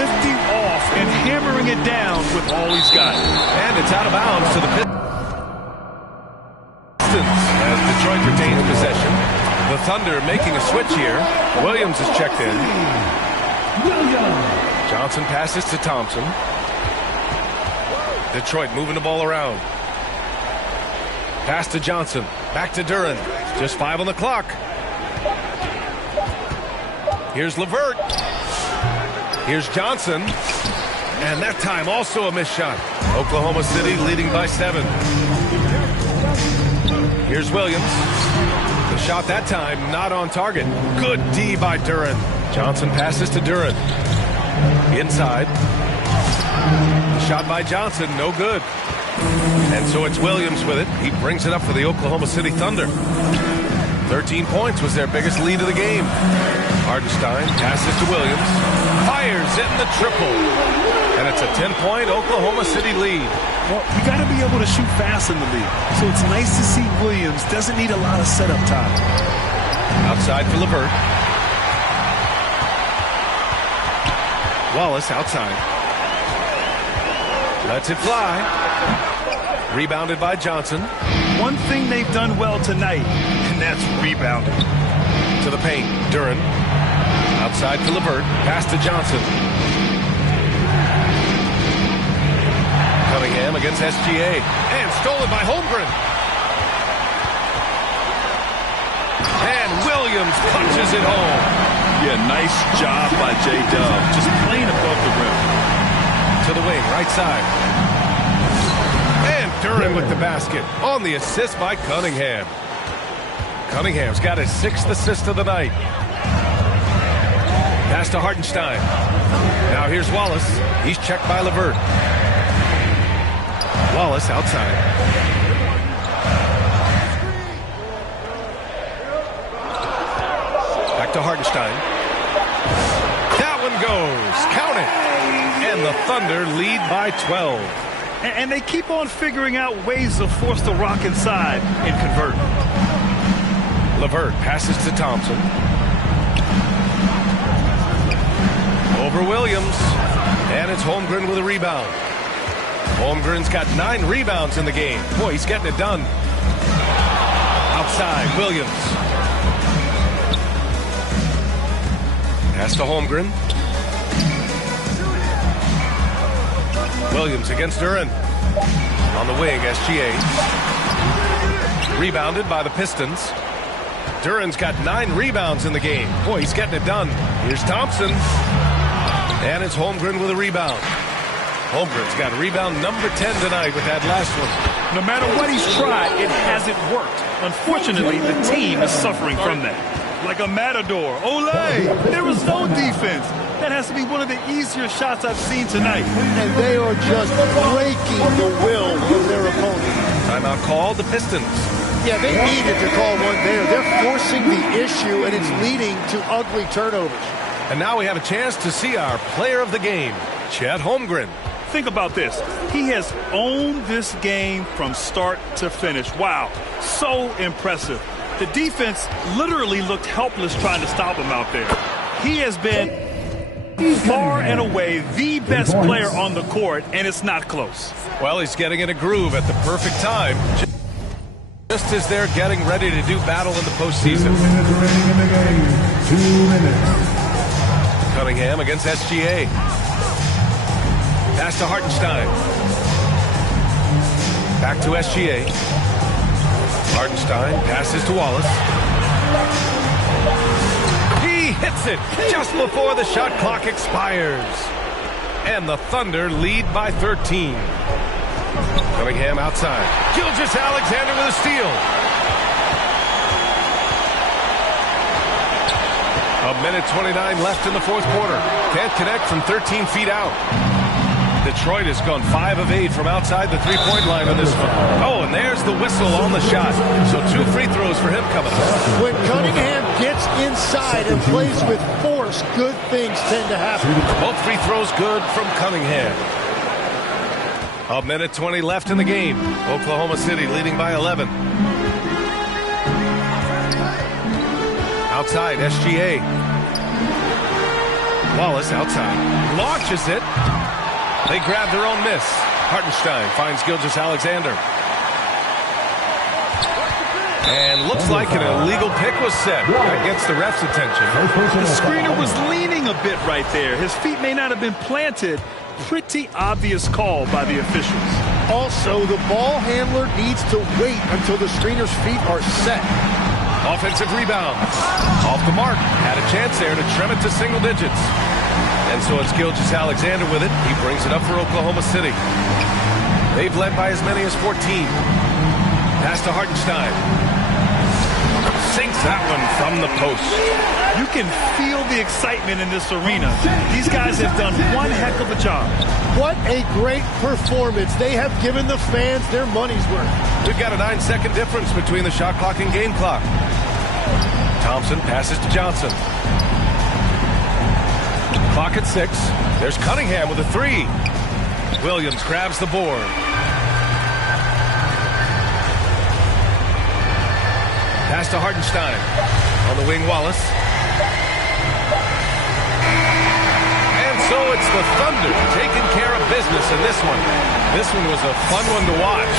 lifting off and hammering it down with all he's got. And it's out of bounds to the Pistons as Detroit retains possession. The Thunder making a switch here. Williams is checked in. Johnson passes to Thompson. Detroit moving the ball around. Pass to Johnson. Back to Duran. Just 5 on the clock. Here's LeVert. Here's Johnson. And that time also a missed shot. Oklahoma City leading by 7. Here's Williams. The shot that time not on target. Good D by Duran. Johnson passes to Duran. Inside. The shot by Johnson, no good. And so it's Williams with it. He brings it up for the Oklahoma City Thunder. 13 points was their biggest lead of the game. Hartenstein passes to Williams. Fires in the triple. And it's a 10-point Oklahoma City lead. Well, you got to be able to shoot fast in the league. So it's nice to see Williams doesn't need a lot of setup time. Outside for LeVert. Wallace outside. Lets it fly. Rebounded by Johnson. One thing they've done well tonight, and that's rebounding. To the paint, Duran. Outside for LeVert. Pass to Johnson. Cunningham against SGA. And stolen by Holmgren. And Williams punches it home. Yeah, nice job by J-Dub. Just playing above the rim. To the wing, right side. And Duran with the basket on the assist by Cunningham. Cunningham's got his 6th assist of the night. Pass to Hartenstein. Now here's Wallace. He's checked by LeVert. Wallace outside. Back to Hartenstein. That one goes. Count it. And the Thunder lead by 12. And they keep on figuring out ways to force the rock inside and convert. LeVert passes to Thompson. Over Williams. And it's Holmgren with a rebound. Holmgren's got 9 rebounds in the game. Boy, he's getting it done. Outside, Williams. Pass to Holmgren. Williams against Duran. On the wing, SGA. Rebounded by the Pistons. Duran's got 9 rebounds in the game. Boy, he's getting it done. Here's Thompson. And it's Holmgren with a rebound. Holmgren's got rebound number 10 tonight with that last one. No matter what he's tried, it hasn't worked. Unfortunately, the team is suffering from that. Like a matador. Olé! There was no defense. That has to be one of the easier shots I've seen tonight. And they are just breaking the will of their opponent. Timeout called, the Pistons. Yeah, they needed to call one there. They're forcing the issue, and it's leading to ugly turnovers. And now we have a chance to see our player of the game, Chet Holmgren. Think about this. He has owned this game from start to finish. Wow, so impressive. The defense literally looked helpless trying to stop him out there. He has been far and away the best player on the court, and it's not close. Well, he's getting in a groove at the perfect time, just as they're getting ready to do battle in the postseason. 2 minutes remaining in the game. 2 minutes. Cunningham against SGA. Pass to Hartenstein. Back to SGA. Hartenstein passes to Wallace. He hits it just before the shot clock expires. And the Thunder lead by 13. Cunningham outside. Gilgeous-Alexander with a steal. A minute 29 left in the fourth quarter. Can't connect from 13 feet out. Detroit has gone 5 of 8 from outside the three-point line on this one. Oh, and there's the whistle on the shot. So 2 free throws for him coming up. When Cunningham gets inside and plays with force, good things tend to happen. Both free throws good from Cunningham. A minute 20 left in the game. Oklahoma City leading by 11. Outside, SGA. Wallace outside. Launches it. They grab their own miss. Hartenstein finds Gilgeous-Alexander. And looks like an illegal pick was set. That gets the ref's attention. The screener was leaning a bit right there. His feet may not have been planted. Pretty obvious call by the officials. Also, the ball handler needs to wait until the screener's feet are set. Offensive rebound. Off the mark. Had a chance there to trim it to single digits. And so it's Gilgeous-Alexander with it. He brings it up for Oklahoma City. They've led by as many as 14. Pass to Hartenstein. Sinks that one from the post. You can feel the excitement in this arena. These guys have done one heck of a job. What a great performance. They have given the fans their money's worth. We've got a 9-second difference between the shot clock and game clock. Thompson passes to Johnson. Clock at 6. There's Cunningham with a 3. Williams grabs the board. Pass to Hartenstein. On the wing, Wallace. And so it's the Thunder taking care of business in this one. This one was a fun one to watch.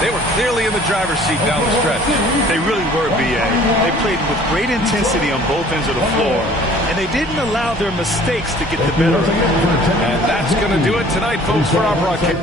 They were clearly in the driver's seat down the stretch. They really were, B.A. They played with great intensity on both ends of the floor, and they didn't allow their mistakes to get the better of them. And that's going to do it tonight, folks, for our broadcast.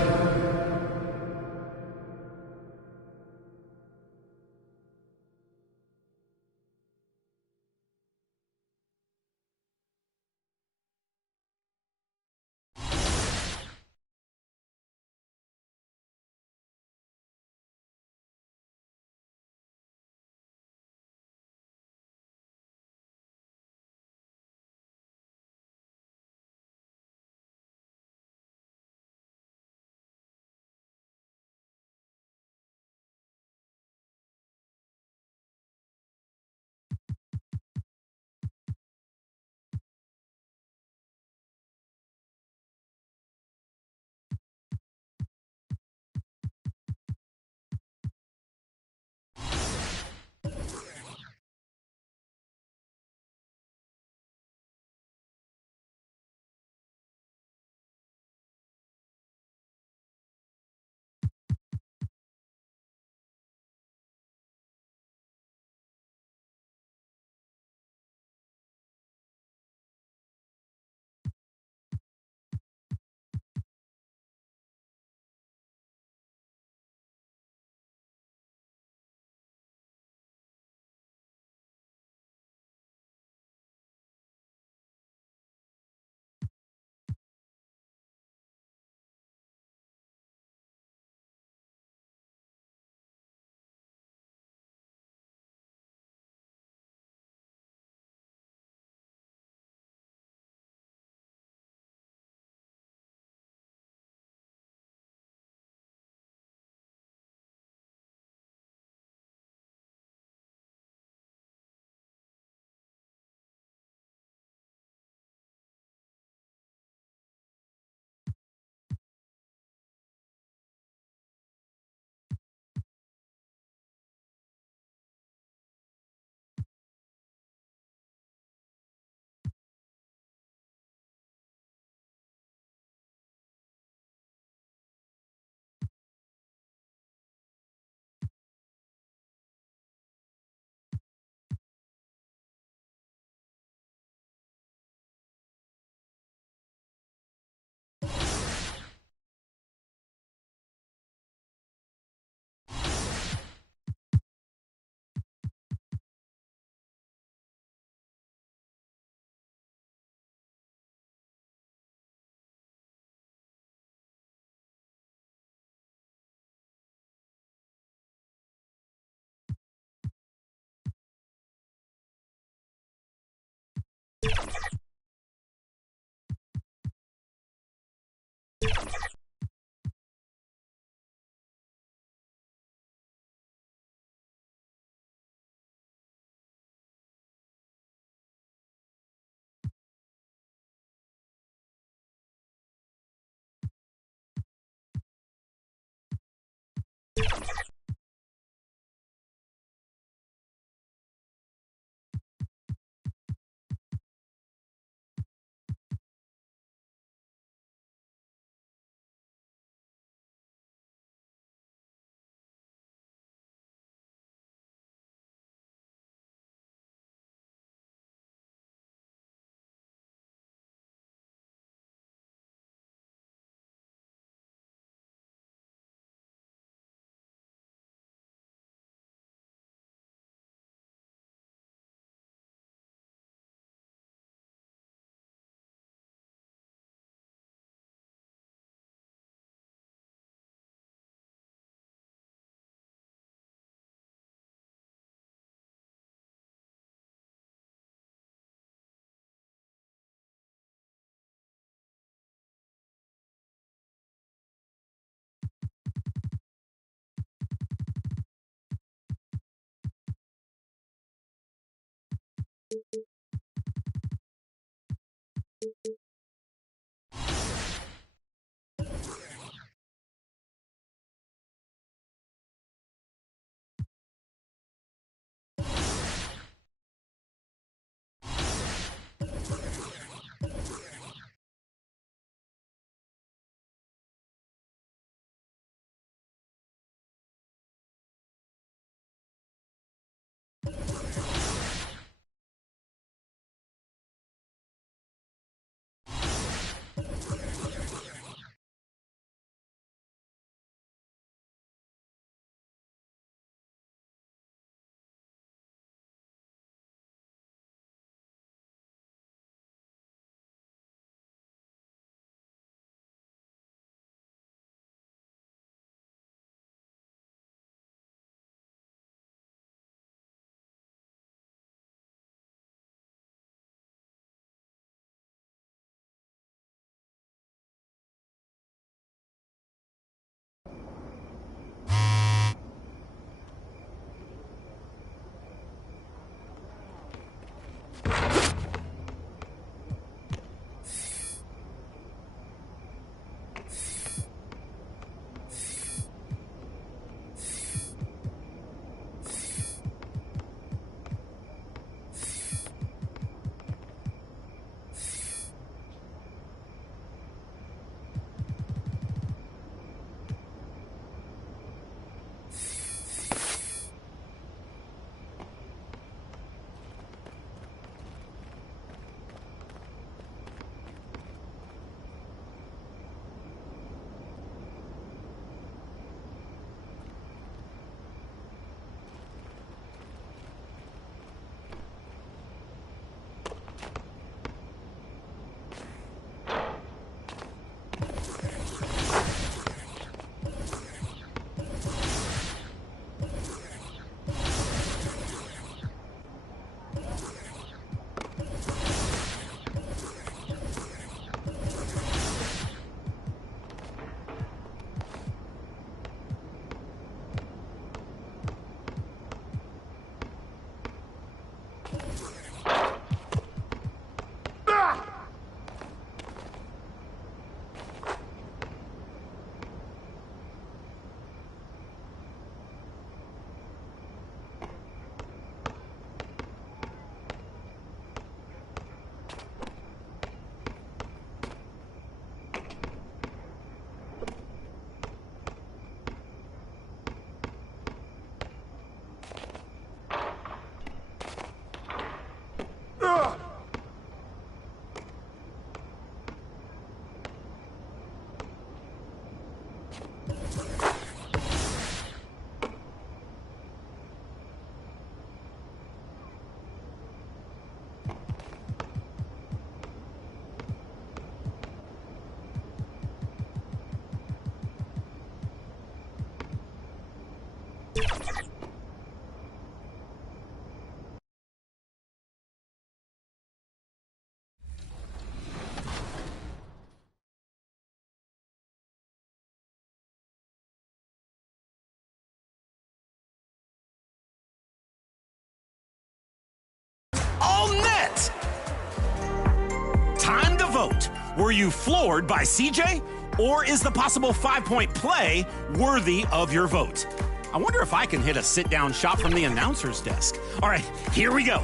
Time to vote. Were you floored by CJ Or is the possible 5-point play worthy of your vote? I wonder if I can hit a sit-down shot from the announcer's desk. All right, here we go.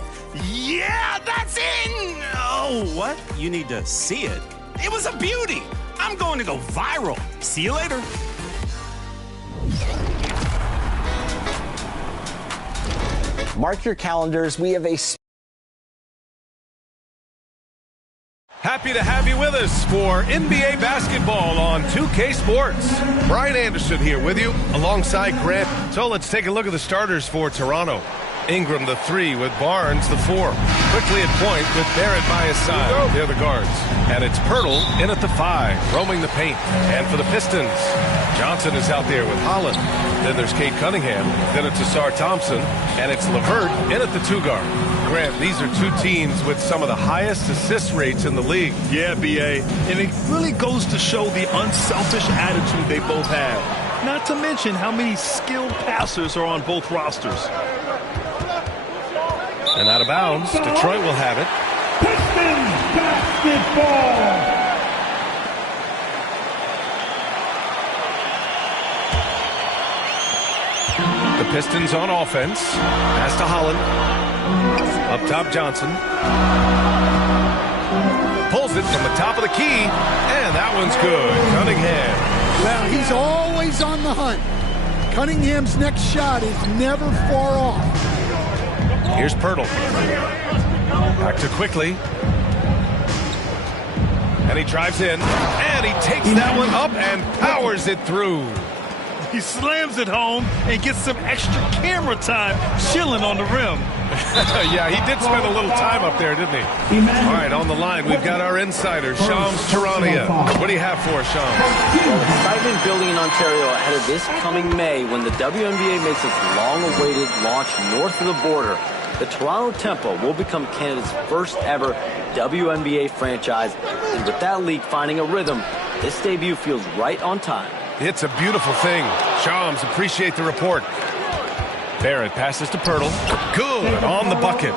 Yeah, that's in! Oh, what? You need to see it. It was a beauty. I'm going to go viral. See you later. Mark your calendars. We have a Happy to have you with us for NBA basketball on 2K Sports. Brian Anderson here with you alongside Grant. So let's take a look at the starters for Toronto. Ingram, the 3, with Barnes, the 4. Quickly at point with Barrett by his side. They're the guards. And it's Pirtle in at the 5, roaming the paint. And for the Pistons, Johnson is out there with Holland. Then there's Cade Cunningham. Then it's Asar Thompson. And it's LeVert in at the 2 guard. Grant, these are 2 teams with some of the highest assist rates in the league. Yeah, B.A. And it really goes to show the unselfish attitude they both have. Not to mention how many skilled passers are on both rosters. And out of bounds, Detroit will have it. Pistons basketball. The Pistons on offense. Pass to Holland. Up top, Johnson. Pulls it from the top of the key. And that one's good. Cunningham. Well, he's always on the hunt. Cunningham's next shot is never far off. Here's Pirtle. Back to Quickly. And he drives in. And he takes that one up and powers it through. He slams it home and gets some extra camera time chilling on the rim. Yeah, he did spend a little time up there, didn't he? All right, on the line, we've got our insider, Shams Charania. What do you have for us, Shams? Well, excitement building in Ontario ahead of this coming May when the WNBA makes its long-awaited launch north of the border. The Toronto Tempo will become Canada's first ever WNBA franchise. And with that league finding a rhythm, this debut feels right on time. It's a beautiful thing. Shams, appreciate the report. Barrett passes to Pirtle. Good on the bucket.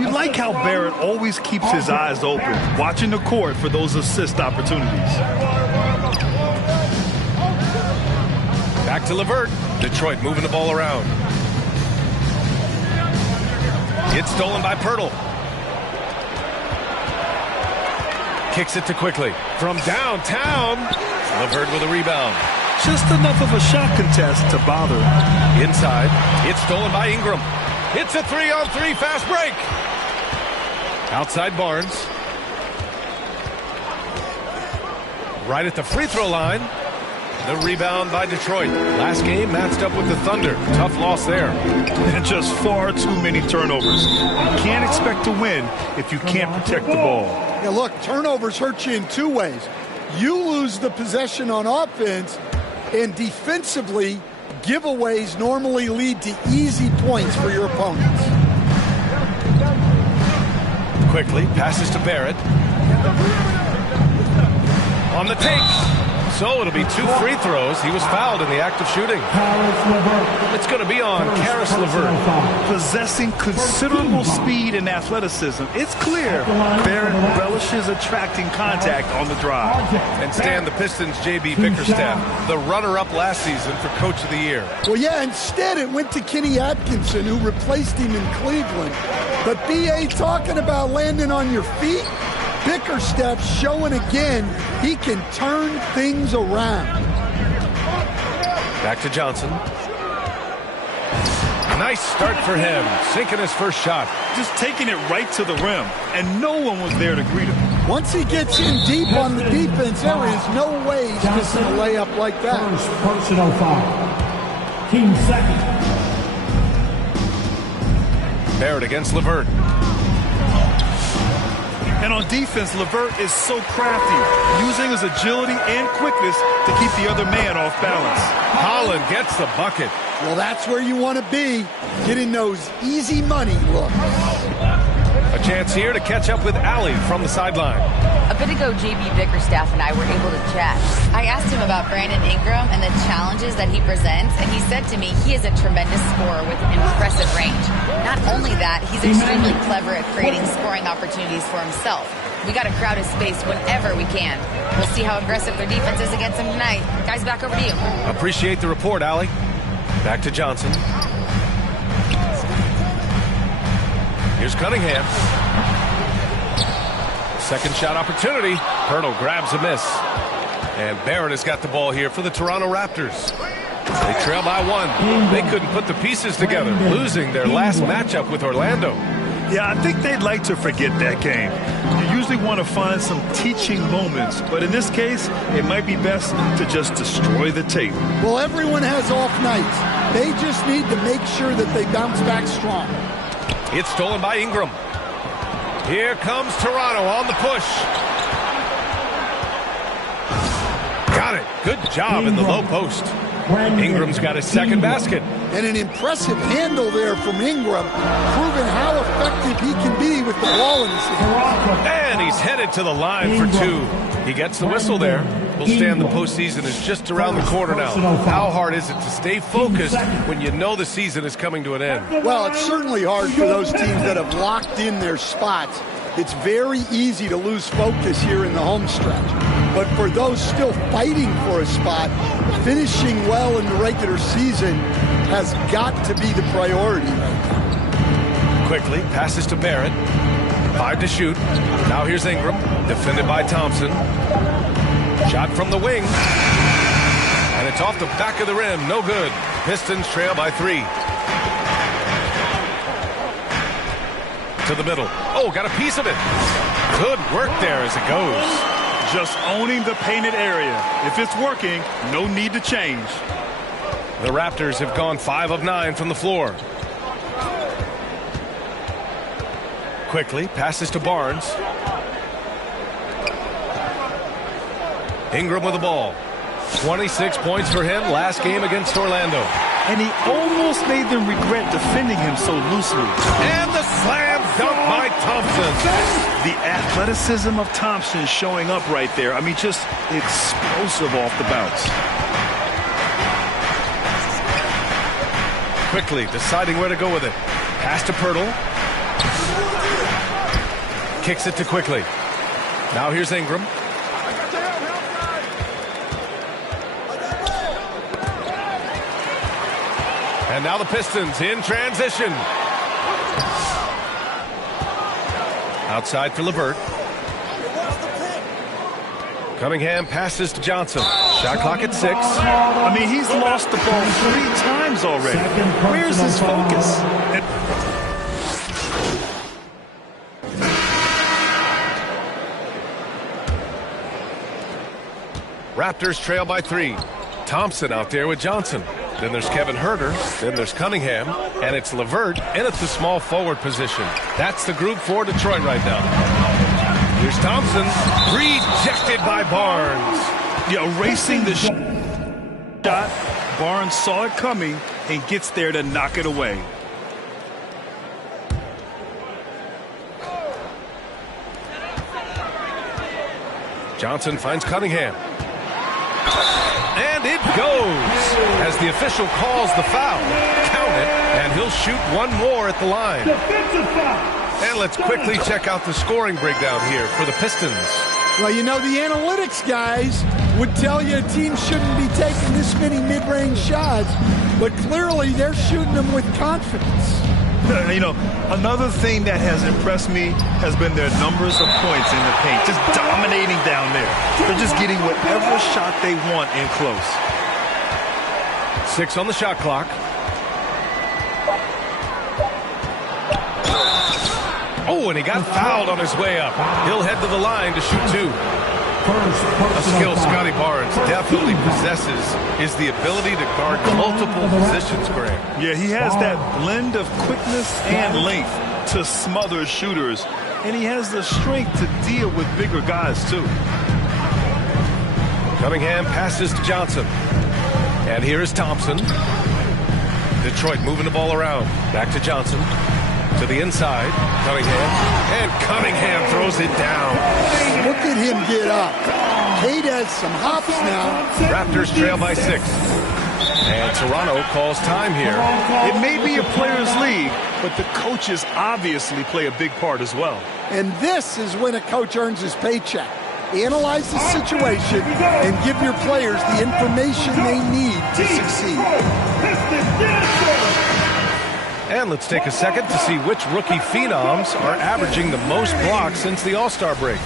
You like how Barrett always keeps his eyes open, watching the court for those assist opportunities. Back to LeVert. Detroit moving the ball around. It's stolen by Pirtle. Kicks it to Quickly. From downtown, LeVert with a rebound. Just enough of a shot contest to bother him. Inside, it's stolen by Ingram. It's a 3-on-3 fast break. Outside Barnes. Right at the free throw line. The rebound by Detroit. Last game matched up with the Thunder. Tough loss there. And just far too many turnovers. You can't expect to win if you can't protect the ball. Yeah, look, turnovers hurt you in 2 ways. You lose the possession on offense, and defensively, giveaways normally lead to easy points for your opponents. Quickly passes to Barrett. On the take. So it'll be 2 free throws. He was fouled in the act of shooting. It's going to be on Caris LeVert. Possessing considerable speed and athleticism, it's clear Barrett relishes attracting contact on the drive. And Stan, the Pistons' J.B. Bickerstaff, the runner-up last season for Coach of the Year. Well, yeah, instead it went to Kenny Atkinson, who replaced him in Cleveland. But B.A. talking about landing on your feet, Bickerstaff showing again he can turn things around. Back to Johnson. Nice start for him, sinking his first shot. Just taking it right to the rim, and no one was there to greet him. Once he gets in deep on the defense, there is no way he's missing a layup like that. First personal foul. Team second. Barrett against LeVert. And on defense, LeVert is so crafty, using his agility and quickness to keep the other man off balance. Holland gets the bucket. Well, that's where you want to be, getting those easy money looks. A chance here to catch up with Allie from the sideline. A bit ago, J.B. Bickerstaff and I were able to chat. I asked him about Brandon Ingram and the challenges that he presents, and he said to me he is a tremendous scorer with impressive range. Not only that, he's extremely clever at creating scoring opportunities for himself. We got to crowd his space whenever we can. We'll see how aggressive their defense is against him tonight. Guys, back over to you. Appreciate the report, Allie. Back to Johnson. Here's Cunningham. Second shot opportunity. Pirtle grabs a miss. And Barrett has got the ball here for the Toronto Raptors. They trail by 1. They couldn't put the pieces together, losing their last matchup with Orlando. Yeah, I think they'd like to forget that game. You usually want to find some teaching moments, but in this case, it might be best to just destroy the tape. Well, everyone has off nights. They just need to make sure that they bounce back strong. It's stolen by Ingram. Here comes Toronto on the push. Got it. Good job in the low post. Ingram's got his second basket. And an impressive handle there from Ingram, proving how effective he can be with the ball in his hand. And he's headed to the line for 2. He gets the whistle there. We'll stand the postseason is just around the corner now. How hard is it to stay focused when you know the season is coming to an end? Well, it's certainly hard for those teams that have locked in their spots. It's very easy to lose focus here in the home stretch. But for those still fighting for a spot, finishing well in the regular season has got to be the priority right now. Quickly, passes to Barrett. 5 to shoot. Now here's Ingram, defended by Thompson. Shot from the wing. And it's off the back of the rim. No good. Pistons trail by 3. To the middle. Oh, got a piece of it. Good work there as it goes. Just owning the painted area. If it's working, no need to change. The Raptors have gone 5 of 9 from the floor. Quickly, passes to Barnes. Ingram with the ball. 26 points for him last game against Orlando. And he almost made them regret defending him so loosely. And the slam dunk by Thompson. The athleticism of Thompson showing up right there. I mean, just explosive off the bounce. Quickly deciding where to go with it. Pass to Pirtle. Kicks it to Quickly. Now here's Ingram. And now the Pistons in transition. Outside for LeVert. Cunningham passes to Johnson. Shot clock at 6. I mean, he's lost the ball 3 times already. Where's his focus? Raptors trail by 3. Thompson out there with Johnson. Then there's Kevin Huerter. Then there's Cunningham. And it's LeVert. And it's the small forward position. That's the group for Detroit right now. Here's Thompson. Rejected by Barnes. Yeah, erasing the shot. Barnes saw it coming and gets there to knock it away. Johnson finds Cunningham. And it goes as the official calls the foul. Count it, and he'll shoot one more at the line. And let's quickly check out the scoring breakdown here for the Pistons. Well, you know, the analytics guys would tell you a team shouldn't be taking this many mid-range shots, but clearly they're shooting them with confidence. You know, another thing that has impressed me has been their numbers of points in the paint, just dominating down there. They're just getting whatever shot they want in close. 6 on the shot clock. Oh, and he got fouled on his way up. He'll head to the line to shoot 2. A skill Scotty Barnes definitely possesses is the ability to guard multiple positions, Graham. Yeah, he has that blend of quickness and length to smother shooters, and he has the strength to deal with bigger guys, too. Cunningham passes to Johnson. And here is Thompson. Detroit moving the ball around. Back to Johnson. To the inside. Cunningham. And Cunningham throws it down. Look at him get up. Cade has some hops now. Raptors trail by 6. And Toronto calls time here. It may be a players' league, but the coaches obviously play a big part as well. And this is when a coach earns his paycheck. Analyze the situation and give your players the information they need to succeed. And let's take a second to see which rookie phenoms are averaging the most blocks since the All-Star break.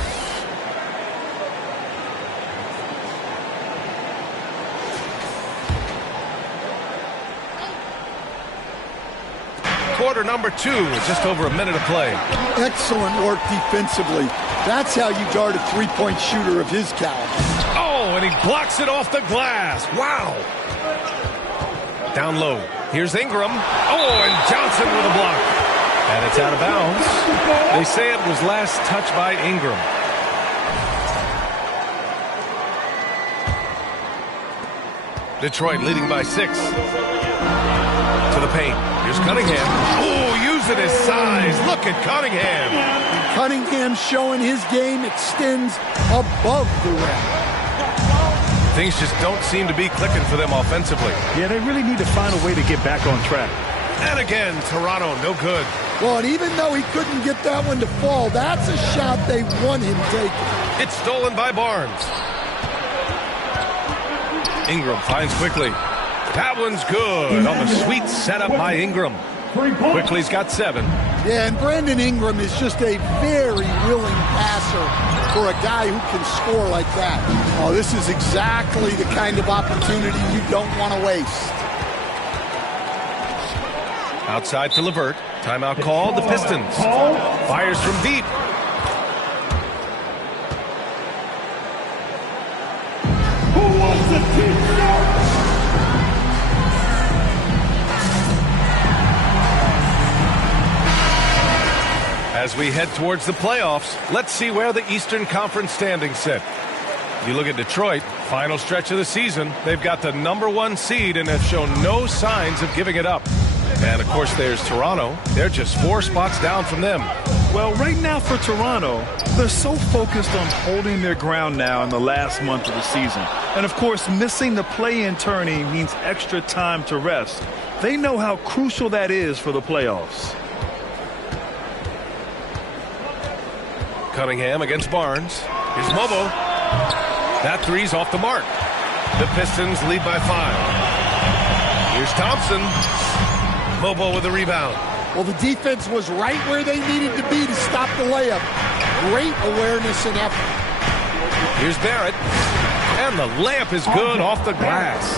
Quarter number 2, just over a minute of play. Excellent work defensively. That's how you guard a three-point shooter of his caliber. Oh, and he blocks it off the glass. Wow. Down low. Here's Ingram. Oh, and Johnson with a block. And it's out of bounds. They say it was last touched by Ingram. Detroit leading by 6. To the paint. Here's Cunningham. Oh, using his size. Look at Cunningham. Cunningham showing his game extends above the rim. Things just don't seem to be clicking for them offensively. Yeah, they really need to find a way to get back on track. And again, Toronto, no good. Well, and even though he couldn't get that one to fall, that's a shot they want him taking. It's stolen by Barnes. Ingram finds quickly. That one's good on the sweet setup by Ingram. Quickly's got 7. Yeah, and Brandon Ingram is just a very willing passer for a guy who can score like that. Oh, this is exactly the kind of opportunity you don't want to waste. Outside to LeVert. Timeout called. The Pistons. Fires from deep. Who wants to teach you? As we head towards the playoffs, let's see where the Eastern Conference standings sit. You look at Detroit, final stretch of the season, they've got the #1 seed and have shown no signs of giving it up. And, of course, there's Toronto. They're just 4 spots down from them. Well, right now for Toronto, they're so focused on holding their ground now in the last month of the season. And, of course, missing the play-in tourney means extra time to rest. They know how crucial that is for the playoffs. Cunningham against Barnes. Here's Mobo. That three's off the mark. The Pistons lead by 5. Here's Thompson. Mobo with a rebound. Well, the defense was right where they needed to be to stop the layup. Great awareness and effort. Here's Barrett. And the layup is good off the glass.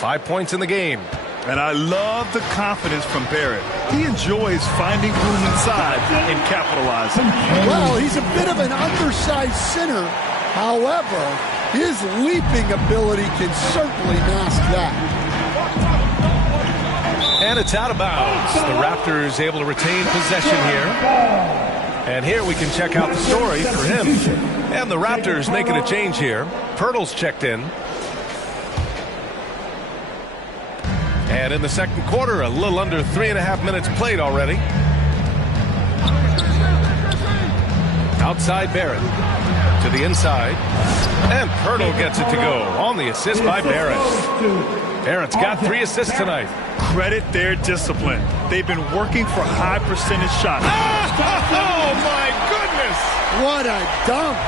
5 points in the game. And I love the confidence from Barrett. He enjoys finding room inside and capitalizing. Well, he's a bit of an undersized center. However, his leaping ability can certainly mask that. And it's out of bounds. The Raptors able to retain possession here. And here we can check out the story for him. And the Raptors making a change here. Pirtle's checked in. And in the second quarter, a little under 3.5 minutes played already. Outside Barrett. To the inside. And Pirtle gets it to go on the assist by Barrett. Barrett's got 3 assists tonight. Credit their discipline. They've been working for high percentage shots. Oh, my goodness! What a dunk!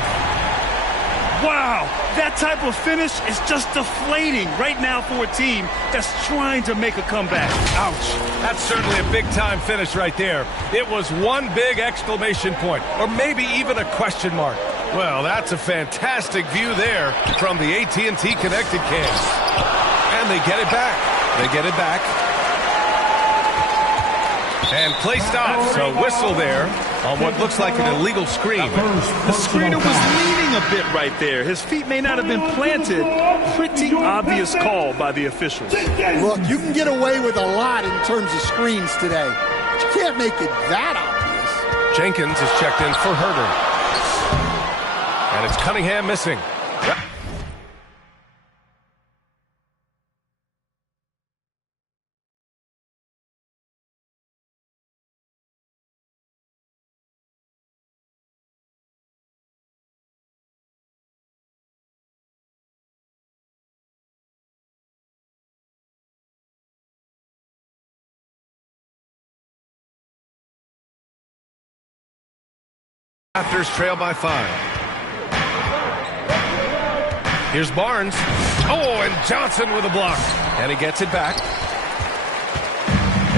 Wow, that type of finish is just deflating right now for a team that's trying to make a comeback. Ouch. That's certainly a big-time finish right there. It was one big exclamation point, or maybe even a question mark. Well, that's a fantastic view there from the AT&T Connected Cam. And they get it back. They get it back. And play stops. A whistle there on what looks like an illegal screen. The screener was leaning a bit right there. His feet may not have been planted. Pretty obvious call by the officials. Look, you can get away with a lot in terms of screens today. But you can't make it that obvious. Jenkins is checked in for Herter. And it's Cunningham missing. Raptors trail by 5. Here's Barnes. Oh, and Johnson with a block. And he gets it back.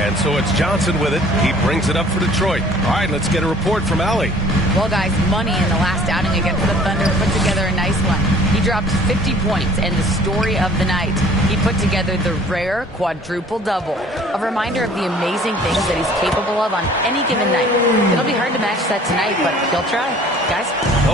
And so it's Johnson with it. He brings it up for Detroit. All right, let's get a report from Allie. Well, guys, Money in the last outing against the Thunder put together a nice one. He dropped 50 points, and the story of the night, he put together the rare quadruple-double. A reminder of the amazing things that he's capable of on any given night. It'll be hard to match that tonight, but he'll try. Guys?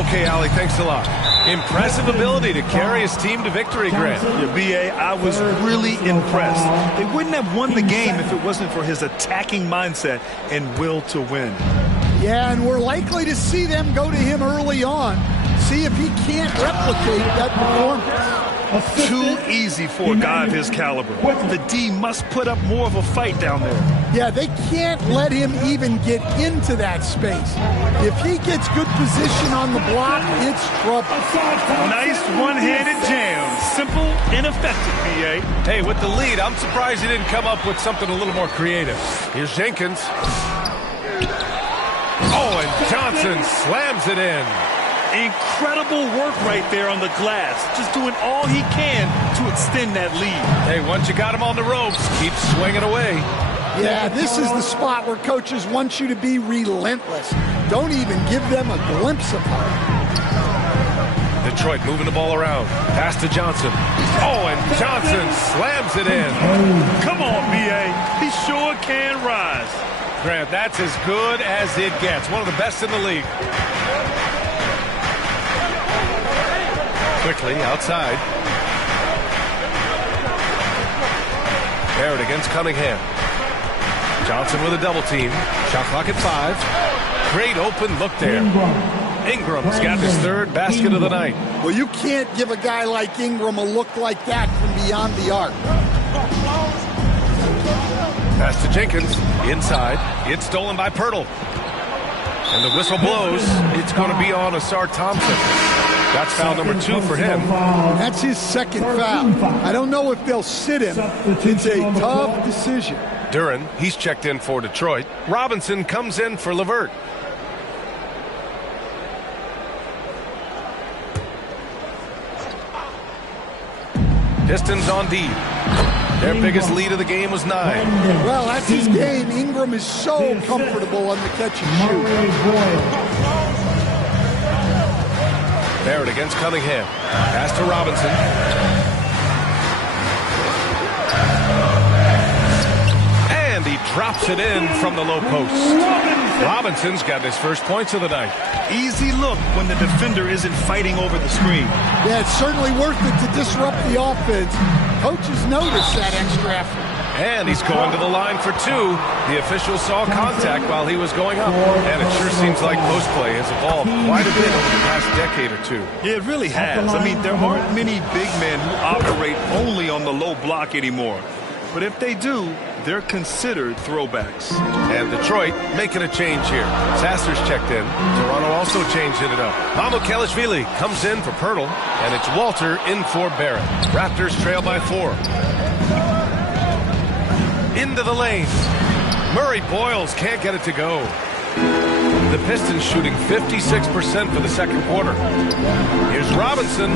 Okay, Allie, thanks a lot. Impressive ability to carry his team to victory, Grant. Yeah, B.A., I was really impressed. They wouldn't have won the game if it wasn't for his attacking mindset and will to win. Yeah, and we're likely to see them go to him early on. See if he can't replicate that performance. Too easy for a guy of his caliber. The D must put up more of a fight down there. Yeah, they can't let him even get into that space. If he gets good position on the block, it's trouble. Nice one-handed jam. Simple and effective, B.A. Hey, with the lead, I'm surprised he didn't come up with something a little more creative. Here's Jenkins. Oh, and Johnson slams it in. Incredible work right there on the glass. Just doing all he can to extend that lead. Hey, once you got him on the ropes, keep swinging away. Yeah, this is the spot where coaches want you to be relentless. Don't even give them a glimpse of hope. Detroit moving the ball around. Pass to Johnson. Oh, and Johnson slams it in. Come on, B.A. He sure can rise. Grant, that's as good as it gets. One of the best in the league. Quickly outside. Barrett against Cunningham. Johnson with a double team. Shot clock at 5. Great open look there. Ingram's got his third basket of the night. Well, you can't give a guy like Ingram a look like that from beyond the arc. Pass to Jenkins. Inside. It's stolen by Pirtle. And the whistle blows. It's going to be on Asar Thompson. That's foul number 2 for him. That's his second foul. I don't know if they'll sit him. It's a tough decision. Duren, he's checked in for Detroit. Robinson comes in for LeVert. Pistons on D. Their biggest lead of the game was 9. Well, that's his game. Ingram is so comfortable on the catch and shoot. Barrett against Cunningham. Pass to Robinson. And he drops it in from the low post. Robinson's got his first points of the night. Easy look when the defender isn't fighting over the screen. Yeah, it's certainly worth it to disrupt the offense. Coaches notice that extra effort. And he's going to the line for 2. The official saw contact while he was going up. And it sure seems like post play has evolved quite a bit over the past decade or 2. Yeah, it really has. I mean, there aren't many big men who operate only on the low block anymore. But if they do, they're considered throwbacks. And Detroit making a change here. Sasser's checked in. Toronto also changing it up. Mamukelashvili comes in for Pirtle. And it's Walter in for Barrett. Raptors trail by 4. Into the lane. Murray Boyles can't get it to go. The Pistons shooting 56% for the second quarter. Here's Robinson.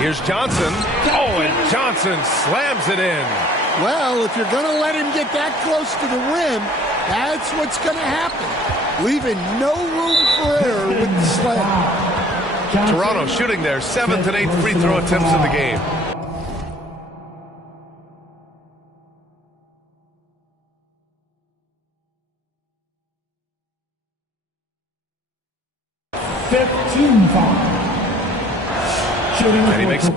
Here's Johnson. Oh, and Johnson slams it in. Well, if you're going to let him get that close to the rim, that's what's going to happen. Leaving no room for error with the slam. Toronto shooting their 7th and 8th free throw attempts of the game. And he makes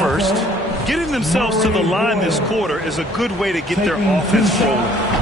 first. Getting themselves to the line this quarter is a good way to get their offense rolling.